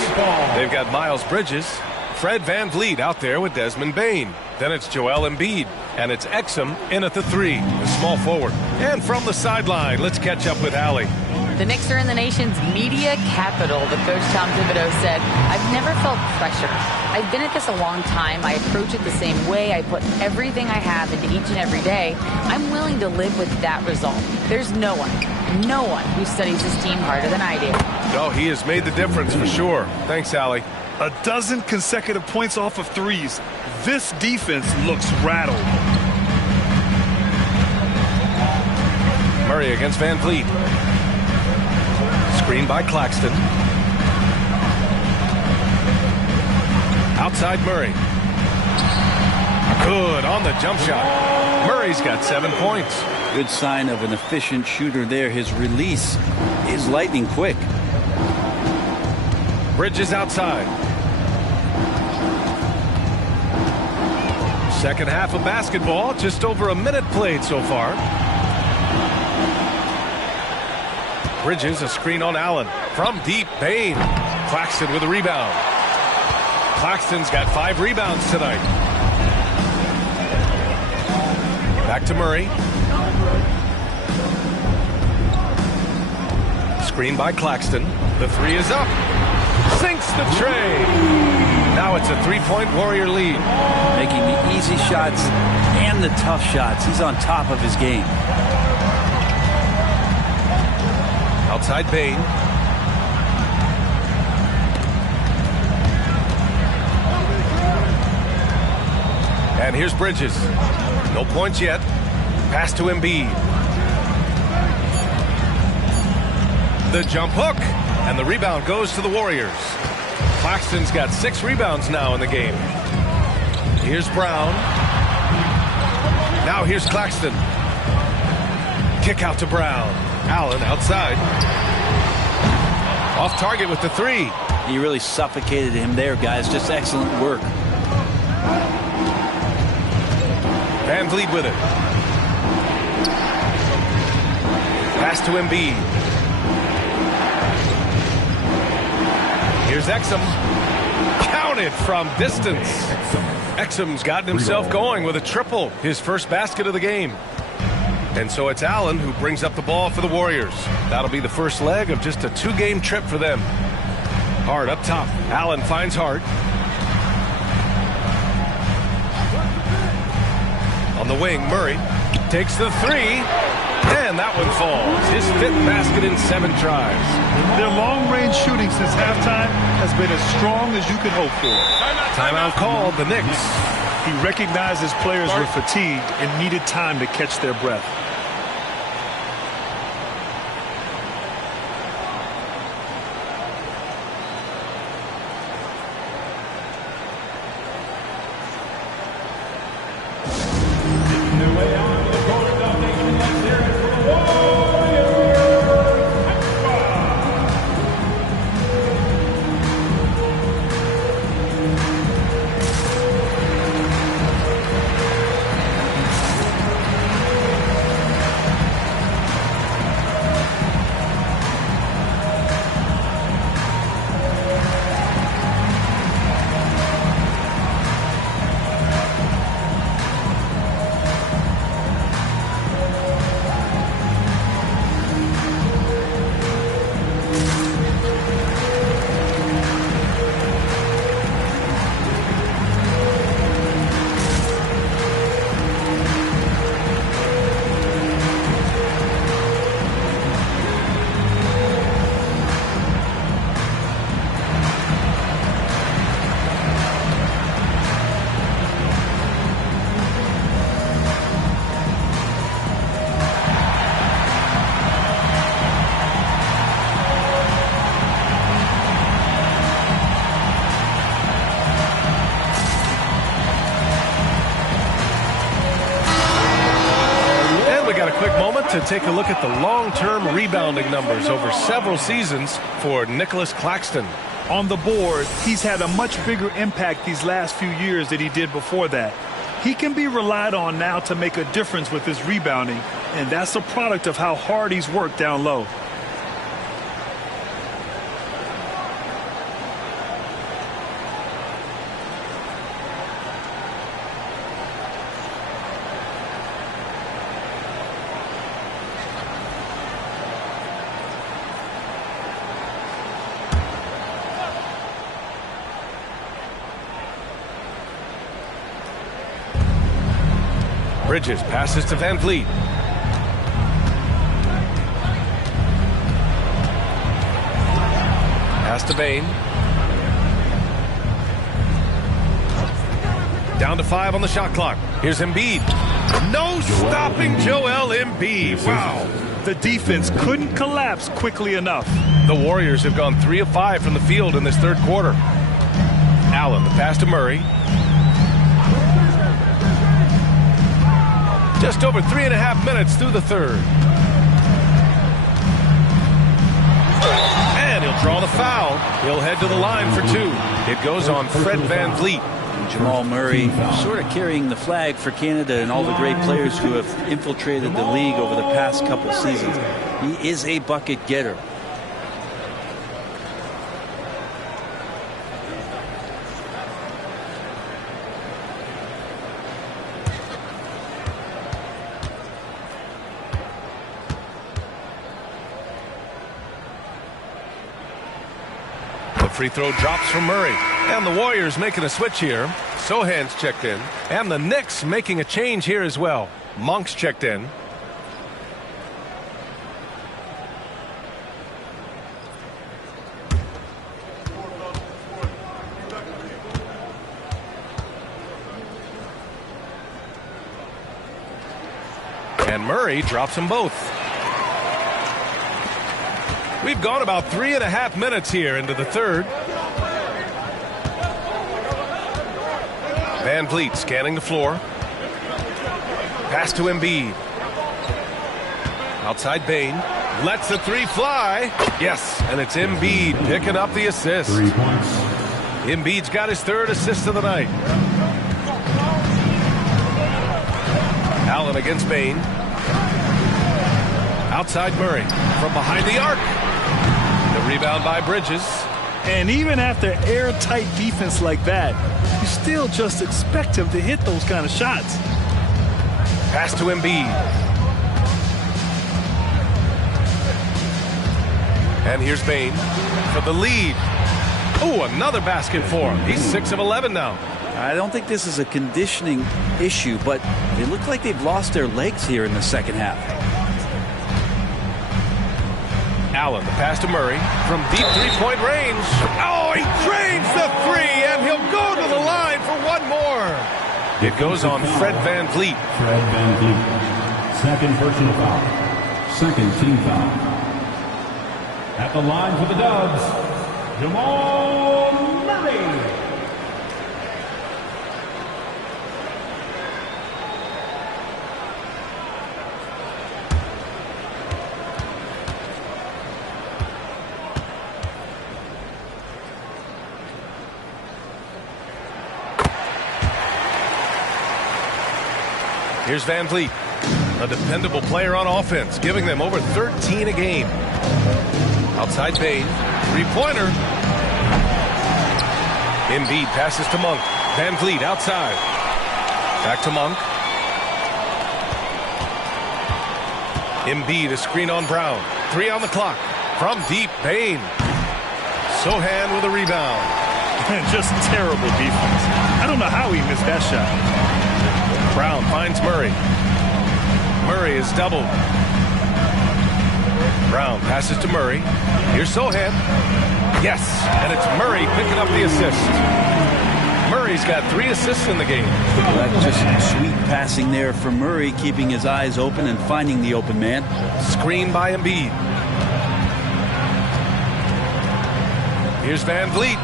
they've got Miles Bridges, Fred Van Vliet out there with Desmond Bane. Then it's Joel Embiid, and it's Exum in at the 3, the small forward. And from the sideline, let's catch up with Allie. The Knicks are in the nation's media capital, but Coach Tom Thibodeau said, I've never felt pressure. I've been at this a long time. I approach it the same way. I put everything I have into each and every day. I'm willing to live with that result. There's no one who studies this team harder than I do. Oh, he has made the difference for sure. Thanks, Allie. 12 consecutive points off of threes. This defense looks rattled. Murray against Van Vliet. Screen by Claxton. Outside Murray. Good on the jump shot. Murray's got 7 points. Good sign of an efficient shooter there. His release is lightning quick. Bridges outside. Second half of basketball, just over a minute played so far. Bridges, a screen on Allen. From deep, Bane. Claxton with a rebound. Claxton's got 5 rebounds tonight. Back to Murray. Screen by Claxton. The 3 is up. Sinks the tray. Now it's a 3-point Warrior lead. Making the easy shots and the tough shots. He's on top of his game. Outside Bane. And here's Bridges. No points yet. Pass to Embiid. The jump hook. And the rebound goes to the Warriors. Claxton's got 6 rebounds now in the game. Here's Brown. Now here's Claxton. Kick out to Brown. Allen outside. Off target with the 3. He really suffocated him there, guys. Just excellent work. Van Vliet with it. Pass Pass to Embiid. Here's Exum. Counted from distance. Exum's gotten himself going with a triple, his first basket of the game. And so it's Allen who brings up the ball for the Warriors. That'll be the first leg of just a 2-game trip for them. Hart up top. Allen finds Hart. On the wing, Murray takes the three, and that one falls. His 5th basket in 7 tries. Their long-range shooting since halftime has been as strong as you could hope for. Timeout called, the Knicks. He recognized his players were fatigued and needed time to catch their breath. To take a look at the long-term rebounding numbers over several seasons for Nicholas Claxton. On the board, he's had a much bigger impact these last few years than he did before that. He can be relied on now to make a difference with his rebounding, and that's a product of how hard he's worked down low. Bridges passes to Van Vliet. Pass to Bane. Down to 5 on the shot clock. Here's Embiid. No stopping Joel Embiid. Wow. The defense couldn't collapse quickly enough. The Warriors have gone 3 of 5 from the field in this 3rd quarter. Allen, the pass to Murray. Just over 3.5 minutes through the 3rd. And he'll draw the foul. He'll head to the line for 2. It goes on Fred Van Vliet. Jamal Murray sort of carrying the flag for Canada and all the great players who have infiltrated the league over the past couple seasons. He is a bucket getter. Free throw drops from Murray. And the Warriors making a switch here. Sohan's checked in. And the Knicks making a change here as well. Monk's checked in. And Murray drops them both. We've gone about 3.5 minutes here into the 3rd. Van Vliet scanning the floor. Pass to Embiid. Outside Bane. Lets the 3 fly. Yes, and it's Embiid picking up the assist. 3 points. Embiid's got his 3rd assist of the night. Allen against Bane. Outside Murray from behind the arc. The rebound by Bridges. And even after airtight defense like that, you still just expect him to hit those kind of shots. Pass to Embiid. And here's Bane for the lead. Oh, another basket for him. He's 6 of 11 now. I don't think this is a conditioning issue, but they look like they've lost their legs here in the second half. Allen, the pass to Murray from deep three-point range. Oh, he drains the three, and he'll go to the line for one more. It goes on Fred VanVleet. Fred VanVleet. Second personal foul. Second team foul. At the line for the Dubs, Jamal Murray. Here's VanVleet, a dependable player on offense, giving them over 13 a game. Outside Bane, three-pointer. Embiid passes to Monk. VanVleet outside. Back to Monk. Embiid, a screen on Brown. 3 on the clock. From deep, Bane. Sohan with a rebound. Just terrible defense. I don't know how he missed that shot. Brown finds Murray. Murray is doubled. Brown passes to Murray. Here's Sohan. Yes, and it's Murray picking up the assist. Murray's got 3 assists in the game. Well, that's just sweet passing there for Murray, keeping his eyes open and finding the open man. Screen by Embiid. Here's VanVleet.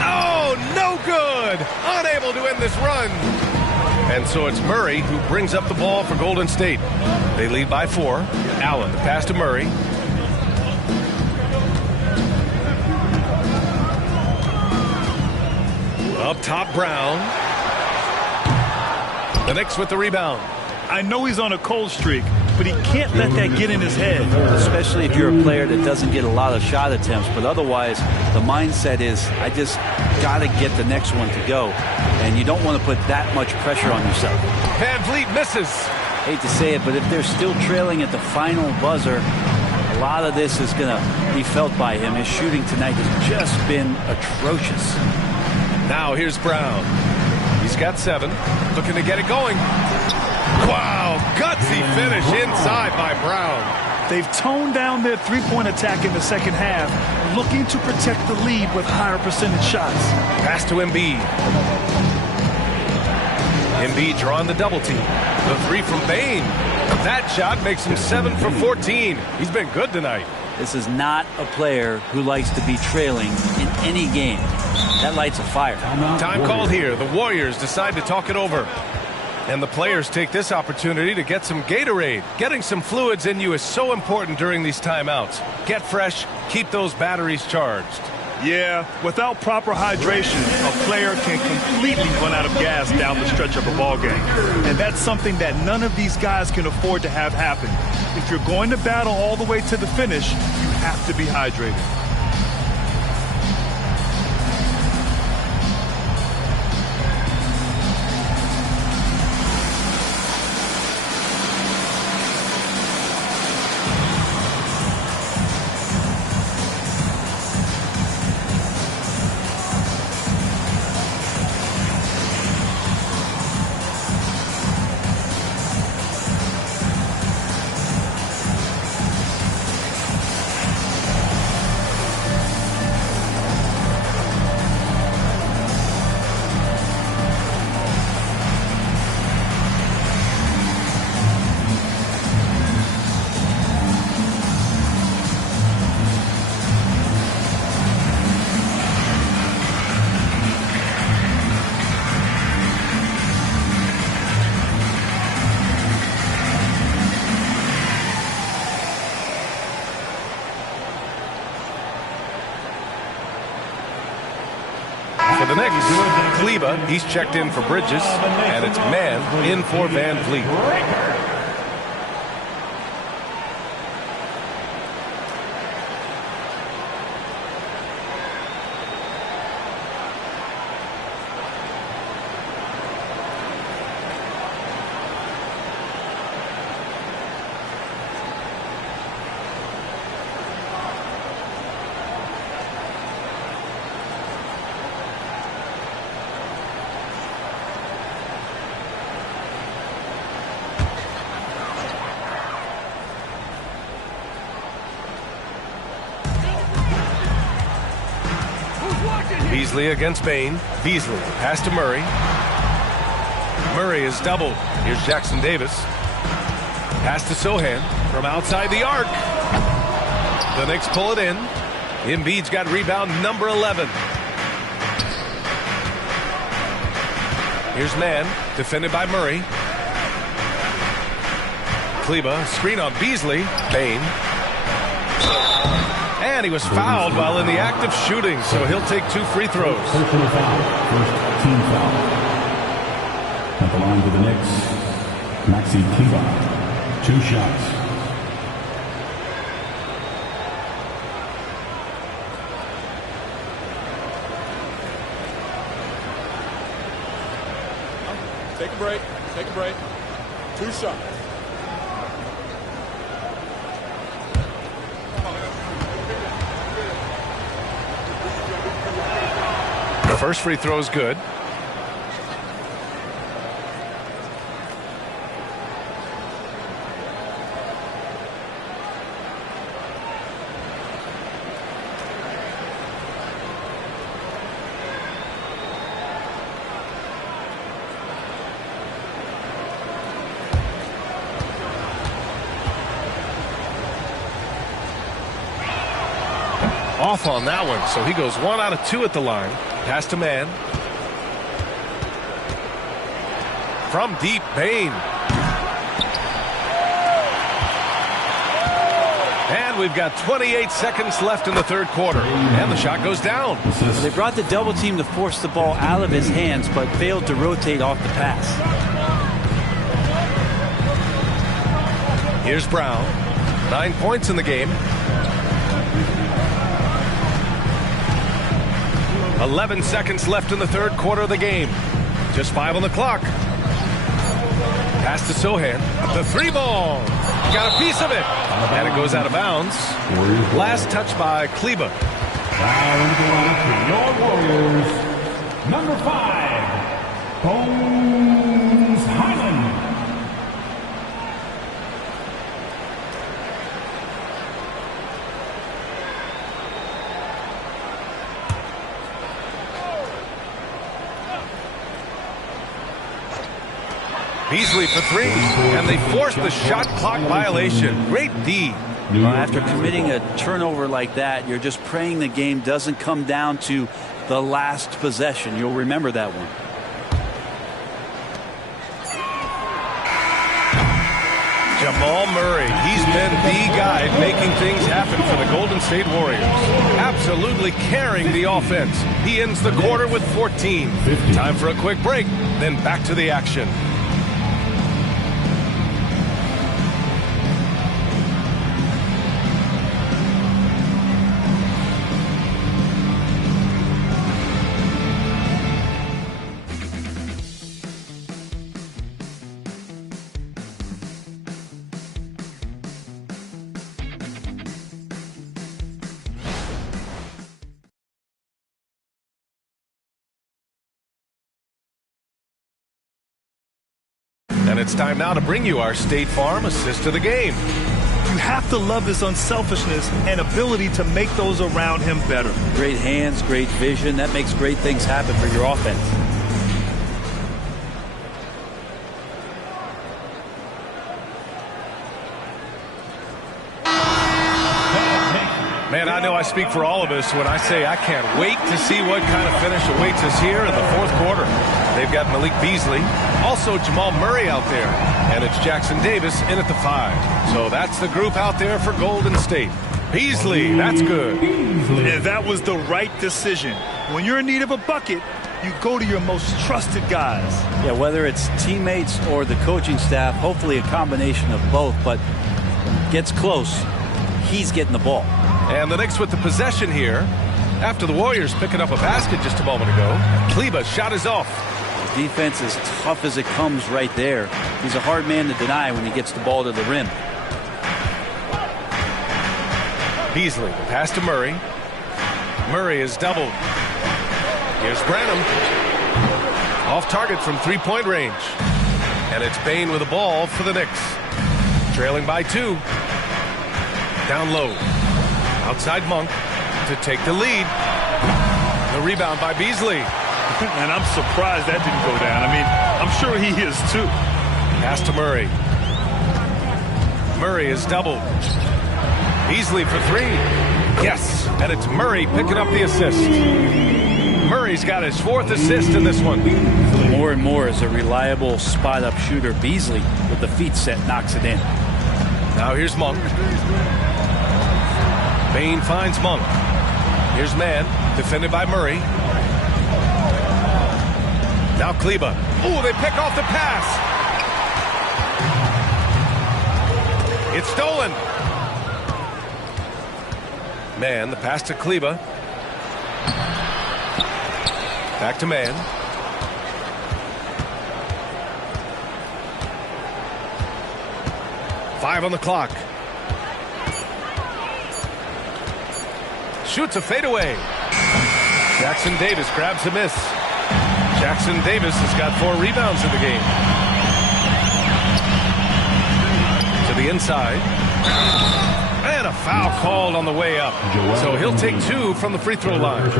Oh, no good! Unable to end this run. And so it's Murray who brings up the ball for Golden State. They lead by 4. Allen, the pass to Murray. Up top, Brown. The Knicks with the rebound. I know he's on a cold streak, but he can't let that get in his head. Especially if you're a player that doesn't get a lot of shot attempts. But otherwise, the mindset is, I just got to get the next one to go. And you don't want to put that much pressure on yourself. VanVleet misses. Hate to say it, but if they're still trailing at the final buzzer, a lot of this is going to be felt by him. His shooting tonight has just been atrocious. Now here's Brown. He's got 7. Looking to get it going. Wow, gutsy finish inside by Brown. They've toned down their three-point attack in the second half, looking to protect the lead with higher percentage shots. Pass to Embiid. Embiid drawing the double team. The 3 from Bane. That shot makes him 7 for 14. He's been good tonight. This is not a player who likes to be trailing in any game. That lights a fire. Time called here. The Warriors decide to talk it over. And the players take this opportunity to get some Gatorade. Getting some fluids in you is so important during these timeouts. Get fresh, keep those batteries charged. Yeah, without proper hydration, a player can completely run out of gas down the stretch of a ball game. And that's something that none of these guys can afford to have happen. If you're going to battle all the way to the finish, you have to be hydrated. The next, Kleba, he's checked in for Bridges, and it's man in for VanVleet. Beasley against Bain. Beasley, pass to Murray. Murray is doubled. Here's Jackson Davis. Pass to Sohan from outside the arc. The Knicks pull it in. Embiid's got rebound number 11. Here's Mann, defended by Murray. Kleba, screen on Beasley. Bain. And he was fouled while in the act of shooting, so he'll take 2 free throws. Personal foul. First team foul. At the line for the Knicks, Maxi Kleba. 2 shots. Take a break. Take a break. 2 shots. The first free throw is good. Off on that one, so he goes 1 out of 2 at the line. Pass to Mann. From deep, Bain. And we've got 28 seconds left in the third quarter. And the shot goes down. They brought the double team to force the ball out of his hands, but failed to rotate off the pass. Here's Brown. 9 points in the game. 11 seconds left in the third quarter of the game. Just 5 on the clock. Pass to Sohan. The 3 ball. Got a piece of it. And it goes out of bounds. Last touch by Kleba. Your Warriors, number 5, Bones Hyland. Beasley for 3, and they force the shot clock violation. Great D. Well, after committing a turnover like that, you're just praying the game doesn't come down to the last possession. You'll remember that one. Jamal Murray, he's been the guy making things happen for the Golden State Warriors. Absolutely carrying the offense. He ends the quarter with 14. Time for a quick break, then back to the action. And it's time now to bring you our State Farm assist of the game. You have to love his unselfishness and ability to make those around him better. Great hands, great vision. That makes great things happen for your offense. Man, I know I speak for all of us when I say I can't wait to see what kind of finish awaits us here in the fourth quarter. They've got Malik Beasley, also Jamal Murray out there, and it's Jackson Davis in at the 5. So that's the group out there for Golden State. Beasley, that's good. And that was the right decision. When you're in need of a bucket, you go to your most trusted guys. Yeah, whether it's teammates or the coaching staff, hopefully a combination of both, but gets close, he's getting the ball. And the Knicks with the possession here after the Warriors picking up a basket just a moment ago. Kleba shot is off. Defense is tough as it comes right there. He's a hard man to deny when he gets the ball to the rim. Beasley, pass to Murray. Murray is doubled. Here's Branham. Off target from 3-point range. And it's Bain with the ball for the Knicks. Trailing by 2. Down low. Outside Monk to take the lead. The rebound by Beasley. And I'm surprised that didn't go down. I mean, I'm sure he is too. Pass to Murray. Murray is doubled. Beasley for three. Yes, and it's Murray picking up the assist. Murray's got his 4th assist in this one. More and more as a reliable spot-up shooter. Beasley, with the feet set, knocks it in. Now here's Monk. Bain finds Monk. Here's Mann, defended by Murray. Now Kleba. Oh, they pick off the pass. It's stolen. Mann, the pass to Kleba. Back to Mann. Five on the clock. Shoots a fadeaway. Jackson Davis grabs a miss. Jackson Davis has got 4 rebounds in the game. To the inside. And a foul called on the way up. So he'll take 2 from the free throw line.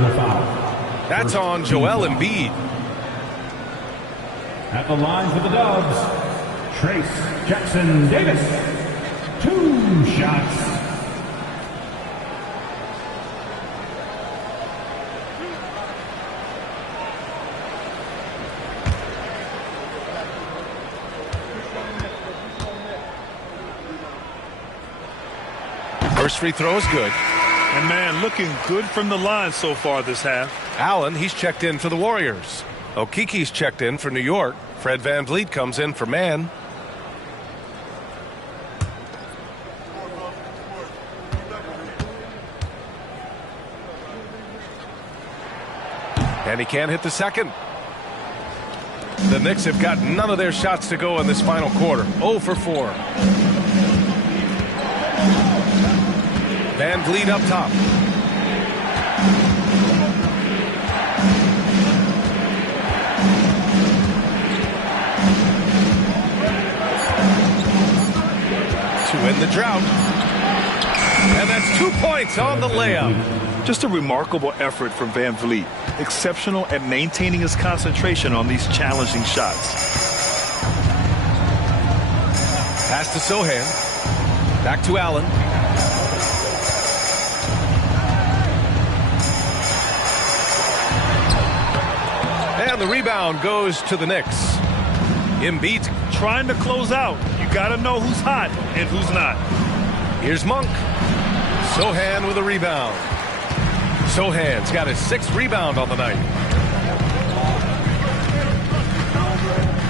That's on Joel Embiid. At the line for the Dubs, Trace Jackson Davis. 2 shots. First free throw is good. And man, looking good from the line so far this half. Allen, he's checked in for the Warriors. Okiki's checked in for New York. Fred VanVleet comes in for Mann. And he can't hit the second. The Knicks have got none of their shots to go in this final quarter. 0 for 4. VanVleet up top. To end the drought. And that's 2 points on the layup. Just a remarkable effort from VanVleet. Exceptional at maintaining his concentration on these challenging shots. Pass to Sohan. Back to Allen. And the rebound goes to the Knicks. Embiid trying to close out. You got to know who's hot and who's not. Here's Monk. Sohan with a rebound. Sohan's got his 6th rebound on the night.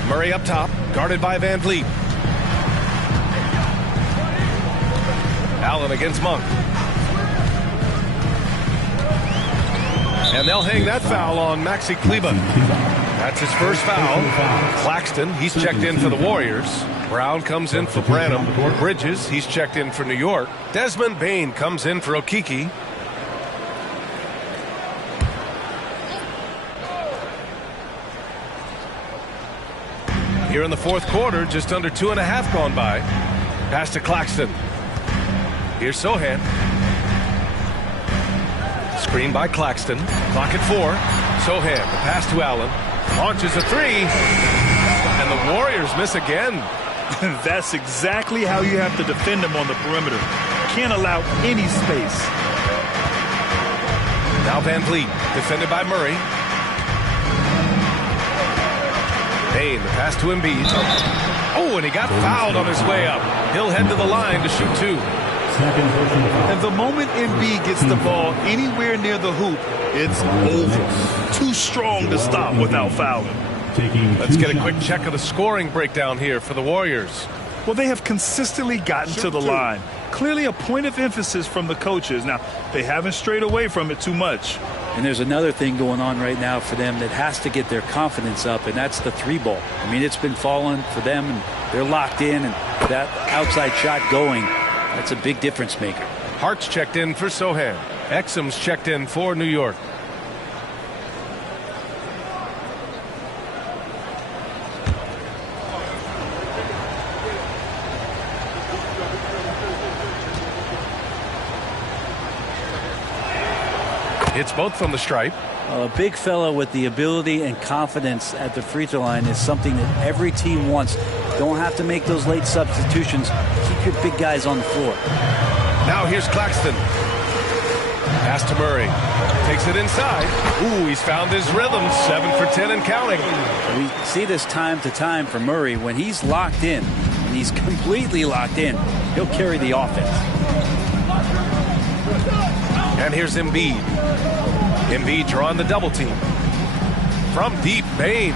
Murray up top, guarded by VanVleet. Allen against Monk. And they'll hang that foul on Maxi Kleba. That's his first foul. Claxton, he's checked in for the Warriors. Brown comes in for Branham. Bridges, he's checked in for New York. Desmond Bain comes in for Okiki. Here in the 4th quarter, just under 2.5 gone by. Pass to Claxton. Here's Sohan. Screen by Claxton. Clock at 4. Sohan, the pass to Allen. Launches a 3. And the Warriors miss again. That's exactly how you have to defend them on the perimeter. Can't allow any space. Now VanVleet, defended by Murray. Bain, the pass to Embiid. Oh, and he got fouled on his way up. He'll head to the line to shoot 2. And the moment Embiid gets the ball anywhere near the hoop, it's over. Too strong to stop without fouling. Let's get a quick check of the scoring breakdown here for the Warriors. Well, they have consistently gotten to the line. Clearly a point of emphasis from the coaches. Now, they haven't strayed away from it too much. And there's another thing going on right now for them that has to get their confidence up, and that's the 3-ball. I mean, it's been falling for them, and they're locked in, and that outside shot going, that's a big difference maker. Hart's checked in for Sohan. Exum's checked in for New York. Hits both from the stripe. A big fella with the ability and confidence at the free throw line is something that every team wants. Don't have to make those late substitutions. Keep your big guys on the floor. Now here's Claxton. Pass to Murray. Takes it inside. Ooh, he's found his rhythm. 7 for 10 and counting. We see this time to time for Murray. When he's locked in, and he's completely locked in, he'll carry the offense. And here's Embiid. Embiid drawing the double team. From deep, Bane.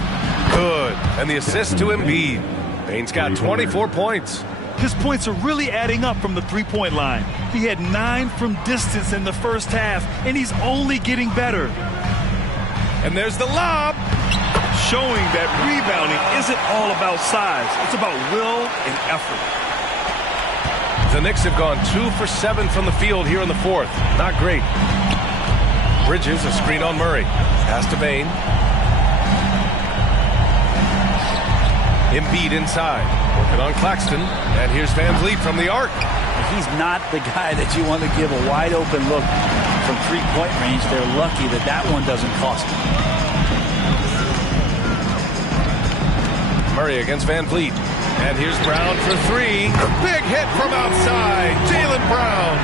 Good. And the assist to Embiid. Bane's got 24 points. His points are really adding up from the three-point line. He had 9 from distance in the first half, and he's only getting better. And there's the lob. Showing that rebounding isn't all about size. It's about will and effort. The Knicks have gone 2 for 7 from the field here in the fourth. Not great. Bridges, a screen on Murray. Pass to Bane. Embiid inside. Working on Claxton. And here's Van Vliet from the arc. He's not the guy that you want to give a wide open look from three-point range. They're lucky that that one doesn't cost them. Murray against Van Vliet. And here's Brown for 3. Big hit from outside. Jaylen Brown.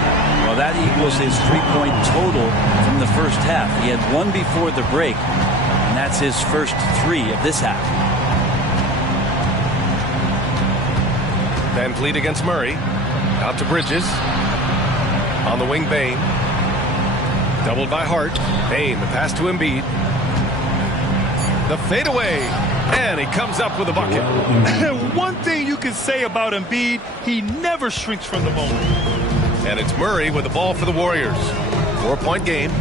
Well, that equals his three-point total from the first half. He had 1 before the break, and that's his first 3 of this half. Van Vliet against Murray. Out to Bridges. On the wing, Bane. Doubled by Hart. Bane, the pass to Embiid. The fadeaway. And he comes up with a bucket. One thing you can say about Embiid, he never shrinks from the moment. And it's Murray with the ball for the Warriors. 4-point game.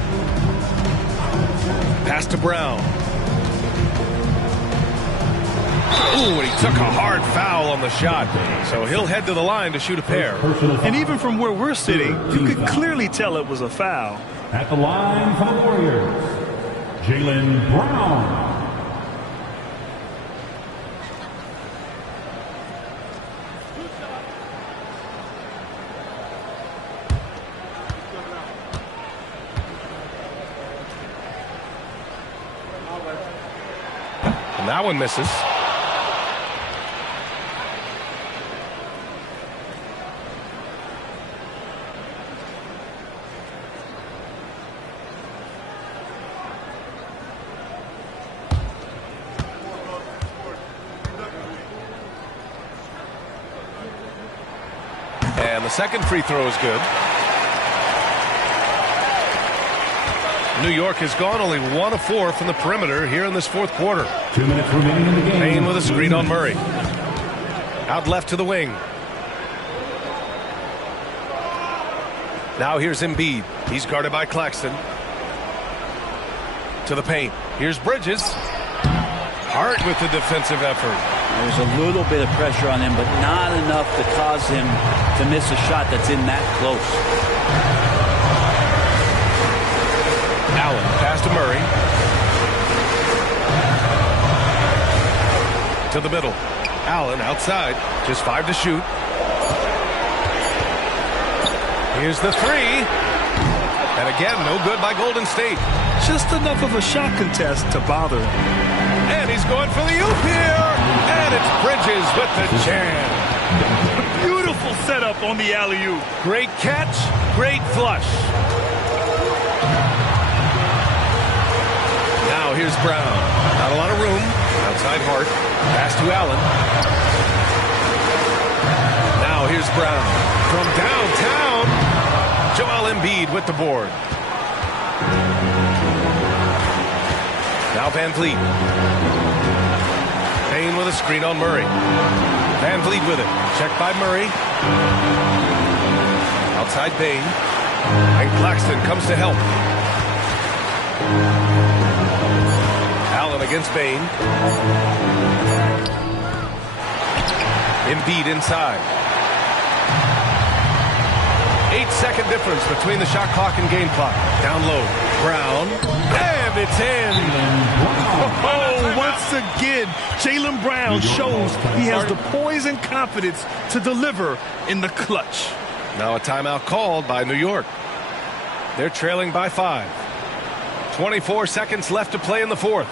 Pass to Brown. Ooh, and he took a hard foul on the shot. So he'll head to the line to shoot a pair. And even from where we're sitting, you could clearly tell it was a foul. At the line for the Warriors, Jaylen Brown. And that one misses. And the second free throw is good. New York has gone only 1 of 4 from the perimeter here in this fourth quarter. 2 minutes remaining in the game. Payne with a screen on Murray. Out left to the wing. Now here's Embiid. He's guarded by Claxton. To the paint. Here's Bridges. Hart with the defensive effort. There's a little bit of pressure on him, but not enough to cause him to miss a shot that's in that close. Allen, pass to Murray. To the middle. Allen outside. Just 5 to shoot. Here's the 3. And again, no good by Golden State. Just enough of a shot contest to bother him. And he's going for the oop here. And it's Bridges with the jam. Beautiful setup on the alley-oop. Great catch, great flush. Now here's Brown. Not a lot of room. Outside Hart. Pass to Allen. Now here's Brown. From downtown, Joel Embiid with the board. Now Van Vliet. Payne with a screen on Murray. Van Vliet with it. Checked by Murray. Outside Payne. And Claxton comes to help. Allen against Payne. Embiid inside. 8-second difference between the shot clock and game clock. Down low. Brown. And it's in. Oh, once again, Jaylen Brown shows he has the poise and confidence to deliver in the clutch. Now a timeout called by New York. They're trailing by 5. 24 seconds left to play in the fourth.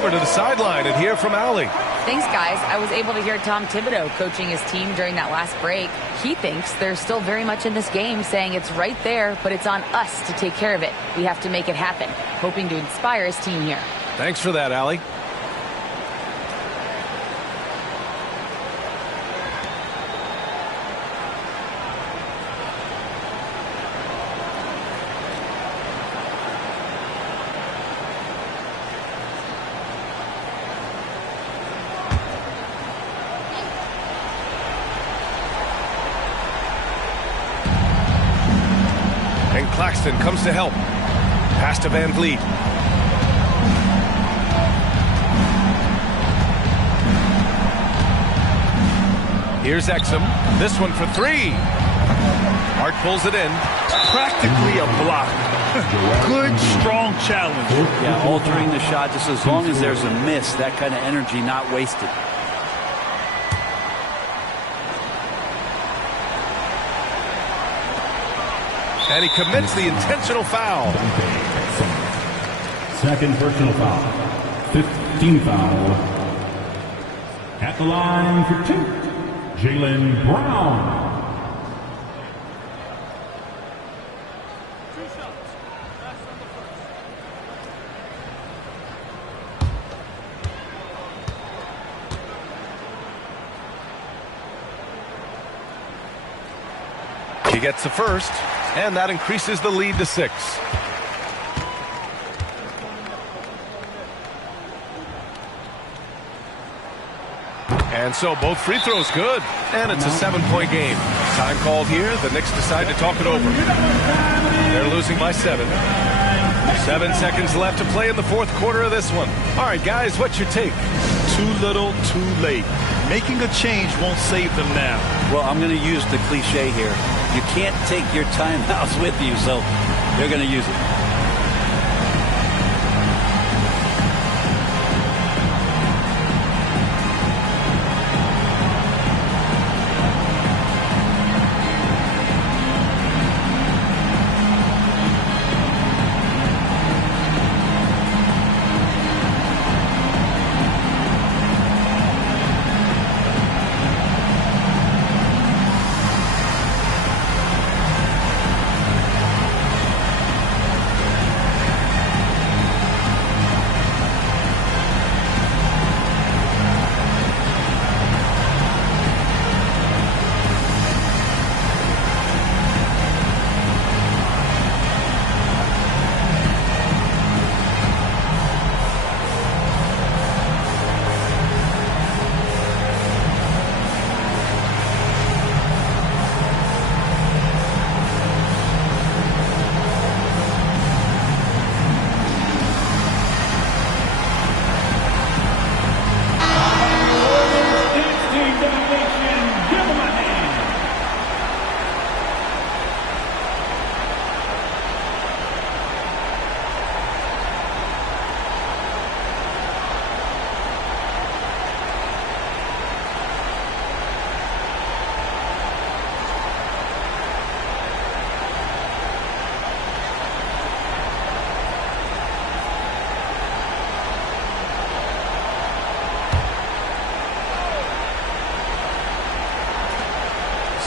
To the sideline and hear from Allie. Thanks, guys. I was able to hear Tom Thibodeau coaching his team during that last break. He thinks they're still very much in this game, saying it's right there, but it's on us to take care of it. We have to make it happen, hoping to inspire his team here. Thanks for that, Allie. Claxton comes to help. Pass to Van Vliet. Here's Exum. This one for three. Hart pulls it in. Practically a block. Good, strong challenge. Yeah, altering the shot just as long as there's a miss. That kind of energy not wasted. And he commits the intentional foul. Second personal foul. 15 foul. At the line for two, Jaylen Brown. He gets the first, and that increases the lead to 6. And so both free throws good, and it's a 7-point game. Time called here. The Knicks decide to talk it over. They're losing by 7. 7 seconds left to play in the fourth quarter of this one. All right, guys, what's your take? Too little, too late. Making a change won't save them now. Well, I'm going to use the cliche here. You can't take your timeouts with you, so they're going to use it.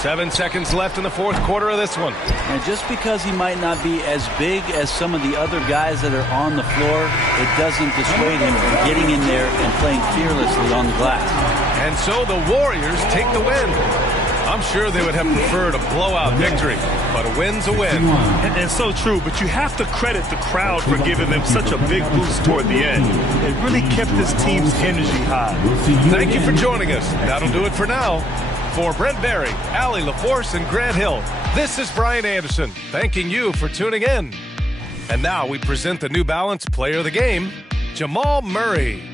7 seconds left in the fourth quarter of this one. And just because he might not be as big as some of the other guys that are on the floor, it doesn't dissuade him from getting in there and playing fearlessly on the glass. And so the Warriors take the win. I'm sure they would have preferred a blowout victory, but a win's a win. And so true, but you have to credit the crowd for giving them such a big boost toward the end. It really kept this team's energy high. Thank you for joining us. That'll do it for now. For Brent Barry, Allie LaForce, and Grant Hill, this is Brian Anderson, thanking you for tuning in. And now we present the New Balance Player of the Game, Jamal Murray.